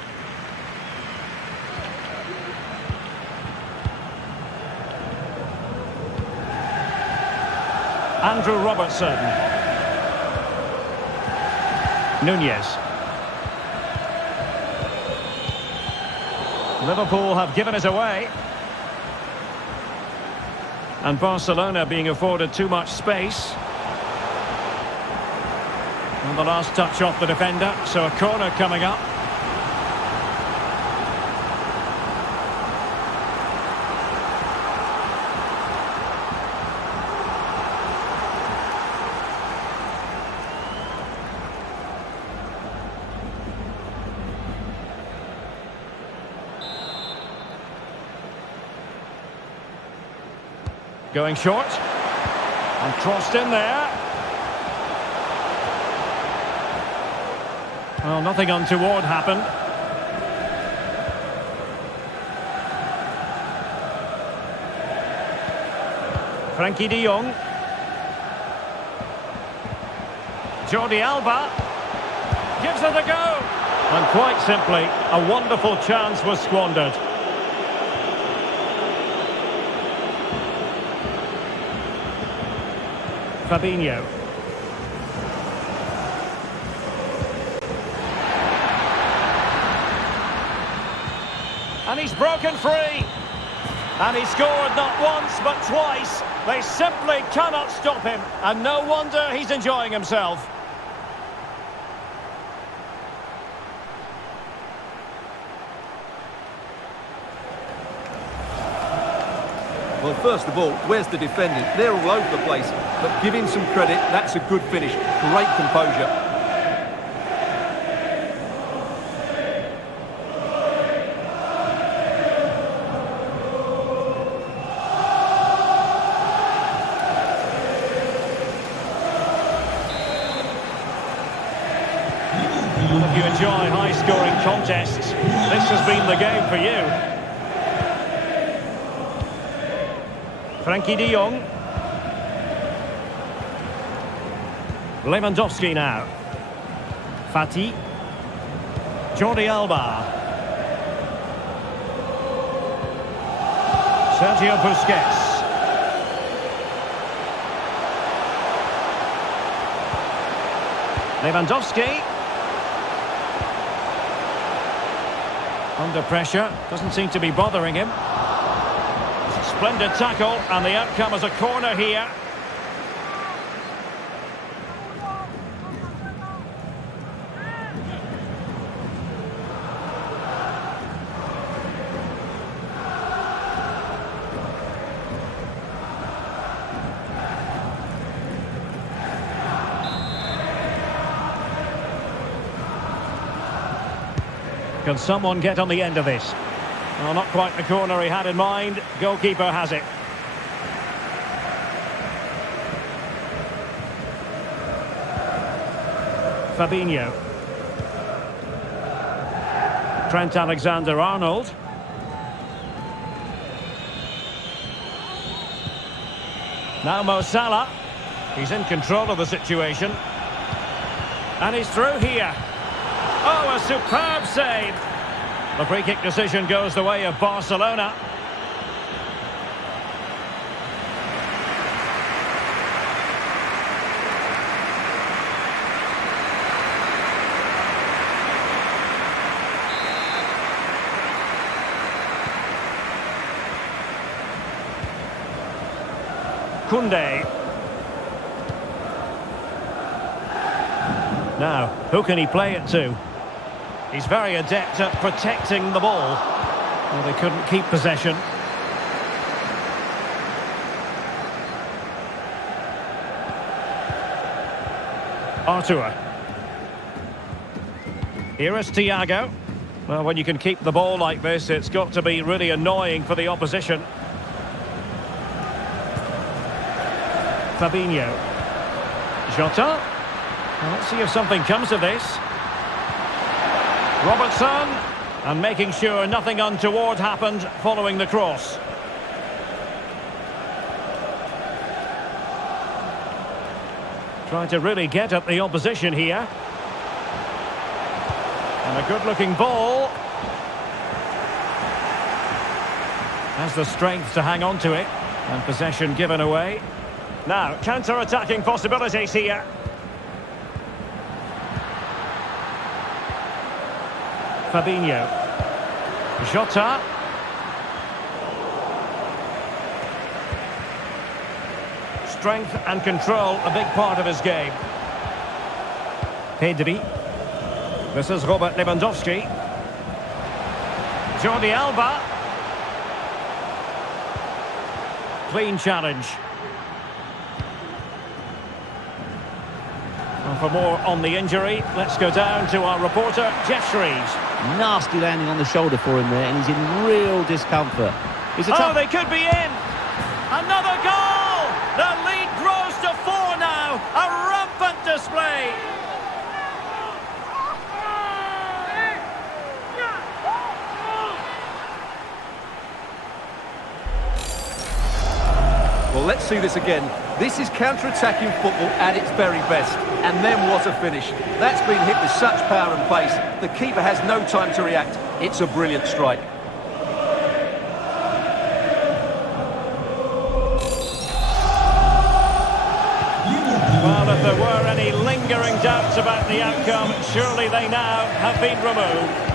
Andrew Robertson. Nunez. Liverpool have given it away. And Barcelona being afforded too much space. And the last touch off the defender, so a corner coming up. Going short. And crossed in there. Well, nothing untoward happened. Frankie de Jong. Jordi Alba. Gives it a go. And quite simply, a wonderful chance was squandered. Fabinho. And he's broken free. And he scored not once but twice. They simply cannot stop him. And no wonder he's enjoying himself. Well, first of all, where's the defending? They're all over the place. But give him some credit, that's a good finish. Great composure. Well, if you enjoy high-scoring contests, this has been the game for you. Frankie de Jong. Lewandowski now. Fati. Jordi Alba. Sergio Busquets. Lewandowski. Under pressure, doesn't seem to be bothering him. Splendid tackle, and the outcome is a corner here. Can someone get on the end of this? Well, not quite the corner he had in mind. Goalkeeper has it. Fabinho. Trent Alexander-Arnold. Now Mo Salah. He's in control of the situation. And he's through here. Oh, a superb save. The free kick decision goes the way of Barcelona. Koundé. Now, who can he play it to? He's very adept at protecting the ball. Well, they couldn't keep possession. Artur. Here is Thiago. Well, when you can keep the ball like this, it's got to be really annoying for the opposition. Fabinho. Jota. Well, let's see if something comes of this. Robertson. And making sure nothing untoward happened following the cross. Trying to really get at the opposition here. And a good-looking ball. Has the strength to hang on to it. And possession given away. Now, counter-attacking possibilities here. Fabinho. Jota. Strength and control, a big part of his game. Pedri. This is Robert Lewandowski. Jordi Alba. Clean challenge. And for more on the injury, let's go down to our reporter, Jeff Shreves. Nasty landing on the shoulder for him there, and he's in real discomfort. Oh, they could be in! Another goal! The lead grows to 4 now! A rampant display! Well, let's see this again. This is counter-attacking football at its very best. And then what a finish. That's been hit with such power and pace. The keeper has no time to react. It's a brilliant strike. Well, if there were any lingering doubts about the outcome, surely they now have been removed.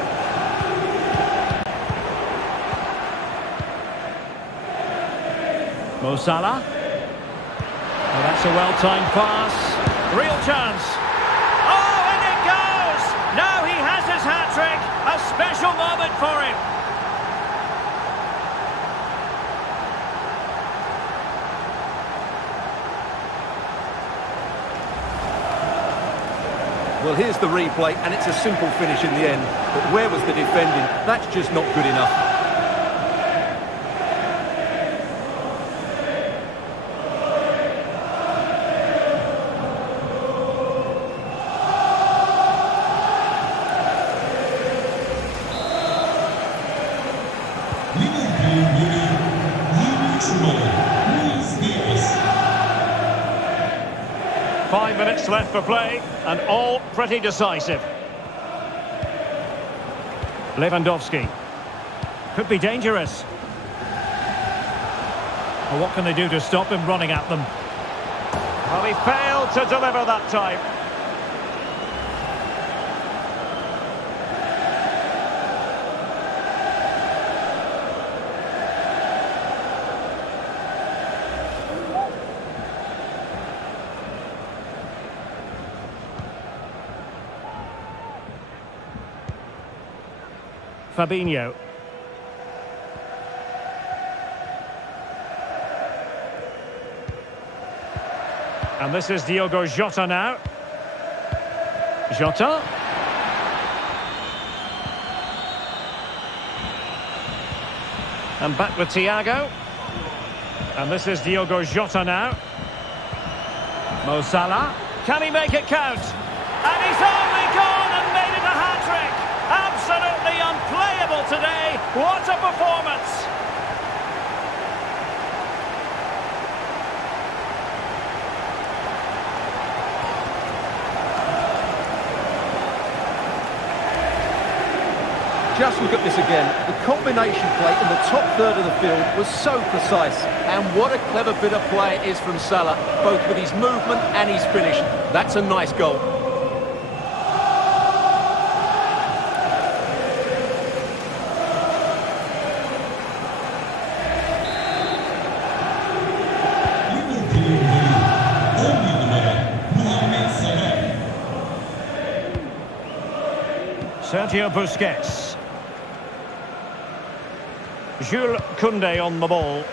Mo Salah. Well, that's a well-timed pass. Real chance. Oh, and it goes! Now he has his hat-trick. A special moment for him. Well, here's the replay, and it's a simple finish in the end. But where was the defending? That's just not good enough. Liverpool 5 minutes left for play, and all pretty decisive. Lewandowski. Could be dangerous. Well, what can they do to stop him running at them? Well, he failed to deliver that time. Fabinho. And this is Diogo Jota now. Jota. And back with Thiago. And this is Diogo Jota now. Mo Salah. Can he make it count? And he's only gone and made it a hat-trick. Absolutely unplayable today. What a performance. Just look at this again. The combination play in the top third of the field was so precise. And what a clever bit of play it is from Salah, both with his movement and his finish. That's a nice goal. Sergio Busquets. Jules Koundé on the ball.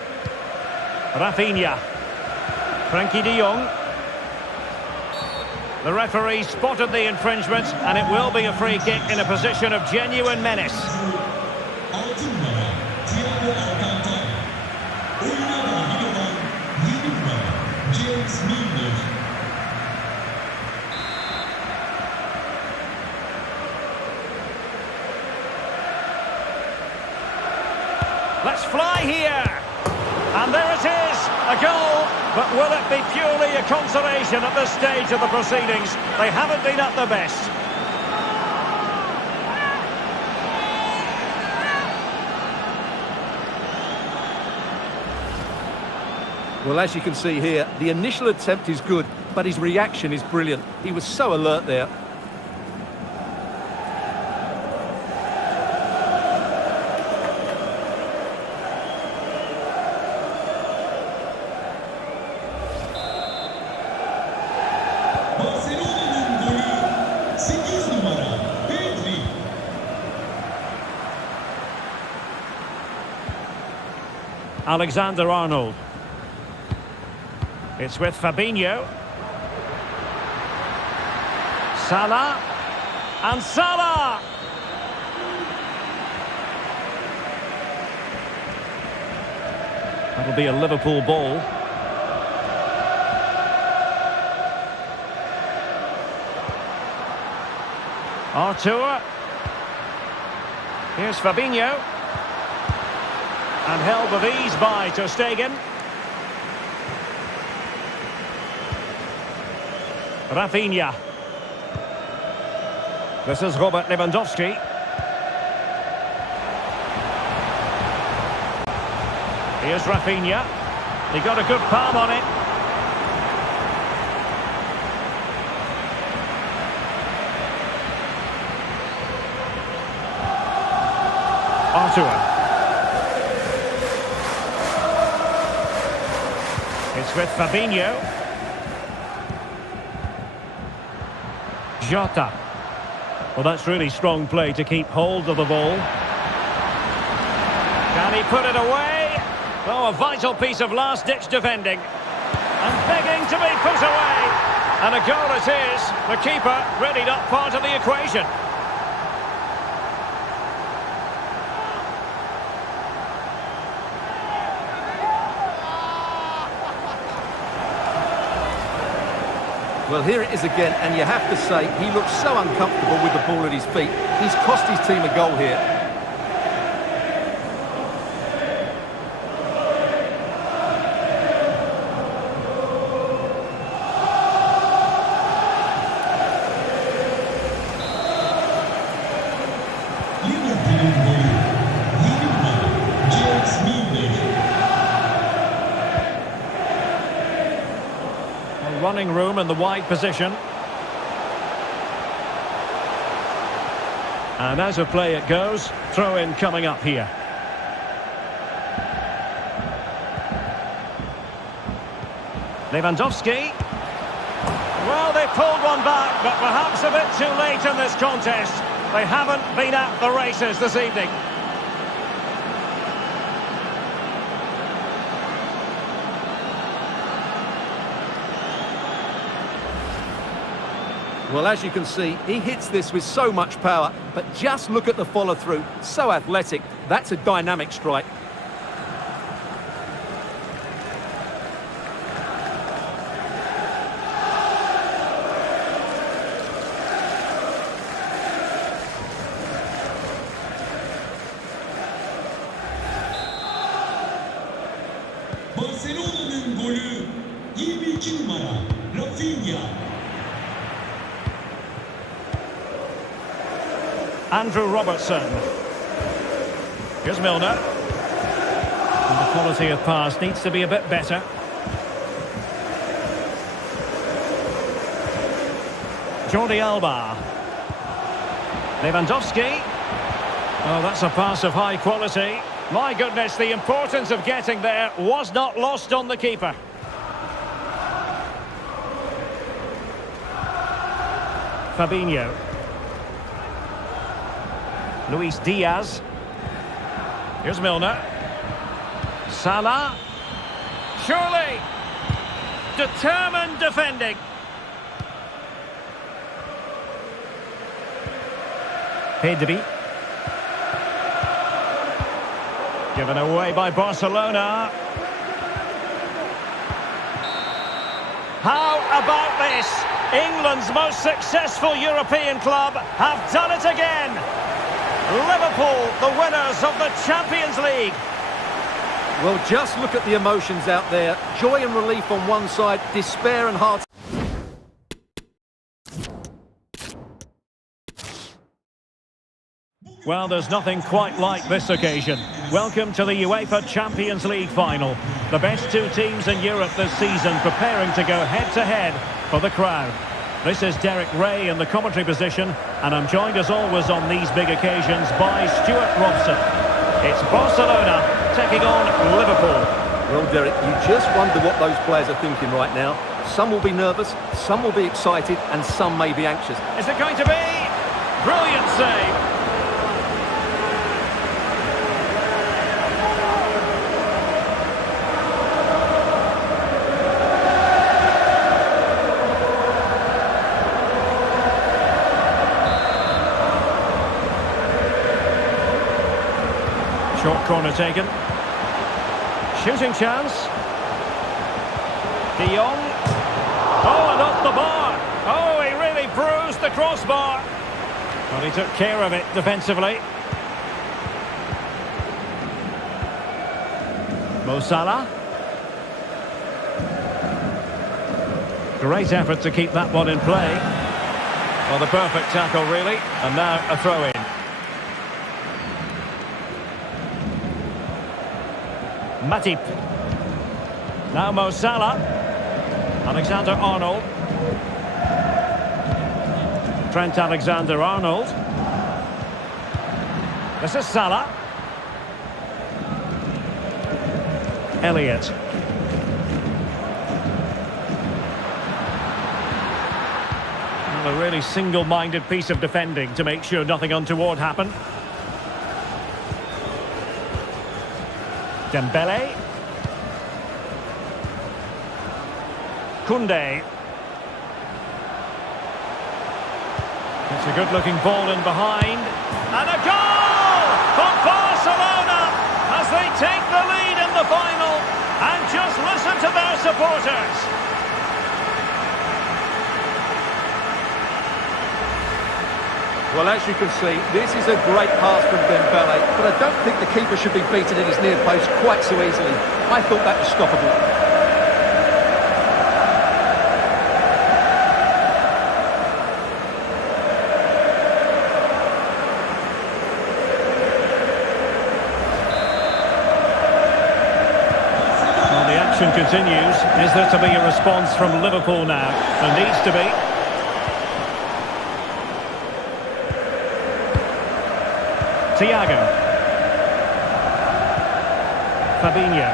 Rafinha. Frankie de Jong. The referee spotted the infringement, and it will be a free kick in a position of genuine menace. Let's fly here. And there it is, a goal. But will it be purely a consolation at this stage of the proceedings? They haven't been at their best. Well, as you can see here, the initial attempt is good, but his reaction is brilliant. He was so alert there. Alexander-Arnold. It's with Fabinho. Salah. And Salah! That'll be a Liverpool ball. Artur. Here's Fabinho. And held with ease by Ter Stegen. Rafinha. This is Robert Lewandowski. Here's Rafinha. He got a good palm on it. Artur. It's with Fabinho. Jota. Well, that's really strong play to keep hold of the ball. Can he put it away? Oh, a vital piece of last-ditch defending. And begging to be put away. And a goal it is. The keeper readied up part of the equation. Well, here it is again, and you have to say, he looks so uncomfortable with the ball at his feet. He's cost his team a goal here. Running room in the wide position. And as a play it goes, throw in coming up here. Lewandowski. Well, they pulled one back, but perhaps a bit too late in this contest. They haven't been at the races this evening. Well, as you can see, he hits this with so much power, but just look at the follow-through. So athletic. That's a dynamic strike. Barcelona'nın golü 22 numara Rafinha. Andrew Robertson. Here's Milner. And the quality of pass needs to be a bit better. Jordi Alba. Lewandowski. Oh, that's a pass of high quality. My goodness, the importance of getting there was not lost on the keeper. Fabinho. Luis Diaz. Here's Milner. Salah. Surely. Determined defending. Pedri. Given away by Barcelona. How about this? England's most successful European club have done it again. Liverpool, the winners of the Champions League. Well, just look at the emotions out there. Joy and relief on one side, despair and heart. Well, there's nothing quite like this occasion. Welcome to the UEFA Champions League final. The best two teams in Europe this season preparing to go head-to-head for the crown. This is Derek Ray in the commentary position, and I'm joined as always on these big occasions by Stuart Robson. It's Barcelona taking on Liverpool. Well, Derek, you just wonder what those players are thinking right now. Some will be nervous, some will be excited, and some may be anxious. Is it going to be? Brilliant save. Short corner taken. Shooting chance. De Jong. Oh, and off the bar. Oh, he really bruised the crossbar. But he took care of it defensively. Mo Salah. Great effort to keep that one in play. Well, the perfect tackle, really. And now a throw-in. Matip. Now Mo Salah. Alexander-Arnold. Trent Alexander-Arnold. This is Salah. Elliott. Well, a really single-minded piece of defending to make sure nothing untoward happened. Dembele. Koundé. It's a good-looking ball in behind. And a goal for Barcelona as they take the lead in the final. And just listen to their supporters. Well, as you can see, this is a great pass from Dembele, but I don't think the keeper should be beaten in his near post quite so easily. I thought that was stoppable. Well, the action continues. Is there to be a response from Liverpool now? There needs to be. Thiago. Fabinho.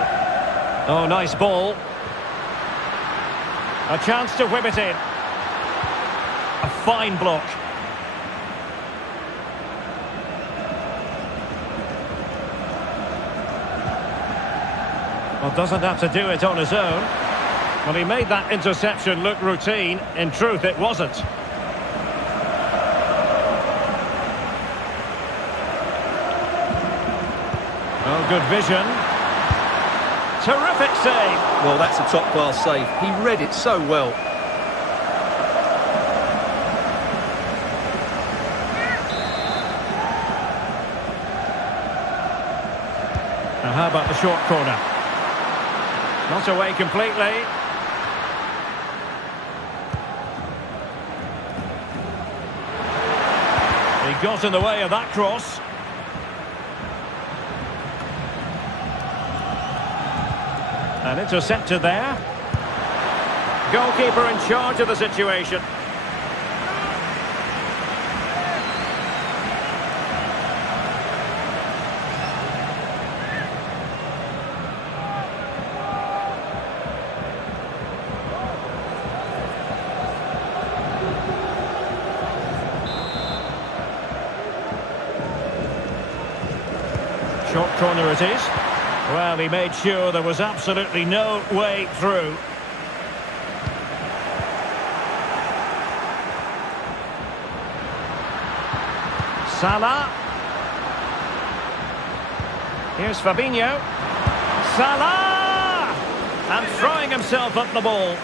Oh, nice ball. A chance to whip it in. A fine block. Well, doesn't have to do it on his own. Well, he made that interception look routine. In truth, it wasn't. Oh, good vision. Terrific save. Well, that's a top-class save. He read it so well. Now, how about the short corner? Not away completely. He got in the way of that cross. And intercepted there. Goalkeeper in charge of the situation. Short corner it is. Well, he made sure there was absolutely no way through. Salah. Here's Fabinho. Salah! And throwing himself at the ball.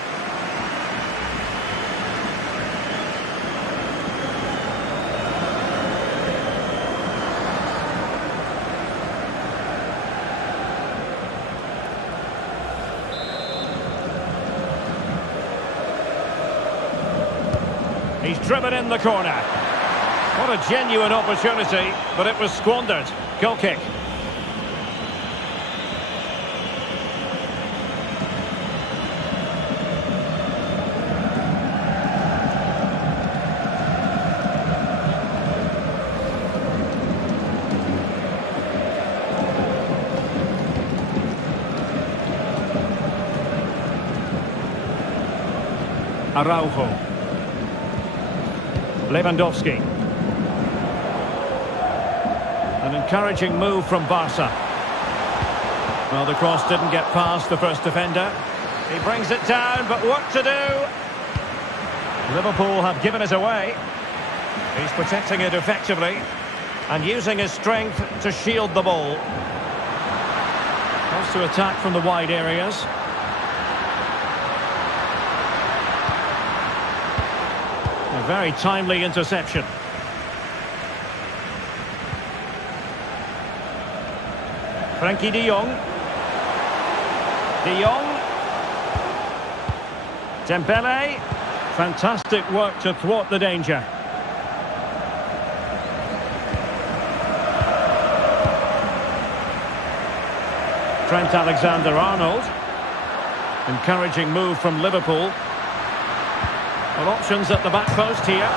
He's driven in the corner. What a genuine opportunity, but it was squandered. Goal kick. Araujo. Lewandowski. An encouraging move from Barca. Well, the cross didn't get past the first defender. He brings it down, but work to do. Liverpool have given it away. He's protecting it effectively and using his strength to shield the ball. Wants to attack from the wide areas. A very timely interception. Frankie de Jong. De Jong. Dembele. Fantastic work to thwart the danger. Trent Alexander-Arnold. Encouraging move from Liverpool. Well, options at the back post here.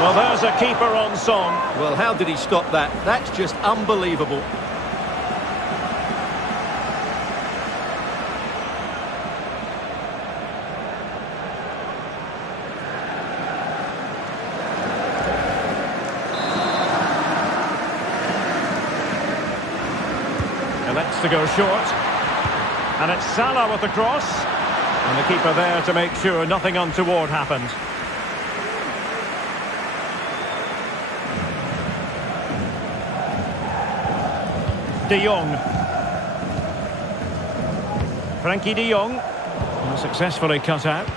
Well, there's a keeper on song. Well, how did he stop that? That's just unbelievable. Elects to go short. And it's Salah with the cross. And the keeper there to make sure nothing untoward happened. De Jong. Frankie de Jong. And successfully cut out.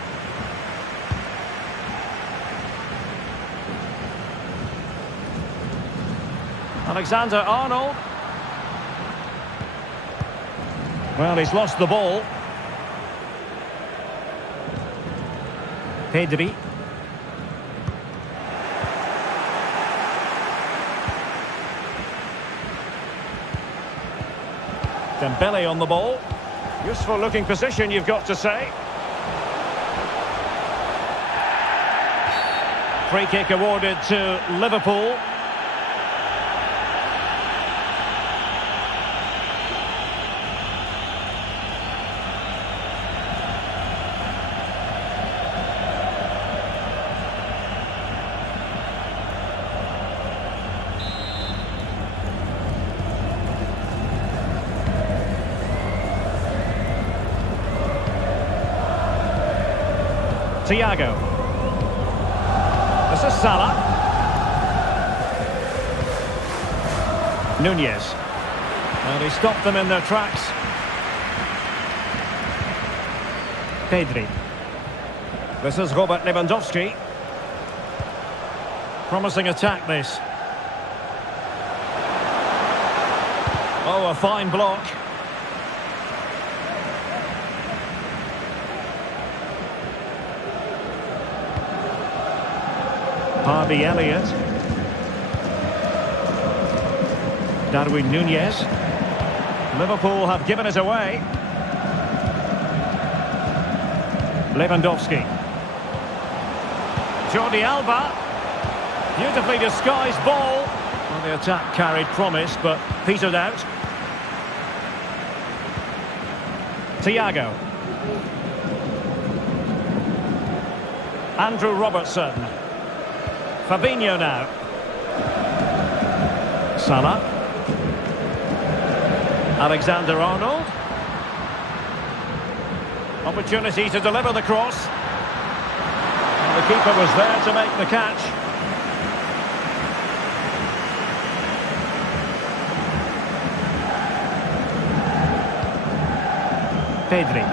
Alexander-Arnold. Well, he's lost the ball. Pedri. Dembele on the ball. Useful looking position, you've got to say. Free kick awarded to Liverpool. Thiago. This is Salah. Nunez. And he stopped them in their tracks. Pedri. This is Robert Lewandowski. Promising attack, this. Oh, a fine block. Harvey Elliott. Darwin Núñez. Liverpool have given it away. Lewandowski. Jordi Alba. Beautifully disguised ball. Well, the attack carried promise, but petered out. Thiago. Andrew Robertson. Fabinho now. Salah. Alexander-Arnold. Opportunity to deliver the cross. And the keeper was there to make the catch. Pedri.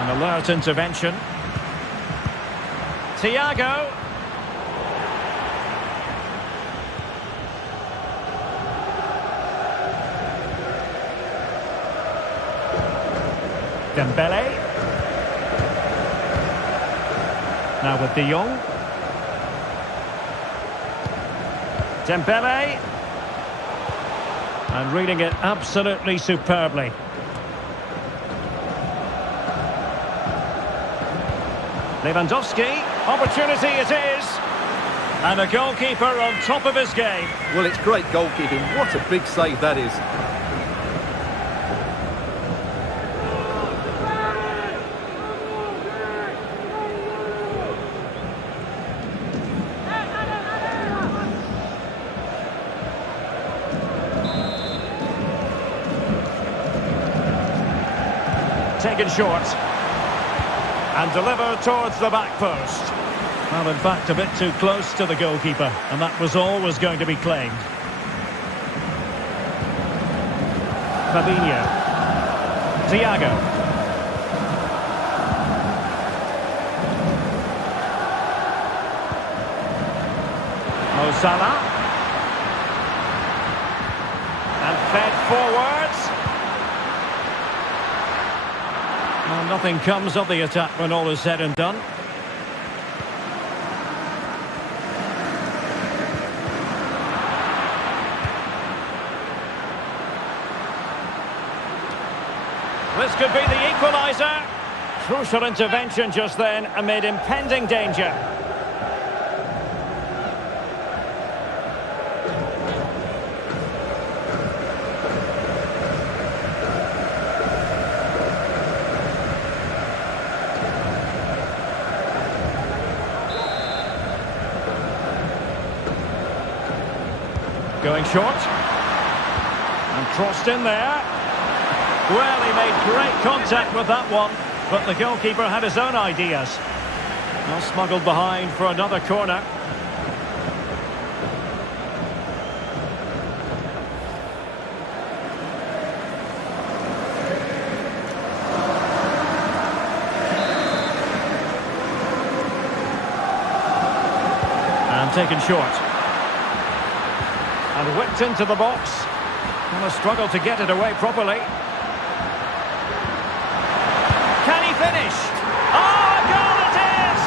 An alert intervention. Thiago. Dembele. Now with De Jong. Dembele. And reading it absolutely superbly. Lewandowski. Opportunity it is. And the goalkeeper on top of his game. Well, it's great goalkeeping. What a big save that is. Taken short. And delivered towards the back post. Well, in fact, a bit too close to the goalkeeper, and that was always going to be claimed. Fabinho. Thiago. Mo Salah. And fed forwards. Well, nothing comes of the attack when all is said and done. This could be the equaliser. Crucial intervention just then amid impending danger. Going short. And crossed in there. Well, he made great contact with that one, but the goalkeeper had his own ideas. Well, smuggled behind for another corner. And taken short. And whipped into the box. And a struggle to get it away properly. Can he finish? Oh, a goal it is!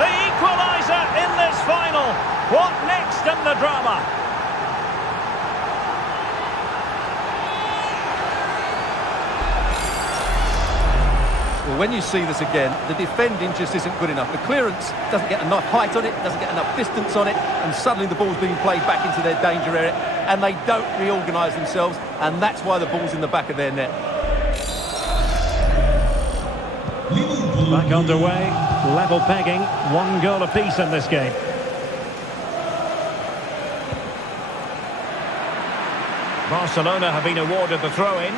The equaliser in this final. What next in the drama? Well, when you see this again, the defending just isn't good enough. The clearance doesn't get enough height on it, doesn't get enough distance on it, and suddenly the ball's being played back into their danger area, and they don't reorganise themselves, and that's why the ball's in the back of their net. Back underway, level pegging, 1 goal apiece in this game. Barcelona have been awarded the throw-in.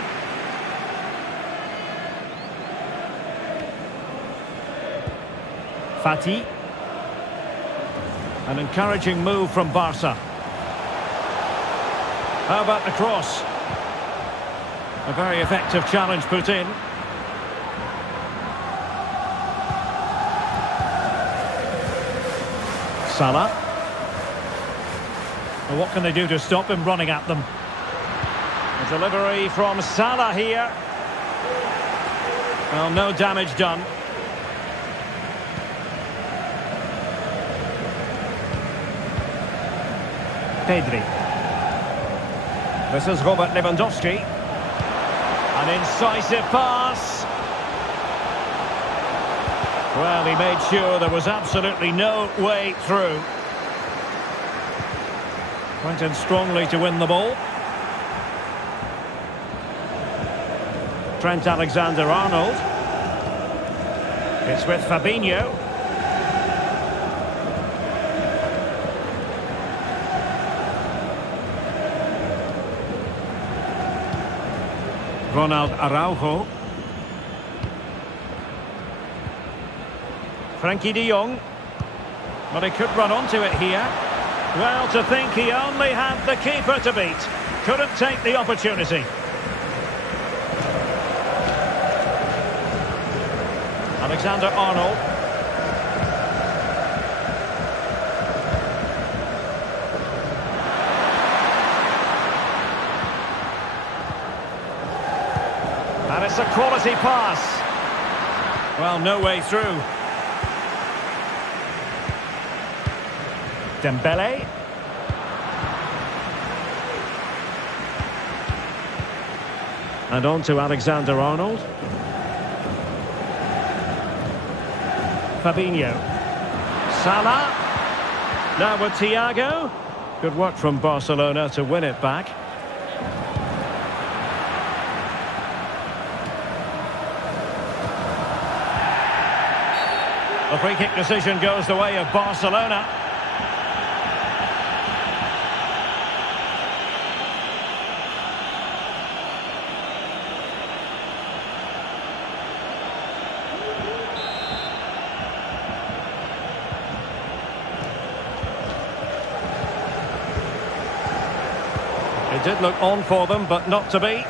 Fati. An encouraging move from Barca. How about the cross? A very effective challenge put in. Salah. Well, what can they do to stop him running at them? A delivery from Salah here. Well, no damage done. Pedri. This is Robert Lewandowski. An incisive pass. Well, he made sure there was absolutely no way through. Went in strongly to win the ball. Trent Alexander-Arnold. It's with Fabinho. Ronald Araujo. Frankie de Jong. But he could run onto it here. Well, to think he only had the keeper to beat. Couldn't take the opportunity. Alexander-Arnold. And it's a quality pass. Well, no way through. Dembele. And on to Alexander-Arnold. Fabinho. Salah. Now with Thiago. Good work from Barcelona to win it back. The free kick decision goes the way of Barcelona. It did look on for them, but not to be.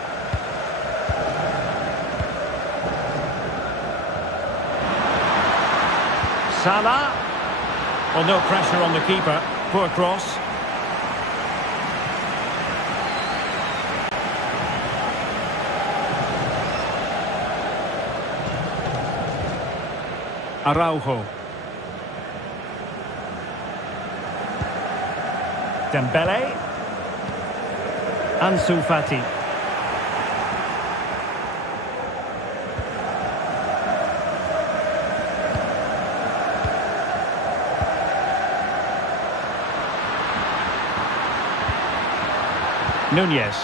Salah. Well, no pressure on the keeper. Poor cross. Araujo. Dembele. Ansu Fati. Nunez.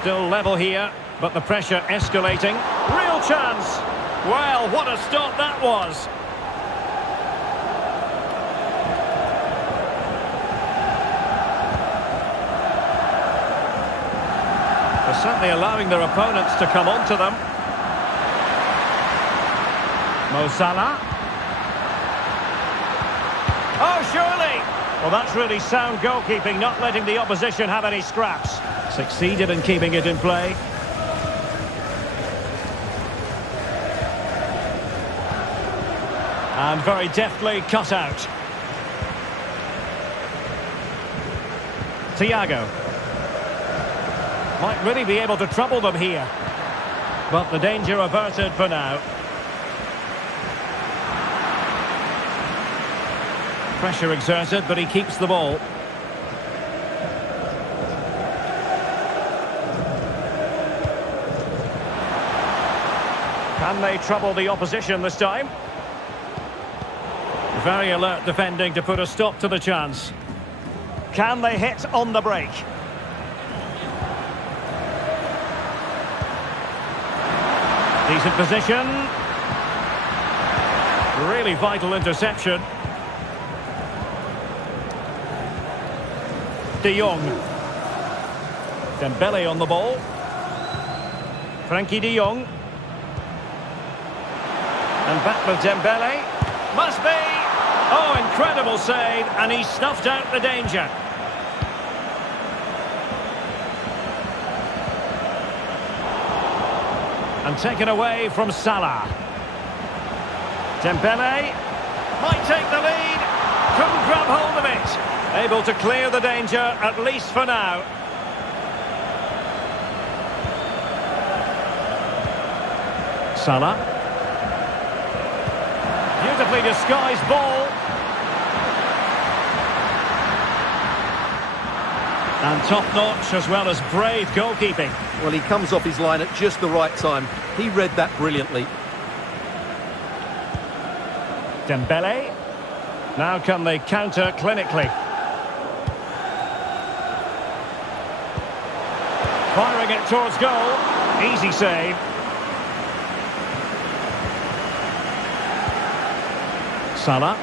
Still level here, but the pressure escalating. Real chance! Well, what a stop that was! They're certainly allowing their opponents to come onto them. Mo Salah. Oh, surely! Well, that's really sound goalkeeping, not letting the opposition have any scraps. Succeeded in keeping it in play. And very deftly cut out. Thiago. Might really be able to trouble them here. But the danger averted for now. Pressure exerted, but he keeps the ball. Can they trouble the opposition this time? Very alert defending to put a stop to the chance. Can they hit on the break? Decent position. Really vital interception. De Jong. Dembele on the ball. Frankie de Jong. And back with Dembele. Must be! Oh, incredible save, and he snuffed out the danger. And taken away from Salah. Dembele might take the lead. Couldn't grab hold of it. Able to clear the danger, at least for now. Salah. Beautifully disguised ball. Top-notch as well as brave goalkeeping. Well, he comes off his line at just the right time. He read that brilliantly. Dembele. Now can they counter clinically? Firing it towards goal. Easy save. Salah.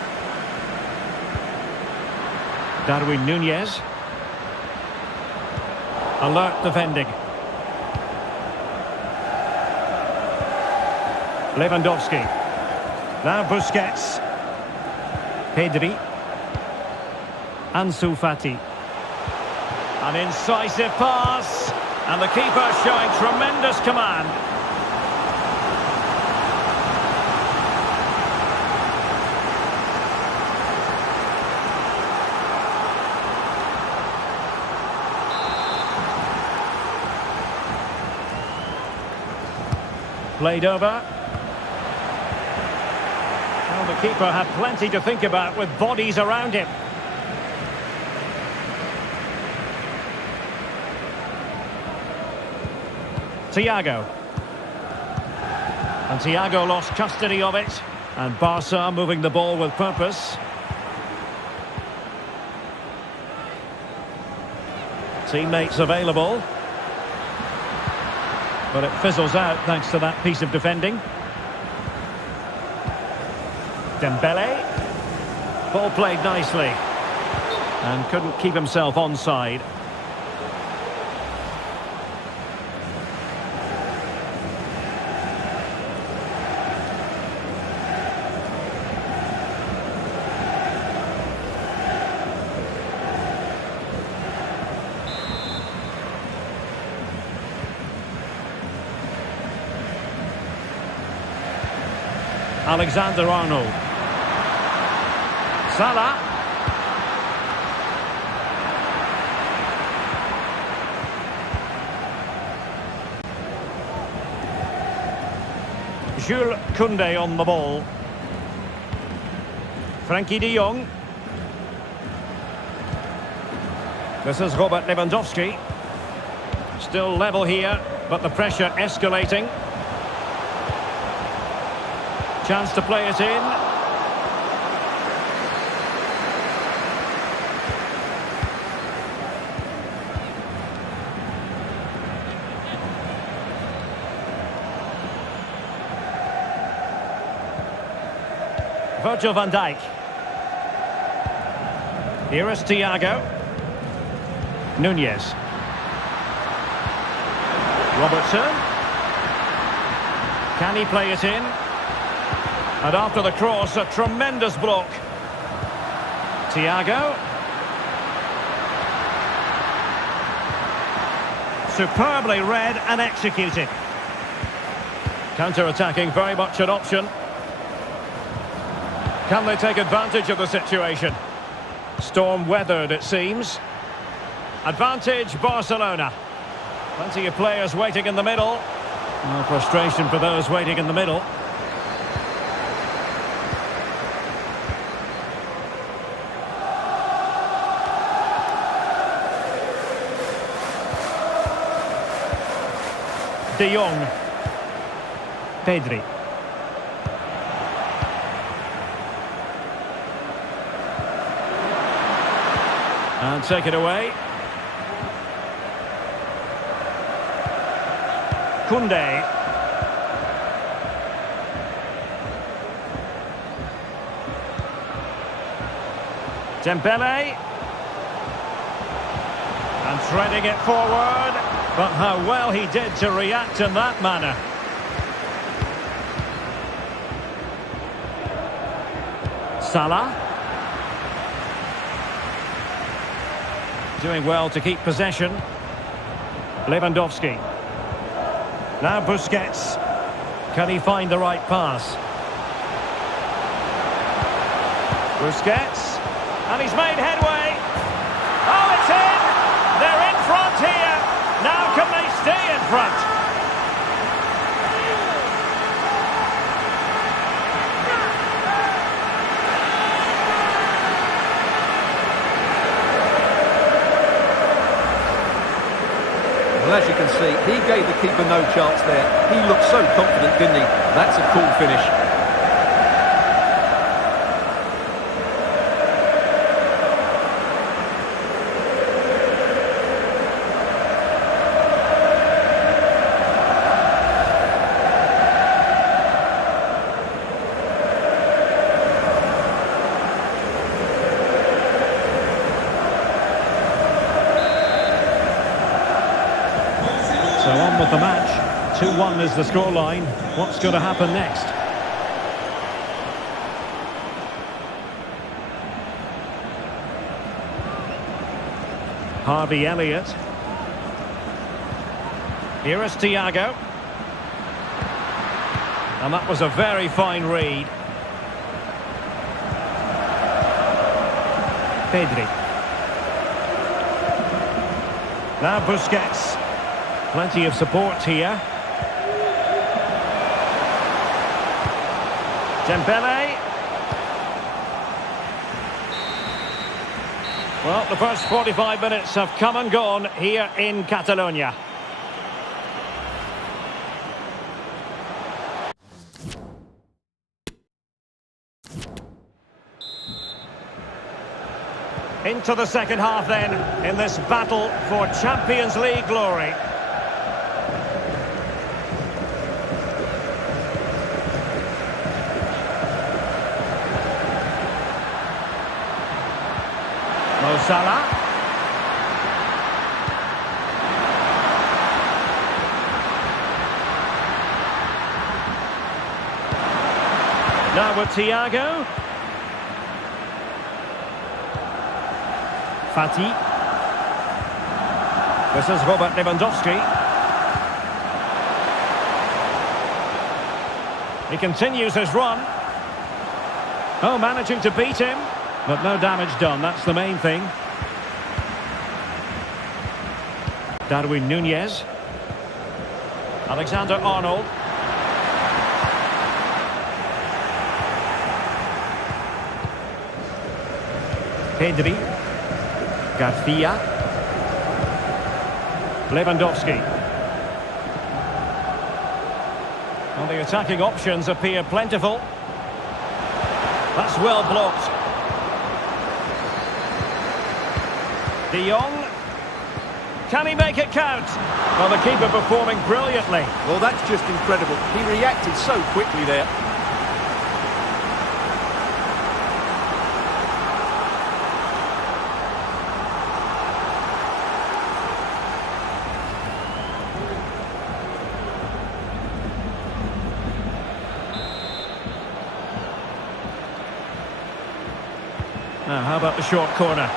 Darwin Nunez. Alert defending. Lewandowski. Now Busquets. Pedri. Ansu Fati. An incisive pass. And the keeper showing tremendous command. Played over. Well, the keeper had plenty to think about with bodies around him. Thiago. And Thiago lost custody of it. And Barca moving the ball with purpose. Teammates available. But it fizzles out thanks to that piece of defending. Dembele. Ball played nicely. And couldn't keep himself onside. Alexander-Arnold. Salah. Jules Koundé on the ball. Frankie de Jong. This is Robert Lewandowski. Still level here, but the pressure escalating. Chance to play it in. Virgil van Dijk. Here is Thiago. Nunez. Robertson. Can he play it in? And after the cross, a tremendous block. Thiago. Superbly read and executed. Counter-attacking, very much an option. Can they take advantage of the situation? Storm weathered, it seems. Advantage, Barcelona. Plenty of players waiting in the middle. No frustration for those waiting in the middle. De Jong. Pedri. And take it away. Koundé. Dembele. And threading it forward. But how well he did to react in that manner. Salah. Doing well to keep possession. Lewandowski. Now Busquets. Can he find the right pass? Busquets. And he's made headway. Oh, it's in! They're in front here. Now can they stay in front? Well, as you can see, he gave the keeper no chance there. He looked so confident, didn't he? That's a cool finish. So on with the match. 2-1 is the scoreline. What's going to happen next? Harvey Elliott. Here is Thiago. And that was a very fine read. Pedri. Now Busquets. Plenty of support here. Dembele. Well, the first 45 minutes have come and gone here in Catalonia. Into the second half then, in this battle for Champions League glory. Mo Salah. Now with Thiago. Fati. This is Robert Lewandowski. He continues his run. Oh, managing to beat him. But no damage done, that's the main thing. Darwin Núñez. Alexander-Arnold. Pedri. Garcia. Lewandowski. Well, the attacking options appear plentiful. That's well blocked. De Jong. Can he make it count? Well, the keeper performing brilliantly. Well, that's just incredible. He reacted so quickly there. Now, how about the short corner?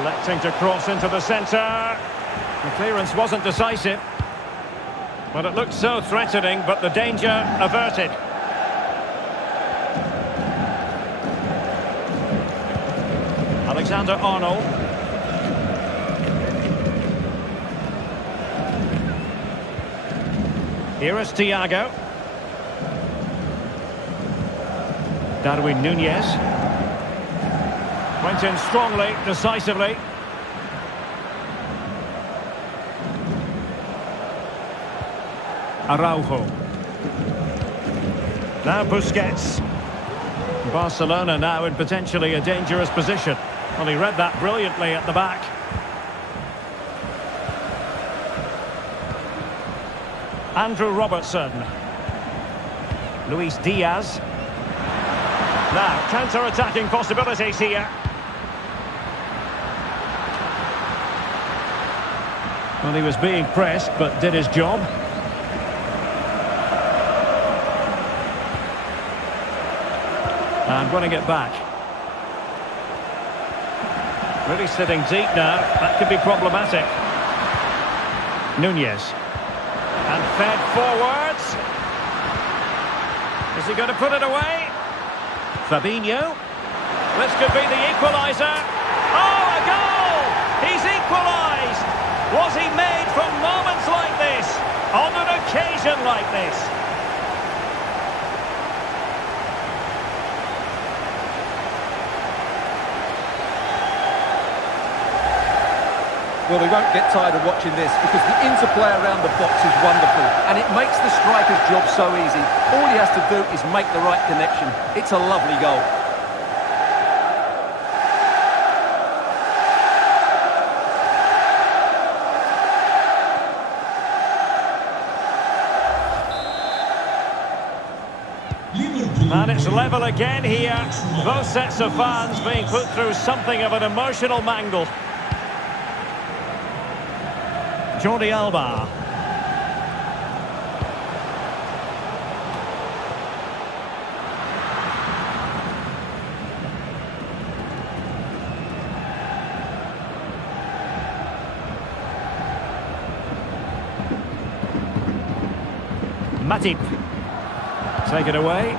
Electing to cross into the centre. The clearance wasn't decisive. But it looked so threatening, but the danger averted. Alexander-Arnold. Here is Thiago. Darwin Núñez. Went in strongly, decisively. Araujo. Now Busquets. Barcelona now in potentially a dangerous position. Well, he read that brilliantly at the back. Andrew Robertson. Luis Diaz. Now, counter-attacking possibilities here. Well, he was being pressed, but did his job. And winning it back. Really sitting deep now. That could be problematic. Núñez. And fed forwards. Is he going to put it away? Fabinho. This could be the equaliser. Oh, a goal! He's equalised! Was he made from moments like this? On an occasion like this? Well, we won't get tired of watching this because the interplay around the box is wonderful and it makes the striker's job so easy. All he has to do is make the right connection. It's a lovely goal. And it's level again here. Both sets of fans being put through something of an emotional mangle. Jordi Alba. Matip. Take it away.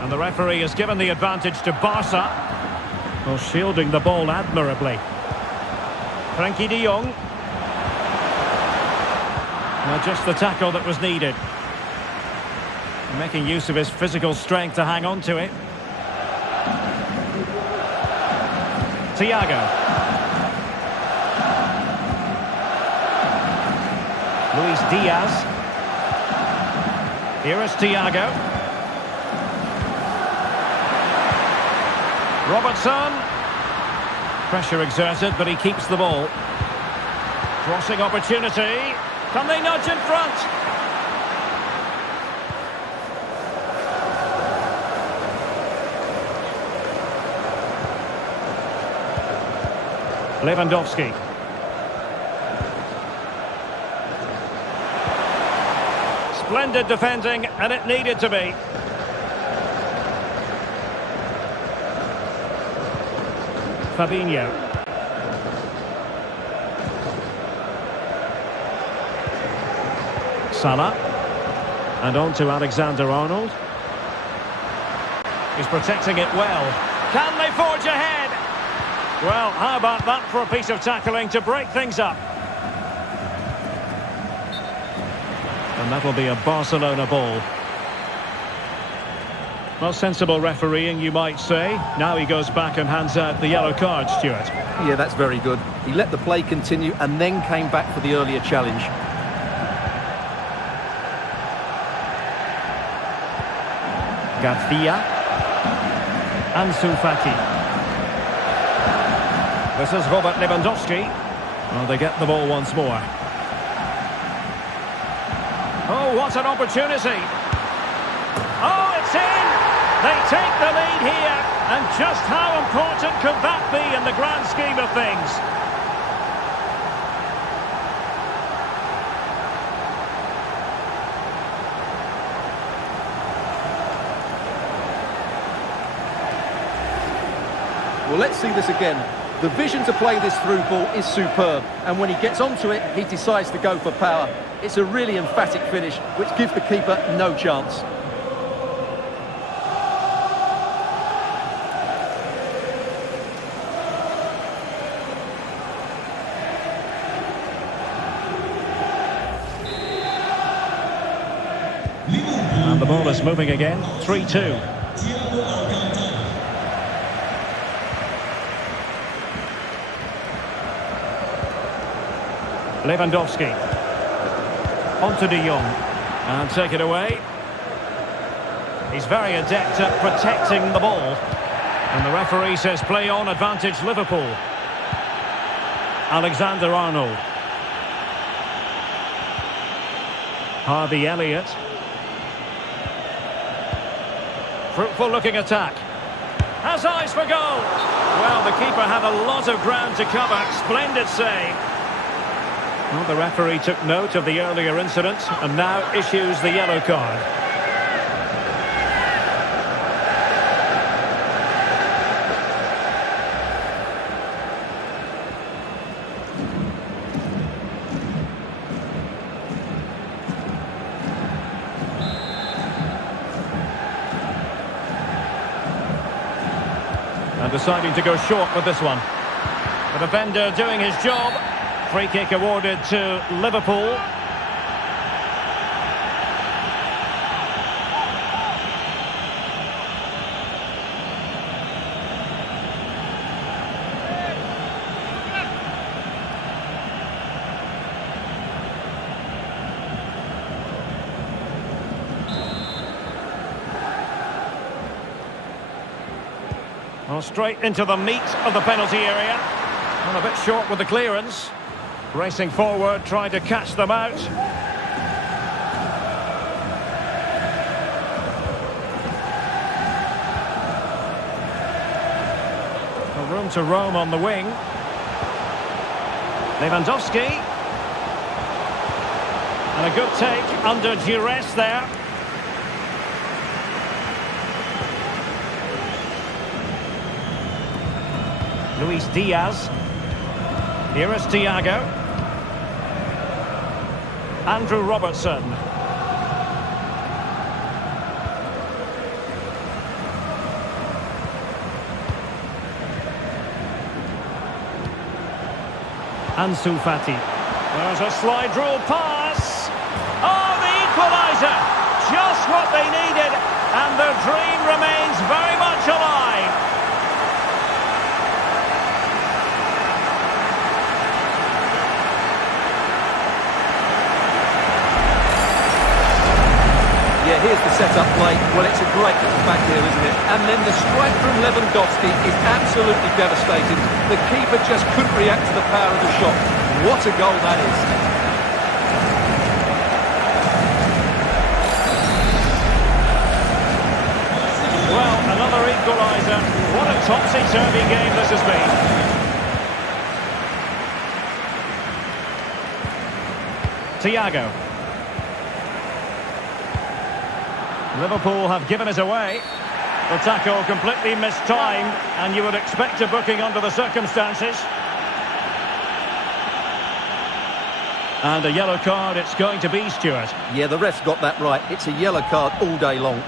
And the referee has given the advantage to Barca. Well, shielding the ball admirably. Frankie de Jong. Well, just the tackle that was needed. Making use of his physical strength to hang on to it. Thiago. Luis Diaz. Here is Thiago. Robertson. Pressure exerted, but he keeps the ball. Crossing opportunity. Can they nudge in front? Lewandowski. Splendid defending, and it needed to be. Fabinho. Salah. And on to Alexander-Arnold. He's protecting it well. Can they forge ahead? Well, how about that for a piece of tackling to break things up? And that'll be a Barcelona ball. Well, sensible refereeing, you might say. Now he goes back and hands out the yellow card, Stuart. Yeah, that's very good. He let the play continue and then came back for the earlier challenge. Garcia. Ansu Fati. This is Robert Lewandowski. Well, they get the ball once more. Oh, what an opportunity. Oh, it's in! They take the lead here. And just how important could that be in the grand scheme of things? Well, let's see this again. The vision to play this through ball is superb, and when he gets onto it, he decides to go for power. It's a really emphatic finish, which gives the keeper no chance. And the ball is moving again, 3-2. Lewandowski. On to de Jong. And take it away. He's very adept at protecting the ball. And the referee says play on, advantage Liverpool. Alexander-Arnold. Harvey Elliott. Fruitful looking attack. Has eyes for goal. Well, the keeper had a lot of ground to cover. Splendid save. Well, the referee took note of the earlier incident and now issues the yellow card. And deciding to go short with this one. The defender doing his job. Free kick awarded to Liverpool. Well, straight into the meat of the penalty area. And a bit short with the clearance. Racing forward, trying to catch them out. Room to roam on the wing. Lewandowski. And a good take under duress there. Luis Diaz. Here is Thiago. Andrew Robertson. Ansu Fati. There's a slide rule pass. Oh, the equaliser! Just what they needed, and their dream remains very much alive. Yeah, here's the set-up play. Well, it's a great little back here, isn't it? And then the strike from Lewandowski is absolutely devastating. The keeper just couldn't react to the power of the shot. What a goal that is. Well, another equaliser. What a topsy-turvy game this has been. Thiago. Liverpool have given it away. The tackle completely mistimed, and you would expect a booking under the circumstances. And a yellow card it's going to be, Stuart. Yeah, the ref's got that right. It's a yellow card all day long.